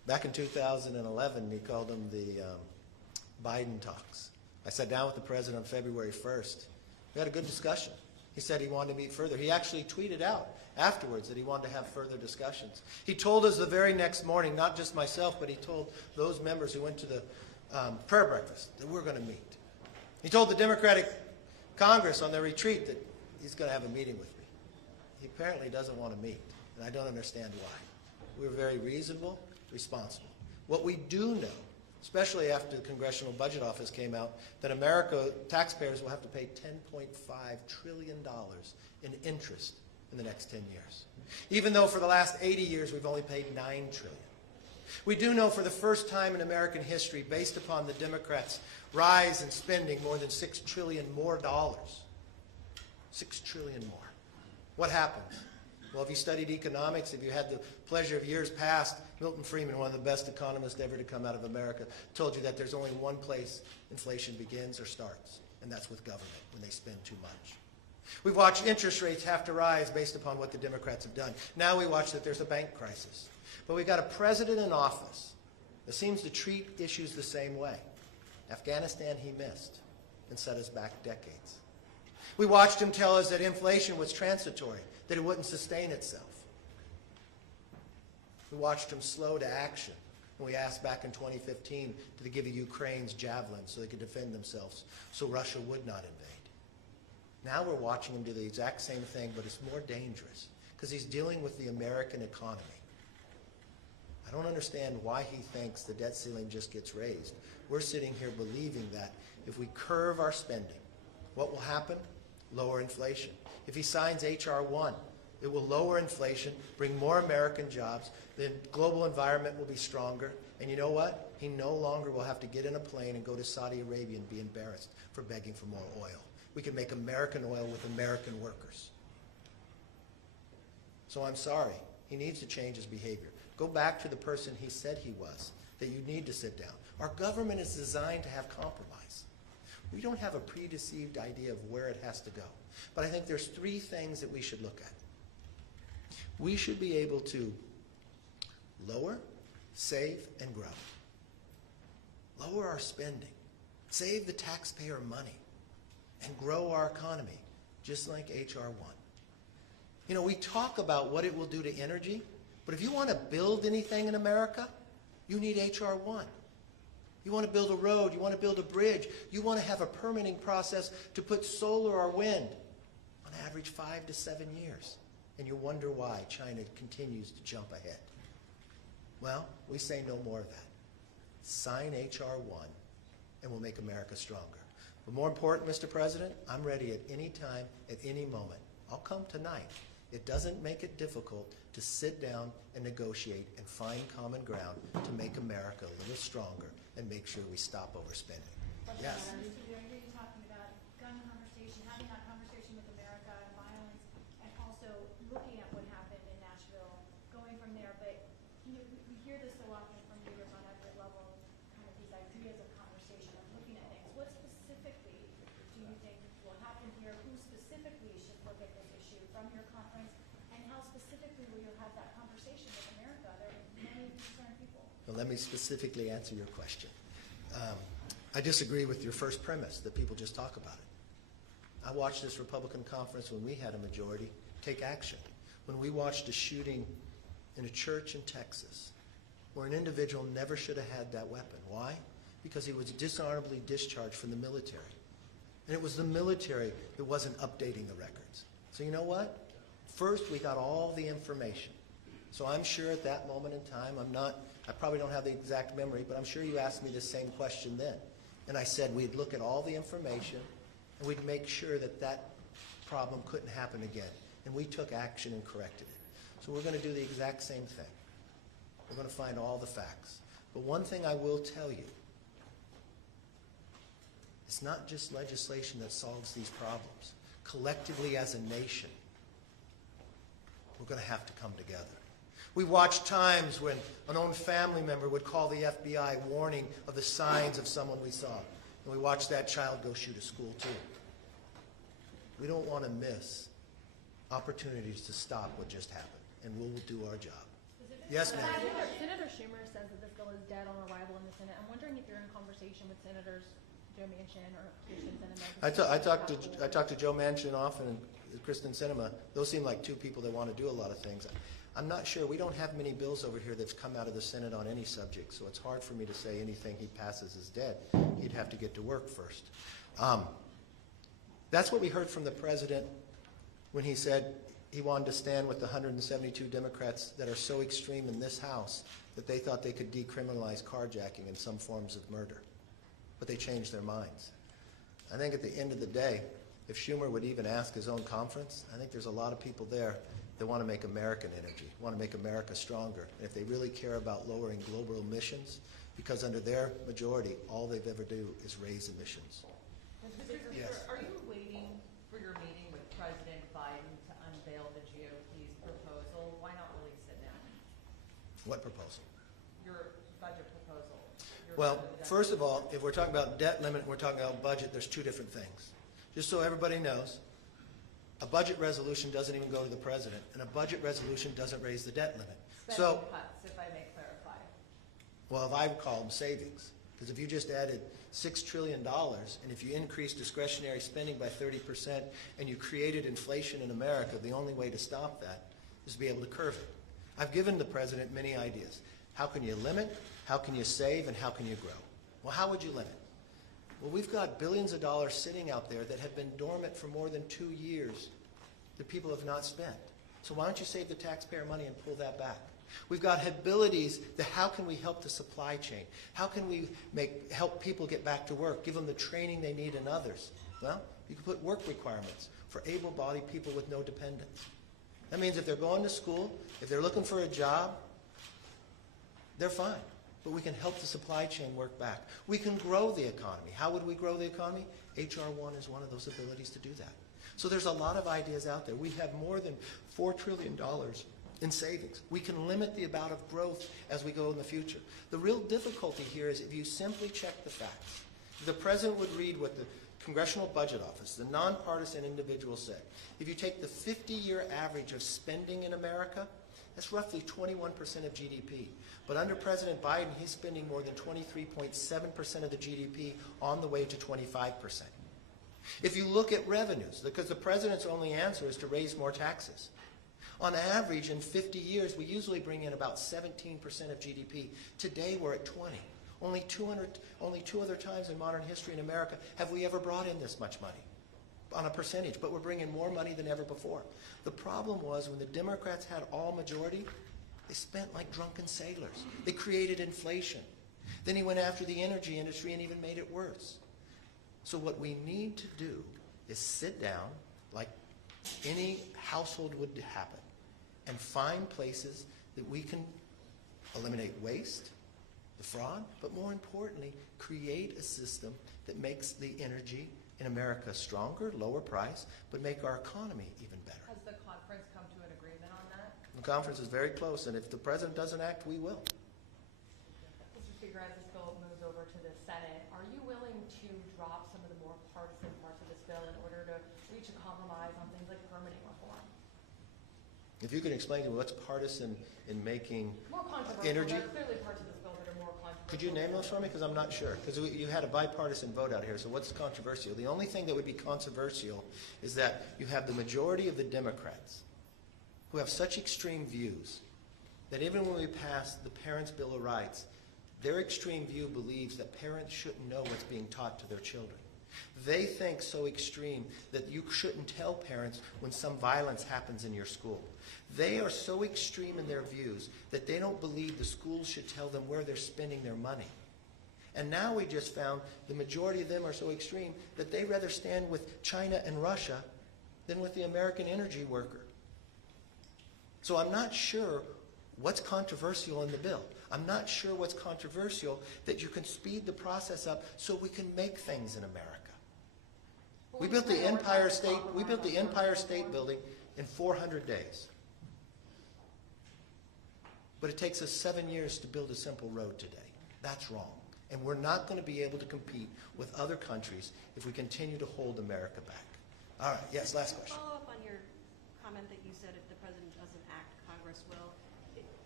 Back in 2011, he called them the Biden talks. I sat down with the president on February 1st. We had a good discussion. He said he wanted to meet further. He actually tweeted out afterwards that he wanted to have further discussions. He told us the very next morning, not just myself, but he told those members who went to the prayer breakfast that we're going to meet. He told the Democratic Congress on their retreat that he's going to have a meeting with me. He apparently doesn't want to meet, and I don't understand why. We're very reasonable, responsible. What we do know, especially after the Congressional Budget Office came out, that America, taxpayers will have to pay $10.5 trillion in interest in the next 10 years. Even though for the last 80 years we've only paid $9 trillion. We do know for the first time in American history, based upon the Democrats' rise in spending more than $6 trillion more dollars. $6 trillion more. What happens? Well, if you studied economics, if you had the pleasure of years past, Milton Friedman, one of the best economists ever to come out of America, told you that there's only one place inflation begins or starts, and that's with government, when they spend too much. We've watched interest rates have to rise based upon what the Democrats have done. Now we watch that there's a bank crisis. But we've got a president in office that seems to treat issues the same way. Afghanistan he missed and set us back decades. We watched him tell us that inflation was transitory, that it wouldn't sustain itself. We watched him slow to action when we asked back in 2015 to give Ukraine's javelins so they could defend themselves, so Russia would not invade. Now we're watching him do the exact same thing, but it's more dangerous because he's dealing with the American economy. I don't understand why he thinks the debt ceiling just gets raised. We're sitting here believing that if we curve our spending, what will happen? Lower inflation. If he signs H.R. 1, it will lower inflation, bring more American jobs, the global environment will be stronger, and you know what? He no longer will have to get in a plane and go to Saudi Arabia and be embarrassed for begging for more oil. We can make American oil with American workers. So I'm sorry. He needs to change his behavior. Go back to the person he said he was, that you need to sit down. Our government is designed to have compromise. We don't have a predeceived idea of where it has to go. But I think there's three things that we should look at. We should be able to lower, save, and grow. Lower our spending. Save the taxpayer money. And grow our economy, just like H.R. 1. You know, we talk about what it will do to energy, but if you want to build anything in America, you need H.R. 1. You want to build a road, you want to build a bridge, you want to have a permitting process to put solar or wind, on average 5 to 7 years. And you wonder why China continues to jump ahead. Well, we say no more of that. Sign H.R. 1 and we'll make America stronger. But more important, Mr. President, I'm ready at any time, at any moment. I'll come tonight. It doesn't make it difficult to sit down and negotiate and find common ground to make America a little stronger and make sure we stop overspending. Yes? I hear you talking about gun conversation, having that conversation with America and violence, and also looking at what happened in Nashville, going from there. But we hear this so often from leaders on every level, kind of these ideas of conversation, of looking at things. What specifically do you think will happen here? Who specifically should look at this issue from your conference? And how specifically will you have that conversation with America? There are many concerned people. Well, let me specifically answer your question. I disagree with your first premise that people just talk about it. I watched this Republican conference when we had a majority take action. When we watched a shooting in a church in Texas where an individual never should have had that weapon. Why? Because he was dishonorably discharged from the military. And it was the military that wasn't updating the records. So you know what? First, we got all the information. So I'm sure at that moment in time, I probably don't have the exact memory, but I'm sure you asked me the same question then. And I said we'd look at all the information and we'd make sure that that problem couldn't happen again. And we took action and corrected it. So we're going to do the exact same thing. We're going to find all the facts. But one thing I will tell you, it's not just legislation that solves these problems. Collectively as a nation, we're going to have to come together. We watched times when an own family member would call the FBI warning of the signs of someone we saw. And we watched that child go shoot a school too. We don't want to miss opportunities to stop what just happened. And we'll do our job. Specifically Yes, ma'am. Senator Schumer says that this bill is dead on arrival in the Senate. I'm wondering if you're in conversation with Senators Joe Manchin or Kristen Sinema. I talked to Joe Manchin often and Kristen Sinema. Those seem like two people that want to do a lot of things. I'm not sure. We don't have many bills over here that's come out of the Senate on any subject, so it's hard for me to say anything he passes is dead. He'd have to get to work first. That's what we heard from the president when he said he wanted to stand with the 172 Democrats that are so extreme in this House that they thought they could decriminalize carjacking and some forms of murder. But they changed their minds. I think at the end of the day, if Schumer would even ask his own conference, I think there's a lot of people there that want to make American energy, want to make America stronger. And if they really care about lowering global emissions, because under their majority, all they've ever do is raise emissions. Mr. Speaker, Yes. are you waiting for your meeting with President Biden to unveil the GOP's proposal? Why not release it now? What proposal? Your budget proposal. Well, first of all, if we're talking about debt limit and we're talking about budget, there's two different things. Just so everybody knows, a budget resolution doesn't even go to the president, and a budget resolution doesn't raise the debt limit. Spending cuts, if I may clarify. Well, if I would call them savings, because if you just added $6 trillion, and if you increase discretionary spending by 30%, and you created inflation in America, the only way to stop that is to be able to curb it. I've given the president many ideas. How can you limit? How can you save? And how can you grow? Well, how would you limit? Well, we've got billions of dollars sitting out there that have been dormant for more than 2 years that people have not spent. So why don't you save the taxpayer money and pull that back? We've got abilities that how can we help the supply chain? How can we help people get back to work, give them the training they need and others? Well, you can put work requirements for able-bodied people with no dependents. That means if they're going to school, if they're looking for a job, they're fine. But we can help the supply chain work back. We can grow the economy. How would we grow the economy? H.R. 1 is one of those abilities to do that. So there's a lot of ideas out there. We have more than $4 trillion in savings. We can limit the amount of growth as we go in the future. The real difficulty here is if you simply check the facts. If the president would read what the Congressional Budget Office, the nonpartisan individual, said. If you take the 50-year average of spending in America, that's roughly 21% of GDP. But under President Biden, he's spending more than 23.7% of the GDP on the way to 25%. If you look at revenues, because the president's only answer is to raise more taxes. On average, in 50 years, we usually bring in about 17% of GDP. Today, we're at 20. Only two other times in modern history in America have we ever brought in this much money on a percentage, but we're bringing more money than ever before. The problem was when the Democrats had all majority, they spent like drunken sailors. They created inflation. Then he went after the energy industry and even made it worse. So what we need to do is sit down like any household would happen and find places that we can eliminate waste, the fraud, but more importantly, create a system that makes the energy in America stronger, lower price, but make our economy even better. Has the conference come to an agreement on that? The conference is very close, and if the president doesn't act, we will. Mr. Speaker, as this bill moves over to the Senate, are you willing to drop some of the more partisan parts of this bill in order to reach a compromise on things like permitting reform? If you can explain to me what's partisan in making More controversial. energy. There are clearly parts of this bill that are more controversial. Could you name those for me? Because I'm not sure. Because you had a bipartisan vote out here, so what's controversial? The only thing that would be controversial is that you have the majority of the Democrats who have such extreme views that even when we pass the Parents' Bill of Rights, their extreme view believes that parents shouldn't know what's being taught to their children. They think so extreme that you shouldn't tell parents when some violence happens in your school. They are so extreme in their views that they don't believe the schools should tell them where they're spending their money. And now we just found the majority of them are so extreme that they rather stand with China and Russia than with the American energy worker. So I'm not sure what's controversial in the bill. I'm not sure what's controversial that you can speed the process up so we can make things in America. We built the Empire State Building in 400 days. But it takes us 7 years to build a simple road today. That's wrong. And we're not going to be able to compete with other countries if we continue to hold America back. All right, yes, last question. Follow up on your comment that you said if the president doesn't act, Congress will.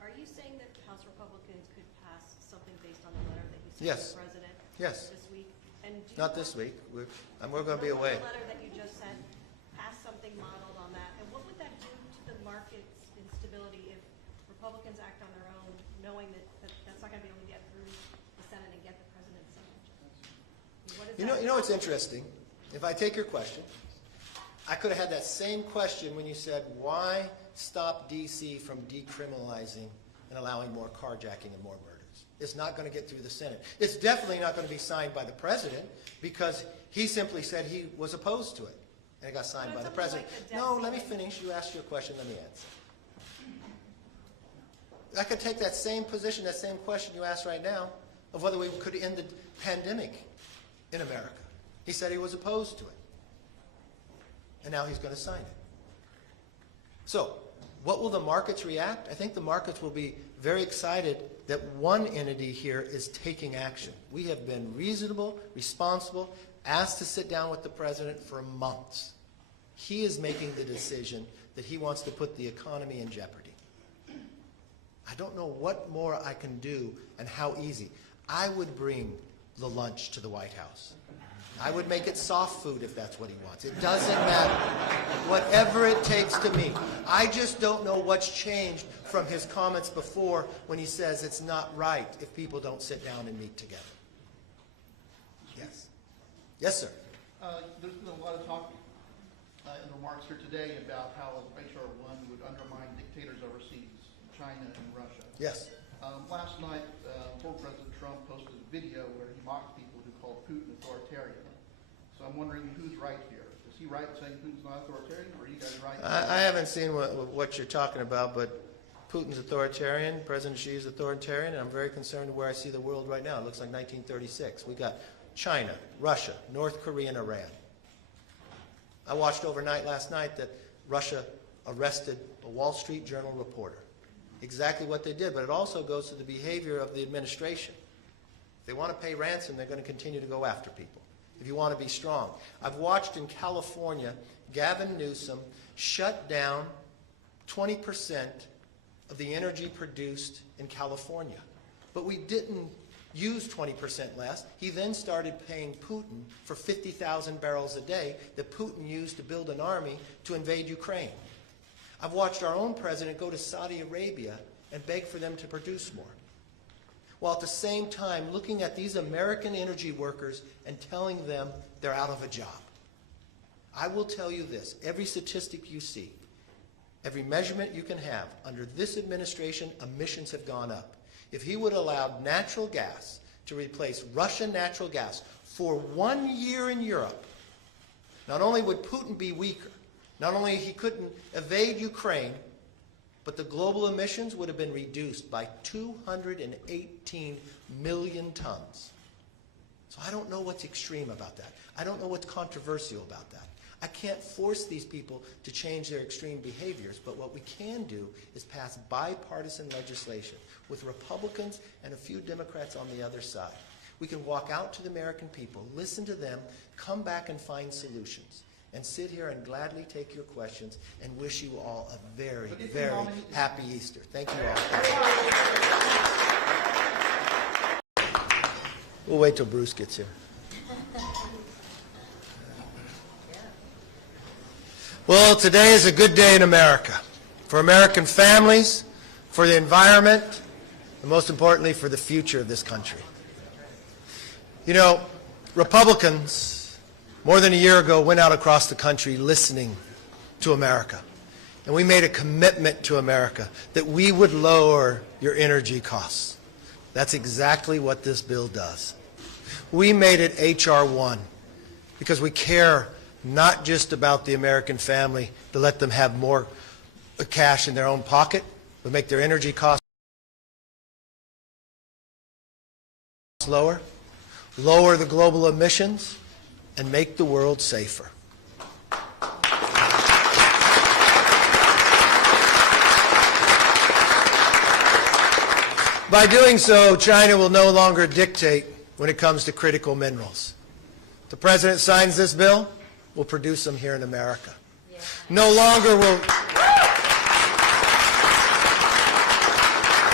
Are you saying that House Republicans could pass something based on the letter that you sent Yes. to the President Yes. this week? And do you Not this week. We're going to be away. The letter that you just sent, pass something modeled on that, and what would that do to the market's instability if Republicans act on their own, knowing that that's not going to be able to get through the Senate and get the President's signature? You know what's interesting? If I take your question, I could have had that same question when you said, why stop D.C. from decriminalizing and allowing more carjacking and more murders? It's not going to get through the Senate. It's definitely not going to be signed by the President because he simply said he was opposed to it. And it got signed by the President. No, let me finish. You asked your question. Let me answer. I could take that same position, that same question you asked right now, of whether we could end the pandemic in America. He said he was opposed to it. And now he's going to sign it. So, what will the markets react? I think the markets will be very excited that one entity here is taking action. We have been reasonable, responsible, asked to sit down with the President for months. He is making the decision that he wants to put the economy in jeopardy. I don't know what more I can do and how easy. I would bring the lunch to the White House. I would make it soft food if that's what he wants. It doesn't matter. Whatever it takes to meet. I just don't know what's changed from his comments before when he says it's not right if people don't sit down and meet together. Yes. Yes, sir. There's been a lot of talk in remarks here today about how H.R. 1 would undermine dictators overseas, China and Russia. Yes. Last night, former President Trump posted a video where he mocked people who called Putin authoritarian. So I'm wondering who's right here. Is he right in saying Putin's not authoritarian, or are you guys right? I haven't seen what you're talking about, but Putin's authoritarian, President Xi is authoritarian, and I'm very concerned where I see the world right now. It looks like 1936. We got China, Russia, North Korea, and Iran. I watched overnight last night that Russia arrested a Wall Street Journal reporter. Exactly what they did, but it also goes to the behavior of the administration. If they want to pay ransom, they're going to continue to go after people. If you want to be strong. I've watched in California, Gavin Newsom shut down 20% of the energy produced in California. But we didn't use 20% less. He then started paying Putin for 50,000 barrels a day that Putin used to build an army to invade Ukraine. I've watched our own president go to Saudi Arabia and beg for them to produce more, while at the same time looking at these American energy workers and telling them they're out of a job. I will tell you this, every statistic you see, every measurement you can have, under this administration, emissions have gone up. If he would allow natural gas to replace Russian natural gas for 1 year in Europe, not only would Putin be weaker, not only he couldn't evade Ukraine, but the global emissions would have been reduced by 218 million tons. So I don't know what's extreme about that. I don't know what's controversial about that. I can't force these people to change their extreme behaviors, but what we can do is pass bipartisan legislation with Republicans and a few Democrats on the other side. We can walk out to the American people, listen to them, come back and find solutions, and sit here and gladly take your questions and wish you all a very, very happy Easter. Thank you all. We'll wait till Bruce gets here. Well, today is a good day in America, for American families, for the environment, and most importantly, for the future of this country. You know, Republicans, more than a year ago, went out across the country listening to America. And we made a commitment to America that we would lower your energy costs. That's exactly what this bill does. We made it H.R. 1 because we care not just about the American family to let them have more cash in their own pocket, but make their energy costs lower, lower the global emissions, and make the world safer. By doing so, China will no longer dictate when it comes to critical minerals. If the President signs this bill, we'll produce them here in America. No longer will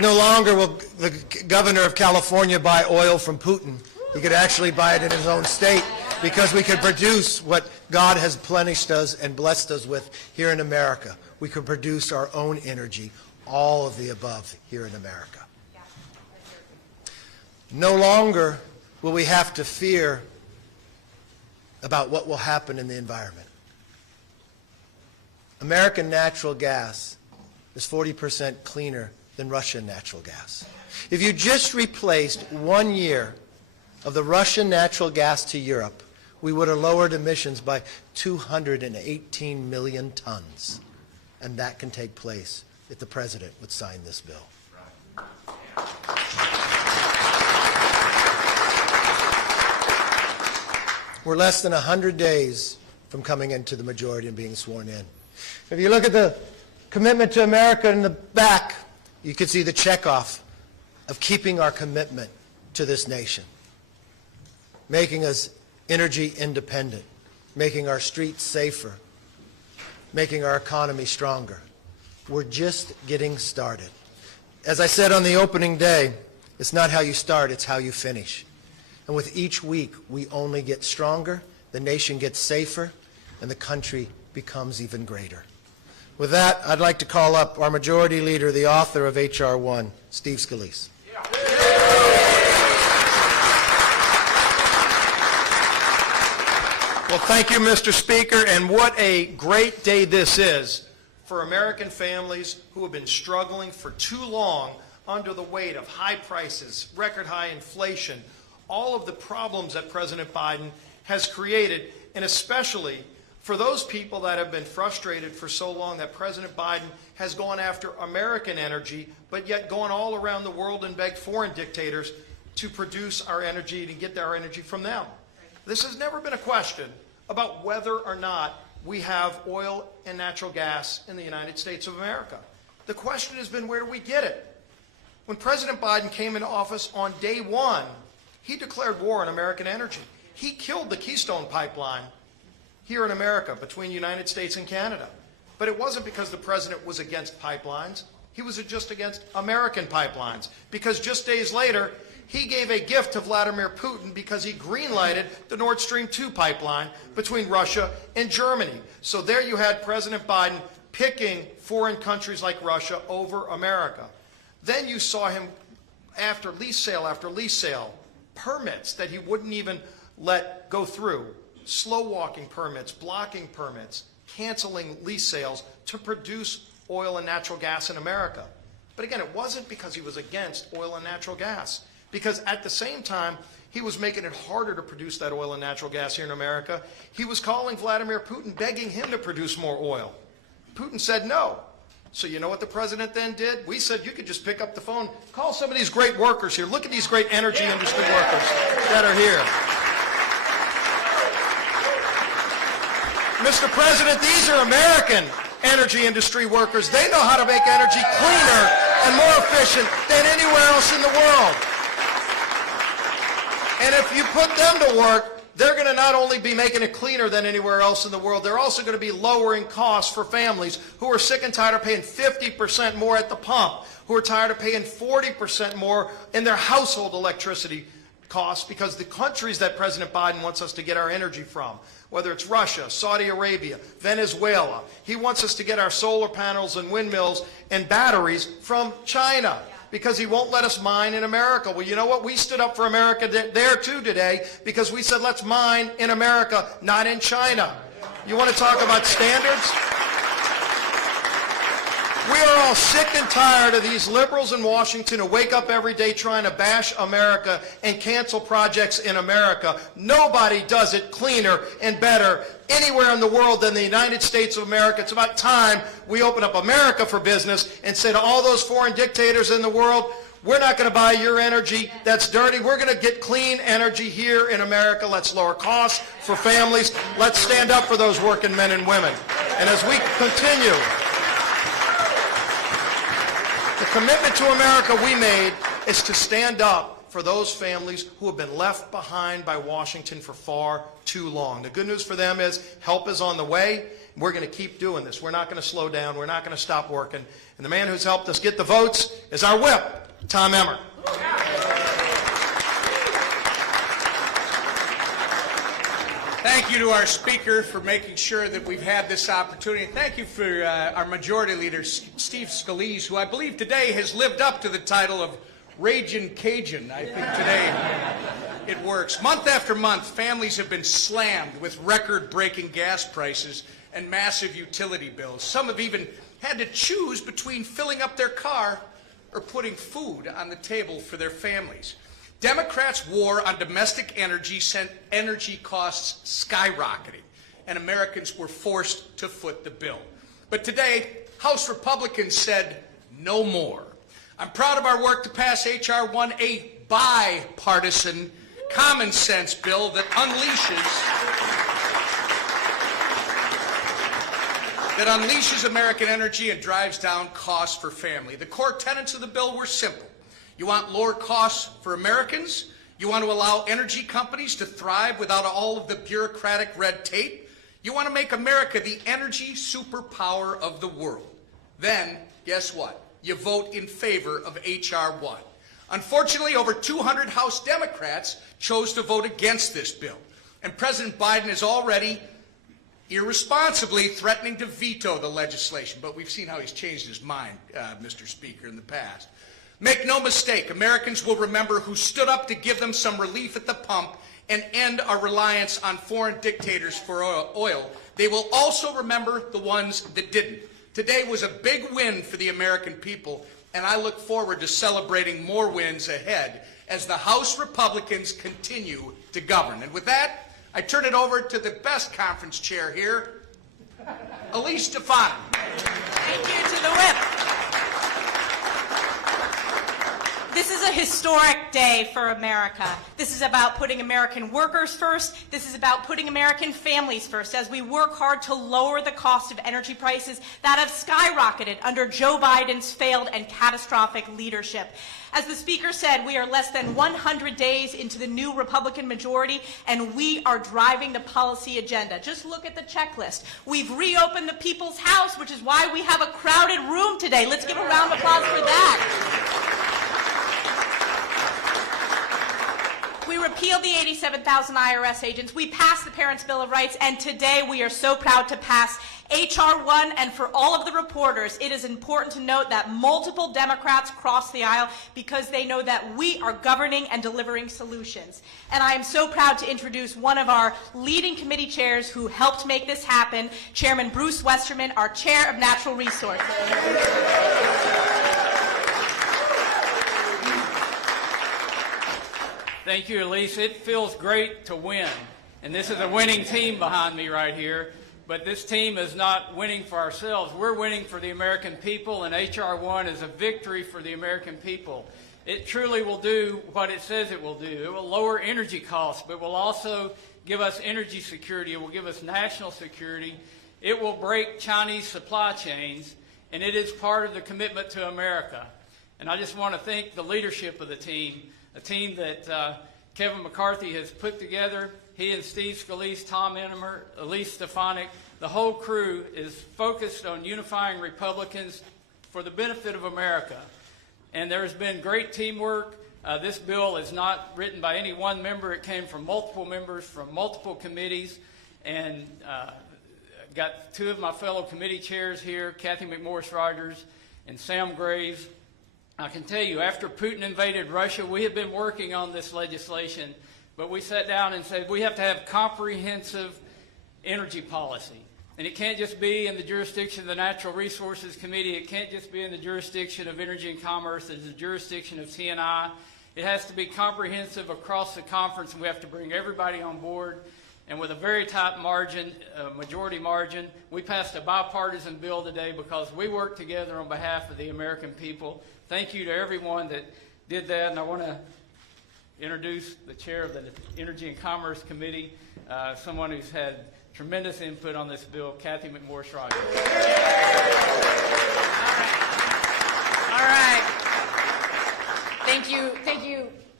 No longer will the governor of California buy oil from Putin. He could actually buy it in his own state because we could produce what God has plenished us and blessed us with here in America. We could produce our own energy, all of the above here in America. No longer will we have to fear about what will happen in the environment. American natural gas is 40% cleaner than Russian natural gas. If you just replaced 1 year of the Russian natural gas to Europe, we would have lowered emissions by 218 million tons. And that can take place if the President would sign this bill. We're less than 100 days from coming into the majority and being sworn in. If you look at the commitment to America in the back, you can see the checkoff of keeping our commitment to this nation, making us energy independent, making our streets safer, making our economy stronger. We're just getting started. As I said on the opening day, it's not how you start, it's how you finish. And with each week, we only get stronger, the nation gets safer, and the country becomes even greater. With that, I'd like to call up our Majority Leader, the author of H.R. 1, Steve Scalise. Well, thank you, Mr. Speaker, and what a great day this is for American families who have been struggling for too long under the weight of high prices, record high inflation, all of the problems that President Biden has created, and especially for those people that have been frustrated for so long that President Biden has gone after American energy, but yet gone all around the world and begged foreign dictators to produce our energy and get our energy from them. This has never been a question about whether or not we have oil and natural gas in the United States of America. The question has been, where do we get it? When President Biden came into office on day one, he declared war on American energy. He killed the Keystone Pipeline here in America between the United States and Canada. But it wasn't because the president was against pipelines. He was just against American pipelines. Because just days later, he gave a gift to Vladimir Putin because he green-lighted the Nord Stream 2 pipeline between Russia and Germany. So there you had President Biden picking foreign countries like Russia over America. Then you saw him, after lease sale, permits that he wouldn't even let go through, slow-walking permits, blocking permits, canceling lease sales to produce oil and natural gas in America. But again, it wasn't because he was against oil and natural gas, because at the same time, he was making it harder to produce that oil and natural gas here in America. He was calling Vladimir Putin, begging him to produce more oil. Putin said no. So you know what the president then did? We said you could just pick up the phone, call some of these great workers here. Look at these great energy industry workers that are here. Mr. President, these are American energy industry workers. They know how to make energy cleaner and more efficient than anywhere else in the world. And if you put them to work, they're going to not only be making it cleaner than anywhere else in the world, they're also going to be lowering costs for families who are sick and tired of paying 50% more at the pump, who are tired of paying 40% more in their household electricity costs because the countries that President Biden wants us to get our energy from, whether it's Russia, Saudi Arabia, Venezuela, he wants us to get our solar panels and windmills and batteries from China because he won't let us mine in America. Well, you know what? We stood up for America there too today because we said let's mine in America, not in China. You want to talk about standards? We are all sick and tired of these liberals in Washington who wake up every day trying to bash America and cancel projects in America. Nobody does it cleaner and better anywhere in the world than the United States of America. It's about time we open up America for business and say to all those foreign dictators in the world, we're not going to buy your energy. That's dirty. We're going to get clean energy here in America. Let's lower costs for families. Let's stand up for those working men and women. And as we continue, the commitment to America we made is to stand up for those families who have been left behind by Washington for far too long. The good news for them is help is on the way. We're going to keep doing this. We're not going to slow down. We're not going to stop working. And the man who's helped us get the votes is our whip, Tom Emmer. Thank you to our Speaker for making sure that we've had this opportunity. Thank you for our Majority Leader, Steve Scalise, who I believe today has lived up to the title of Ragin' Cajun. I think today it works. Month after month, families have been slammed with record-breaking gas prices and massive utility bills. Some have even had to choose between filling up their car or putting food on the table for their families. Democrats' war on domestic energy sent energy costs skyrocketing, and Americans were forced to foot the bill. But today, House Republicans said no more. I'm proud of our work to pass H.R. 1, a bipartisan, common sense bill that unleashes American energy and drives down costs for family. The core tenets of the bill were simple. You want lower costs for Americans. You want to allow energy companies to thrive without all of the bureaucratic red tape. You want to make America the energy superpower of the world. Then, guess what? You vote in favor of H.R. 1. Unfortunately, over 200 House Democrats chose to vote against this bill. And President Biden is already irresponsibly threatening to veto the legislation. But we've seen how he's changed his mind, Mr. Speaker, in the past. Make no mistake, Americans will remember who stood up to give them some relief at the pump and end our reliance on foreign dictators for oil. They will also remember the ones that didn't. Today was a big win for the American people, and I look forward to celebrating more wins ahead as the House Republicans continue to govern. And with that, I turn it over to the best conference chair here, Elise Stefanik. Thank you to the whip. This is a historic day for America. This is about putting American workers first. This is about putting American families first as we work hard to lower the cost of energy prices that have skyrocketed under Joe Biden's failed and catastrophic leadership. As the Speaker said, we are less than 100 days into the new Republican majority, and we are driving the policy agenda. Just look at the checklist. We've reopened the People's House, which is why we have a crowded room today. Let's give a round of applause for that. We repealed the 87,000 IRS agents. We passed the Parents' Bill of Rights, and today we are so proud to pass H.R. 1. And for all of the reporters, it is important to note that multiple Democrats crossed the aisle because they know that we are governing and delivering solutions. And I am so proud to introduce one of our leading committee chairs who helped make this happen, Chairman Bruce Westerman, our Chair of Natural Resources. Thank you, Elise. It feels great to win. And this is a winning team behind me right here. But this team is not winning for ourselves. We're winning for the American people, and H.R. 1 is a victory for the American people. It truly will do what it says it will do. It will lower energy costs, but will also give us energy security. It will give us national security. It will break Chinese supply chains, and it is part of the commitment to America. And I just want to thank the leadership of the team, a team that Kevin McCarthy has put together. He and Steve Scalise, Tom Emmer, Elise Stefanik, the whole crew is focused on unifying Republicans for the benefit of America. And there's been great teamwork. This bill is not written by any one member. It came from multiple members from multiple committees. And got two of my fellow committee chairs here, Kathy McMorris-Rogers and Sam Graves. I can tell you, after Putin invaded Russia, we have been working on this legislation, but we sat down and said we have to have comprehensive energy policy. And it can't just be in the jurisdiction of the Natural Resources Committee. It can't just be in the jurisdiction of Energy and Commerce. It's the jurisdiction of T&I. It has to be comprehensive across the conference, and we have to bring everybody on board. And with a very tight margin, majority margin, we passed a bipartisan bill today because we worked together on behalf of the American people. Thank you to everyone that did that, and I want to introduce the chair of the Energy and Commerce Committee, someone who's had tremendous input on this bill, Kathy McMorris-Rogers. All right. Thank you,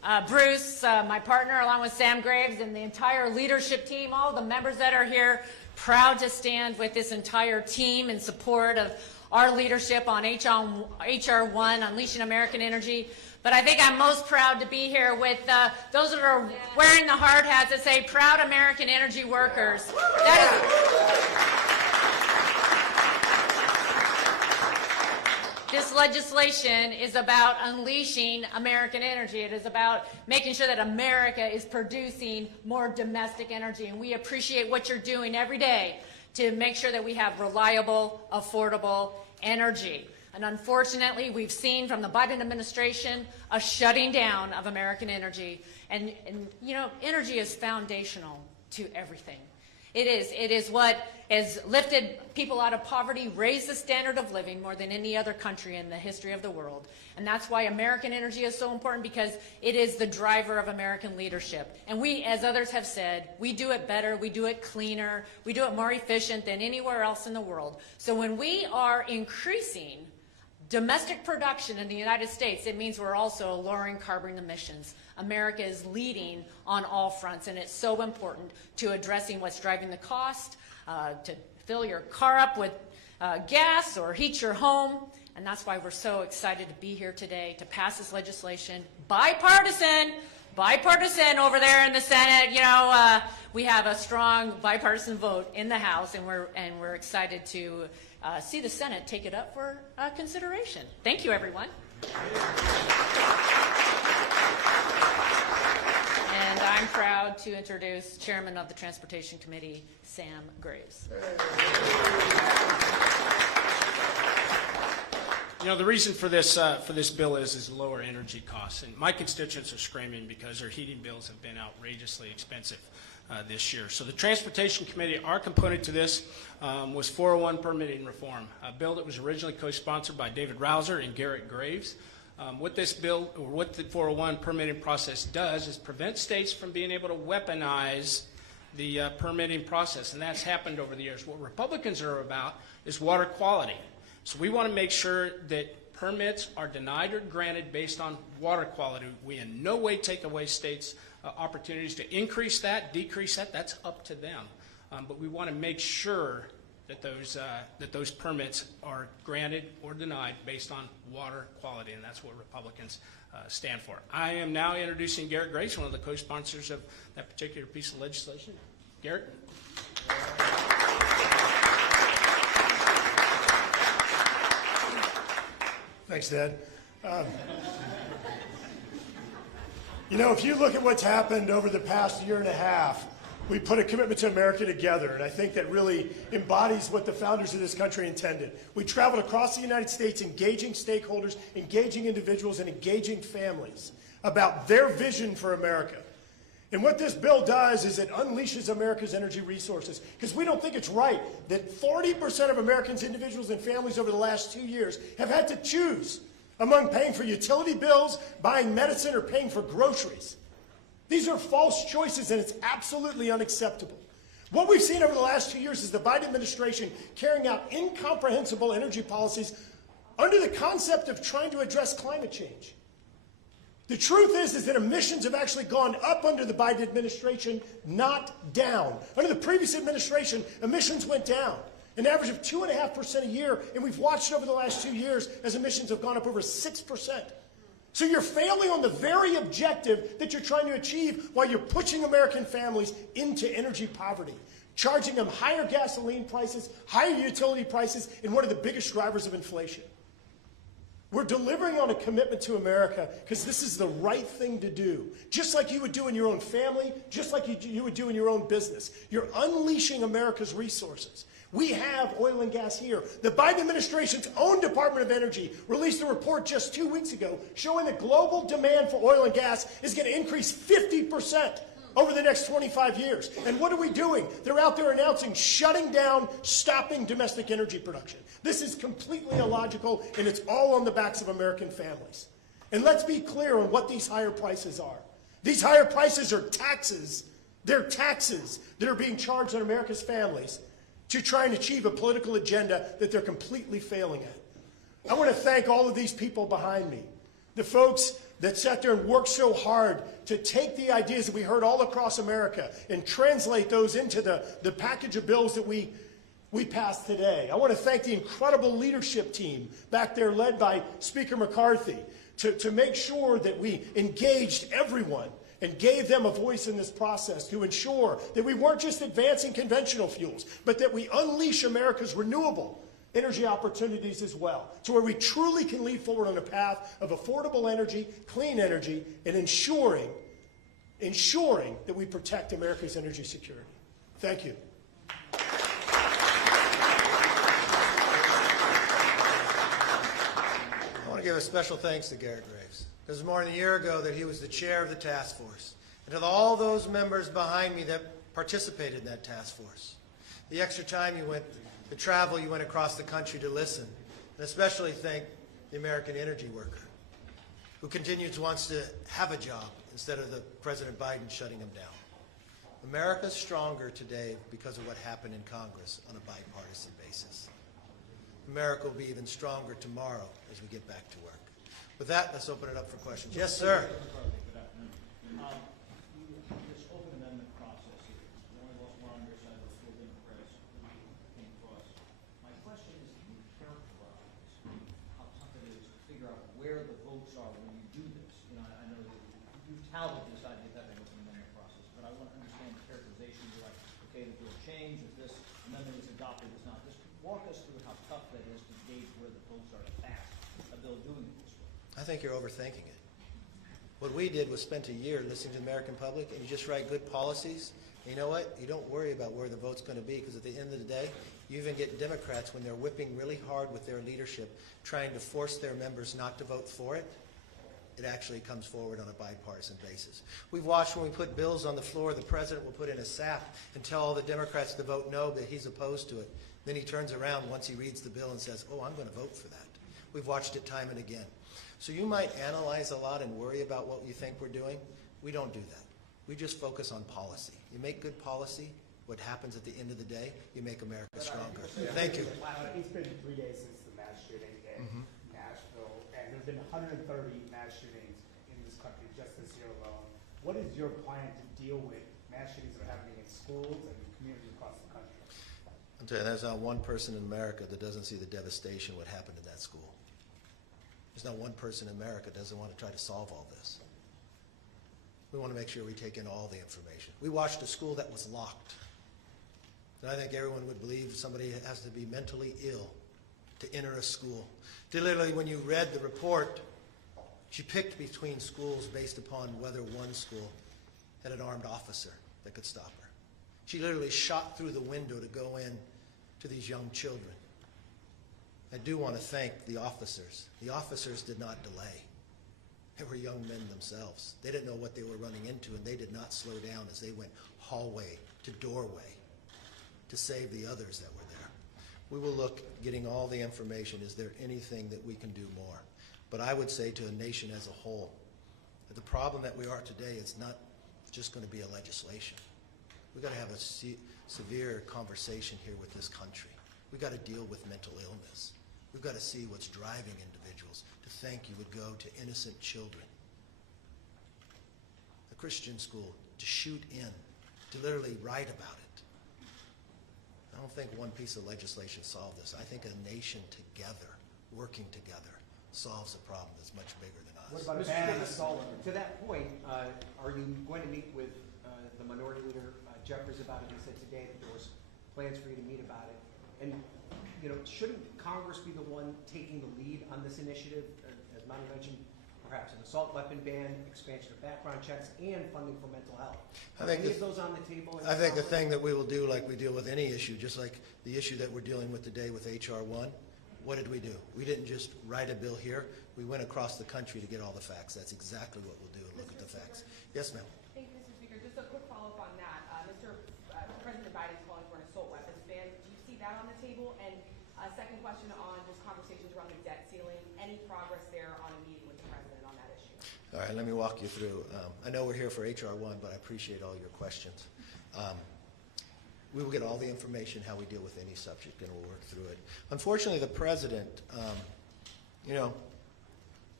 Bruce, my partner, along with Sam Graves and the entire leadership team, all the members that are here, proud to stand with this entire team in support of our leadership on HR 1, Unleashing American Energy. But I think I'm most proud to be here with those that are wearing the hard hats that say, proud American energy workers. This legislation is about unleashing American energy. It is about making sure that America is producing more domestic energy. And we appreciate what you're doing every day to make sure that we have reliable, affordable energy. And unfortunately, we've seen from the Biden administration a shutting down of American energy. And you know, energy is foundational to everything. It is what has lifted people out of poverty, raised the standard of living more than any other country in the history of the world. And that's why American energy is so important, because it is the driver of American leadership. And we, as others have said, we do it better, we do it cleaner, we do it more efficient than anywhere else in the world. So when we are increasing domestic production in the United States, it means we're also lowering carbon emissions. America is leading on all fronts, and it's so important to addressing what's driving the cost, to fill your car up with gas or heat your home. And that's why we're so excited to be here today to pass this legislation. Bipartisan over there in the Senate. You know, we have a strong bipartisan vote in the House, and we're excited to see the Senate take it up for consideration. Thank you, everyone. And I'm proud to introduce Chairman of the Transportation Committee, Sam Graves. You know, the reason for this bill is lower energy costs. And my constituents are screaming because their heating bills have been outrageously expensive this year. So the Transportation Committee, our component to this was 401 permitting reform, a bill that was originally co-sponsored by David Rouser and Garrett Graves. What this bill, or what the 401 permitting process does, is prevent states from being able to weaponize the permitting process, and that's happened over the years. What Republicans are about is water quality. So we want to make sure that permits are denied or granted based on water quality. We in no way take away states' opportunities to increase that, decrease that. That's up to them. But we want to make sure that those permits are granted or denied based on water quality, and that's what Republicans stand for. I am now introducing Garrett Graves, one of the co-sponsors of that particular piece of legislation. Garrett. Thanks, Dad. You know, if you look at what's happened over the past year and a half, we put a commitment to America together, and I think that really embodies what the founders of this country intended. We traveled across the United States engaging stakeholders, engaging individuals, and engaging families about their vision for America. And what this bill does is it unleashes America's energy resources, because we don't think it's right that 40% of Americans, individuals, and families over the last 2 years have had to choose among paying for utility bills, buying medicine, or paying for groceries. These are false choices, and it's absolutely unacceptable. What we've seen over the last 2 years is the Biden administration carrying out incomprehensible energy policies under the concept of trying to address climate change. The truth is that emissions have actually gone up under the Biden administration, not down. Under the previous administration, emissions went down, an average of 2.5% a year, and we've watched over the last 2 years as emissions have gone up over 6%. So you're failing on the very objective that you're trying to achieve while you're pushing American families into energy poverty, charging them higher gasoline prices, higher utility prices, and one of the biggest drivers of inflation. We're delivering on a commitment to America because this is the right thing to do. Just like you would do in your own family, just like you would do in your own business. You're unleashing America's resources. We have oil and gas here. The Biden administration's own Department of Energy released a report just 2 weeks ago showing that global demand for oil and gas is going to increase 50% over the next 25 years. And what are we doing? They're out there announcing shutting down, stopping domestic energy production. This is completely illogical, and it's all on the backs of American families. And let's be clear on what these higher prices are. These higher prices are taxes. They're taxes that are being charged on America's families to try and achieve a political agenda that they're completely failing at. I want to thank all of these people behind me, the folks that sat there and worked so hard to take the ideas that we heard all across America and translate those into the package of bills that we passed today. I want to thank the incredible leadership team back there led by Speaker McCarthy to make sure that we engaged everyone and gave them a voice in this process to ensure that we weren't just advancing conventional fuels, but that we unleash America's renewable energy opportunities as well, to where we truly can lead forward on a path of affordable energy, clean energy, and ensuring that we protect America's energy security. Thank you. I want to give a special thanks to Garrett Graves. It was more than a year ago that he was the chair of the task force. And to all those members behind me that participated in that task force. The extra time you went, the travel you went across the country to listen. And especially thank the American energy worker who wants to have a job instead of the President Biden shutting him down. America's stronger today because of what happened in Congress on a bipartisan basis. America will be even stronger tomorrow as we get back to work. With that, let's open it up for questions. Yes, sir. Good afternoon. This open amendment process here, one of those more on your side of the school Democrats came across. My question is, can you characterize how tough it is to figure out where the votes are when you do this? You know, I know that you've touted this idea of having an open amendment process, but I want to understand the characterization. You're like, okay, if there's a change, if this amendment is adopted, it's not. Just walk us through how tough that is to gauge where the votes are to pass a bill doing it this way. I think you're overthinking it. What we did was spent a year listening to the American public, and you just write good policies. And you know what? You don't worry about where the vote's going to be, because at the end of the day, you even get Democrats, when they're whipping really hard with their leadership, trying to force their members not to vote for it, it actually comes forward on a bipartisan basis. We've watched when we put bills on the floor, the president will put in a sap and tell all the Democrats to vote no, but he's opposed to it. Then he turns around once he reads the bill and says, oh, I'm going to vote for that. We've watched it time and again. So you might analyze a lot and worry about what you think we're doing. We don't do that. We just focus on policy. You make good policy, what happens at the end of the day, you make America stronger. Thank you. It's been 3 days since the mass shooting in Nashville, and there have been 130 mass shootings in this country just this year alone. What is your plan to deal with mass shootings that are happening in schools and communities across the country? I'll tell you, there's not one person in America that doesn't see the devastation what happened in that school. There's not one person in America that doesn't want to try to solve all this. We want to make sure we take in all the information. We watched a school that was locked. And I think everyone would believe somebody has to be mentally ill to enter a school. Literally, when you read the report, she picked between schools based upon whether one school had an armed officer that could stop her. She literally shot through the window to go in to these young children. I do want to thank the officers. The officers did not delay. They were young men themselves. They didn't know what they were running into, and they did not slow down as they went hallway to doorway to save the others that were there. We will look, getting all the information. Is there anything that we can do more? But I would say to a nation as a whole, that the problem that we are today is not just going to be a legislation. We've got to have a severe conversation here with this country. We've got to deal with mental illness. We've got to see what's driving individuals to think you would go to innocent children, a Christian school, to shoot in, to literally write about it. I don't think one piece of legislation solved this. I think a nation together, working together, solves a problem that's much bigger than us. What about a ban on assault? To that point, are you going to meet with the Minority Leader Jeffries about it? He said today that there was plans for you to meet about it. And you know, shouldn't Congress be the one taking the lead on this initiative, as Monty mentioned, perhaps an assault weapon ban, expansion of background checks, and funding for mental health? Are any of those on the table? I think the thing that we will do, like we deal with any issue, just like the issue that we're dealing with today with H.R. 1, what did we do? We didn't just write a bill here. We went across the country to get all the facts. That's exactly what we'll do, and look at the facts. Yes, ma'am. Thank you, Mr. Speaker. Just a quick follow-up on that. President Biden is calling for an assault weapons ban. Do you see that on the table? And second question on just conversations around the debt ceiling. Any progress there on a meeting with the president on that issue? All right, let me walk you through. I know we're here for H.R. 1, but I appreciate all your questions. We will get all the information how we deal with any subject, and we'll work through it. Unfortunately, the president, you know,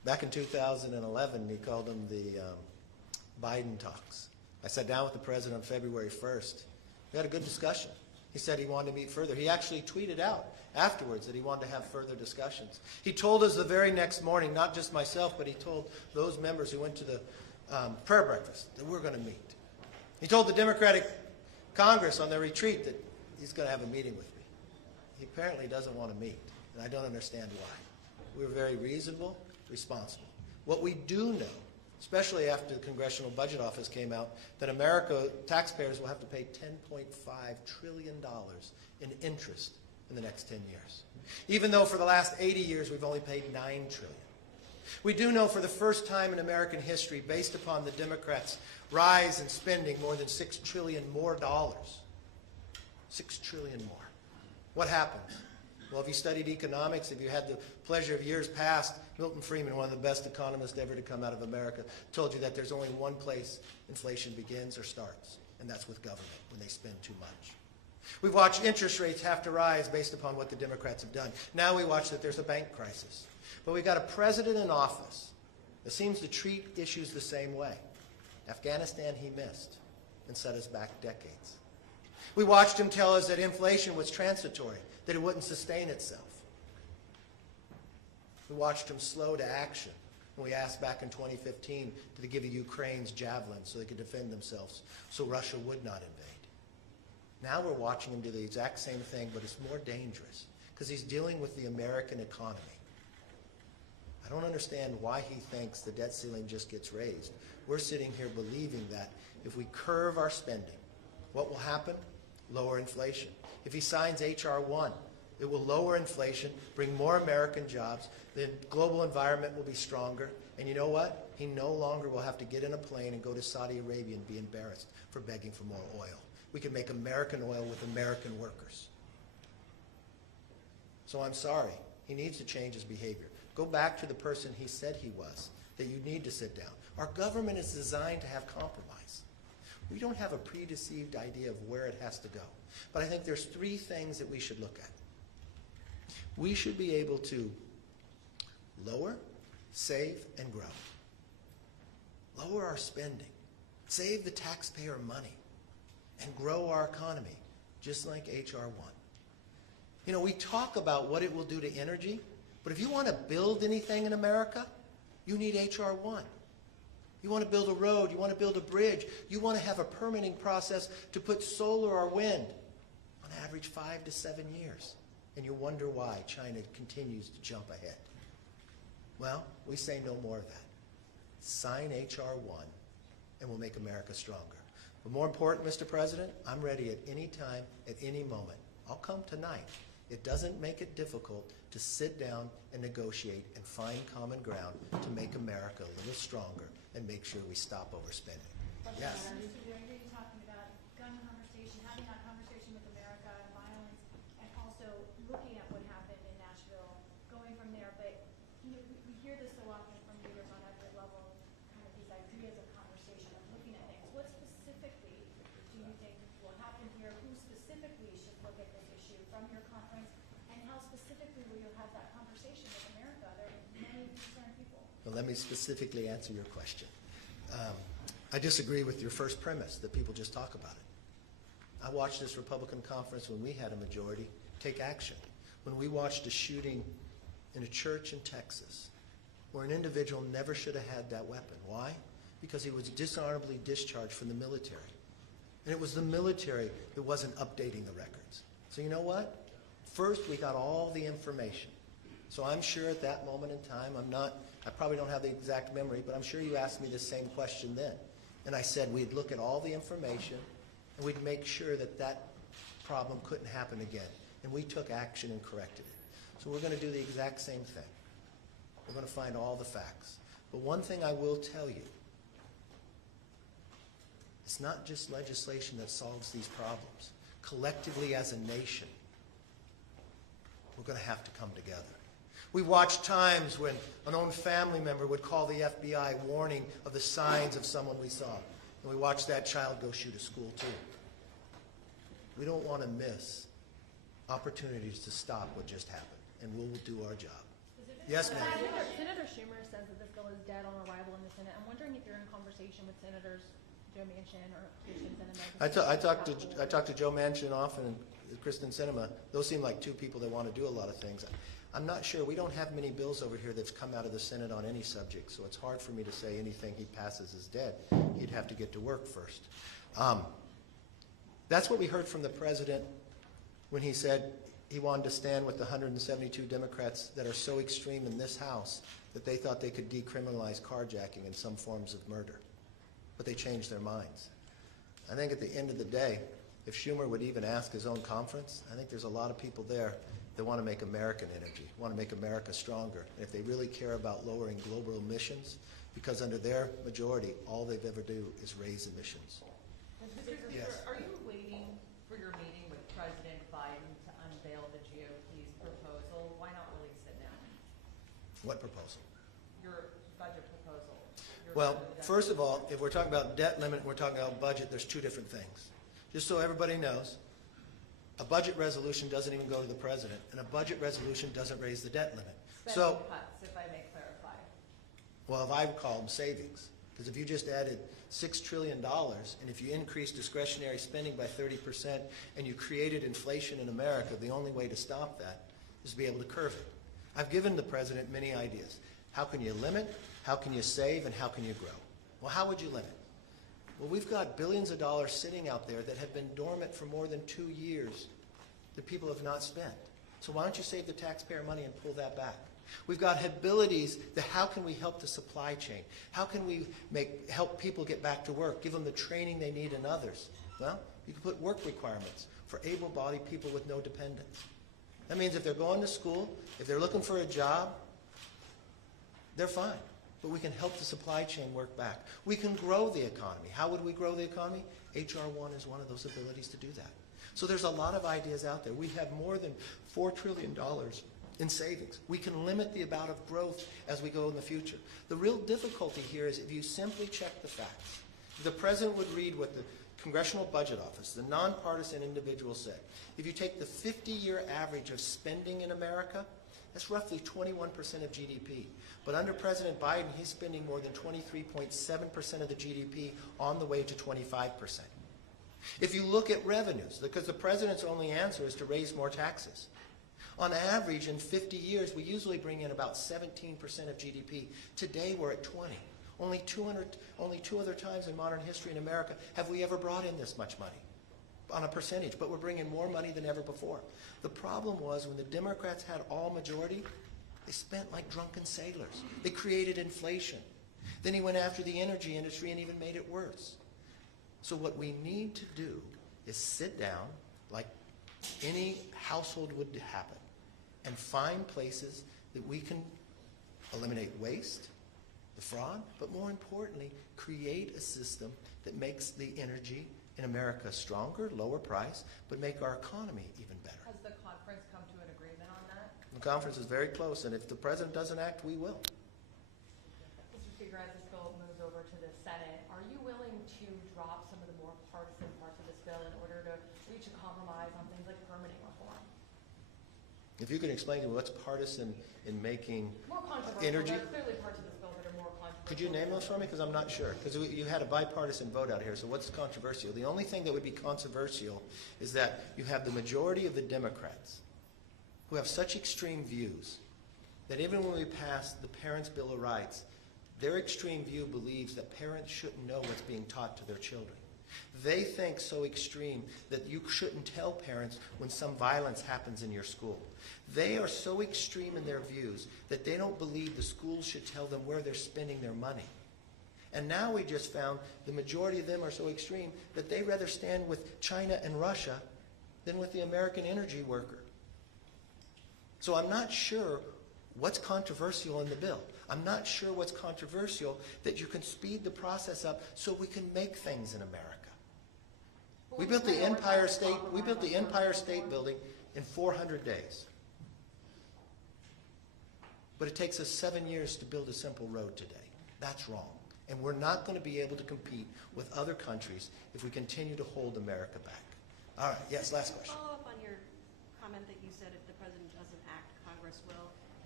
Back in 2011, he called them the Biden talks. I sat down with the president on February 1st. We had a good discussion. He said he wanted to meet further. He actually tweeted out afterwards that he wanted to have further discussions. He told us the very next morning, not just myself, but he told those members who went to the prayer breakfast that we're going to meet. He told the Democratic Congress on their retreat that he's going to have a meeting with me. He apparently doesn't want to meet, and I don't understand why. We're very reasonable, responsible. What we do know, especially after the Congressional Budget Office came out, that America, taxpayers will have to pay $10.5 trillion in interest in the next 10 years. Even though for the last 80 years we've only paid $9 trillion. We do know for the first time in American history, based upon the Democrats' rise in spending more than $6 trillion more dollars. $6 trillion more. What happens? Well, if you studied economics, if you had the pleasure of years past, Milton Friedman, one of the best economists ever to come out of America, told you that there's only one place inflation begins or starts, and that's with government, when they spend too much. We've watched interest rates have to rise based upon what the Democrats have done. Now we watch that there's a bank crisis. But we've got a president in office that seems to treat issues the same way. Afghanistan he missed and set us back decades. We watched him tell us that inflation was transitory, that it wouldn't sustain itself. We watched him slow to action when we asked back in 2015 to give Ukraine's javelins so they could defend themselves, so Russia would not invade. Now we're watching him do the exact same thing, but it's more dangerous because he's dealing with the American economy. I don't understand why he thinks the debt ceiling just gets raised. We're sitting here believing that if we curve our spending, what will happen? Lower inflation. If he signs H.R. 1, it will lower inflation, bring more American jobs, the global environment will be stronger, and you know what? He no longer will have to get in a plane and go to Saudi Arabia and be embarrassed for begging for more oil. We can make American oil with American workers. So I'm sorry. He needs to change his behavior. Go back to the person he said he was, that you need to sit down. Our government is designed to have compromise. We don't have a predeceived idea of where it has to go. But I think there's three things that we should look at. We should be able to lower, save, and grow. Lower our spending, save the taxpayer money, and grow our economy, just like H.R. 1. You know, we talk about what it will do to energy, but if you want to build anything in America, you need H.R. 1. You want to build a road, you want to build a bridge, you want to have a permitting process to put solar or wind, on average 5 to 7 years. And you wonder why China continues to jump ahead. Well, we say no more of that. Sign H.R. 1 and we'll make America stronger. But more important, Mr. President, I'm ready at any time, at any moment. I'll come tonight. It doesn't make it difficult to sit down and negotiate and find common ground to make America a little stronger and make sure we stop overspending. Yes? Mr. You're talking about gun conversation, having that conversation with America, violence, and also looking at what happened in Nashville, going from there. But you know, we hear this so often from leaders on every level, kind of these ideas of conversation, of looking at things. What specifically do you think will happen here? Who specifically should look at this issue from your conference? And how specifically will you have that conversation with America? There are many concerned people. Well, let me specifically answer your question. I disagree with your first premise that people just talk about it. I watched this Republican conference when we had a majority take action. When we watched a shooting in a church in Texas where an individual never should have had that weapon. Why? Because he was dishonorably discharged from the military. And it was the military that wasn't updating the records. So you know what? First, we got all the information. So I'm sure at that moment in time, I probably don't have the exact memory, but I'm sure you asked me the same question then. And I said we'd look at all the information and we'd make sure that that problem couldn't happen again. And we took action and corrected it. So we're going to do the exact same thing. We're going to find all the facts. But one thing I will tell you, it's not just legislation that solves these problems. Collectively as a nation, we're going to have to come together. We watched times when an own family member would call the FBI warning of the signs of someone we saw. And we watched that child go shoot a school too. We don't want to miss opportunities to stop what just happened. And we'll do our job. Yes, ma'am. Senator Schumer says that this bill is dead on arrival in the Senate. I'm wondering if you're in conversation with Senators Joe Manchin or Kristen Sinema. I talked to Joe Manchin often and Kristen Sinema. Those seem like two people that want to do a lot of things. I'm not sure. We don't have many bills over here that's come out of the Senate on any subject, so it's hard for me to say anything he passes is dead. He'd have to get to work first. That's what we heard from the president when he said he wanted to stand with the 172 Democrats that are so extreme in this House that they thought they could decriminalize carjacking and some forms of murder. But they changed their minds. I think at the end of the day, if Schumer would even ask his own conference, I think there's a lot of people there that want to make American energy, want to make America stronger. And if they really care about lowering global emissions, because under their majority, all they've ever do is raise emissions. Mr. Speaker, Yes. are you waiting for your meeting with President Biden to unveil the GOP's proposal? Why not release it now? What proposal? Your budget proposal. Well, first of all, if we're talking about debt limit and we're talking about budget, there's two different things. Just so everybody knows, a budget resolution doesn't even go to the president, and a budget resolution doesn't raise the debt limit. Spending cuts, if I may clarify. Well, if I would call them savings, because if you just added $6 trillion, and if you increase discretionary spending by 30%, and you created inflation in America, the only way to stop that is to be able to curb it. I've given the president many ideas. How can you limit? How can you save? And how can you grow? Well, how would you limit? Well, we've got billions of dollars sitting out there that have been dormant for more than 2 years that people have not spent. So why don't you save the taxpayer money and pull that back? We've got abilities that how can we help the supply chain? How can we help people get back to work, give them the training they need and others? Well, you can put work requirements for able-bodied people with no dependents. That means if they're going to school, if they're looking for a job, they're fine. But we can help the supply chain work back. We can grow the economy. How would we grow the economy? H.R. 1 is one of those abilities to do that. So there's a lot of ideas out there. We have more than $4 trillion in savings. We can limit the amount of growth as we go in the future. The real difficulty here is if you simply check the facts. If the president would read what the Congressional Budget Office, the nonpartisan individual said. If you take the 50-year average of spending in America, that's roughly 21% of GDP. But under President Biden, he's spending more than 23.7% of the GDP on the way to 25%. If you look at revenues, because the president's only answer is to raise more taxes. On average, in 50 years, we usually bring in about 17% of GDP. Today, we're at 20. Only two other times in modern history in America have we ever brought in this much money on a percentage, but we're bringing more money than ever before. The problem was when the Democrats had all majority, they spent like drunken sailors. They created inflation. Then he went after the energy industry and even made it worse. So what we need to do is sit down like any household would happen and find places that we can eliminate waste, the fraud, but more importantly, create a system that makes the energy in America stronger, lower price, but make our economy even better. Has the conference come to an agreement on that? The conference is very close, and if the president doesn't act, we will. Mr. Speaker, as this bill moves over to the Senate, are you willing to drop some of the more partisan parts of this bill in order to reach a compromise on things like permitting reform? If you can explain to me what's partisan in making More controversial. energy. There are clearly parts of this bill that are more controversial. Could you name those for me? Because I'm not sure. Because you had a bipartisan vote out here, so what's controversial? The only thing that would be controversial is that you have the majority of the Democrats who have such extreme views that even when we pass the Parents' Bill of Rights, their extreme view believes that parents shouldn't know what's being taught to their children. They think so extreme that you shouldn't tell parents when some violence happens in your school. They are so extreme in their views that they don't believe the schools should tell them where they're spending their money. And now we just found the majority of them are so extreme that they rather stand with China and Russia than with the American energy worker. So I'm not sure what's controversial in the bill. I'm not sure what's controversial that you can speed the process up so we can make things in America. We built the Empire State Building in 400 days. But it takes us 7 years to build a simple road today. That's wrong. And we're not going to be able to compete with other countries if we continue to hold America back. All right, yes, last question. Follow up on your comment that you said if the president doesn't act, Congress will.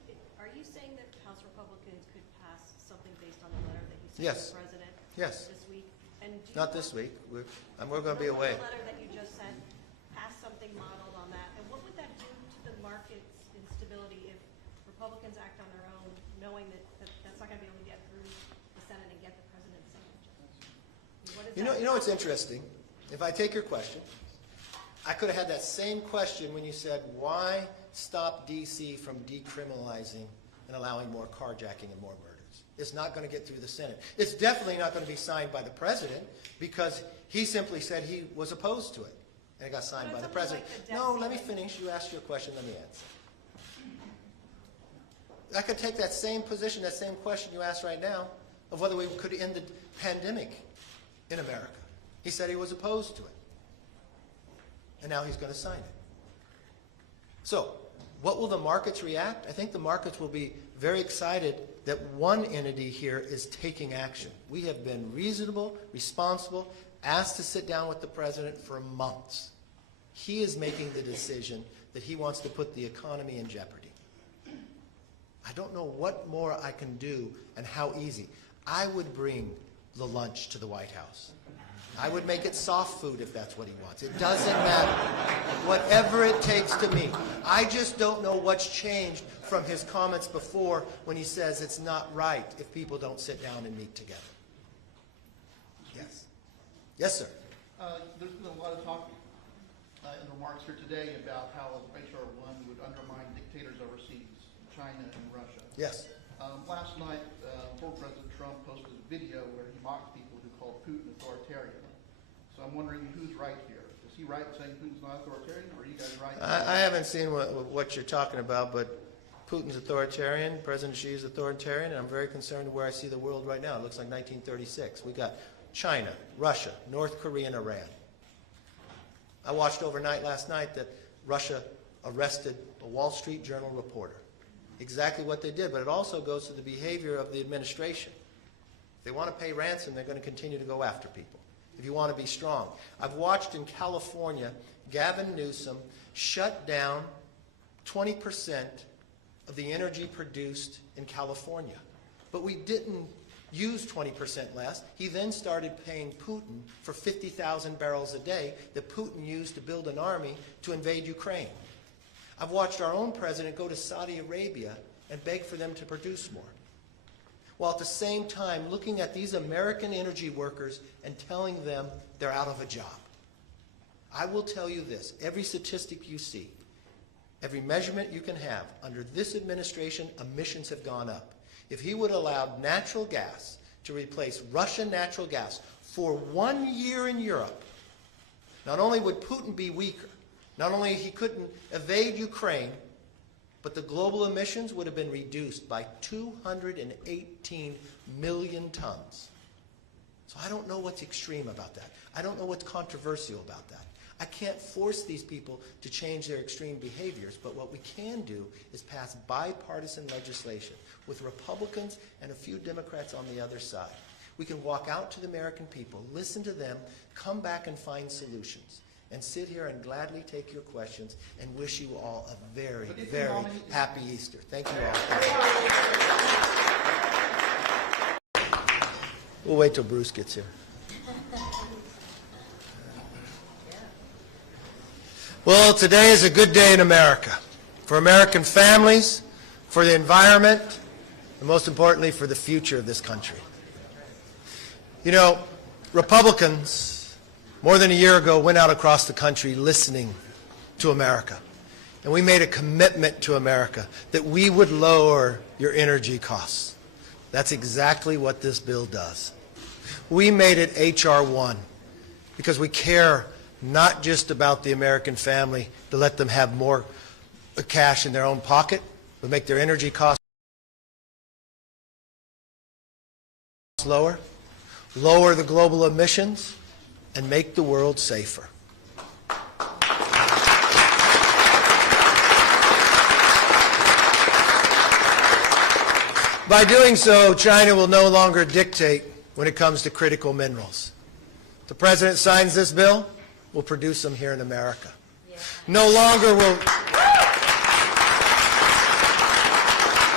Are you saying that House Republicans could pass something based on the letter that you sent Yes. to the President Yes. this week? And do you Not this week. We're going to be away. The letter that you just sent, pass something modeled on that, and what would that do to the market's instability if Republicans act on their own, knowing that that's not going to be able to get through the Senate and get the President's signature? What is You know what's interesting? If I take your question, I could have had that same question when you said, why stop D.C. from decriminalizing and allowing more carjacking and more murders? It's not going to get through the Senate. It's definitely not going to be signed by the President because he simply said he was opposed to it. And it got signed by the President. No, let me finish. You asked your question. Let me answer. I could take that same position, that same question you asked right now, of whether we could end the pandemic in America. He said he was opposed to it. And now he's going to sign it. So, what will the markets react? I think the markets will be very excited that one entity here is taking action. We have been reasonable, responsible, asked to sit down with the President for months. He is making the decision that he wants to put the economy in jeopardy. I don't know what more I can do and how easy. I would bring the lunch to the White House. I would make it soft food if that's what he wants. It doesn't matter. Whatever it takes to meet. I just don't know what's changed from his comments before when he says it's not right if people don't sit down and meet together. Yes. Yes, sir. There's been a lot of talk in remarks here today about how H.R. 1 would undermine dictators overseas, China and Russia. Yes. Last night, former President Trump posted a video where he mocked people who called Putin authoritarian. So I'm wondering who's right here. Is he right in saying Putin's not authoritarian, or are you guys right? I haven't seen what you're talking about, but Putin's authoritarian, President Xi is authoritarian, and I'm very concerned where I see the world right now. It looks like 1936. We got China, Russia, North Korea, and Iran. I watched overnight last night that Russia arrested a Wall Street Journal reporter. Exactly what they did, but it also goes to the behavior of the administration. If they want to pay ransom, they're going to continue to go after people. If you want to be strong. I've watched in California, Gavin Newsom shut down 20% of the energy produced in California. But we didn't use 20% less. He then started paying Putin for 50,000 barrels a day that Putin used to build an army to invade Ukraine. I've watched our own president go to Saudi Arabia and beg for them to produce more, while at the same time looking at these American energy workers and telling them they're out of a job. I will tell you this, every statistic you see, every measurement you can have, under this administration, emissions have gone up. If he would allow natural gas to replace Russian natural gas for 1 year in Europe, not only would Putin be weaker, not only he couldn't evade Ukraine, but the global emissions would have been reduced by 218 million tons. So I don't know what's extreme about that. I don't know what's controversial about that. I can't force these people to change their extreme behaviors, but what we can do is pass bipartisan legislation with Republicans and a few Democrats on the other side. We can walk out to the American people, listen to them, come back and find solutions, and sit here and gladly take your questions and wish you all a very, very happy Easter. Thank you all. We'll wait till Bruce gets here. Well, today is a good day in America, for American families, for the environment, and most importantly, for the future of this country. You know, Republicans, more than a year ago, went out across the country listening to America. And we made a commitment to America that we would lower your energy costs. That's exactly what this bill does. We made it H.R. 1 because we care not just about the American family to let them have more cash in their own pocket, but make their energy costs lower, lower the global emissions, and make the world safer. By doing so, China will no longer dictate when it comes to critical minerals. If the President signs this bill, we'll produce them here in America. No longer will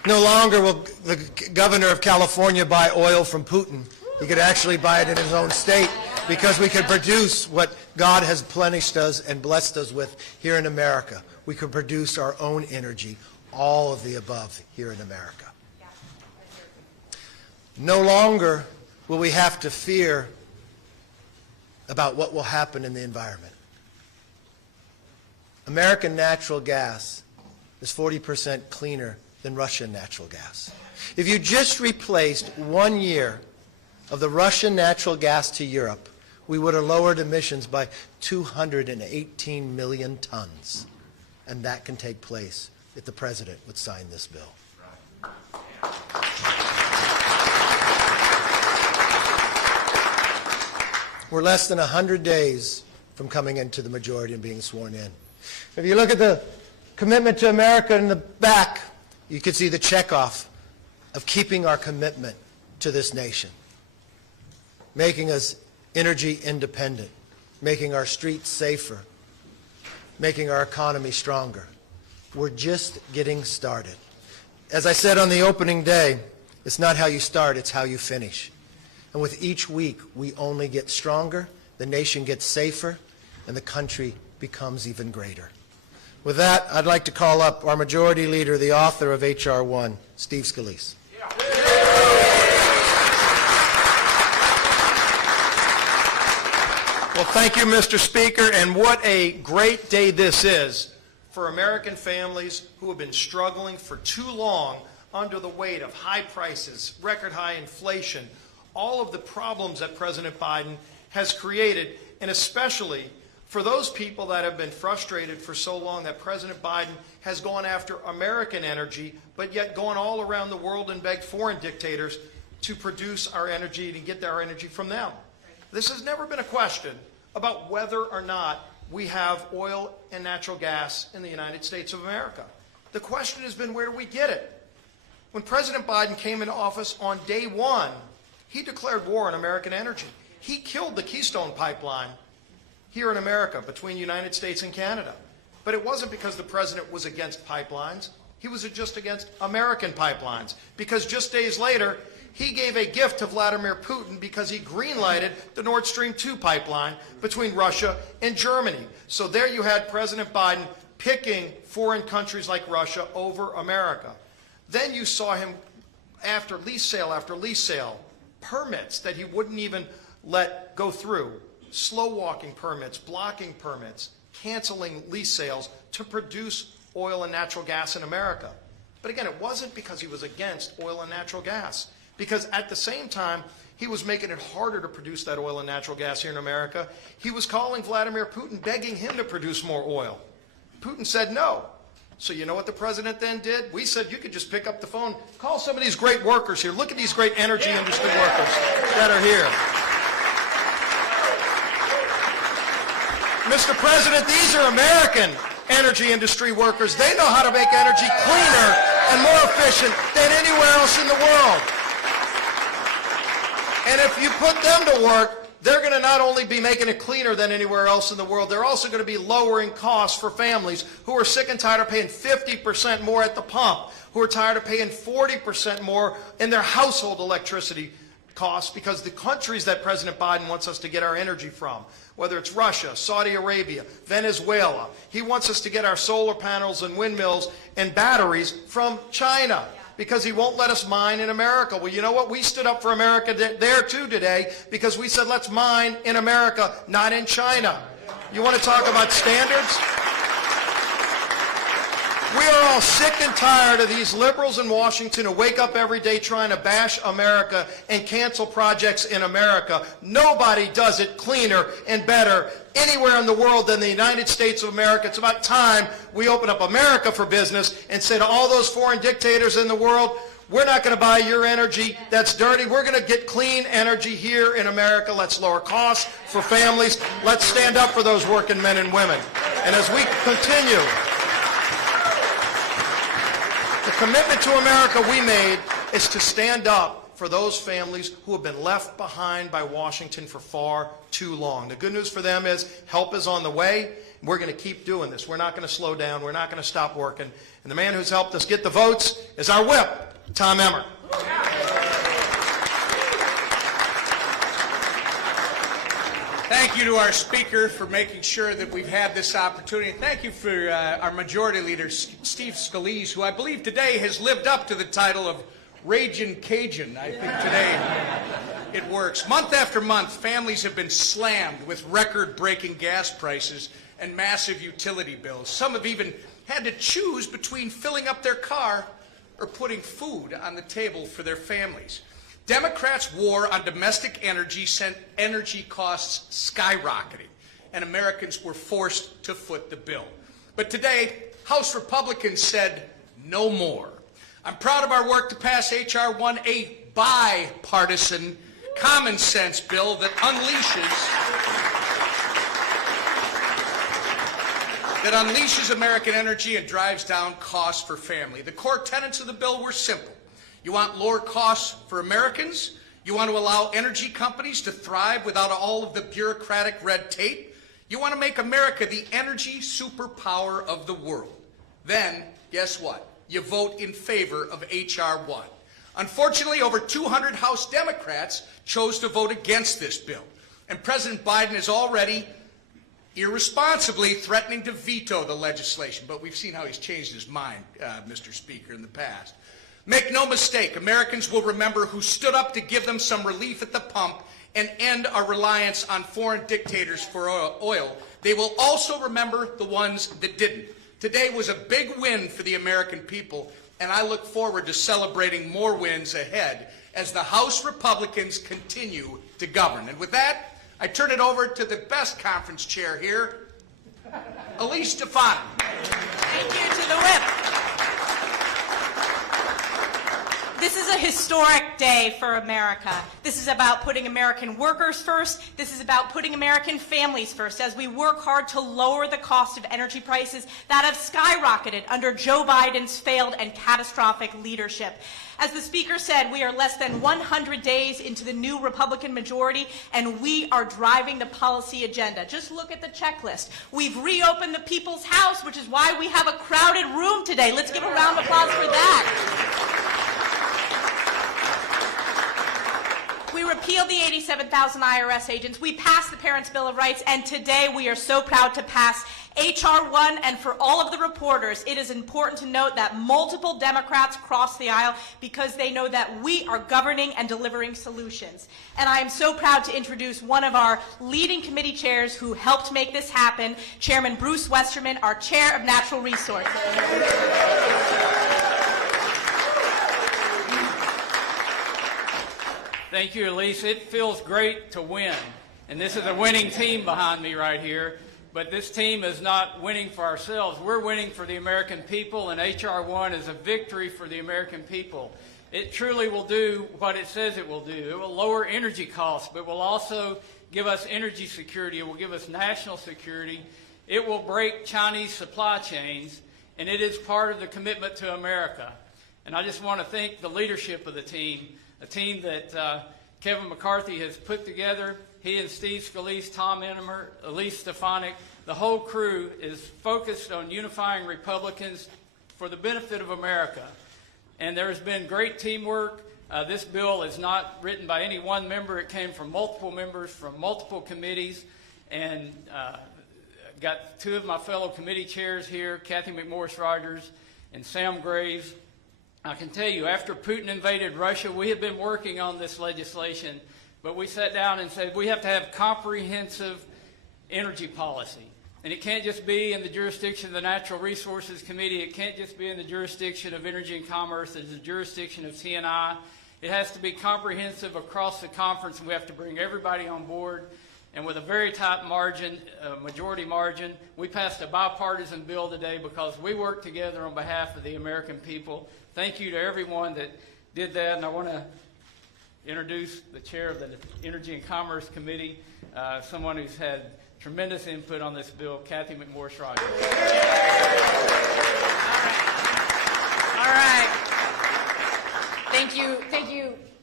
No longer will the governor of California buy oil from Putin. He could actually buy it in his own state because we could produce what God has plenished us and blessed us with here in America. We could produce our own energy, all of the above here in America. No longer will we have to fear about what will happen in the environment. American natural gas is 40% cleaner than Russian natural gas. If you just replaced 1 year of the Russian natural gas to Europe, we would have lowered emissions by 218 million tons. And that can take place if the President would sign this bill. We're less than 100 days from coming into the majority and being sworn in. If you look at the commitment to America in the back, you can see the checkoff of keeping our commitment to this nation, making us energy independent, making our streets safer, making our economy stronger. We're just getting started. As I said on the opening day, it's not how you start, it's how you finish. And with each week, we only get stronger, the nation gets safer, and the country becomes even greater. With that, I'd like to call up our Majority Leader, the author of H.R. 1, Steve Scalise. Well, thank you, Mr. Speaker, and what a great day this is for American families who have been struggling for too long under the weight of high prices, record high inflation, all of the problems that President Biden has created, and especially for those people that have been frustrated for so long that President Biden has gone after American energy, but yet gone all around the world and begged foreign dictators to produce our energy and get our energy from them. This has never been a question about whether or not we have oil and natural gas in the United States of America. The question has been, where do we get it? When President Biden came into office on day one, he declared war on American energy. He killed the Keystone Pipeline here in America between the United States and Canada. But it wasn't because the president was against pipelines. He was just against American pipelines. Because just days later, he gave a gift to Vladimir Putin because he green-lighted the Nord Stream 2 pipeline between Russia and Germany. So there you had President Biden picking foreign countries like Russia over America. Then you saw him, after lease sale, permits that he wouldn't even let go through, slow-walking permits, blocking permits, canceling lease sales to produce oil and natural gas in America. But again, it wasn't because he was against oil and natural gas. Because at the same time, he was making it harder to produce that oil and natural gas here in America. He was calling Vladimir Putin, begging him to produce more oil. Putin said no. So you know what the president then did? We said you could just pick up the phone, call some of these great workers here. Look at these great energy industry workers that are here. Mr. President, these are American energy industry workers. They know how to make energy cleaner and more efficient than anywhere else in the world. And if you put them to work, they're going to not only be making it cleaner than anywhere else in the world, they're also going to be lowering costs for families who are sick and tired of paying 50% more at the pump, who are tired of paying 40% more in their household electricity costs because the countries that President Biden wants us to get our energy from, whether it's Russia, Saudi Arabia, Venezuela, he wants us to get our solar panels and windmills and batteries from China, because he won't let us mine in America. Well, you know what? We stood up for America there too today because we said let's mine in America, not in China. You want to talk about standards? We are all sick and tired of these liberals in Washington who wake up every day trying to bash America and cancel projects in America. Nobody does it cleaner and better anywhere in the world than the United States of America. It's about time we open up America for business and say to all those foreign dictators in the world, we're not going to buy your energy that's dirty. We're going to get clean energy here in America. Let's lower costs for families. Let's stand up for those working men and women. And as we continue, the commitment to America we made is to stand up for those families who have been left behind by Washington for far too long. The good news for them is help is on the way. We're going to keep doing this. We're not going to slow down. We're not going to stop working. And the man who's helped us get the votes is our whip, Tom Emmer. Thank you to our Speaker for making sure that we've had this opportunity. Thank you for our Majority Leader, Steve Scalise, who I believe today has lived up to the title of Ragin' Cajun. I think today it works. Month after month, families have been slammed with record-breaking gas prices and massive utility bills. Some have even had to choose between filling up their car or putting food on the table for their families. Democrats' war on domestic energy sent energy costs skyrocketing, and Americans were forced to foot the bill. But today, House Republicans said no more. I'm proud of our work to pass H.R. 1, a bipartisan, common sense bill that unleashes American energy and drives down costs for family. The core tenets of the bill were simple. You want lower costs for Americans. You want to allow energy companies to thrive without all of the bureaucratic red tape. You want to make America the energy superpower of the world. Then, guess what? You vote in favor of H.R. 1. Unfortunately, over 200 House Democrats chose to vote against this bill. And President Biden is already irresponsibly threatening to veto the legislation. But we've seen how he's changed his mind, Mr. Speaker, in the past. Make no mistake, Americans will remember who stood up to give them some relief at the pump and end our reliance on foreign dictators for oil. They will also remember the ones that didn't. Today was a big win for the American people, and I look forward to celebrating more wins ahead as the House Republicans continue to govern. And with that, I turn it over to the best conference chair here, Elise Stefanik. Thank you to the whip. This is a historic day for America. This is about putting American workers first. This is about putting American families first as we work hard to lower the cost of energy prices that have skyrocketed under Joe Biden's failed and catastrophic leadership. As the Speaker said, we are less than 100 days into the new Republican majority, and we are driving the policy agenda. Just look at the checklist. We've reopened the People's House, which is why we have a crowded room today. Let's give a round of applause for that. We repealed the 87,000 IRS agents. We passed the Parents' Bill of Rights, and today we are so proud to pass H.R. 1. And for all of the reporters, it is important to note that multiple Democrats crossed the aisle because they know that we are governing and delivering solutions. And I am so proud to introduce one of our leading committee chairs who helped make this happen, Chairman Bruce Westerman, our Chair of Natural Resources. Thank you, Elise. It feels great to win. And this is a winning team behind me right here. But this team is not winning for ourselves. We're winning for the American people, and H.R. 1 is a victory for the American people. It truly will do what it says it will do. It will lower energy costs, but will also give us energy security. It will give us national security. It will break Chinese supply chains, and it is part of the commitment to America. And I just want to thank the leadership of the team, a team that Kevin McCarthy has put together. He and Steve Scalise, Tom Emmer, Elise Stefanik, the whole crew is focused on unifying Republicans for the benefit of America. And there has been great teamwork. This bill is not written by any one member. It came from multiple members from multiple committees. And got two of my fellow committee chairs here, Kathy McMorris Rogers and Sam Graves. I can tell you, after Putin invaded Russia, we have been working on this legislation, but we sat down and said we have to have comprehensive energy policy. And it can't just be in the jurisdiction of the Natural Resources Committee. It can't just be in the jurisdiction of Energy and Commerce. It's the jurisdiction of T&I. It has to be comprehensive across the conference, and we have to bring everybody on board. And with a very tight margin, majority margin, we passed a bipartisan bill today because we worked together on behalf of the American people. Thank you to everyone that did that, and I want to introduce the chair of the Energy and Commerce Committee, someone who's had tremendous input on this bill, Kathy McMorris Rogers. All right. Thank you,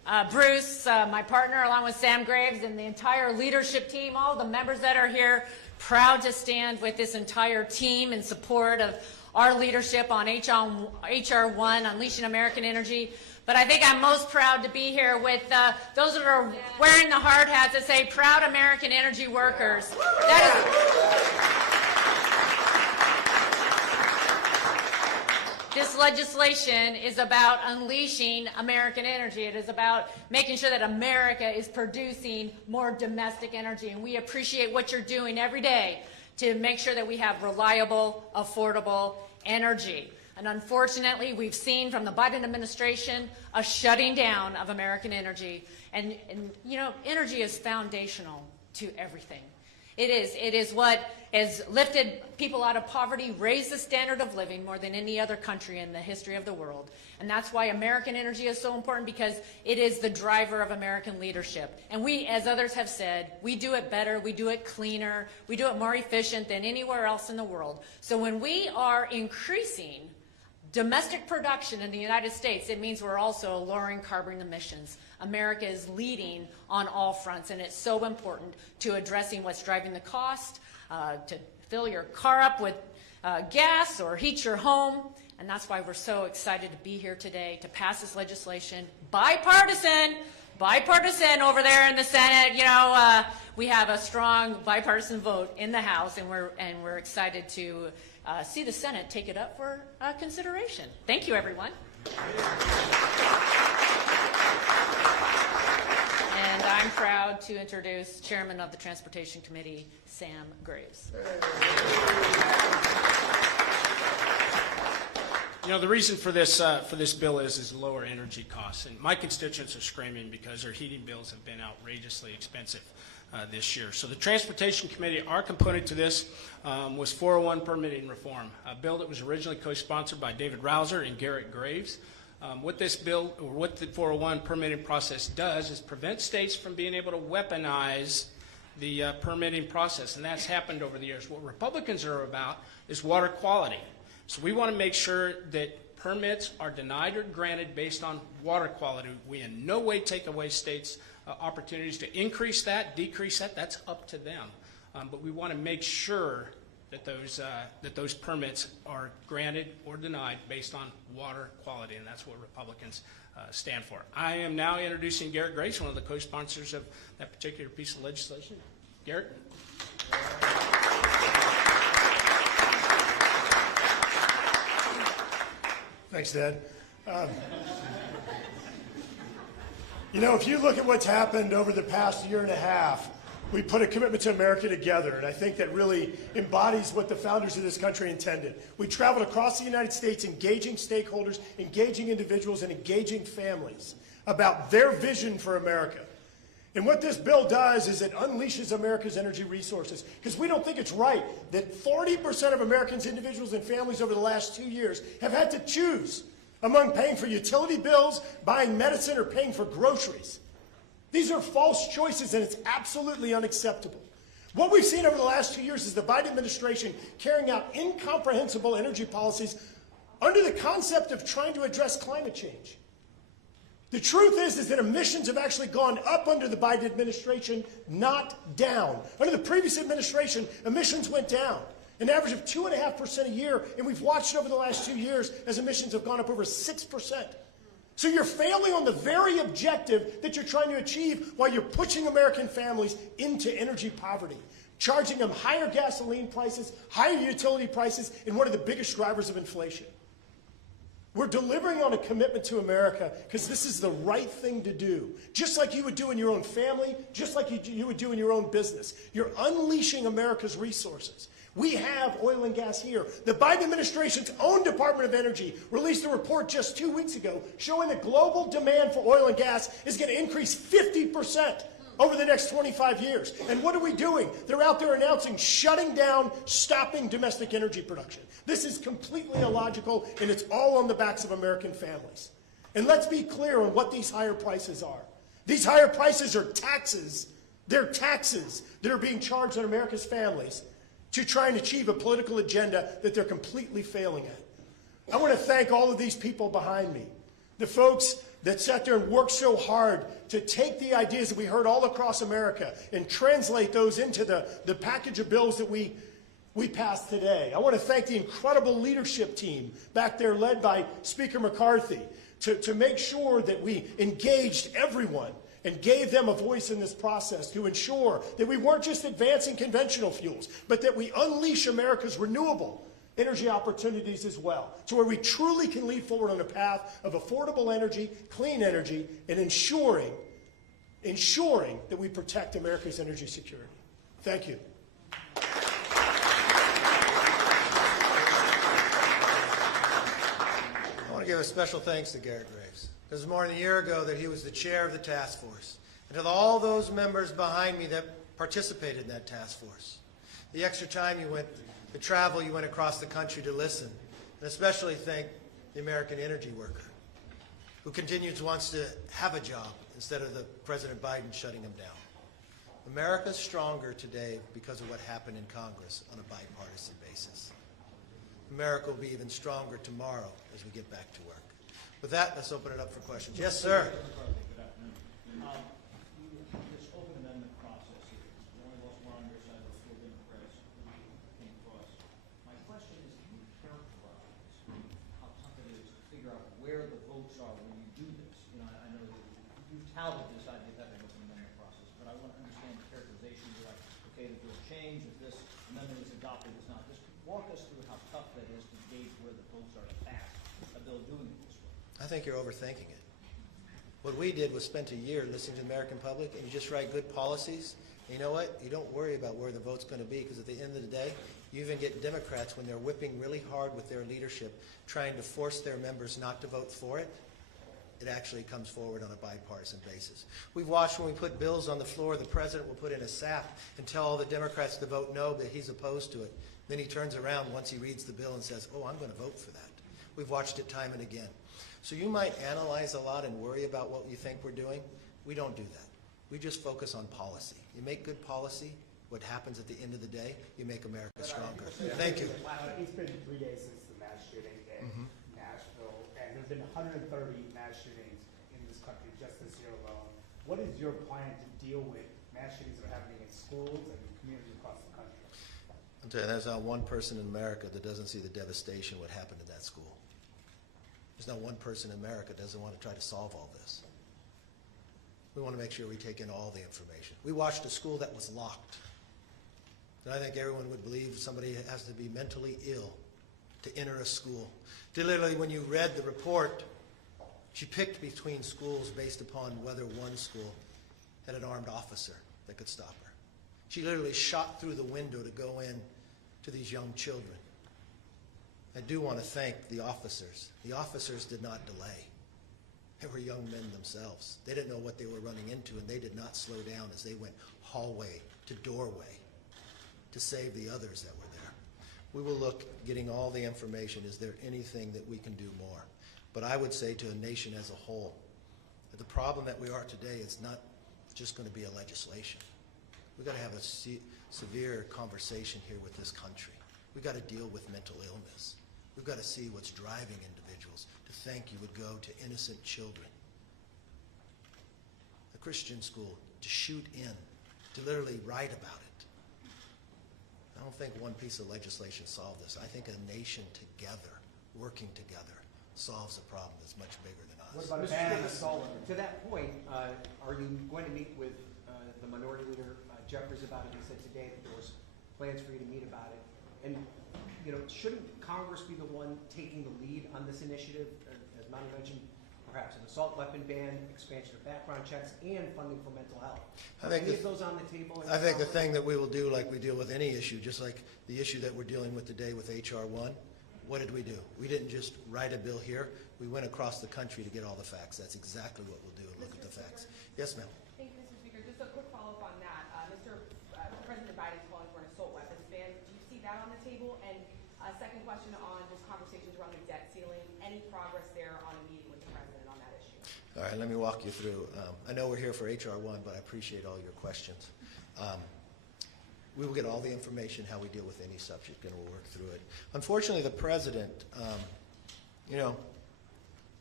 Bruce, my partner, along with Sam Graves and the entire leadership team, all the members that are here, proud to stand with this entire team in support of our leadership on HR 1, Unleashing American Energy. But I think I'm most proud to be here with those that are wearing the hard hats that say Proud American Energy Workers. This legislation is about unleashing American energy. It is about making sure that America is producing more domestic energy. And we appreciate what you're doing every day to make sure that we have reliable, affordable energy. And unfortunately, we've seen from the Biden administration a shutting down of American energy. And you know, energy is foundational to everything. It is what has lifted people out of poverty, raised the standard of living more than any other country in the history of the world. And that's why American energy is so important, because it is the driver of American leadership. And we, as others have said, we do it better, we do it cleaner, we do it more efficient than anywhere else in the world. So when we are increasing domestic production in the United States, it means we're also lowering carbon emissions. America is leading on all fronts, and it's so important to addressing what's driving the cost, to fill your car up with gas or heat your home. And that's why we're so excited to be here today to pass this legislation. Bipartisan over there in the Senate. You know, we have a strong bipartisan vote in the House, and we're excited to see the Senate take it up for consideration. Thank you, everyone. And I'm proud to introduce Chairman of the Transportation Committee, Sam Graves. You know, the reason for this bill is lower energy costs. And my constituents are screaming because their heating bills have been outrageously expensive this year. So the Transportation Committee, our component to this was 401 permitting reform, a bill that was originally co-sponsored by David Rouser and Garrett Graves. What this bill, or what the 401 permitting process does, is prevent states from being able to weaponize the permitting process, and that's happened over the years. What Republicans are about is water quality. So we want to make sure that permits are denied or granted based on water quality. We in no way take away states' opportunities to increase that, decrease that. That's up to them. But we want to make sure that those permits are granted or denied based on water quality, and that's what Republicans stand for. I am now introducing Garrett Graves, one of the co-sponsors of that particular piece of legislation. Garrett. Thanks, Dad. You know, if you look at what's happened over the past year and a half, we put a commitment to America together, and I think that really embodies what the founders of this country intended. We traveled across the United States engaging stakeholders, engaging individuals, and engaging families about their vision for America. And what this bill does is it unleashes America's energy resources, because we don't think it's right that 40% of Americans, individuals, and families over the last 2 years have had to choose among paying for utility bills, buying medicine, or paying for groceries. These are false choices, and it's absolutely unacceptable. What we've seen over the last 2 years is the Biden administration carrying out incomprehensible energy policies under the concept of trying to address climate change. The truth is that emissions have actually gone up under the Biden administration, not down. Under the previous administration, emissions went down, an average of 2.5% a year, and we've watched over the last 2 years as emissions have gone up over 6%. So you're failing on the very objective that you're trying to achieve while you're pushing American families into energy poverty, charging them higher gasoline prices, higher utility prices, and one of the biggest drivers of inflation. We're delivering on a commitment to America because this is the right thing to do. Just like you would do in your own family, just like you would do in your own business. You're unleashing America's resources. We have oil and gas here. The Biden administration's own Department of Energy released a report just 2 weeks ago showing that global demand for oil and gas is going to increase 50% over the next 25 years. And what are we doing? They're out there announcing shutting down, stopping domestic energy production. This is completely illogical, and it's all on the backs of American families. And let's be clear on what these higher prices are. These higher prices are taxes. They're taxes that are being charged on America's families to try and achieve a political agenda that they're completely failing at. I want to thank all of these people behind me, the folks that sat there and worked so hard to take the ideas that we heard all across America and translate those into the package of bills that we passed today. I want to thank the incredible leadership team back there led by Speaker McCarthy to make sure that we engaged everyone and gave them a voice in this process to ensure that we weren't just advancing conventional fuels, but that we unleash America's renewable energy opportunities as well, to where we truly can lead forward on a path of affordable energy, clean energy, and ensuring that we protect America's energy security. Thank you. I want to give a special thanks to Garrett Graves, because it was more than a year ago that he was the chair of the task force, and to all those members behind me that participated in that task force. The extra time you went, the travel you went across the country to listen, and especially thank the American energy worker, who wants to have a job instead of the President Biden shutting him down. America's stronger today because of what happened in Congress on a bipartisan basis. America will be even stronger tomorrow as we get back to work. With that, let's open it up for questions. Yes, sir. Good afternoon. This open amendment process here, we only lost one on your side, but still Democrats came across. My question is, can you characterize how tough it is to figure out where the votes are when you do this? You know, I know that you've touted this idea of having an open amendment process, but I want to understand the characterization. You're like, okay, the bill changed, if this amendment is adopted, it's not. Just walk us through how tough that is to gauge where the votes are to pass a bill doing it this way. I think you're overthinking it. What we did was spent a year listening to the American public, and you just write good policies. And you know what? You don't worry about where the vote's going to be, because at the end of the day, you even get Democrats, when they're whipping really hard with their leadership, trying to force their members not to vote for it, it actually comes forward on a bipartisan basis. We've watched when we put bills on the floor, the president will put in a sap and tell all the Democrats to vote no, but he's opposed to it. Then he turns around once he reads the bill and says, oh, I'm going to vote for that. We've watched it time and again. So you might analyze a lot and worry about what you think we're doing. We don't do that. We just focus on policy. You make good policy, what happens at the end of the day, you make America stronger. Thank you. It's been 3 days since the mass shooting in Nashville, and there have been 130 mass shootings in this country just this year alone. What is your plan to deal with mass shootings that are happening in schools and communities across the country? I'll tell you, there's not one person in America that doesn't see the devastation what happened in that school. There's not one person in America that doesn't want to try to solve all this. We want to make sure we take in all the information. We watched a school that was locked. And I think everyone would believe somebody has to be mentally ill to enter a school. Literally, when you read the report, she picked between schools based upon whether one school had an armed officer that could stop her. She literally shot through the window to go in to these young children. I do want to thank the officers. The officers did not delay. They were young men themselves. They didn't know what they were running into, and they did not slow down as they went hallway to doorway to save the others that were there. We will look, getting all the information, is there anything that we can do more? But I would say to a nation as a whole, that the problem that we are today is not just going to be a legislation. We've got to have a severe conversation here with this country. We've got to deal with mental illness. We've got to see what's driving individuals to think you would go to innocent children, a Christian school, to shoot in, to literally write about it. I don't think one piece of legislation solved this. I think a nation together, working together, solves a problem that's much bigger than us. What about a ban on assault? To that point, are you going to meet with the Minority Leader Jeffries about it? He said today that there was plans for you to meet about it. And you know, shouldn't Congress be the one taking the lead on this initiative? As Monty mentioned, perhaps an assault weapon ban, expansion of background checks, and funding for mental health. Are any of those on the table? I think the thing that we will do, like we deal with any issue, just like the issue that we're dealing with today with H.R. 1, what did we do? We didn't just write a bill here. We went across the country to get all the facts. That's exactly what we'll do, and look at the facts. Yes, ma'am. Thank you, Mr. Speaker. Just a quick follow-up on that. President Biden's calling for an assault weapons ban. Do you see that on the table? And second question on just conversations around the debt ceiling. Any progress there on a meeting with the president on that issue? All right, let me walk you through. I know we're here for H.R. 1, but I appreciate all your questions. We will get all the information how we deal with any subject, and we'll work through it. Unfortunately, the president, you know,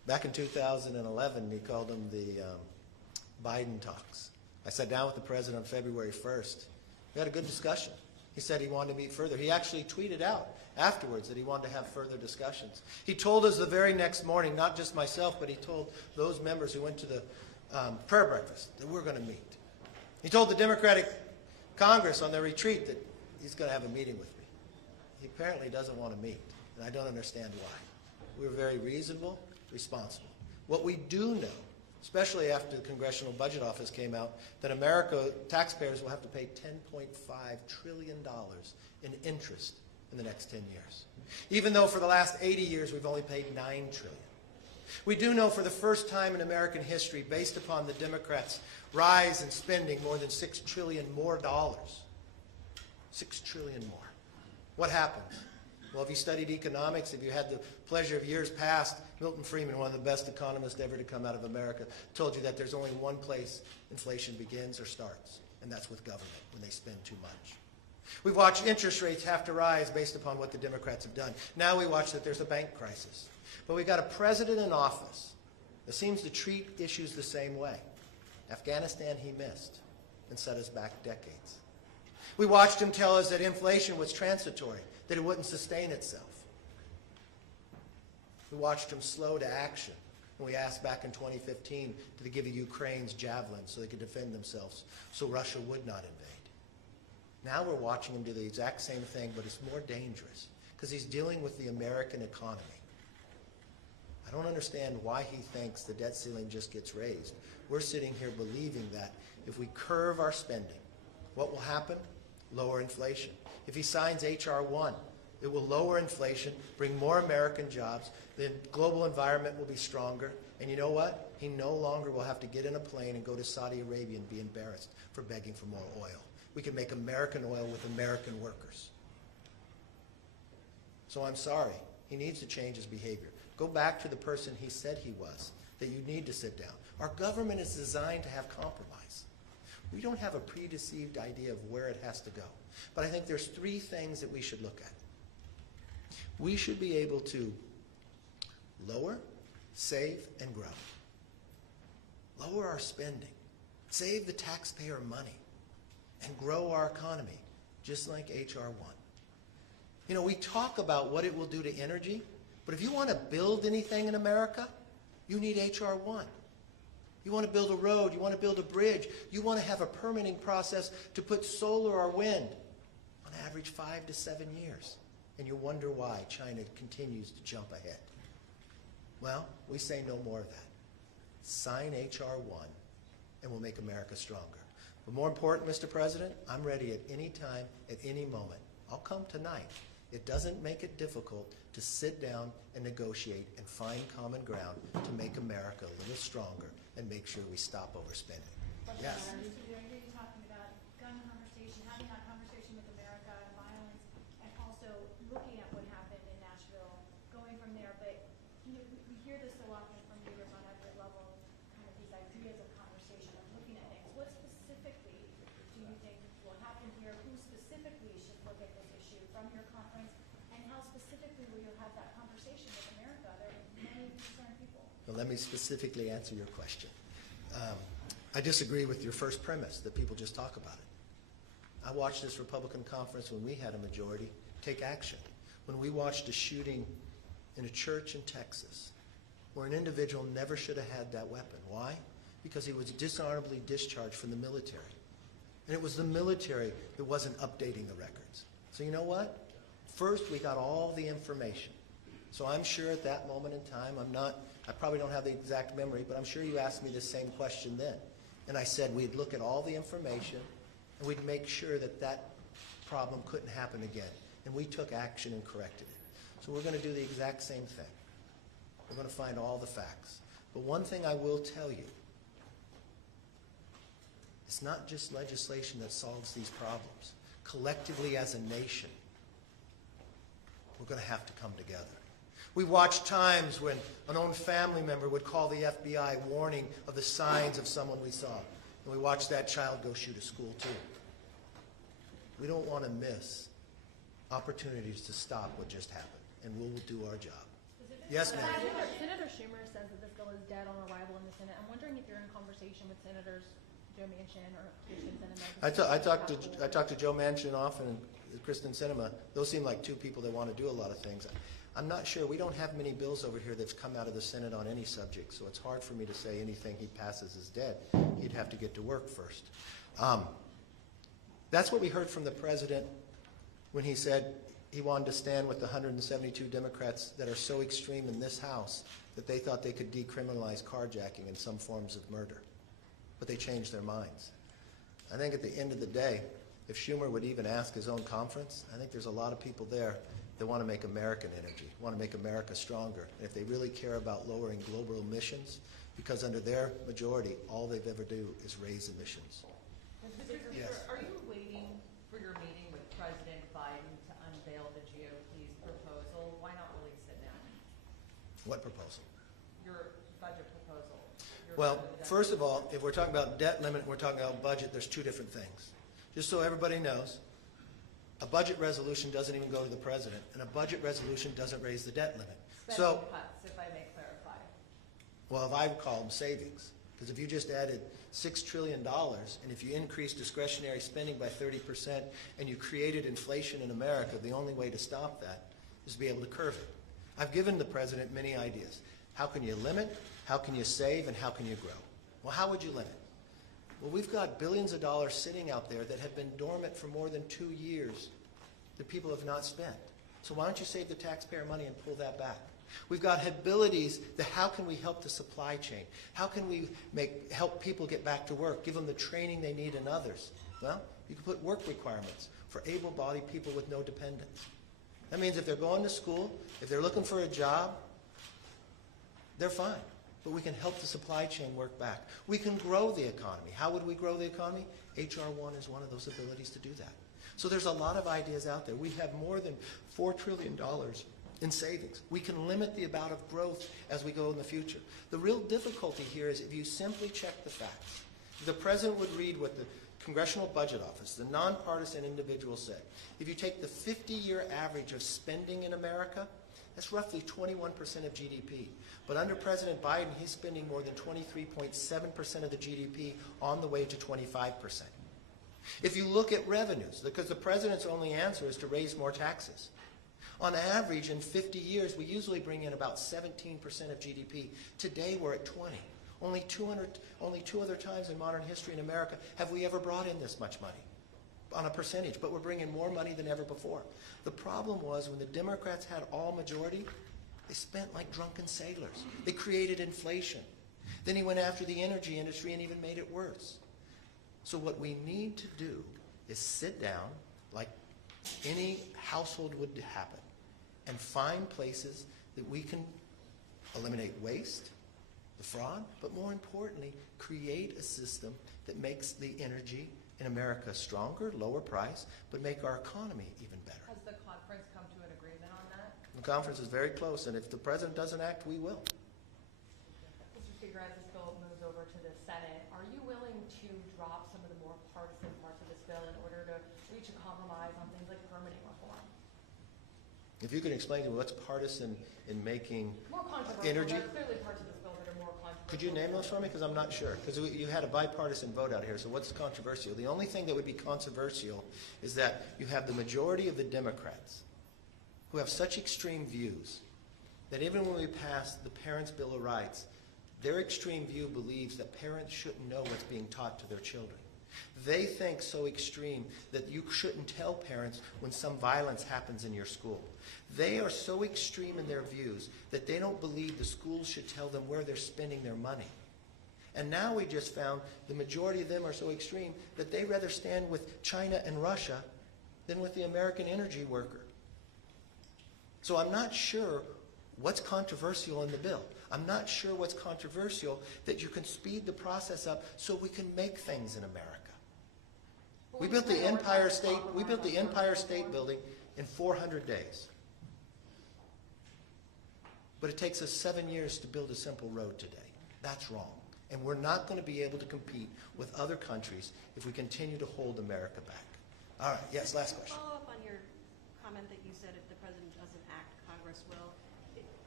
Back in 2011, he called them the Biden talks. I sat down with the president on February 1st. We had a good discussion. He said he wanted to meet further. He actually tweeted out afterwards that he wanted to have further discussions. He told us the very next morning, not just myself, but he told those members who went to the prayer breakfast that we're going to meet. He told the Democratic Congress on their retreat that he's going to have a meeting with me. He apparently doesn't want to meet, and I don't understand why. We're very reasonable, responsible. What we do know, especially after the Congressional Budget Office came out, that America, taxpayers will have to pay $10.5 trillion in interest in the next 10 years. Even though for the last 80 years we've only paid $9 trillion. We do know for the first time in American history, based upon the Democrats' rise in spending more than $6 trillion more dollars. $6 trillion more. What happens? Well, if you studied economics, if you had the pleasure of years past, Milton Friedman, one of the best economists ever to come out of America, told you that there's only one place inflation begins or starts, and that's with government, when they spend too much. We've watched interest rates have to rise based upon what the Democrats have done. Now we watch that there's a bank crisis. But we've got a president in office that seems to treat issues the same way. Afghanistan he missed and set us back decades. We watched him tell us that inflation was transitory, that it wouldn't sustain itself. We watched him slow to action when we asked back in 2015 to give Ukraine's javelins so they could defend themselves, so Russia would not invade. Now we're watching him do the exact same thing, but it's more dangerous because he's dealing with the American economy. I don't understand why he thinks the debt ceiling just gets raised. We're sitting here believing that if we curve our spending, what will happen? Lower inflation. If he signs H.R. 1, it will lower inflation, bring more American jobs, the global environment will be stronger, and you know what? He no longer will have to get in a plane and go to Saudi Arabia and be embarrassed for begging for more oil. We can make American oil with American workers. So I'm sorry. He needs to change his behavior. Go back to the person he said he was, that you need to sit down. Our government is designed to have compromise. We don't have a predeceived idea of where it has to go. But I think there's three things that we should look at. We should be able to lower, save, and grow. Lower our spending, save the taxpayer money, and grow our economy, just like H.R. 1. You know, we talk about what it will do to energy, but if you want to build anything in America, you need H.R. 1. You want to build a road, you want to build a bridge, you want to have a permitting process to put solar or wind, on average 5 to 7 years. And you wonder why China continues to jump ahead. Well, we say no more of that. Sign H.R. 1 and we'll make America stronger. But more important, Mr. President, I'm ready at any time, at any moment. I'll come tonight. It doesn't make it difficult to sit down and negotiate and find common ground to make America a little stronger and make sure we stop overspending. Yes? I hear you talking about gun conversation, having that conversation with America, violence, and also looking at what happened in Nashville, going from there. But you know, we hear this so often from leaders on every level, kind of these ideas of conversation, of looking at things. What specifically do you think will happen here? Who specifically should look at this issue from your conference? And how specifically will you have that conversation with America? There are many concerned people. Well, let me specifically answer your question. I disagree with your first premise that people just talk about it. I watched this Republican conference when we had a majority take action. When we watched a shooting in a church in Texas where an individual never should have had that weapon. Why? Because he was dishonorably discharged from the military. And it was the military that wasn't updating the records. So you know what? First, we got all the information. So I'm sure at that moment in time, I probably don't have the exact memory, but I'm sure you asked me the same question then. And I said we'd look at all the information and we'd make sure that that problem couldn't happen again. And we took action and corrected it. So we're going to do the exact same thing. We're going to find all the facts. But one thing I will tell you, it's not just legislation that solves these problems. Collectively as a nation, we're going to have to come together. We watched times when an own family member would call the FBI warning of the signs of someone we saw. And we watched that child go shoot a school too. We don't want to miss opportunities to stop what just happened. And we'll do our job. Specifically Yes, ma'am. Senator Schumer says that this bill is dead on arrival in the Senate. I'm wondering if you're in conversation with Senators Joe Manchin or Kristen Sinema. I talked to Joe Manchin often and Kristen Sinema. Those seem like two people that want to do a lot of things. I'm not sure. We don't have many bills over here that's come out of the Senate on any subject, so it's hard for me to say anything he passes is dead. He'd have to get to work first. That's what we heard from the president when he said he wanted to stand with the 172 Democrats that are so extreme in this House that they thought they could decriminalize carjacking and some forms of murder. But they changed their minds. I think at the end of the day, if Schumer would even ask his own conference, I think there's a lot of people there that want to make American energy, want to make America stronger. And if they really care about lowering global emissions, because under their majority, all they've ever do is raise emissions. Mr. Speaker, Yes. are you waiting for your meeting with President Biden to unveil the GOP's proposal? Why not release it now? What proposal? Your budget proposal. Well, first of all, if we're talking about debt limit and we're talking about budget, there's two different things. Just so everybody knows, a budget resolution doesn't even go to the president, and a budget resolution doesn't raise the debt limit. Spending cuts, if I may clarify. Well, if I would call them savings, because if you just added $6 trillion, and if you increase discretionary spending by 30%, and you created inflation in America, the only way to stop that is to be able to curb it. I've given the president many ideas. How can you limit? How can you save? And how can you grow? Well, how would you limit? Well, we've got billions of dollars sitting out there that have been dormant for more than 2 years that people have not spent. So why don't you save the taxpayer money and pull that back? We've got abilities that how can we help the supply chain? How can we help people get back to work, give them the training they need and others? Well, you can put work requirements for able-bodied people with no dependents. That means if they're going to school, if they're looking for a job, they're fine. But we can help the supply chain work back. We can grow the economy. How would we grow the economy? H.R. 1 is one of those abilities to do that. So there's a lot of ideas out there. We have more than $4 trillion in savings. We can limit the amount of growth as we go in the future. The real difficulty here is if you simply check the facts. The president would read what the Congressional Budget Office, the nonpartisan individual, said. If you take the 50-year average of spending in America, that's roughly 21% of GDP. But under President Biden, he's spending more than 23.7% of the GDP on the way to 25%. If you look at revenues, because the president's only answer is to raise more taxes. On average, in 50 years, we usually bring in about 17% of GDP. Today, we're at 20. Only two other times in modern history in America have we ever brought in this much money on a percentage, but we're bringing more money than ever before. The problem was when the Democrats had all majority, they spent like drunken sailors. They created inflation. Then he went after the energy industry and even made it worse. So what we need to do is sit down like any household would happen and find places that we can eliminate waste, the fraud, but more importantly, create a system that makes the energy in America stronger, lower price, but make our economy even better. Has the conference come to an agreement on that? The conference is very close, and if the president doesn't act, we will. Mr. Speaker, as this bill moves over to the Senate, are you willing to drop some of the more partisan parts of this bill in order to reach a compromise on things like permitting reform? If you can explain to me what's partisan in making More controversial. energy. There are clearly parts of this bill that are more controversial. Could you name those for me? Because I'm not sure. Because you had a bipartisan vote out here, so what's controversial? The only thing that would be controversial is that you have the majority of the Democrats who have such extreme views that even when we pass the Parents' Bill of Rights, their extreme view believes that parents shouldn't know what's being taught to their children. They think so extreme that you shouldn't tell parents when some violence happens in your school. They are so extreme in their views that they don't believe the schools should tell them where they're spending their money. And now we just found the majority of them are so extreme that they rather stand with China and Russia than with the American energy worker. So I'm not sure what's controversial in the bill. I'm not sure what's controversial that you can speed the process up so we can make things in America. We built the Empire State Building in 400 days. But it takes us 7 years to build a simple road today. That's wrong. And we're not going to be able to compete with other countries if we continue to hold America back. All right, yes, last question. Follow up on your comment that you said if the president doesn't act, Congress will.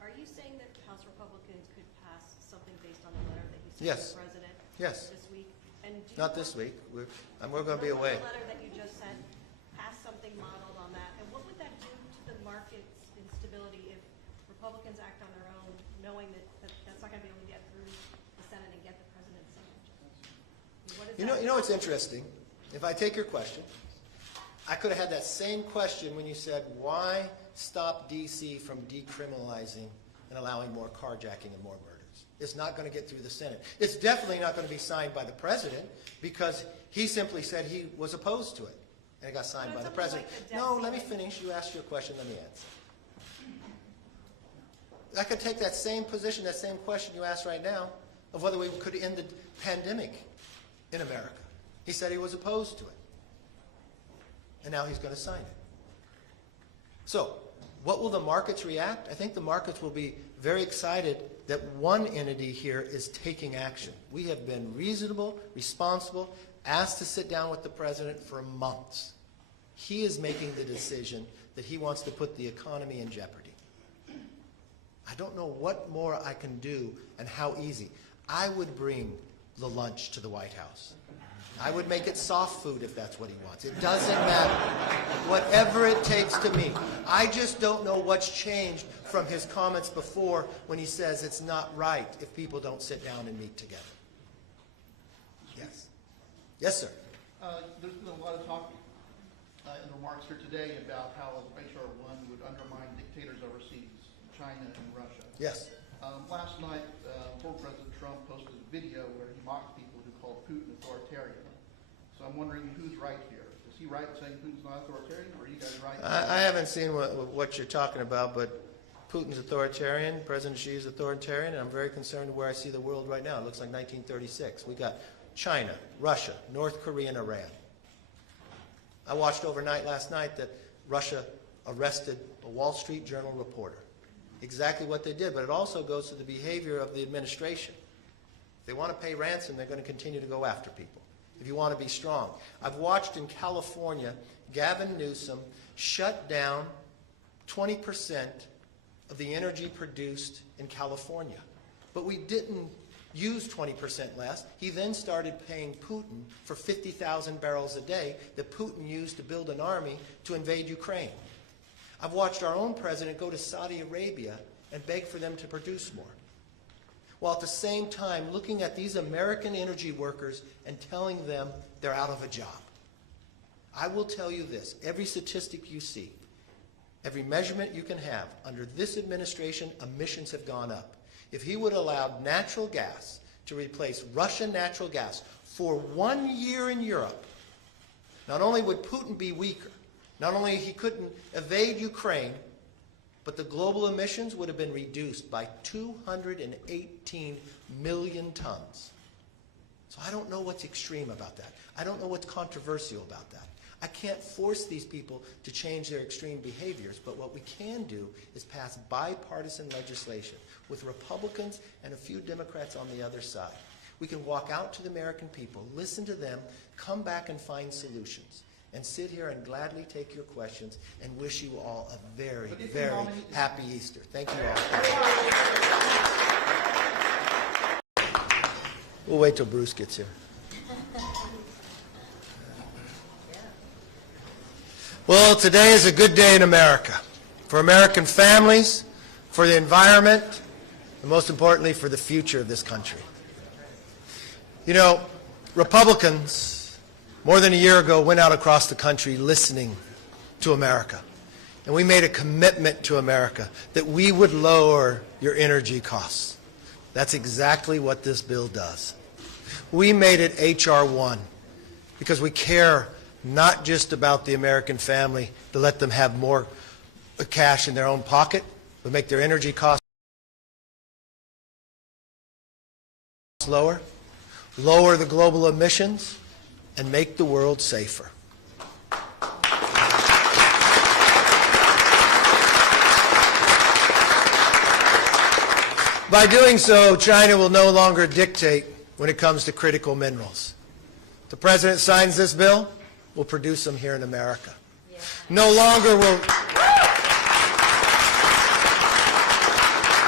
Are you saying that House Republicans could pass something based on the letter that you sent Yes. to the President Yes. this week? And do you Not this week. We're going to be away. The letter that you just sent, pass something modeled on that, and what would that do to the market's instability if Republicans act on their own, knowing that that's not going to be able to get through the Senate and get the President's signature? You know what's interesting? If I take your question, I could have had that same question when you said, why stop D.C. from decriminalizing and allowing more carjacking and more murders? It's not going to get through the Senate. It's definitely not going to be signed by the President because he simply said he was opposed to it. And it got signed by the President. No, let me finish. You asked your question. Let me answer. I could take that same position, that same question you asked right now, of whether we could end the pandemic in America. He said he was opposed to it. And now he's going to sign it. So, what will the markets react? I think the markets will be very excited that one entity here is taking action. We have been reasonable, responsible, asked to sit down with the President for months. He is making the decision that he wants to put the economy in jeopardy. I don't know what more I can do and how easy. I would bring the lunch to the White House. I would make it soft food if that's what he wants. It doesn't matter. Whatever it takes to meet. I just don't know what's changed from his comments before when he says it's not right if people don't sit down and meet together. Yes. Yes, sir. There's been a lot of talk in the remarks here today about how H.R. 1 would undermine dictators overseas, China and Russia. Yes. Last night, former President Trump posted a video where he mocked people who called Putin authoritarian. So I'm wondering who's right here. Is he right in saying Putin's not authoritarian, or are you guys right? I haven't seen what you're talking about, but Putin's authoritarian, President Xi is authoritarian, and I'm very concerned where I see the world right now. It looks like 1936. We got China, Russia, North Korea, and Iran. I watched overnight last night that Russia arrested a Wall Street Journal reporter. Exactly what they did, but it also goes to the behavior of the administration. If they want to pay ransom, they're going to continue to go after people. If you want to be strong. I've watched in California, Gavin Newsom shut down 20% of the energy produced in California. But we didn't use 20% less. He then started paying Putin for 50,000 barrels a day that Putin used to build an army to invade Ukraine. I've watched our own president go to Saudi Arabia and beg for them to produce more, while at the same time looking at these American energy workers and telling them they're out of a job. I will tell you this, every statistic you see, every measurement you can have, under this administration, emissions have gone up. If he would allow natural gas to replace Russian natural gas for 1 year in Europe, not only would Putin be weaker, not only he couldn't evade Ukraine, but the global emissions would have been reduced by 218 million tons. So I don't know what's extreme about that. I don't know what's controversial about that. I can't force these people to change their extreme behaviors, but what we can do is pass bipartisan legislation with Republicans and a few Democrats on the other side. We can walk out to the American people, listen to them, come back and find solutions, and sit here and gladly take your questions and wish you all a very, very happy Easter. Thank you all. We'll wait till Bruce gets here. Well, today is a good day in America, for American families, for the environment, and most importantly, for the future of this country. You know, Republicans, more than a year ago, went out across the country listening to America. And we made a commitment to America that we would lower your energy costs. That's exactly what this bill does. We made it H.R. 1 because we care not just about the American family to let them have more cash in their own pocket, but make their energy costs lower, lower the global emissions, and make the world safer. By doing so, China will no longer dictate when it comes to critical minerals. The President signs this bill, we'll produce them here in America. No longer will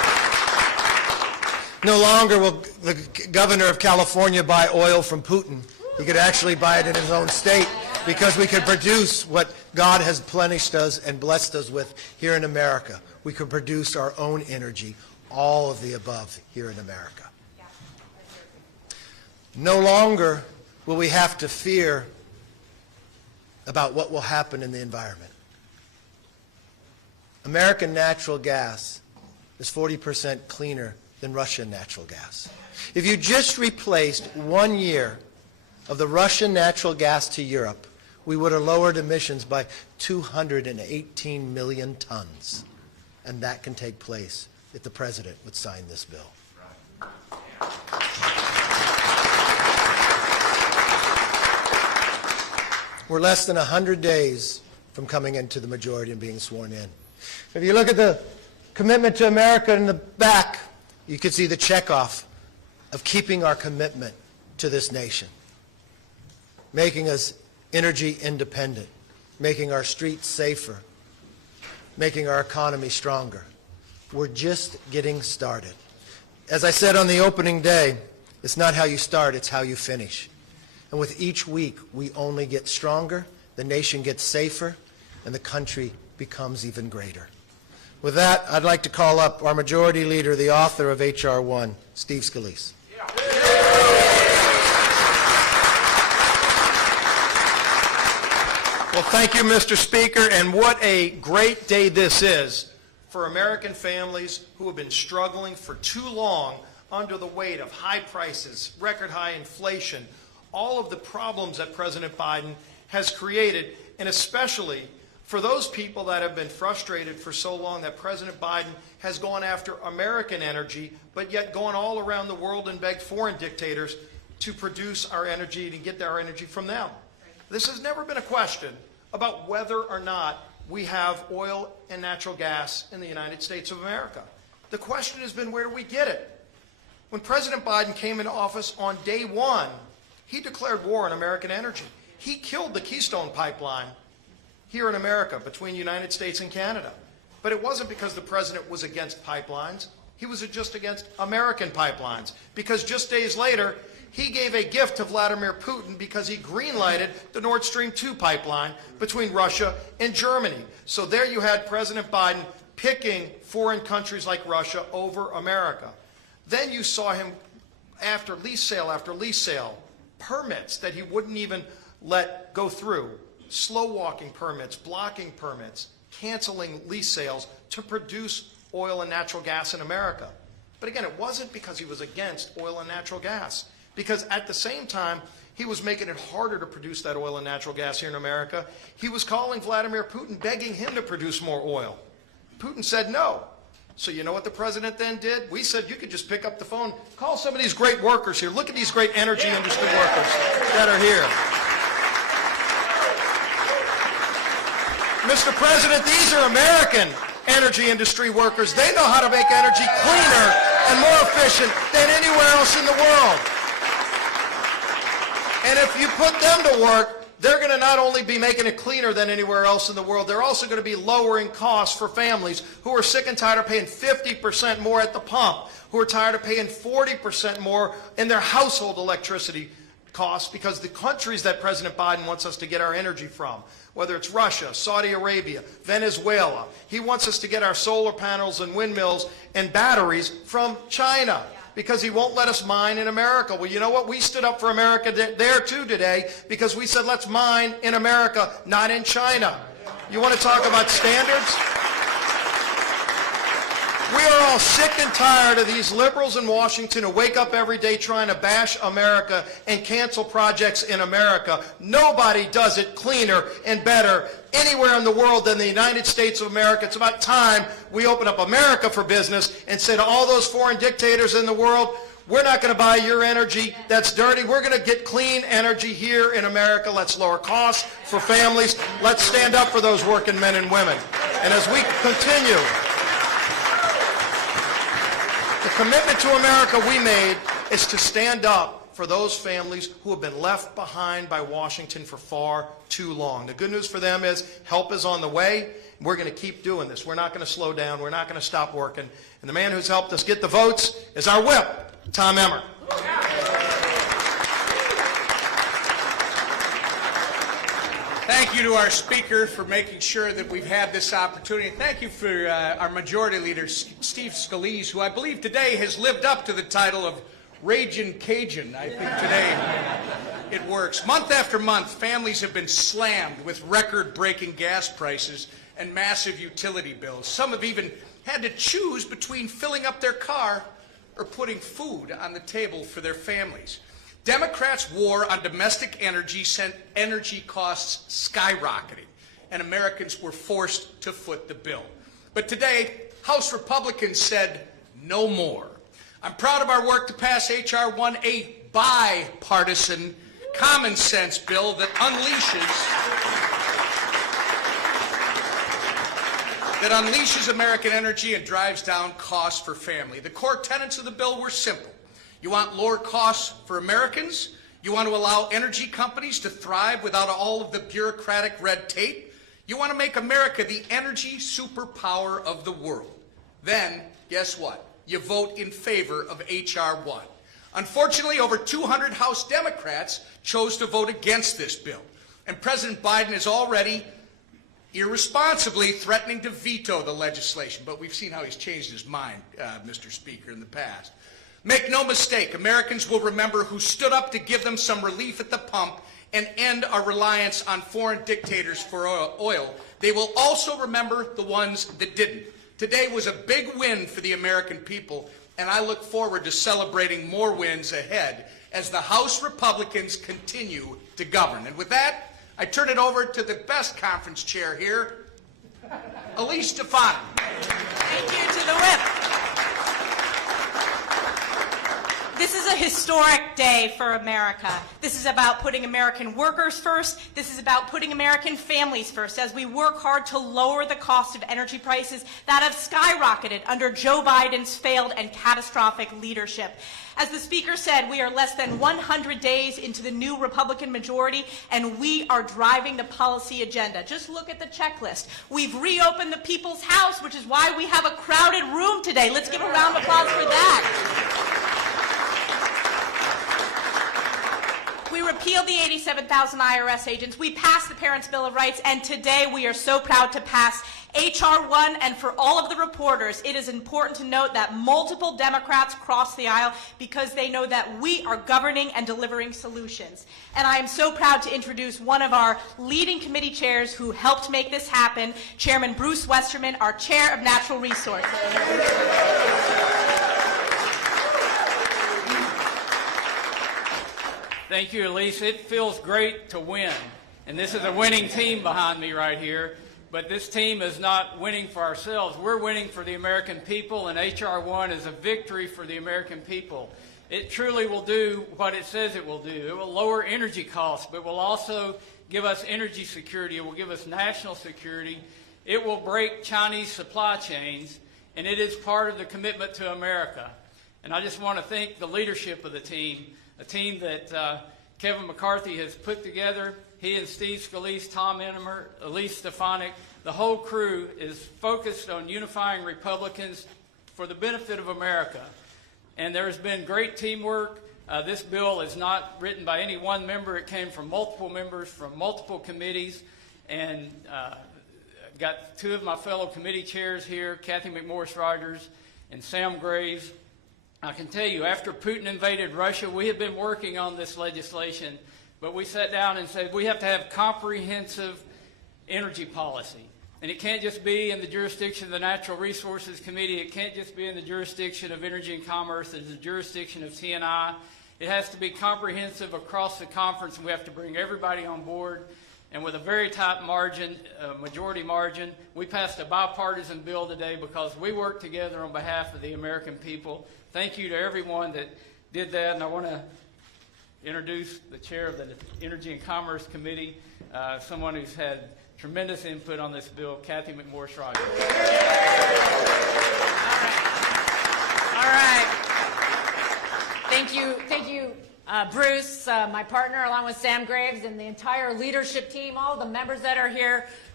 No longer will the governor of California buy oil from Putin. He could actually buy it in his own state because we could produce what God has plenished us and blessed us with here in America. We could produce our own energy, all of the above here in America. No longer will we have to fear about what will happen in the environment. American natural gas is 40% cleaner than Russian natural gas. If you just replaced 1 year of the Russian natural gas to Europe, we would have lowered emissions by 218 million tons. And that can take place if the President would sign this bill. We're less than 100 days from coming into the majority and being sworn in. If you look at the commitment to America in the back, you can see the checkoff of keeping our commitment to this nation, making us energy independent, making our streets safer, making our economy stronger. We're just getting started. As I said on the opening day, it's not how you start, it's how you finish. And with each week, we only get stronger, the nation gets safer, and the country becomes even greater. With that, I'd like to call up our Majority Leader, the author of H.R. 1, Steve Scalise. Well, thank you, Mr. Speaker, and what a great day this is for American families who have been struggling for too long under the weight of high prices, record high inflation, all of the problems that President Biden has created, and especially for those people that have been frustrated for so long that President Biden has gone after American energy, but yet gone all around the world and begged foreign dictators to produce our energy and get our energy from them. This has never been a question about whether or not we have oil and natural gas in the United States of America. The question has been, where do we get it? When President Biden came into office on day one, he declared war on American energy. He killed the Keystone Pipeline here in America between the United States and Canada. But it wasn't because the president was against pipelines. He was just against American pipelines. Because just days later, he gave a gift to Vladimir Putin because he green-lighted the Nord Stream 2 pipeline between Russia and Germany. So there you had President Biden picking foreign countries like Russia over America. Then you saw him, after lease sale, permits that he wouldn't even let go through, slow-walking permits, blocking permits, canceling lease sales to produce oil and natural gas in America. But again, it wasn't because he was against oil and natural gas, because at the same time, he was making it harder to produce that oil and natural gas here in America. He was calling Vladimir Putin, begging him to produce more oil. Putin said no. So you know what the president then did? We said you could just pick up the phone, call some of these great workers here. Look at these great energy industry workers that are here. Mr. President, these are American energy industry workers. They know how to make energy cleaner and more efficient than anywhere else in the world. And if you put them to work, they're going to not only be making it cleaner than anywhere else in the world, they're also going to be lowering costs for families who are sick and tired of paying 50% more at the pump, who are tired of paying 40% more in their household electricity costs because the countries that President Biden wants us to get our energy from, whether it's Russia, Saudi Arabia, Venezuela, he wants us to get our solar panels and windmills and batteries from China, because he won't let us mine in America. Well, you know what? We stood up for America there too today because we said let's mine in America, not in China. You want to talk about standards? We are all sick and tired of these liberals in Washington who wake up every day trying to bash America and cancel projects in America. Nobody does it cleaner and better anywhere in the world than the United States of America. It's about time we open up America for business and say to all those foreign dictators in the world, we're not going to buy your energy that's dirty. We're going to get clean energy here in America. Let's lower costs for families. Let's stand up for those working men and women. And as we continue, the commitment to America we made is to stand up for those families who have been left behind by Washington for far too long. The good news for them is help is on the way. We're going to keep doing this. We're not going to slow down. We're not going to stop working. And the man who's helped us get the votes is our whip, Tom Emmer. Thank you to our speaker for making sure that we've had this opportunity. Thank you for our Majority Leader, Steve Scalise, who I believe today has lived up to the title of Ragin' Cajun. I think today it works. Month after month, families have been slammed with record-breaking gas prices and massive utility bills. Some have even had to choose between filling up their car or putting food on the table for their families. Democrats' war on domestic energy sent energy costs skyrocketing, and Americans were forced to foot the bill. But today, House Republicans said no more. I'm proud of our work to pass H.R. 1, a bipartisan, common sense bill that unleashes American energy and drives down costs for family. The core tenets of the bill were simple. You want lower costs for Americans? You want to allow energy companies to thrive without all of the bureaucratic red tape? You want to make America the energy superpower of the world? Then, guess what? You vote in favor of H.R. 1. Unfortunately, over 200 House Democrats chose to vote against this bill. And President Biden is already irresponsibly threatening to veto the legislation. But we've seen how he's changed his mind, Mr. Speaker, in the past. Make no mistake, Americans will remember who stood up to give them some relief at the pump and end our reliance on foreign dictators for oil. They will also remember the ones that didn't. Today was a big win for the American people, and I look forward to celebrating more wins ahead as the House Republicans continue to govern. And with that, I turn it over to the best conference chair here, Elise Stefanik. Thank you to the whip. This is a historic day for America. This is about putting American workers first. This is about putting American families first as we work hard to lower the cost of energy prices that have skyrocketed under Joe Biden's failed and catastrophic leadership. As the Speaker said, we are less than 100 days into the new Republican majority, and we are driving the policy agenda. Just look at the checklist. We've reopened the People's House, which is why we have a crowded room today. Let's give a round of applause for that. We repealed the 87,000 IRS agents. We passed the Parents' Bill of Rights, and today we are so proud to pass H.R. 1. And for all of the reporters, it is important to note that multiple Democrats crossed the aisle because they know that we are governing and delivering solutions. And I am so proud to introduce one of our leading committee chairs who helped make this happen, Chairman Bruce Westerman, our Chair of Natural Resources. Thank you, Elise. It feels great to win. And this is a winning team behind me right here. But this team is not winning for ourselves. We're winning for the American people, and H.R. 1 is a victory for the American people. It truly will do what it says it will do. It will lower energy costs, but will also give us energy security. It will give us national security. It will break Chinese supply chains, and it is part of the commitment to America. And I just want to thank the leadership of the team, a team that Kevin McCarthy has put together. He and Steve Scalise, Tom Emmer, Elise Stefanik, the whole crew is focused on unifying Republicans for the benefit of America. And there has been great teamwork. This bill is not written by any one member. It came from multiple members from multiple committees. And got two of my fellow committee chairs here, Kathy McMorris-Rogers and Sam Graves. I can tell you, after Putin invaded Russia, we have been working on this legislation, but we sat down and said we have to have comprehensive energy policy. And it can't just be in the jurisdiction of the Natural Resources Committee. It can't just be in the jurisdiction of Energy and Commerce. It's the jurisdiction of T&I. It has to be comprehensive across the conference, and we have to bring everybody on board. And with a very tight margin, majority margin, we passed a bipartisan bill today because we worked together on behalf of the American people. Thank you to everyone that did that, and I want to introduce the chair of the Energy and Commerce Committee, someone who's had tremendous input on this bill, Kathy McMorris-Rogers. All right. Thank you, Bruce, my partner, along with Sam Graves and the entire leadership team, all the members that are here.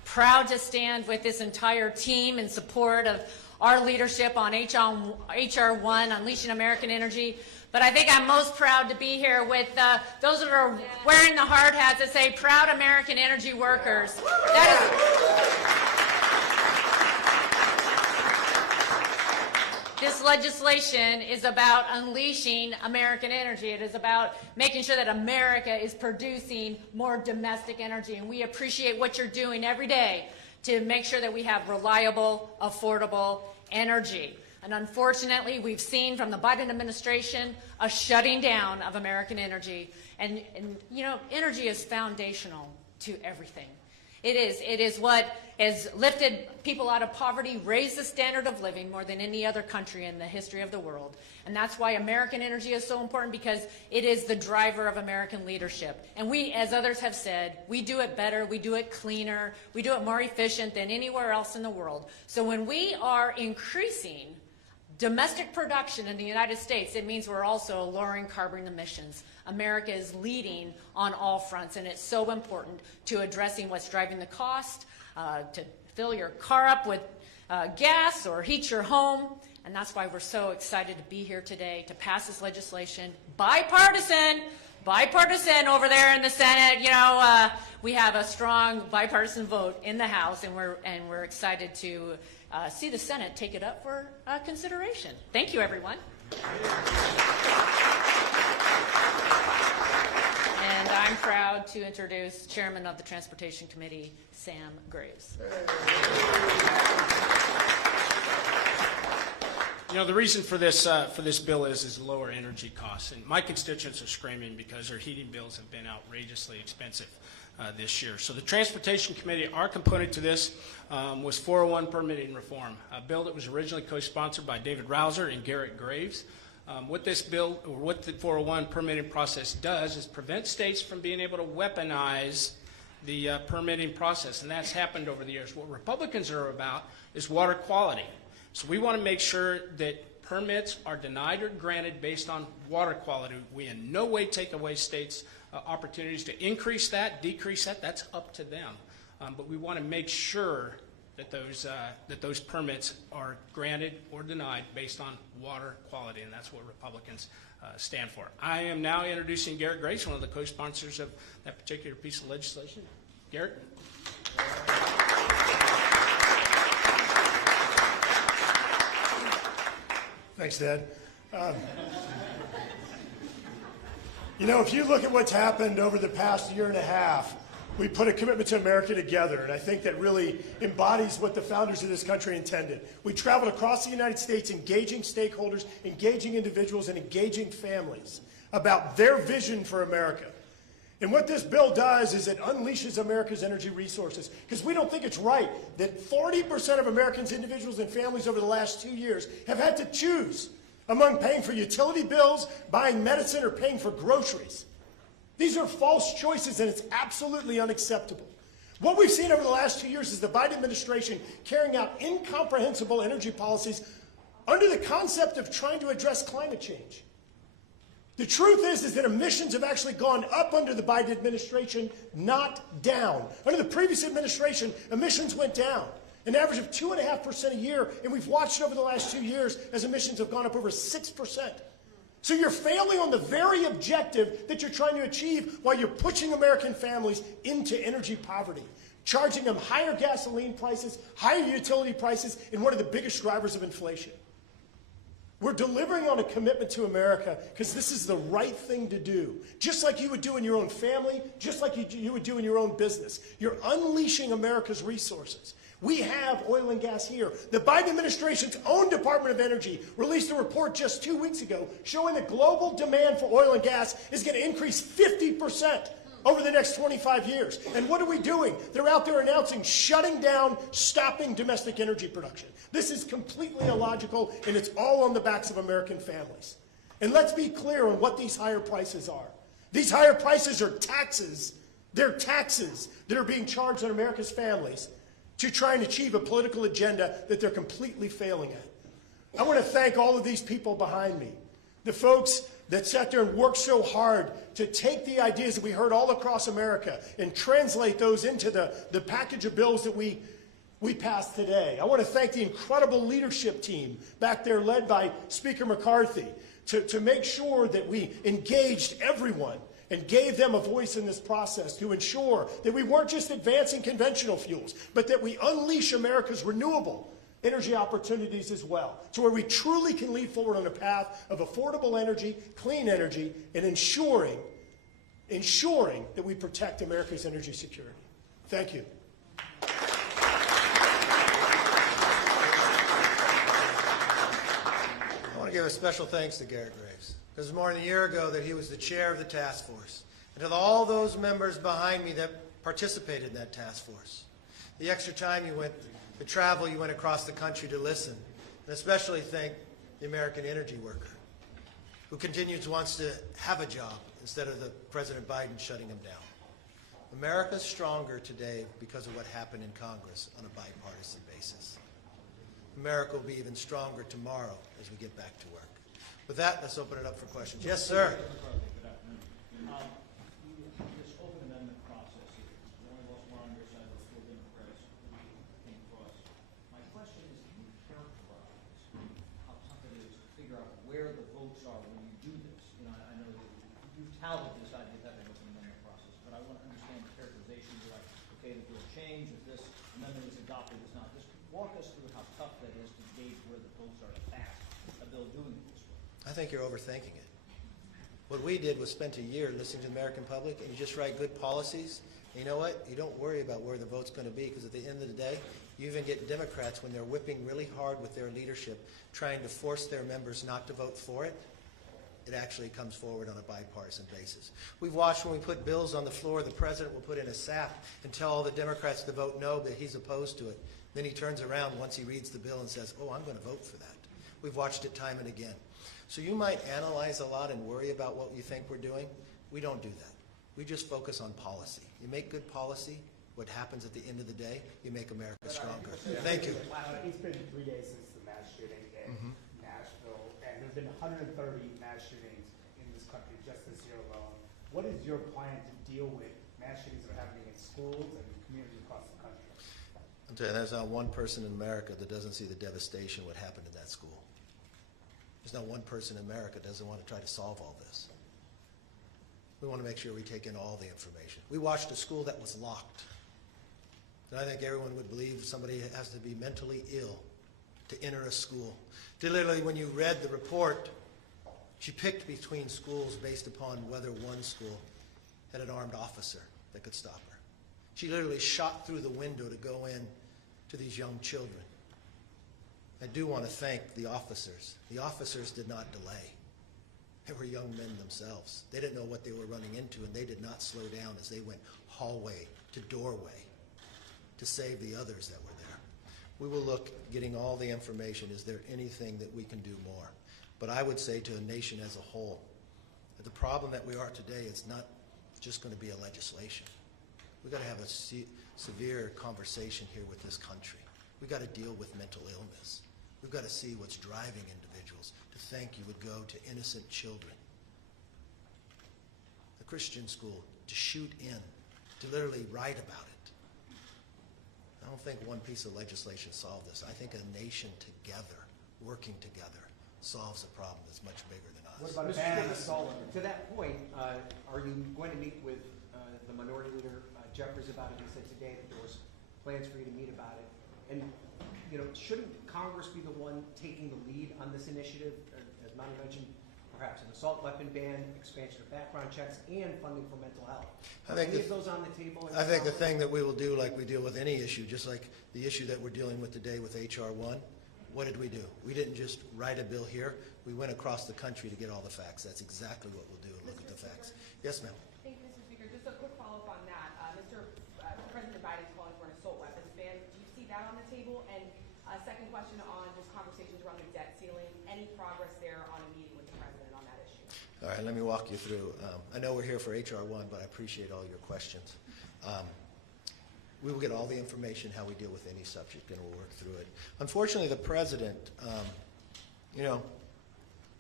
proud to stand with this entire team in support of our leadership on HR 1, Unleashing American Energy. But I think I'm most proud to be here with those that are wearing the hard hats that say proud American energy workers. This legislation is about unleashing American energy. It is about making sure that America is producing more domestic energy. And we appreciate what you're doing every day to make sure that we have reliable, affordable energy. And unfortunately, we've seen from the Biden administration a shutting down of American energy. And you know, energy is foundational to everything. It is what has lifted people out of poverty, raised the standard of living more than any other country in the history of the world. And that's why American energy is so important, because it is the driver of American leadership. And we, as others have said, we do it better, we do it cleaner, we do it more efficient than anywhere else in the world. So when we are increasing domestic production in the United States, it means we're also lowering carbon emissions. America is leading on all fronts, and it's so important to addressing what's driving the cost, to fill your car up with gas or heat your home. And that's why we're so excited to be here today to pass this legislation. Bipartisan over there in the Senate. You know, we have a strong bipartisan vote in the House, and we're excied to see the Senate take it up for consideration. Thank you, everyone. And I'm proud to introduce Chairman of the Transportation Committee, Sam Graves. You know, the reason for this bill is lower energy costs. And my constituents are screaming because their heating bills have been outrageously expensive this year. So the Transportation Committee, our component to this was 401 permitting reform, a bill that was originally co-sponsored by David Rouser and Garrett Graves. What this bill, or what the 401 permitting process does, is prevent states from being able to weaponize the permitting process, and that's happened over the years. What Republicans are about is water quality. So we want to make sure that permits are denied or granted based on water quality. We in no way take away states' opportunities to increase that, decrease that. That's up to them. But we want to make sure that those permits are granted or denied based on water quality, and that's what Republicans stand for. I am now introducing Garrett Grace, one of the co-sponsors of that particular piece of legislation. Garrett. Thanks, Dad. You know, if you look at what's happened over the past year and a half, we put a commitment to America together, and I think that really embodies what the founders of this country intended. We traveled across the United States engaging stakeholders, engaging individuals, and engaging families about their vision for America. And what this bill does is it unleashes America's energy resources, because we don't think it's right that 40% of Americans, individuals, and families over the last 2 years have had to choose among paying for utility bills, buying medicine, or paying for groceries. These are false choices, and it's absolutely unacceptable. What we've seen over the last 2 years is the Biden administration carrying out incomprehensible energy policies under the concept of trying to address climate change. The truth is that emissions have actually gone up under the Biden administration, not down. Under the previous administration, emissions went down, an average of 2.5% a year, and we've watched over the last 2 years as emissions have gone up over 6%. So you're failing on the very objective that you're trying to achieve while you're pushing American families into energy poverty, charging them higher gasoline prices, higher utility prices, and one of the biggest drivers of inflation. We're delivering on a commitment to America because this is the right thing to do. Just like you would do in your own family, just like you would do in your own business. You're unleashing America's resources. We have oil and gas here. The Biden administration's own Department of Energy released a report just 2 weeks ago showing that global demand for oil and gas is going to increase 50% over the next 25 years. And what are we doing? They're out there announcing shutting down, stopping domestic energy production. This is completely illogical, and it's all on the backs of American families. And let's be clear on what these higher prices are. These higher prices are taxes. They're taxes that are being charged on America's families to try and achieve a political agenda that they're completely failing at. I want to thank all of these people behind me, the folks that sat there and worked so hard to take the ideas that we heard all across America and translate those into the package of bills that we passed today. I want to thank the incredible leadership team back there led by Speaker McCarthy to make sure that we engaged everyone and gave them a voice in this process to ensure that we weren't just advancing conventional fuels, but that we unleash America's renewable energy opportunities as well, to where we truly can lead forward on a path of affordable energy, clean energy, and ensuring that we protect America's energy security. Thank you. I want to give a special thanks to Garrett Graves. It was more than a year ago that he was the chair of the task force. And to all those members behind me that participated in that task force. The extra time you went, the travel you went across the country to listen. And especially thank the American energy worker who wants to have a job instead of the President Biden shutting him down. America's stronger today because of what happened in Congress on a bipartisan basis. America will be even stronger tomorrow as we get back to work. With that, let's open it up for questions. Yes, sir. Good afternoon. This open amendment process here, one of us were on your side, the School Democrats came across. My question is, can you characterize how tough it is to figure out where the votes are when you do this? You know, I know that you've touted this idea of having an open amendment process, but I want to understand the characterization. You're like, okay, the bill changed, if this amendment is adopted, it's not. Just walk us through how tough that is to gauge where the votes are to pass a bill doing it this way. I think you're overthinking it. What we did was spent a year listening to the American public, and you just write good policies. And you know what? You don't worry about where the vote's going to be, because at the end of the day, you even get Democrats, when they're whipping really hard with their leadership, trying to force their members not to vote for it, it actually comes forward on a bipartisan basis. We've watched when we put bills on the floor, the president will put in a sap and tell all the Democrats to vote no, but he's opposed to it. Then he turns around once he reads the bill and says, oh, I'm going to vote for that. We've watched it time and again. So you might analyze a lot and worry about what you think we're doing. We don't do that. We just focus on policy. You make good policy, what happens at the end of the day, you make America stronger. Thank you. It's been 3 days since the mass shooting in Nashville, and there's been 130 mass shootings in this country just this year alone. What is your plan to deal with mass shootings that are happening in schools and communities across the country? I'll tell you, there's not one person in America that doesn't see the devastation what happened in that school. There's not one person in America that doesn't want to try to solve all this. We want to make sure we take in all the information. We watched a school that was locked. And I think everyone would believe somebody has to be mentally ill to enter a school. Literally, when you read the report, she picked between schools based upon whether one school had an armed officer that could stop her. She literally shot through the window to go in to these young children. I do want to thank the officers. The officers did not delay. They were young men themselves. They didn't know what they were running into, and they did not slow down as they went hallway to doorway to save the others that were there. We will look, getting all the information. Is there anything that we can do more? But I would say to a nation as a whole, that the problem that we are today is not just going to be a legislation. We've got to have a severe conversation here with this country. We've got to deal with mental illness. We've got to see what's driving individuals to think you would go to innocent children, a Christian school, to shoot in, to literally write about it. I don't think one piece of legislation solved this. I think a nation together, working together, solves a problem that's much bigger than us. What about a ban on assault? To that point, are you going to meet with the Minority Leader Jeffries about it? He said today that there was plans for you to meet about it. And you know, shouldn't Congress be the one taking the lead on this initiative? As Monty mentioned, perhaps an assault weapon ban, expansion of background checks, and funding for mental health. Are any of those on the table? I think the thing that we will do, like we deal with any issue, just like the issue that we're dealing with today with H.R. 1, what did we do? We didn't just write a bill here. We went across the country to get all the facts. That's exactly what we'll do, look at the facts. Yes, ma'am. Thank you, Mr. Speaker. Just a quick follow-up on that. President Biden's calling for an assault weapons ban. Do you see that on the table? And second question on just conversations around the debt ceiling. Any progress there on a meeting with the president on that issue? All right, let me walk you through. I know we're here for H.R. 1, but I appreciate all your questions. We will get all the information how we deal with any subject, and we'll work through it. Unfortunately, the president, you know,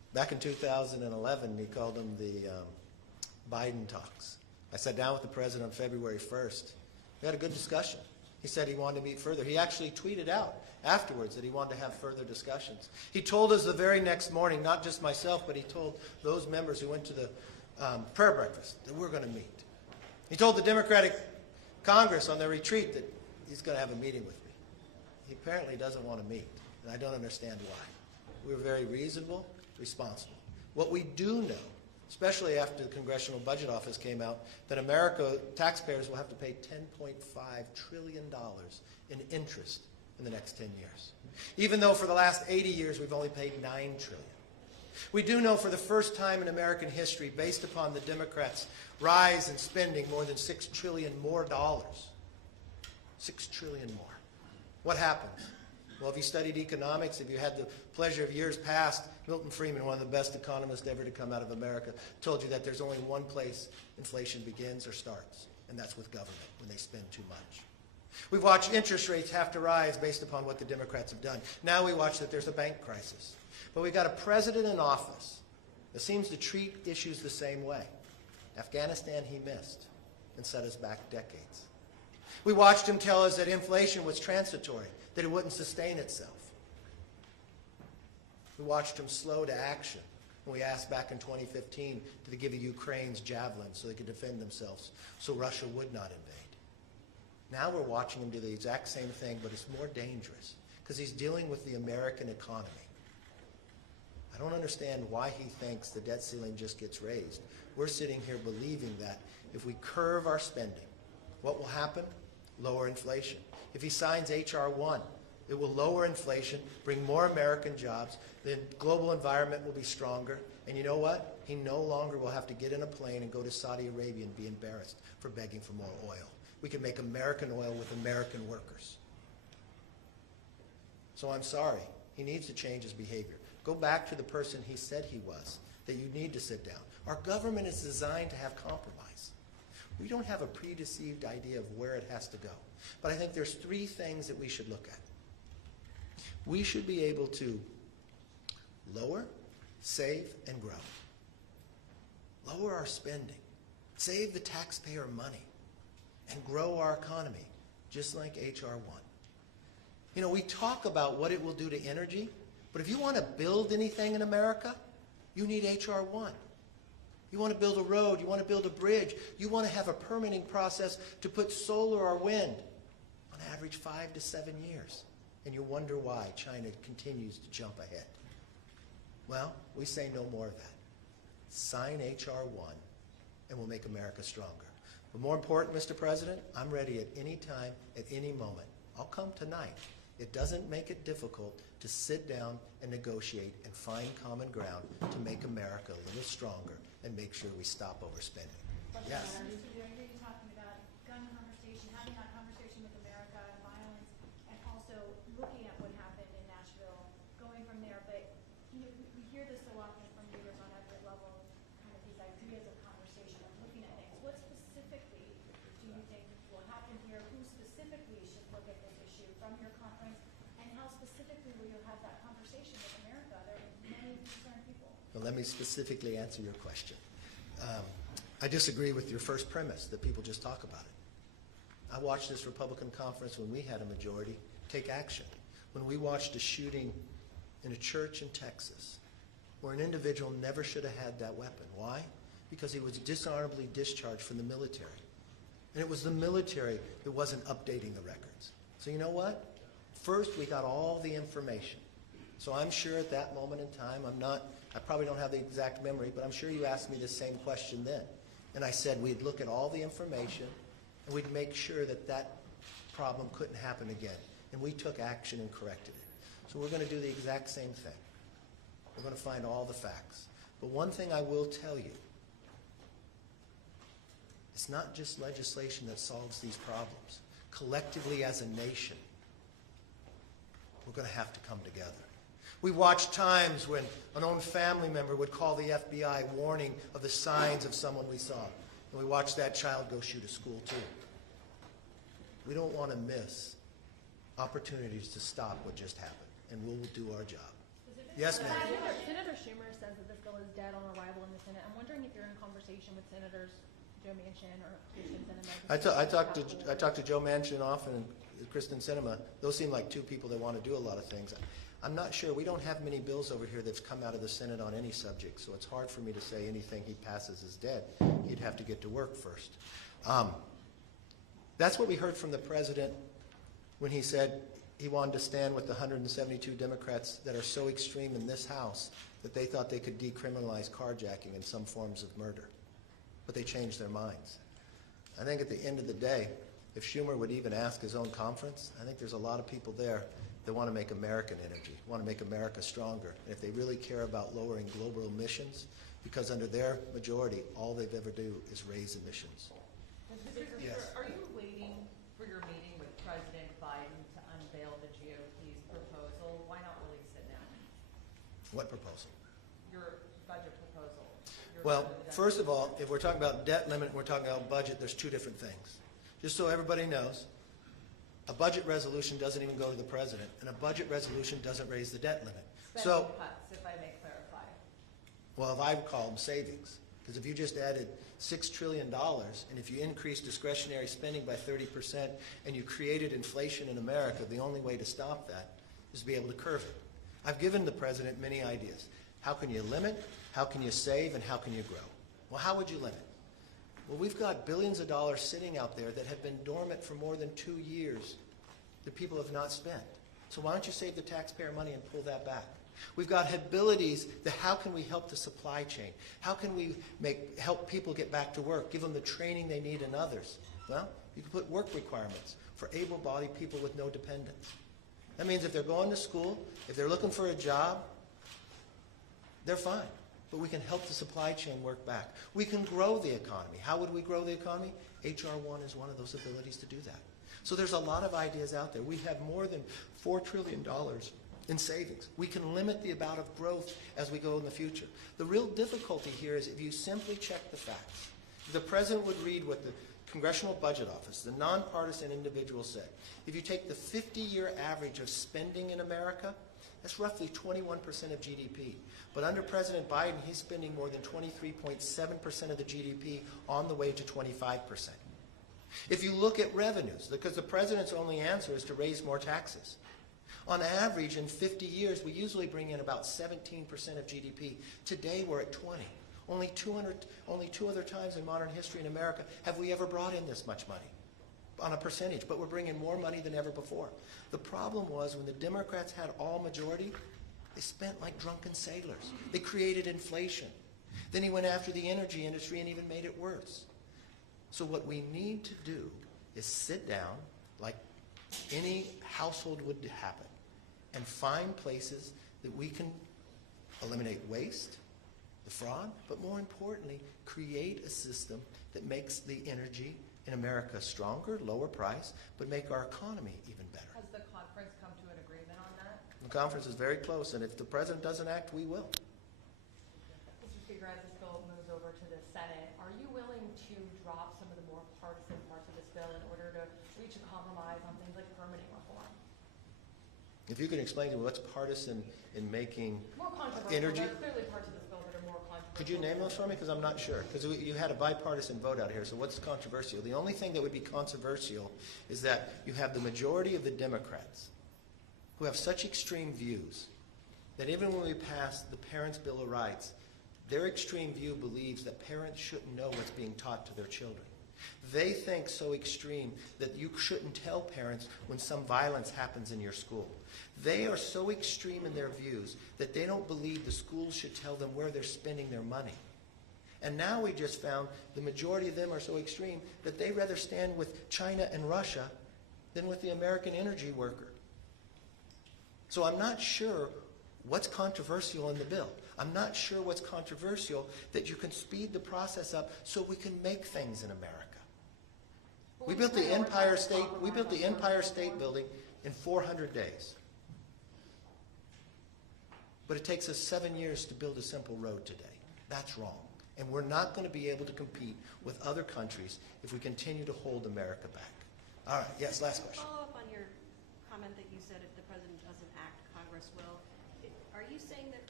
Back in 2011, he called them the Biden talks. I sat down with the president on February 1st. We had a good discussion. He said he wanted to meet further. He actually tweeted out afterwards that he wanted to have further discussions. He told us the very next morning, not just myself, but he told those members who went to the prayer breakfast that we're going to meet. He told the Democratic Congress on their retreat that he's going to have a meeting with me. He apparently doesn't want to meet, and I don't understand why. We were very reasonable, responsible. What we do know, especially after the Congressional Budget Office came out, that America, taxpayers will have to pay $10.5 trillion in interest in the next 10 years. Even though for the last 80 years we've only paid $9 trillion. We do know for the first time in American history, based upon the Democrats' rise in spending more than $6 trillion more dollars. $6 trillion more. What happens? Well, if you studied economics, if you had the pleasure of years past, Milton Friedman, one of the best economists ever to come out of America, told you that there's only one place inflation begins or starts, and that's with government, when they spend too much. We've watched interest rates have to rise based upon what the Democrats have done. Now we watch that there's a bank crisis. But we've got a president in office that seems to treat issues the same way. Afghanistan he missed and set us back decades. We watched him tell us that inflation was transitory, that it wouldn't sustain itself. We watched him slow to action when we asked back in 2015 to give Ukraine's javelins so they could defend themselves, so Russia would not invade. Now we're watching him do the exact same thing, but it's more dangerous because he's dealing with the American economy. I don't understand why he thinks the debt ceiling just gets raised. We're sitting here believing that if we curve our spending, what will happen? Lower inflation. If he signs H.R. 1, it will lower inflation, bring more American jobs, the global environment will be stronger, and you know what? He no longer will have to get in a plane and go to Saudi Arabia and be embarrassed for begging for more oil. We can make American oil with American workers. So I'm sorry. He needs to change his behavior. Go back to the person he said he was, that you need to sit down. Our government is designed to have compromise. We don't have a predeceived idea of where it has to go. But I think there's three things that we should look at. We should be able to lower, save, and grow. Lower our spending. Save the taxpayer money. And grow our economy, just like H.R. 1. You know, we talk about what it will do to energy, but if you want to build anything in America, you need H.R. 1. You want to build a road, you want to build a bridge, you want to have a permitting process to put solar or wind, on average 5 to 7 years. And you wonder why China continues to jump ahead. Well, we say no more of that. Sign H.R. 1 and we'll make America stronger. But more important, Mr. President, I'm ready at any time, at any moment. I'll come tonight. It doesn't make it difficult to sit down and negotiate and find common ground to make America a little stronger and make sure we stop overspending. Yes? I hear you talking about gun conversation, having that conversation with America, violence, and also looking at what happened in Nashville, going from there. But you know, we hear this so often from leaders on every level, kind of these ideas of conversation and looking at things. What specifically do you think will happen here? Who specifically should look at this issue from your conference? And how specifically will you have that conversation with America? There are many concerned people. Well, let me specifically answer your question. I disagree with your first premise that people just talk about it. I watched this Republican conference when we had a majority take action. When we watched a shooting in a church in Texas where an individual never should have had that weapon. Why? Because he was dishonorably discharged from the military. And it was the military that wasn't updating the records. So you know what? First, we got all the information. So I'm sure at that moment in time, I probably don't have the exact memory, but I'm sure you asked me the same question then. And I said we'd look at all the information and we'd make sure that that problem couldn't happen again. And we took action and corrected it. So we're going to do the exact same thing. We're going to find all the facts. But one thing I will tell you, it's not just legislation that solves these problems. Collectively as a nation, we're going to have to come together. We watched times when an own family member would call the FBI warning of the signs of someone we saw. And we watched that child go shoot a school too. We don't want to miss opportunities to stop what just happened. And we'll do our job. Yes, ma'am. Senator Schumer says that this bill is dead on arrival in the Senate. I'm wondering if you're in conversation with Senators Joe Manchin or Kristen Sinema. I talked to Joe Manchin often and Kristen Sinema. Those seem like two people that want to do a lot of things. I'm not sure. We don't have many bills over here that's come out of the Senate on any subject, so it's hard for me to say anything he passes is dead. He'd have to get to work first. That's what we heard from the president when he said he wanted to stand with the 172 Democrats that are so extreme in this House that they thought they could decriminalize carjacking and some forms of murder. But they changed their minds. I think at the end of the day, if Schumer would even ask his own conference, I think there's a lot of people there that want to make American energy, want to make America stronger. And if they really care about lowering global emissions, because under their majority, all they've ever do is raise emissions. Yes. Are you waiting for your meeting with President Biden to unveil the GOP's proposal? Why not release it now? What proposal? Your budget proposal. Well, first of all, if we're talking about debt limit, we're talking about budget, there's two different things. Just so everybody knows, a budget resolution doesn't even go to the president, and a budget resolution doesn't raise the debt limit. Spending cuts, if I may clarify. Well, if I would call them savings, because if you just added $6 trillion, and if you increase discretionary spending by 30%, and you created inflation in America, the only way to stop that is to be able to curb it. I've given the president many ideas. How can you limit? How can you save? And how can you grow? Well, how would you limit? Well, we've got billions of dollars sitting out there that have been dormant for more than 2 years that people have not spent. So why don't you save the taxpayer money and pull that back? We've got abilities that how can we help the supply chain? How can we help people get back to work, give them the training they need and others? Well, you can put work requirements for able-bodied people with no dependents. That means if they're going to school, if they're looking for a job, they're fine. But we can help the supply chain work back. We can grow the economy. How would we grow the economy? H.R. 1 is one of those abilities to do that. So there's a lot of ideas out there. We have more than $4 trillion in savings. We can limit the amount of growth as we go in the future. The real difficulty here is if you simply check the facts. The president would read what the Congressional Budget Office, the nonpartisan individual, said. If you take the 50-year average of spending in America, that's roughly 21% of GDP. But under President Biden, he's spending more than 23.7% of the GDP on the way to 25%. If you look at revenues, because the president's only answer is to raise more taxes. On average, in 50 years, we usually bring in about 17% of GDP. Today, we're at 20. Only two other times in modern history in America have we ever brought in this much money on a percentage, but we're bringing more money than ever before. The problem was when the Democrats had all majority, they spent like drunken sailors. They created inflation. Then he went after the energy industry and even made it worse. So what we need to do is sit down like any household would happen and find places that we can eliminate waste, the fraud, but more importantly, create a system that makes the energy in America stronger, lower price, but make our economy even better. Has the conference come to an agreement on that? The conference is very close, and if the president doesn't act, we will. Mr. Speaker, as this bill moves over to the Senate, are you willing to drop some of the more partisan parts of this bill in order to reach a compromise on things like permitting reform? If you can explain to me what's partisan in making More controversial. energy. There are clearly parts of this bill that are more controversial. Could you name those for me? Because I'm not sure. Because you had a bipartisan vote out here, so what's controversial? The only thing that would be controversial is that you have the majority of the Democrats who have such extreme views that even when we pass the Parents' Bill of Rights, their extreme view believes that parents shouldn't know what's being taught to their children. They think so extreme that you shouldn't tell parents when some violence happens in your school. They are so extreme in their views that they don't believe the schools should tell them where they're spending their money. And now we just found the majority of them are so extreme that they rather stand with China and Russia than with the American energy worker. So I'm not sure what's controversial in the bill. I'm not sure what's controversial that you can speed the process up so we can make things in America. We built the Empire State Building in 400 days. But it takes us 7 years to build a simple road today. That's wrong. And we're not going to be able to compete with other countries if we continue to hold America back. All right, yes, last question. Follow up on your comment that you said if the president doesn't act, Congress will. Are you saying that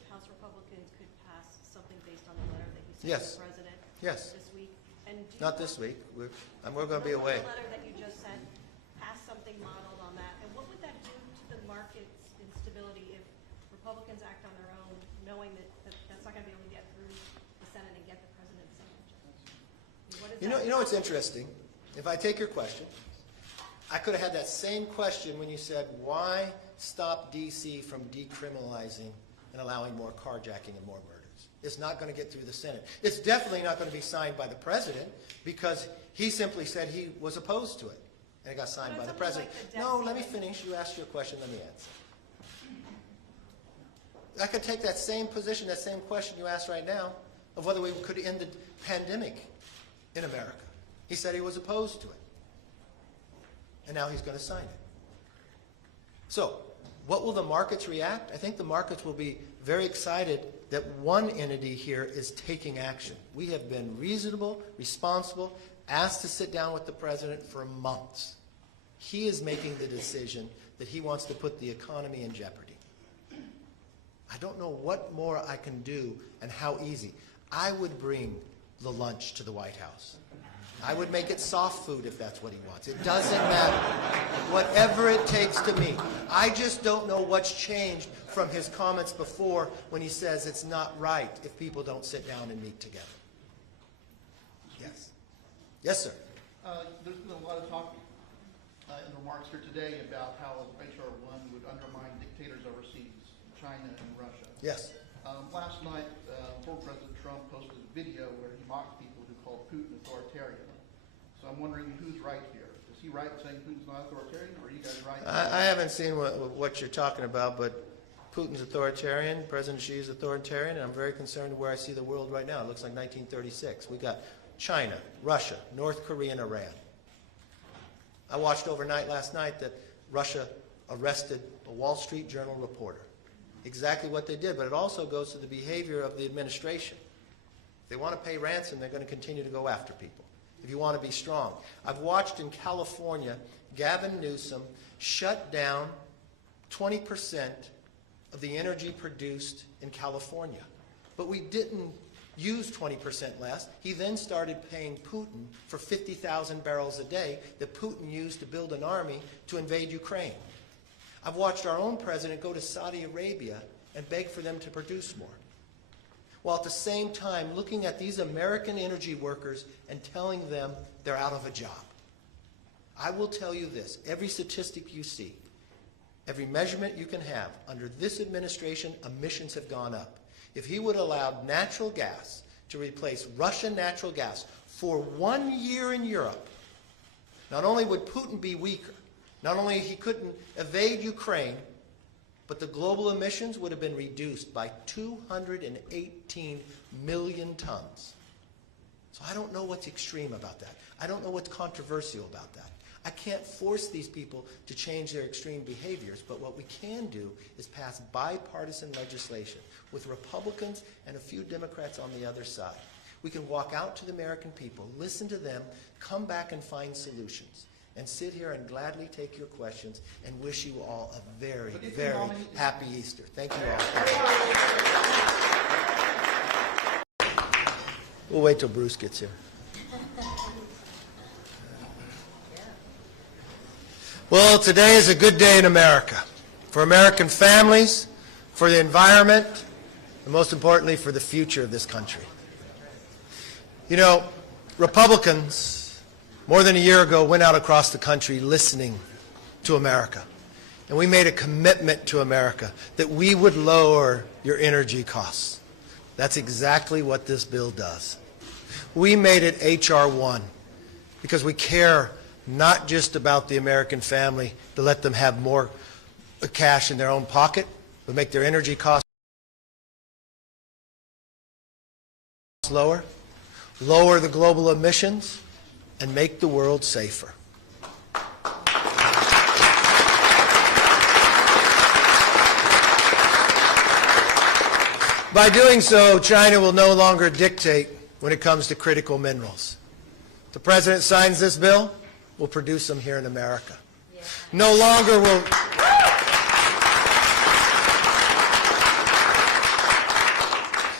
House Republicans could pass something based on the letter that you sent Yes. to the President Yes. this week? And do you Not want this week. We're going to be away. The letter that you just sent, pass something modeled on that, and what would that do to the market's instability if Republicans act on their own, knowing that that's not going to be able to get through the Senate and get the President's signature? What is You know what's interesting? If I take your question, I could have had that same question when you said, why stop D.C. from decriminalizing and allowing more carjacking and more murders? It's not going to get through the Senate. It's definitely not going to be signed by the President because he simply said he was opposed to it. And it got signed by the President. No, let me finish. You asked your question. Let me answer. I could take that same position, that same question you asked right now, of whether we could end the pandemic in America. He said he was opposed to it. And now he's going to sign it. So, what will the markets react? I think the markets will be very excited that one entity here is taking action. We have been reasonable, responsible, asked to sit down with the President for months. He is making the decision that he wants to put the economy in jeopardy. I don't know what more I can do and how easy. I would bring the lunch to the White House. I would make it soft food if that's what he wants. It doesn't matter. Whatever it takes to meet. I just don't know what's changed from his comments before when he says it's not right if people don't sit down and meet together. Yes. Yes, sir. There's been a lot of talk in remarks here today about how H.R. 1 would undermine dictators overseas, China and Russia. Yes. Last night, former President Trump posted a video where he mocked people who called Putin authoritarian. So I'm wondering who's right here. Is he right in saying Putin's not authoritarian, or are you guys right? I haven't seen what you're talking about, but Putin's authoritarian, President Xi is authoritarian, and I'm very concerned where I see the world right now. It looks like 1936. We got China, Russia, North Korea, and Iran. I watched overnight last night that Russia arrested a Wall Street Journal reporter. Exactly what they did, but it also goes to the behavior of the administration. If they want to pay ransom, they're going to continue to go after people. If you want to be strong. I've watched in California, Gavin Newsom shut down 20% of the energy produced in California. But we didn't use 20% less. He then started paying Putin for 50,000 barrels a day that Putin used to build an army to invade Ukraine. I've watched our own president go to Saudi Arabia and beg for them to produce more, while at the same time looking at these American energy workers and telling them they're out of a job. I will tell you this, every statistic you see, every measurement you can have, under this administration, emissions have gone up. If he would allow natural gas to replace Russian natural gas for 1 year in Europe, not only would Putin be weaker, not only he couldn't evade Ukraine, but the global emissions would have been reduced by 218 million tons. So I don't know what's extreme about that. I don't know what's controversial about that. I can't force these people to change their extreme behaviors, but what we can do is pass bipartisan legislation with Republicans and a few Democrats on the other side. We can walk out to the American people, listen to them, come back and find solutions, and sit here and gladly take your questions and wish you all a very, very happy Easter. Thank you all. We'll wait till Bruce gets here. Well, today is a good day in America, for American families, for the environment, and most importantly, for the future of this country. You know, Republicans, more than a year ago, went out across the country listening to America. And we made a commitment to America that we would lower your energy costs. That's exactly what this bill does. We made it H.R. 1 because we care not just about the American family to let them have more cash in their own pocket, but make their energy costs lower, lower the global emissions, and make the world safer. By doing so, China will no longer dictate when it comes to critical minerals. If the President signs this bill, we'll produce them here in America. No longer will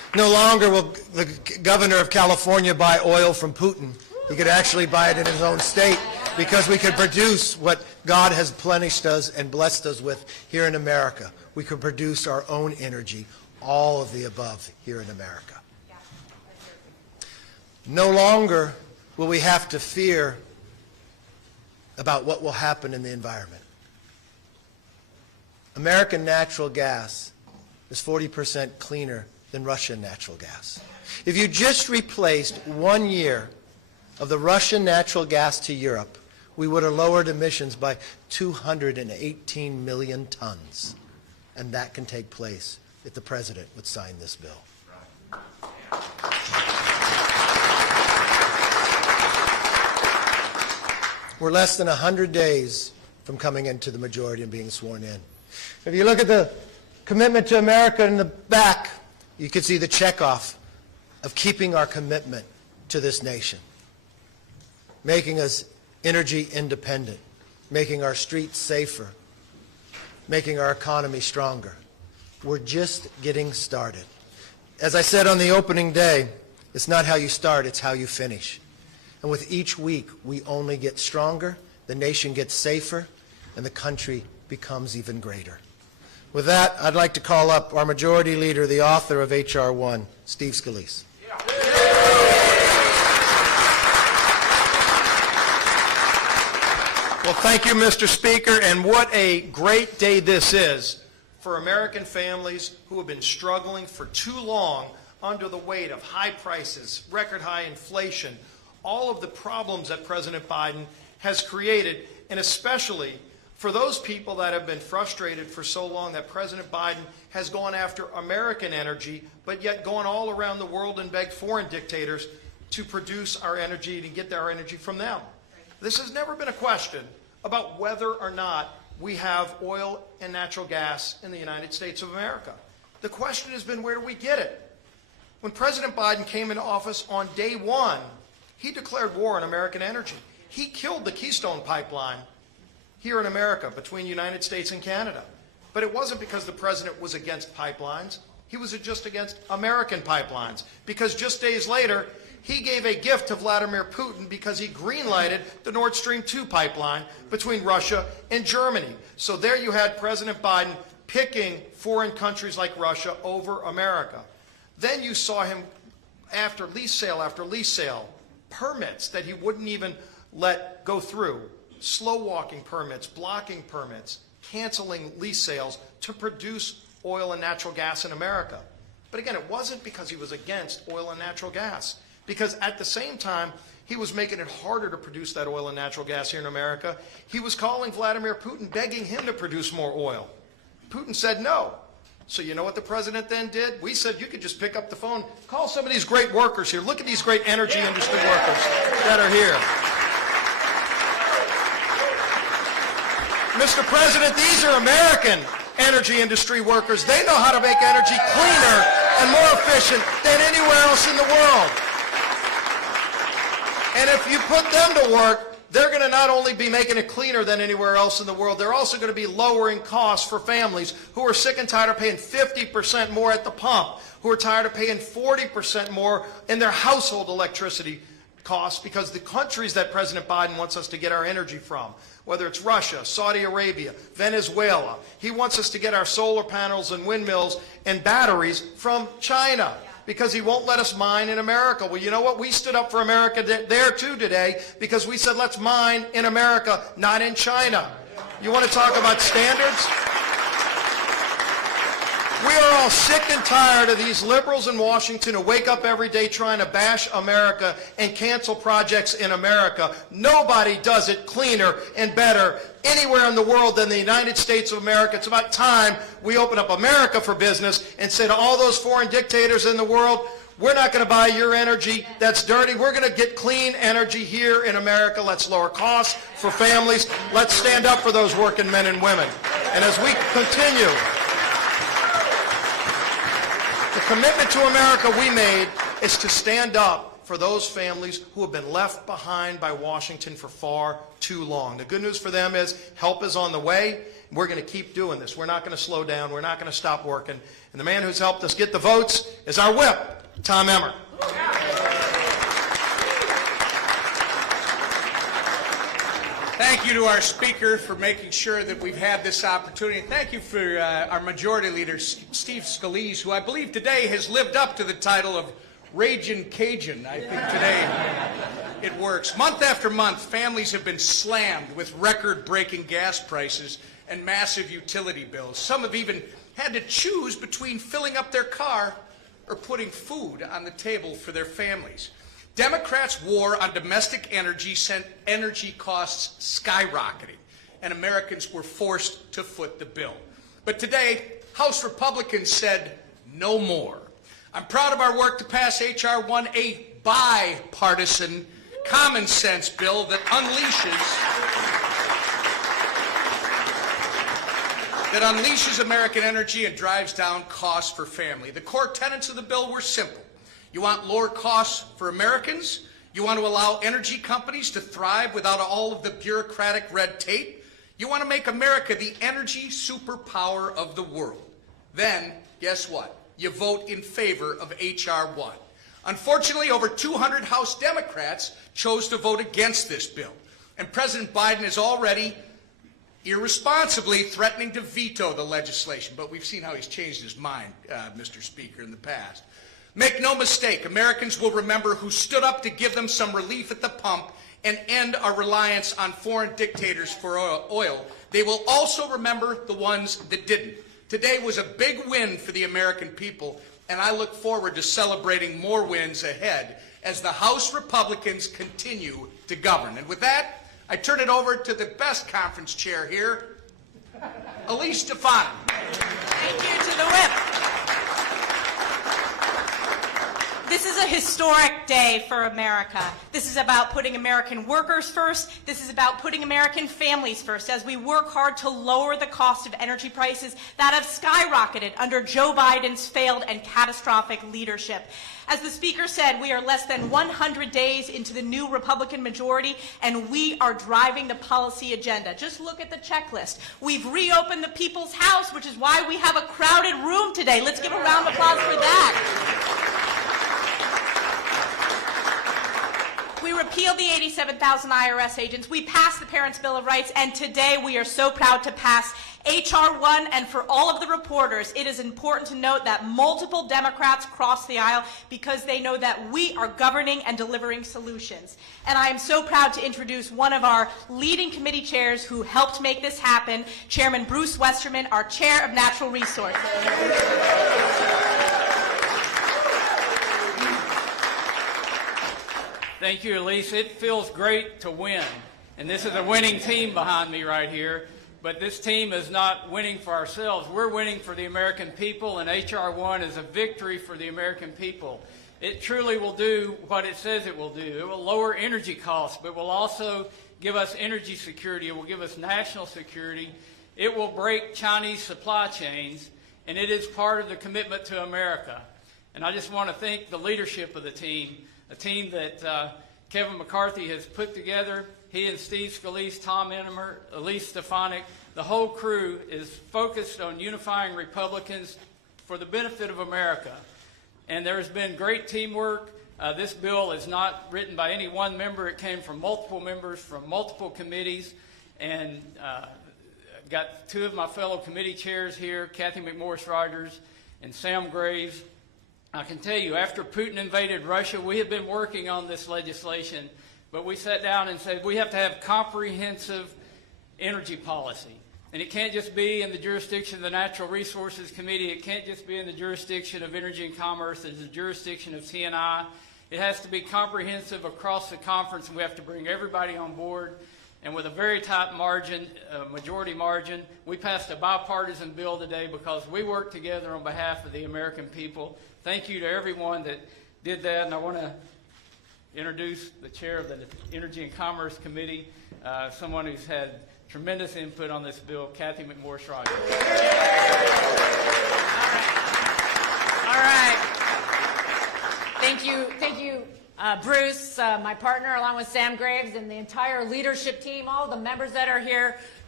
No longer will the governor of California buy oil from Putin. He could actually buy it in his own state because we could produce what God has plenished us and blessed us with here in America. We could produce our own energy, all of the above here in America. No longer will we have to fear about what will happen in the environment. American natural gas is 40% cleaner than Russian natural gas. If you just replaced 1 year of the Russian natural gas to Europe, we would have lowered emissions by 218 million tons. And that can take place if the president would sign this bill. We're less than 100 days from coming into the majority and being sworn in. If you look at the commitment to America in the back, you can see the checkoff of keeping our commitment to this nation, making us energy independent, making our streets safer, making our economy stronger. We're just getting started. As I said on the opening day, it's not how you start, it's how you finish. And with each week, we only get stronger, the nation gets safer, and the country becomes even greater. With that, I'd like to call up our Majority Leader, the author of H.R. 1, Steve Scalise. Well, thank you, Mr. Speaker, and what a great day this is for American families who have been struggling for too long under the weight of high prices, record high inflation, all of the problems that President Biden has created, and especially for those people that have been frustrated for so long that President Biden has gone after American energy, but yet gone all around the world and begged foreign dictators to produce our energy and get our energy from them. This has never been a question about whether or not we have oil and natural gas in the United States of America. The question has been, where do we get it? When President Biden came into office on day one, he declared war on American energy. He killed the Keystone Pipeline here in America between the United States and Canada. But it wasn't because the president was against pipelines. He was just against American pipelines. Because just days later, he gave a gift to Vladimir Putin because he green-lighted the Nord Stream 2 pipeline between Russia and Germany. So there you had President Biden picking foreign countries like Russia over America. Then you saw him, after lease sale, permits that he wouldn't even let go through, slow-walking permits, blocking permits, canceling lease sales to produce oil and natural gas in America. But again, it wasn't because he was against oil and natural gas, because at the same time, he was making it harder to produce that oil and natural gas here in America. He was calling Vladimir Putin, begging him to produce more oil. Putin said no. So you know what the president then did? We said, you could just pick up the phone, call some of these great workers here. Look at these great energy industry workers that are here. Mr. President, these are American energy industry workers. They know how to make energy cleaner and more efficient than anywhere else in the world. And if you put them to work, they're going to not only be making it cleaner than anywhere else in the world, they're also going to be lowering costs for families who are sick and tired of paying 50% more at the pump, who are tired of paying 40% more in their household electricity costs because the countries that President Biden wants us to get our energy from, whether it's Russia, Saudi Arabia, Venezuela, he wants us to get our solar panels and windmills and batteries from China, because he won't let us mine in America. Well, you know what? We stood up for America there too today because we said let's mine in America, not in China. You want to talk about standards? We are all sick and tired of these liberals in Washington who wake up every day trying to bash America and cancel projects in America. Nobody does it cleaner and better anywhere in the world than the United States of America. It's about time we open up America for business and say to all those foreign dictators in the world, we're not going to buy your energy that's dirty. We're going to get clean energy here in America. Let's lower costs for families. Let's stand up for those working men and women. And as we continue, the commitment to America we made is to stand up for those families who have been left behind by Washington for far too long. The good news for them is help is on the way, We're going to keep doing this. We're not going to slow down. We're not going to stop working. And the man who's helped us get the votes is our whip, Tom Emmer. Thank you to our speaker for making sure that we've had this opportunity. Thank you for our Majority Leader, Steve Scalise, who I believe today has lived up to the title of Ragin' Cajun. I think today it works. Month after month, families have been slammed with record-breaking gas prices and massive utility bills. Some have even had to choose between filling up their car or putting food on the table for their families. Democrats' war on domestic energy sent energy costs skyrocketing, and Americans were forced to foot the bill. But today, House Republicans said no more. I'm proud of our work to pass H.R. 1, a bipartisan, common sense bill that unleashes American energy and drives down costs for family. The core tenets of the bill were simple. You want lower costs for Americans. You want to allow energy companies to thrive without all of the bureaucratic red tape. You want to make America the energy superpower of the world. Then, guess what? You vote in favor of H.R. 1. Unfortunately, over 200 House Democrats chose to vote against this bill. And President Biden is already irresponsibly threatening to veto the legislation. But we've seen how he's changed his mind, Mr. Speaker, in the past. Make no mistake, Americans will remember who stood up to give them some relief at the pump and end our reliance on foreign dictators for oil. They will also remember the ones that didn't. Today was a big win for the American people, and I look forward to celebrating more wins ahead as the House Republicans continue to govern. And with that, I turn it over to the best conference chair here, Elise Stefanik. Thank you to the whip. This is a historic day for America. This is about putting American workers first. This is about putting American families first as we work hard to lower the cost of energy prices that have skyrocketed under Joe Biden's failed and catastrophic leadership. As the Speaker said, we are less than 100 days into the new Republican majority, and we are driving the policy agenda. Just look at the checklist. We've reopened the People's House, which is why we have a crowded room today. Let's give a round of applause for that. We repealed the 87,000 IRS agents. We passed the Parents' Bill of Rights, and today we are so proud to pass H.R. 1. And for all of the reporters, it is important to note that multiple Democrats crossed the aisle because they know that we are governing and delivering solutions. And I am so proud to introduce one of our leading committee chairs who helped make this happen, Chairman Bruce Westerman, our Chair of Natural Resources. Thank you, Elise. It feels great to win. And this is a winning team behind me right here. But this team is not winning for ourselves. We're winning for the American people, and H.R. 1 is a victory for the American people. It truly will do what it says it will do. It will lower energy costs, but will also give us energy security. It will give us national security. It will break Chinese supply chains, and it is part of the commitment to America. And I just want to thank the leadership of the team, a team that Kevin McCarthy has put together. He and Steve Scalise, Tom Emmer, Elise Stefanik, the whole crew is focused on unifying Republicans for the benefit of America. And there has been great teamwork. This bill is not written by any one member. It came from multiple members from multiple committees. And got two of my fellow committee chairs here, Kathy McMorris-Rogers and Sam Graves. I can tell you, after Putin invaded Russia, we have been working on this legislation, but we sat down and said we have to have comprehensive energy policy. And it can't just be in the jurisdiction of the Natural Resources Committee. It can't just be in the jurisdiction of Energy and Commerce. It's the jurisdiction of T&I. It has to be comprehensive across the conference, and we have to bring everybody on board. And with a very tight margin, majority margin, we passed a bipartisan bill today because we worked together on behalf of the American people. Thank you to everyone that did that, and I want to introduce the chair of the Energy and Commerce Committee, someone who's had tremendous input on this bill, Kathy McMorris-Rogers. All right. Thank you, Bruce, my partner, along with Sam Graves and the entire leadership team, all the members that are here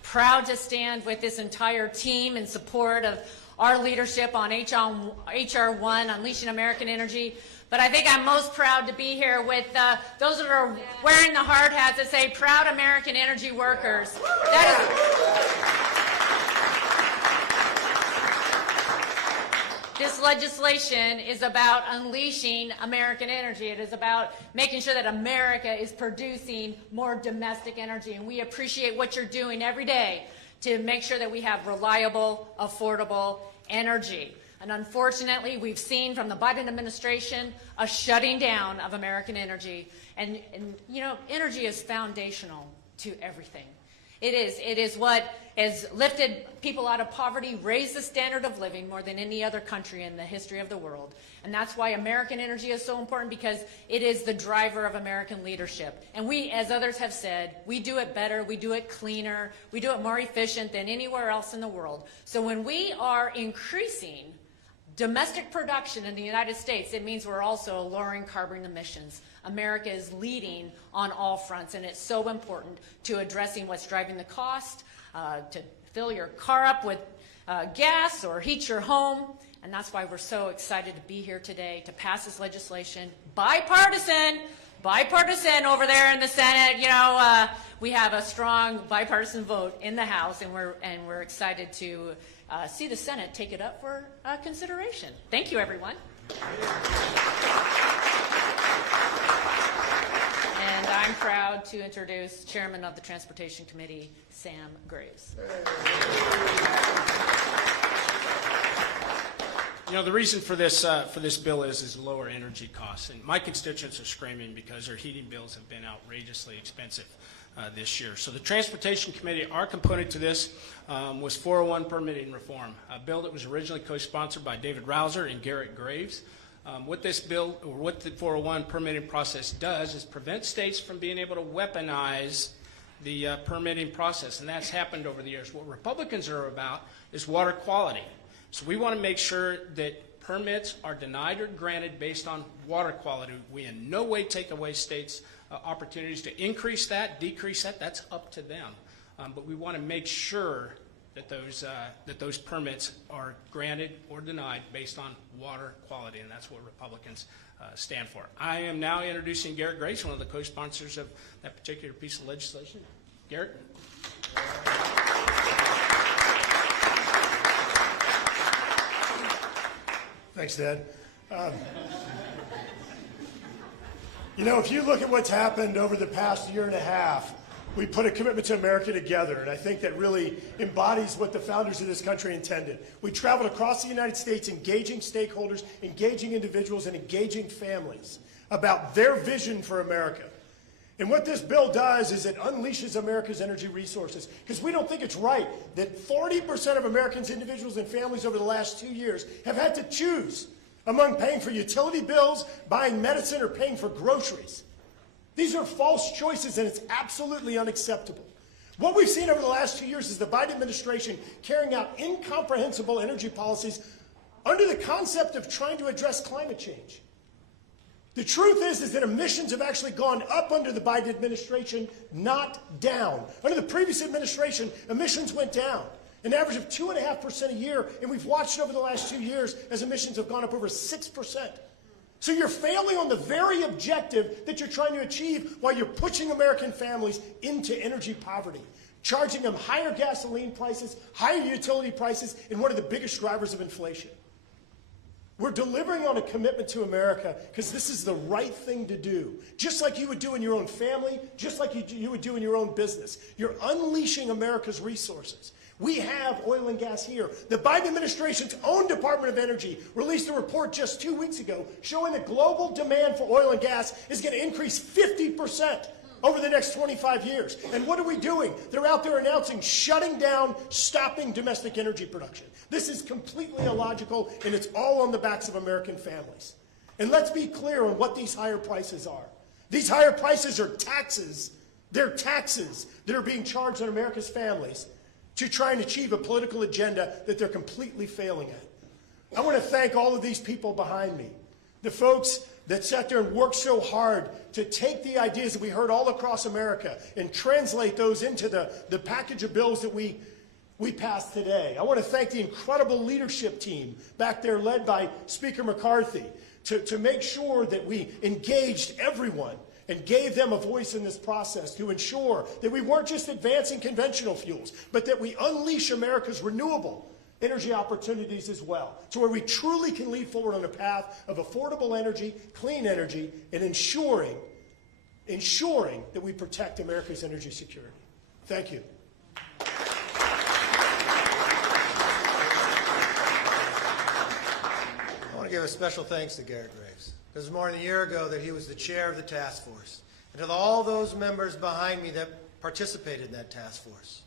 proud to stand with this entire team in support of our leadership on HR 1, Unleashing American Energy. But I think I'm most proud to be here with those that are wearing the hard hats that say Proud American Energy Workers. This legislation is about unleashing American energy. It is about making sure that America is producing more domestic energy. And we appreciate what you're doing every day to make sure that we have reliable, affordable energy. And unfortunately, we've seen from the Biden administration a shutting down of American energy. And you know, energy is foundational to everything. It is what has lifted people out of poverty, raised the standard of living more than any other country in the history of the world. And that's why American energy is so important, because it is the driver of American leadership. And we, as others have said, we do it better, we do it cleaner, we do it more efficient than anywhere else in the world. So when we are increasing domestic production in the United States, it means we're also lowering carbon emissions. America is leading on all fronts, and it's so important to addressing what's driving the cost, to fill your car up with gas or heat your home. And that's why we're so excited to be here today to pass this legislation. Bipartisan over there in the Senate. You know, we have a strong bipartisan vote in the House, and we're excited to see the Senate take it up for consideration. Thank you, everyone. And I'm proud to introduce Chairman of the Transportation Committee, Sam Graves. You know, the reason for this bill is lower energy costs. And my constituents are screaming because their heating bills have been outrageously expensive this year. So the Transportation Committee, our component to this was 401 permitting reform, a bill that was originally co-sponsored by David Rouser and Garrett Graves. What this bill, or what the 401 permitting process does, is prevent states from being able to weaponize the permitting process, and that's happened over the years. What Republicans are about is water quality. So we want to make sure that permits are denied or granted based on water quality. We in no way take away states' opportunities to increase that, decrease that. That's up to them. But we want to make sure that those permits are granted or denied based on water quality, and that's what Republicans stand for. I am now introducing Garrett Graves, one of the co-sponsors of that particular piece of legislation. Garrett. Thanks, Dad. You know, if you look at what's happened over the past year and a half, we put a commitment to America together, and I think that really embodies what the founders of this country intended. We traveled across the United States engaging stakeholders, engaging individuals, and engaging families about their vision for America. And what this bill does is it unleashes America's energy resources, because we don't think it's right that 40% of Americans, individuals, and families over the last 2 years have had to choose among paying for utility bills, buying medicine, or paying for groceries. These are false choices, and it's absolutely unacceptable. What we've seen over the last 2 years is the Biden administration carrying out incomprehensible energy policies under the concept of trying to address climate change. The truth is that emissions have actually gone up under the Biden administration, not down. Under the previous administration, emissions went down, an average of 2.5% a year, and we've watched over the last 2 years as emissions have gone up over 6%. So you're failing on the very objective that you're trying to achieve while you're pushing American families into energy poverty, charging them higher gasoline prices, higher utility prices, and one of the biggest drivers of inflation. We're delivering on a commitment to America because this is the right thing to do. Just like you would do in your own family, just like you would do in your own business. You're unleashing America's resources. We have oil and gas here. The Biden administration's own Department of Energy released a report just 2 weeks ago showing that global demand for oil and gas is going to increase 50% over the next 25 years. And what are we doing? They're out there announcing shutting down, stopping domestic energy production. This is completely illogical, and it's all on the backs of American families. And let's be clear on what these higher prices are. These higher prices are taxes. They're taxes that are being charged on America's families to try and achieve a political agenda that they're completely failing at. I want to thank all of these people behind me, the folks that sat there and worked so hard to take the ideas that we heard all across America and translate those into the package of bills that we passed today. I want to thank the incredible leadership team back there led by Speaker McCarthy to make sure that we engaged everyone and gave them a voice in this process to ensure that we weren't just advancing conventional fuels, but that we unleash America's renewable energy opportunities as well, to where we truly can lead forward on a path of affordable energy, clean energy, and ensuring that we protect America's energy security. Thank you. I want to give a special thanks to Garrett Graves, because it was more than a year ago that he was the chair of the task force. And to all those members behind me that participated in that task force,